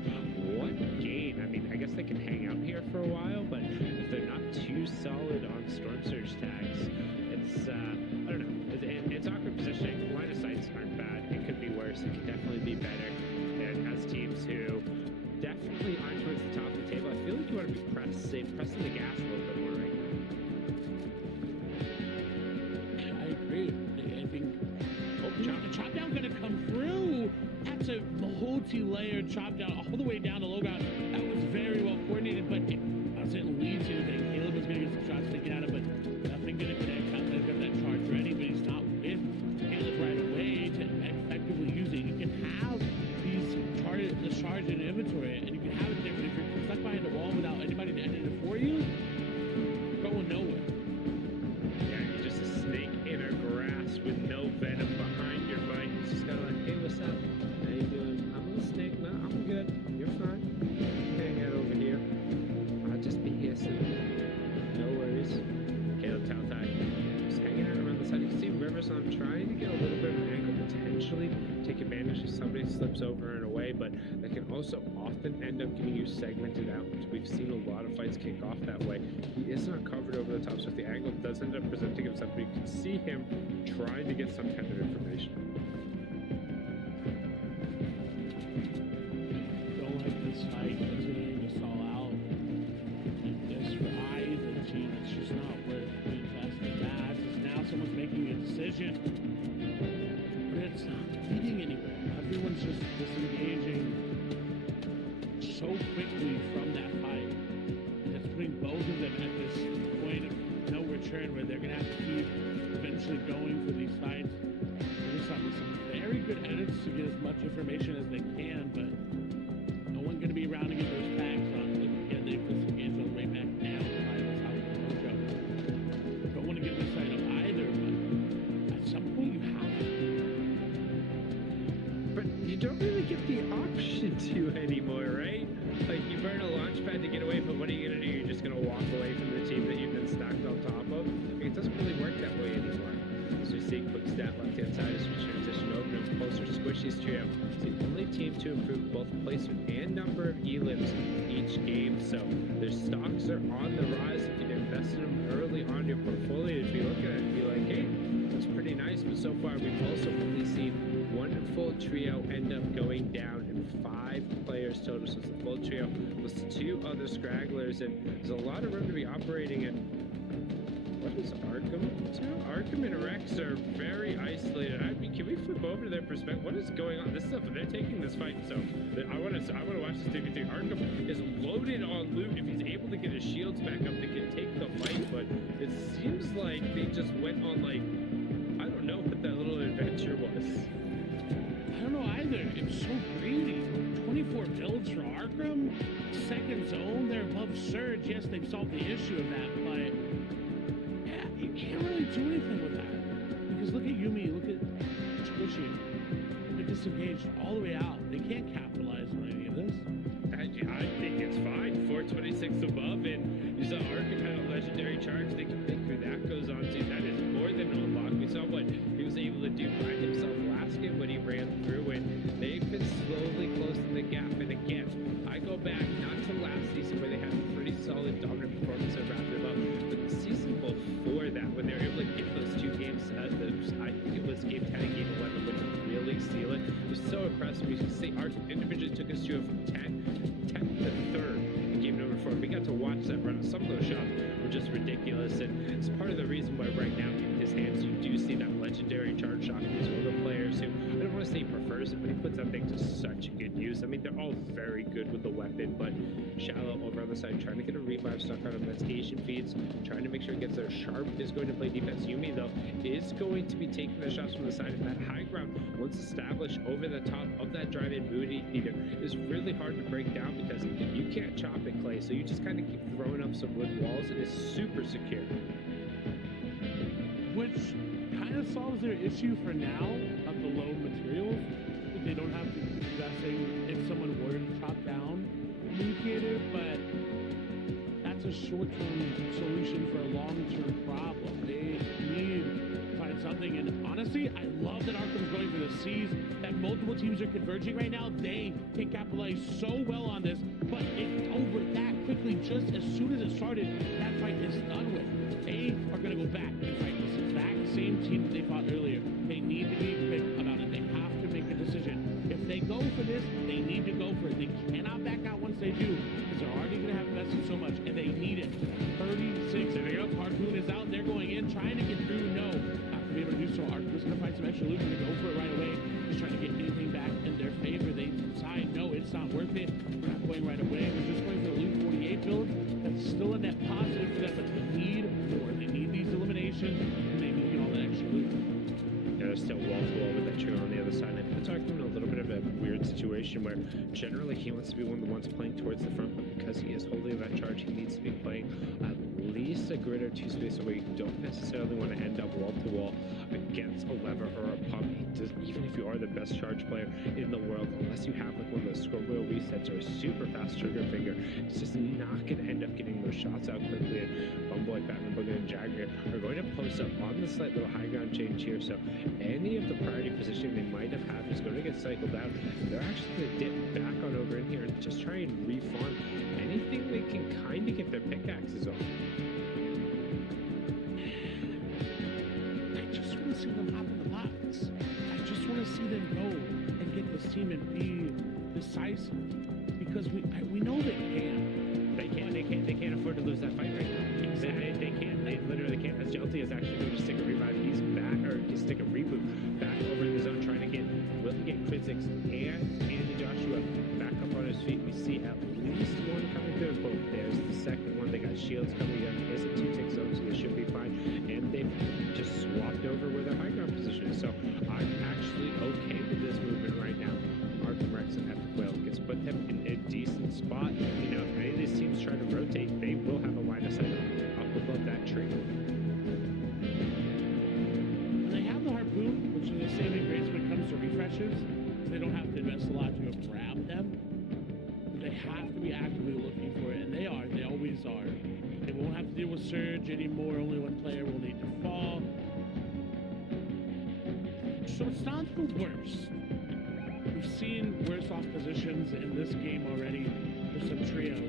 what gain? I mean, I guess they can hang out here for a while, but if they're not too solid on Storm Surge tags, it's, I don't know, it's awkward positioning. Line of sights aren't bad. It could be worse. It could definitely be better. And as teams who definitely aren't towards the top of the table, I feel like you want to be pressing the gas a little bit more right now. I agree. I think chop down gonna come through. That's a multi-layered chop down all the way down to low ground. That was very well coordinated, but it doesn't lead to anything. Caleb was gonna get some shots taken at him, but nothing gonna connect. Caleb's got that charge ready, but he's not with Caleb right away to effectively use it. You can have the charge in inventory, and you can have it there, but if you're stuck behind a wall without anybody to edit it for you, you're going nowhere. Yeah, you're just a snake in a grass with no venom behind your bite. It's just kind of like, hey, what's up? How you doing? I'm a snake. No, I'm good. You're fine. Hang out over here. I'll just be hissing. No worries. Caleb Taltai just hanging out around the side. You can see Rivers on trying to get a little bit of an angle, potentially take advantage if somebody slips over and away, but that can also often end up getting you segmented out. We've seen a lot of fights kick off that way. He is not covered over the top, so if the angle does end up presenting himself, you can see him trying to get some kind of information. Don't like this fight continuing to stall out. And this for either team, it's just not worth the investment. Now someone's making a decision, but it's not leading anywhere. Everyone's just disengaging so quickly from that fight. And it's putting both of them at this point of no return where they're going to have to keep eventually going for these fights. They're just having some very good edits to get as much information as they can, but no one going to be around to get those tags on. Again, they've disengaged on the way back now. Don't want to give this fight up either, but at some point you have to. But you don't really get the option to anymore, right? Like, you burn a launch pad to get away, but what are you going to do? You're just going to walk away from the team that you've been stacked on top of? Like, it doesn't really work that way anymore. So you see quick stat left-hand side as we transition over to closer Squishy's trio. It's the only team to improve both placement and number of elims each game, so their stocks are on the rise. If you'd invested them early on your portfolio, you'd be looking at it and be like, hey, that's pretty nice, but so far we've also only seen one full trio end up going down and 5 players total. So it's the full trio plus 2 other scragglers, and there's a lot of room to be operating in. What is Arkham? Arkham and Rex are very isolated. I mean, can we flip over to their perspective? What is going on? This stuff, they're taking this fight, so I want to watch this thing. Arkham is loaded on loot. If he's able to get his shields back up, they can take the fight, but it seems like they just went on, like, I don't know what that little adventure was. I don't know either. It was so greedy. 24 builds for Arkham. Second zone, they're above Surge. Yes, they've solved the issue of that, but yeah, you can't really do anything with that. Because look at Yumi, look at Squishy. They're disengaged all the way out. They can't capitalize on any of this. I think it's fine. 426 above, and you saw Arkham had a legendary charge. They can think who that goes on to. That is more than unlocked. We saw what he was able to do by himself last game when he ran through, and they've been slowly closing the gap. And again, I go back not to last season where they had a pretty solid dominant performance at Rapid Love, but the season before that when they were able to get those two games, I think it was game 10 and game 11, which would really seal it. It was so impressive. You can see our individually took us to it from 10th to 3rd in game number 4. We got to watch that run. Some of those shots were just ridiculous, and it's part of the reason why right now in his hands you do see that legendary charge shot. He's one of the players who, I don't want to say he prefers it, but he puts that thing to such good use. I mean, they're all very good with the weapon, but Shallow over on the side trying to get a revive stuck on him. That's Asian feeds, trying to make sure he gets there. Sharp is going to play defense. Yumi, though, is going to be taking the shots from the side, and that high ground, once established over the top of that drive-in moody leader, is really hard to break down because you can't chop it, Clay, so you just kind of keep throwing up some wood walls, and it's super secure. Which kind of solves their issue for now of the low materials. They don't have to do that thing if someone were to chop down the indicator, but that's a short-term solution for a long-term problem. They need to find something, and honestly, I love that Arkham's going for the C's, that multiple teams are converging right now. They can capitalize so well on this, but it's over that quickly. Just as soon as it started, that fight is done with. They are going to go back and fight this exact same team that they fought earlier. They need to be quick about it. They have to make a decision. If they go for this, they need to go for it. They cannot back out once they do, because they're already going to have invested so much, and they need it. 36, there they go. Harpoon is out. They're going in, trying to get through. No, not going to be able to do so. Harpoon's going to find some extra loot. They're going to go for it right away. Just trying to get anything back in their favor. They decide, no, it's not worth it. We're not going right away. We're just going for the loot 48 build. That's still a net positive for them, but they need more. They need these eliminations, and they need all that extra loot. They're still wall-to-wall with that trio on the other side. And it's Arkham in a little bit of a weird situation where generally he wants to be one of the ones playing towards the front, but because he is holding that charge, he needs to be playing at least a grid or two space where you don't necessarily want to end up wall-to-wall against a lever or a pump. Even if you are the best charge player in the world, unless you have like one of those scroll wheel resets or a super fast trigger finger, it's just not going to end up getting those shots out quickly. And Bumboy, Batman, Booger, and Jagger are going to post up on the slight little high ground change here, so any of the priority positioning they might have had is going to get cycled out. They're actually going to dip back on over in here and just try and refarm anything they can kind of get their pickaxes on. I just want to see them hop in the box. I just want to see them go and get this team and be decisive, because we know they can. They can't afford to lose that fight right now. Exactly. They can't. They literally can't. As Jelty is actually going to stick a revive. He's back, or he's stick a reboot back over in the zone, trying to get Quizix and Andy Joshua back up on his feet. We see at least one coming through. Both. There's the second one. They got shields coming in. It's a 2-tick zone, so they should be fine. And they've just swapped over where their high ground position is. So I'm actually okay with this movement right now. Arkham Rex and Epic Whale gets put them in a decent spot. You know, if any of these teams try to rotate, they will have a line of sight up above that tree. They have the Harpoon, which is a saving grace when it comes to refreshes, so they don't have to invest a lot to go grab them. But they have to be actively looking for it, and they are. They always are. They won't have to deal with Surge anymore. Only one player will need to fall. So it's not the worst. We've seen worse off positions in this game already for some trios.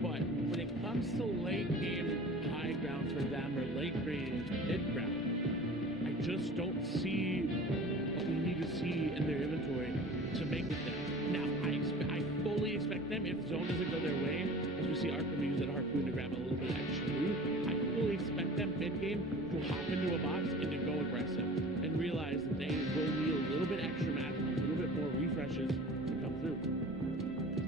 But when it comes to late game high ground for them or late game mid ground, I just don't see what we need to see in their inventory to make it there. Now, I fully expect them, if zone doesn't go their way, as we see Arkham use that Harpoon to grab a little bit extra loot, I fully expect them mid-game to hop into a box and to go aggressive and realize that they will need a little bit extra magic, a little bit more refreshes to come through.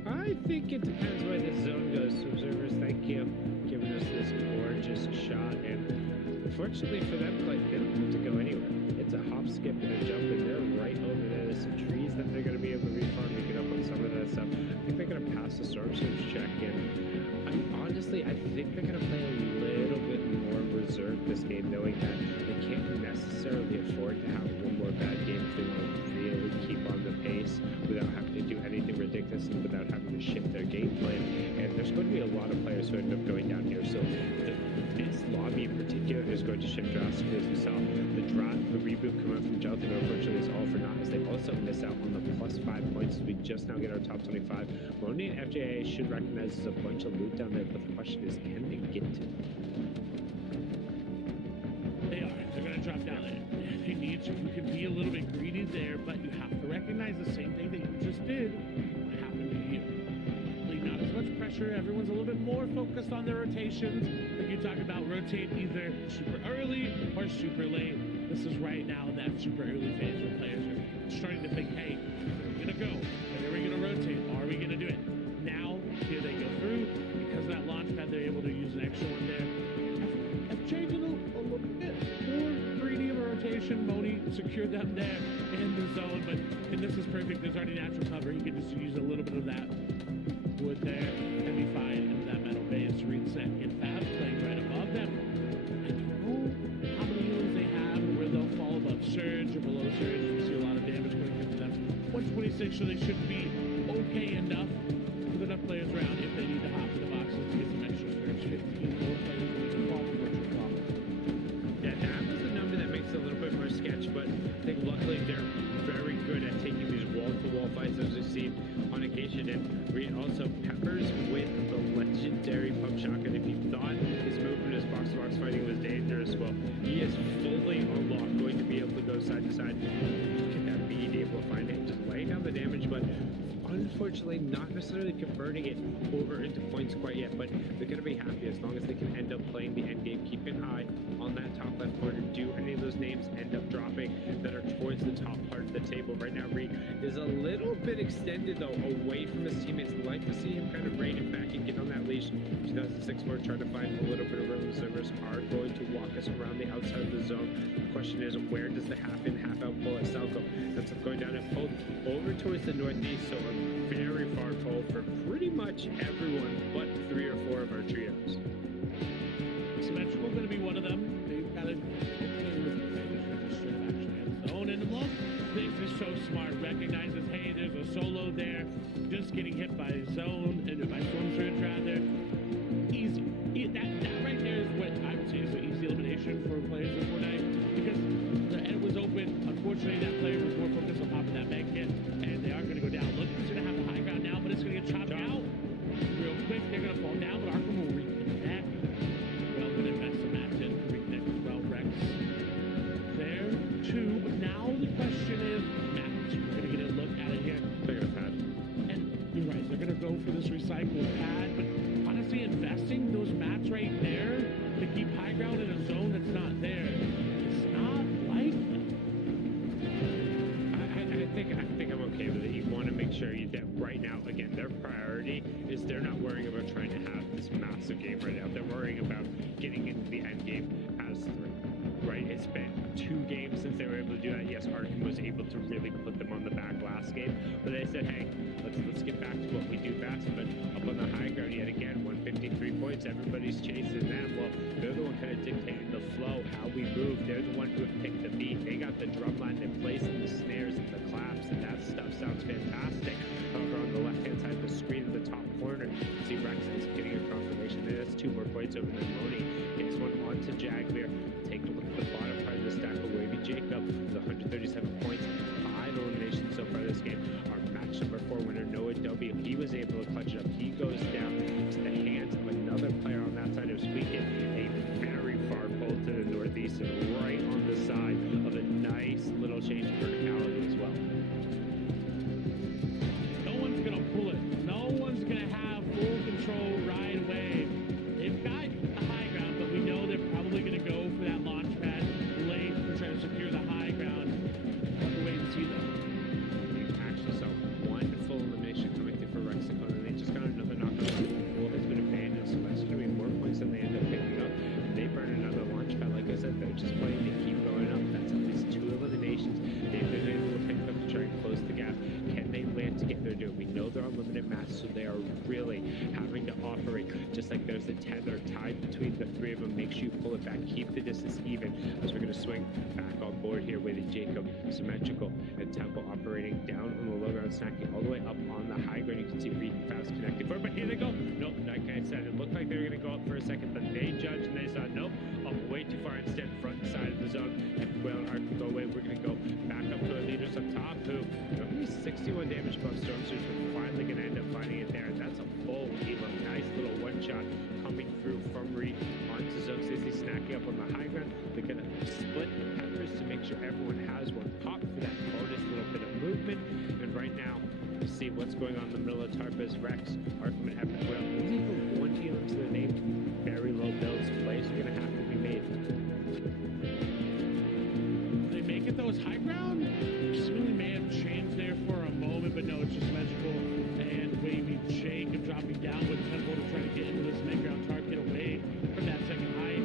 I think it depends where this zone goes. Observers, thank you, giving us this gorgeous shot. And fortunately for them, Clay, they don't have to go anywhere. it's a hop, skip, and a jump, and they're right over there. There's some trees that they're going to be able to refarm to get up on some of that stuff. I think they're going to pass the storm surge check, and honestly, I think they're going to play a little bit more reserved this game, knowing that they can't necessarily afford to have one more bad game if they want to really keep on the pace without having to do anything ridiculous and without having to shift their game plan. And there's going to be a lot of players who end up going down here, so this lobby in particular is going to shift drastically, as we saw the reboot come out from Jelting, unfortunately is all for naught, as they also miss out on the +5 points as we just now get our top 25. Moni and FJA should recognize there's a bunch of loot down there, but the question is, can they get to it? They are. They're going to drop down there. They need to. You can be a little bit greedy there, but you have to recognize the same thing that you just did. What happened to you? Not as much pressure. Everyone's a little bit more focused on their rotations. Like you talk about, rotate either super early or super late. This is right now in that super early phase where players are starting to think, hey, we're going to go. And are we going to rotate? Are we going to do it? Now, here they go through. Because of that launch pad, they're able to use an extra one there. I've changed it a little bit more greedy of a rotation. Moni secured them there in the zone, and this is perfect. There's already natural cover. He can just use a little bit of that wood there and be fine into that metal base reset. And Fab playing right above them. I don't know how many heals they have or where they'll fall above surge or below surge. You see a lot of damage going into them. 126, so they should be okay enough with enough players around if they need to hop in the boxes to get some extra surge. 15 more players will need to fall before it's a problem. Yeah, that was the number that makes it a little bit more sketch, but I think luckily they're very good at taking these wall-to-wall fights, as we've seen on occasion. And Reed also peppers with the legendary pump shotgun. If you thought his movement, his box-to-box fighting was dangerous, well, he is fully unlocked, going to be able to go side to side. Look at that being able to find it, just laying down the damage, but unfortunately not necessarily converting it over into points quite yet, but they're going to be happy as long as they can end up playing the end game. Keep an eye on that top left corner. Do any of those names end up dropping that are towards the top part of the table? Right now, Reed is a little bit extended, though, away from his teammates. Like to see him kind of rein it back and get on that leash. 2006 more trying to find a little bit of room. Servers are going to walk us around the outside of the zone. The question is, where does the half-in, half-out pull at Selco? That's going down and pulled over towards the northeast, so a very far pull for pretty much everyone but 3 or 4 of our trios. Symmetrical going to be one of them. They've got to actually zone in the block. This is so smart. Recognizes, hey, there's a solo there. Just getting hit by zone and by storm surge rather. Easy. That right there is what I would say is an easy elimination for players in Fortnite, because the end was open. Unfortunately, that player was more focused on popping that back hit, and they are going to go down. Look, he's going to have the high ground now, but it's going to get chopped out real quick. They're going to fall down, but Arkham will reconnect. Well, going to invest some mats in to reconnect as well. Rex there too, but now the question is, mats. We're going to get a look at it here. They're going to pad. And you're right, they're going to go for this recycled pad, but honestly, investing those mats right there to keep high ground in a zone that's not there, it's not likely. I think I'm okay with it. You want to make sure that right now, again, their priority is they're not worrying about trying to have this massive game right now. They're worrying about getting into the end game as 3. Right? It's been 2 games since they were able to do that. Yes, Arkham was able to really put them on the back last game, but they said, hey, let's get back to what we do best. But up on the high ground yet again, 153 points, everybody's chasing them. Well, they're the one kind of dictating the flow, how we move. They're the one who have picked the beat. They got the drum line in place and the snares and the claps, and that stuff sounds fantastic. However, on the left-hand side of the screen, in the top corner, see Rex is getting a confirmation there. That's 2 more points over than Moni. Gets one onto Jagbeer. Take a look at the bottom part of the stack of Wavy Jacob with 137 points, 5 eliminations so far this game. Our match number 4 winner, Noah W, he was able to clutch it up. He goes down to the hands of another player on that side of Squeakin. A very far pull to the northeast and right on the side of a nice little change of verticality as well. No one's going to pull it. No one's going to have full control right away. They've got the high really having to operate just like there's a tether tied between the three of them. Make sure you pull it back, keep the distance even as we're going to swing back on board here with Jacob, Symmetrical, and Temple operating down on the low ground, snacking all the way up on the high ground. You can see Reed and Fast connected for it, but here they go. Nope, like I said, it looked like they were going to go up for a second, but they judged and they saw, nope, up way too far instead, front side of the zone. And well, Arc can go away. We're going to go back up to our leaders up top, who only 61 damage above Storm Surge. We're finally going to end up finding it there. That's a full Elam. Nice little one shot coming through from Reed onto Zook. Sissy snacking up on the high ground. They're going to split the peppers to make sure everyone has one pop for that bonus little bit of movement. And right now, to see what's going on in the middle of Tarpus, Rex, Arkham, and Epic Whale. Even one team to their name. Very low builds. Plays are going to have to be made. They make it though, it's high ground. Really may have changed there for a moment, but no, it's just Magical and Wavy Jacob dropping down with Temple to try to get into this mid-ground target away from that second height.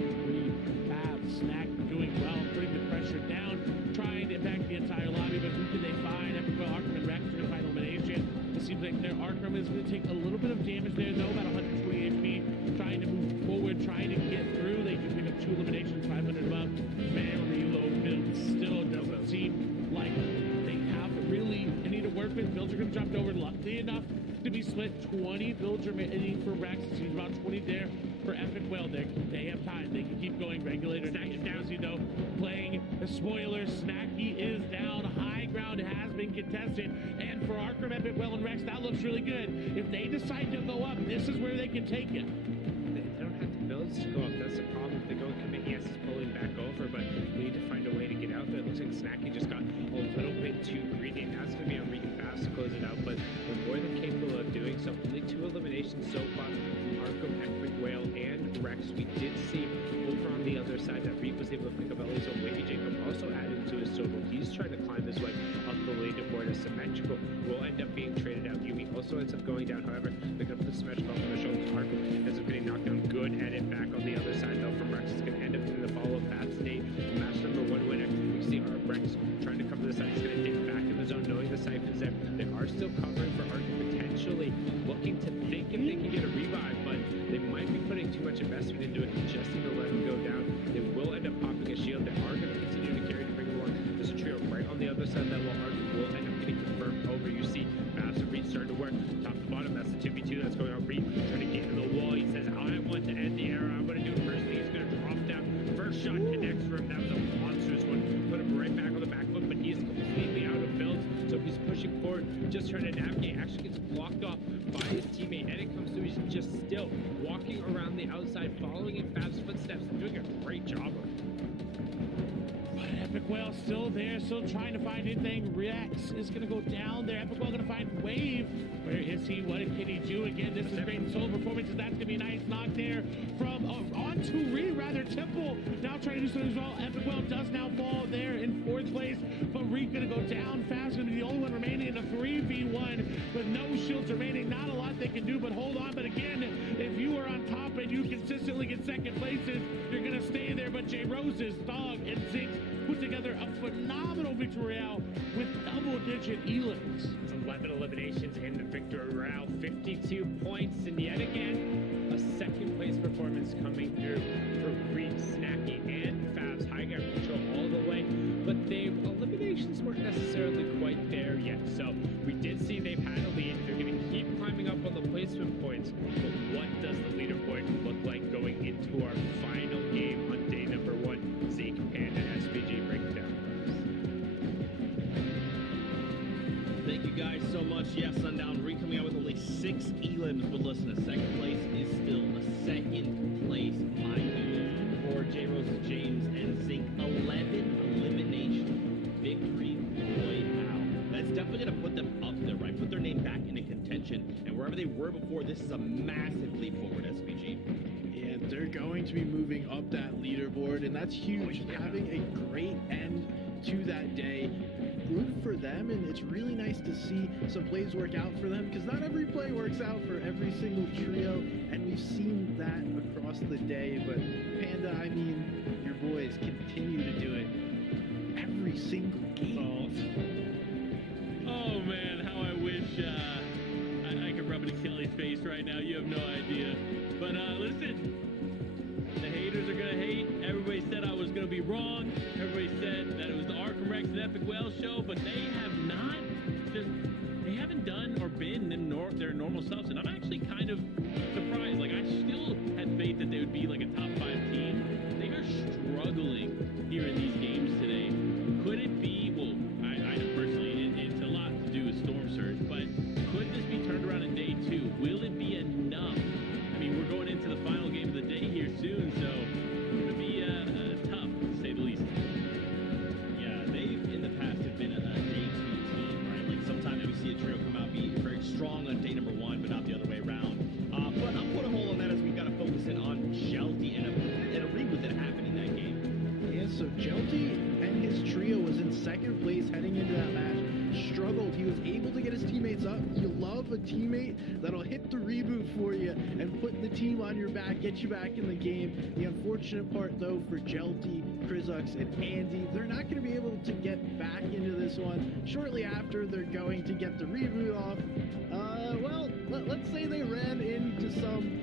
Fab, Snack doing well, putting the pressure down, trying to impact the entire lobby, but who can they find? Epic Whale, Arkham, and Rex are going to find elimination. It seems like their Arkham is going to take a little bit of damage there, though, about 120 HP, trying to move forward, trying to get through. They can pick up 2 eliminations, 500 above. Man, reload build still doesn't seem like they have really any to work with. Builds are going to jump over, luckily enough to be split. 20 builds remaining for Rex. It seems about 20 there for Epic Whale. They have time. They can keep going. Regulator Snacky down, you know, playing the spoiler. Snacky is down. High ground has been contested. And for Arkham, Epic Whale, and Rex, that looks really good. If they decide to go up, this is where they can take it. They don't have the builds to go up. That's the problem. If they go and commit, yes, it's pulling back over, but we need to find a way to get out there. It looks like Snacky just got a little bit too greedy, and that's going to be on Reed and Fast to close it out, but they're more than capable of doing so. Only 2 eliminations so far from Arkham, Epic Whale, and Rex. We did see over on the other side that Reed was able to pick up at least a Wavy Jacob, also adding to his total. He's trying to climb his way up the leaderboard as Symmetrical will end up being traded out. Yumi also ends up going down. However, they're going to put Symmetrical on the shoulders. Arkham ends up getting knocked down. Good edit back on the other side, though, from Rex. It's going to end up in the follow-up. That's Nate, match number 1 winner. We see our Rex trying to cover the side. He's going to dip back in the zone, knowing the siphon's there. They are still covering for Arkham, potentially looking to think if they can get a revive, but they might be putting too much investment into it, just need to let him go down. They will end up popping a shield. They are going to continue to carry to bring along. There's a trio right on the other side that will Arkham will end up getting confirmed over. You see Massive Reed starting to work top to bottom. That's the 2v2 that's going on. Reed trying to get in the wall. He says, I want to end the era. I'm going to do it first thing. He's going to drop down. First shot connects for him. That was a monstrous one. Put him right back on the back foot, but he's completely out of builds. So he's pushing forward, just trying to navigate. Actually gets blocked off by his teammate, and it comes through. He's just still walking around the outside, following in Fab's footsteps, and doing a great job of it. Epic Whale still there, still trying to find anything. Rex is going to go down there. Epic Whale going to find Wave. Where is he? What can he do? Again, this is great in solo performances. That's going to be a nice knock there from onto Reed, rather. Temple now trying to do something as well. Epic Whale does now fall there in 4th place, but Reed going to go down fast. Going to be the only one remaining in a 3v1 with no shields remaining. Not a lot they can do, but hold on. But again, if you are on top and you consistently get 2nd places, you're going to stay there. But J Roses, Dog, and Zinx put together a phenomenal victory royale with double-digit elims. 11 eliminations in the victory royale, 52 points, and yet again, a 2nd place performance coming through for Reed, Snacky, and Fab's high ground control all the way, but the eliminations weren't necessarily quite there yet. So we did see they've had a lead. They're going to keep climbing up on the placement points, but what does the leaderboard look like going into our final game on day number 1? Zeke, Panda, and SPG break it down. Thank you guys so much. Yes, Sundown Reed coming out with only 6 elims, but listen, a 2nd place is still a 2nd place final for J Roses, James, and Zink. 11 elimination victory royale. That's definitely going to put them up there, right? Put their name back into contention, and wherever they were before, this is a massive leap forward, SPG. Yeah, they're going to be moving up that leaderboard, and that's huge. Having a great end to that day. Good for them, and it's really nice to see some plays work out for them, because not every play works out for every single trio, and we've seen that across the day. But Panda, I mean, your boys continue to do it every single game. Oh man, how I wish I I could rub it in Kelly's face right now. You have no idea. But listen, the haters are gonna hate. Everybody said I was gonna be wrong. Everybody said that it was the Arkham Rex and Epic Whale show, but they haven't done or been their normal selves, and I'm actually kind of surprised. Like, I still had faith that they would be like a top 5 team. They are struggling here in these games today. Could it be? Well, I know personally it's a lot to do with Storm Surge, but could this be turned around in day 2? Will it be enough? I mean, we're going into the final game of the day here soon, so it's going to be tough, to say the least. Yeah, they in the past have been a day 2 team, right? Like sometimes we see a trio come out be very strong on day number 1, but not the other way around. But I'll put a hole on that as we've got to focus in on Jelty and a reboot that happened in that game. Yeah, so Jelty and his trio was in second place heading into that match. Struggled. He was able to get his teammates up. You love a teammate that'll hit the reboot for you and put the team on your back, get you back in the game. The unfortunate part, though, for Jelty, Krizux, and Andy, they're not going to be able to get back into this one. Shortly after, they're going to get the reboot off. Well, let's say they ran into some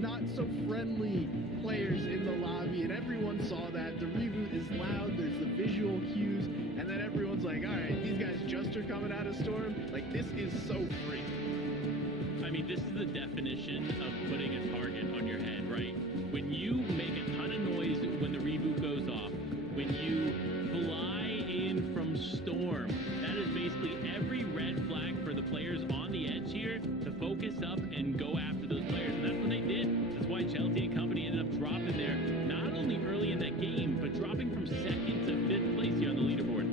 not so friendly players in the lobby, and everyone saw that. The reboot is loud, there's the visual cues, and then everyone's like, all right, these guys just are coming out of Storm. Like, this is so free. I mean, this is the definition of putting a target on your head, right? When you make a ton of noise when the reboot goes off, when you fly in from Storm, that is basically every red flag for the players on the edge here to focus up and go after those players. And that's what they did. That's why Chelsea and company ended up dropping there, not only early in that game, but dropping from 2nd to 5th place here on the leaderboard.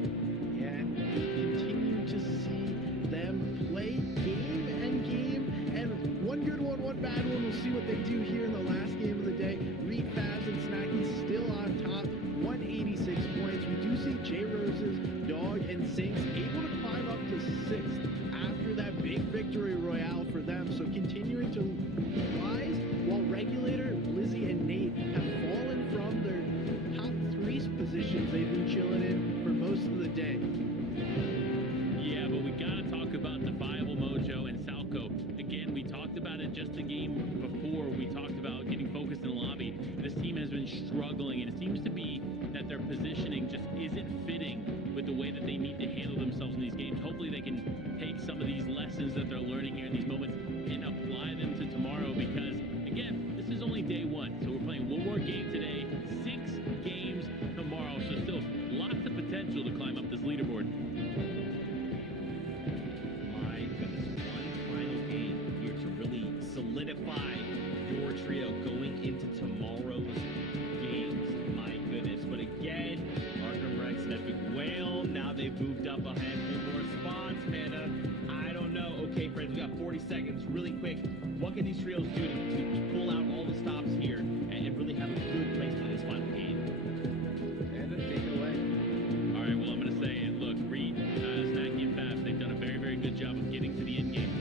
Yeah, and we continue to see them play game and game, and one good one, one bad one. We'll see what they do here in the last game of the day. Reed, Faz, and Snacky still on top, 186 points. We do see J Rose's Dog and Sinks able to climb up to 6th after that big victory royale for them. So continuing to rise, while Regulator, Lizzie, and Nate have fallen from their top 3 positions they've been chilling in for most of the day. Yeah, but we got to talk about Defiable Mojo and Salco. Again, we talked about it just the game before. We talked about getting focused in the lobby. This team has been struggling, and it seems to be that their positioning just isn't fitting with the way that they need to handle themselves in these games. Hopefully they can take some of these lessons that they're learning here in these moments and apply them to tomorrow, because, again, this is only day 1. So we're playing one more game today, 6 games tomorrow, so still lots of potential to climb up this leaderboard. My goodness, one final game here to really solidify your trio going into tomorrow's games. My goodness, but again, Arkham Rex and Epic Whale, now they've moved up a handful more spots, man. I don't know. Okay, friends, we got 40 seconds, really quick. What can these trios do to pull out all the stops here and really have a good placement in this final game? And then take it away. All right, well, I'm going to say it. Look, Reed, Snacky, and Fab, they've done a very, very good job of getting to the end game.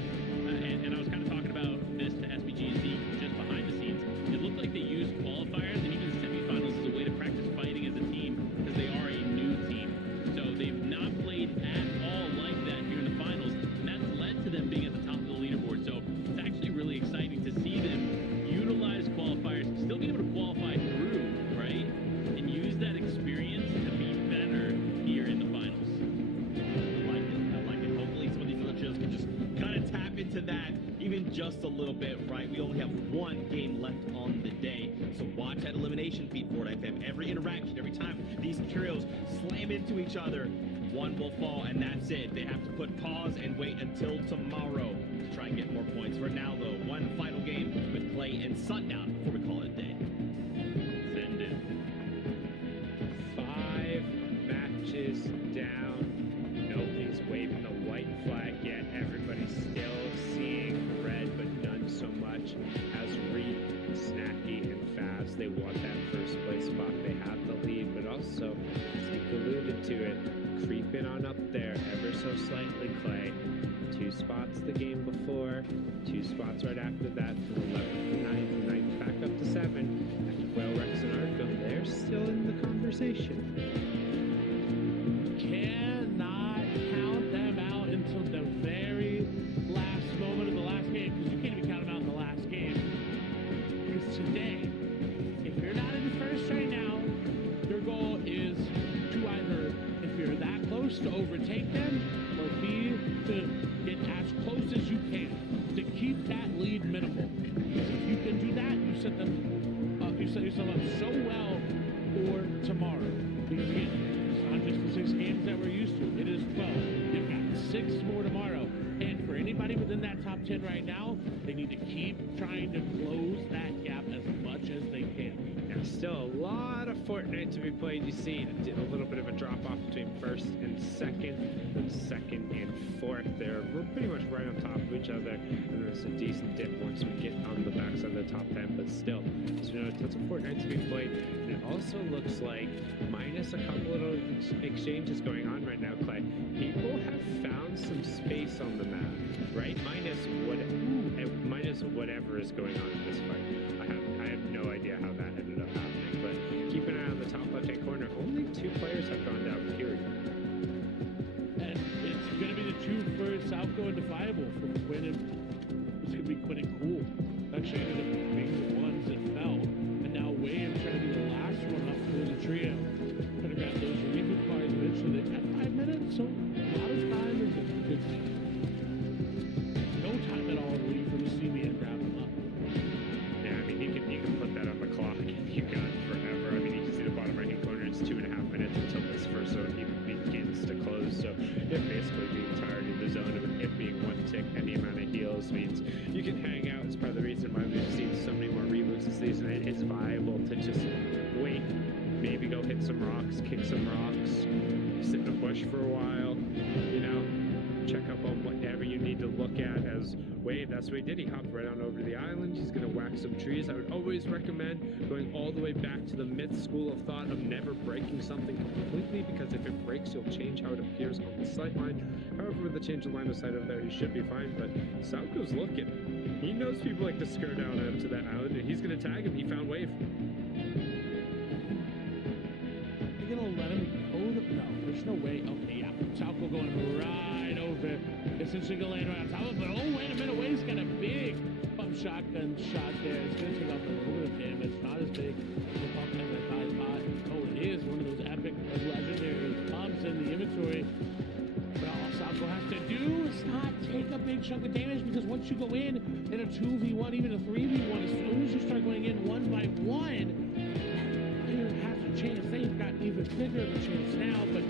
And I was kind of talking about this to SBG and Zeke just behind the scenes. It looked like they used qualifiers and even semifinals as a way to practice fighting as a team, because they are a new team. So they've not played at all like that here in the finals, and that's led to them being at the top of the leaderboard. So it's actually really exciting to see them utilize qualifiers, still be able to qualify through, right? And use that experience to be better here in the finals. I like it. Hopefully some of these other trios can just kind of tap into that even just a little bit, right? We only have 1 game left on the day, so watch that elimination feed for it. Every interaction, every time these trios slam into each other, one will fall, and that's it. They have to put pause and wait until tomorrow to try and get more points. For now, though, one final game with Clay and Sundown before we call it a day. Send it. 5 matches down. Nobody's waving the white flag yet. Everybody's still seeing red, but none so much as Reed, Snacky, and Faz. They want that first place spot. They have the lead, but also, as Zeke alluded to it, creeping on up there ever so slightly, Clay. 2 spots the game before, 2 spots right after that, from 11th to 9th, 9th back up to 7. After Whale, Rex, and Arkham, they're still in the conversation. Cannot count them out until the very last moment of the to overtake them, or B, to get as close as you can to keep that lead minimal. Because if you can do that, you set yourself up so well for tomorrow. Because again, it's not just the 6 games that we're used to. It is 12. You've got 6 more tomorrow. And for anybody within that top 10 right now, they need to keep trying to close that gap as much as they can. Yeah, still a lot of Fortnite to be played. You see a little bit of a drop off between first and second, and second and fourth there. We're pretty much right on top of each other, and there's a decent dip once we get on the backside of the top 10, but still, so, you know, tons of Fortnite to be played. And it also looks like, minus a couple of exchanges going on right now, Clay, people have found some space on the map, right? Minus whatever is going on in this fight. I have no idea how that ended up happening, but keep an eye on the top left-hand corner. Only 2 players have gone down, period. And it's going to be the 2 for Salco and Defiable for Quinn and it's going to be Quinn and Cool. Actually ended up being the ones that fell. And now Wave trying to be the last one up for the trio. Going to grab those reboot cards eventually. They've got 5 minutes, so a lot of time is a good thing. No time at all to leave for the CB and grab them up. Yeah, I mean, you can put that on the clock if you got forever. I mean, you can see the bottom right-hand corner, it's 2.5 minutes until this first zone even begins to close. So it basically being tired in the zone of it being 1 tick, any amount of heals means you can hang out. It's part of the reason why we've seen so many more reboots this season. It is viable to just wait, maybe go hit some rocks, kick some rocks, sit in a bush for a while, you know, check up on whatever you need to look at. As Wade, that's what he did. He hopped right on over to the island. He's going to whack some trees. I would always recommend going all the way back to the myth school of thought of never breaking something completely, because if it breaks, you'll change how it appears on the sightline. However, with the change of line of sight over there, he should be fine. But Salco's looking. He knows people like to skirt down onto that island, and he's going to tag him. He found Wave. They're going to let him go? No, there's no way. Okay, yeah. Salco going right over. Essentially going to land right on top of it. But oh, wait a minute. Wave's got a big pump shotgun shot there. It's going to take off a little bit of damage. Not as big as the pump as I thought. Oh, it is one of those epic, legendary pumps in the inventory. But all Salco has to do is not take a big chunk of damage, because once you go in a 2v1, even a 3v1, as soon as you start going in 1 by 1, player has a chance. They've got even bigger of a chance now, but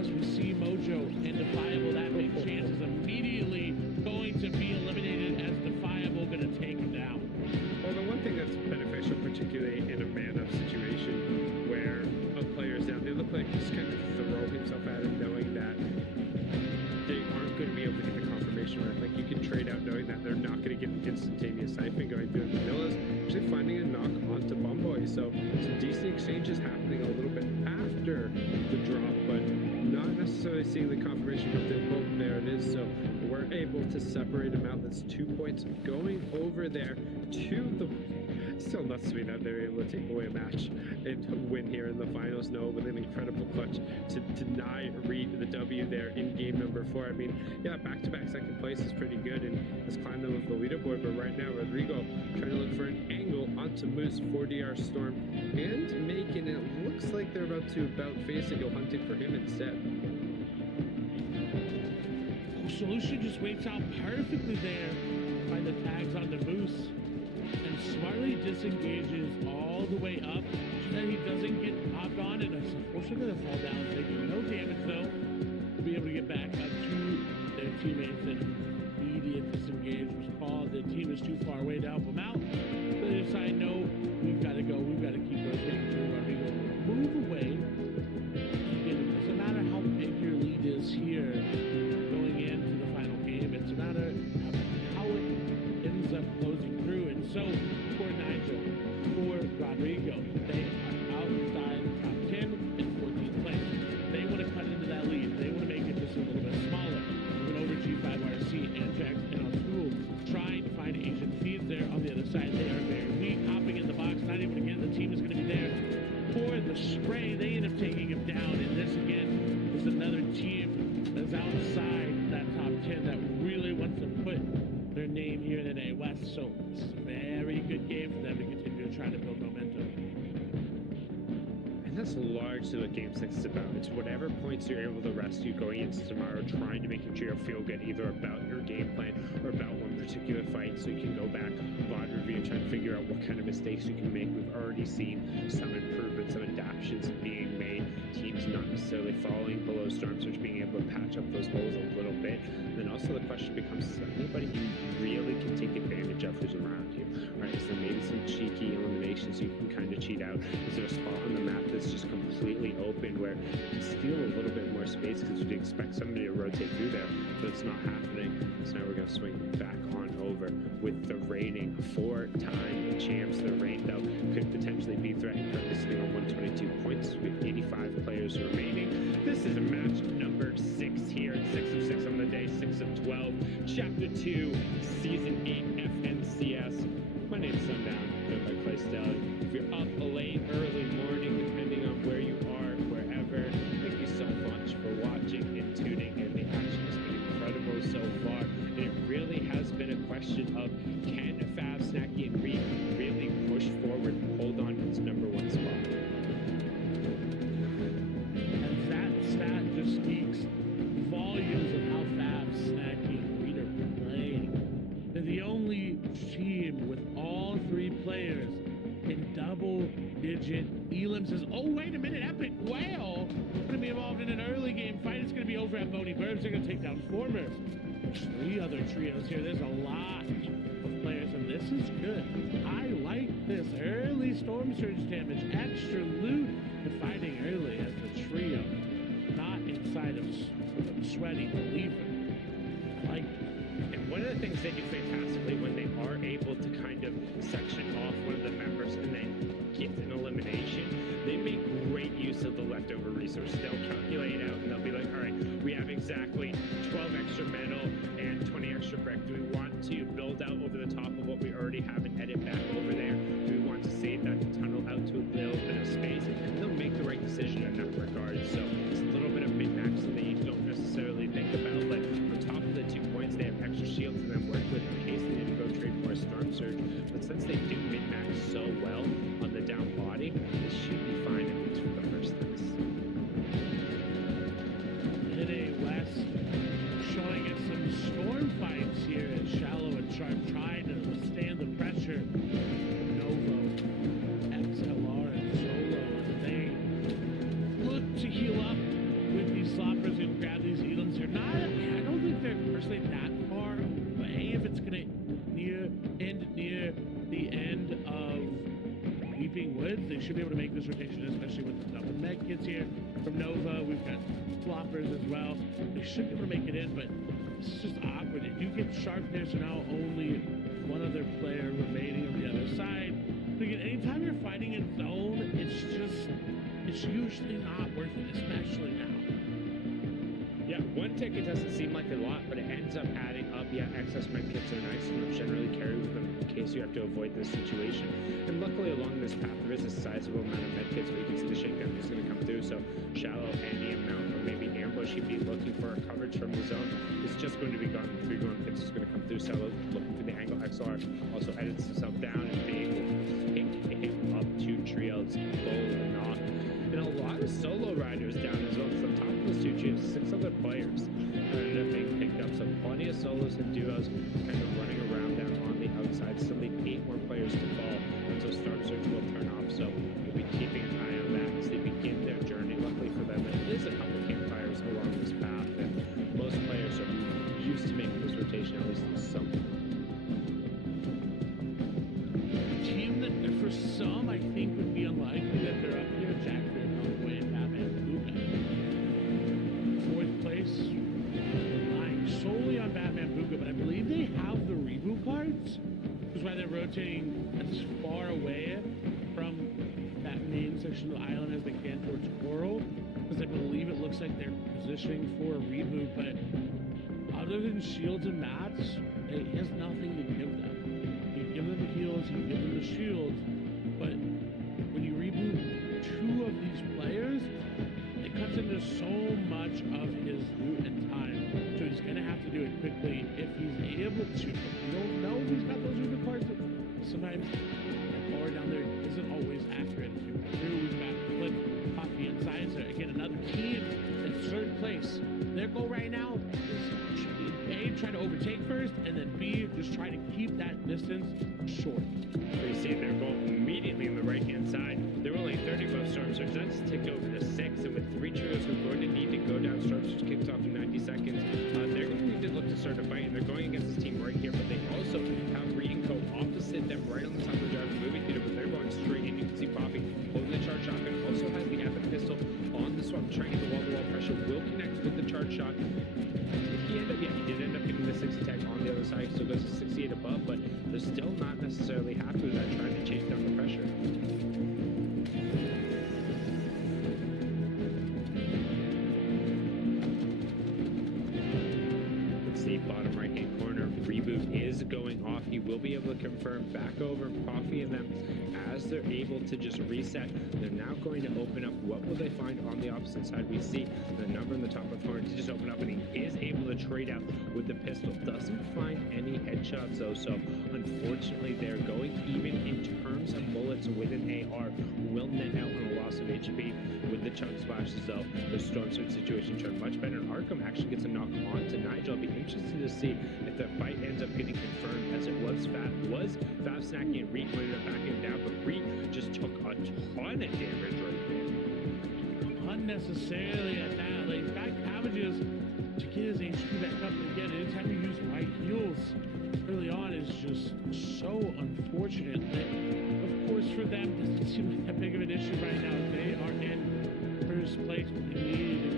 as we see Mojo and Defiable, that big chance is immediately going to be eliminated as Defiable going to take him down. Well, the one thing that's beneficial, particularly in a man-up situation where a player's down, the other player can just kind of throw himself at him, knowing that they aren't going to be able to get the confirmation right. Like, you can trade out knowing that they're not going to get an instantaneous sniping going through the vanillas, actually finding a knock onto Bumboy. So some decent exchanges happening a little bit after the drop, but not necessarily seeing the confirmation come through. Oh, there it is. So we're able to separate them out. That's 2 points going over there to the... Still nuts to me that they're able to take away a match and win here in the finals. No, with an incredible clutch to deny Reed the W there in game number 4. I mean, yeah, back-to-back second place is pretty good and has climbed them with the leaderboard, but right now Rodrigo trying to look for an angle onto Moose 4DR Storm and making it looks like they're about face it, go hunting for him instead. Solution just waits out perfectly there by the tags on the Moose. And smartly disengages all the way up so that he doesn't get hopped on, and is unfortunately going to fall down, taking no damage though, to be able to get back up to their teammates. And immediate disengage was called. The team is too far away to help them out. So they decide, no, we've got to go. We've got to keep rotating through. Rodrigo move away. Again, it doesn't matter how big your lead is here going into the final game. It's a matter of how it ends up closing through. And so for Nigel, for Rodrigo, they are outside the top 10 and 14th place. They want to cut into that lead. They want to make it just a little bit smaller. Moving over G5RC and Jax and Al-School, trying to find Asian feeds there on the other side. They are very weak, hopping in the box, not able to get it. The team is going to be there for the spray. They end up taking him down. And this again is another team that's outside that top 10 that really wants to put their name here in NA West. So it's a very good game for them to continue to try to build momentum. And that's largely what Game 6 is about. It's whatever points you're able to rescue going into tomorrow, trying to make your trio feel good, either about your game plan or about one particular fight, so you can go back, VOD review, and try to figure out what kind of mistakes you can make. We've already seen some improvements, some adaptations being made, teams not necessarily falling below Storm Surge, being able to patch up those holes a little bit. And then also the question becomes, is there anybody you really can take advantage of who's around you? Right? Is there maybe some cheeky eliminations you can kind of cheat out? Is there a spot on the map that's just completely open where you can steal a little bit more space because you'd expect somebody to rotate through there, but it's not happening? So now we're going to swing back on over with the reigning 4-time champs. The reign, though, could potentially be threatened, currently sitting on 122 points with 85 players remaining. This is a match number 6 here, 6 of 6 on the day, 6 of 12, Chapter 2, Season 8 FNCS. My name's Sundown, joined by Clay Stelly. If you're up late, early morning, depending on where you are, wherever, thank you so much for watching and tuning in. The action has been incredible so far, and it really has been a question of, can Fab, Snacky, and Reed really push forward and hold on to its #1 spot? And that stat just speaks volumes of how Fab, Snacky, and Reed are playing. They're the only team with all 3 players in double-digit elims. Says, oh, wait a minute, Epic Whale going to be involved in an early game fight. It's going to be over at Boney Burbs. They're going to take down Former. 3 other trios here. There's a lot of players, and this is good. I like this. Early Storm Surge damage, extra loot, and fighting early as the trio. Not inside of Sweaty Believer. Like, and one of the things they do fantastically when they are able to kind of section off one of the members and then get an elimination, they make great use of the leftover resource. They'll calculate out and they'll be like, all right, we have exactly 12 extra metal and 20 extra brick. Do we want to build out over the top of what we already have and edit back over there? Do we want to save that to tunnel out to a little bit of space? And they'll make the right decision in that regard. So it's a little bit of min-maxing that you don't necessarily think about, but on top of the 2 points, they have extra shields to them work with in case they need to go trade more Storm Surge. But since they do min-max so well on the down body, this should be fine, at least for the first test. Today, West showing us some storm fights here as Shallow and Sharp trying to withstand the pressure. Novo, XLR, and Solo, and they look to heal up with these sloppers and grab these elims. They're not, I don't think they're personally that far away. If it's gonna end near the end of Weeping Woods, they should be able to make this rotation, especially with the double med kits here from Nova. We've got floppers as well. They should be able to make it in, but it's just awkward. They do get Sharp there, so now only one other player remaining on the other side. But again, anytime you're fighting in zone, it's usually not worth it, especially now. Yeah, 1 ticket doesn't seem like a lot, but it ends up adding up. Yeah, excess med kits are nice and generally carry with them in case you have to avoid this situation. And luckily along this path, there is a sizable amount of med kits where you can see the shakedown is going to come through. So Shallow, any amount, or maybe ambush, he'd be looking for a coverage from the zone. It's just going to be gone. 3 going pits is going to come through. Shallow looking for the angle. XR also edits himself down and being able to pick him up 2 trios, full or not. And a lot of solo riders down as well. So on top of those 2 trios, 6 other players ended up being picked up. So plenty of solos and duos kind of running around down on the outside. Still need 8 more players to fall until Storm Surge will turn off. So we'll be keeping an eye on that as they begin their journey. Luckily for them, there is a couple campfires along this path, and most players are used to making this rotation, at least in some. Team that for some I think would be unlikely that they're up here. Jack Way and Batman Buga. 4th place, relying solely on Batman Buga, but I believe they have the reboot cards, which is why they're rotating as far away from that main section of the island as they can towards Coral, because I believe it looks like they're positioning for a reboot, but other than shields and mats, it has nothing to give them. You give them the heals, you give them the shields, but when you reboot 2 of these players, it cuts into so much of his loot and time. So he's going to have to do it quickly if he's able to. We don't know if he's got those reboot cards. Sometimes that bar down there isn't always accurate. As we went through, we've got Flip their goal right now is A, try to overtake first, and then B, just try to keep that distance short. We see their goal immediately on the right-hand side. They're only 30 above Storm Surge. That's ticked over to 6, and with 3 trios who are going to need to go down, Storm Surge kicks off in 90 seconds. They're going to need to look to start a fight, and they're going against this team right here, but they also have Reed and Co. opposite them right on the top of the drive movie theater, but they're going straight in. You can see Poppy holding the charge shotgun, also has the epic pistol on the swap, trying to get the wall-to-wall pressure, will connect with the charge shot. He did end up getting the 6 attack on the other side, so goes to 68 above, but they're still not necessarily happy with that, trying to chase down the pressure. Let's see, bottom right-hand corner, reboot is going off. He will be able to confirm back over Coffee and them as they're able to just reset. They're now going to open up. What will they find on the opposite side? We see the number in the top of Horns just open up, and he is able to trade out with the pistol. Doesn't find any headshots though, so unfortunately they're going even in terms of bullets with an AR. Will net out on a loss of HP with the chunk splashes though. The Storm Surge situation turned much better, and Arkham actually gets a knock on to Nigel. I'll be interested to see if the fight ends up getting confirmed, as it was Fab snacking and Reed ended up backing him down, but Reed just took a ton of damage right there. Unnecessarily at that, like back averages to get his HP back up, and again, anytime you use right heals early on is just so unfortunate. That, of course, for them, it doesn't seem like that big of an issue right now. They are in first place, but they needed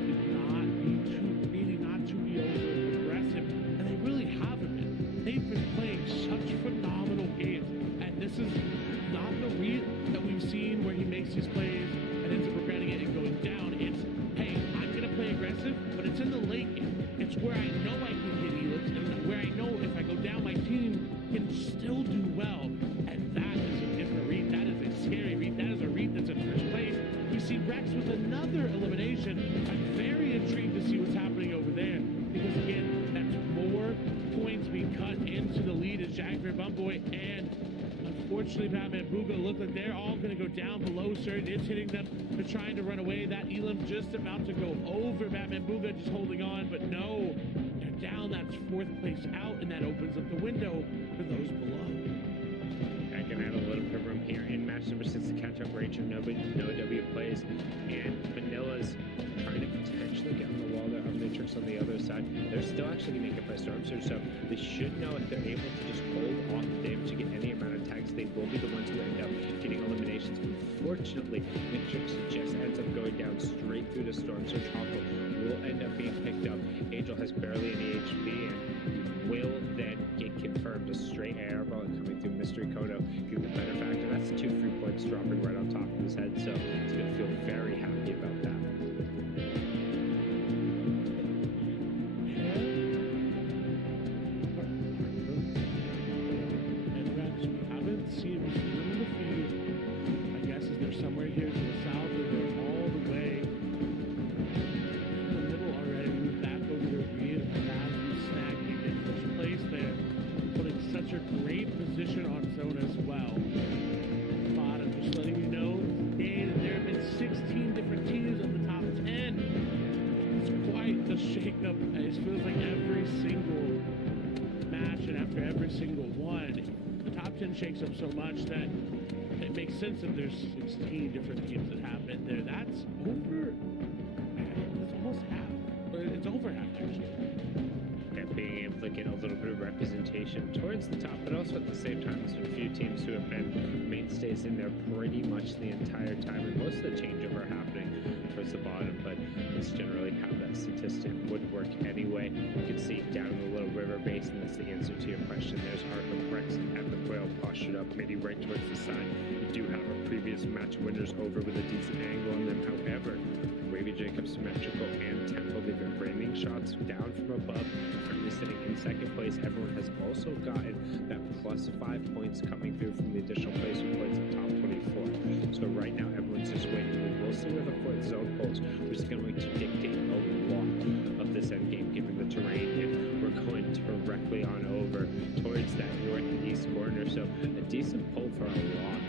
not to be over aggressive, and they really haven't been. They've been playing such phenomenal games, and this is not the Reed that we've seen where he makes these plays and ends up regretting it and going down. It's, hey, I'm gonna play aggressive, but it's in the late game. It's where I know I can hit Elix, and where I know if I go down, my team can still do well. And that is a different Reed. That is a scary Reed. That is a Reed that's in first place. We see Rex with another elimination. I'm very intrigued to see what's happening over there, because again, that's more points being cut into the lead as Jack Bumboy and unfortunately Batman Booga look like they're all going to go down below. Surge is hitting them. They're trying to run away. That Elam just about to go over Batman Booga, just holding on, but no, they're down. That's 4th place out, and that opens up the window for those below. I can add a little bit of room here in match number 6 to catch up Rachel. No W plays, and Vanilla's trying to potentially get on the wall there. Matrix on the other side. They're still actually going to get by Storm Surge, so they should know if they're able to just hold off them to get any amount of tags, they will be the ones who end up getting eliminations. Unfortunately, Matrix just ends up going down straight through the Storm Surge. Hawkle will end up being picked up. Angel has barely any HP and will then get confirmed. A straight air ball coming through Mystery Kono, getting the better factor. That's 2 free points dropping right on top of his head, so he's going to feel very happy about that. Shakes up so much that it makes sense that there's 16 different teams that have been there. That's almost half. It's over half, actually. And being able to get a little bit of representation towards the top, but also at the same time, there's been a few teams who have been mainstays in there pretty much the entire time, and most of the changeover happening towards the bottom, but it's generally how that statistic would work anyway. You can see down in the little river base, and that's the answer to your question. There's Arkham, Rex, and Epic Whale postured up, maybe right towards the side. You do have our previous match winners over with a decent angle on them. However, Wavy Jacobs, Symmetrical, and Temple, they've been raining shots down from above, currently sitting in 2nd place. Everyone has also gotten that +5 points coming through from the additional placement points of top 24. So right now, everyone's just waiting. We will see where the 4th zone holds, which is going to dictate a lot of this end game, given the terrain. And we're going directly on over towards that northeast corner. So a decent pull for a lot.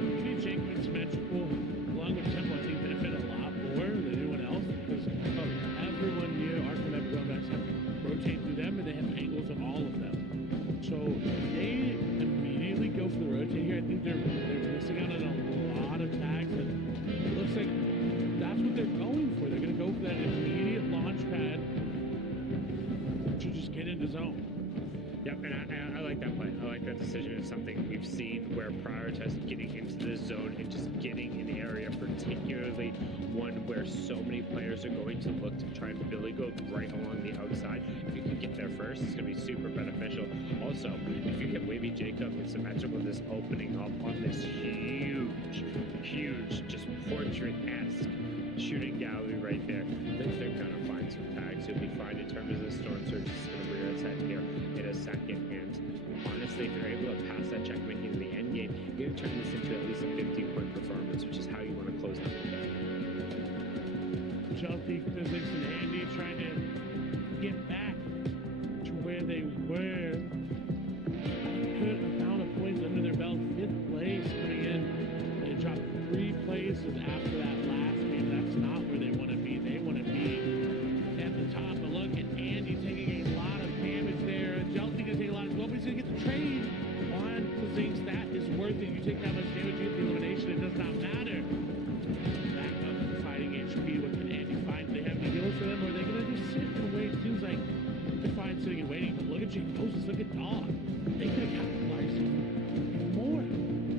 Maybe Jacob and Symmetrical, along with Temple, I think benefit a lot more. They do they immediately go for the rotate here. I think they're missing out on a lot of tags, and it looks like that's what they're going for. They're going to go for that immediate launch pad to just get into zone. Yep, and I like that play. I like that decision. It's something we've seen where prioritizing getting into the zone and just getting an area, particularly one where so many players are going to look to try and really go right along the outside. If you can get there first, it's going to be super beneficial. Also, if you get Wavy Jacob and symmetrical this opening up on this huge, just portrait-esque shooting gallery right there, they're going to find some tags. You'll be fine in terms of the Storm Surge. It's going to rear its head here in a second. And honestly, if you're able to pass that check making in the end game, you're going to turn this into at least a 15-point performance, which is how you want to close out the game. Chelsea Physics and Andy trying to get back to where they were. Good amount of points under their belt. 5th place coming in. They dropped 3 places after that last game. That's not where they want to be. They want to be at the top. But look at Andy taking a lot of damage there. Chelsea going to take a lot of damage. He's going to get the trade on the Zinks. That is worth it. You take that much damage, you get the elimination. It does not matter. Back up fighting HP. What can Andy find? Do they have any heals for them? Or are they going to just sit and wait? It seems like they're fine sitting and waiting. But look at Jake Moses. Look at Dog. They could have capitalized more.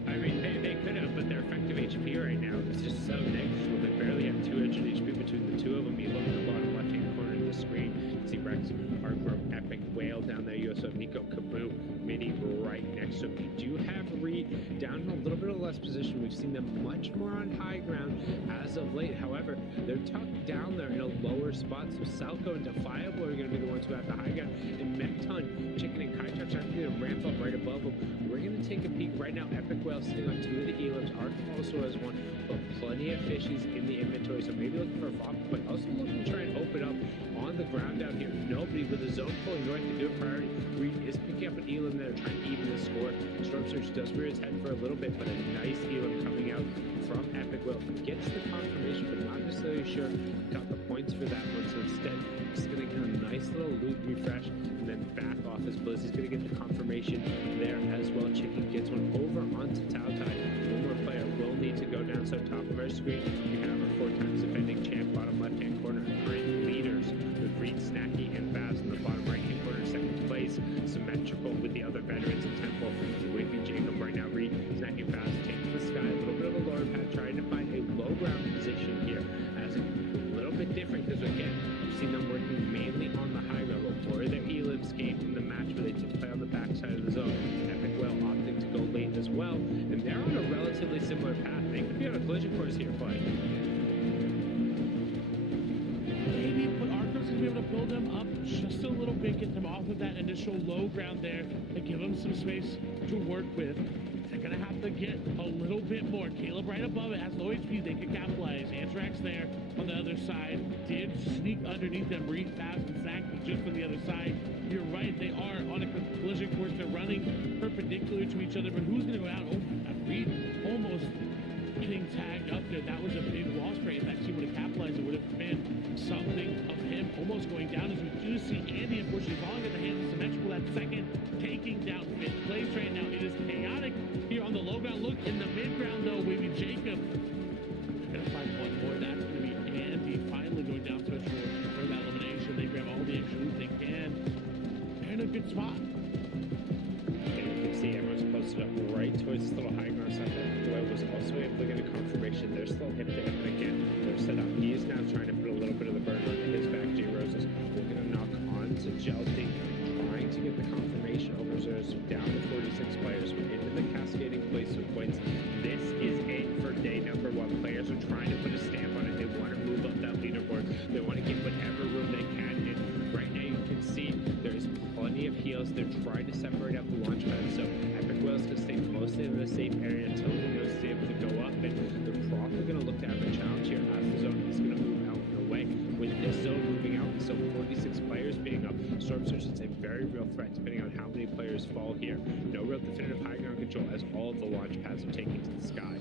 I mean, they could have, but their effective HP right now is just so negligible. They barely have 200 HP between the two of them. You look at the bottom left-hand corner of the screen, you see Rex, Argro, Epic, Whale down there. You also have Nico, Kaboo, Mini right next to him. You do have Reed down in a little bit of less position. We've seen them much more on high ground as of late. However, they're tucked down there in a lower spot. So Salco and Defiable are going to be the ones who have the high ground. And Mekton, Chicken, and Kai are going to ramp up right above them. We're going to take a peek right now. Epic Whale sitting on 2 of the Elims. Arkham also has 1, but plenty of fishies in the inventory. So maybe looking for a Fox, but also looking to try and open up on the ground down here. Nobody with a zone pulling north to do a priority. Reed is picking up an Elim there, trying to even the score. Storm Surge does rear its head for a little bit, but a nice Elim coming out from Epic Whale. Gets the confirmation, but not necessarily sure got the points for that one. So instead, just going to get a nice little loot refresh and then back off as Blizz. He's going to get the confirmation there as well. Chicken gets one over onto Tautai. One more player will need to go down. So top of our screen, we have our 4 times defending champ, bottom left-hand corner, 3 leaders with Reed, Snacky, and Baz in the bottom right-hand corner, 2nd place, symmetrical with the other veterans in Temple. Wavy Jacob right now, Reed, Snacky, Baz taking the sky, a little bit of a lower pad, trying to find a low ground position here as a little bit different because again, we've seen them working mainly on the high level for their Elims game in the match where they did play on the backside of the zone. Epic Whale opting to go late as well, and they're on a relatively similar path. They could be on a collision course here, but maybe, but Arkham's going to be able to build them up just a little bit, get them off of that initial low ground there, and give them some space to work with. They're going to have to get a little bit more. Caleb right above it has low HP. They could capitalize. Anthrax there on the other side. Did sneak underneath them. Reed, Fast, and Zach just on the other side. You're right. They are on a collision course. They're running perpendicular to each other. But who's going to go out? Oh, Reed almost getting tagged up there. That was a big wall spray. If that team would have capitalized, it would have been something of him almost going down. As we do see Andy, unfortunately, falling at the hands of Symmetrical. That 2nd, taking down 5th place right now. It is chaotic here on the low ground. Look in the mid ground, though. Wavy Jacob gonna find one more. That's gonna be Andy finally going down to a short for that elimination. They grab all the extra loot they can. They're in a good spot. and you can see everyone's posted up right towards this little high ground side. Doyle was also able to get a confirmation. They're still hip to hip, and again, they're set up. He is now trying to put a little bit of the burn on his back. J Roses are going to knock on to Jelty, trying to get the confirmation. Overserves down to 46 players. We're into the cascading place of points. This is it for day number 1. Players are trying to put a stamp on it. They want to move up that leaderboard. They want to get whatever room they can. And right now you can see there's plenty of heals. They're trying to separate out the launch pad. So Epic Whale's going to stay mostly in the safe area until he knows he's able to go up. And they're probably going to look to have a challenge here as the zone is going to move out and away. With this zone moving out, so 46 players being up, Storm Surge is a very real threat depending on how many players fall here. No real definitive high ground control as all of the launch pads are taken to the sky.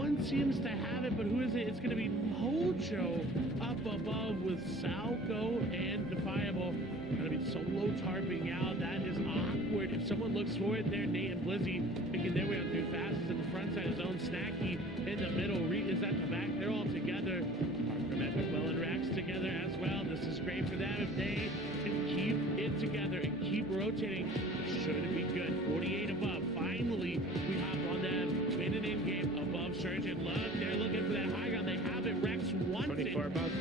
one seems to have it, but who is it? It's going to be Mojo up above with Salco and Defiable. Going to be solo tarping out. That is awkward. If someone looks for it there, Nate and Blizzy making their way on through fastest in the front side, his own Snacky in the middle. Reed is at the back. They're all together. From Epic Well and Rex together as well. This is great for them. If they can keep it together and keep rotating, it should be good. 48 above. Finally, we hop on them. Win an in-game above Surgeon. Look, they're looking for that high ground. They have it. Rex wants it. 24 above.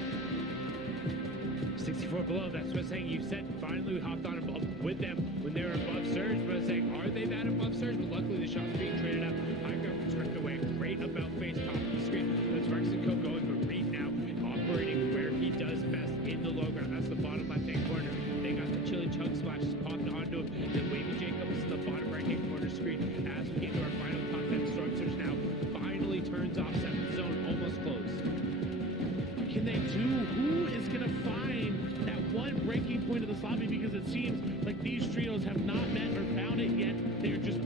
64 below. That's what I'm saying. You said finally we hopped on above with them when they were above Surge. But I was saying, are they that above Surge? But luckily the shot's being traded out. High ground turned away. Great about face top of the screen. That's Rex and Co going, but Reed now operating where he does best in the low ground. That's the bottom left-hand corner. They got the chili chug splashes popping onto him. Then Wavy Jacobs in the bottom right-hand corner screen. As we get to our final top 10, Storm Surge now finally turns off 7th zone, almost closed. Can they do? Who is going to find that one breaking point of this lobby? Because it seems like these trios have not met or found it yet. They're just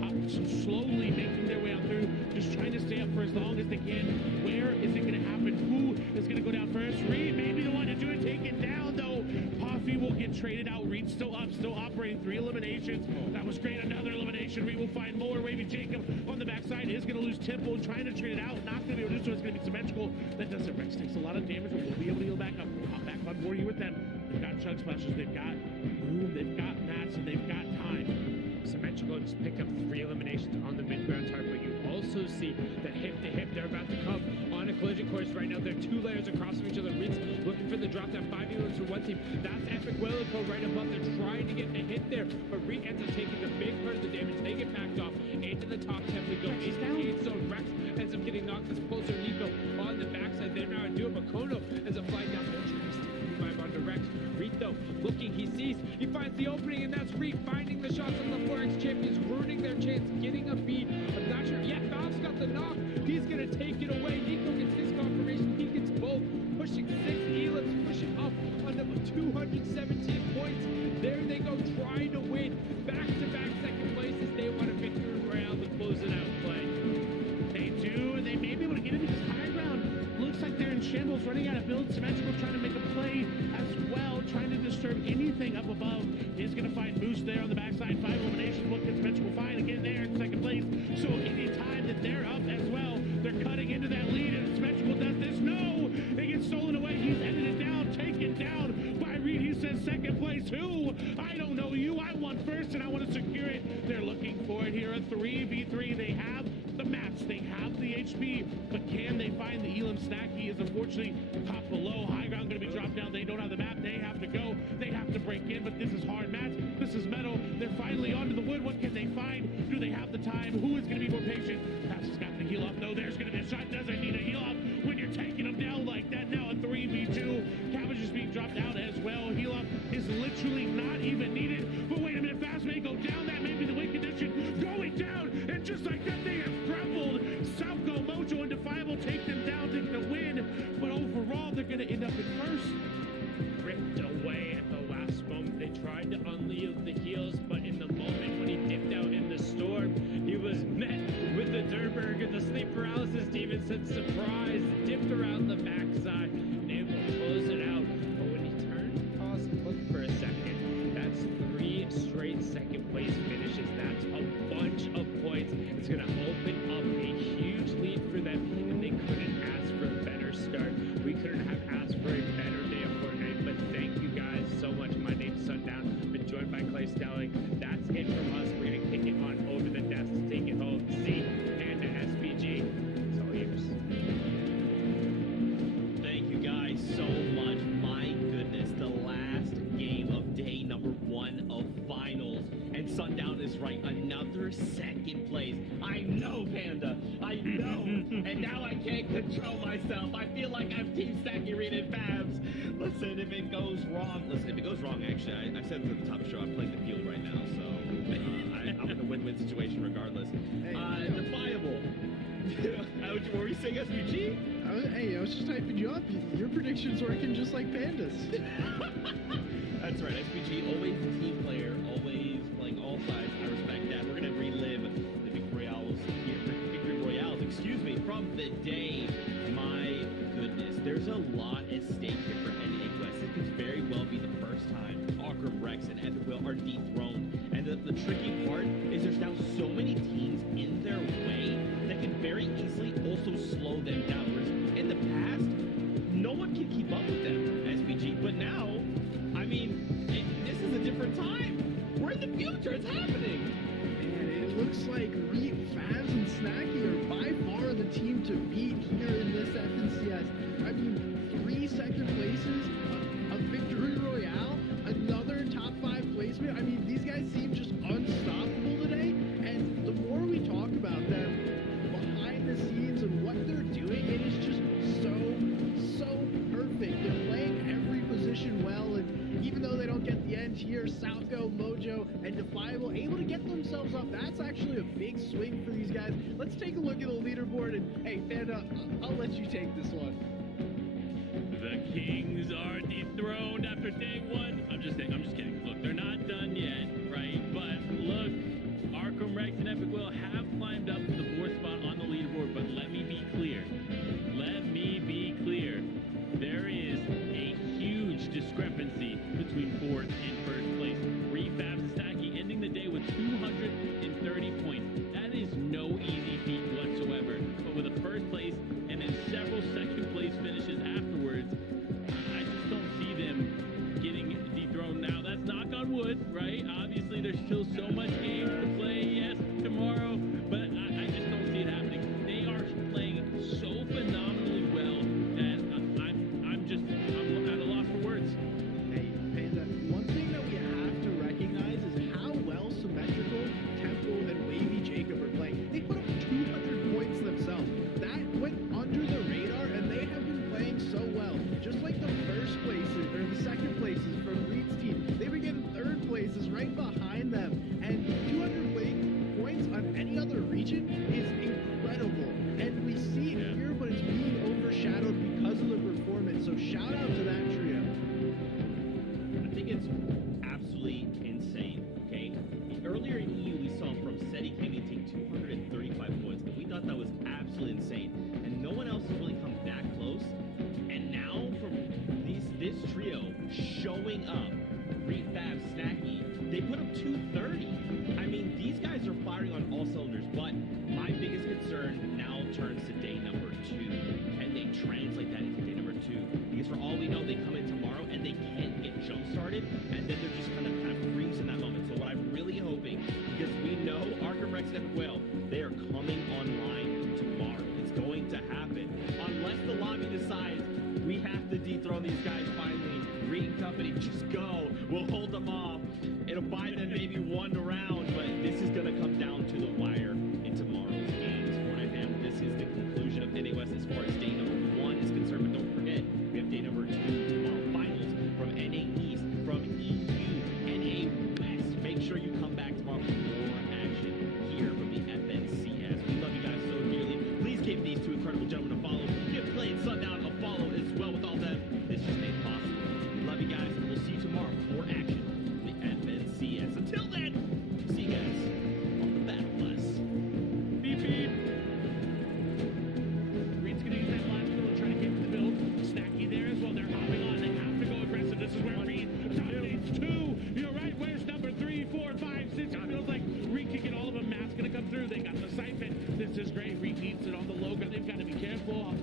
slowly making their way out through, just trying to stay up for as long as they can. Where is it going to happen? Who is going to go down first? Reed may be the one to do it. Take it down, though. Puffy will get traded out. Reed still up, still operating. 3 eliminations. That was great. Another elimination. Reed will find more. Wavy Jacob on the backside is going to lose tempo, trying to trade it out. Not going to be able to do so. It's going to be symmetrical. That does it. Rex takes a lot of damage, but we'll be able to heal back up. We'll hop back on board here with them. They've got chug splashes. They've got room. They've got mats, and they've got time. Symmetrical just picked up 3 eliminations on the mid-ground target, but you also see that hip-to-hip, they're about to come on a collision course right now. They're 2 layers across from each other. Reed's looking for the drop down, 5 units for one team. That's Epic Willico right above. They're trying to get the hit there, but Reed ends up taking the big part of the damage. They get backed off into the top 10. We go into the 8th zone. Rex ends up getting knocked. It's closer. Nico on the backside. They're now doing Makono ends up flying down. Onto Rex. Reed though, looking, he sees, he finds the opening, and that's Reed finding the shots on the Forex champions, ruining their chance, getting a beat. I'm not sure. Yeah, Valve's got the knock. He's gonna take it away. Nico gets his confirmation. He gets both, pushing 6 elips, pushing up on number 217 points. There they go, trying to win back-to-back second places. They want a victory round to close it out play. They do, and they may be able to get into this high ground. Looks like they're in shambles, running out of build. Symmetrical trying to make a play as well, trying to disturb anything up above. He's going to find Moose there on the backside. 5 eliminations. What can Symmetrical find? Again there in second place. So any time that they're up as well, they're cutting into that lead. And Symmetrical does this. No! It gets stolen away. He's ended it down, taken down by Reed. He says second place. Who? I don't know you. I want first, and I want to secure it. They're looking for it here. A 3v3. They have the mats. They have the HP. But can they find the Elam Snacky? Is unfortunately top below. High ground going to be dropped down. They don't have the map. They have to go. They have to break in, but this is hard mats. This is metal. They're finally onto the wood. What can they find? Do they have the time? Who is going to be more patient? Pass has got the heal up. No, there's going to be a shot. Doesn't need a heal up when you're taking them down like that. Now a 3v2. Cabbage is being dropped out as well. Heal up is literally not even needed. But wait a minute. Fast may go down. That may be the win condition. Going down. And just like that, they have grappled. Salco, Mojo, and Defiable take them down, take the win. But overall, they're going to end up in first. Ripped away at the last moment. They tried to unleash the heels, but in the moment when he dipped out in the storm, he was met with the Durberg and the sleep paralysis demon said surprise, dipped around the backside, and able to close it out. But when he turned, paused, and looked for a second, that's 3 straight second place finishes. That's a bunch of points. It's going to open up a huge lead for them, and they couldn't ask for a better start. We couldn't have asked for a better day of Fortnite, but thank you guys so much. My name's Sundown. Been joined by Clay Stelling. That's it from us. We're going to kick it on over the desk to take it home. Z and the SPG. It's all yours. Thank you guys so much. My goodness, the last game of day number 1 of finals. And Sundown is right. Another second place. I know, Panda. I know. And now I can't control myself. I feel like I'm Team Stacky Reed and Fabs. Listen, if it goes wrong, actually, I said at the top of the show, I'm playing the field right now, so I'm in a win-win situation regardless. Defiable. What were you saying, SPG? I was just typing you up. Your prediction's working just like Panda's. That's right, SPG, always a team player, always playing all sides. I respect that. We're going to relive the Victory Royales, from the day. My goodness, there's a lot at stake here for NA West. It could very well be the first time Arkham Rex and Epic Will are dethroned. And the tricky part is there's now so many teams in their way that can very easily also slow them down. Whereas in the past, no one can keep up with them, SPG. But now, I mean, this is a different time. We're in the future. It's happening. And it looks like Reed, Fabs, and Snacky are by far the team to beat here in this FNCS. I mean, 3 second places, a victory royale, another top 5 placement. I mean, these guys seem just unstoppable today. And the more we talk about them behind the scenes and what they're doing, it is just so perfect. They're playing every position well, and even though they don't get the end here, Southgo, Mojo, and Defiable able to get themselves up. That's actually a big swing for these guys. Let's take a look at the leaderboard, and hey, Panda, I'll let you take this one. The Kings are dethroned after day 1. I'm just kidding. Look, they're not done yet, right? But look, Arkham Rex and Epic Will have climbed up to the 4th spot on the leaderboard, but let me be clear. There is a huge discrepancy between 4th and 1st place. Refab Stacky ending the day with 230 points. That is no easy feat whatsoever. But with a 1st place and then several 2nd place finishes afterwards, I just don't see them getting dethroned now. That's knock on wood, right? Obviously, there's still so much game to play, yes, tomorrow, but I just don't see it happening. They are playing so phenomenally well that I'm at a loss for words. Hey, Panda, one thing that we have to recognize is how well symmetrical Temple and Wavy Jacob are playing. They put up 200 points themselves. That went under the radar, and they have been playing so well. Just like the 1st places, or the 2nd places from Reed's team, they've been getting 3rd places right behind them. And 200 points on any other region is incredible. And we see it here, but it's being overshadowed because of the performance. So shout out to that trio. I think it's absolutely insane, okay? Earlier in EU, we saw from SETI Gaming take 235 points, and we thought that was absolutely insane. And no one else has really come that close. And now from this trio showing up, Refab, Snacky, they put up 230. I mean, these guys are firing on all cylinders, but my biggest concern now turns to day number 2. Can they translate that into day number 2? Because for all we know, they come in tomorrow and they can't get jump-started, and then they're just kind of freeze in that moment. So what I'm really hoping, because we know Arkham Rex and Epic Whale, they are coming online tomorrow. It's going to happen. Unless the lobby decides we have to dethrone these guys finally. Green Company, just go. We'll hold them off. It'll buy them maybe 1 round, but this is going to come down to the wire in tomorrow's games. Fortnite fam, this is the conclusion of NA West as far as day number 1 is concerned. But don't forget, we have day number 2 tomorrow. Finals from NA East, from EU, NA West. Make sure you come back tomorrow for more action here from the FNCS. We love you guys so dearly. Please give these 2 incredible gentlemen a follow. Give Play and Sundown a follow as well. With all that, it's just made possible. Love you guys, and we'll see you tomorrow for more action from the FNCS. Until then, see you guys on the Battle Bus. Beep, beep. Reed's going to use that last build, try to get the build. Snacky there as well. They're hopping on. They have to go aggressive. This is where Reed dominates 2. You're right. Where's number 3, 4, 5, 6? It feels like Reed can get all of them. Matt's going to come through. They got the siphon. This is great. Reed needs it on the logo. They've got to be careful.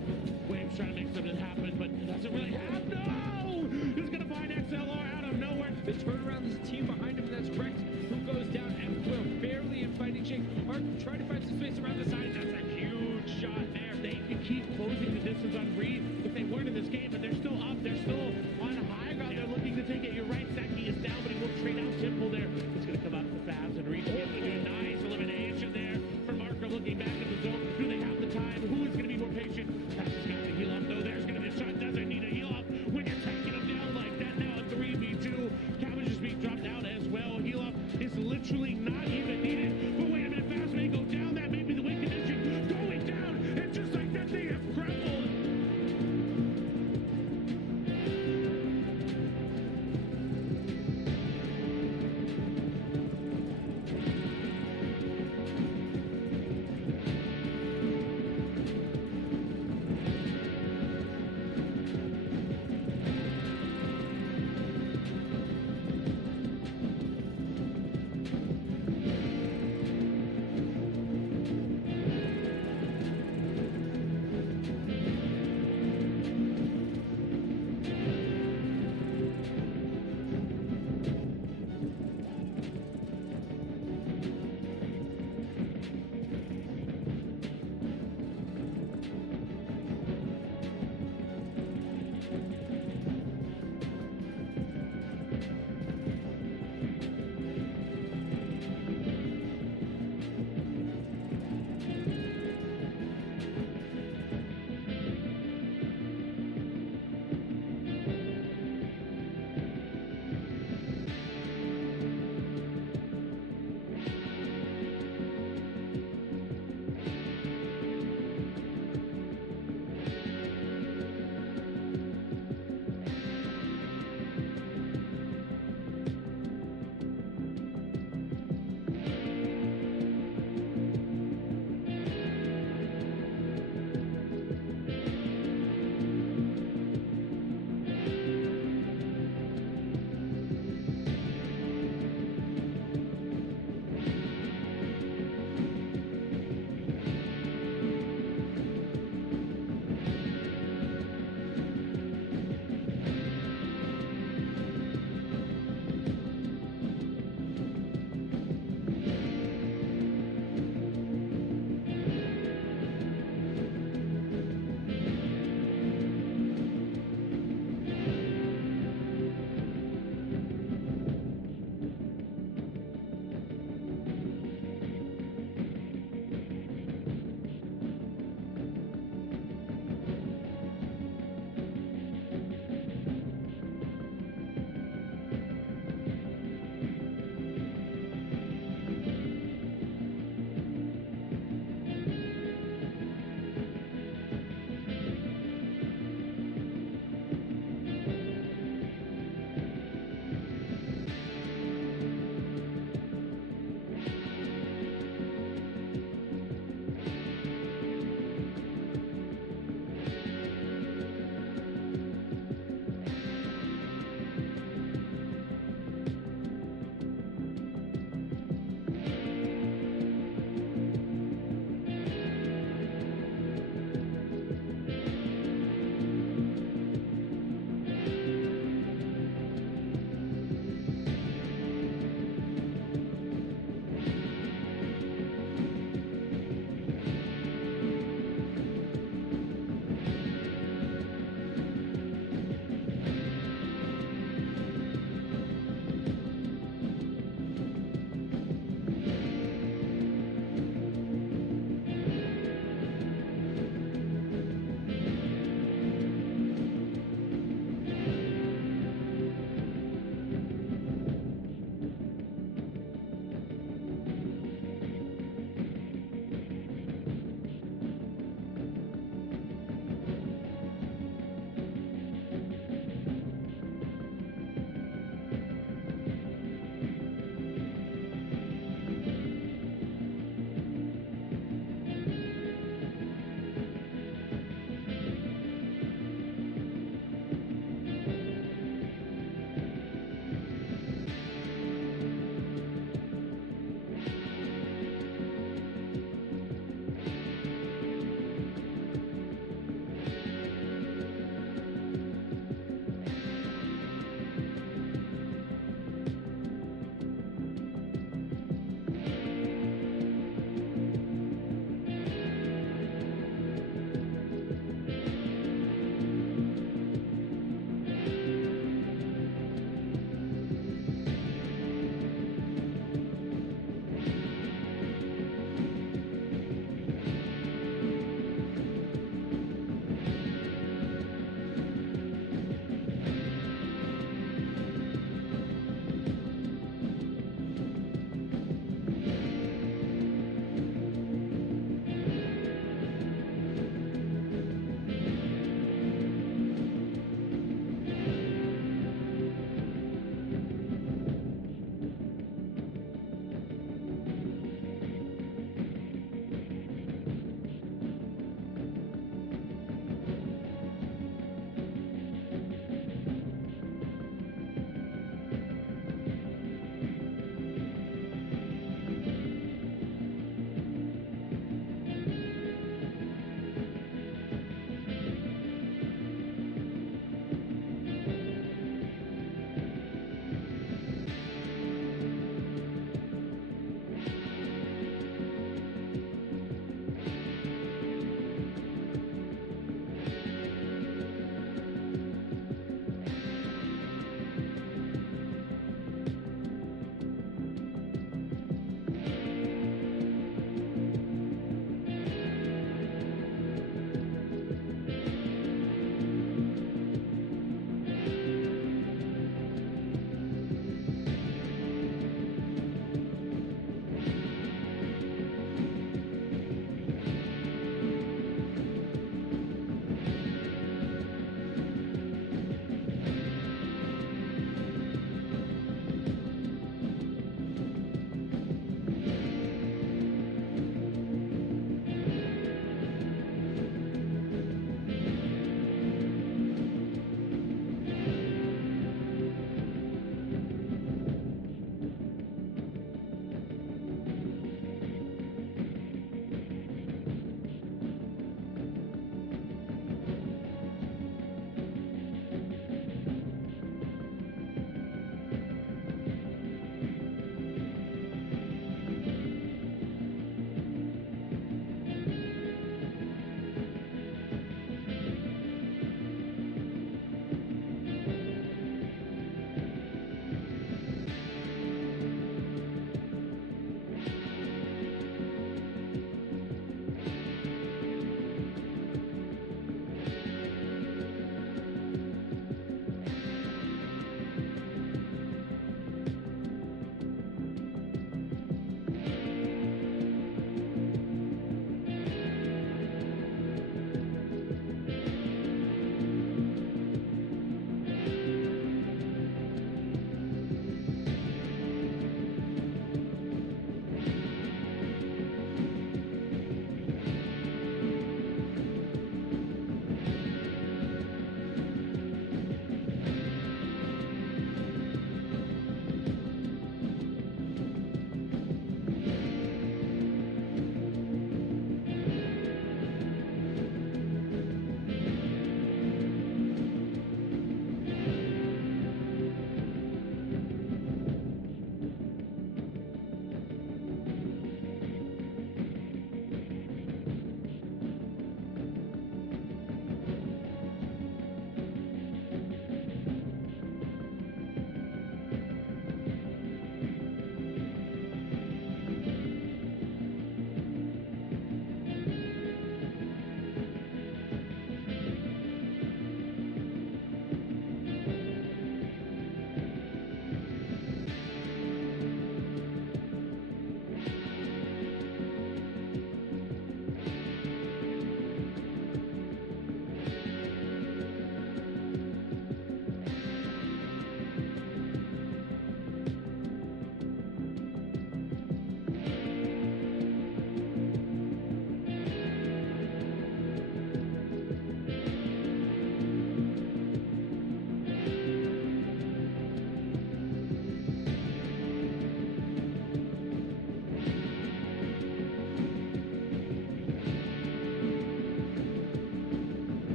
Waves trying to make something happen, but it doesn't really happen. No! He's going to find XLR out of nowhere. The turnaround is a team behind him, and that's Rex, who goes down and Will barely in fighting shape. Are trying to find some space around the side. That's a huge shot there. They can keep closing the distance on Reed if they weren't in this game, but they're still up. They're still on high ground. They're looking to take it. You're right, Saki is down, but he will trade out Temple there. It's going to come out to the Fabs, and Reed's able to do a nice elimination there from Marker looking back at the zone. Do they have the time? Who is going to be more patient? That's just got to heal up, though. There's going to be a shot. Doesn't need a heal up when you're taking him down like that. Now a 3v2. Cabbage is being dropped out as well. Heal up is literally not even needed. But wait a minute, Fabs may go down. That may be the win condition. Going down, and just like that, they have grappled.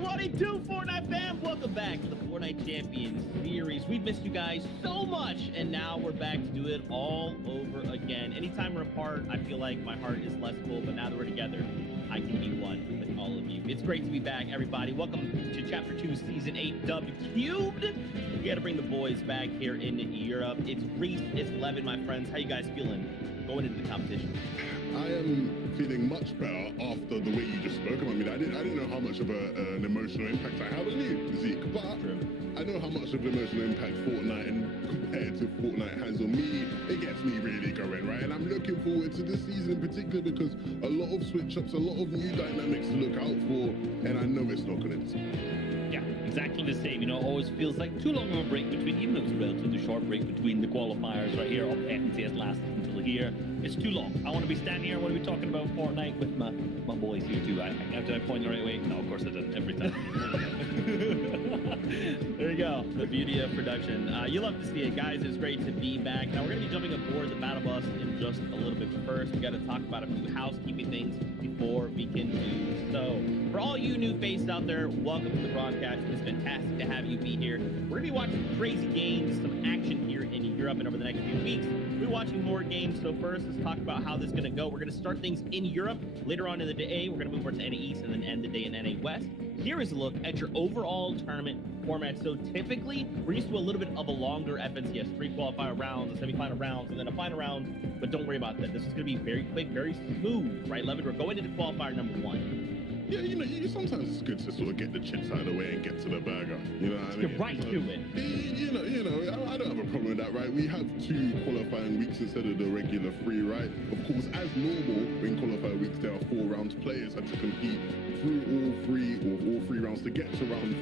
What it do, Fortnite fam? Welcome back to the Fortnite Champions Series. We've missed you guys so much, and now we're back to do it all over again. Anytime we're apart, I feel like my heart is less full, but now that we're together, I can be one with all of you. It's great to be back, everybody. Welcome to Chapter 2, Season 8, Dub Cubed. We got to bring the boys back here in Europe. It's Reese, it's Levin, my friends. How you guys feeling going into the competition? I am feeling much better after the way you just spoke. I mean, I didn't know how much of an emotional impact I have on you, Zeke, but I know how much of an emotional impact Fortnite and competitive Fortnite has on me. It gets me really going, right? And I'm looking forward to this season in particular because a lot of switch-ups, a lot of new dynamics to look out for, and I know it's not going to disappoint. Yeah, exactly the same. You know, it always feels like too long of a break between, even though it's a relatively short break between the qualifiers right here of FNCS last until here. It's too long. I want to be standing here. I want to be talking about Fortnite with my boys here too. Did I point the right way? No, of course I didn't. Every time. There you go. The beauty of production. You love to see it, guys. It's great to be back. Now we're going to be jumping aboard the battle bus in just a little bit. First, we got to talk about a few housekeeping things before we can do so. For all you new faces out there, welcome to the broadcast. It's fantastic to have you be here. We're going to be watching crazy games, some action here in Europe, and over the next few weeks, we'll be watching more games. So first, let's talk about how this is going to go. We're going to start things in Europe. Later on in the day, we're going to move over to NA East and then end the day in NA West. Here is a look at your overall tournament format. So typically, we're used to a little bit of a longer FNCS, 3 qualifier rounds, a semi-final rounds, and then a final round. But don't worry about that. This is going to be very quick, very smooth, right, Levin? We're going into qualifier number 1. Yeah, you know, sometimes it's good to sort of get the chips out of the way and get to the burger. You know what I mean? Get right to it. You know, I don't have a problem with that, right? We have 2 qualifying weeks instead of the regular 3, right? Of course, as normal, in qualifying weeks, there are 4 rounds. Players have to compete through all 3 rounds to get to round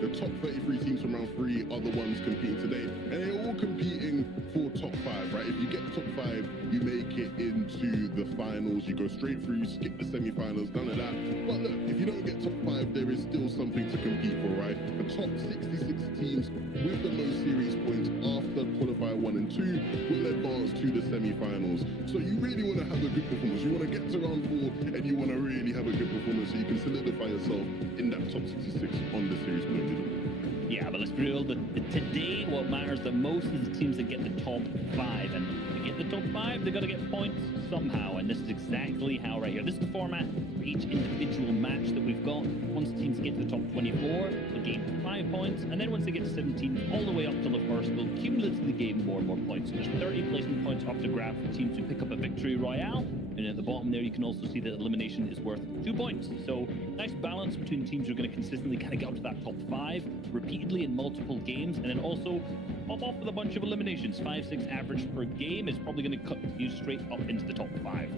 4. The top 33 teams from round 3 are the ones competing today, and they're all competing for top 5, right? If you get top 5, you make it into the finals. You go straight through, you skip the semi-finals, none of that. But look, if you don't get top 5, there is still something to compete for, right? The top 66 teams with the most series points after qualifier 1 and 2 will advance to the semi-finals. So you really want to have a good performance. You want to get to round 4 and you want to really have a good performance so you can solidify yourself in that top 66 on the series point leaderboard. Yeah, but let's be real. Today, what matters the most is the teams that get the top 5. And to get the top 5, they've got to get points somehow. And this is exactly how right here. This is the format for each individual match that we've got. Once teams get to the top 24, they'll gain 5 points. And then once they get to 17, all the way up to the first, they'll cumulatively gain more and more points. So there's 30 placement points up to grab for teams who pick up a victory royale. And at the bottom there, you can also see that elimination is worth 2 points. So nice balance between teams who are going to consistently kind of get up to that top 5 repeatedly in multiple games, and then also pop off with a bunch of eliminations. 5-6 average per game is probably going to cut you straight up into the top 5.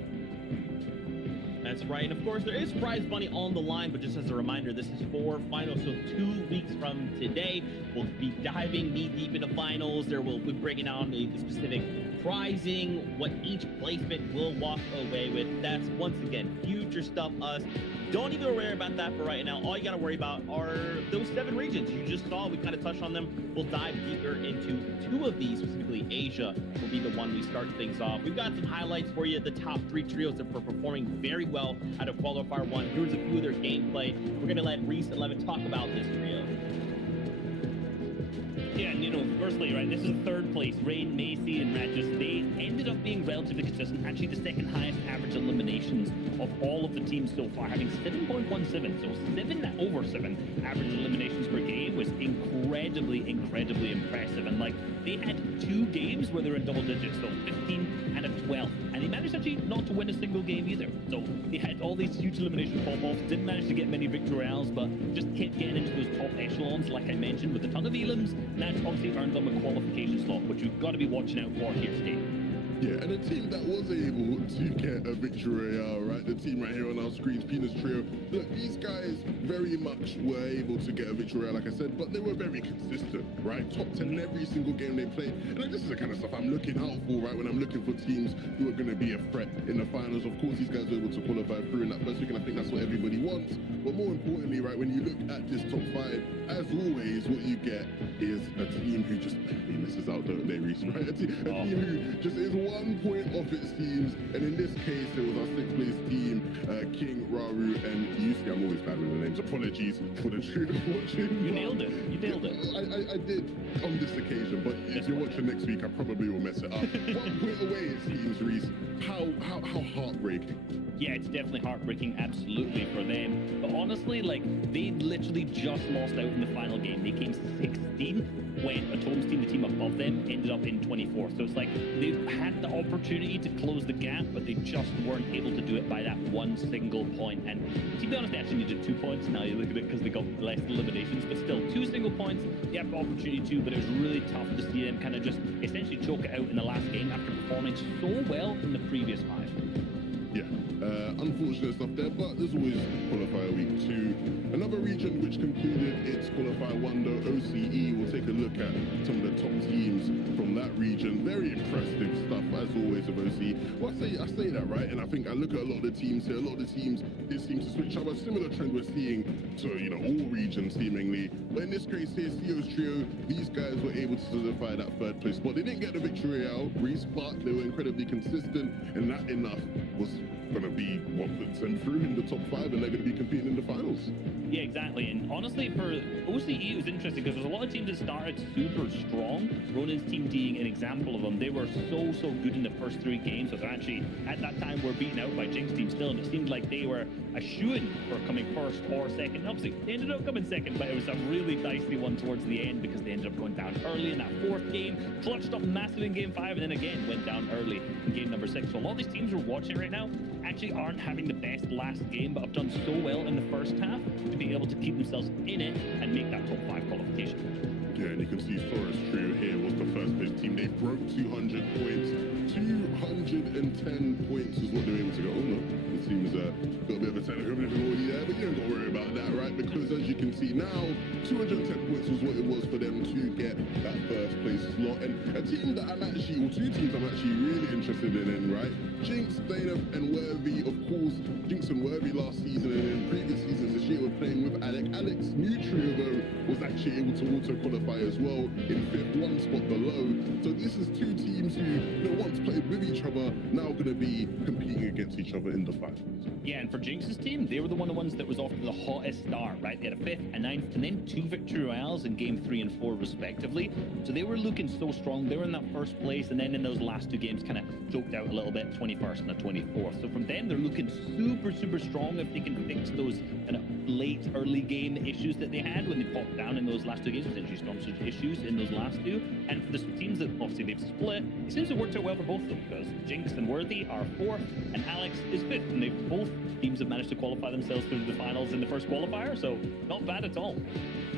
That's right. And of course, there is prize money on the line, but just as a reminder, this is for finals. So 2 weeks from today, we'll be diving knee deep into finals. We'll be breaking down the specific prizing, what each placement will walk away with. That's, once again, future stuff. Don't even worry about that for right now. All you got to worry about are those 7 regions you just saw. We kind of touched on them. We'll dive deeper into 2 of these, specifically Asia will be the one we start things off. We've got some highlights for you. The top 3 trios that were performing very well out of qualifier 1. Here's a few of their gameplay. We're going to let Reese and Levin talk about this trio. Yeah, and you know, firstly, right, this is 3rd place. Rain, Macy, and Ratchet State ended up being relatively consistent. Actually, the 2nd highest average eliminations of all of the teams so far, having 7.17. So 7 over 7 average eliminations per game was incredibly impressive. And like, they had 2 games where they were in double digits, so 15 and a 12. And they managed actually not to win a single game either. So they had all these huge elimination pop-offs, didn't manage to get many victory royales, but just kept getting into those top echelons, like I mentioned, with a ton of elims. And that's obviously earned them a qualification slot, which you've got to be watching out for here today. Yeah, and a team that was able to get a victory royale, right? The team right here on our screens, Penis Trio. Look, these guys very much were able to get a victory royale, like I said, but they were very consistent, right? Top 10 in every single game they played. And this is the kind of stuff I'm looking out for, right? When I'm looking for teams who are going to be a threat in the finals. Of course, these guys were able to qualify through in that first week, and I think that's what everybody wants. But more importantly, right, when you look at this top 5, as always, what you get is a team who just barely misses out, don't they, Reese, right? A team who just is 1 point off its teams, and in this case, it was our 6th place team, King, Raru, and Yusuf. See, I'm always bad with the names. Apologies for the trio watching. You nailed it. You nailed it. I did on this occasion, but if you're watching next week, I probably will mess it up. 1 point away, it seems, Reese. How heartbreaking. Yeah, it's definitely heartbreaking, absolutely, for them. But honestly, like, they literally just lost out in the final game. They came 16 when Atome's team, the team above them, ended up in 24. So it's like they had the opportunity to close the gap, but they just weren't able to do it by that one single point. And to be honest, they actually needed 2 points. Now you look at it because they got less eliminations, but still, 2 single points. They had the opportunity to, but it was really tough to see them kind of just essentially choke it out in the last game after performing so well in the previous 5. Yeah, unfortunate stuff there, but there's always qualifier week 2. Another region which concluded its qualifier 1, though, OCE. We'll take a look at some of the top teams from that region. Very impressive stuff, as always, of OCE. Well, I say that, right? And I think I look at a lot of the teams here. A lot of the teams did seem to switch up. A similar trend we're seeing to, all regions, seemingly. But in this case here, CO's trio, these guys were able to solidify that 3rd place spot. They didn't get the victory out, Reese, but they were incredibly consistent, and that enough was going to be what puts them through in the top 5, and they're going to be competing in the finals. Yeah, exactly. And honestly, for OCE, it was interesting because there's a lot of teams that started super strong. Ronan's team being an example of them. They were so good in the first 3 games, so they're actually, at that time, were beaten out by Jinx team still, and it seemed like they were a shoo-in for coming 1st or 2nd. Obviously, they ended up coming 2nd, but it was a really dicey one towards the end because they ended up going down early in that 4th game, clutched up massive in game 5, and then again went down early in game number 6. So a lot of these teams we're watching right now actually aren't having the best last game, but have done so well in the first half to be able to keep themselves in it and make that top 5 qualification. Yeah, and you can see Sora's trio here was the 1st place team. They broke 200 points. 210 points is what they were able to go. Oh no, it seems got a bit of a technical difficulty there, but you don't got to worry about that, right? Because as you can see now, 210 points was what it was for them to get that 1st place slot. And a team that I'm actually, or 2 teams I'm actually really interested in, right? Jinx, Dana, and Worthy. Of course, Jinx and Worthy last season and in previous seasons this year were playing with Alec. Alec's new trio, though, was actually able to auto-qualify as well in 5th, 1 spot below. So this is 2 teams who once played with each other, now going to be competing against each other in the finals. Yeah, and for Jinx's team, they were the ones that was off to the hottest start, right? They had a 5th, a 9th, and then 2 victory royales in game 3 and 4 respectively. So they were looking so strong. They were in that 1st place, and then in those last 2 games kind of choked out a little bit, 21st and a 24th. So from them, they're looking super strong if they can fix those kind of late early game issues that they had when they popped down in those last 2 games, essentially sponsored issues in those last 2. And for the teams that obviously they've split, it seems to work out well for both of them because Jinx and Worthy are 4th and Alex is 5th, and they've both teams have managed to qualify themselves through the finals in the 1st qualifier, so not bad at all.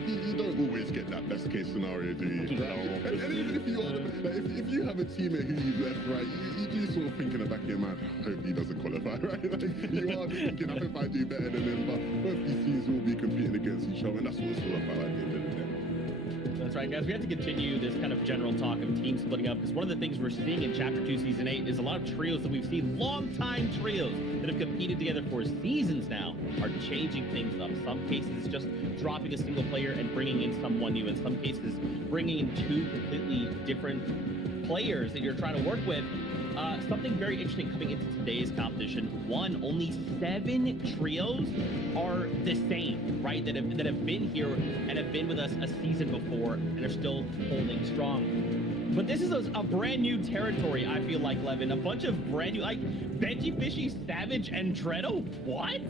You don't always get that best case scenario, do you? No. And even if you are, if you have a teammate who you've left, right, you do sort of think in the back of your mind, I hope he doesn't qualify, right? Like, you are thinking, I hope I do better than him, but both these teams will be competing against each other, and that's what it's all about at the end of the day. That's right, guys. We have to continue this kind of general talk of teams splitting up because one of the things we're seeing in Chapter 2, Season 8 is a lot of trios that we've seen, long-time trios that have competed together for seasons now, are changing things up. Some cases, it's just dropping a single player and bringing in someone new. In some cases, bringing in 2 completely different players that you're trying to work with. Something very interesting coming into today's competition. Only 7 trios are the same, right? That have been here and have been with us a season before and are still holding strong. But this is a brand new territory, I feel like, Levin. A bunch of brand new, like Benji, Fishy, Savage, and Dredo. What?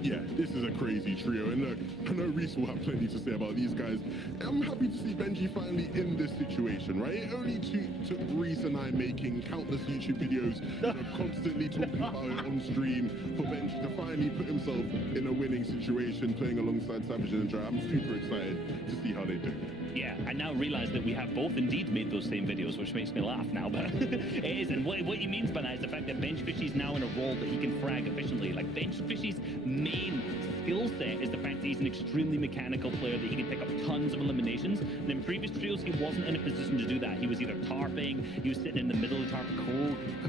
Yeah, this is a crazy trio, and look, I know Reese will have plenty to say about these guys. I'm happy to see Benji finally in this situation, right? It only took Reese and I making countless YouTube videos that are constantly talking about it on stream for Benji to finally put himself in a winning situation, playing alongside Savage and Dre. I'm super excited to see how they do. Yeah, I now realize that we have both indeed made those same videos, which makes me laugh now, but it is. And what he means by that is the fact that Bench Fishy's now in a role that he can frag efficiently. Like, Bench Fishy's main skill set is the fact that he's an extremely mechanical player, that he can pick up tons of eliminations. And in previous trios, he wasn't in a position to do that. He was either tarping, he was sitting in the middle of the tarp,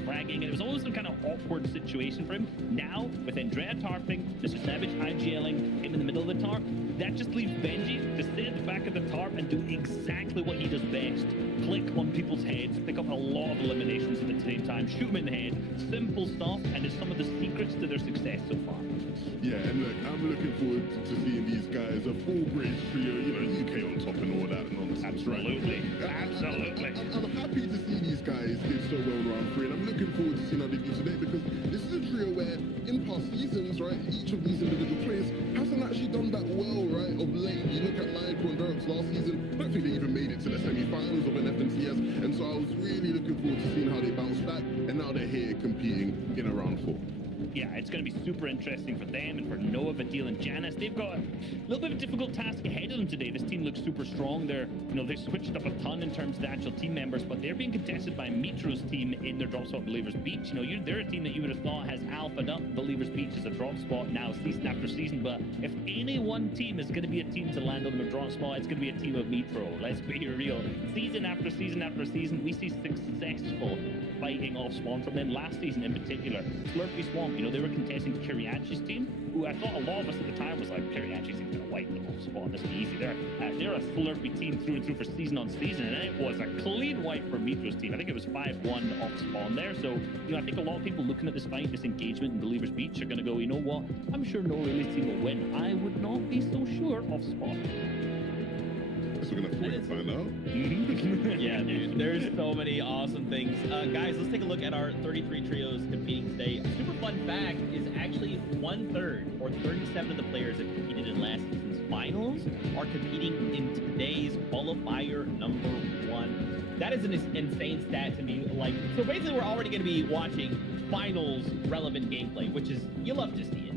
fragging, and it was always some kind of awkward situation for him. Now, with Andrea tarping, Mr. Savage IGLing, him in the middle of the tarp, that just leaves Benji to sit at the back of the tarp and do exactly what he does best. Click on people's heads, pick up a lot of eliminations at the same time, shoot them in the head. Simple stuff, and it's some of the secrets to their success so far. Yeah, and look, I'm looking forward to seeing these guys, a full British trio, you know, UK on top and all that nonsense, Absolutely, right? absolutely. I'm happy to see these guys do so well in round 3, and I'm looking forward to seeing how they do today, because this is a trio where, in past seasons, right, each of these individual players hasn't actually done that well, right, of late. You look at Michael and Derek's last season, I don't think they even made it to the semi-finals of an FNCS, and so I was really looking forward to seeing how they bounce back, and now they're here competing in a round 4. Yeah, it's going to be super interesting for them and for Noah, Vadil, and Janice. They've got a little bit of a difficult task ahead of them today. This team looks super strong. They've switched up a ton in terms of the actual team members, but they're being contested by Mitro's team in their drop spot Believers Beach. They're a team that you would have thought has alphaed up Believers Beach as a drop spot now season after season, but if any one team is going to be a team to land on them a drop spot, it's going to be a team of Mitro. Let's be real. Season after season after season, we see successful fighting off spawn from them. Last season in particular, Slurpy Swamp, they were contesting Kiriachi's team, who I thought a lot of us at the time was like, Kiriachi's going to wipe them off spawn. This will be easy. They're a Slurpy team through and through for season on season, and it was a clean wipe for Mitro's team. I think it was 5-1 off spawn there. So, I think a lot of people looking at this fight, this engagement in Believers Beach are going to go, you know what? I'm sure no release team will win. I would not be so sure off spawn. So we're gonna wait and find out. Yeah, dude. There's so many awesome things. Guys, let's take a look at our 33 trios competing today. A super fun fact is actually 1/3 or 37 of the players that competed in last season's finals are competing in today's qualifier number 1. That is an insane stat to me. So basically we're already going to be watching finals relevant gameplay, which is, you love to see it.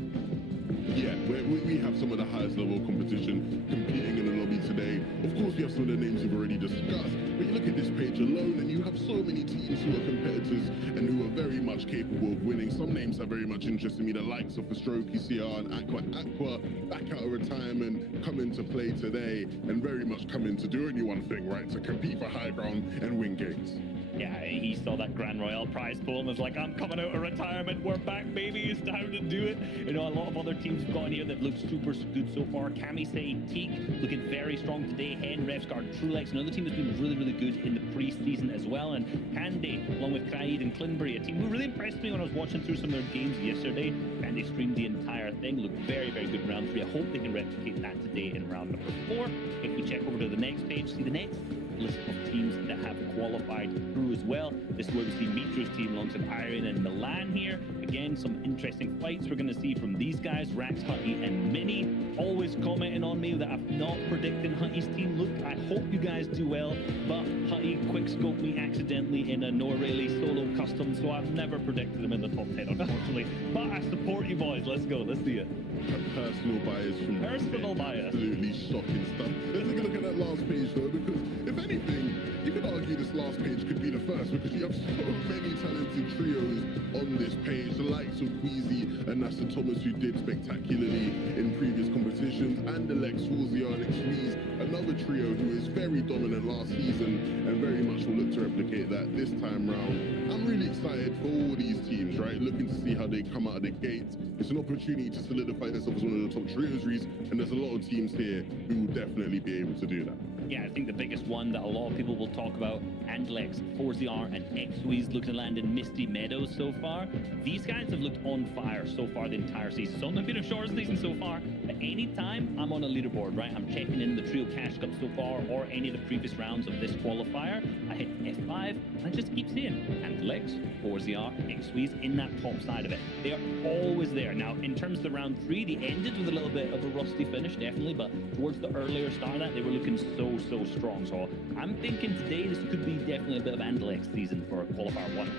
Yeah, we have some of the highest level competition competing in the lobby today. Of course, we have some of the names we've already discussed, but you look at this page alone and you have so many teams who are competitors and who are very much capable of winning. Some names have very much interested me, the likes of Strokey, CR, and Aqua back out of retirement, come into play today, and very much come in to do only one thing, right? To compete for high ground and win games. Yeah, he saw that Grand Royale prize pool and was like, I'm coming out of retirement, we're back, baby, it's time to do it. A lot of other teams have got in here that look super good so far. Kamisei, Teak, looking very strong today. Hen, Refsguard, Trulex, another team that's been really, really good in the pre-season as well. And Candy, along with Kraid and Clinbury, a team who really impressed me when I was watching through some of their games yesterday. And they streamed the entire thing, looked very, very good in round 3. I hope they can replicate that today in round number 4. If we check over to the next page, see the next list of teams that have qualified through as well. This is where we see Mitro's team alongside Iron and Milan here. Again, some interesting fights we're going to see from these guys, Rax, Hutty, and Mini. Always commenting on me that I'm not predicting Hutty's team. Look, I hope you guys do well, but Hutty quickscoped me accidentally in a Norrayleigh solo custom, so I've never predicted him in the top 10, unfortunately. But I support you boys. Let's go. Let's see it. A personal bias from personal bias. Absolutely shocking stuff. Let's take a look at that last page though, because if anything, you could argue this last page could be the first, because you have so many talented trios on this page, the likes of Queasy and Nasser Thomas, who did spectacularly in previous competitions, and the Lex Forzia and Xweez, another trio who is very dominant last season and very much will look to replicate that this time round. I'm really excited for all these teams, right? Looking to see how they come out of the gates. It's an opportunity to solidify themselves as one of the top trios, and there's a lot of teams here who will definitely be able to do that. Yeah, I think the biggest one that a lot of people will talk about, Andlex, Forziar, and Xweez looking to land in Misty Meadows so far. These guys have looked on fire so far the entire season. Some have been a short season so far, but anytime I'm on a leaderboard, right, I'm checking in the Trio Cash Cup so far or any of the previous rounds of this qualifier, I hit F5 and I just keep seeing Andlex, Forziar, Xweez in that top side of it. They are always there. Now, in terms of the round 3, they ended with a little bit of a rusty finish, definitely, but towards the earlier start of that, they were looking so strong. So I'm thinking today this could be definitely a bit of Andlex season for qualifier 1.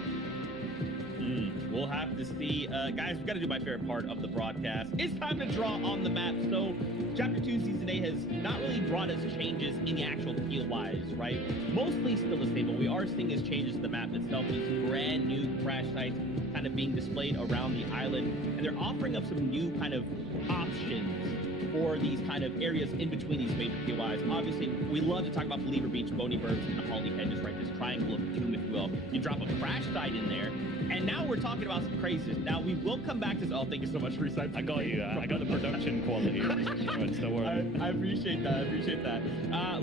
We'll have to see. Guys, we've got to do my favorite part of the broadcast. It's time to draw on the map. So Chapter 2 Season 8 has not really brought us changes in the actual POIs, right? Mostly still the same, but we are seeing as changes to the map itself. These brand new crash sites kind of being displayed around the island, and they're offering up some new kind of options for these kind of areas in between these major POIs. Obviously, we love to talk about Believer Beach, Boney Burbs, and the Holly Hedges, right? This triangle of doom, if you will. You drop a crash site in there, And now we're talking about some craziness. Now we will come back to. Oh, thank you so much, Reese. I got you. I got the production quality. I appreciate that. I appreciate that.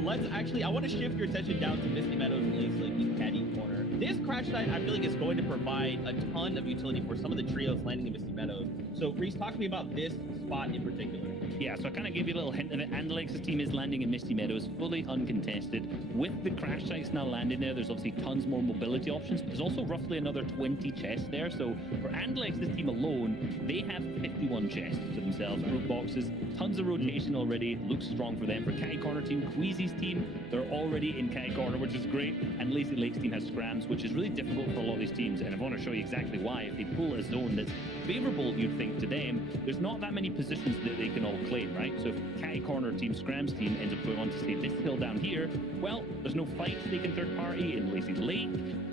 Let's actually. I want to shift your attention down to Misty Meadows and Lace Lake in Caddy Corner. This crash site, I feel like, is going to provide a ton of utility for some of the trios landing in Misty Meadows. So, Reese, talk to me about this spot in particular. Yeah, so I kind of gave you a little hint of it. Andalex's team is landing in Misty Meadows, fully uncontested. With the crash sites now landing there, there's obviously tons more mobility options. There's also roughly another 20 chests there. So for Andalex's team alone, they have 51 chests to themselves, root boxes, tons of rotation already. Looks strong for them. For Kai Corner team, Queasy's team, they're already in Kai Corner, which is great. And Lazy Lake's team has scrams, which is really difficult for a lot of these teams. And I want to show you exactly why. If they pull a zone that's favorable, you'd think, to them, there's not that many positions that they can all claim, right? So if Kai Corner team, Scrams team ends up going on to say this hill down here, well, there's no fight taking third party in Lazy Lake.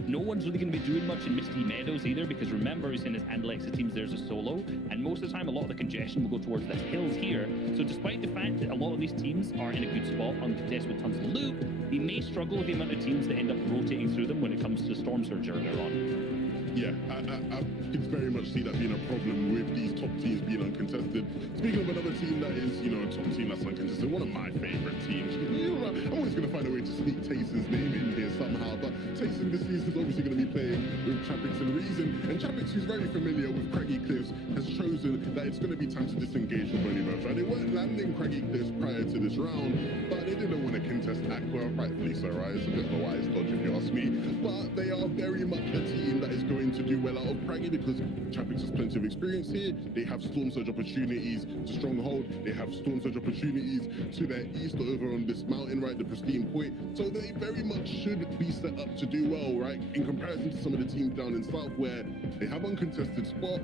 No one's really going to be doing much in Misty Meadows either, because remember, he's in his Andalex's teams, there's a solo, and most of the time, a lot of the congestion will go towards these hills here. So despite the fact that a lot of these teams are in a good spot, uncontested with tons of loot, they may struggle with the amount of teams that end up rotating through them when it comes to Storm Surge earlier on. Yeah, I could very much see that being a problem with these top teams being uncontested. Speaking of another team that is, you know, a top team that's uncontested, one of my favorite teams. You know, I'm always going to find a way to sneak Tayson's name in here somehow, but Tayson this season is obviously going to be playing with Chapix and Reason, and Chapix, who's very familiar with Craggy Cliffs, has chosen that it's going to be time to disengage from Bunny Burps, right? They weren't landing Craggy Cliffs prior to this round, but they didn't want to contest Aqua, rightfully so, right? It's a bit of a wise dodge if you ask me, but they are very much a team that is going to do well out of Craggy because Chapix has plenty of experience here. They have Storm Surge opportunities to Stronghold. They have Storm Surge opportunities to their east over on this mountain, right? The Pristine Point. So they very much should be set up to do well, right? In comparison to some of the teams down in South where they have uncontested spot,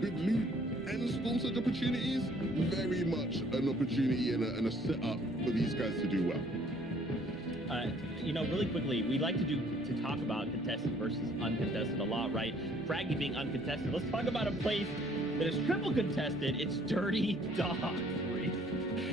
good loot, and Storm Surge opportunities. Very much an opportunity and a setup for these guys to do well. You know, really quickly, we like to talk about contested versus uncontested a lot, right? Fraggy being uncontested. Let's talk about a place that is triple contested. It's Dirty Dogs.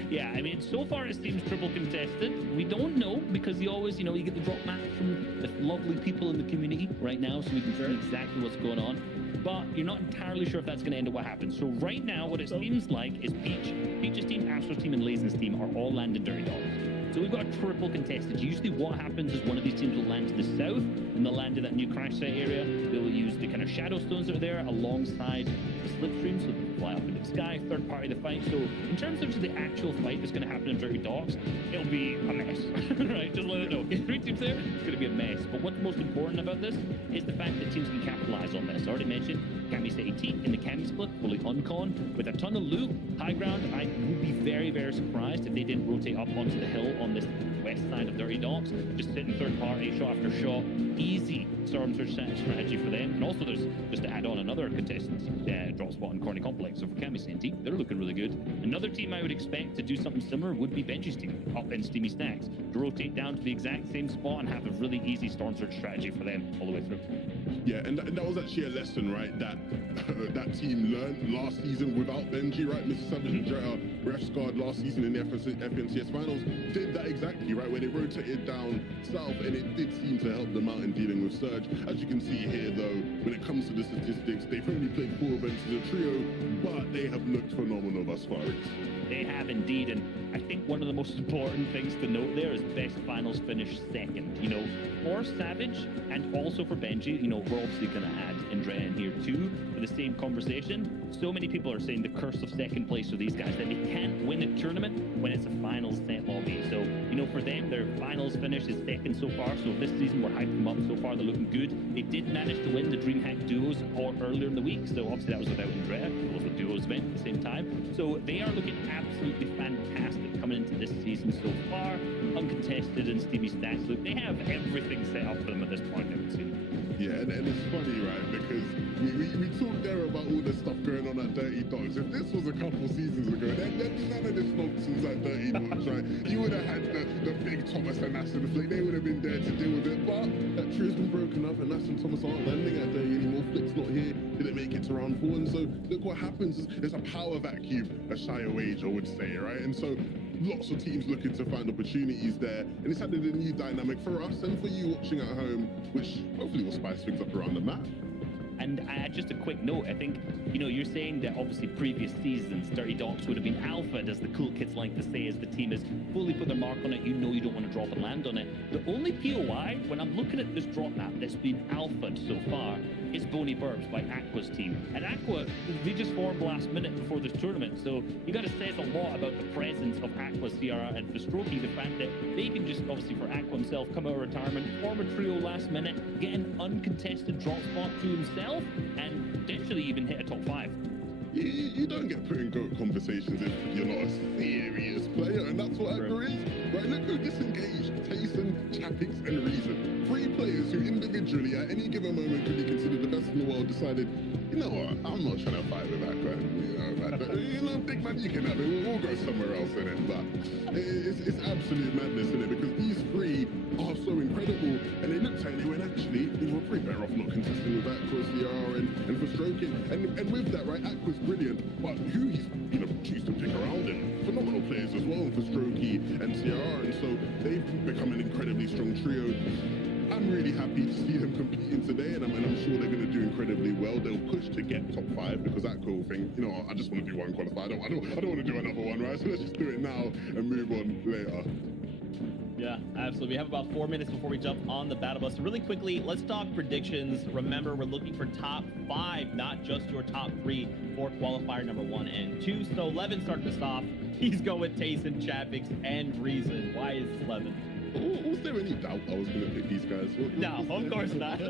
Yeah, I mean, so far it seems triple contested. We don't know because you always, you know, you get the drop maps from the lovely people in the community right now, so we can see exactly what's going on. But you're not entirely sure if that's going to end up what happens. So right now, what it seems like is Peach's team, Astro's team, and Lazen's team are all landing Dirty Dogs. So we've got a triple contested. Usually what happens is one of these teams will land to the south, and they'll land in that new crash site area. They'll use the kind of shadow stones that are there alongside the slipstream, so they'll fly up into the sky, third party the fight. So in terms of the actual fight that's going to happen in Dirty Dogs, it'll be a mess, right? Just let it know. Three teams there, it's going to be a mess. But what's most important about this is the fact that teams can capitalize on this. I already mentioned Cami City team in the Cami split, fully uncon, with a ton of loot, high ground. I would be very, very surprised if they didn't rotate up onto the hill on this west side of Dirty Dogs, just sitting third party, shot after shot, easy Storm Surge strategy for them. And also there's, just to add on, another contestant drop spot in Corny Complex. So for Cami City, they're looking really good. Another team I would expect to do something similar would be Benji's team, up in Steamy Stacks, to rotate down to the exact same spot and have a really easy Storm Surge strategy for them all the way through. Yeah, and that was actually a lesson, right, that that team learned last season without Benji, right? Mr. Savage and Jetta, Ref Squad last season in the FNCS Finals did that exactly, right, where they rotated down south, and it did seem to help them out in dealing with Surge. As you can see here, though, when it comes to the statistics, they've only played 4 events as a trio, but they have looked phenomenal thus far. They have indeed, and I think one of the most important things to note there is best finals finish second. You know, for Savage and also for Benji, you know, we're obviously going to add Andrea in here too for the same conversation. So many people are saying the curse of second place for these guys, that they can't win a tournament when it's a finals set lobby. So, you know, for them, their finals finish is second so far. So this season, we're hyping them up so far. They're looking good. They did manage to win the DreamHack Duos earlier in the week. So obviously that was without Andrea. It was the Duos event at the same time. So they are looking absolutely fantastic coming into this season so far. Uncontested and Steamy Stacks. Look, they have everything set up for them at this point, I would say. Yeah, and it's funny, right, because we talked there about all the stuff going on at Dirty Dogs. If this was a couple seasons ago, then none of this nonsense at Dirty Dogs, right? You would have had the big Thomas and Nasson Flick. They would have been there to deal with it, but that trio's been broken up, and Nasson and Thomas aren't landing at Dirty anymore. Flick's not here, didn't make it to round 4, and so look what happens. There's a power vacuum, a shy wage, I would say, right? And so lots of teams looking to find opportunities there, and it's added a new dynamic for us and for you watching at home, which hopefully will spice things up around the map. And just a quick note, I think, you know, you're saying that obviously previous seasons, Dirty Docs would have been alpha, as the cool kids like to say, as the team has fully put their mark on it. You know you don't want to drop and land on it. The only POI, when I'm looking at this drop map that's been alpha'd so far, is Boney Burbs by Aqua's team. And Aqua, they just formed last minute before this tournament, so you got to say a lot about the presence of Aqua, Ciara, and Strokey. The fact that they can just, obviously for Aqua himself, come out of retirement, form a trio last minute, get an uncontested drop spot to himself, and potentially even hit a top 5. You don't get put in GOAT conversations if you're not a serious player, and that's what Aqua is. Right, look who disengaged: Tayson, Chapix, and Reason. 3 players who individually, at any given moment, could be considered the best in the world, decided, you know what, I'm not trying to fight with Aqua. You know, big man, you can have it. We'll go somewhere else in it. But it's absolute madness in it, because these 3 are so incredible, and they looked at it and they went, actually, we're pretty better off not contesting with Aqua, Ciara, and for stroking. And with that, right, Aqua's brilliant, but who he's choose to pick around him, phenomenal players as well for Strokey and Ciara, and so they've become an incredibly strong trio. I'm really happy to see them competing today, and I'm sure they're going to do incredibly well. They'll push to get top 5, because Aqua will think, you know, I just want to do one qualifier. I don't want to do another one, right? So let's just do it now and move on later. Yeah, absolutely. We have about 4 minutes before we jump on the battle bus. So really quickly, let's talk predictions. Remember, we're looking for top 5, not just your top 3 for qualifier number 1 and 2. So Levin starting us off. He's going with Tayson, Chapix, and Reason. Why is Levin? Was there any doubt I was going to pick these guys? No, of course not. I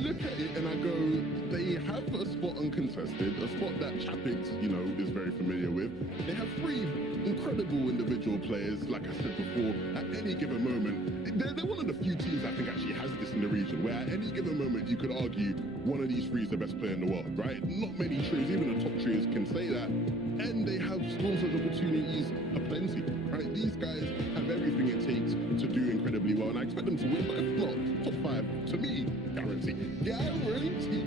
look at it and I go, they have a spot uncontested, a spot that Chapix, you know, is very familiar with. They have 3 incredible individual players, like I said before, at any given moment. They're one of the few teams I think actually has this in the region, where at any given moment you could argue one of these 3 is the best player in the world, right? Not many trios, even the top trios, can say that. And they have sponsors opportunities aplenty, right? These guys have everything it takes to do incredibly well, and I expect them to win, but if not, top 5, to me, guaranteed. Guaranteed.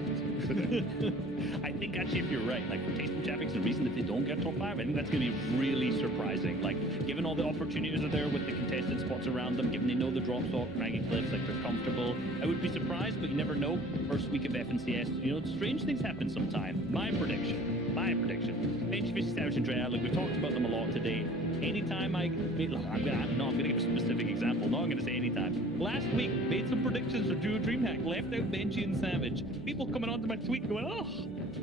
I think actually, if you're right, like for Tayson, Chapix, the reason that they don't get top 5, I think that's going to be really surprising. Like, given all the opportunities are there with the contested spots around them, given they know the drop shot, Maggie Cliffs, like they're comfortable, I would be surprised, but you never know. First week of FNCS, you know, strange things happen sometime. My prediction. Benchfish, Savage, and Drea, look, we've talked about them a lot today. Anytime I'm gonna give a specific example. No, I'm gonna say anytime. Last week, made some predictions for Duo DreamHack, left out Benji and Savage. People coming onto my tweet going, oh,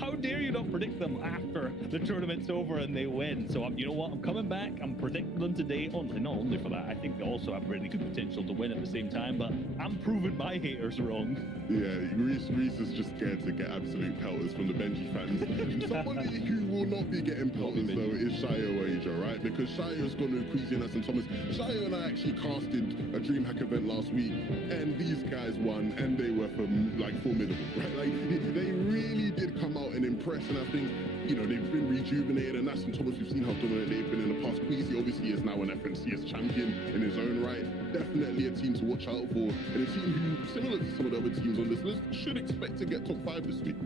how dare you not predict them after the tournament's over and they win? So you know what? I'm coming back. I'm predicting them today. Not only for that, I think they also have really good potential to win at the same time. But I'm proving my haters wrong. Yeah, Reese is just scared to get absolute pelters from the Benji fans. Somebody who will not be getting pelters though is Shayo Asia, right? Because Shayo's gone with Queasiness and Thomas. Shayo and I actually casted a DreamHack event last week, and these guys won, and they were formidable, right? Like they really did come out and impress, and I think, you know, they've been rejuvenated, and Nas and Thomas, we've seen how dominant they've been in the past. Queasy obviously is now an FNCS champion in his own right. Definitely a team to watch out for, and a team who, similar to some of the other teams on this list, should expect to get top 5 this week.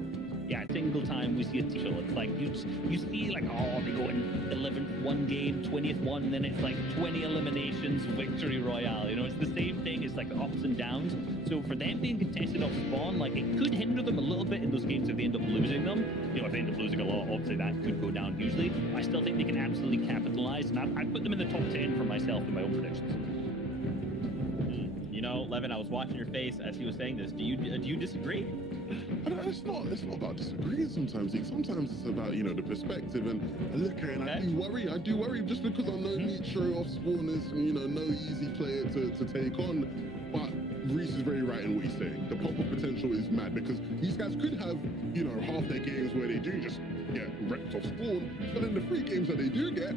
Yeah, single time we see a team, it's like you see like, oh, they go in 11th one game, 20th one, and then it's like 20 eliminations, victory royale. You know, it's the same thing. It's like the ups and downs. So for them being contested off spawn, like it could hinder them a little bit in those games if they end up losing them. You know, if they end up losing a lot, obviously that could go down hugely. I still think they can absolutely capitalize, and I put them in the top 10 for myself in my own predictions. You know, Levin, I was watching your face as he was saying this. Do you disagree? It's not about disagreeing sometimes. Sometimes it's about, you know, the perspective, and I look at it and I do worry just because I know Meat show off spawners, and, you know, no easy player to take on. But Reese is very right in what he's saying. The pop-up potential is mad, because these guys could have, you know, half their games where they do just get wrecked off spawn, but in the 3 games that they do get,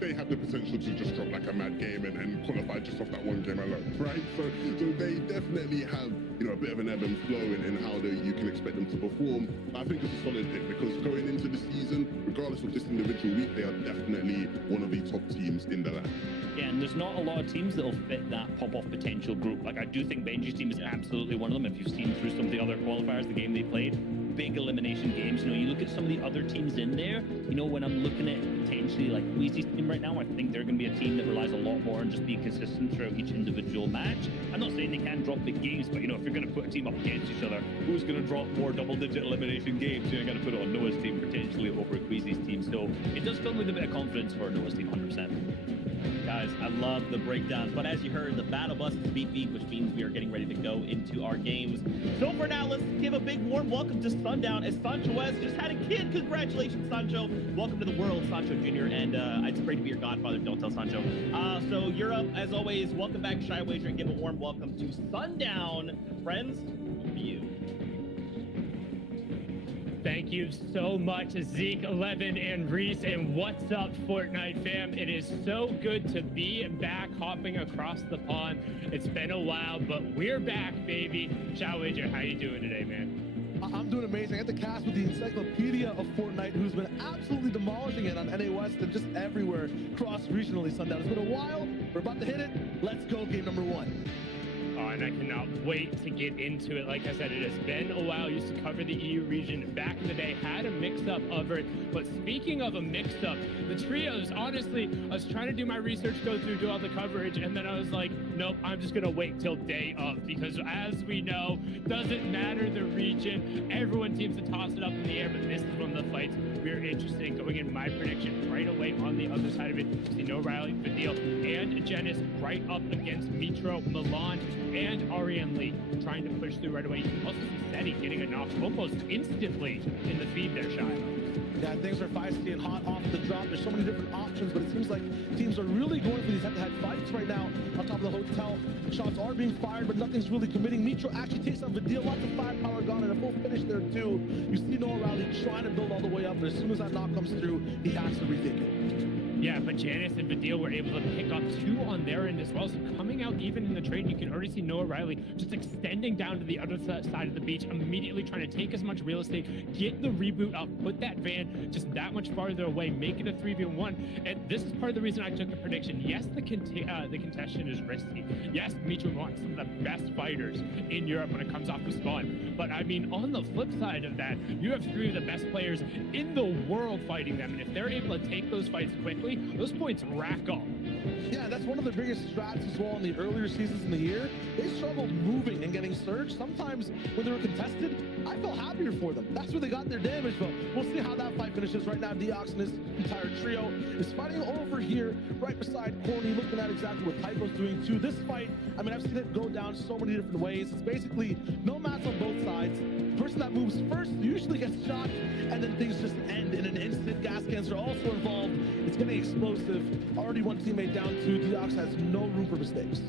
they have the potential to just drop like a mad game and qualify just off that one game alone, right? So they definitely have, you know, a bit of an ebb and flow in how you can expect them to perform. I think it's a solid pick, because going into the season, regardless of this individual week, they are definitely one of the top teams in the land. Yeah, and there's not a lot of teams that'll fit that pop-off potential group. Like, I do think Benji's team is absolutely one of them. If you've seen through some of the other qualifiers, the game they played, big elimination games. You know, you look at some of the other teams in there, you know, when I'm looking at potentially like Weezy's team right now, I think they're going to be a team that relies a lot more on just being consistent throughout each individual match. I'm not saying they can drop big games, but, you know, if you're going to put a team up against each other, who's going to drop more double-digit elimination games? You're going to put it on Noah's team, potentially over Weezy's team. So it does fill me with a bit of confidence for Noah's team, 100%. Guys, I love the breakdowns, but as you heard, the battle bus is beat, which means we are getting ready to go into our games. So for now, let's give a big warm welcome to Sundown, as Sancho West just had a kid. Congratulations, Sancho. Welcome to the world, Sancho Jr., and it's great to be your godfather. Don't tell Sancho. So Europe, as always, welcome back to Shy Wager, and give a warm welcome to Sundown. Friends, over to you. Thank you so much, Zeke, 11, and Reese. And what's up, Fortnite fam? It is so good to be back hopping across the pond. It's been a while, but we're back, baby. Shy Wager, how you doing today, man? I'm doing amazing. I had the cast with the encyclopedia of Fortnite, who's been absolutely demolishing it on NA West and just everywhere cross-regionally. Sundown. It's been a while. We're about to hit it. Let's go, game number 1. Oh, and I cannot wait to get into it. Like I said, it has been a while. Used to cover the EU region back in the day. Had a mix-up of it. But speaking of a mix-up, the trios, honestly, I was trying to do my research, go through, do all the coverage, and then I was like, nope, I'm just going to wait till day of. Because as we know, doesn't matter the region. Everyone seems to toss it up in the air, but this is one of the fights we're interested in. Going in my prediction right away on the other side of it. See No Riley, Fadil, and Genis right up against Mitro, Milan, and Ariane Lee trying to push through right away. You can also see Seti getting a knock almost instantly in the feed there, Shia. Yeah, things are feisty and hot off the drop. There's so many different options, but it seems like teams are really going for these head-to-head fights right now on top of the hotel. Shots are being fired, but nothing's really committing. Mitro actually takes on Vidil. Lots of firepower gone, and a full finish there, too. You see Noah Rowley trying to build all the way up, but as soon as that knock comes through, he has to rethink it. Yeah, but Janice and Vidil were able to pick up 2 on their end as well. So coming out even in the trade, you can already see Noah Riley just extending down to the other side of the beach, immediately trying to take as much real estate, get the reboot up, put that van just that much farther away, make it a 3v1. And this is part of the reason I took the prediction. Yes, the contestation is risky. Yes, Mitro wants some of the best fighters in Europe when it comes off the spawn. But I mean, on the flip side of that, you have 3 of the best players in the world fighting them. And if they're able to take those fights quickly, those points rack up. Yeah, that's one of the biggest strats as well in the earlier seasons in the year. They struggled moving and getting surged. Sometimes when they were contested, I felt happier for them. That's where they got their damage, but we'll see how that fight finishes. Right now, Deox and his entire trio is fighting over here right beside Corny, looking at exactly what Typo's doing too. This fight, I mean, I've seen it go down so many different ways. It's basically no mats on both sides. The person that moves first usually gets shot, and then things just end in an instant. Gas cans are also involved. It's getting explosive. Already one teammate down, 2. Deox has no room for mistakes.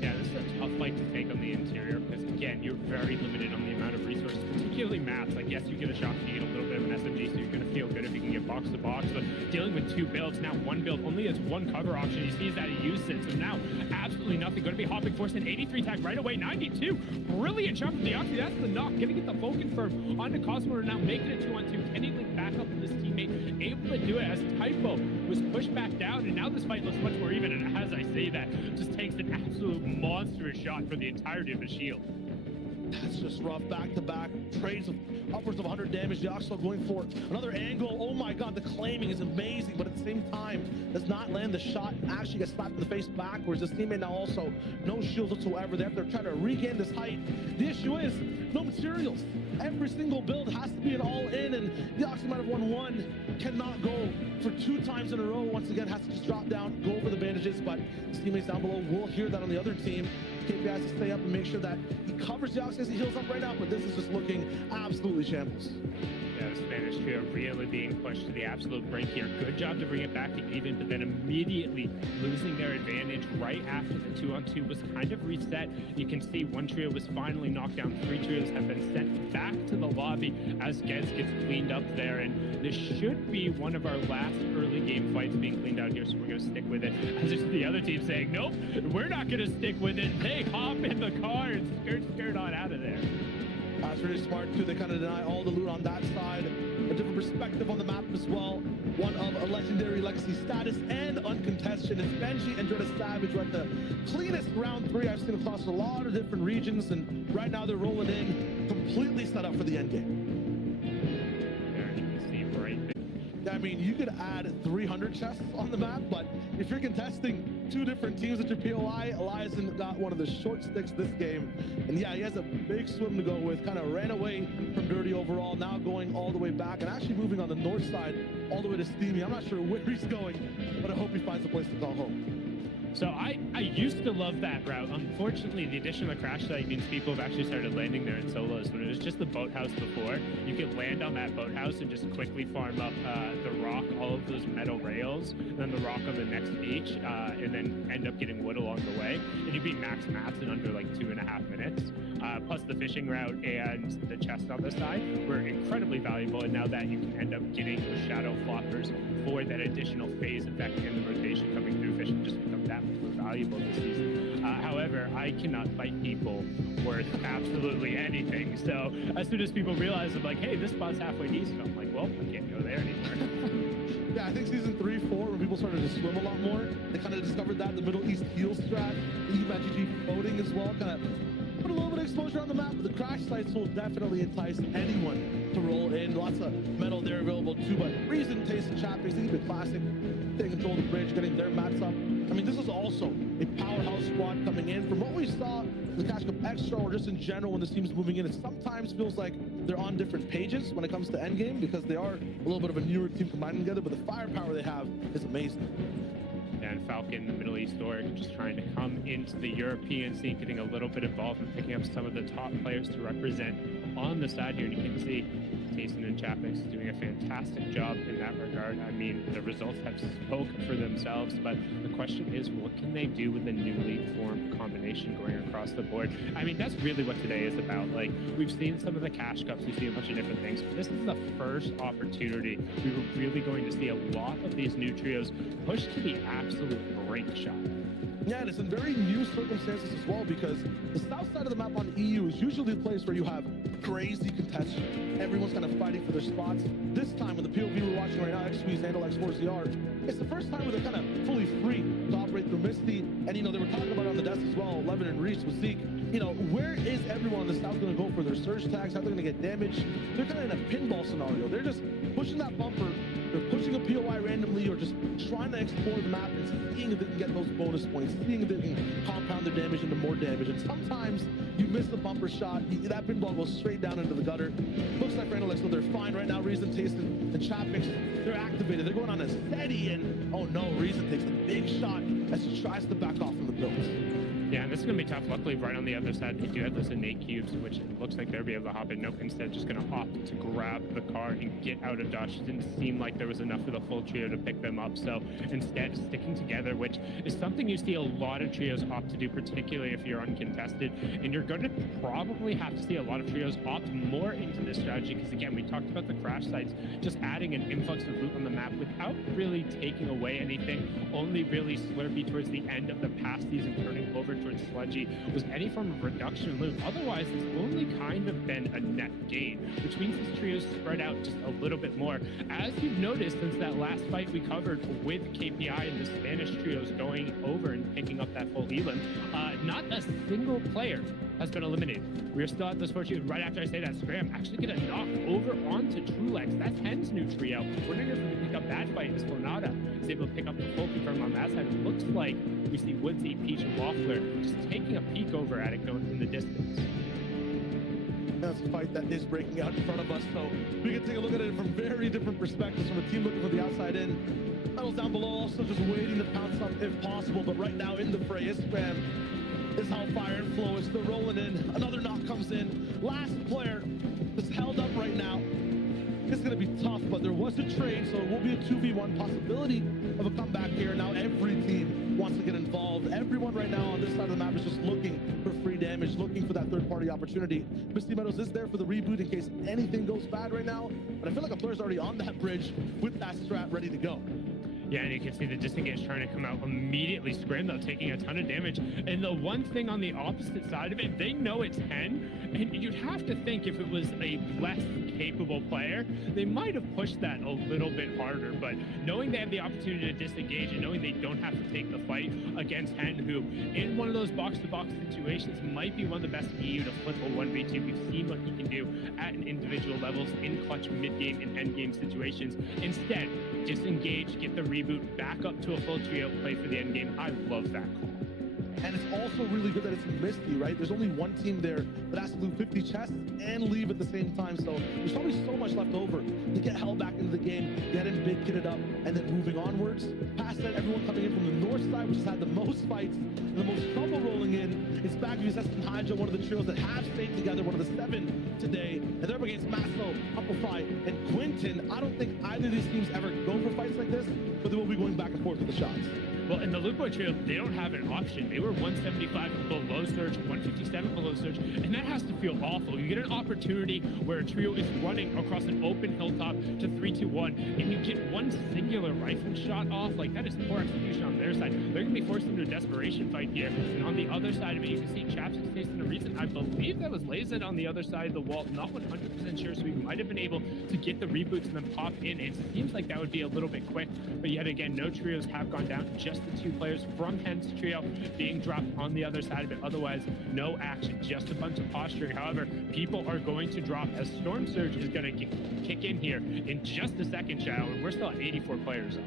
Yeah, this is a tough fight to take on the interior because, again, you're very limited on the amount of resources, particularly maps. Like, yes, you get a shot, you get a little bit of an SMG, so you're going to feel good if you can get box to box, but dealing with 2 builds, now 1 build only has 1 cover option. You see that he used it, so now absolutely nothing. Going to be hopping force an 83 tag right away, 92. Brilliant shot from Deoxy. That's the knock. Going to get the full confirm onto Cosmo, now making it 2-on-2. Can he link back up with his teammate? Able to do it as Typo was pushed back down, and now this fight looks much more even, and as I say that, just takes an absolute monstrous shot for the entirety of the shield. That's just rough. Back-to-back trades of upwards of 100 damage. Deoxo going for another angle. Oh my god, the claiming is amazing, but at the same time does not land the shot. Actually gets slapped in the face backwards. His teammate now also no shields whatsoever. They have to try to regain this height. The issue is no materials. Every single build has to be an all-in, and Deoxo might have won 1. Cannot go for 2 times in a row. Once again, has to just drop down, go over the bandages, but his teammates down below will hear that on the other team. KP has to stay up and make sure that he covers Deoxo as he heals up right now, but this is just looking absolutely shambles. Yeah, the Spanish trio really being pushed to the absolute brink here. Good job to bring it back to even, but then immediately losing their advantage right after the 2-on-2 was kind of reset. You can see 1 trio was finally knocked down. 3 trios have been sent back to the lobby as Gez gets cleaned up there, and this should be one of our last early game fights being cleaned out here, so we're going to stick with it. As it's the other team saying, nope, we're not going to stick with it. They hop in the car and skirt on out of there. That's really smart too. They kind of deny all the loot on that side. A different perspective on the map as well. One of a legendary legacy status and uncontested. It's Benji and Jordan Savage. We're at the cleanest round 3 I've seen across a lot of different regions, and right now they're rolling in completely set up for the end game. I mean, you could add 300 chests on the map, but if you're contesting two different teams at your POI, Eliason got one of the short sticks this game. And yeah, he has a big swim to go with, kind of ran away from Dirty overall, now going all the way back and actually moving on the north side all the way to Steamy. I'm not sure where he's going, but I hope he finds a place to call home. So I used to love that route. Unfortunately, the addition of the crash site means people have actually started landing there in solos. When it was just the boathouse before, you could land on that boathouse and just quickly farm up the rock, all of those metal rails, and then the rock on the next beach, and then end up getting wood along the way. And you'd be max mats in under like 2.5 minutes. Plus the fishing route and the chest on the side were incredibly valuable. And now that you can end up getting those shadow floppers for that additional phase effect in the rotation coming through, fishing just becomes that much more valuable this season. However, I cannot fight people worth absolutely anything. So as soon as people realize, I'm like, hey, this spot's halfway decent, I'm like, well, I can't go there anymore. Yeah, I think season 3, 4, when people started to swim a lot more, they kind of discovered that the Middle East heel strat, the EVGG boating as well, kind of put a little bit of exposure on the map, but the crash sites will definitely entice anyone to roll in. Lots of metal there available too, but Reason, Taste, and Chappings, they keep it classic. They control the bridge, getting their mats up. I mean, this is also a powerhouse squad coming in. From what we saw in the Cash Cup Extra, or just in general when this team's moving in, it sometimes feels like they're on different pages when it comes to endgame, because they are a little bit of a newer team combining together, but the firepower they have is amazing. And Falcon, the Middle East org, just trying to come into the European scene, getting a little bit involved and picking up some of the top players to represent on the side here. And you can see Tayson and Chapix doing a fantastic job in that regard. I mean, the results have spoken for themselves, but the question is, what can they do with the newly formed combination going across the board? I mean, that's really what today is about. Like, we've seen some of the cash cups, we see a bunch of different things. This is the first opportunity we were really going to see a lot of these new trios push to the absolute brink shot. Yeah, and it's in very new circumstances as well, because the south side of the map on EU is usually the place where you have crazy contention. Everyone's kind of fighting for their spots. This time, with the POV we're watching right now, XSqueeze and X4ZR, it's the first time where they're kind of fully free to operate through Misty. And, you know, they were talking about it on the desk as well, Levin and Reese with Zeke. You know, where is everyone on the south going to go for their surge tags? How they're going to get damaged? They're kind of in a pinball scenario. They're just pushing that bumper. They're pushing a POI randomly, or just trying to explore the map and seeing if they can get those bonus points, seeing if they can compound their damage into more damage. And sometimes you miss the bumper shot, that pinball goes straight down into the gutter. Looks like Randall, so they're fine right now. Reason, Tayson, and Chapix, they're activated. They're going on a steady, and oh no, Reason takes a big shot as he tries to back off from the builds. Yeah, and this is going to be tough. Luckily, right on the other side, they do have those innate cubes, which it looks like they'll be able to hop in. Nope, instead, just going to opt to grab the car and get out of dodge. It didn't seem like there was enough for the full trio to pick them up. So instead, sticking together, which is something you see a lot of trios opt to do, particularly if you're uncontested. And you're going to probably have to see a lot of trios opt more into this strategy, because again, we talked about the crash sites, just adding an influx of loot on the map without really taking away anything, only really Slurpee towards the end of the past season, turning over towards Sludgy, was any form of reduction in loot. Otherwise, it's only kind of been a net gain, which means this trio's spread out just a little bit more. As you've noticed since that last fight we covered with KPI and the Spanish trios going over and picking up that full elim, not a single player has been eliminated. We're still at this fortune. Right after I say that, Scram actually get a knock over onto Trulex. That's Hen's new trio. Wondering if we can pick up that fight as Fornata is able to pick up the full confirm on that side. It looks like we see Woodsy, Peach, and Waffler just taking a peek over at it going in the distance. That's a fight that is breaking out in front of us, so we can take a look at it from very different perspectives, from a team looking for the outside in. Metals down below, also just waiting to pounce up if possible, but right now in the fray is Scram. Is Hellfire and Flow is still rolling in. Another knock comes in. Last player is held up right now. It's going to be tough, but there was a trade, so it will be a 2v1 possibility of a comeback here. Now every team wants to get involved. Everyone right now on this side of the map is just looking for free damage, looking for that third-party opportunity. Misty Meadows is there for the reboot in case anything goes bad right now, but I feel like a player's already on that bridge with that strat ready to go. Yeah, and you can see the disengage trying to come out immediately. Scram, though, taking a ton of damage. And the one thing on the opposite side of it, they know it's Hen, and you'd have to think if it was a less capable player, they might have pushed that a little bit harder. But knowing they have the opportunity to disengage and knowing they don't have to take the fight against Hen, who in one of those box-to-box situations might be one of the best in EU to flip a 1v2. We've seen what he can do at an individual levels in clutch mid-game and end-game situations. Instead, disengage, get the reboot, back up to a full trio, play for the end game. I love that call. And it's also really good that it's in Misty, right? There's only one team there that has to do 50 chests and leave at the same time. So there's probably so much left over to get held back into the game, get in big, get it up, and then moving onwards. Past that, everyone coming in from the north side, which has had the most fights and the most trouble rolling in. It's back to and Hydra, one of the trios that have stayed together, one of the 7 today. And they're up against Masso, Amplify, and Quinton. I don't think either of these teams ever go for fights like this, but they will be going back and forth with the shots. Well, in the Loot Boy trio, they don't have an option. They were 175 below Surge, 157 below Surge, and that has to feel awful. You get an opportunity where a trio is running across an open hilltop to 3-2-1, and you get one singular rifle shot off. Like, that is poor execution on their side. They're going to be forced into a desperation fight here. And on the other side of it, you can see Chapstick's facing a reason. I believe that was Lazed on the other side of the wall. Not 100% sure, so we might have been able to get the reboots and then pop in. It seems like that would be a little bit quick, but yet again, no trios have gone down. Just the 2 players from Hen's trio being dropped on the other side of it. Otherwise, no action, just a bunch of posturing. However, people are going to drop as Storm Surge is going to kick in here in just a second, Shadow, and we're still at 84 players.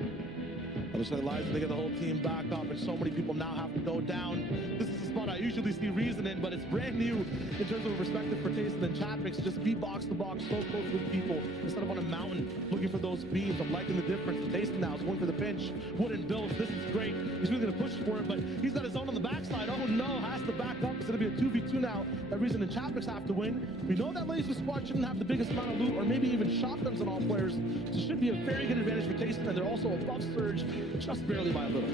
Other side lies, they get the whole team back up, and so many people now have to go down. This is a spot I usually see Reason in, but it's brand new in terms of perspective for Tayson and Chapix. Just be box to box, so close with people instead of on a mountain looking for those beams. I'm liking the difference. Tayson now is going for the pinch. Wooden builds. This is great. He's really going to push for it, but he's got his own on the backside. Oh no, has to back up. It's going to be a 2v2 now. That Reason and Chapix have to win. We know that Laser Squad shouldn't have the biggest amount of loot or maybe even shotguns on all players. So it should be a very good advantage for Tayson, and they're also above Surge, just barely by a little.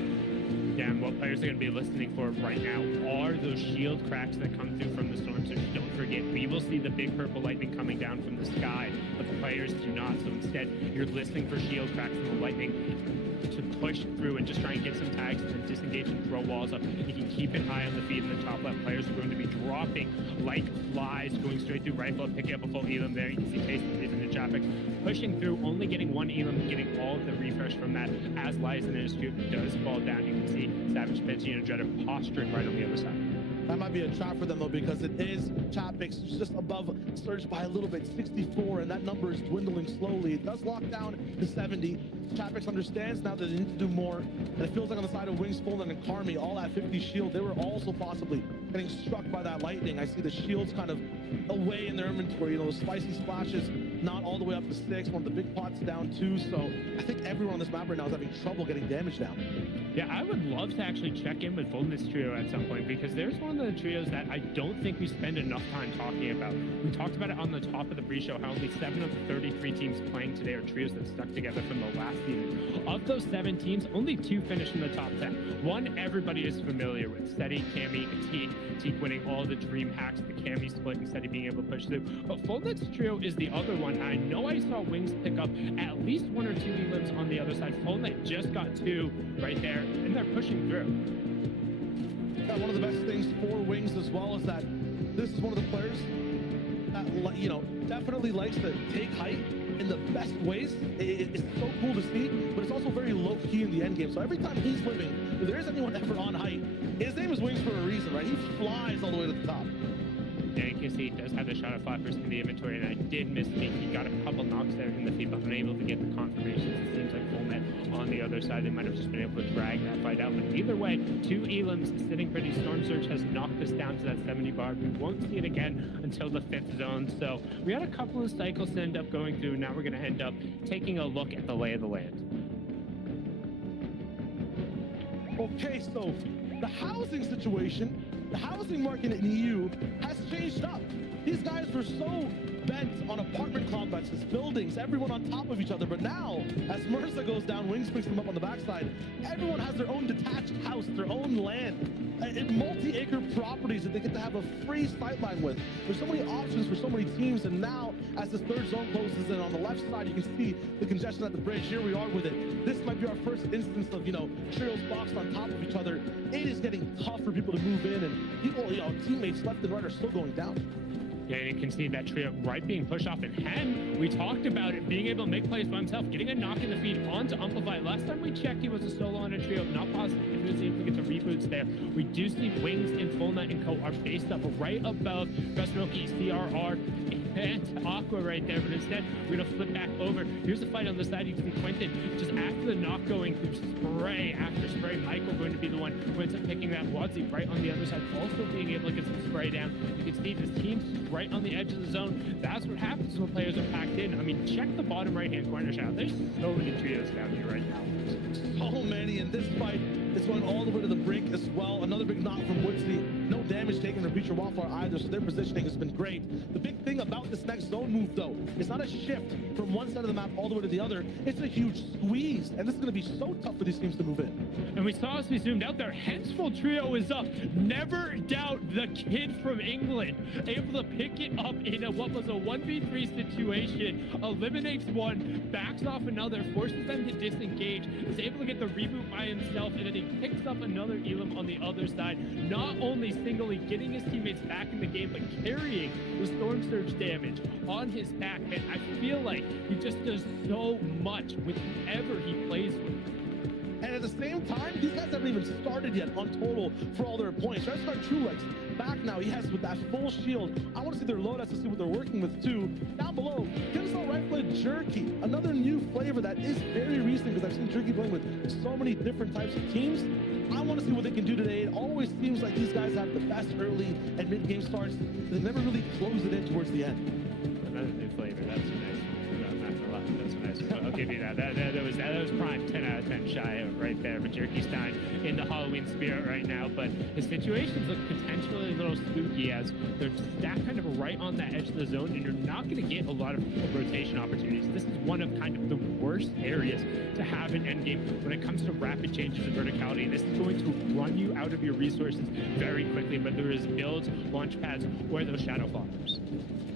Yeah, and what players are going to be listening for right now are those shield cracks that come through from the storm. So don't forget, we will see the big purple lightning coming down from the sky, but the players do not. So instead, you're listening for shield cracks from the lightning to push through and just try and get some tags and disengage and throw walls up. You can keep an eye on the feed in the top left. Players are going to be dropping like flies, going straight through rifle, picking up a full elim there. You can see Tayson is in the traffic, pushing through, only getting one elim, getting all of the refresh from that as Lies in his group does fall down. You can see Savage, Benzino, Dreader posturing right on the other side. That might be a trap for them, though, because it is Chapix just above Surge by a little bit, 64, and that number is dwindling slowly. It does lock down to 70. Chapix understands now that they need to do more, and it feels like on the side of Wings, Fulton, and Carmi, all at 50 shield, they were also possibly getting struck by that lightning. I see the shields kind of away in their inventory, you know, those spicy splashes not all the way up to 6, one of the big pots down 2, so I think everyone on this map right now is having trouble getting damage down. Yeah, I would love to actually check in with Fulton's trio at some point, because there's one of the trios that I don't think we spend enough time talking about. We talked about it on the top of the pre-show, how only 7 of the 33 teams playing today are trios that stuck together from the last season. Of those 7 teams, only 2 finished in the top 10. One everybody is familiar with, Steady, Cammy, and Teak. Teak winning all the dream hacks, the Cammy split, and Steady being able to push through. But Fulton's trio is the other one. I know I saw Wings pick up at least 1 or 2 elims on the other side. Fulton just got 2 right there, and they're pushing through. Yeah, one of the best things for Wings as well is that this is one of the players that, you know, definitely likes to take height in the best ways. It's so cool to see, but it's also very low-key in the end game. So every time he's living, if there is anyone ever on height, his name is Wings for a reason, right? He flies all the way to the top. Yeah, you can see he does have the shot of flappers in the inventory, and I did misspeak. He got a couple knocks there in the feed, but unable to get the confirmations. It seems like Fullnet on the other side, they might have just been able to drag that fight out. But either way, 2 elims sitting pretty. Storm Surge has knocked us down to that 70 bar. We won't see it again until the 5th zone. So we had a couple of cycles to end up going through. Now we're going to end up taking a look at the lay of the land. Okay, so the housing situation, the housing market in EU has changed up. These guys were so bent on apartment complexes, buildings, everyone on top of each other. But now, as Mersa goes down, Wings picks them up on the backside. Everyone has their own detached house, their own land, and multi-acre properties that they get to have a free sightline with. There's so many options for so many teams, and now, as this 3rd zone closes in on the left side, you can see the congestion at the bridge. Here we are with it. This might be our first instance of, you know, trios boxed on top of each other. It is getting tough for people to move in, and people, you know, teammates left and right are still going down. Yeah, and you can see that trio right being pushed off. And Hen, we talked about it, being able to make plays by himself, getting a knock in the feed onto Amplify. Last time we checked, he was a solo on a trio. Not positive if he was able to get the reboots there. We do see Wings and Fornite and Co are based up right above Gusnoki, CRR, and Aqua right there. But instead, we're going to flip back over. Here's the fight on the side. You can see Quentin just after the knock going through spray after spray. Michael going to be the one who ends up picking that. Wadzi right on the other side, also being able to get some spray down. You can see this team right on the edge of the zone. That's what happens when players are packed in. I mean, check the bottom right-hand corner shot. There's so many trios down here right now. So many, and this fight is going all the way to the brink as well. Another big knock from Woodsy. No damage taken from Beecher Wildfire either, so their positioning has been great. The big thing about this next zone move, though, it's not a shift from one side of the map all the way to the other. It's a huge squeeze, and this is going to be so tough for these teams to move in. And we saw as we zoomed out there, Hensful trio is up. Never doubt the kid from England, able to pick it up in what was a 1v3 situation, eliminates one, backs off another, forces them to disengage, is able to get the reboot by himself, and then he picks up another Elam on the other side, not only singly getting his teammates back in the game, but carrying the Storm Surge damage on his back. And I feel like he just does so much with whoever he plays with. And at the same time, these guys haven't even started yet on total for all their points. Try to start Trulex back now. He has with that full shield. I want to see their loadouts to see what they're working with too. Down below, Kinsel Rifle Jerky, another new flavor that is very recent because I've seen Jerky playing with so many different types of teams. I want to see what they can do today. It always seems like these guys have the best early and mid-game starts. They never really close it in towards the end. Another new flavor. That's nice. That's nice. I'll give you that. That was prime 10 out of 10 shy right there. But Jerky Stein in the Halloween spirit right now. But his situations look potentially a little spooky as they're stacked kind of right on that edge of the zone, and you're not going to get a lot of rotation opportunities. This is one of kind of the worst areas to have an endgame when it comes to rapid changes in verticality. This is going to run you out of your resources very quickly, whether it is builds, launch pads, or those shadow floppers.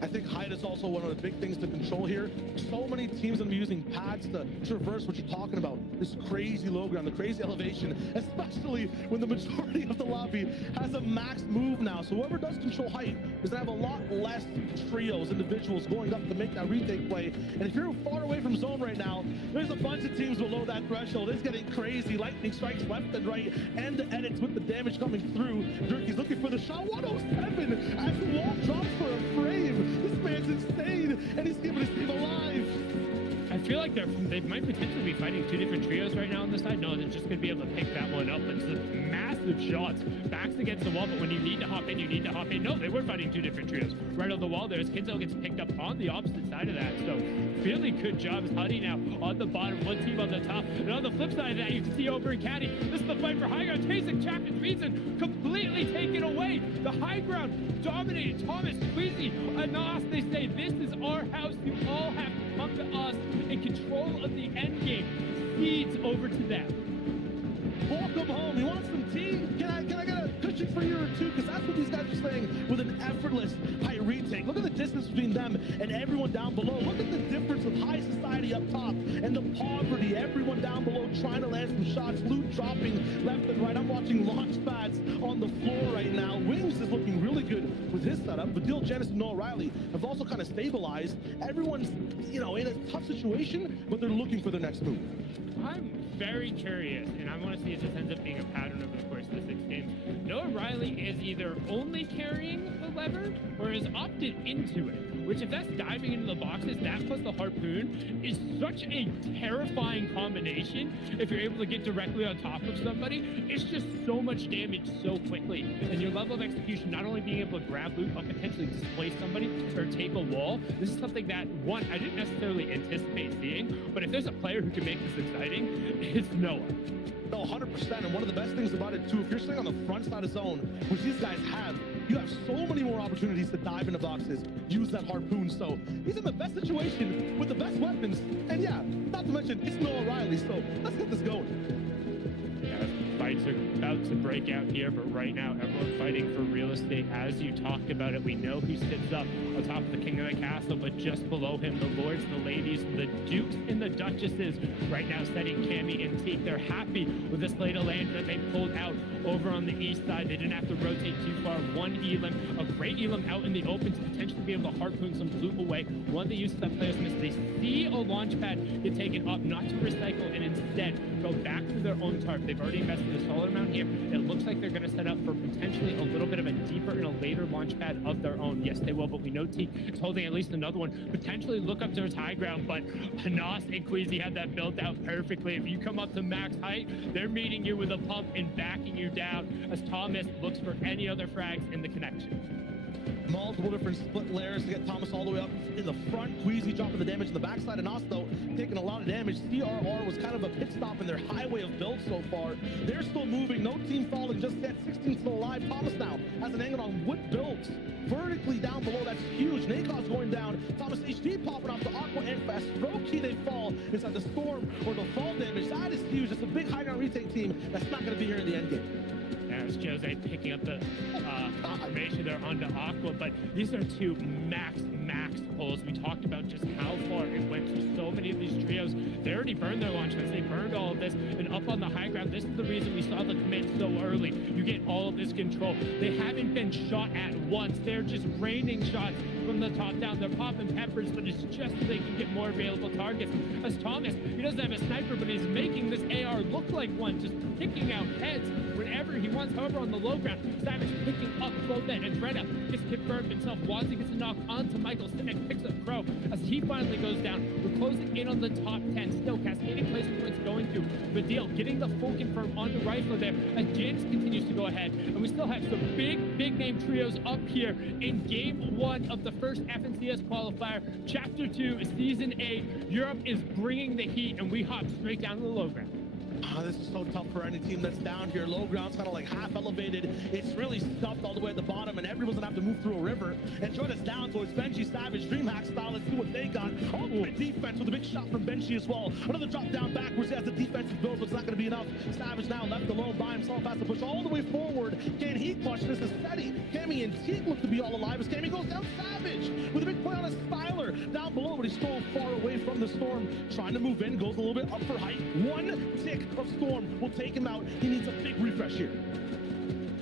I think height is also one of the big things to control here. So many teams are using pads to traverse what you're talking about. This crazy low ground, the crazy elevation, especially when the majority of the lobby has a max move now. So whoever does control height is going to have a lot less trios, individuals going up to make that retake play. And if you're far away from zone right now, there's a bunch of teams below that threshold. It's getting crazy. Lightning strikes left and right, and the edits with the damage coming through. Jerky's looking for the shot. 107 as the wall drops for a frame. This man's insane, and he's keeping his team alive. I feel like they might potentially be fighting two different trios right now on the side. No, they're just going to be able to pick that one up. It's the massive shots. Backs against the wall, but when you need to hop in, you need to hop in. No, they were fighting two different trios. Right on the wall there as Kinzo gets picked up on the opposite side of that. So really good job as Huddy now on the bottom, one team on the top. And on the flip side of that, you can see over in Caddy, this is the fight for high ground. Chasing Chapman Reason completely taken away. The high ground dominated. Thomas, Tweezy, Anas, they say, this is our house. You all have to come to us in control of the end game. Feeds over to them. Welcome home. You want some tea? Can I get a cushion for you or two? Because that's what these guys are saying with an effortless high retake. Look at the distance between them and everyone down below. Look at the difference of high society up top and the poverty. Everyone down below trying to land some shots, loot dropping left and right. I'm watching launch pads on the floor right now. Wings is looking really good with his setup. But Dill Janice and Noah Riley have also kind of stabilized. Everyone's, in a tough situation, but they're looking for their next move. I'm very curious, and I want to see if this ends up being a pattern over the course of the 6 games. Noah Riley is either only carrying the lever or is opted into it, which if that's diving into the boxes, that plus the harpoon is such a terrifying combination. If you're able to get directly on top of somebody, it's just so much damage so quickly. And your level of execution, not only being able to grab loot, but potentially displace somebody or take a wall, this is something that, one, I didn't necessarily anticipate seeing, but if there's a player who can make this exciting, it's Noah. No, 100%. And one of the best things about it, too, if you're sitting on the front side of zone, which these guys have, you have so many more opportunities to dive into boxes, use that harpoon. So he's in the best situation with the best weapons. And yeah, not to mention, it's Noah Riley. So let's get this going. Fights are about to break out here, but right now everyone fighting for real estate. As you talked about it, we know who sits up on top of the king of the castle, but just below him, the lords, the ladies, the dukes, and the the Duchesses right now setting Cammy and Teak. They're happy with this lay of land that they pulled out over on the east side. They didn't have to rotate too far. One Elam, a great Elam out in the open to potentially be able to harpoon some loot away. One of the uses that players miss, they see a launch pad get taken up, not to recycle, and instead go back to their own tarp. They've already invested a solid amount here. It looks like they're going to set up for potentially a little bit of a deeper and a later launch pad of their own. Yes, they will, but we know Teak is holding at least another one. Potentially look up towards high ground, but Hanas and Queasy had that built out perfectly. If you come up to max height, they're meeting you with a pump and backing you down as Thomas looks for any other frags in the connection. Multiple different split layers to get Thomas all the way up in the front. Queasy dropping the damage in the backside, and Osto taking a lot of damage. CRR was kind of a pit stop in their highway of build so far. They're still moving, no team falling just yet. 16 still alive. Thomas now has an angle on wood builds. Vertically down below, that's huge. Nakos going down. Thomas HD popping off the Aqua and Fast. Roki, they fall inside the storm or the fall damage. That is huge. It's a big high ground retake team that's not going to be here in the end game. As Jose picking up the confirmation there onto Aqua, but these are two max pulls. We talked about just how far it went through so many of these trios. They already burned their launch pads. They burned all of this, and up on the high ground, this is the reason we saw the command so early. You get all of this control. They haven't been shot at once. They're just raining shots from the top down. They're popping peppers, but it's just so they can get more available targets. As Thomas, he doesn't have a sniper, but he's making this AR look like one, just picking out heads whenever he wants. However, on the low ground, Savage picking up both that, and Dreda gets confirmed himself. Wazzy gets a knock onto Michael. Simic picks up Crow as he finally goes down. We're closing in on the top 10. Still, cascading placement points going to Badil, getting the full confirm onto Rifle there as James continues to go ahead. And we still have some big name trios up here in game 1 of the first FNCS qualifier, Chapter 2, Season 8. Europe is bringing the heat, and we hop straight down to the low ground. This is so tough for any team that's down here. Low ground's kind of like half elevated. It's really stuffed all the way at the bottom, and everyone's gonna have to move through a river. And join us down, so it's Benji Savage, DreamHack style. Let's see what they got. Oh, good defense with a big shot from Benji as well. Another drop down backwards. He has the defensive build, but it's not gonna be enough. Savage now left alone by himself, has to push all the way forward. Can he clutch this? Is steady. Cammy and Teak look to be all alive as Cammy goes down. Savage with a big play on his Styler down below, but he's still far away from the storm. Trying to move in, goes a little bit up for height. One tick of storm will take him out. He needs a big refresh here.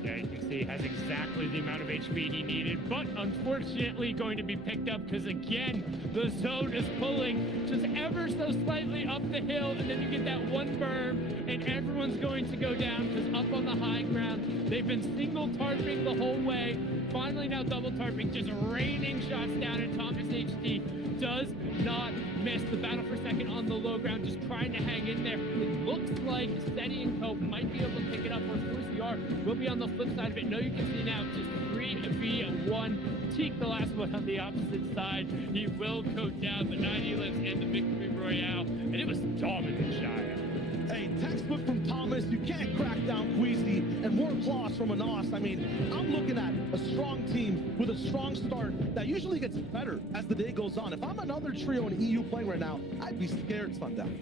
Yeah, you can see he has exactly the amount of HP he needed, but unfortunately going to be picked up because, again, the zone is pulling just ever so slightly up the hill, and then you get that one berm, and everyone's going to go down because up on the high ground, they've been single tarping the whole way. Finally now double tarping, just raining shots down, and Thomas HD does not miss. The battle for second on the low ground, just trying to hang in there. It looks like Steady and Cope might be able to pick it up, or CR will be on the flip side of it. No, you can see now, just 3v1. Teak, the last one on the opposite side. He will go down, but 90 lives in the victory royale, and it was dominant, Shia. Hey, textbook from Thomas. You can't crack down Queasy, and more applause from Anas. I mean, I'm looking at a strong team with a strong start that usually gets better as the day goes on. If I'm another trio in EU playing right now, I'd be scared, Sundown.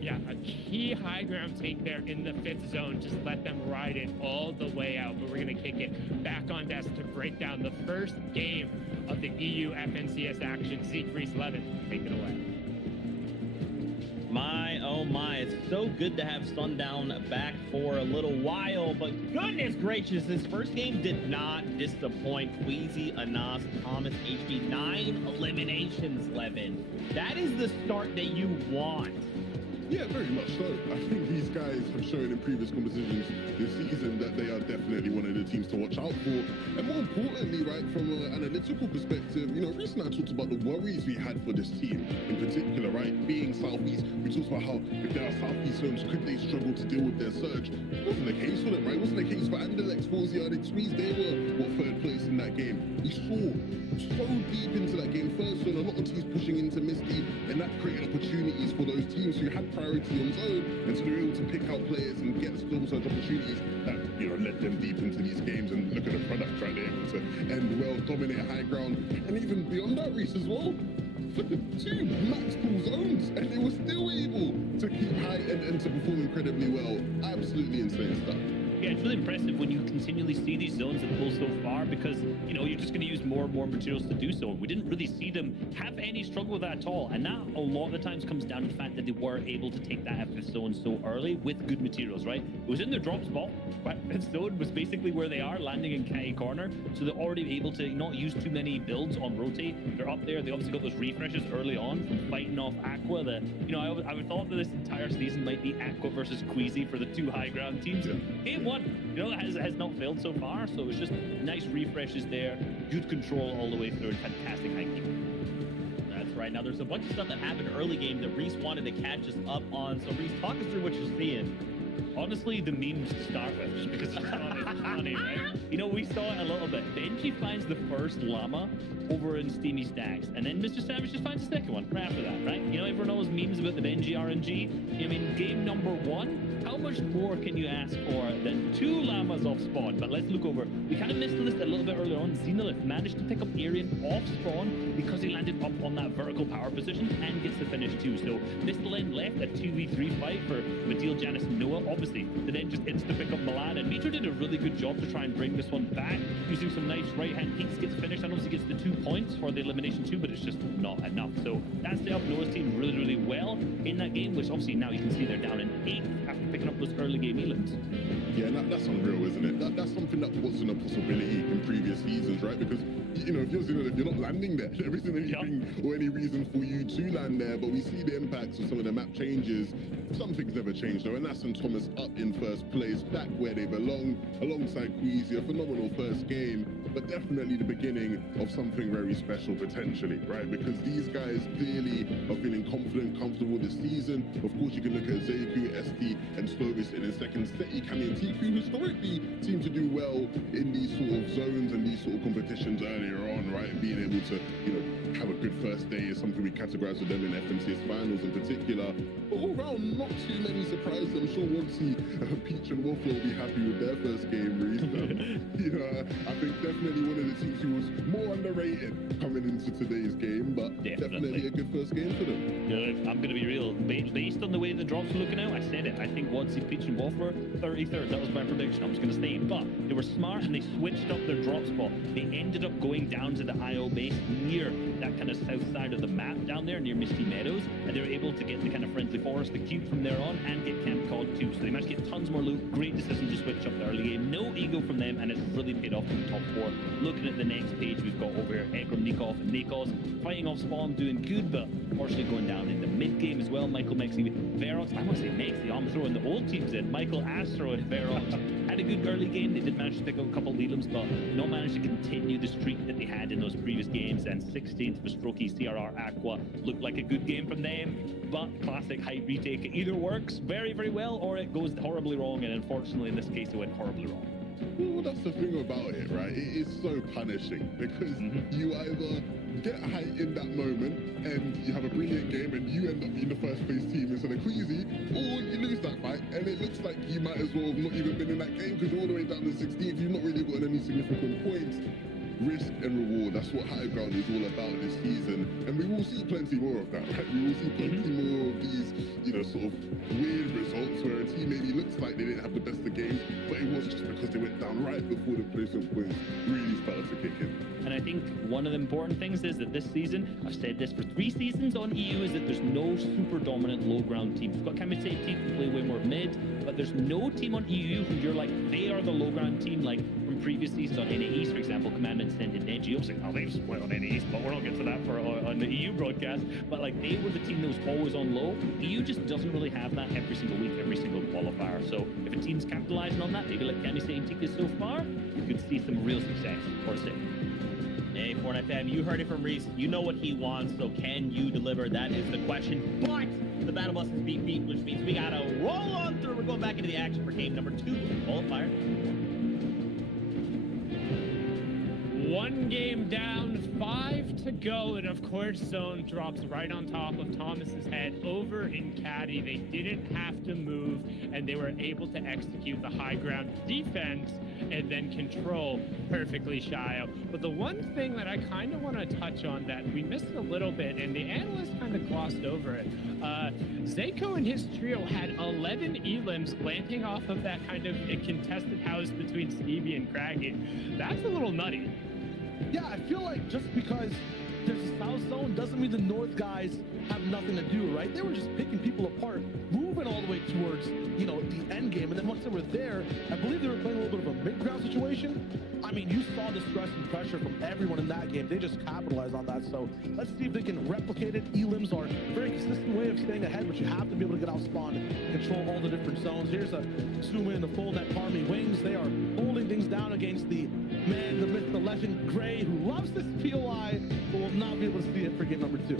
Yeah, a key high ground take there in the 5th zone. Just let them ride it all the way out. But we're going to kick it back on desk to break down the first game of the EU FNCS action. Siegfried Levin, take it away. My, oh my, it's so good to have Sundown back for a little while, but goodness gracious, this first game did not disappoint. Queasy, Anas, Thomas, HD, 9 eliminations, Levin. That is the start that you want. Yeah, very much so. I think these guys have shown in previous competitions this season that they are definitely one of the teams to watch out for. And more importantly, right, from an analytical perspective, you know, recently I talked about the worries we had for this team in particular, right? Being Southeast, we talked about how if there are Southeast zones, could they struggle to deal with their surge? It wasn't the case for them, right? It wasn't the case for Anderlecht, Forza, and Squeeze. They were, 3rd place in that game. We saw so deep into that game first, so a lot of teams pushing into Misty, and that created opportunities for those teams who had priority on zone, and so they were able to pick out players and get storm surge opportunities that, you know, led them deep into these games. And look at the product, right? They're able to end well, dominate high ground, and even beyond that, Reese, as well. Look at 2 max pool zones, and they were still able to keep high and to perform incredibly well. Absolutely insane stuff. Yeah, it's really impressive when you continually see these zones that pull so far because, you know, you're just going to use more and more materials to do so. We didn't really see them have any struggle with that at all. And that a lot of the times comes down to the fact that they were able to take that fifth zone so early with good materials, right? It was in their drop spot. Fifth zone was basically where they are, landing in Catty Corner. So they're already able to not use too many builds on rotate. They're up there. They obviously got those refreshes early on from fighting off Aqua. You know, I would thought that this entire season might be Aqua versus Queasy for the two high ground teams. Game one, you know, has not failed so far. So it's just nice refreshes there, good control all the way through, and fantastic high keep. That's right. Now, there's a bunch of stuff that happened early game that Reese wanted to catch us up on. So, Reese, talk us through what you're seeing. Honestly, the memes to start with, just because it's funny, right? You know, we saw it a little bit. Benji finds the first llama over in Steamy Stacks, and then Mr. Savage just finds the second one right after that, right? You know, everyone knows memes about the Benji RNG. I mean, game number one, how much more can you ask for than 2 llamas off spawn? But let's look over. We kind of missed the list a little bit earlier on. Xenolith managed to pick up Arian off spawn because he landed up on that vertical power position and gets the finish too. So Mistalen left a 2v3 fight for Vadil, Janice, and Noah. Obviously, they then just insta pick up Milan, and Mitra did a really good job to try and bring this one back, using some nice right-hand peeks, gets finished, and obviously gets the 2 points for the elimination too, but it's just not enough. So that set up Noah's team really, really well in that game, which obviously now you can see they're down in 8th after picking up those early game elims. Yeah, that's unreal, isn't it? That's something that wasn't a possibility in previous seasons, right? Because, you know, if you're not landing there, there isn't anything or any reason for you to land there, but we see the impacts of some of the map changes. Some things never changed though, and Nas and Thomas up in first place, back where they belong, alongside Queasy. A phenomenal first game, but definitely the beginning of something very special potentially, right? Because these guys clearly are feeling confident, comfortable this season. Of course, you can look at Zeiku, ST, and Slovis in second. Seti, Kami, and Tiku historically seem to do well in these sort of zones and these sort of competitions earlier on, right? And being able to, you know, have a good first day is something we categorize with them in FNCS finals in particular. But all around, not too many surprises. I'm sure once Peach and Waffle will be happy with their first game, Reese. You know, I think definitely one of the teams who was more underrated coming into today's game, but definitely a good first game for them. Yeah, I'm going to be real. Based on the way the drops are looking out, I said it. I think once Peach and Waffle 33rd, that was my prediction. I was going to say, but they were smart and they switched up their drop spot. They ended up going down to the IO base near that kind of south side of the map down there near Misty Meadows, and they were able to get the kind of friendly forest, the cube from there on, and get Camp Cod too. So they managed to get tons more loot. Great decision to switch up the early game. No ego from them, and it's really paid off in the top 4. Looking at the next page, we've got over here Ekram, Nikov, and Nikos fighting off spawn, doing good, but unfortunately going down in the mid game as well. Michael Mexi, Verox, I must say Mexi, I'm throwing the old teams in. Michael Astro and Verox had a good early game. They did manage to pick up a couple of leadlums, but not managed to continue the streak that they had in those previous games. And 16th for Strokey, CRR, Aqua looked like a good game from them, but classic hype retake. It either works very, very well, or it goes horribly wrong, and unfortunately in this case it went horribly wrong. Well, that's the thing about it, right? It is so punishing because you either get hype in that moment and you have a brilliant game and you end up being the first place team instead of Queasy, or you lose that fight and it looks like you might as well have not even been in that game because you're all the way down to 16th. You've not really gotten any significant points. Risk and reward, that's what High Ground is all about this season, and we will see plenty more of that, right? We will see plenty more of these, you know, sort of weird results where a team maybe looks like they didn't have the best of games, but it was just because they went down right before the placement points really started to kick in. And I think one of the important things is that this season, I've said this for 3 seasons on EU, is that there's no super dominant low ground teams. We've got Kamisei team who play way more mid, but there's no team on EU who you're like, they are the low ground team, like from previous seasons on NA East, for example, Command and Send and Neji. Obviously, they've split on NA East, but we're not getting to that for on the EU broadcast. But like, they were the team that was always on low. EU just doesn't really have that every single week, every single qualifier. So if a team's capitalizing on that, maybe like Kamisei and Tika so far, you could see some real success for Sig. Hey, Fortnite fam, you heard it from Reese. You know what he wants, so can you deliver? That is the question. But the battle bus is beat, which means we gotta roll on through. We're going back into the action for game number 2 qualifier. 1 game down, 5 to go, and of course Zone drops right on top of Thomas's head over in Caddy. They didn't have to move, and they were able to execute the high ground defense and then control perfectly Shio. But the one thing that I kind of want to touch on that we missed a little bit, and the analyst kind of glossed over it, Zayko and his trio had 11 elims landing off of that kind of a contested house between Stevie and Craggy. That's a little nutty. Yeah, I feel like just because there's a south zone doesn't mean the north guys have nothing to do, right? They were just picking people apart, moving all the way towards, you know, the end game. And then once they were there, I believe they were playing a little bit of a mid-ground situation. I mean, you saw the stress and pressure from everyone in that game. They just capitalized on that. So let's see if they can replicate it. Elims are a very consistent way of staying ahead, but you have to be able to get out spawn and control all the different zones. Here's a zoom in, the full net army wings. They are holding things down against the man, the myth, the legend, Gray, who loves this POI, but will not be able to see it for game number 2.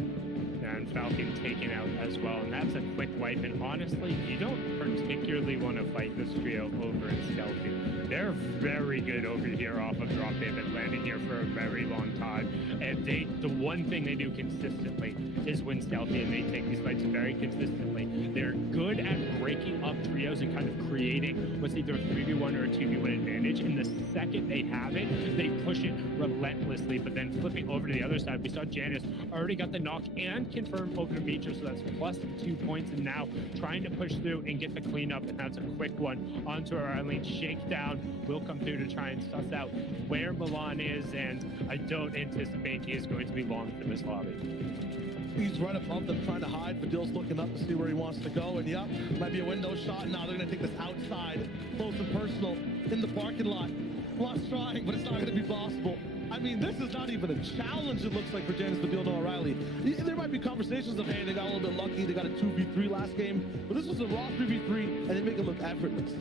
And Falcon taken out as well, and that's a quick wipe. And honestly, you don't particularly want to fight this trio over in Stealthy. They're very good over here off of drop. They've been landing here for a very long time, and the one thing they do consistently is win Stealthy, and they take these fights very consistently. They're good at breaking up trios and kind of creating what's either a 3v1 or a 2v1 advantage, and the second they have it, they push it relentlessly. But then flipping over to the other side, we saw Janice already got the knock and confirmed over to Mitra, so that's plus 2 points, and now trying to push through and get the cleanup, and that's a quick one onto our lane. Shakedown will come through to try and suss out where Milan is, and I don't anticipate he is going to be long for this lobby. He's right above them trying to hide. Fadil's looking up to see where he wants to go, and yep, might be a window shot. Now they're going to take this outside, close and personal, in the parking lot. Lost trying, but it's not going to be possible. I mean, this is not even a challenge, it looks like, for Janice Fadil and O'Reilly. There might be conversations of, hey, they got a little bit lucky, they got a 2v3 last game, but this was a raw 3v3, and they make it look effortless.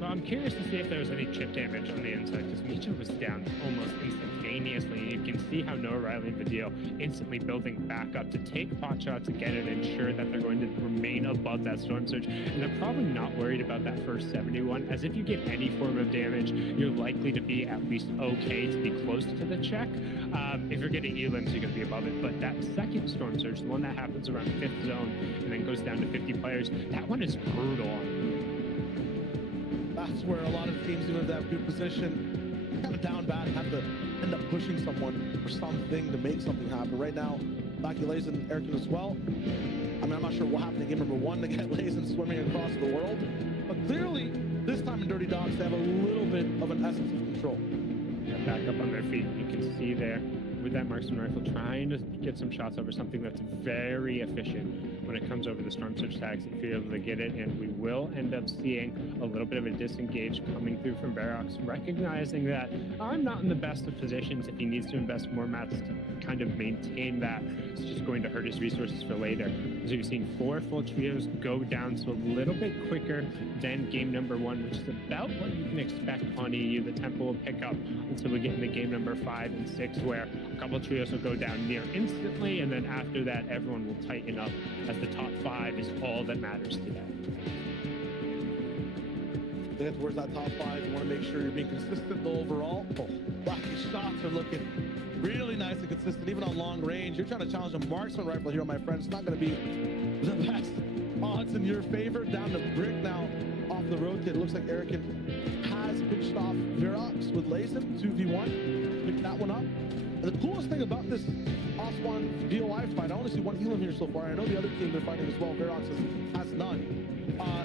Well, I'm curious to see if there was any chip damage on the inside, because Mitra was down almost instantaneously. You can see how Noah Riley and Vidal instantly building back up to take pot shots again and ensure that they're going to remain above that storm surge. And they're probably not worried about that first 71, as if you get any form of damage, you're likely to be at least okay to be close to the check. If you're getting elims, you're going to be above it. But that second storm surge, the one that happens around 5th zone and then goes down to 50 players, that one is brutal. That's where a lot of teams, even if they have good position, kind of down bad, have to end up pushing someone or something to make something happen. Right now, Lucky Lazen and Eric as well. I mean, I'm not sure what happened in game number 1 to get Lazen swimming across the world, but clearly, this time in Dirty Dogs, they have a little bit of an essence of control. Yeah, back up on their feet. You can see there with that marksman rifle trying to get some shots over something that's very efficient when it comes over the storm surge tags, if you're able to get it. And we will end up seeing a little bit of a disengage coming through from Verox, recognizing that I'm not in the best of positions. If he needs to invest more mats to kind of maintain that, it's just going to hurt his resources for later. So you've seen 4 full trios go down, so a little bit quicker than game number 1, which is about what you can expect on EU. The tempo will pick up until we get into game number 5 and 6, where a couple of trios will go down near instantly, and then after that, everyone will tighten up, as the top 5 is all that matters today. To get towards that top 5, you want to make sure you're being consistent overall. Lucky shots are looking really nice and consistent, even on long range. You're trying to challenge a marksman rifle here, my friend. It's not going to be the best odds in your favor. Down to Brick now off the rotate. It looks like Erican has pitched off Verox with Lazen, 2v1. Picked that one up. And the coolest thing about this Oswan DOI fight, I only see one Elam here so far. I know the other team they're fighting as well, Verox has none.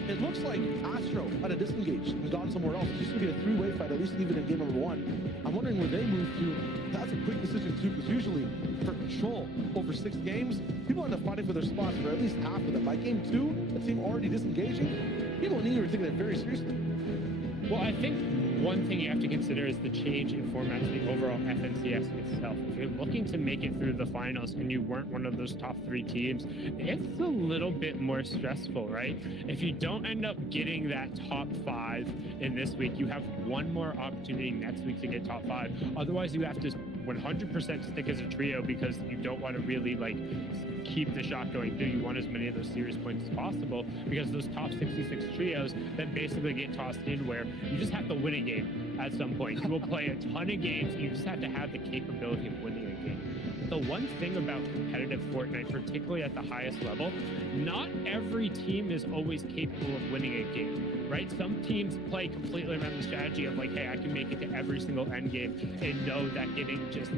It looks like Astro had a disengage and gone somewhere else. It used to be a 3-way fight, at least even in game number 1. I'm wondering where they moved to. That's a quick decision too, because usually for control over 6 games, people end up fighting for their spots for at least half of them. By game 2, a team already disengaging, people in EU are taking it very seriously. Well, I think one thing you have to consider is the change in format to the overall FNCS itself. If you're looking to make it through the finals and you weren't one of those top 3 teams, it's a little bit more stressful, right? If you don't end up getting that top 5 in this week, you have one more opportunity next week to get top 5. Otherwise, you have to 100% stick as a trio, because you don't want to really keep the shot going through. You want as many of those series points as possible, because those top 66 trios then basically get tossed in where you just have to win a game at some point. You will play a ton of games, you just have to have the capability of winning a game. The one thing about competitive Fortnite, particularly at the highest level, not every team is always capable of winning a game, right? Some teams play completely around the strategy of hey, I can make it to every single end game and know that getting just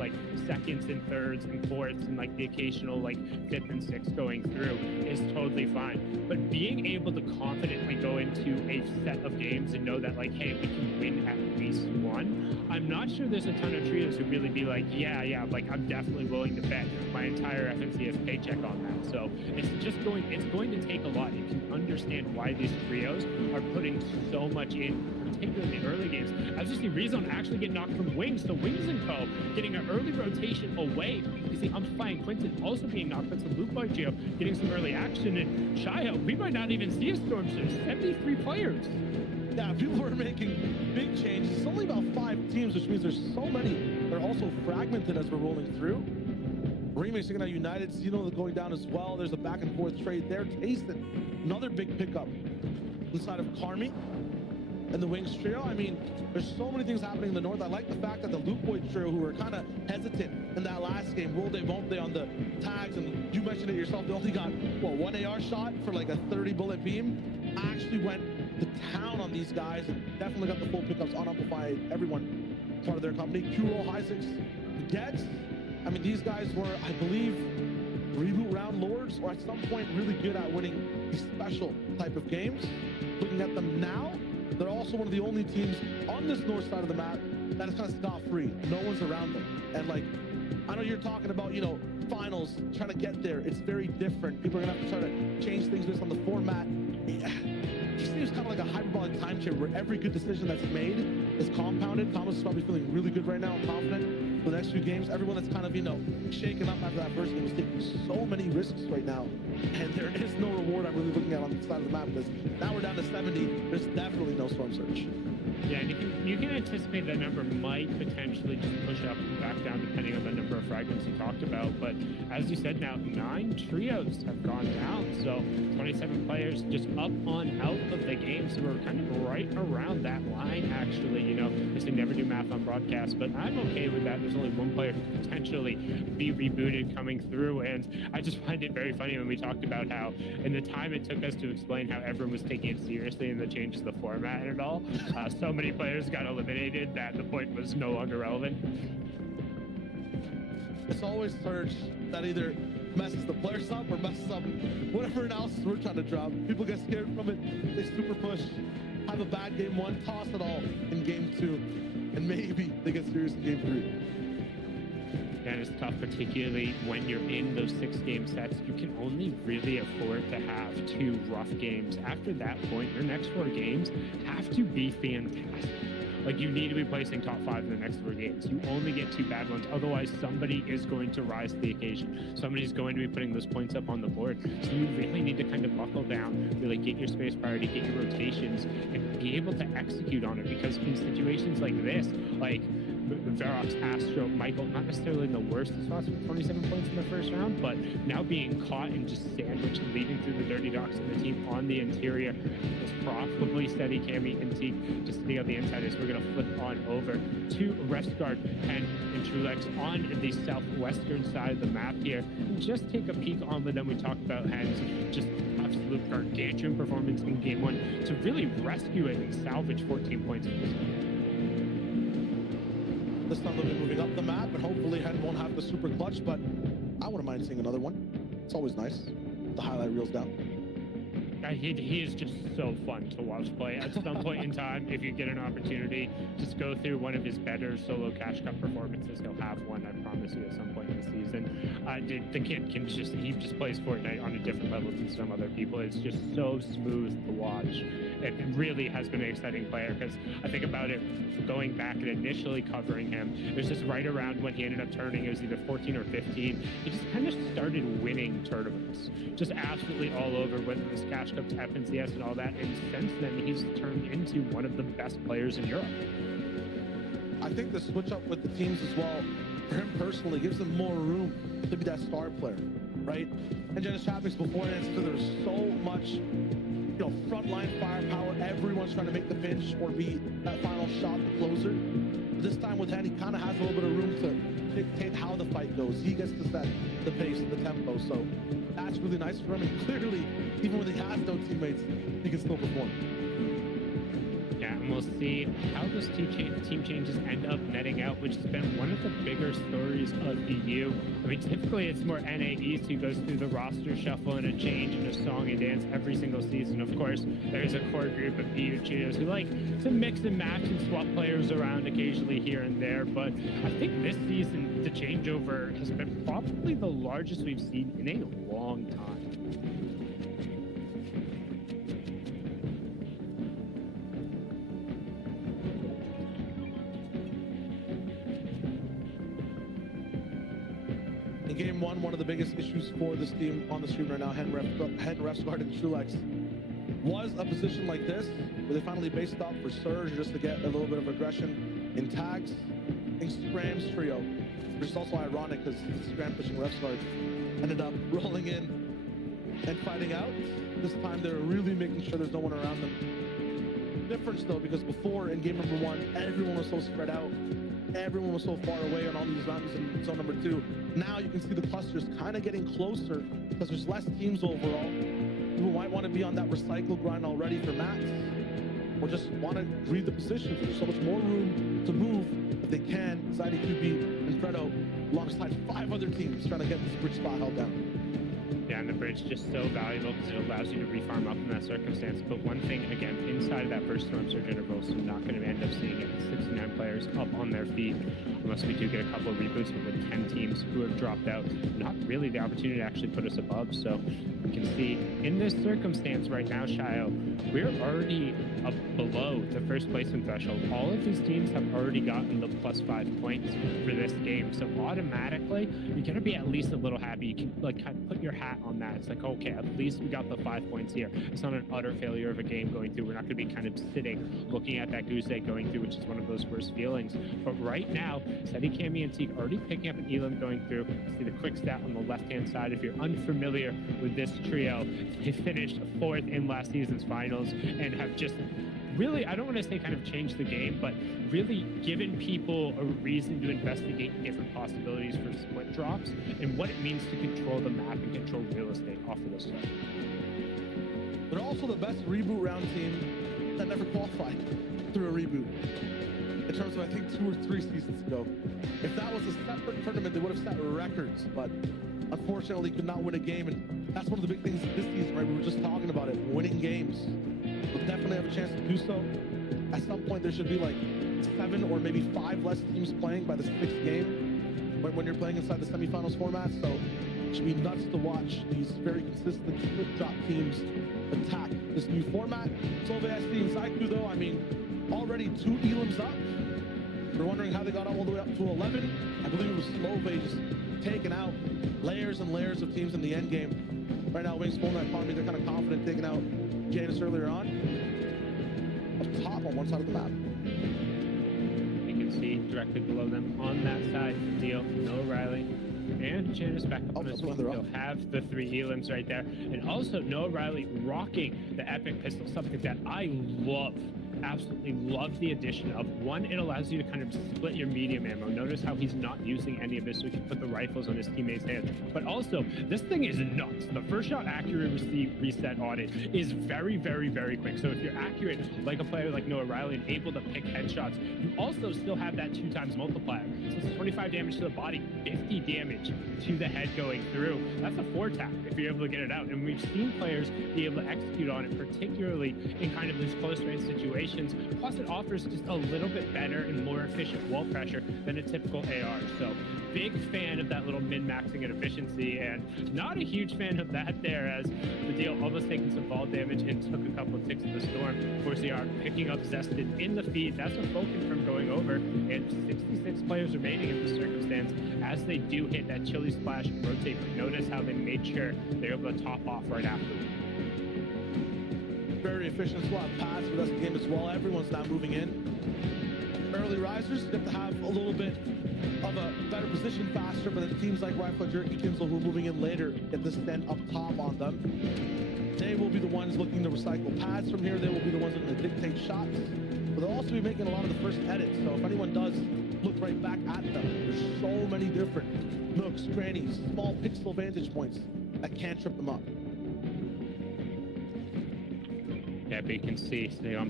seconds and thirds and fourths and the occasional 5th and 6th going through is totally fine. but being able to confidently go into a set of games and know that, like, hey, we can win at least one. I'm not sure there's a ton of trios who really be like, yeah, like, I'm definitely willing to bet my entire FNCS paycheck on that. So it's going to take a lot. You can understand why these trios are putting so much in, particularly in the early games. As you see, Rezone actually get knocked from Wings. So Wings and Co. getting an early rotation away. You see Amplify and Quinton also being knocked, but some Loop Boy Geo getting some early action. And Shio, we might not even see a Storm Surge. 73 players. Yeah, people are making big changes. It's only about 5 teams, which means there's so many. They're also fragmented as we're rolling through. Remix taking out United, Sino going down as well. There's a back and forth trade there. Tasted another big pickup inside of Carmi and the Wings trio. I mean, there's so many things happening in the north. I like the fact that the Loop Boy trio, who were kind of hesitant in that last game, rolled they won't they on the tags, and you mentioned it yourself, they only got, what, 1 AR shot for like a 30 bullet beam. Actually went to town on these guys and definitely got the full pickups on Amplify. Everyone part of their company. Q-Roll, High Six, Gets. I mean, these guys were, I believe, reboot round lords, or at some point really good at winning these special type of games. Looking at them now, they're also one of the only teams on this north side of the map that is kind of scot-free. No one's around them. And like, I know you're talking about, you know, finals, trying to get there. It's very different. People are gonna have to try to change things based on the format. It just seems kind of like a hyperbolic time chamber where every good decision that's made is compounded. Thomas is probably feeling really good right now and confident for the next few games. Everyone that's kind of, you know, shaken up after that first game is taking so many risks right now. And there is no reward I'm really looking at on the side of the map, because now we're down to 70. There's definitely no Storm Surge. Yeah, and you can anticipate that number might potentially just push up and back down depending on the number of fragments you talked about. But as you said, now 9 trios have gone down. So 27 players just up on out of the game. So we're kind of right around that line, actually. You know, they say never do math on broadcast, but I'm okay with that. There's only 1 player who could potentially be rebooted coming through. And I just find it very funny when we talked about how in the time it took us to explain how everyone was taking it seriously and the changes the format and all, so many players got eliminated that the point was no longer relevant. It's always Surge that either messes the players up or messes up whatever analysis we're trying to drop. People get scared from it, they super push, have a bad game 1, toss it all in game 2, and maybe they get serious in game 3. And it's tough, particularly when you're in those 6-game sets. You can only really afford to have 2 rough games. After that point, your next 4 games have to be fantastic. Like, you need to be placing top 5 in the next 4 games. You only get 2 bad ones. Otherwise, somebody is going to rise to the occasion. Somebody's going to be putting those points up on the board. So you really need to kind of buckle down, really get your space priority, get your rotations, and be able to execute on it. Because in situations like this, like Verox, Astro, Michael, not necessarily in the worst spots with 27 points in the first round, but now being caught and just sandwiched, leading through the Dirty Docs and the team on the interior is probably Steady, Cammy, and Teak just sitting on the inside. As we're going to flip on over to Restguard and Trulex on the southwestern side of the map here. And just take a peek on with them. We talked about Hens, just absolute gargantuan performance in game 1 to really rescue it and salvage 14 points from this game. This time they'll be moving up the map, and hopefully Hen won't have the super clutch, but I wouldn't mind seeing another one. It's always nice. The highlight reels down. He is just so fun to watch play. At some point in time, if you get an opportunity, just go through one of his better solo Cash Cup performances. He'll have one, I promise you, at some point in the season. The kid can he just plays Fortnite on a different level than some other people. It's just so smooth to watch. It really has been an exciting player, because I think about it, going back and initially covering him, it was just right around when he ended up turning, it was either 14 or 15. He just kind of started winning tournaments, just absolutely all over, whether it was Cash Cups, FNCS, and all that. And since then, he's turned into one of the best players in Europe. I think the switch up with the teams as well, for him personally, gives him more room to be that star player, right? And Genesis Chapman's beforehand, so there's so much, you know, frontline firepower. Everyone's trying to make the pinch or be that final shot, the closer. But this time with Hen, he kind of has a little bit of room to dictate how the fight goes. He gets to set the pace and the tempo, so that's really nice for him. And clearly, even when he has no teammates, he can still perform. Yeah, and we'll see how those team changes end up netting out, which has been one of the bigger stories of EU. I mean, typically it's more NA East who goes through the roster shuffle and a change and a song and dance every single season. Of course, there's a core group of EU trios who like to mix and match and swap players around occasionally here and there, but I think this season the changeover has been probably the largest we've seen in a long time. Game one of the biggest issues for this team on the stream right now, Hen Refsguard and Trulex, was a position like this, where they finally based off for Surge just to get a little bit of aggression in tags. I think Scram's trio, which is also ironic because Scram pushing Refsguard ended up rolling in and fighting out. This time they're really making sure there's no one around them. Difference though, because before in game number one, everyone was so spread out. Everyone was so far away on all these mountains in zone number 2. Now you can see the clusters kind of getting closer because there's less teams overall. People might want to be on that recycle grind already for mats, or just want to read the positions. There's so much more room to move if they can. Zadie, QB, and Fredo alongside 5 other teams trying to get this bridge spot held down. Yeah, and the bridge is just so valuable because it allows you to refarm up in that circumstance. But one thing, again, inside of that first Storm Surge interval, so not going to end up seeing it. 69 players up on their feet, unless we do get a couple of reboots, but with 10 teams who have dropped out, not really the opportunity to actually put us above. So you can see in this circumstance right now, Shio, we're already up below the first placement threshold. All of these teams have already gotten the +5 points for this game. So automatically, you're going to be at least a little happy. You can like kind of put your hat on that. It's like, okay, at least we got the 5 points here. It's not an utter failure of a game going through. We're not going to be kind of sitting, looking at that goose egg going through, which is one of those worst feelings. But right now, Seti, Cammy, and Teak already picking up an Elam going through. See the quick stat on the left-hand side. If you're unfamiliar with this trio, they finished 4th in last season's finals and have just really, I don't want to say kind of changed the game, but really given people a reason to investigate different possibilities for split drops and what it means to control the map and control real estate off of this stuff. They're also the best reboot round team that never qualified through a reboot. In terms of, I think, 2 or 3 seasons ago. If that was a separate tournament, they would have set records, but unfortunately could not win a game. And that's one of the big things this season, right? We were just talking about it, winning games. We'll definitely have a chance to do so. At some point, there should be like 7 or maybe 5 less teams playing by the 6th game when you're playing inside the semifinals format. So it should be nuts to watch these very consistent split drop teams attack this new format. Solve SD and Zaiku, though, I mean, already 2 Elams up. We're wondering how they got all the way up to 11. I believe it was Slove just taking out layers and layers of teams in the end game. Right now, Wings pulling that economy, they're kind of confident taking out Janus earlier on. Up top on one side of the map. You can see directly below them on that side, Deal, Noah Riley, and Janus back up on his feet. They'll have the 3 Elams right there. And also Noah Riley rocking the Epic Pistol, something that I love. Absolutely love the addition of. One, it allows you to kind of split your medium ammo. Notice how he's not using any of this, so he can put the rifles on his teammates' hands. But also, this thing is nuts. The first shot accuracy reset on it is very, very, very quick. So if you're accurate, like a player like Noah Riley, and able to pick headshots, you also still have that 2 times multiplier. So it's 25 damage to the body, 50 damage to the head going through. That's a 4-tap if you're able to get it out. And we've seen players be able to execute on it, particularly in kind of these close-range situations. Plus, it offers just a little bit better and more efficient wall pressure than a typical AR. So, big fan of that little min-maxing and efficiency, and not a huge fan of that there, as the Deal almost taking some ball damage and took a couple of ticks of the storm. Of course, they are picking up Zested in the feed. That's a Falcon from going over, and 66 players remaining in the circumstance as they do hit that chili splash rotate. But notice how they made sure they're able to top off right after. Very efficient swap pass for us game as well. Everyone's now moving in. Early risers get to have a little bit of a better position faster, but then teams like Rifle, Jerky, Kinsel, who are moving in later, get to stand up top on them. They will be the ones looking to recycle pads from here. They will be the ones that are going to dictate shots. But they'll also be making a lot of the first edits. So if anyone does look right back at them, there's so many different nooks, crannies, small pixel vantage points that can trip them up. Yeah, there, but you can see they're on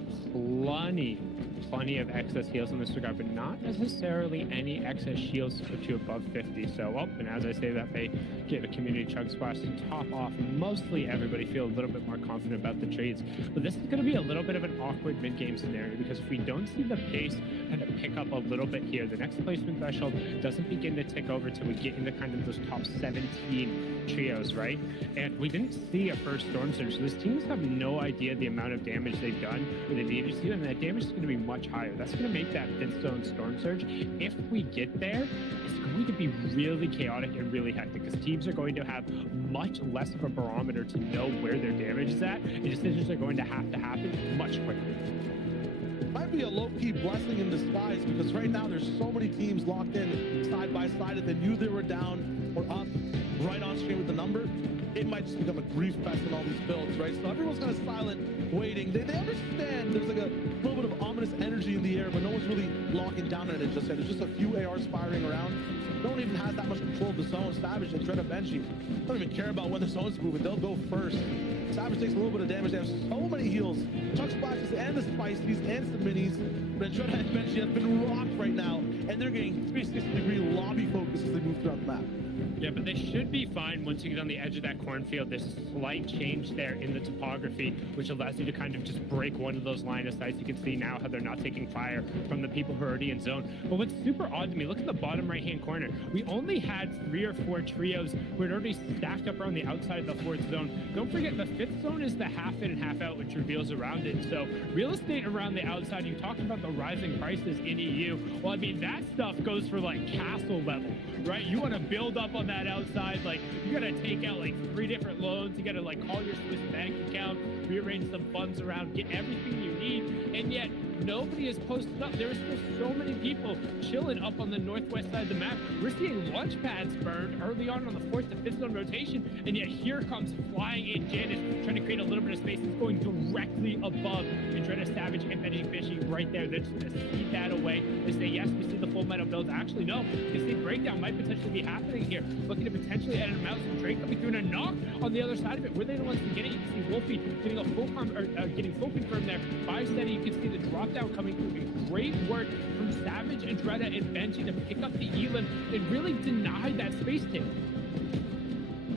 plenty of excess heals in this regard, but not necessarily any excess shields to put you above 50. So, and as I say that, they get a community chug splash to top off. Mostly everybody feel a little bit more confident about the trades, but this is going to be a little bit of an awkward mid-game scenario, because if we don't see the pace kind of pick up a little bit here, the next placement threshold doesn't begin to tick over till we get into kind of those top 17 trios, right? And we didn't see a first Storm Surge, so these teams have no idea the amount of damage they've done with the needed to, and that damage is going to be much higher. That's going to make that Thinstone Storm Surge, if we get there, it's going to be really chaotic and really hectic, because teams are going to have much less of a barometer to know where their damage is at, and decisions are going to happen much quicker. Might be a low-key blessing in disguise, because right now there's so many teams locked in side by side. If they knew they were down or up right on stream with the number, it might just become a grief fest in all these builds, right? So everyone's kind of silent, waiting. They understand there's like a little bit of ominous energy in the air, but no one's really locking down at it just yet. There's just a few ARs firing around. No one even has that much control of the zone. Savage and Dread Benji don't even care about when the zone's moving. They'll go first. Savage takes a little bit of damage. They have so many heals. Chug splashes and the spices and some minis. But Dread and Benji have been rocked right now, and they're getting 360-degree lobby focus as they move throughout the map. Yeah, but they should be fine once you get on the edge of that cornfield. There's a slight change there in the topography, which allows you to kind of just break one of those line of sights. You can see now how they're not taking fire from the people who are already in zone. But what's super odd to me, look at the bottom right-hand corner. We only had 3 or 4 trios who had already stacked up around the outside of the 4th zone. Don't forget, the 5th zone is the half in and half out, which reveals around it. So real estate around the outside, you talked about the rising prices in EU. Well, I mean, that stuff goes for like castle level, right? You want to build up on that outside, like you gotta take out like 3 different loans, you gotta like call your Swiss bank account, rearrange some funds around, get everything you need, and yet nobody is posted up. There's still so many people chilling up on the northwest side of the map. We're seeing launch pads burned early on the 4th to 5th zone rotation, and yet here comes flying in Janus, trying to create a little bit of space. It's going directly above and trying to Savage and Benji fishing right there. They're just going to see that away. They say, yes, we see the full metal builds. Actually, no. They say breakdown might potentially be happening here. Looking to potentially edit him out. So Drake coming through and a knock on the other side of it. Were they the ones to get it? You can see Wolfie getting a getting full confirm there by Steady. You can see the drop down coming through. Great work from Savage and Dreda and Benji to pick up the Elim and really deny that space take.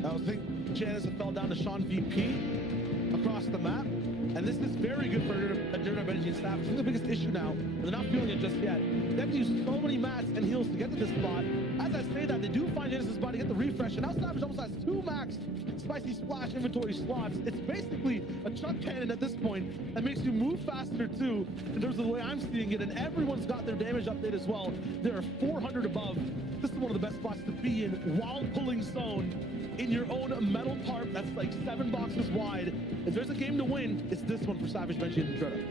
I think Janus fell down to Sean VP across the map. And this is very good for Dreda, Benji, and Savage. I think the biggest issue now, they're not feeling it just yet. They have to use so many mats and heals to get to this spot. As I say that, they do find Janus' body, get the refresh, and now Savage almost has 2 max spicy splash inventory slots. It's basically a chuck cannon at this point that makes you move faster too, in terms of the way I'm seeing it, and everyone's got their damage update as well. There are 400 above. This is one of the best spots to be in while pulling zone in your own metal tarp that's like 7 boxes wide. If there's a game to win, it's this one for Savage, Benji, and Dreda.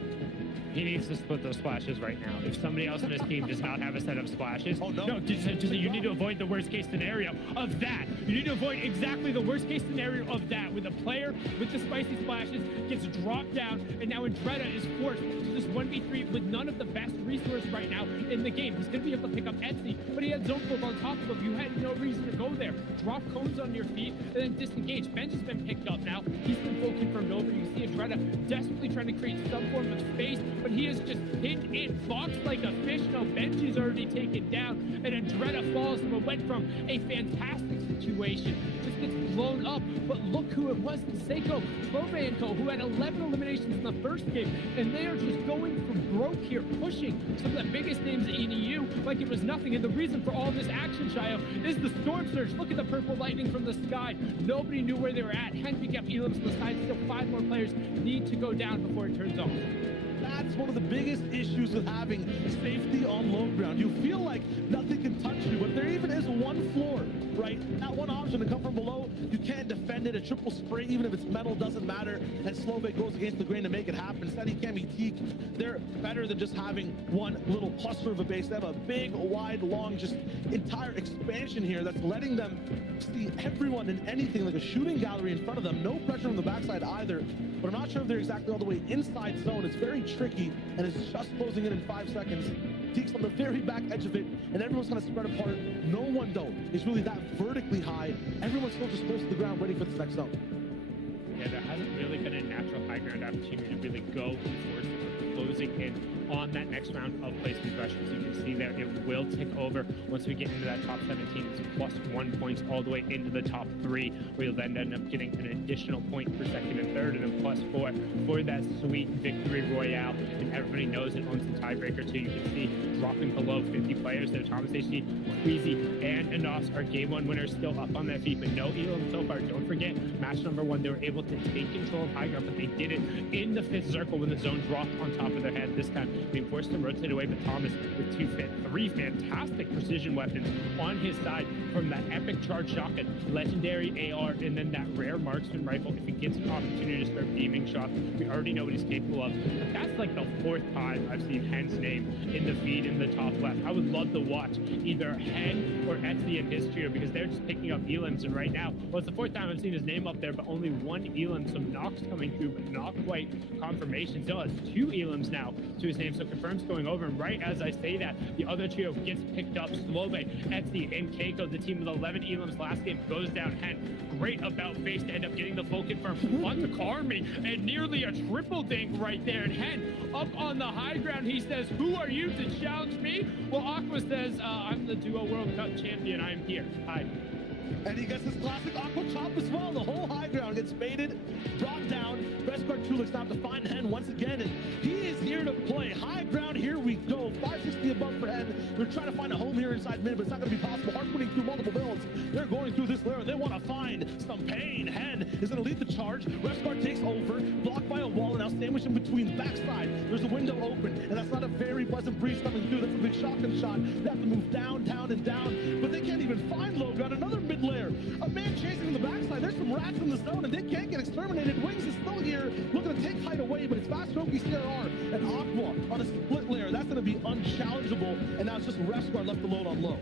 He needs to split those splashes right now. If somebody else on his team does not have a set of splashes, you need to avoid the worst case scenario of that. You need to avoid exactly the worst case scenario of that, with a player with the spicy splashes gets dropped down, and now Dreda is forced to just 1v3 with none of the best resource right now in the game. He's going to be able to pick up Etsy, but he had zone flip on top of him. You had no reason to go there. Drop cones on your feet and then disengage. Benj has been picked up now. He's been full confirmed over. You can see Dreda desperately trying to create some form of space, but he is just pinned in, boxed like a fish. No, Benji's already taken down, and Dreda falls, and it went from a fantastic situation, just gets blown up. But look who it was, Seiko Slovanko, who had 11 eliminations in the first game, and they are just going for broke here, pushing some of the biggest names in EU like it was nothing. And the reason for all this action, Shayo, is the Storm Surge. Look at the purple lightning from the sky. Nobody knew where they were at. Hen pick up Elims on the side. Still 5 more players need to go down before it turns off. That's one of the biggest issues with having safety on low ground. You feel like nothing can touch you, but there even is one floor, right? That one option to come from below, you can't defend it. A triple spray, even if it's metal, doesn't matter. And Slovak goes against the grain to make it happen. Instead, he can be Teak. They're better than just having one little cluster of a base. They have a big, wide, long, just entire expansion here that's letting them see everyone and anything, like a shooting gallery in front of them. No pressure from the backside either. But I'm not sure if they're exactly all the way inside zone. It's very tricky, and it's just closing in 5 seconds. Teak's on the very back edge of it, and everyone's kind of spread apart. No one, though, is really that vertically high. Everyone's still just close to the ground waiting for this next zone. Yeah, there hasn't really been a natural high ground ground opportunity to really go towards closing in on that next round of placement pressure. As you can see there, it will tick over once we get into that top 17. It's +1 points all the way into the top 3, where you'll then end up getting an additional point for second and third, and then +4 for that sweet victory royale. And everybody knows it owns the tiebreaker too. You can see dropping below 50 players there. Thomas HD, Queasy, and Anos are game 1 winners, still up on their feet, but no Elam so far. Don't forget, match number 1, they were able to take control of high ground, but they did it in the 5th circle when the zone dropped on top of their head. This time being forced to rotate away, but Thomas with 3 fantastic precision weapons on his side, from that epic charge shotgun, legendary AR, and then that rare marksman rifle. If he gets an opportunity to start beaming shots, we already know what he's capable of. But that's like the 4th time I've seen Hen's name in the feed in the top left. I would love to watch either Hen or Etsy in his trio, because they're just picking up Elams, and right now, well, it's the 4th time I've seen his name up there, but only 1 Elam. Some knocks coming through, but not quite confirmation. Still has 2 Elams now to his name, so confirms going over. And right as I say that, the other trio gets picked up. Slobe, Etsy, and Keiko, the team with 11 Elams last game, goes down. Hen, great about face to end up getting the full confirm on the Carmi, and nearly a triple dink right there. And Hen up on the high ground, he says, "Who are you to challenge me?" Well, Aqua says, "I'm the Duo World Cup champion. I'm here." Hi. And he gets his classic Aqua chop as well. The whole high ground gets baited, brought down. Resguard Tulix now to find Hen once again, and he is here to play. High ground, here we go. 560 above for Hen. They're trying to find a home here inside mid, but it's not going to be possible. Harpooning through multiple builds. They're going through this layer. They want to find some pain. Hen is going to lead the charge. Resguard takes over, blocked by a wall, and now sandwiched in between the backside. There's a window open, and that's not a very pleasant breeze coming through. That's a big shotgun shot. They have to move down, down, and down, but they can't even find low ground. Another mid layer. A man chasing in the backside. There's some rats in the zone, and they can't get exterminated. Wings is still here, looking to take height away, but it's fast Roki, CRR, and Aqua on a split layer. That's going to be unchallengeable, and now it's just Resguard left alone on low.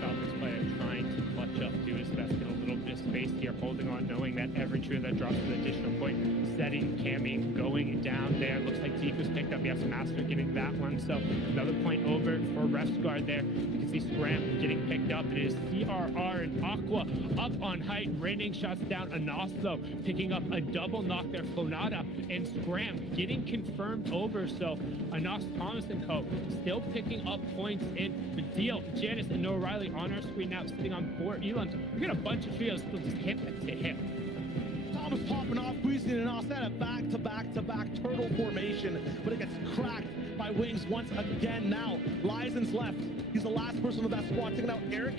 Falcons player trying to clutch up, do his best, get a little bit of space here, holding on, knowing that every trio that drops an additional point, setting, camming, going down there. Looks like Zeke was picked up. Yes, Master getting that one. So another point over for Resguard there. You can see Scram getting picked up. It is CRR and Aqua up on height, raining shots down. Anasto picking up a double knock there. Flonata and Scram getting confirmed over. So Anas, Thomas, and Co. still picking up points in the deal. Janice and Noah Riley on our screen now, sitting on 4 Elams. We got a bunch of trios still just hip to hip. Thomas popping off, squeezing it off, at a back-to-back turtle formation, but it gets cracked by Wings once again. Now Lysen's left. He's the last person of that squad, taking out Eric.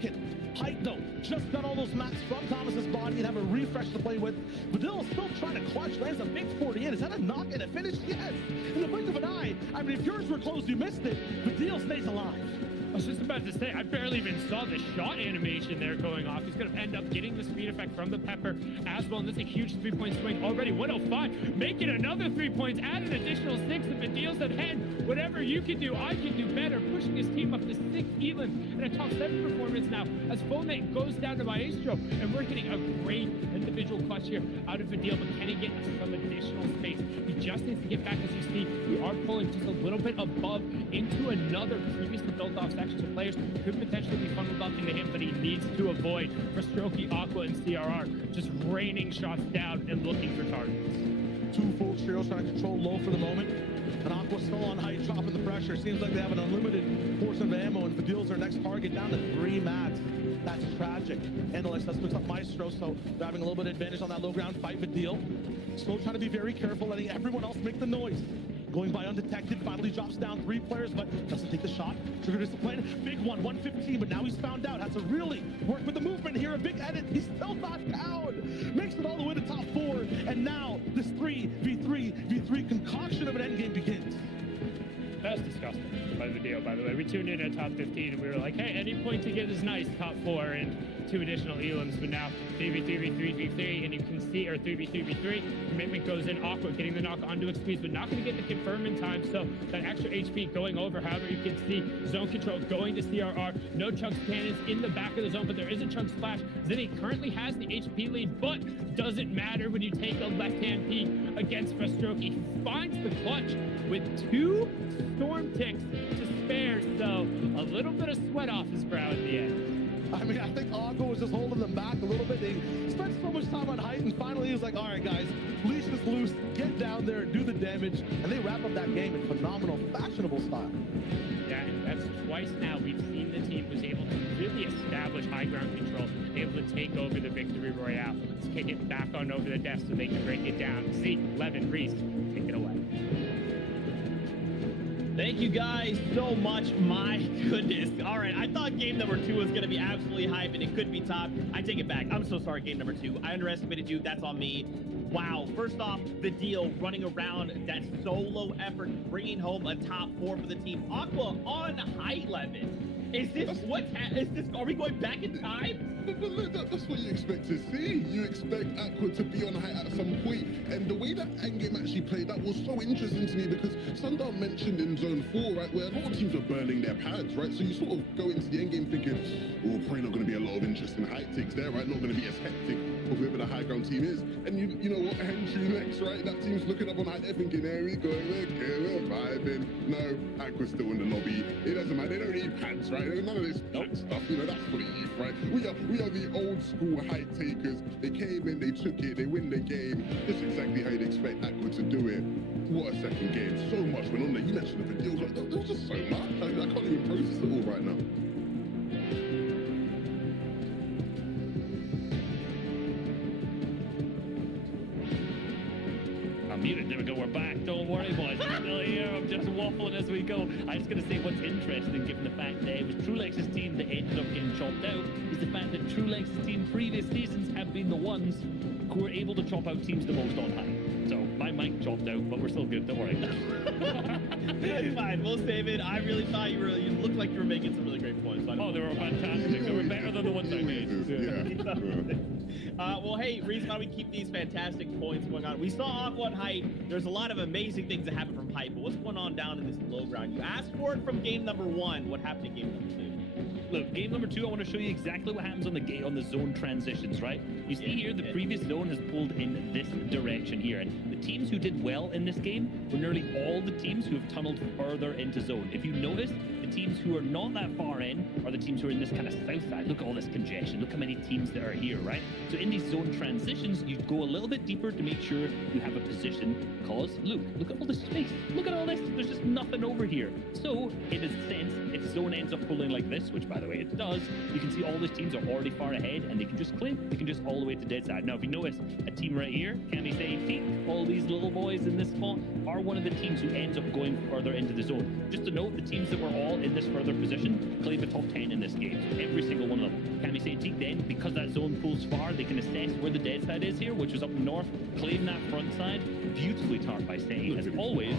Height though, just got all those mats from Thomas's body and have a refresh to play with. Badil is still trying to clutch, lands a big 40 in. Is that a knock and a finish? Yes, in the blink of an eye. I mean, if yours were closed, you missed it. Badil stays alive. I was just about to say, I barely even saw the shot animation there going off. He's going to end up getting the speed effect from the Pepper as well, and that's a huge 3-point swing already. 105, make it another 3 points, add an additional 6 if it deals at hand. Whatever you can do, I can do better, pushing his team up to 6 Elams and a top 7 performance now as fornite goes down to Maestro, and we're getting a great individual clutch here out of Vidal, but can he get some additional space? He just needs to get back. As you see, we are pulling just a little bit above into another previously built off section, so players could potentially be funneled up into him, but he needs to avoid for Strokey, Aqua, and CRR just raining shots down and looking for targets. 2 full trios trying to control low for the moment. And Aqua's still on height, dropping the pressure. Seems like they have an unlimited portion of ammo, and Fadil's their next target, down to 3 mats. That's tragic. Andalex picks up Maestro, so they're having a little bit of advantage on that low ground fight. Fadil still trying to be very careful, letting everyone else make the noise. Going by undetected, finally drops down 3 players, but doesn't take the shot. Trigger discipline, big one, 115, but now he's found out. Has to really work with the movement here. A big edit, he's still not down. Makes it all the way to top 4, and now this 3v3 concoction of an endgame begins. That's disgusting by the deal, by the way. We tuned in at top 15 and we were like, hey, any point to get is nice, top 4 and 2 additional Elams, but now 3v3v3v3, and you can see, or 3v3v3, commitment goes in. Aqua getting the knock onto Expeed, but not going to get the confirm in time, so that extra HP going over. However, you can see zone control going to CRR. No chunks cannons in the back of the zone, but there is a chunk splash. Zinni currently has the HP lead, but doesn't matter when you take a left-hand peek against Frostroki. Finds the clutch with 2 storm ticks to spare, so a little bit of sweat off his brow at the end. I mean, I think Aqua was just holding them back a little bit. They spent so much time on height, and finally he was like, all right, guys, leash is loose, get down there, do the damage, and they wrap up that game in phenomenal, fashionable style. Yeah, and that's twice now we've seen the team who's able to really establish high ground control, able to take over the victory royale. Let's kick it back on over the desk so they can break it down. See, Levin, Reese, take it away. Thank you guys so much. My goodness. All right, I thought game number 2 was going to be absolutely hype and it could be top. I take it back. I'm so sorry, game number 2. I underestimated you. That's on me. Wow. First off, the deal running around that solo effort, bringing home a top 4 for the team. Aqua on height, Levin. Is this are we going back in time? But look, that's what you expect to see. You expect Aqua to be on height at some point. And the way that endgame actually played, that was so interesting to me because Sundown mentioned in Zone 4, right, where a lot of teams are burning their pads, right? So you sort of go into the endgame thinking, oh, probably not going to be a lot of interesting height takes there, right? Not going to be as hectic for whoever the high ground team is. And you know what, Henry next, right? That team's looking up on height, they're thinking, there we go, okay, we're vibing. No, Aqua's still in the lobby. It doesn't matter, they don't need pads, right? None of this pad stuff, you know, that's for the youth, right? We are the old school height takers. They came in, they took it, they win the game. That's exactly how you'd expect Aqua to do it. What a second game. So much went on there. You mentioned the videos, like, there was just so much. I can't even process it all right now. I'm muted. There we go. We're back. Don't worry, boys. We're still here. I'm just waffling as we go. I'm just going to say what's interesting, given the fact that it was Trulex's team that ended up getting chopped out, is the fact that Trulex's team previous seasons have been the ones who were able to chop out teams the most on high. So my mic chopped out, but we're still good. Don't worry. It's fine. We'll save it. I really thought you looked like you were making some really great points. Oh, they were fantastic. They were better than the ones I made. Well, hey, reason why we keep these fantastic points going on. We saw Aqua on height. There's a lot of amazing things that happen from height, but what's going on down in this low ground? You asked for it from game number 1. What happened in game number 2? Look, game number 2, I want to show you exactly what happens on the zone transitions, right? You see here, the previous zone has pulled in this direction here, and the teams who did well in this game were nearly all the teams who have tunneled further into zone. If you notice, the teams who are not that far in are the teams who are in this kind of south side. Look at all this congestion. Look how many teams that are here, right? So in these zone transitions, you go a little bit deeper to make sure you have a position, because look at all this space. Look at all this. There's just nothing over here. So, in a sense, if the zone ends up pulling like this, which by the way it does, you can see all these teams are already far ahead and they can just claim. They can just all the way to dead side. Now, if you notice, a team right here, can we say Tink, all these little boys in this spot, are one of the teams who ends up going further into the zone. Just to note, the teams that were all in this further position claim a top 10 in this game. So every single one of them. Can we say Tink then, because that zone pulls far, they can assess where the dead side is here, which is up north, claim that front side, beautifully tarred by Stay, as always.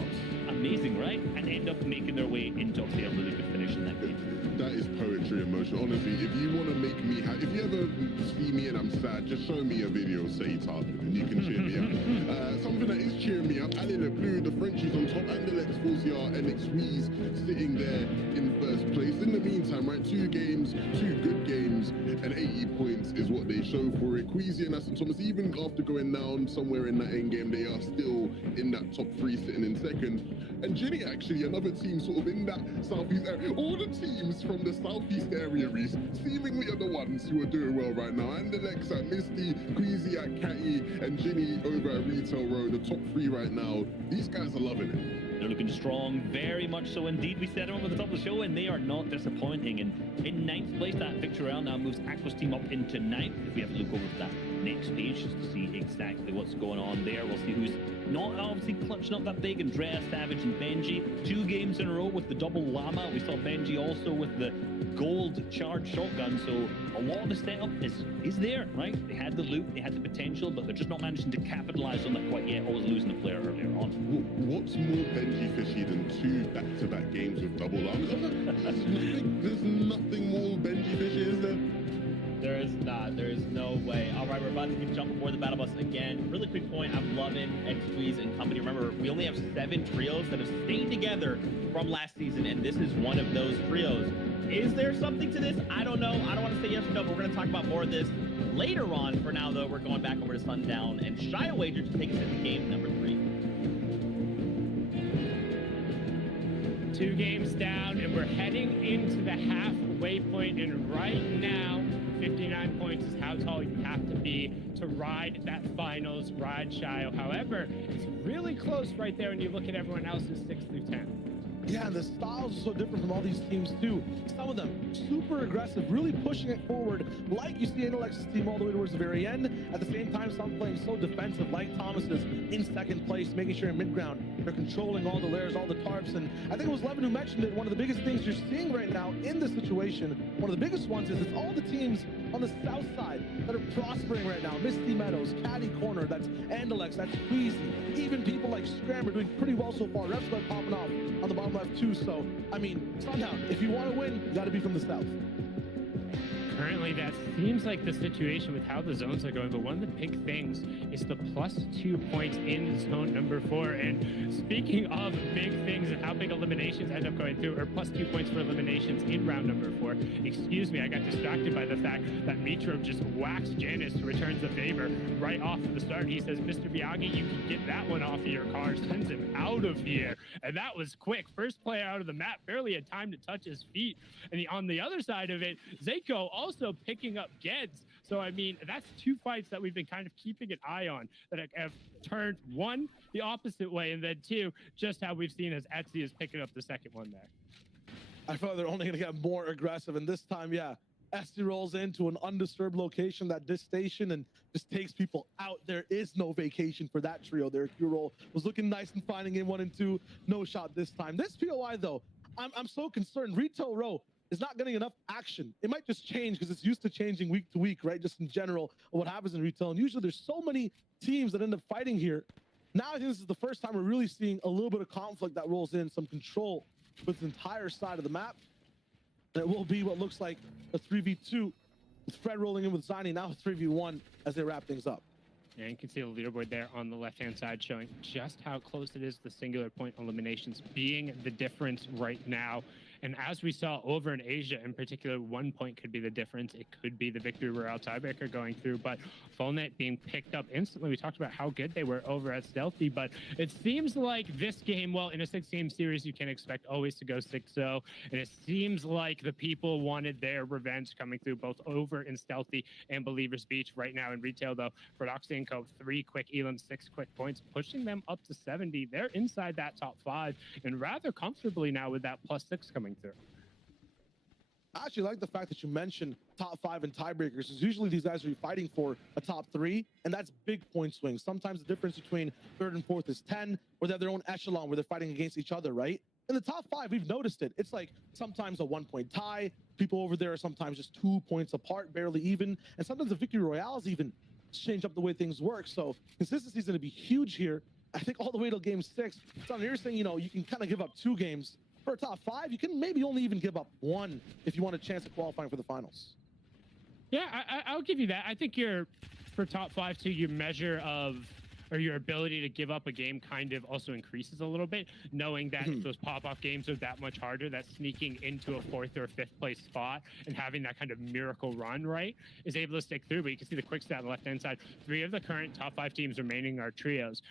Amazing, right? And end up making their way into obviously a really good finish in that game. That is poetry in motion. Honestly, if you want to make me happy, if you ever see me and I'm sad, just show me a video, say Tarkin, and you can cheer me up. Something that is cheering me up, Ali Le Bleu, the Frenchies on top, and Alex Forzier and Xweez sitting there in first place. In the meantime, right, 2 games, 2 good games, and 80 points is what they show for it. Queasy and Aston Thomas, even after going down somewhere in that end game, they are still in that top 3 sitting in second. And Ginny, actually, another team sort of in that southeast area. All the teams from the southeast area, Reese, seemingly are the ones who are doing well right now. And Alex at Misty, Queasy at Catty, and Ginny over at Retail Row, the top 3 right now. These guys are loving it. They're looking strong, very much so indeed. We set them up at the top of the show, and they are not disappointing. And in 9th place, that victory round now moves Aqua's team up into 9th. If we have a look over to that next page, just to see exactly what's going on there, we'll see who's not obviously clutching up that big. Andrea, Savage, and Benji. 2 games in a row with the double llama. We saw Benji also with the gold charged shotgun, so a lot of the setup is there, right? They had the loot, they had the potential, but they're just not managing to capitalize on that quite yet, always losing a player earlier on. What's more Benji fishy than 2 back-to-back games with double llamas? There's nothing more Benji fishy, is there? There is not. There is no way. All right, we're about to jump aboard the battle bus again. Really quick point. I'm loving Xweez and company. Remember, we only have 7 trios that have stayed together from last season, and this is one of those trios. Is there something to this? I don't know. I don't want to say yes or no, but we're going to talk about more of this later on. For now, though, we're going back over to Sundown and Shy Wager to take us into game number 3. 2 games down, and we're heading into the halfway point, and right now, 59 points is how tall you have to be to ride that finals ride, Shio. However, it's really close right there when you look at everyone else's 6 through 10. Yeah, and the styles are so different from all these teams too. Some of them super aggressive, really pushing it forward, like you see in Alexa's team all the way towards the very end. At the same time, some playing so defensive, like Thomas's in second place, making sure in mid-ground they're controlling all the layers, all the tarps. And I think it was Levin who mentioned it. One of the biggest things you're seeing right now in this situation, one of the biggest ones, is it's all the teams on the south side that are prospering right now. Misty Meadows, Caddy Corner, that's Andalex, that's Queasy. Even people like Scram are doing pretty well so far. Refs are popping off on the bottom left too. So, I mean, Sundown, if you want to win, you got to be from the south. Currently, that seems like the situation with how the zones are going, but one of the big things is the +2 points in zone number 4. And speaking of big things and how big eliminations end up going through, or +2 points for eliminations in round number 4. Excuse me, I got distracted by the fact that Mitro just whacks Janice, who returns the favor right off of the start. He says, Mr. Miyagi, you can get that one off of your car, sends him out of here. And that was quick. First player out of the map, barely had time to touch his feet. And on the other side of it, Zayko also picking up Geds. So, I mean, that's 2 fights that we've been kind of keeping an eye on that have turned, 1, the opposite way, and then 2, just how we've seen as Etsy is picking up the second one there. I feel like they're only going to get more aggressive, and this time, yeah, Etsy rolls into an undisturbed location, that this station, and just takes people out. There is no vacation for that trio. Their Q roll was looking nice and fine in game 1 and 2. No shot this time. This POI, though, I'm so concerned. Retail Row is not getting enough action. It might just change because it's used to changing week to week, right? Just in general of what happens in retail. And usually there's so many teams that end up fighting here. Now I think this is the first time we're really seeing a little bit of conflict that rolls in, some control with the entire side of the map. And it will be what looks like a 3v2 with Fred rolling in with Zani, now a 3v1 as they wrap things up. And you can see the leaderboard there on the left-hand side showing just how close it is to singular point eliminations being the difference right now. And as we saw over in Asia in particular, 1 point could be the difference. It could be the victory royale tiebreaker going through, but fornite being picked up instantly. We talked about how good they were over at Stealthy, but it seems like this game, well, in a 6-game series, you can expect always to go 6-0. And it seems like the people wanted their revenge coming through both over in Stealthy and Believers Beach. Right now in retail, though, for Doxy & Co, 3 quick elims, 6 quick points, pushing them up to 70. They're inside that top 5 and rather comfortably now with that +6 coming through. I actually like the fact that you mentioned top 5 and tiebreakers, because usually these guys are fighting for a top 3, and that's big point swings. Sometimes the difference between 3rd and 4th is 10, or they have their own echelon where they're fighting against each other, right? In the top 5, we've noticed it. It's like sometimes a 1-point tie. People over there are sometimes just 2 points apart, barely even. And sometimes the victory royales even change up the way things work. So consistency is going to be huge here. I think all the way till game 6. So you're saying, you know, you can kind of give up 2 games. For a top 5, you can maybe only even give up 1 if you want a chance of qualifying for the finals. Yeah, I'll give you that. I think for top 5 too, your measure of, or your ability to give up a game kind of also increases a little bit, knowing that if those pop-off games are that much harder, that sneaking into a 4th or 5th place spot and having that kind of miracle run, right, is able to stick through. But you can see the quick stat on the left-hand side. 3 of the current top 5 teams remaining are trios.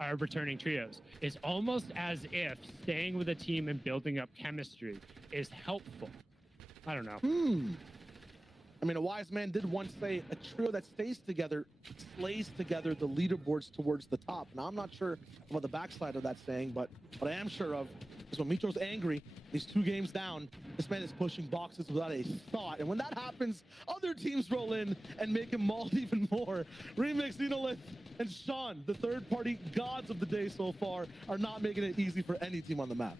Are returning trios. It's almost as if staying with a team and building up chemistry is helpful. I don't know. I mean, a wise man did once say a trio that stays together slays together the leaderboards towards the top. Now, I'm not sure about the backside of that saying, but what I am sure of is when Mitro's angry, he's 2 games down, this man is pushing boxes without a thought. And when that happens, other teams roll in and make him mauled even more. Remix, Xenolith, and Sean, the third-party gods of the day so far, are not making it easy for any team on the map.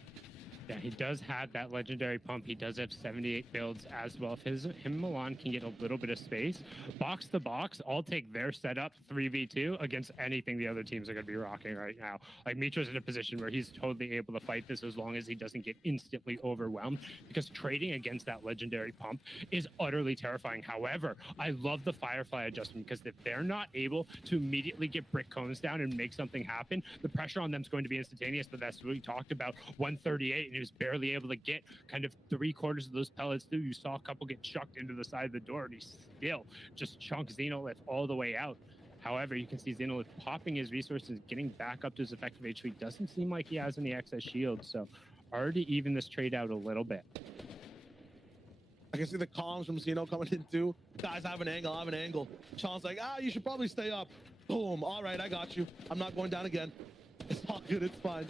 Yeah, he does have that legendary pump. He does have 78 builds as well. If him and Milan can get a little bit of space, box to box, I'll take their setup 3v2 against anything the other teams are going to be rocking right now. Like, Mitro's in a position where he's totally able to fight this as long as he doesn't get instantly overwhelmed, because trading against that legendary pump is utterly terrifying. However, I love the Firefly adjustment, because if they're not able to immediately get brick cones down and make something happen, the pressure on them is going to be instantaneous. But that's what we talked about, 138, and he was barely able to get kind of 3/4 of those pellets through. You saw a couple get chucked into the side of the door, and he still just chunks Xenolith all the way out. However, you can see Xenolith popping his resources, getting back up to his effective HP. Doesn't seem like he has any excess shield, so hard to even this trade out a little bit. I can see the comms from Zeno coming in too. Guys, I have an angle. Sean's like, you should probably stay up. Boom. All right, I got you. I'm not going down again. It's all good. It's fine.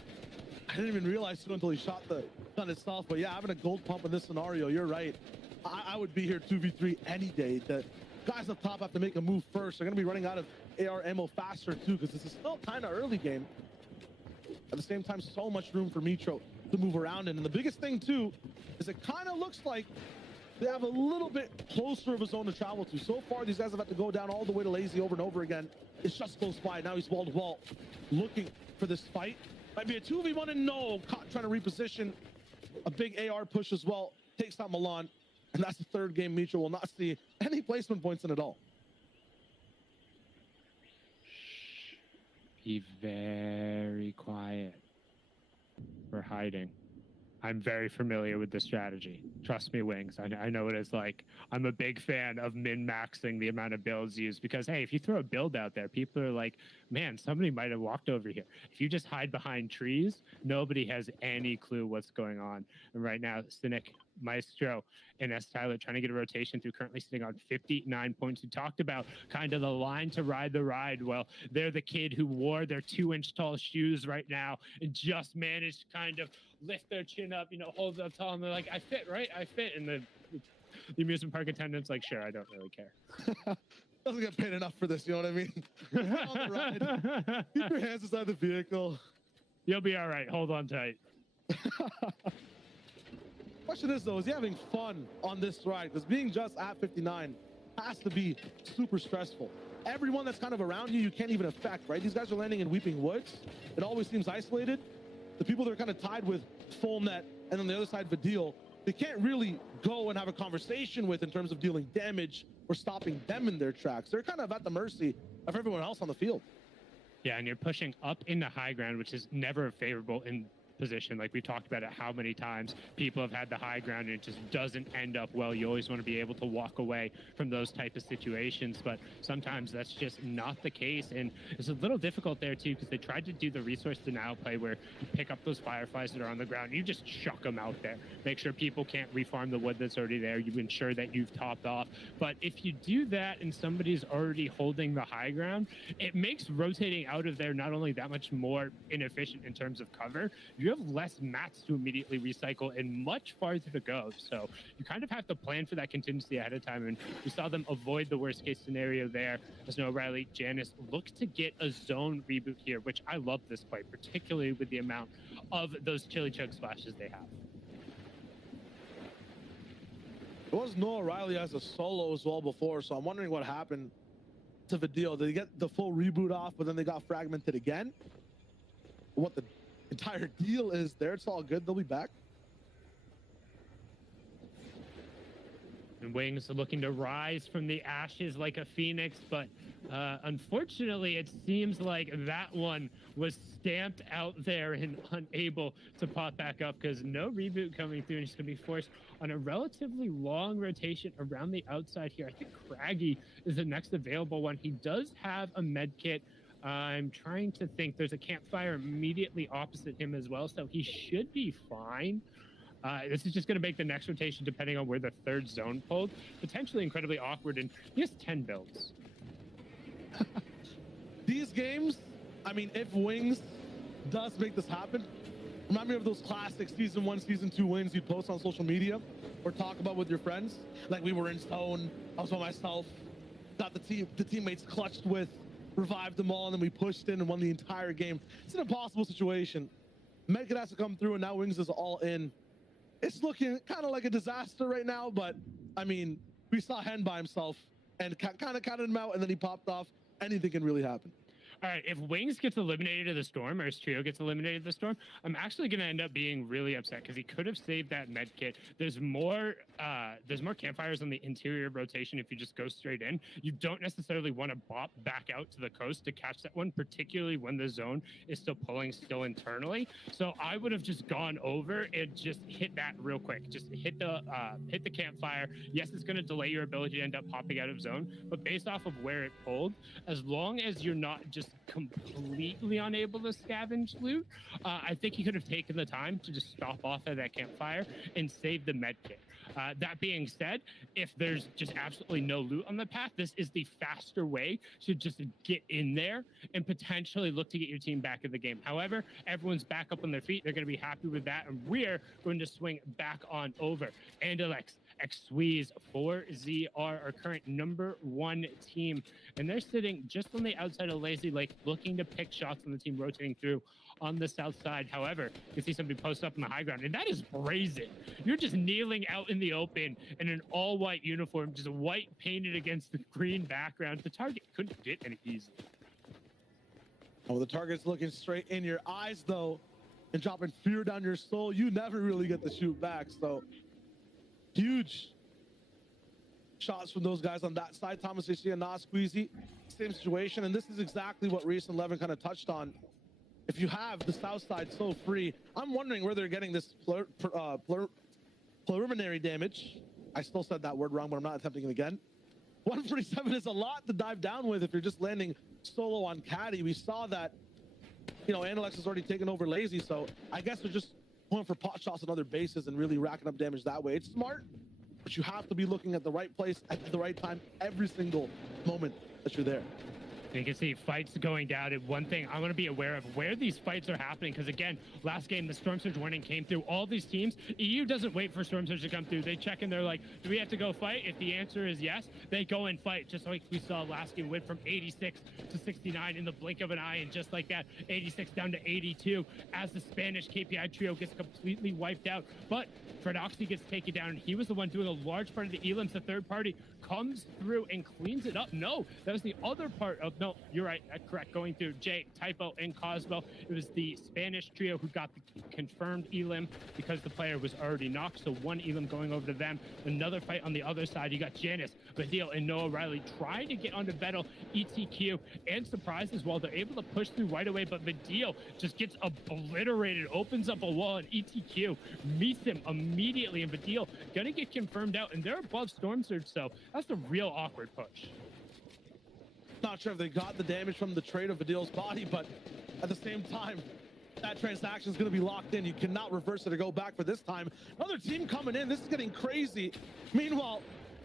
I didn't even realize too until he shot the gun itself. But yeah, having a gold pump in this scenario, you're right. I would be here 2v3 any day. The guys up top have to make a move first. They're going to be running out of AR ammo faster too, because this is still kind of early game. At the same time, so much room for Mitro to move around in. And the biggest thing too is it kind of looks like they have a little bit closer of a zone to travel to. So far, these guys have had to go down all the way to Lazy over and over again. It's just close by. Now he's wall to wall, looking for this fight. Might be a 2v1 and no. Caught trying to reposition. A big AR push as well. Takes out Milan. And that's the third game Mitro will not see any placement points in at all. Be very quiet. We're hiding. I'm very familiar with the strategy. Trust me, Wings. I know what it's like. I'm a big fan of min-maxing the amount of builds used because, hey, if you throw a build out there, people are like, man, somebody might have walked over here. If you just hide behind trees, nobody has any clue what's going on. And right now, Cynic, Maestro, and S. Tyler trying to get a rotation through, currently sitting on 59 points. We talked about kind of the line to ride the ride. Well, they're the kid who wore their 2-inch tall shoes right now and just managed to kind of lift their chin up, hold up tall, and they're like, I fit, right? I fit. And the amusement park attendant's like, sure, I don't really care. Doesn't get paid enough for this, you know what I mean? On the ride. Keep your hands inside the vehicle. You'll be all right. Hold on tight. Question is though, is he having fun on this ride? Because being just at 59 has to be super stressful. Everyone that's kind of around you, you can't even affect, right? These guys are landing in Weeping Woods. It always seems isolated. The people that are kind of tied with full net and on the other side Vidil, they can't really go and have a conversation with in terms of dealing damage or stopping them in their tracks. They're kind of at the mercy of everyone else on the field. Yeah, and you're pushing up into high ground, which is never favorable in position. Like we talked about it, how many times people have had the high ground and it just doesn't end up well. You always want to be able to walk away from those type of situations, but sometimes that's just not the case. And it's a little difficult there too, because they tried to do the resource denial play where you pick up those fireflies that are on the ground, you just chuck them out there, make sure people can't refarm the wood that's already there, you ensure that you've topped off. But if you do that and somebody's already holding the high ground, it makes rotating out of there not only that much more inefficient in terms of cover, you have less mats to immediately recycle and much farther to go. So you kind of have to plan for that contingency ahead of time. And we saw them avoid the worst case scenario there as O'Reilly Janice looks to get a zone reboot here, which I love this play, particularly with the amount of those chili chug splashes they have. There was no O'Reilly as a solo as well before, so I'm wondering what happened to Vidil. Did they get the full reboot off, but then they got fragmented again? What the entire deal is there. It's all good. They'll be back. And Wings are looking to rise from the ashes like a phoenix, but unfortunately, it seems like that one was stamped out there and unable to pop back up because no reboot coming through, and he's going to be forced on a relatively long rotation around the outside here. I think Craggy is the next available one. He does have a med kit. I'm trying to think. There's a campfire immediately opposite him as well, so he should be fine. This is just going to make the next rotation, depending on where the third zone pulled, potentially incredibly awkward, and he has 10 builds. These games, I mean, if Wings does make this happen, remind me of those classic Season 1, Season 2 wins you'd post on social media or talk about with your friends. Like we were in zone, I was by myself, got the teammates clutched with, revived them all, and then we pushed in and won the entire game. It's an impossible situation. Medkit has to come through, and now Wings is all in. It's looking kind of like a disaster right now, but I mean, we saw Hen by himself and kind of counted him out, and then he popped off. Anything can really happen. All right, if Wings gets eliminated of the storm, or his trio gets eliminated of the storm, I'm actually going to end up being really upset because he could have saved that med kit. There's more campfires on the interior rotation if you just go straight in. You don't necessarily want to bop back out to the coast to catch that one, particularly when the zone is still pulling internally. So I would have just gone over and just hit that real quick. Just hit the campfire. Yes, it's going to delay your ability to end up popping out of zone, but based off of where it pulled, as long as you're not just completely unable to scavenge loot. I think he could have taken the time to just stop off at that campfire and save the med kit. That being said, if there's just absolutely no loot on the path, this is the faster way to just get in there and potentially look to get your team back in the game. However, everyone's back up on their feet. They're going to be happy with that, and we're going to swing back on over. And Alex, Xweez, 4ZR, our current #1 team, and they're sitting just on the outside of Lazy Lake, looking to pick shots on the team rotating through on the south side. However, you can see somebody post up in the high ground, and that is brazen. You're just kneeling out in the open in an all-white uniform, just white painted against the green background. The target couldn't get any easier. Oh, the target's looking straight in your eyes, though, and dropping fear down your soul. You never really get to shoot back, so huge shots from those guys on that side. Thomas AC and Nas Squeezy, same situation, and this is exactly what Reese and Levin kind of touched on. If you have the south side so free, I'm wondering where they're getting this preliminary damage. I still said that word wrong, but I'm not attempting it again. 147 is a lot to dive down with if you're just landing solo on Caddy. We saw that, you know, Analex has already taken over Lazy, so I guess they're just going for pot shots on other bases and really racking up damage that way. It's smart, but you have to be looking at the right place at the right time every single moment that you're there. You can see fights going down, and one thing I want to be aware of where these fights are happening, because again, last game the Storm Surge warning came through all these teams. EU doesn't wait for Storm Surge to come through. They check and they're like, do we have to go fight? If the answer is yes, they go and fight, just like we saw last game. Went from 86 to 69 in the blink of an eye, and just like that, 86 down to 82 as the Spanish KPI trio gets completely wiped out. But Fredoxy gets taken down, and he was the one doing a large part of the elims. The third party comes through and cleans it up. No, that was the other part of, no, you're right, correct, going through Jay, Typo, and Cosmo. It was the Spanish trio who got the confirmed elim because the player was already knocked, so one elim going over to them. Another fight on the other side, you got Janice, Badil, and Noah Riley trying to get onto Vettel, ETQ, and Surprise as well. They're able to push through right away, but Badil just gets obliterated, opens up a wall, and ETQ meets him immediately, and Badil gonna get confirmed out, and they're above Storm Surge, so that's the real awkward push. Not sure if they got the damage from the trade of Badil's body, but at the same time, that transaction is going to be locked in. You cannot reverse it or go back for this time. Another team coming in. This is getting crazy. Meanwhile,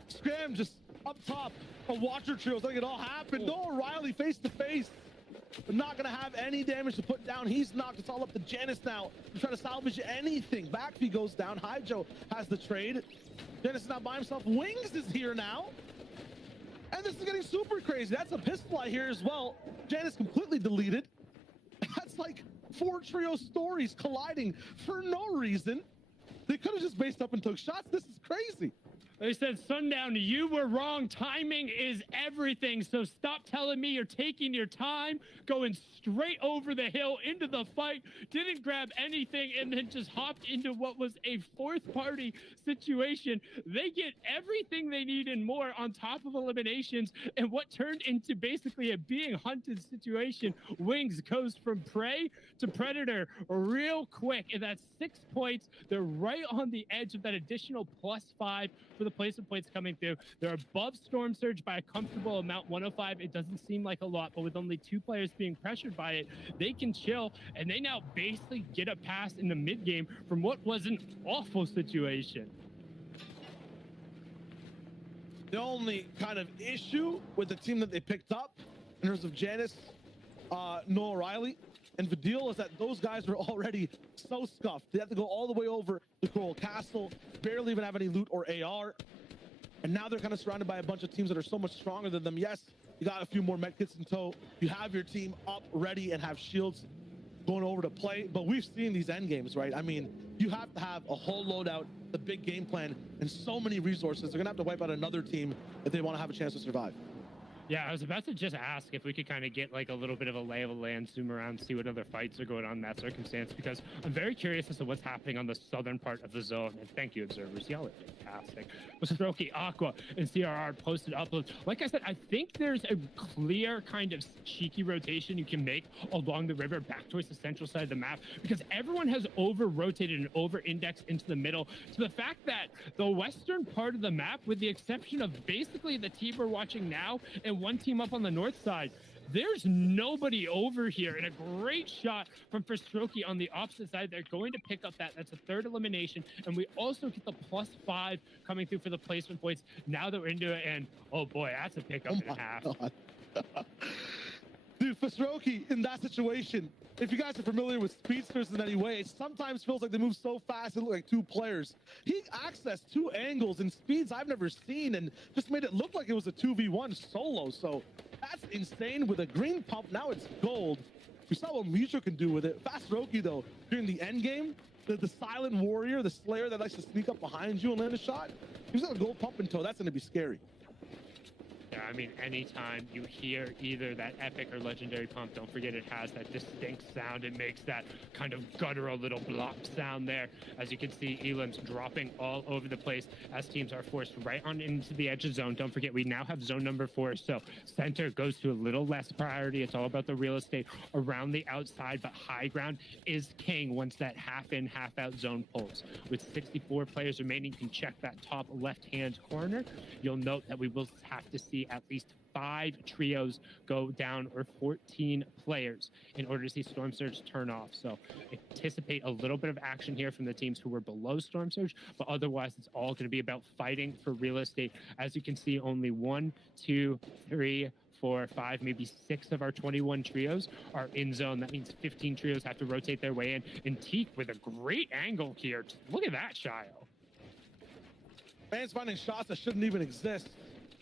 Scram just up top. A Watcher Trio, letting it all happen. Noah Riley face to face, but not going to have any damage to put down. He's knocked. It's all up to Janice now to try to salvage anything. Backfeed goes down. Hyjo has the trade. Janice is not by himself. Wings is here now. And this is getting super crazy. That's a pistol I hear as well. Janice completely deleted. That's like 4 trio stories colliding for no reason. They could have just based up and took shots. This is crazy. They said, Sundown, you were wrong. Timing is everything. So stop telling me you're taking your time, going straight over the hill into the fight, didn't grab anything, and then just hopped into what was a fourth party situation. They get everything they need and more on top of eliminations, and what turned into basically a being hunted situation. Wings goes from prey to predator real quick, and that's 6 points. They're right on the edge of that additional +5 for the placement points coming through. They're above Storm Surge by a comfortable amount, 105. It doesn't seem like a lot, but with only 2 players being pressured by it, they can chill, and they now basically get a pass in the mid game from what was an awful situation. The only kind of issue with the team that they picked up in terms of Janice, Noah Riley, and Vadil is that those guys were already so scuffed. They have to go all the way over to Coral Castle, barely even have any loot or AR. And now they're kind of surrounded by a bunch of teams that are so much stronger than them. Yes, you got a few more medkits in tow. You have your team up, ready, and have shields going over to play. But we've seen these end games, right? I mean, you have to have a whole loadout, the big game plan, and so many resources. They're going to have to wipe out another team if they want to have a chance to survive. Yeah, I was about to just ask if we could kind of get like a little bit of a lay of the land, zoom around, see what other fights are going on in that circumstance, because I'm very curious as to what's happening on the southern part of the zone. And thank you, observers. Y'all are fantastic. With Strokey, Aqua, and CRR posted uploads. Like I said, I think there's a clear kind of cheeky rotation you can make along the river back towards the central side of the map, because everyone has over-rotated and over-indexed into the middle to the fact that the western part of the map, with the exception of basically the team we're watching now and one team up on the north side, There's nobody over here, and a great shot from Frostroki on the opposite side. They're going to pick up that. That's a third elimination, and we also get the +5 coming through for the placement points now that we're into it, and oh boy, that's a pickup and a half. Dude, Frostroki in that situation, if you guys are familiar with speedsters in any way, it sometimes feels like they move so fast it look like two players. He accessed 2 angles and speeds I've never seen and just made it look like it was a 2v1 solo. So that's insane. With a green pump, now it's gold. We saw what Mutual can do with it. Frostroki though, during the end game, the silent warrior, the slayer that likes to sneak up behind you and land a shot, he's got a gold pump in tow. That's gonna be scary. Yeah, I mean, anytime you hear either that epic or legendary pump, don't forget it has that distinct sound. It makes that kind of guttural little blop sound there. As you can see, Elam's dropping all over the place as teams are forced right on into the edge of zone. Don't forget, we now have zone number 4, so center goes to a little less priority. It's all about the real estate around the outside, but high ground is king once that half in, half out zone pulls. With 64 players remaining, you can check that top left-hand corner. You'll note that we will have to see at least 5 trios go down, or 14 players, in order to see Storm Surge turn off. So anticipate a little bit of action here from the teams who were below Storm Surge, but otherwise it's all going to be about fighting for real estate. As you can see, only 1, 2, 3, 4, 5, maybe 6 of our 21 trios are in zone. That means 15 trios have to rotate their way in. And Teak with a great angle here. Look at that, Shio. Fans finding shots that shouldn't even exist.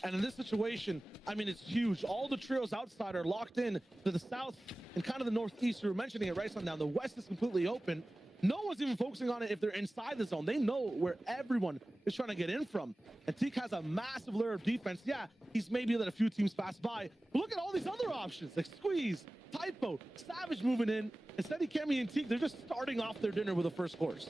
And in this situation, I mean, it's huge. All the trios outside are locked in to the south and kind of the northeast. You were mentioning it right on down. The west is completely open. No one's even focusing on it if they're inside the zone. They know where everyone is trying to get in from. And Teak has a massive layer of defense. Yeah, he's maybe let a few teams pass by. But look at all these other options, like Squeeze, Typo, Savage moving in. Instead of Cammy and Teak, they're just starting off their dinner with a first course.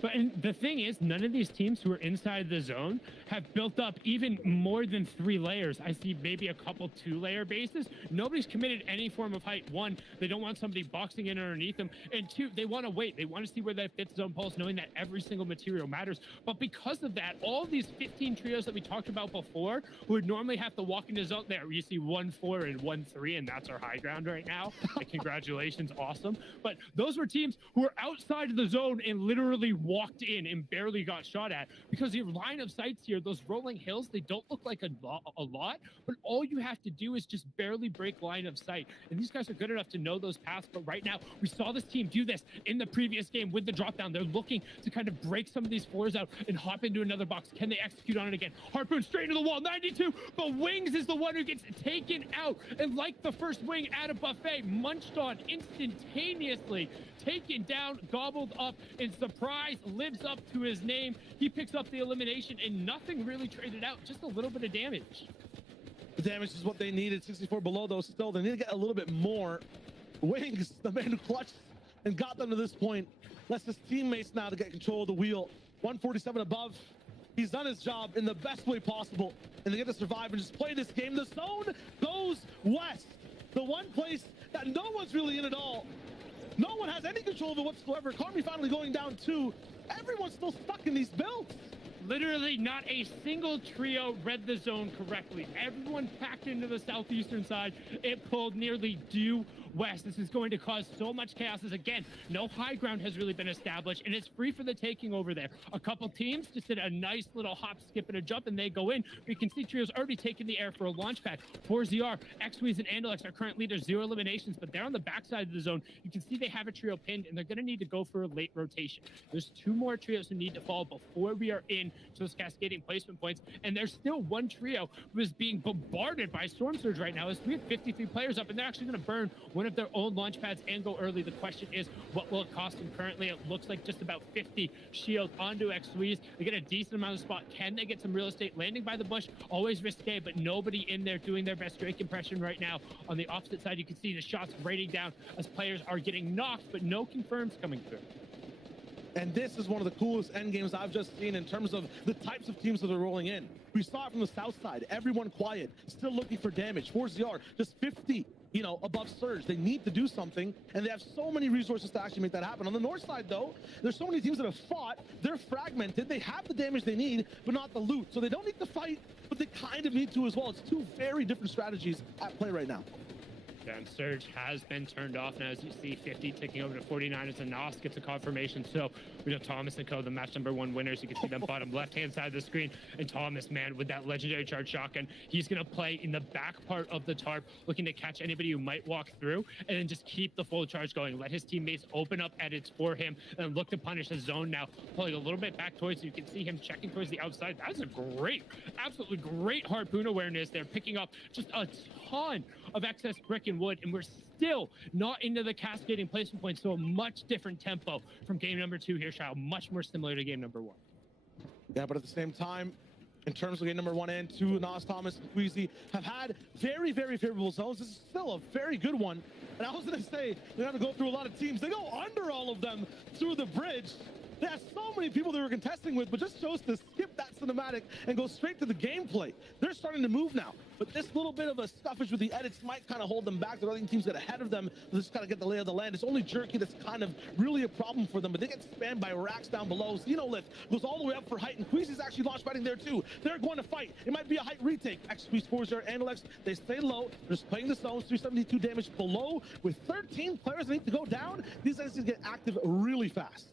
But the thing is, none of these teams who are inside the zone have built up even more than 3 layers. I see maybe a couple 2-layer bases. Nobody's committed any form of height. 1, they don't want somebody boxing in underneath them. And 2, they want to wait. They want to see where that fits zone pulse, knowing that every single material matters. But because of that, all these 15 trios that we talked about before, who would normally have to walk into zone, there you see 1-4 and 1-3, and that's our high ground right now. Like, congratulations, awesome. But those were teams who were outside of the zone and literally walked in and barely got shot at, because your line of sights here, those rolling hills, they don't look like a lot, but all you have to do is just barely break line of sight. And these guys are good enough to know those paths. But right now, we saw this team do this in the previous game with the drop down. They're looking to kind of break some of these floors out and hop into another box. Can they execute on it again? Harpoon straight into the wall, 92, but Wings is the one who gets taken out. And like the first wing at a buffet, munched on instantaneously, taken down, gobbled up, and Surprise lives up to his name. He picks up the elimination, and nothing really traded out, just a little bit of damage. The damage is what they needed. 64 below, though. Still, they need to get a little bit more. Wings, the man who clutched and got them to this point, lets his teammates now to get control of the wheel. 147 above. He's done his job in the best way possible, and they get to survive and just play this game. The zone goes west. The one place that no one's really in at all. No one has any control of it whatsoever. Carmi finally going down 2. Everyone's still stuck in these builds. Literally not a single trio read the zone correctly. Everyone packed into the southeastern side. It pulled nearly due west. This is going to cause so much chaos as, again, no high ground has really been established, and it's free for the taking over there. A couple teams just did a nice little hop, skip, and a jump, and they go in. But you can see trios already taking the air for a launch pad. 4ZR, Xweez, and Andalex are current leaders, 0 eliminations, but they're on the backside of the zone. You can see they have a trio pinned, and they're going to need to go for a late rotation. There's 2 more trios who need to fall before we are in to those cascading placement points, and there's still 1 trio who is being bombarded by Storm Surge right now, as we have 53 players up, and they're actually going to burn one of their own launch pads and go early. The question is, what will it cost them currently? It looks like just about 50 shield onto Xweez. They get a decent amount of spot. Can they get some real estate? Landing by the bush, always risque, but nobody in there doing their best Drake impression right now. On the opposite side, you can see the shots raining down as players are getting knocked, but no confirms coming through. And this is one of the coolest end games I've just seen in terms of the types of teams that are rolling in. We saw it from the south side. Everyone quiet, still looking for damage. 4ZR, just 50, above Surge. They need to do something, and they have so many resources to actually make that happen. On the north side, though, there's so many teams that have fought. They're fragmented. They have the damage they need, but not the loot. So they don't need to fight, but they kind of need to as well. It's 2 very different strategies at play right now. Damn, Surge has been turned off now, as you see 50 ticking over to 49 as Nos gets a confirmation. So we know Thomas and Co, the match #1 winners. You can see them bottom left-hand side of the screen. And Thomas, man, with that legendary charge shotgun, he's going to play in the back part of the tarp, looking to catch anybody who might walk through, and then just keep the full charge going. Let his teammates open up edits for him, and look to punish the zone now, pulling a little bit back towards you. You can see him checking towards the outside. That is a great, absolutely great harpoon awareness there, picking up just a ton of excess brick and wood, and we're still not into the cascading placement point, so a much different tempo from game number 2 here, Shao. Much more similar to game number 1. Yeah, but at the same time, in terms of game number 1 and 2, Nas, Thomas, and Queasy have had very, very favorable zones. This is still a very good one. And I was going to say, they're going to go through a lot of teams. They go under all of them through the bridge. They have so many people they were contesting with, but just chose to skip that cinematic and go straight to the gameplay. They're starting to move now, but this little bit of a stuffage with the edits might kind of hold them back. The other teams get ahead of them. They just kind of get the lay of the land. It's only Jerky that's kind of really a problem for them, but they get spammed by racks down below. Xeno Lift goes all the way up for height, and Queasy's actually launch fighting there too. They're going to fight. It might be a height retake. X-Squeeze scores there, Analex. They stay low. They're just playing the zones, 372 damage below. With 13 players that need to go down, these guys get active really fast.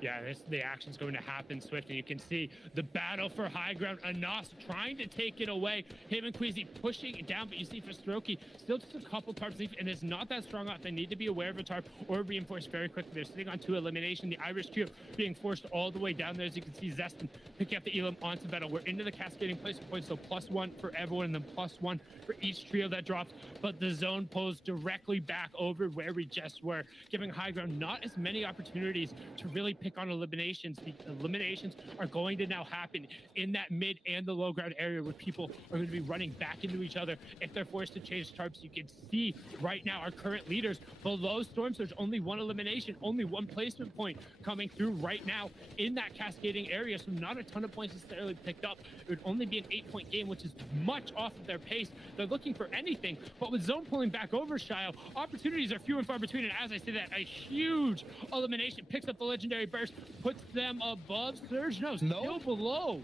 Yeah, the action's going to happen swift, and you can see the battle for high ground. Anas trying to take it away. Him and Queasy pushing it down, but you see for Strokey, still just a couple tarps leave, and it's not that strong off. They need to be aware of a tarp or reinforce very quickly. They're sitting on 2 elimination. The Irish trio being forced all the way down there. As you can see, Zestin picking up the Elam onto battle. We're into the cascading placement point, so +1 for everyone, and then +1 for each trio that drops. But the zone pulls directly back over where we just were, giving high ground not as many opportunities to really pick on eliminations. The eliminations are going to now happen in that mid and the low ground area, where people are going to be running back into each other if they're forced to change tarps. You can see right now our current leaders below Storm Surge, only 1 elimination, only 1 placement point coming through right now in that cascading area, so not a ton of points necessarily picked up. It would only be an 8-point game, which is much off of their pace. They're looking for anything, but with zone pulling back over, Shio, opportunities are few and far between, and as I say that, a huge elimination picks up the legendary burst, puts them above Surge. No, still below.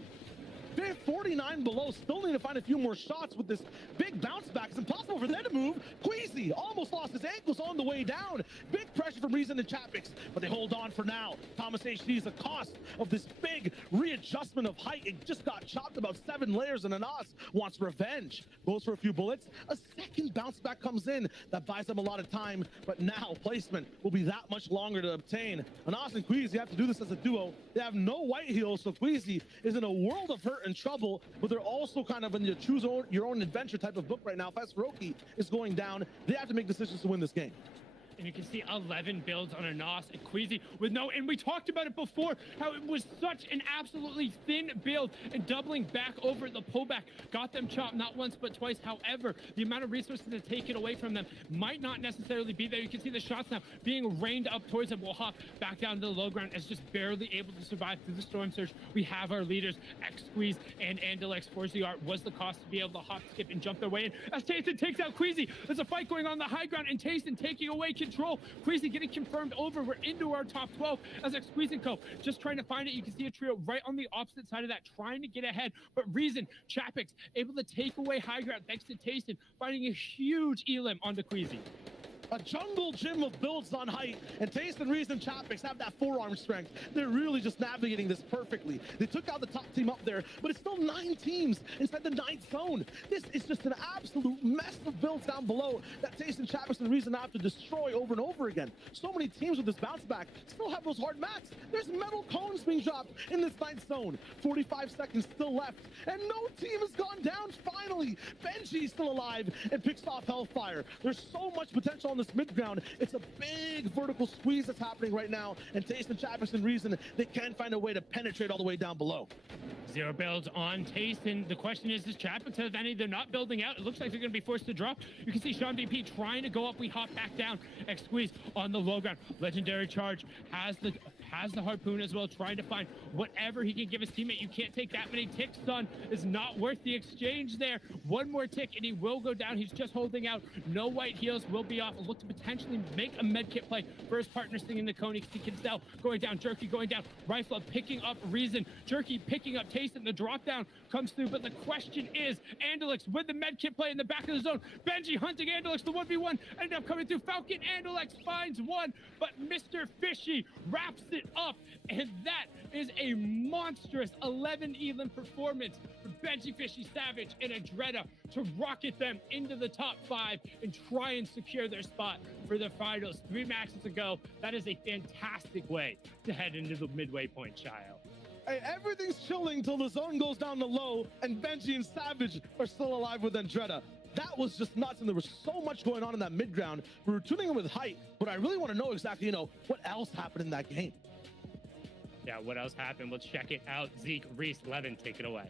They're 49 below, still need to find a few more shots with this big bounce back. It's impossible for them to move. Queasy almost lost his ankles on the way down. Big pressure from Reason and Chapix, but they hold on for now. Thomas HD is the cost of this big readjustment of height. It just got chopped about 7 layers, and Anas wants revenge. Goes for a few bullets. A second bounce back comes in. That buys them a lot of time, but now placement will be that much longer to obtain. Anas and Queasy have to do this as a duo. They have no white heals, so Queasy is in a world of hurt and trouble, but they're also kind of in the choose your own adventure type of book right now. If Roki is going down, they have to make decisions to win this game. And you can see 11 builds on Anas and Queasy with no, and we talked about it before, how it was such an absolutely thin build, and doubling back over the pullback got them chopped not once but twice. However, the amount of resources to take it away from them might not necessarily be there. You can see the shots now being rained up towards them. We'll hop back down to the low ground as just barely able to survive through the storm surge. We have our leaders, X-Squeeze and Andalex. Art was the cost to be able to hop, skip, and jump their way in. As Tayson takes out Queasy, there's a fight going on the high ground, and Tayson taking away control. Queasy getting confirmed over. We're into our top 12 as X-Squeeze and Co. just trying to find it. You can see a trio right on the opposite side of that, trying to get ahead. But Reason, Chapix, able to take away high ground thanks to Tayson, finding a huge elim onto Queasy. A jungle gym of builds on height, and Taste and Reason Chapix have that forearm strength. They're really just navigating this perfectly. They took out the top team up there, but it's still 9 teams inside the 9th zone. This is just an absolute mess of builds down below that Taste and Chapix and Reason have to destroy over and over again. So many teams with this bounce back still have those hard mats. There's metal cones being dropped in this 9th zone. 45 seconds still left, and no team has gone down finally. Benji's still alive and picks off Hellfire. There's so much potential on this mid ground. It's a big vertical squeeze that's happening right now, and Taste and Chapix and Reason, they can't find a way to penetrate all the way down below. 0 builds on Tayson. The question is, does Chapix have any? They're not building out. It looks like they're going to be forced to drop. You can see Sean VP trying to go up. We hop back down. X-Squeeze on the low ground. Legendary Charge has the harpoon as well, trying to find whatever he can give his teammate. You can't take that many ticks, son. It's not worth the exchange there. One more tick and he will go down. He's just holding out. No white heals will be off. look to potentially make a med kit play for his partner singing the Koenig. Kinsell going down, Jerky going down, Rifle picking up Reason, Jerky picking up Tayson. The drop down comes through, but the question is, Andalix with the med kit play in the back of the zone. Benji hunting Andalix, the 1v1 ended up coming through. Falcon Andalix finds one, but Mr. Fishy wraps it up, and that is a monstrous 11 Elam performance for Benji, Fishy, Savage, and Adretta to rocket them into the top 5 and try and secure their spot for the finals. 3 matches to go. That is a fantastic way to head into the midway point, Child. Hey, everything's chilling till the zone goes down to low, and Benji and Savage are still alive with Andretta. That was just nuts, and there was so much going on in that mid ground. We were tuning in with height, but I really want to know exactly, what else happened in that game. Yeah, what else happened? Let's check it out. Zeke, Reese, Levin, take it away.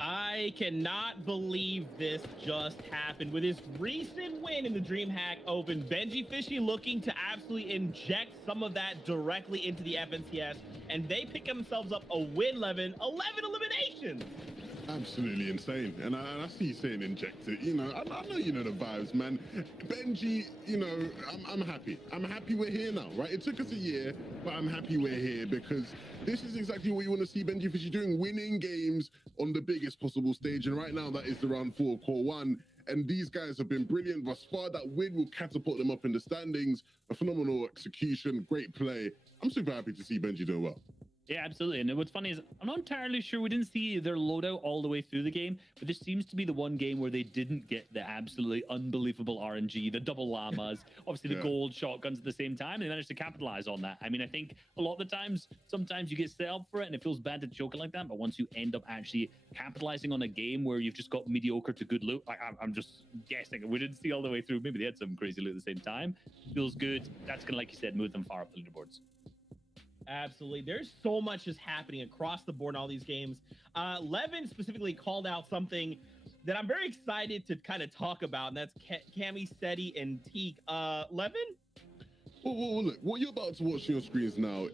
I cannot believe this just happened. With his recent win in the DreamHack Open, Benji Fishy looking to absolutely inject some of that directly into the FNCS, and they pick themselves up a win, 11 eliminations. Absolutely insane. And I see you saying inject it. I know you know the vibes, man. Benji, I'm happy. I'm happy we're here now, right? It took us a year, but I'm happy we're here because this is exactly what you want to see Benji Fishy doing, winning games on the biggest possible stage. And right now, that is the round 4 of Core 1. And these guys have been brilliant thus far. That win will catapult them up in the standings. A phenomenal execution, great play. I'm super happy to see Benji doing well. Yeah, absolutely. And what's funny is I'm not entirely sure we didn't see their loadout all the way through the game, but this seems to be the one game where they didn't get the absolutely unbelievable RNG, the double llamas, obviously the gold shotguns at the same time. They managed to capitalize on that. I mean, I think a lot of the times, sometimes you get set up for it and it feels bad to choke it like that, but once you end up actually capitalizing on a game where you've just got mediocre to good loot, I'm just guessing. We didn't see all the way through. Maybe they had some crazy loot at the same time. Feels good. That's going to, like you said, move them far up the leaderboards. Absolutely. There's so much just happening across the board in all these games. Levin specifically called out something that I'm very excited to kind of talk about, and that's Cammy, Seti, and Teak. Levin? Well, look, what you're about to watch on your screens now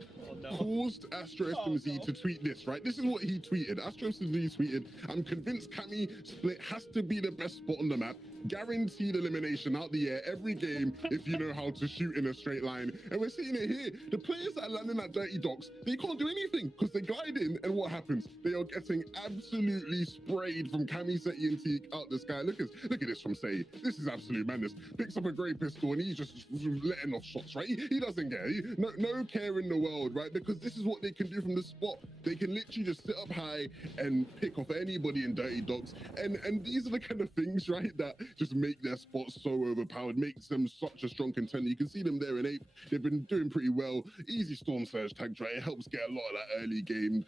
caused Astro SMZ to tweet this, right? This is what he tweeted. Astro SMZ tweeted, I'm convinced Cammy split has to be the best spot on the map. Guaranteed elimination out the air every game if you know how to shoot in a straight line. And we're seeing it here. The players that are landing at Dirty Docks, they can't do anything because they glide in, and what happens? They are getting absolutely sprayed from Cammy, Seti, and Teak out the sky. Look at this from Seti. This is absolute madness. Picks up a grey pistol and he's just letting off shots, right? He doesn't care. No care in the world, right? Because this is what they can do from the spot. They can literally just sit up high and pick off anybody in Dirty Docks. And these are the kind of things, right, that just make their spots so overpowered, makes them such a strong contender. You can see them there in 8th. They've been doing pretty well. Easy Storm Surge tags, right? It helps get a lot of that early game,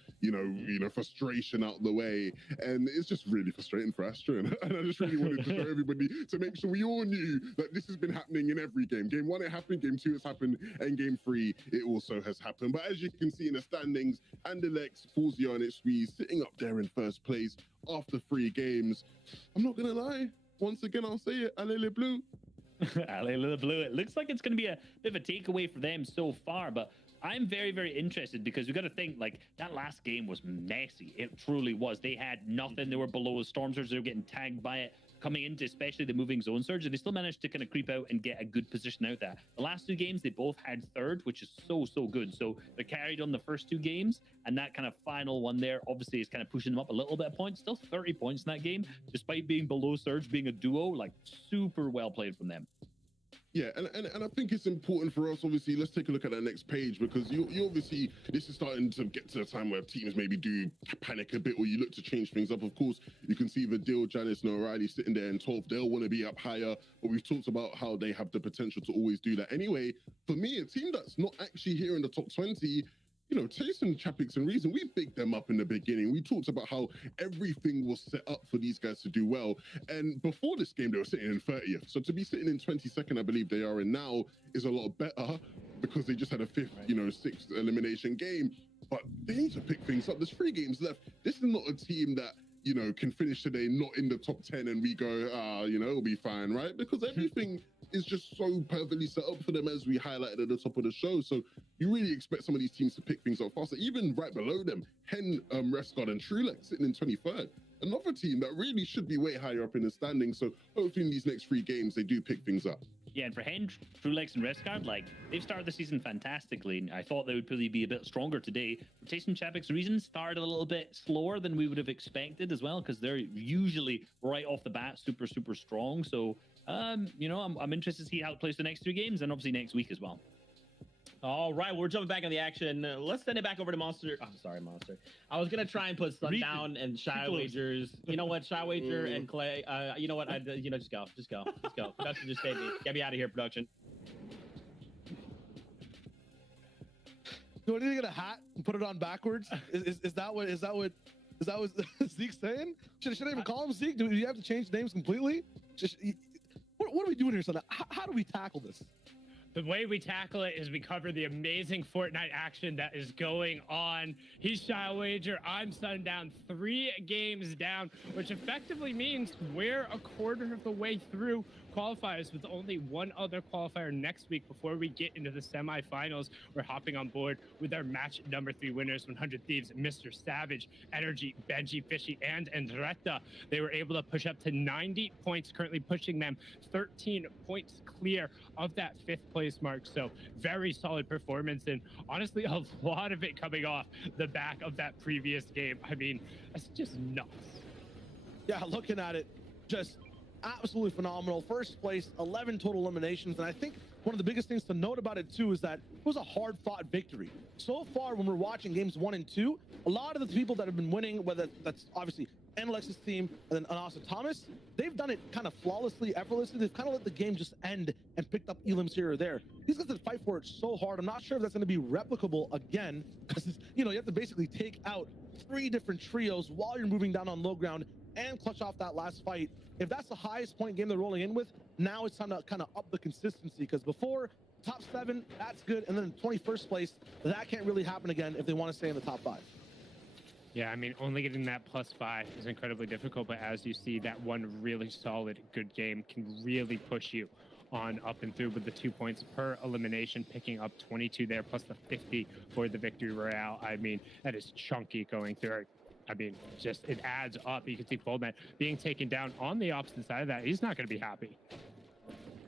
frustration out the way. And it's just really frustrating for Astro. And I just really wanted to show everybody to make sure we all knew that this has been happening in every game. Game 1, it happened. Game 2, it's happened. And Game 3, it also has happened. But as you can see in the standings, Andalex, Forzio, and Squeeze sitting up there in first place after 3 games. I'm not going to lie. Once again, I'll say it, Allez les Bleus. Allez les Bleus. It looks like it's going to be a bit of a takeaway for them so far, but I'm very, very interested because we got to think, that last game was messy. It truly was. They had nothing. They were below a Storm Surge. They were getting tagged by it coming into especially the moving zone surge, and they still managed to kind of creep out and get a good position out there. The last 2 games, they both had 3rd, which is so good. So they carried on the first 2 games, and that kind of final one there obviously is kind of pushing them up a little bit of points. Still 30 points in that game, despite being below surge, being a duo. Super well played from them. Yeah, and I think it's important for us, obviously, let's take a look at that next page, because you obviously, this is starting to get to a time where teams maybe do panic a bit, or you look to change things up. Of course, you can see Vidil, Janice, and O'Reilly sitting there in 12th. They'll want to be up higher, but we've talked about how they have the potential to always do that. Anyway, for me, a team that's not actually here in the top 20, Tayson, Chapix, and Reason, we bigged them up in the beginning. We talked about how everything was set up for these guys to do well. And before this game, they were sitting in 30th. So to be sitting in 22nd, I believe they are in now, is a lot better because they just had a 5th, 6th elimination game. But they need to pick things up. There's 3 games left. This is not a team that, can finish today not in the top 10 and we go, it'll be fine, right? Because everything is just so perfectly set up for them, as we highlighted at the top of the show. So you really expect some of these teams to pick things up faster. Even right below them, Hen, Rescard, and Trulek sitting in 23rd. Another team that really should be way higher up in the standings. So hopefully in these next 3 games, they do pick things up. Yeah, and for Hen, Trulex, and Rescard, like, they've started the season fantastically. I thought they would probably be a bit stronger today. Rotation Chapek's Region started a little bit slower than we would have expected as well, because they're usually right off the bat super, super strong. So, you know, I'm interested to see how it plays the next 3 games, and obviously next week as well. All right, we're jumping back on the action. Let's send it back over to Monster. I'm sorry, Monster. I was gonna try and put Sundown and Shy Wagers. You know what, Shy Wager and Clay. You know what? Just go. Production just saved me. Get me out of here, production. Do I need to get a hat and put it on backwards? Is that what Zeke's saying? Should I even call him Zeke? Do you have to change names completely? What are we doing here, Sundown? How do we tackle this? The way we tackle it is we cover the amazing Fortnite action that is going on. He's Shy Wager, I'm Sundown, 3 games down, which effectively means we're a quarter of the way through qualifiers with only 1 other qualifier next week before we get into the semifinals. We're hopping on board with our match number 3 winners, 100 Thieves, Mr. Savage, Energy, Benji, Fishy, and Andretta. They were able to push up to 90 points, currently pushing them 13 points clear of that 5th place mark. So very solid performance, and honestly a lot of it coming off the back of that previous game. I mean, it's just nuts. Yeah, looking at it, just absolutely phenomenal. First place, 11 total eliminations, and I think one of the biggest things to note about it too is that it was a hard-fought victory. So far, when we're watching games 1 and 2, a lot of the people that have been winning, whether that's obviously Analex's team and then Anasa Thomas, they've done it kind of flawlessly, effortlessly. They've kind of let the game just end and picked up elims here or there. These guys that fight for it so hard. I'm not sure if that's going to be replicable again, because you know, you have to basically take out 3 different trios while you're moving down on low ground and clutch off that last fight. If that's the highest point game they're rolling in with, now it's time to kind of up the consistency, because before top 7, that's good, and then 21st place, that can't really happen again if they want to stay in the top 5. Yeah, I mean, only getting that +5 is incredibly difficult, but as you see, that one really solid, good game can really push you on up and through with the 2 points per elimination, picking up 22 there, plus the 50 for the victory royale. I mean, that is chunky going through. I mean, just it adds up. You can see Foldman being taken down on the opposite side of that. He's not going to be happy.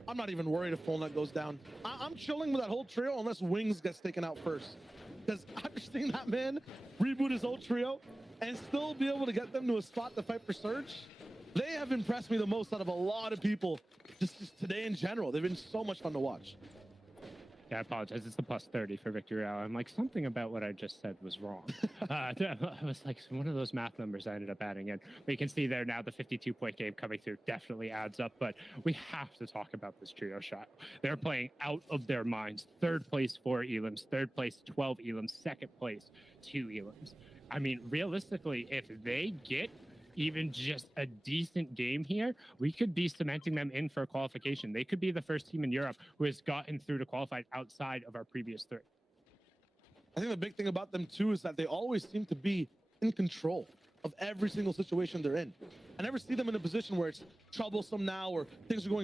I'm not even worried if Fullnet goes down. I'm chilling with that whole trio unless Wings gets taken out first. Because I've seen that man reboot his whole trio and still be able to get them to a spot to fight for Surge. They have impressed me the most out of a lot of people just today in general. They've been so much fun to watch. Yeah, I apologize. It's the +30 for victory royale. I'm like, something about what I just said was wrong. I was like, one of those math numbers I ended up adding in. But you can see there now the 52-point game coming through definitely adds up. But we have to talk about this trio shot. They're playing out of their minds. 3rd place, 4 elims. 3rd place, 12 elims. 2nd place, 2 elims. I mean, realistically, if they get even just a decent game here, we could be cementing them in for qualification. They could be the first team in Europe who has gotten through to qualified outside of our previous 3. I think the big thing about them too is that they always seem to be in control of every single situation they're in. I never see them in a position where it's troublesome now or things are going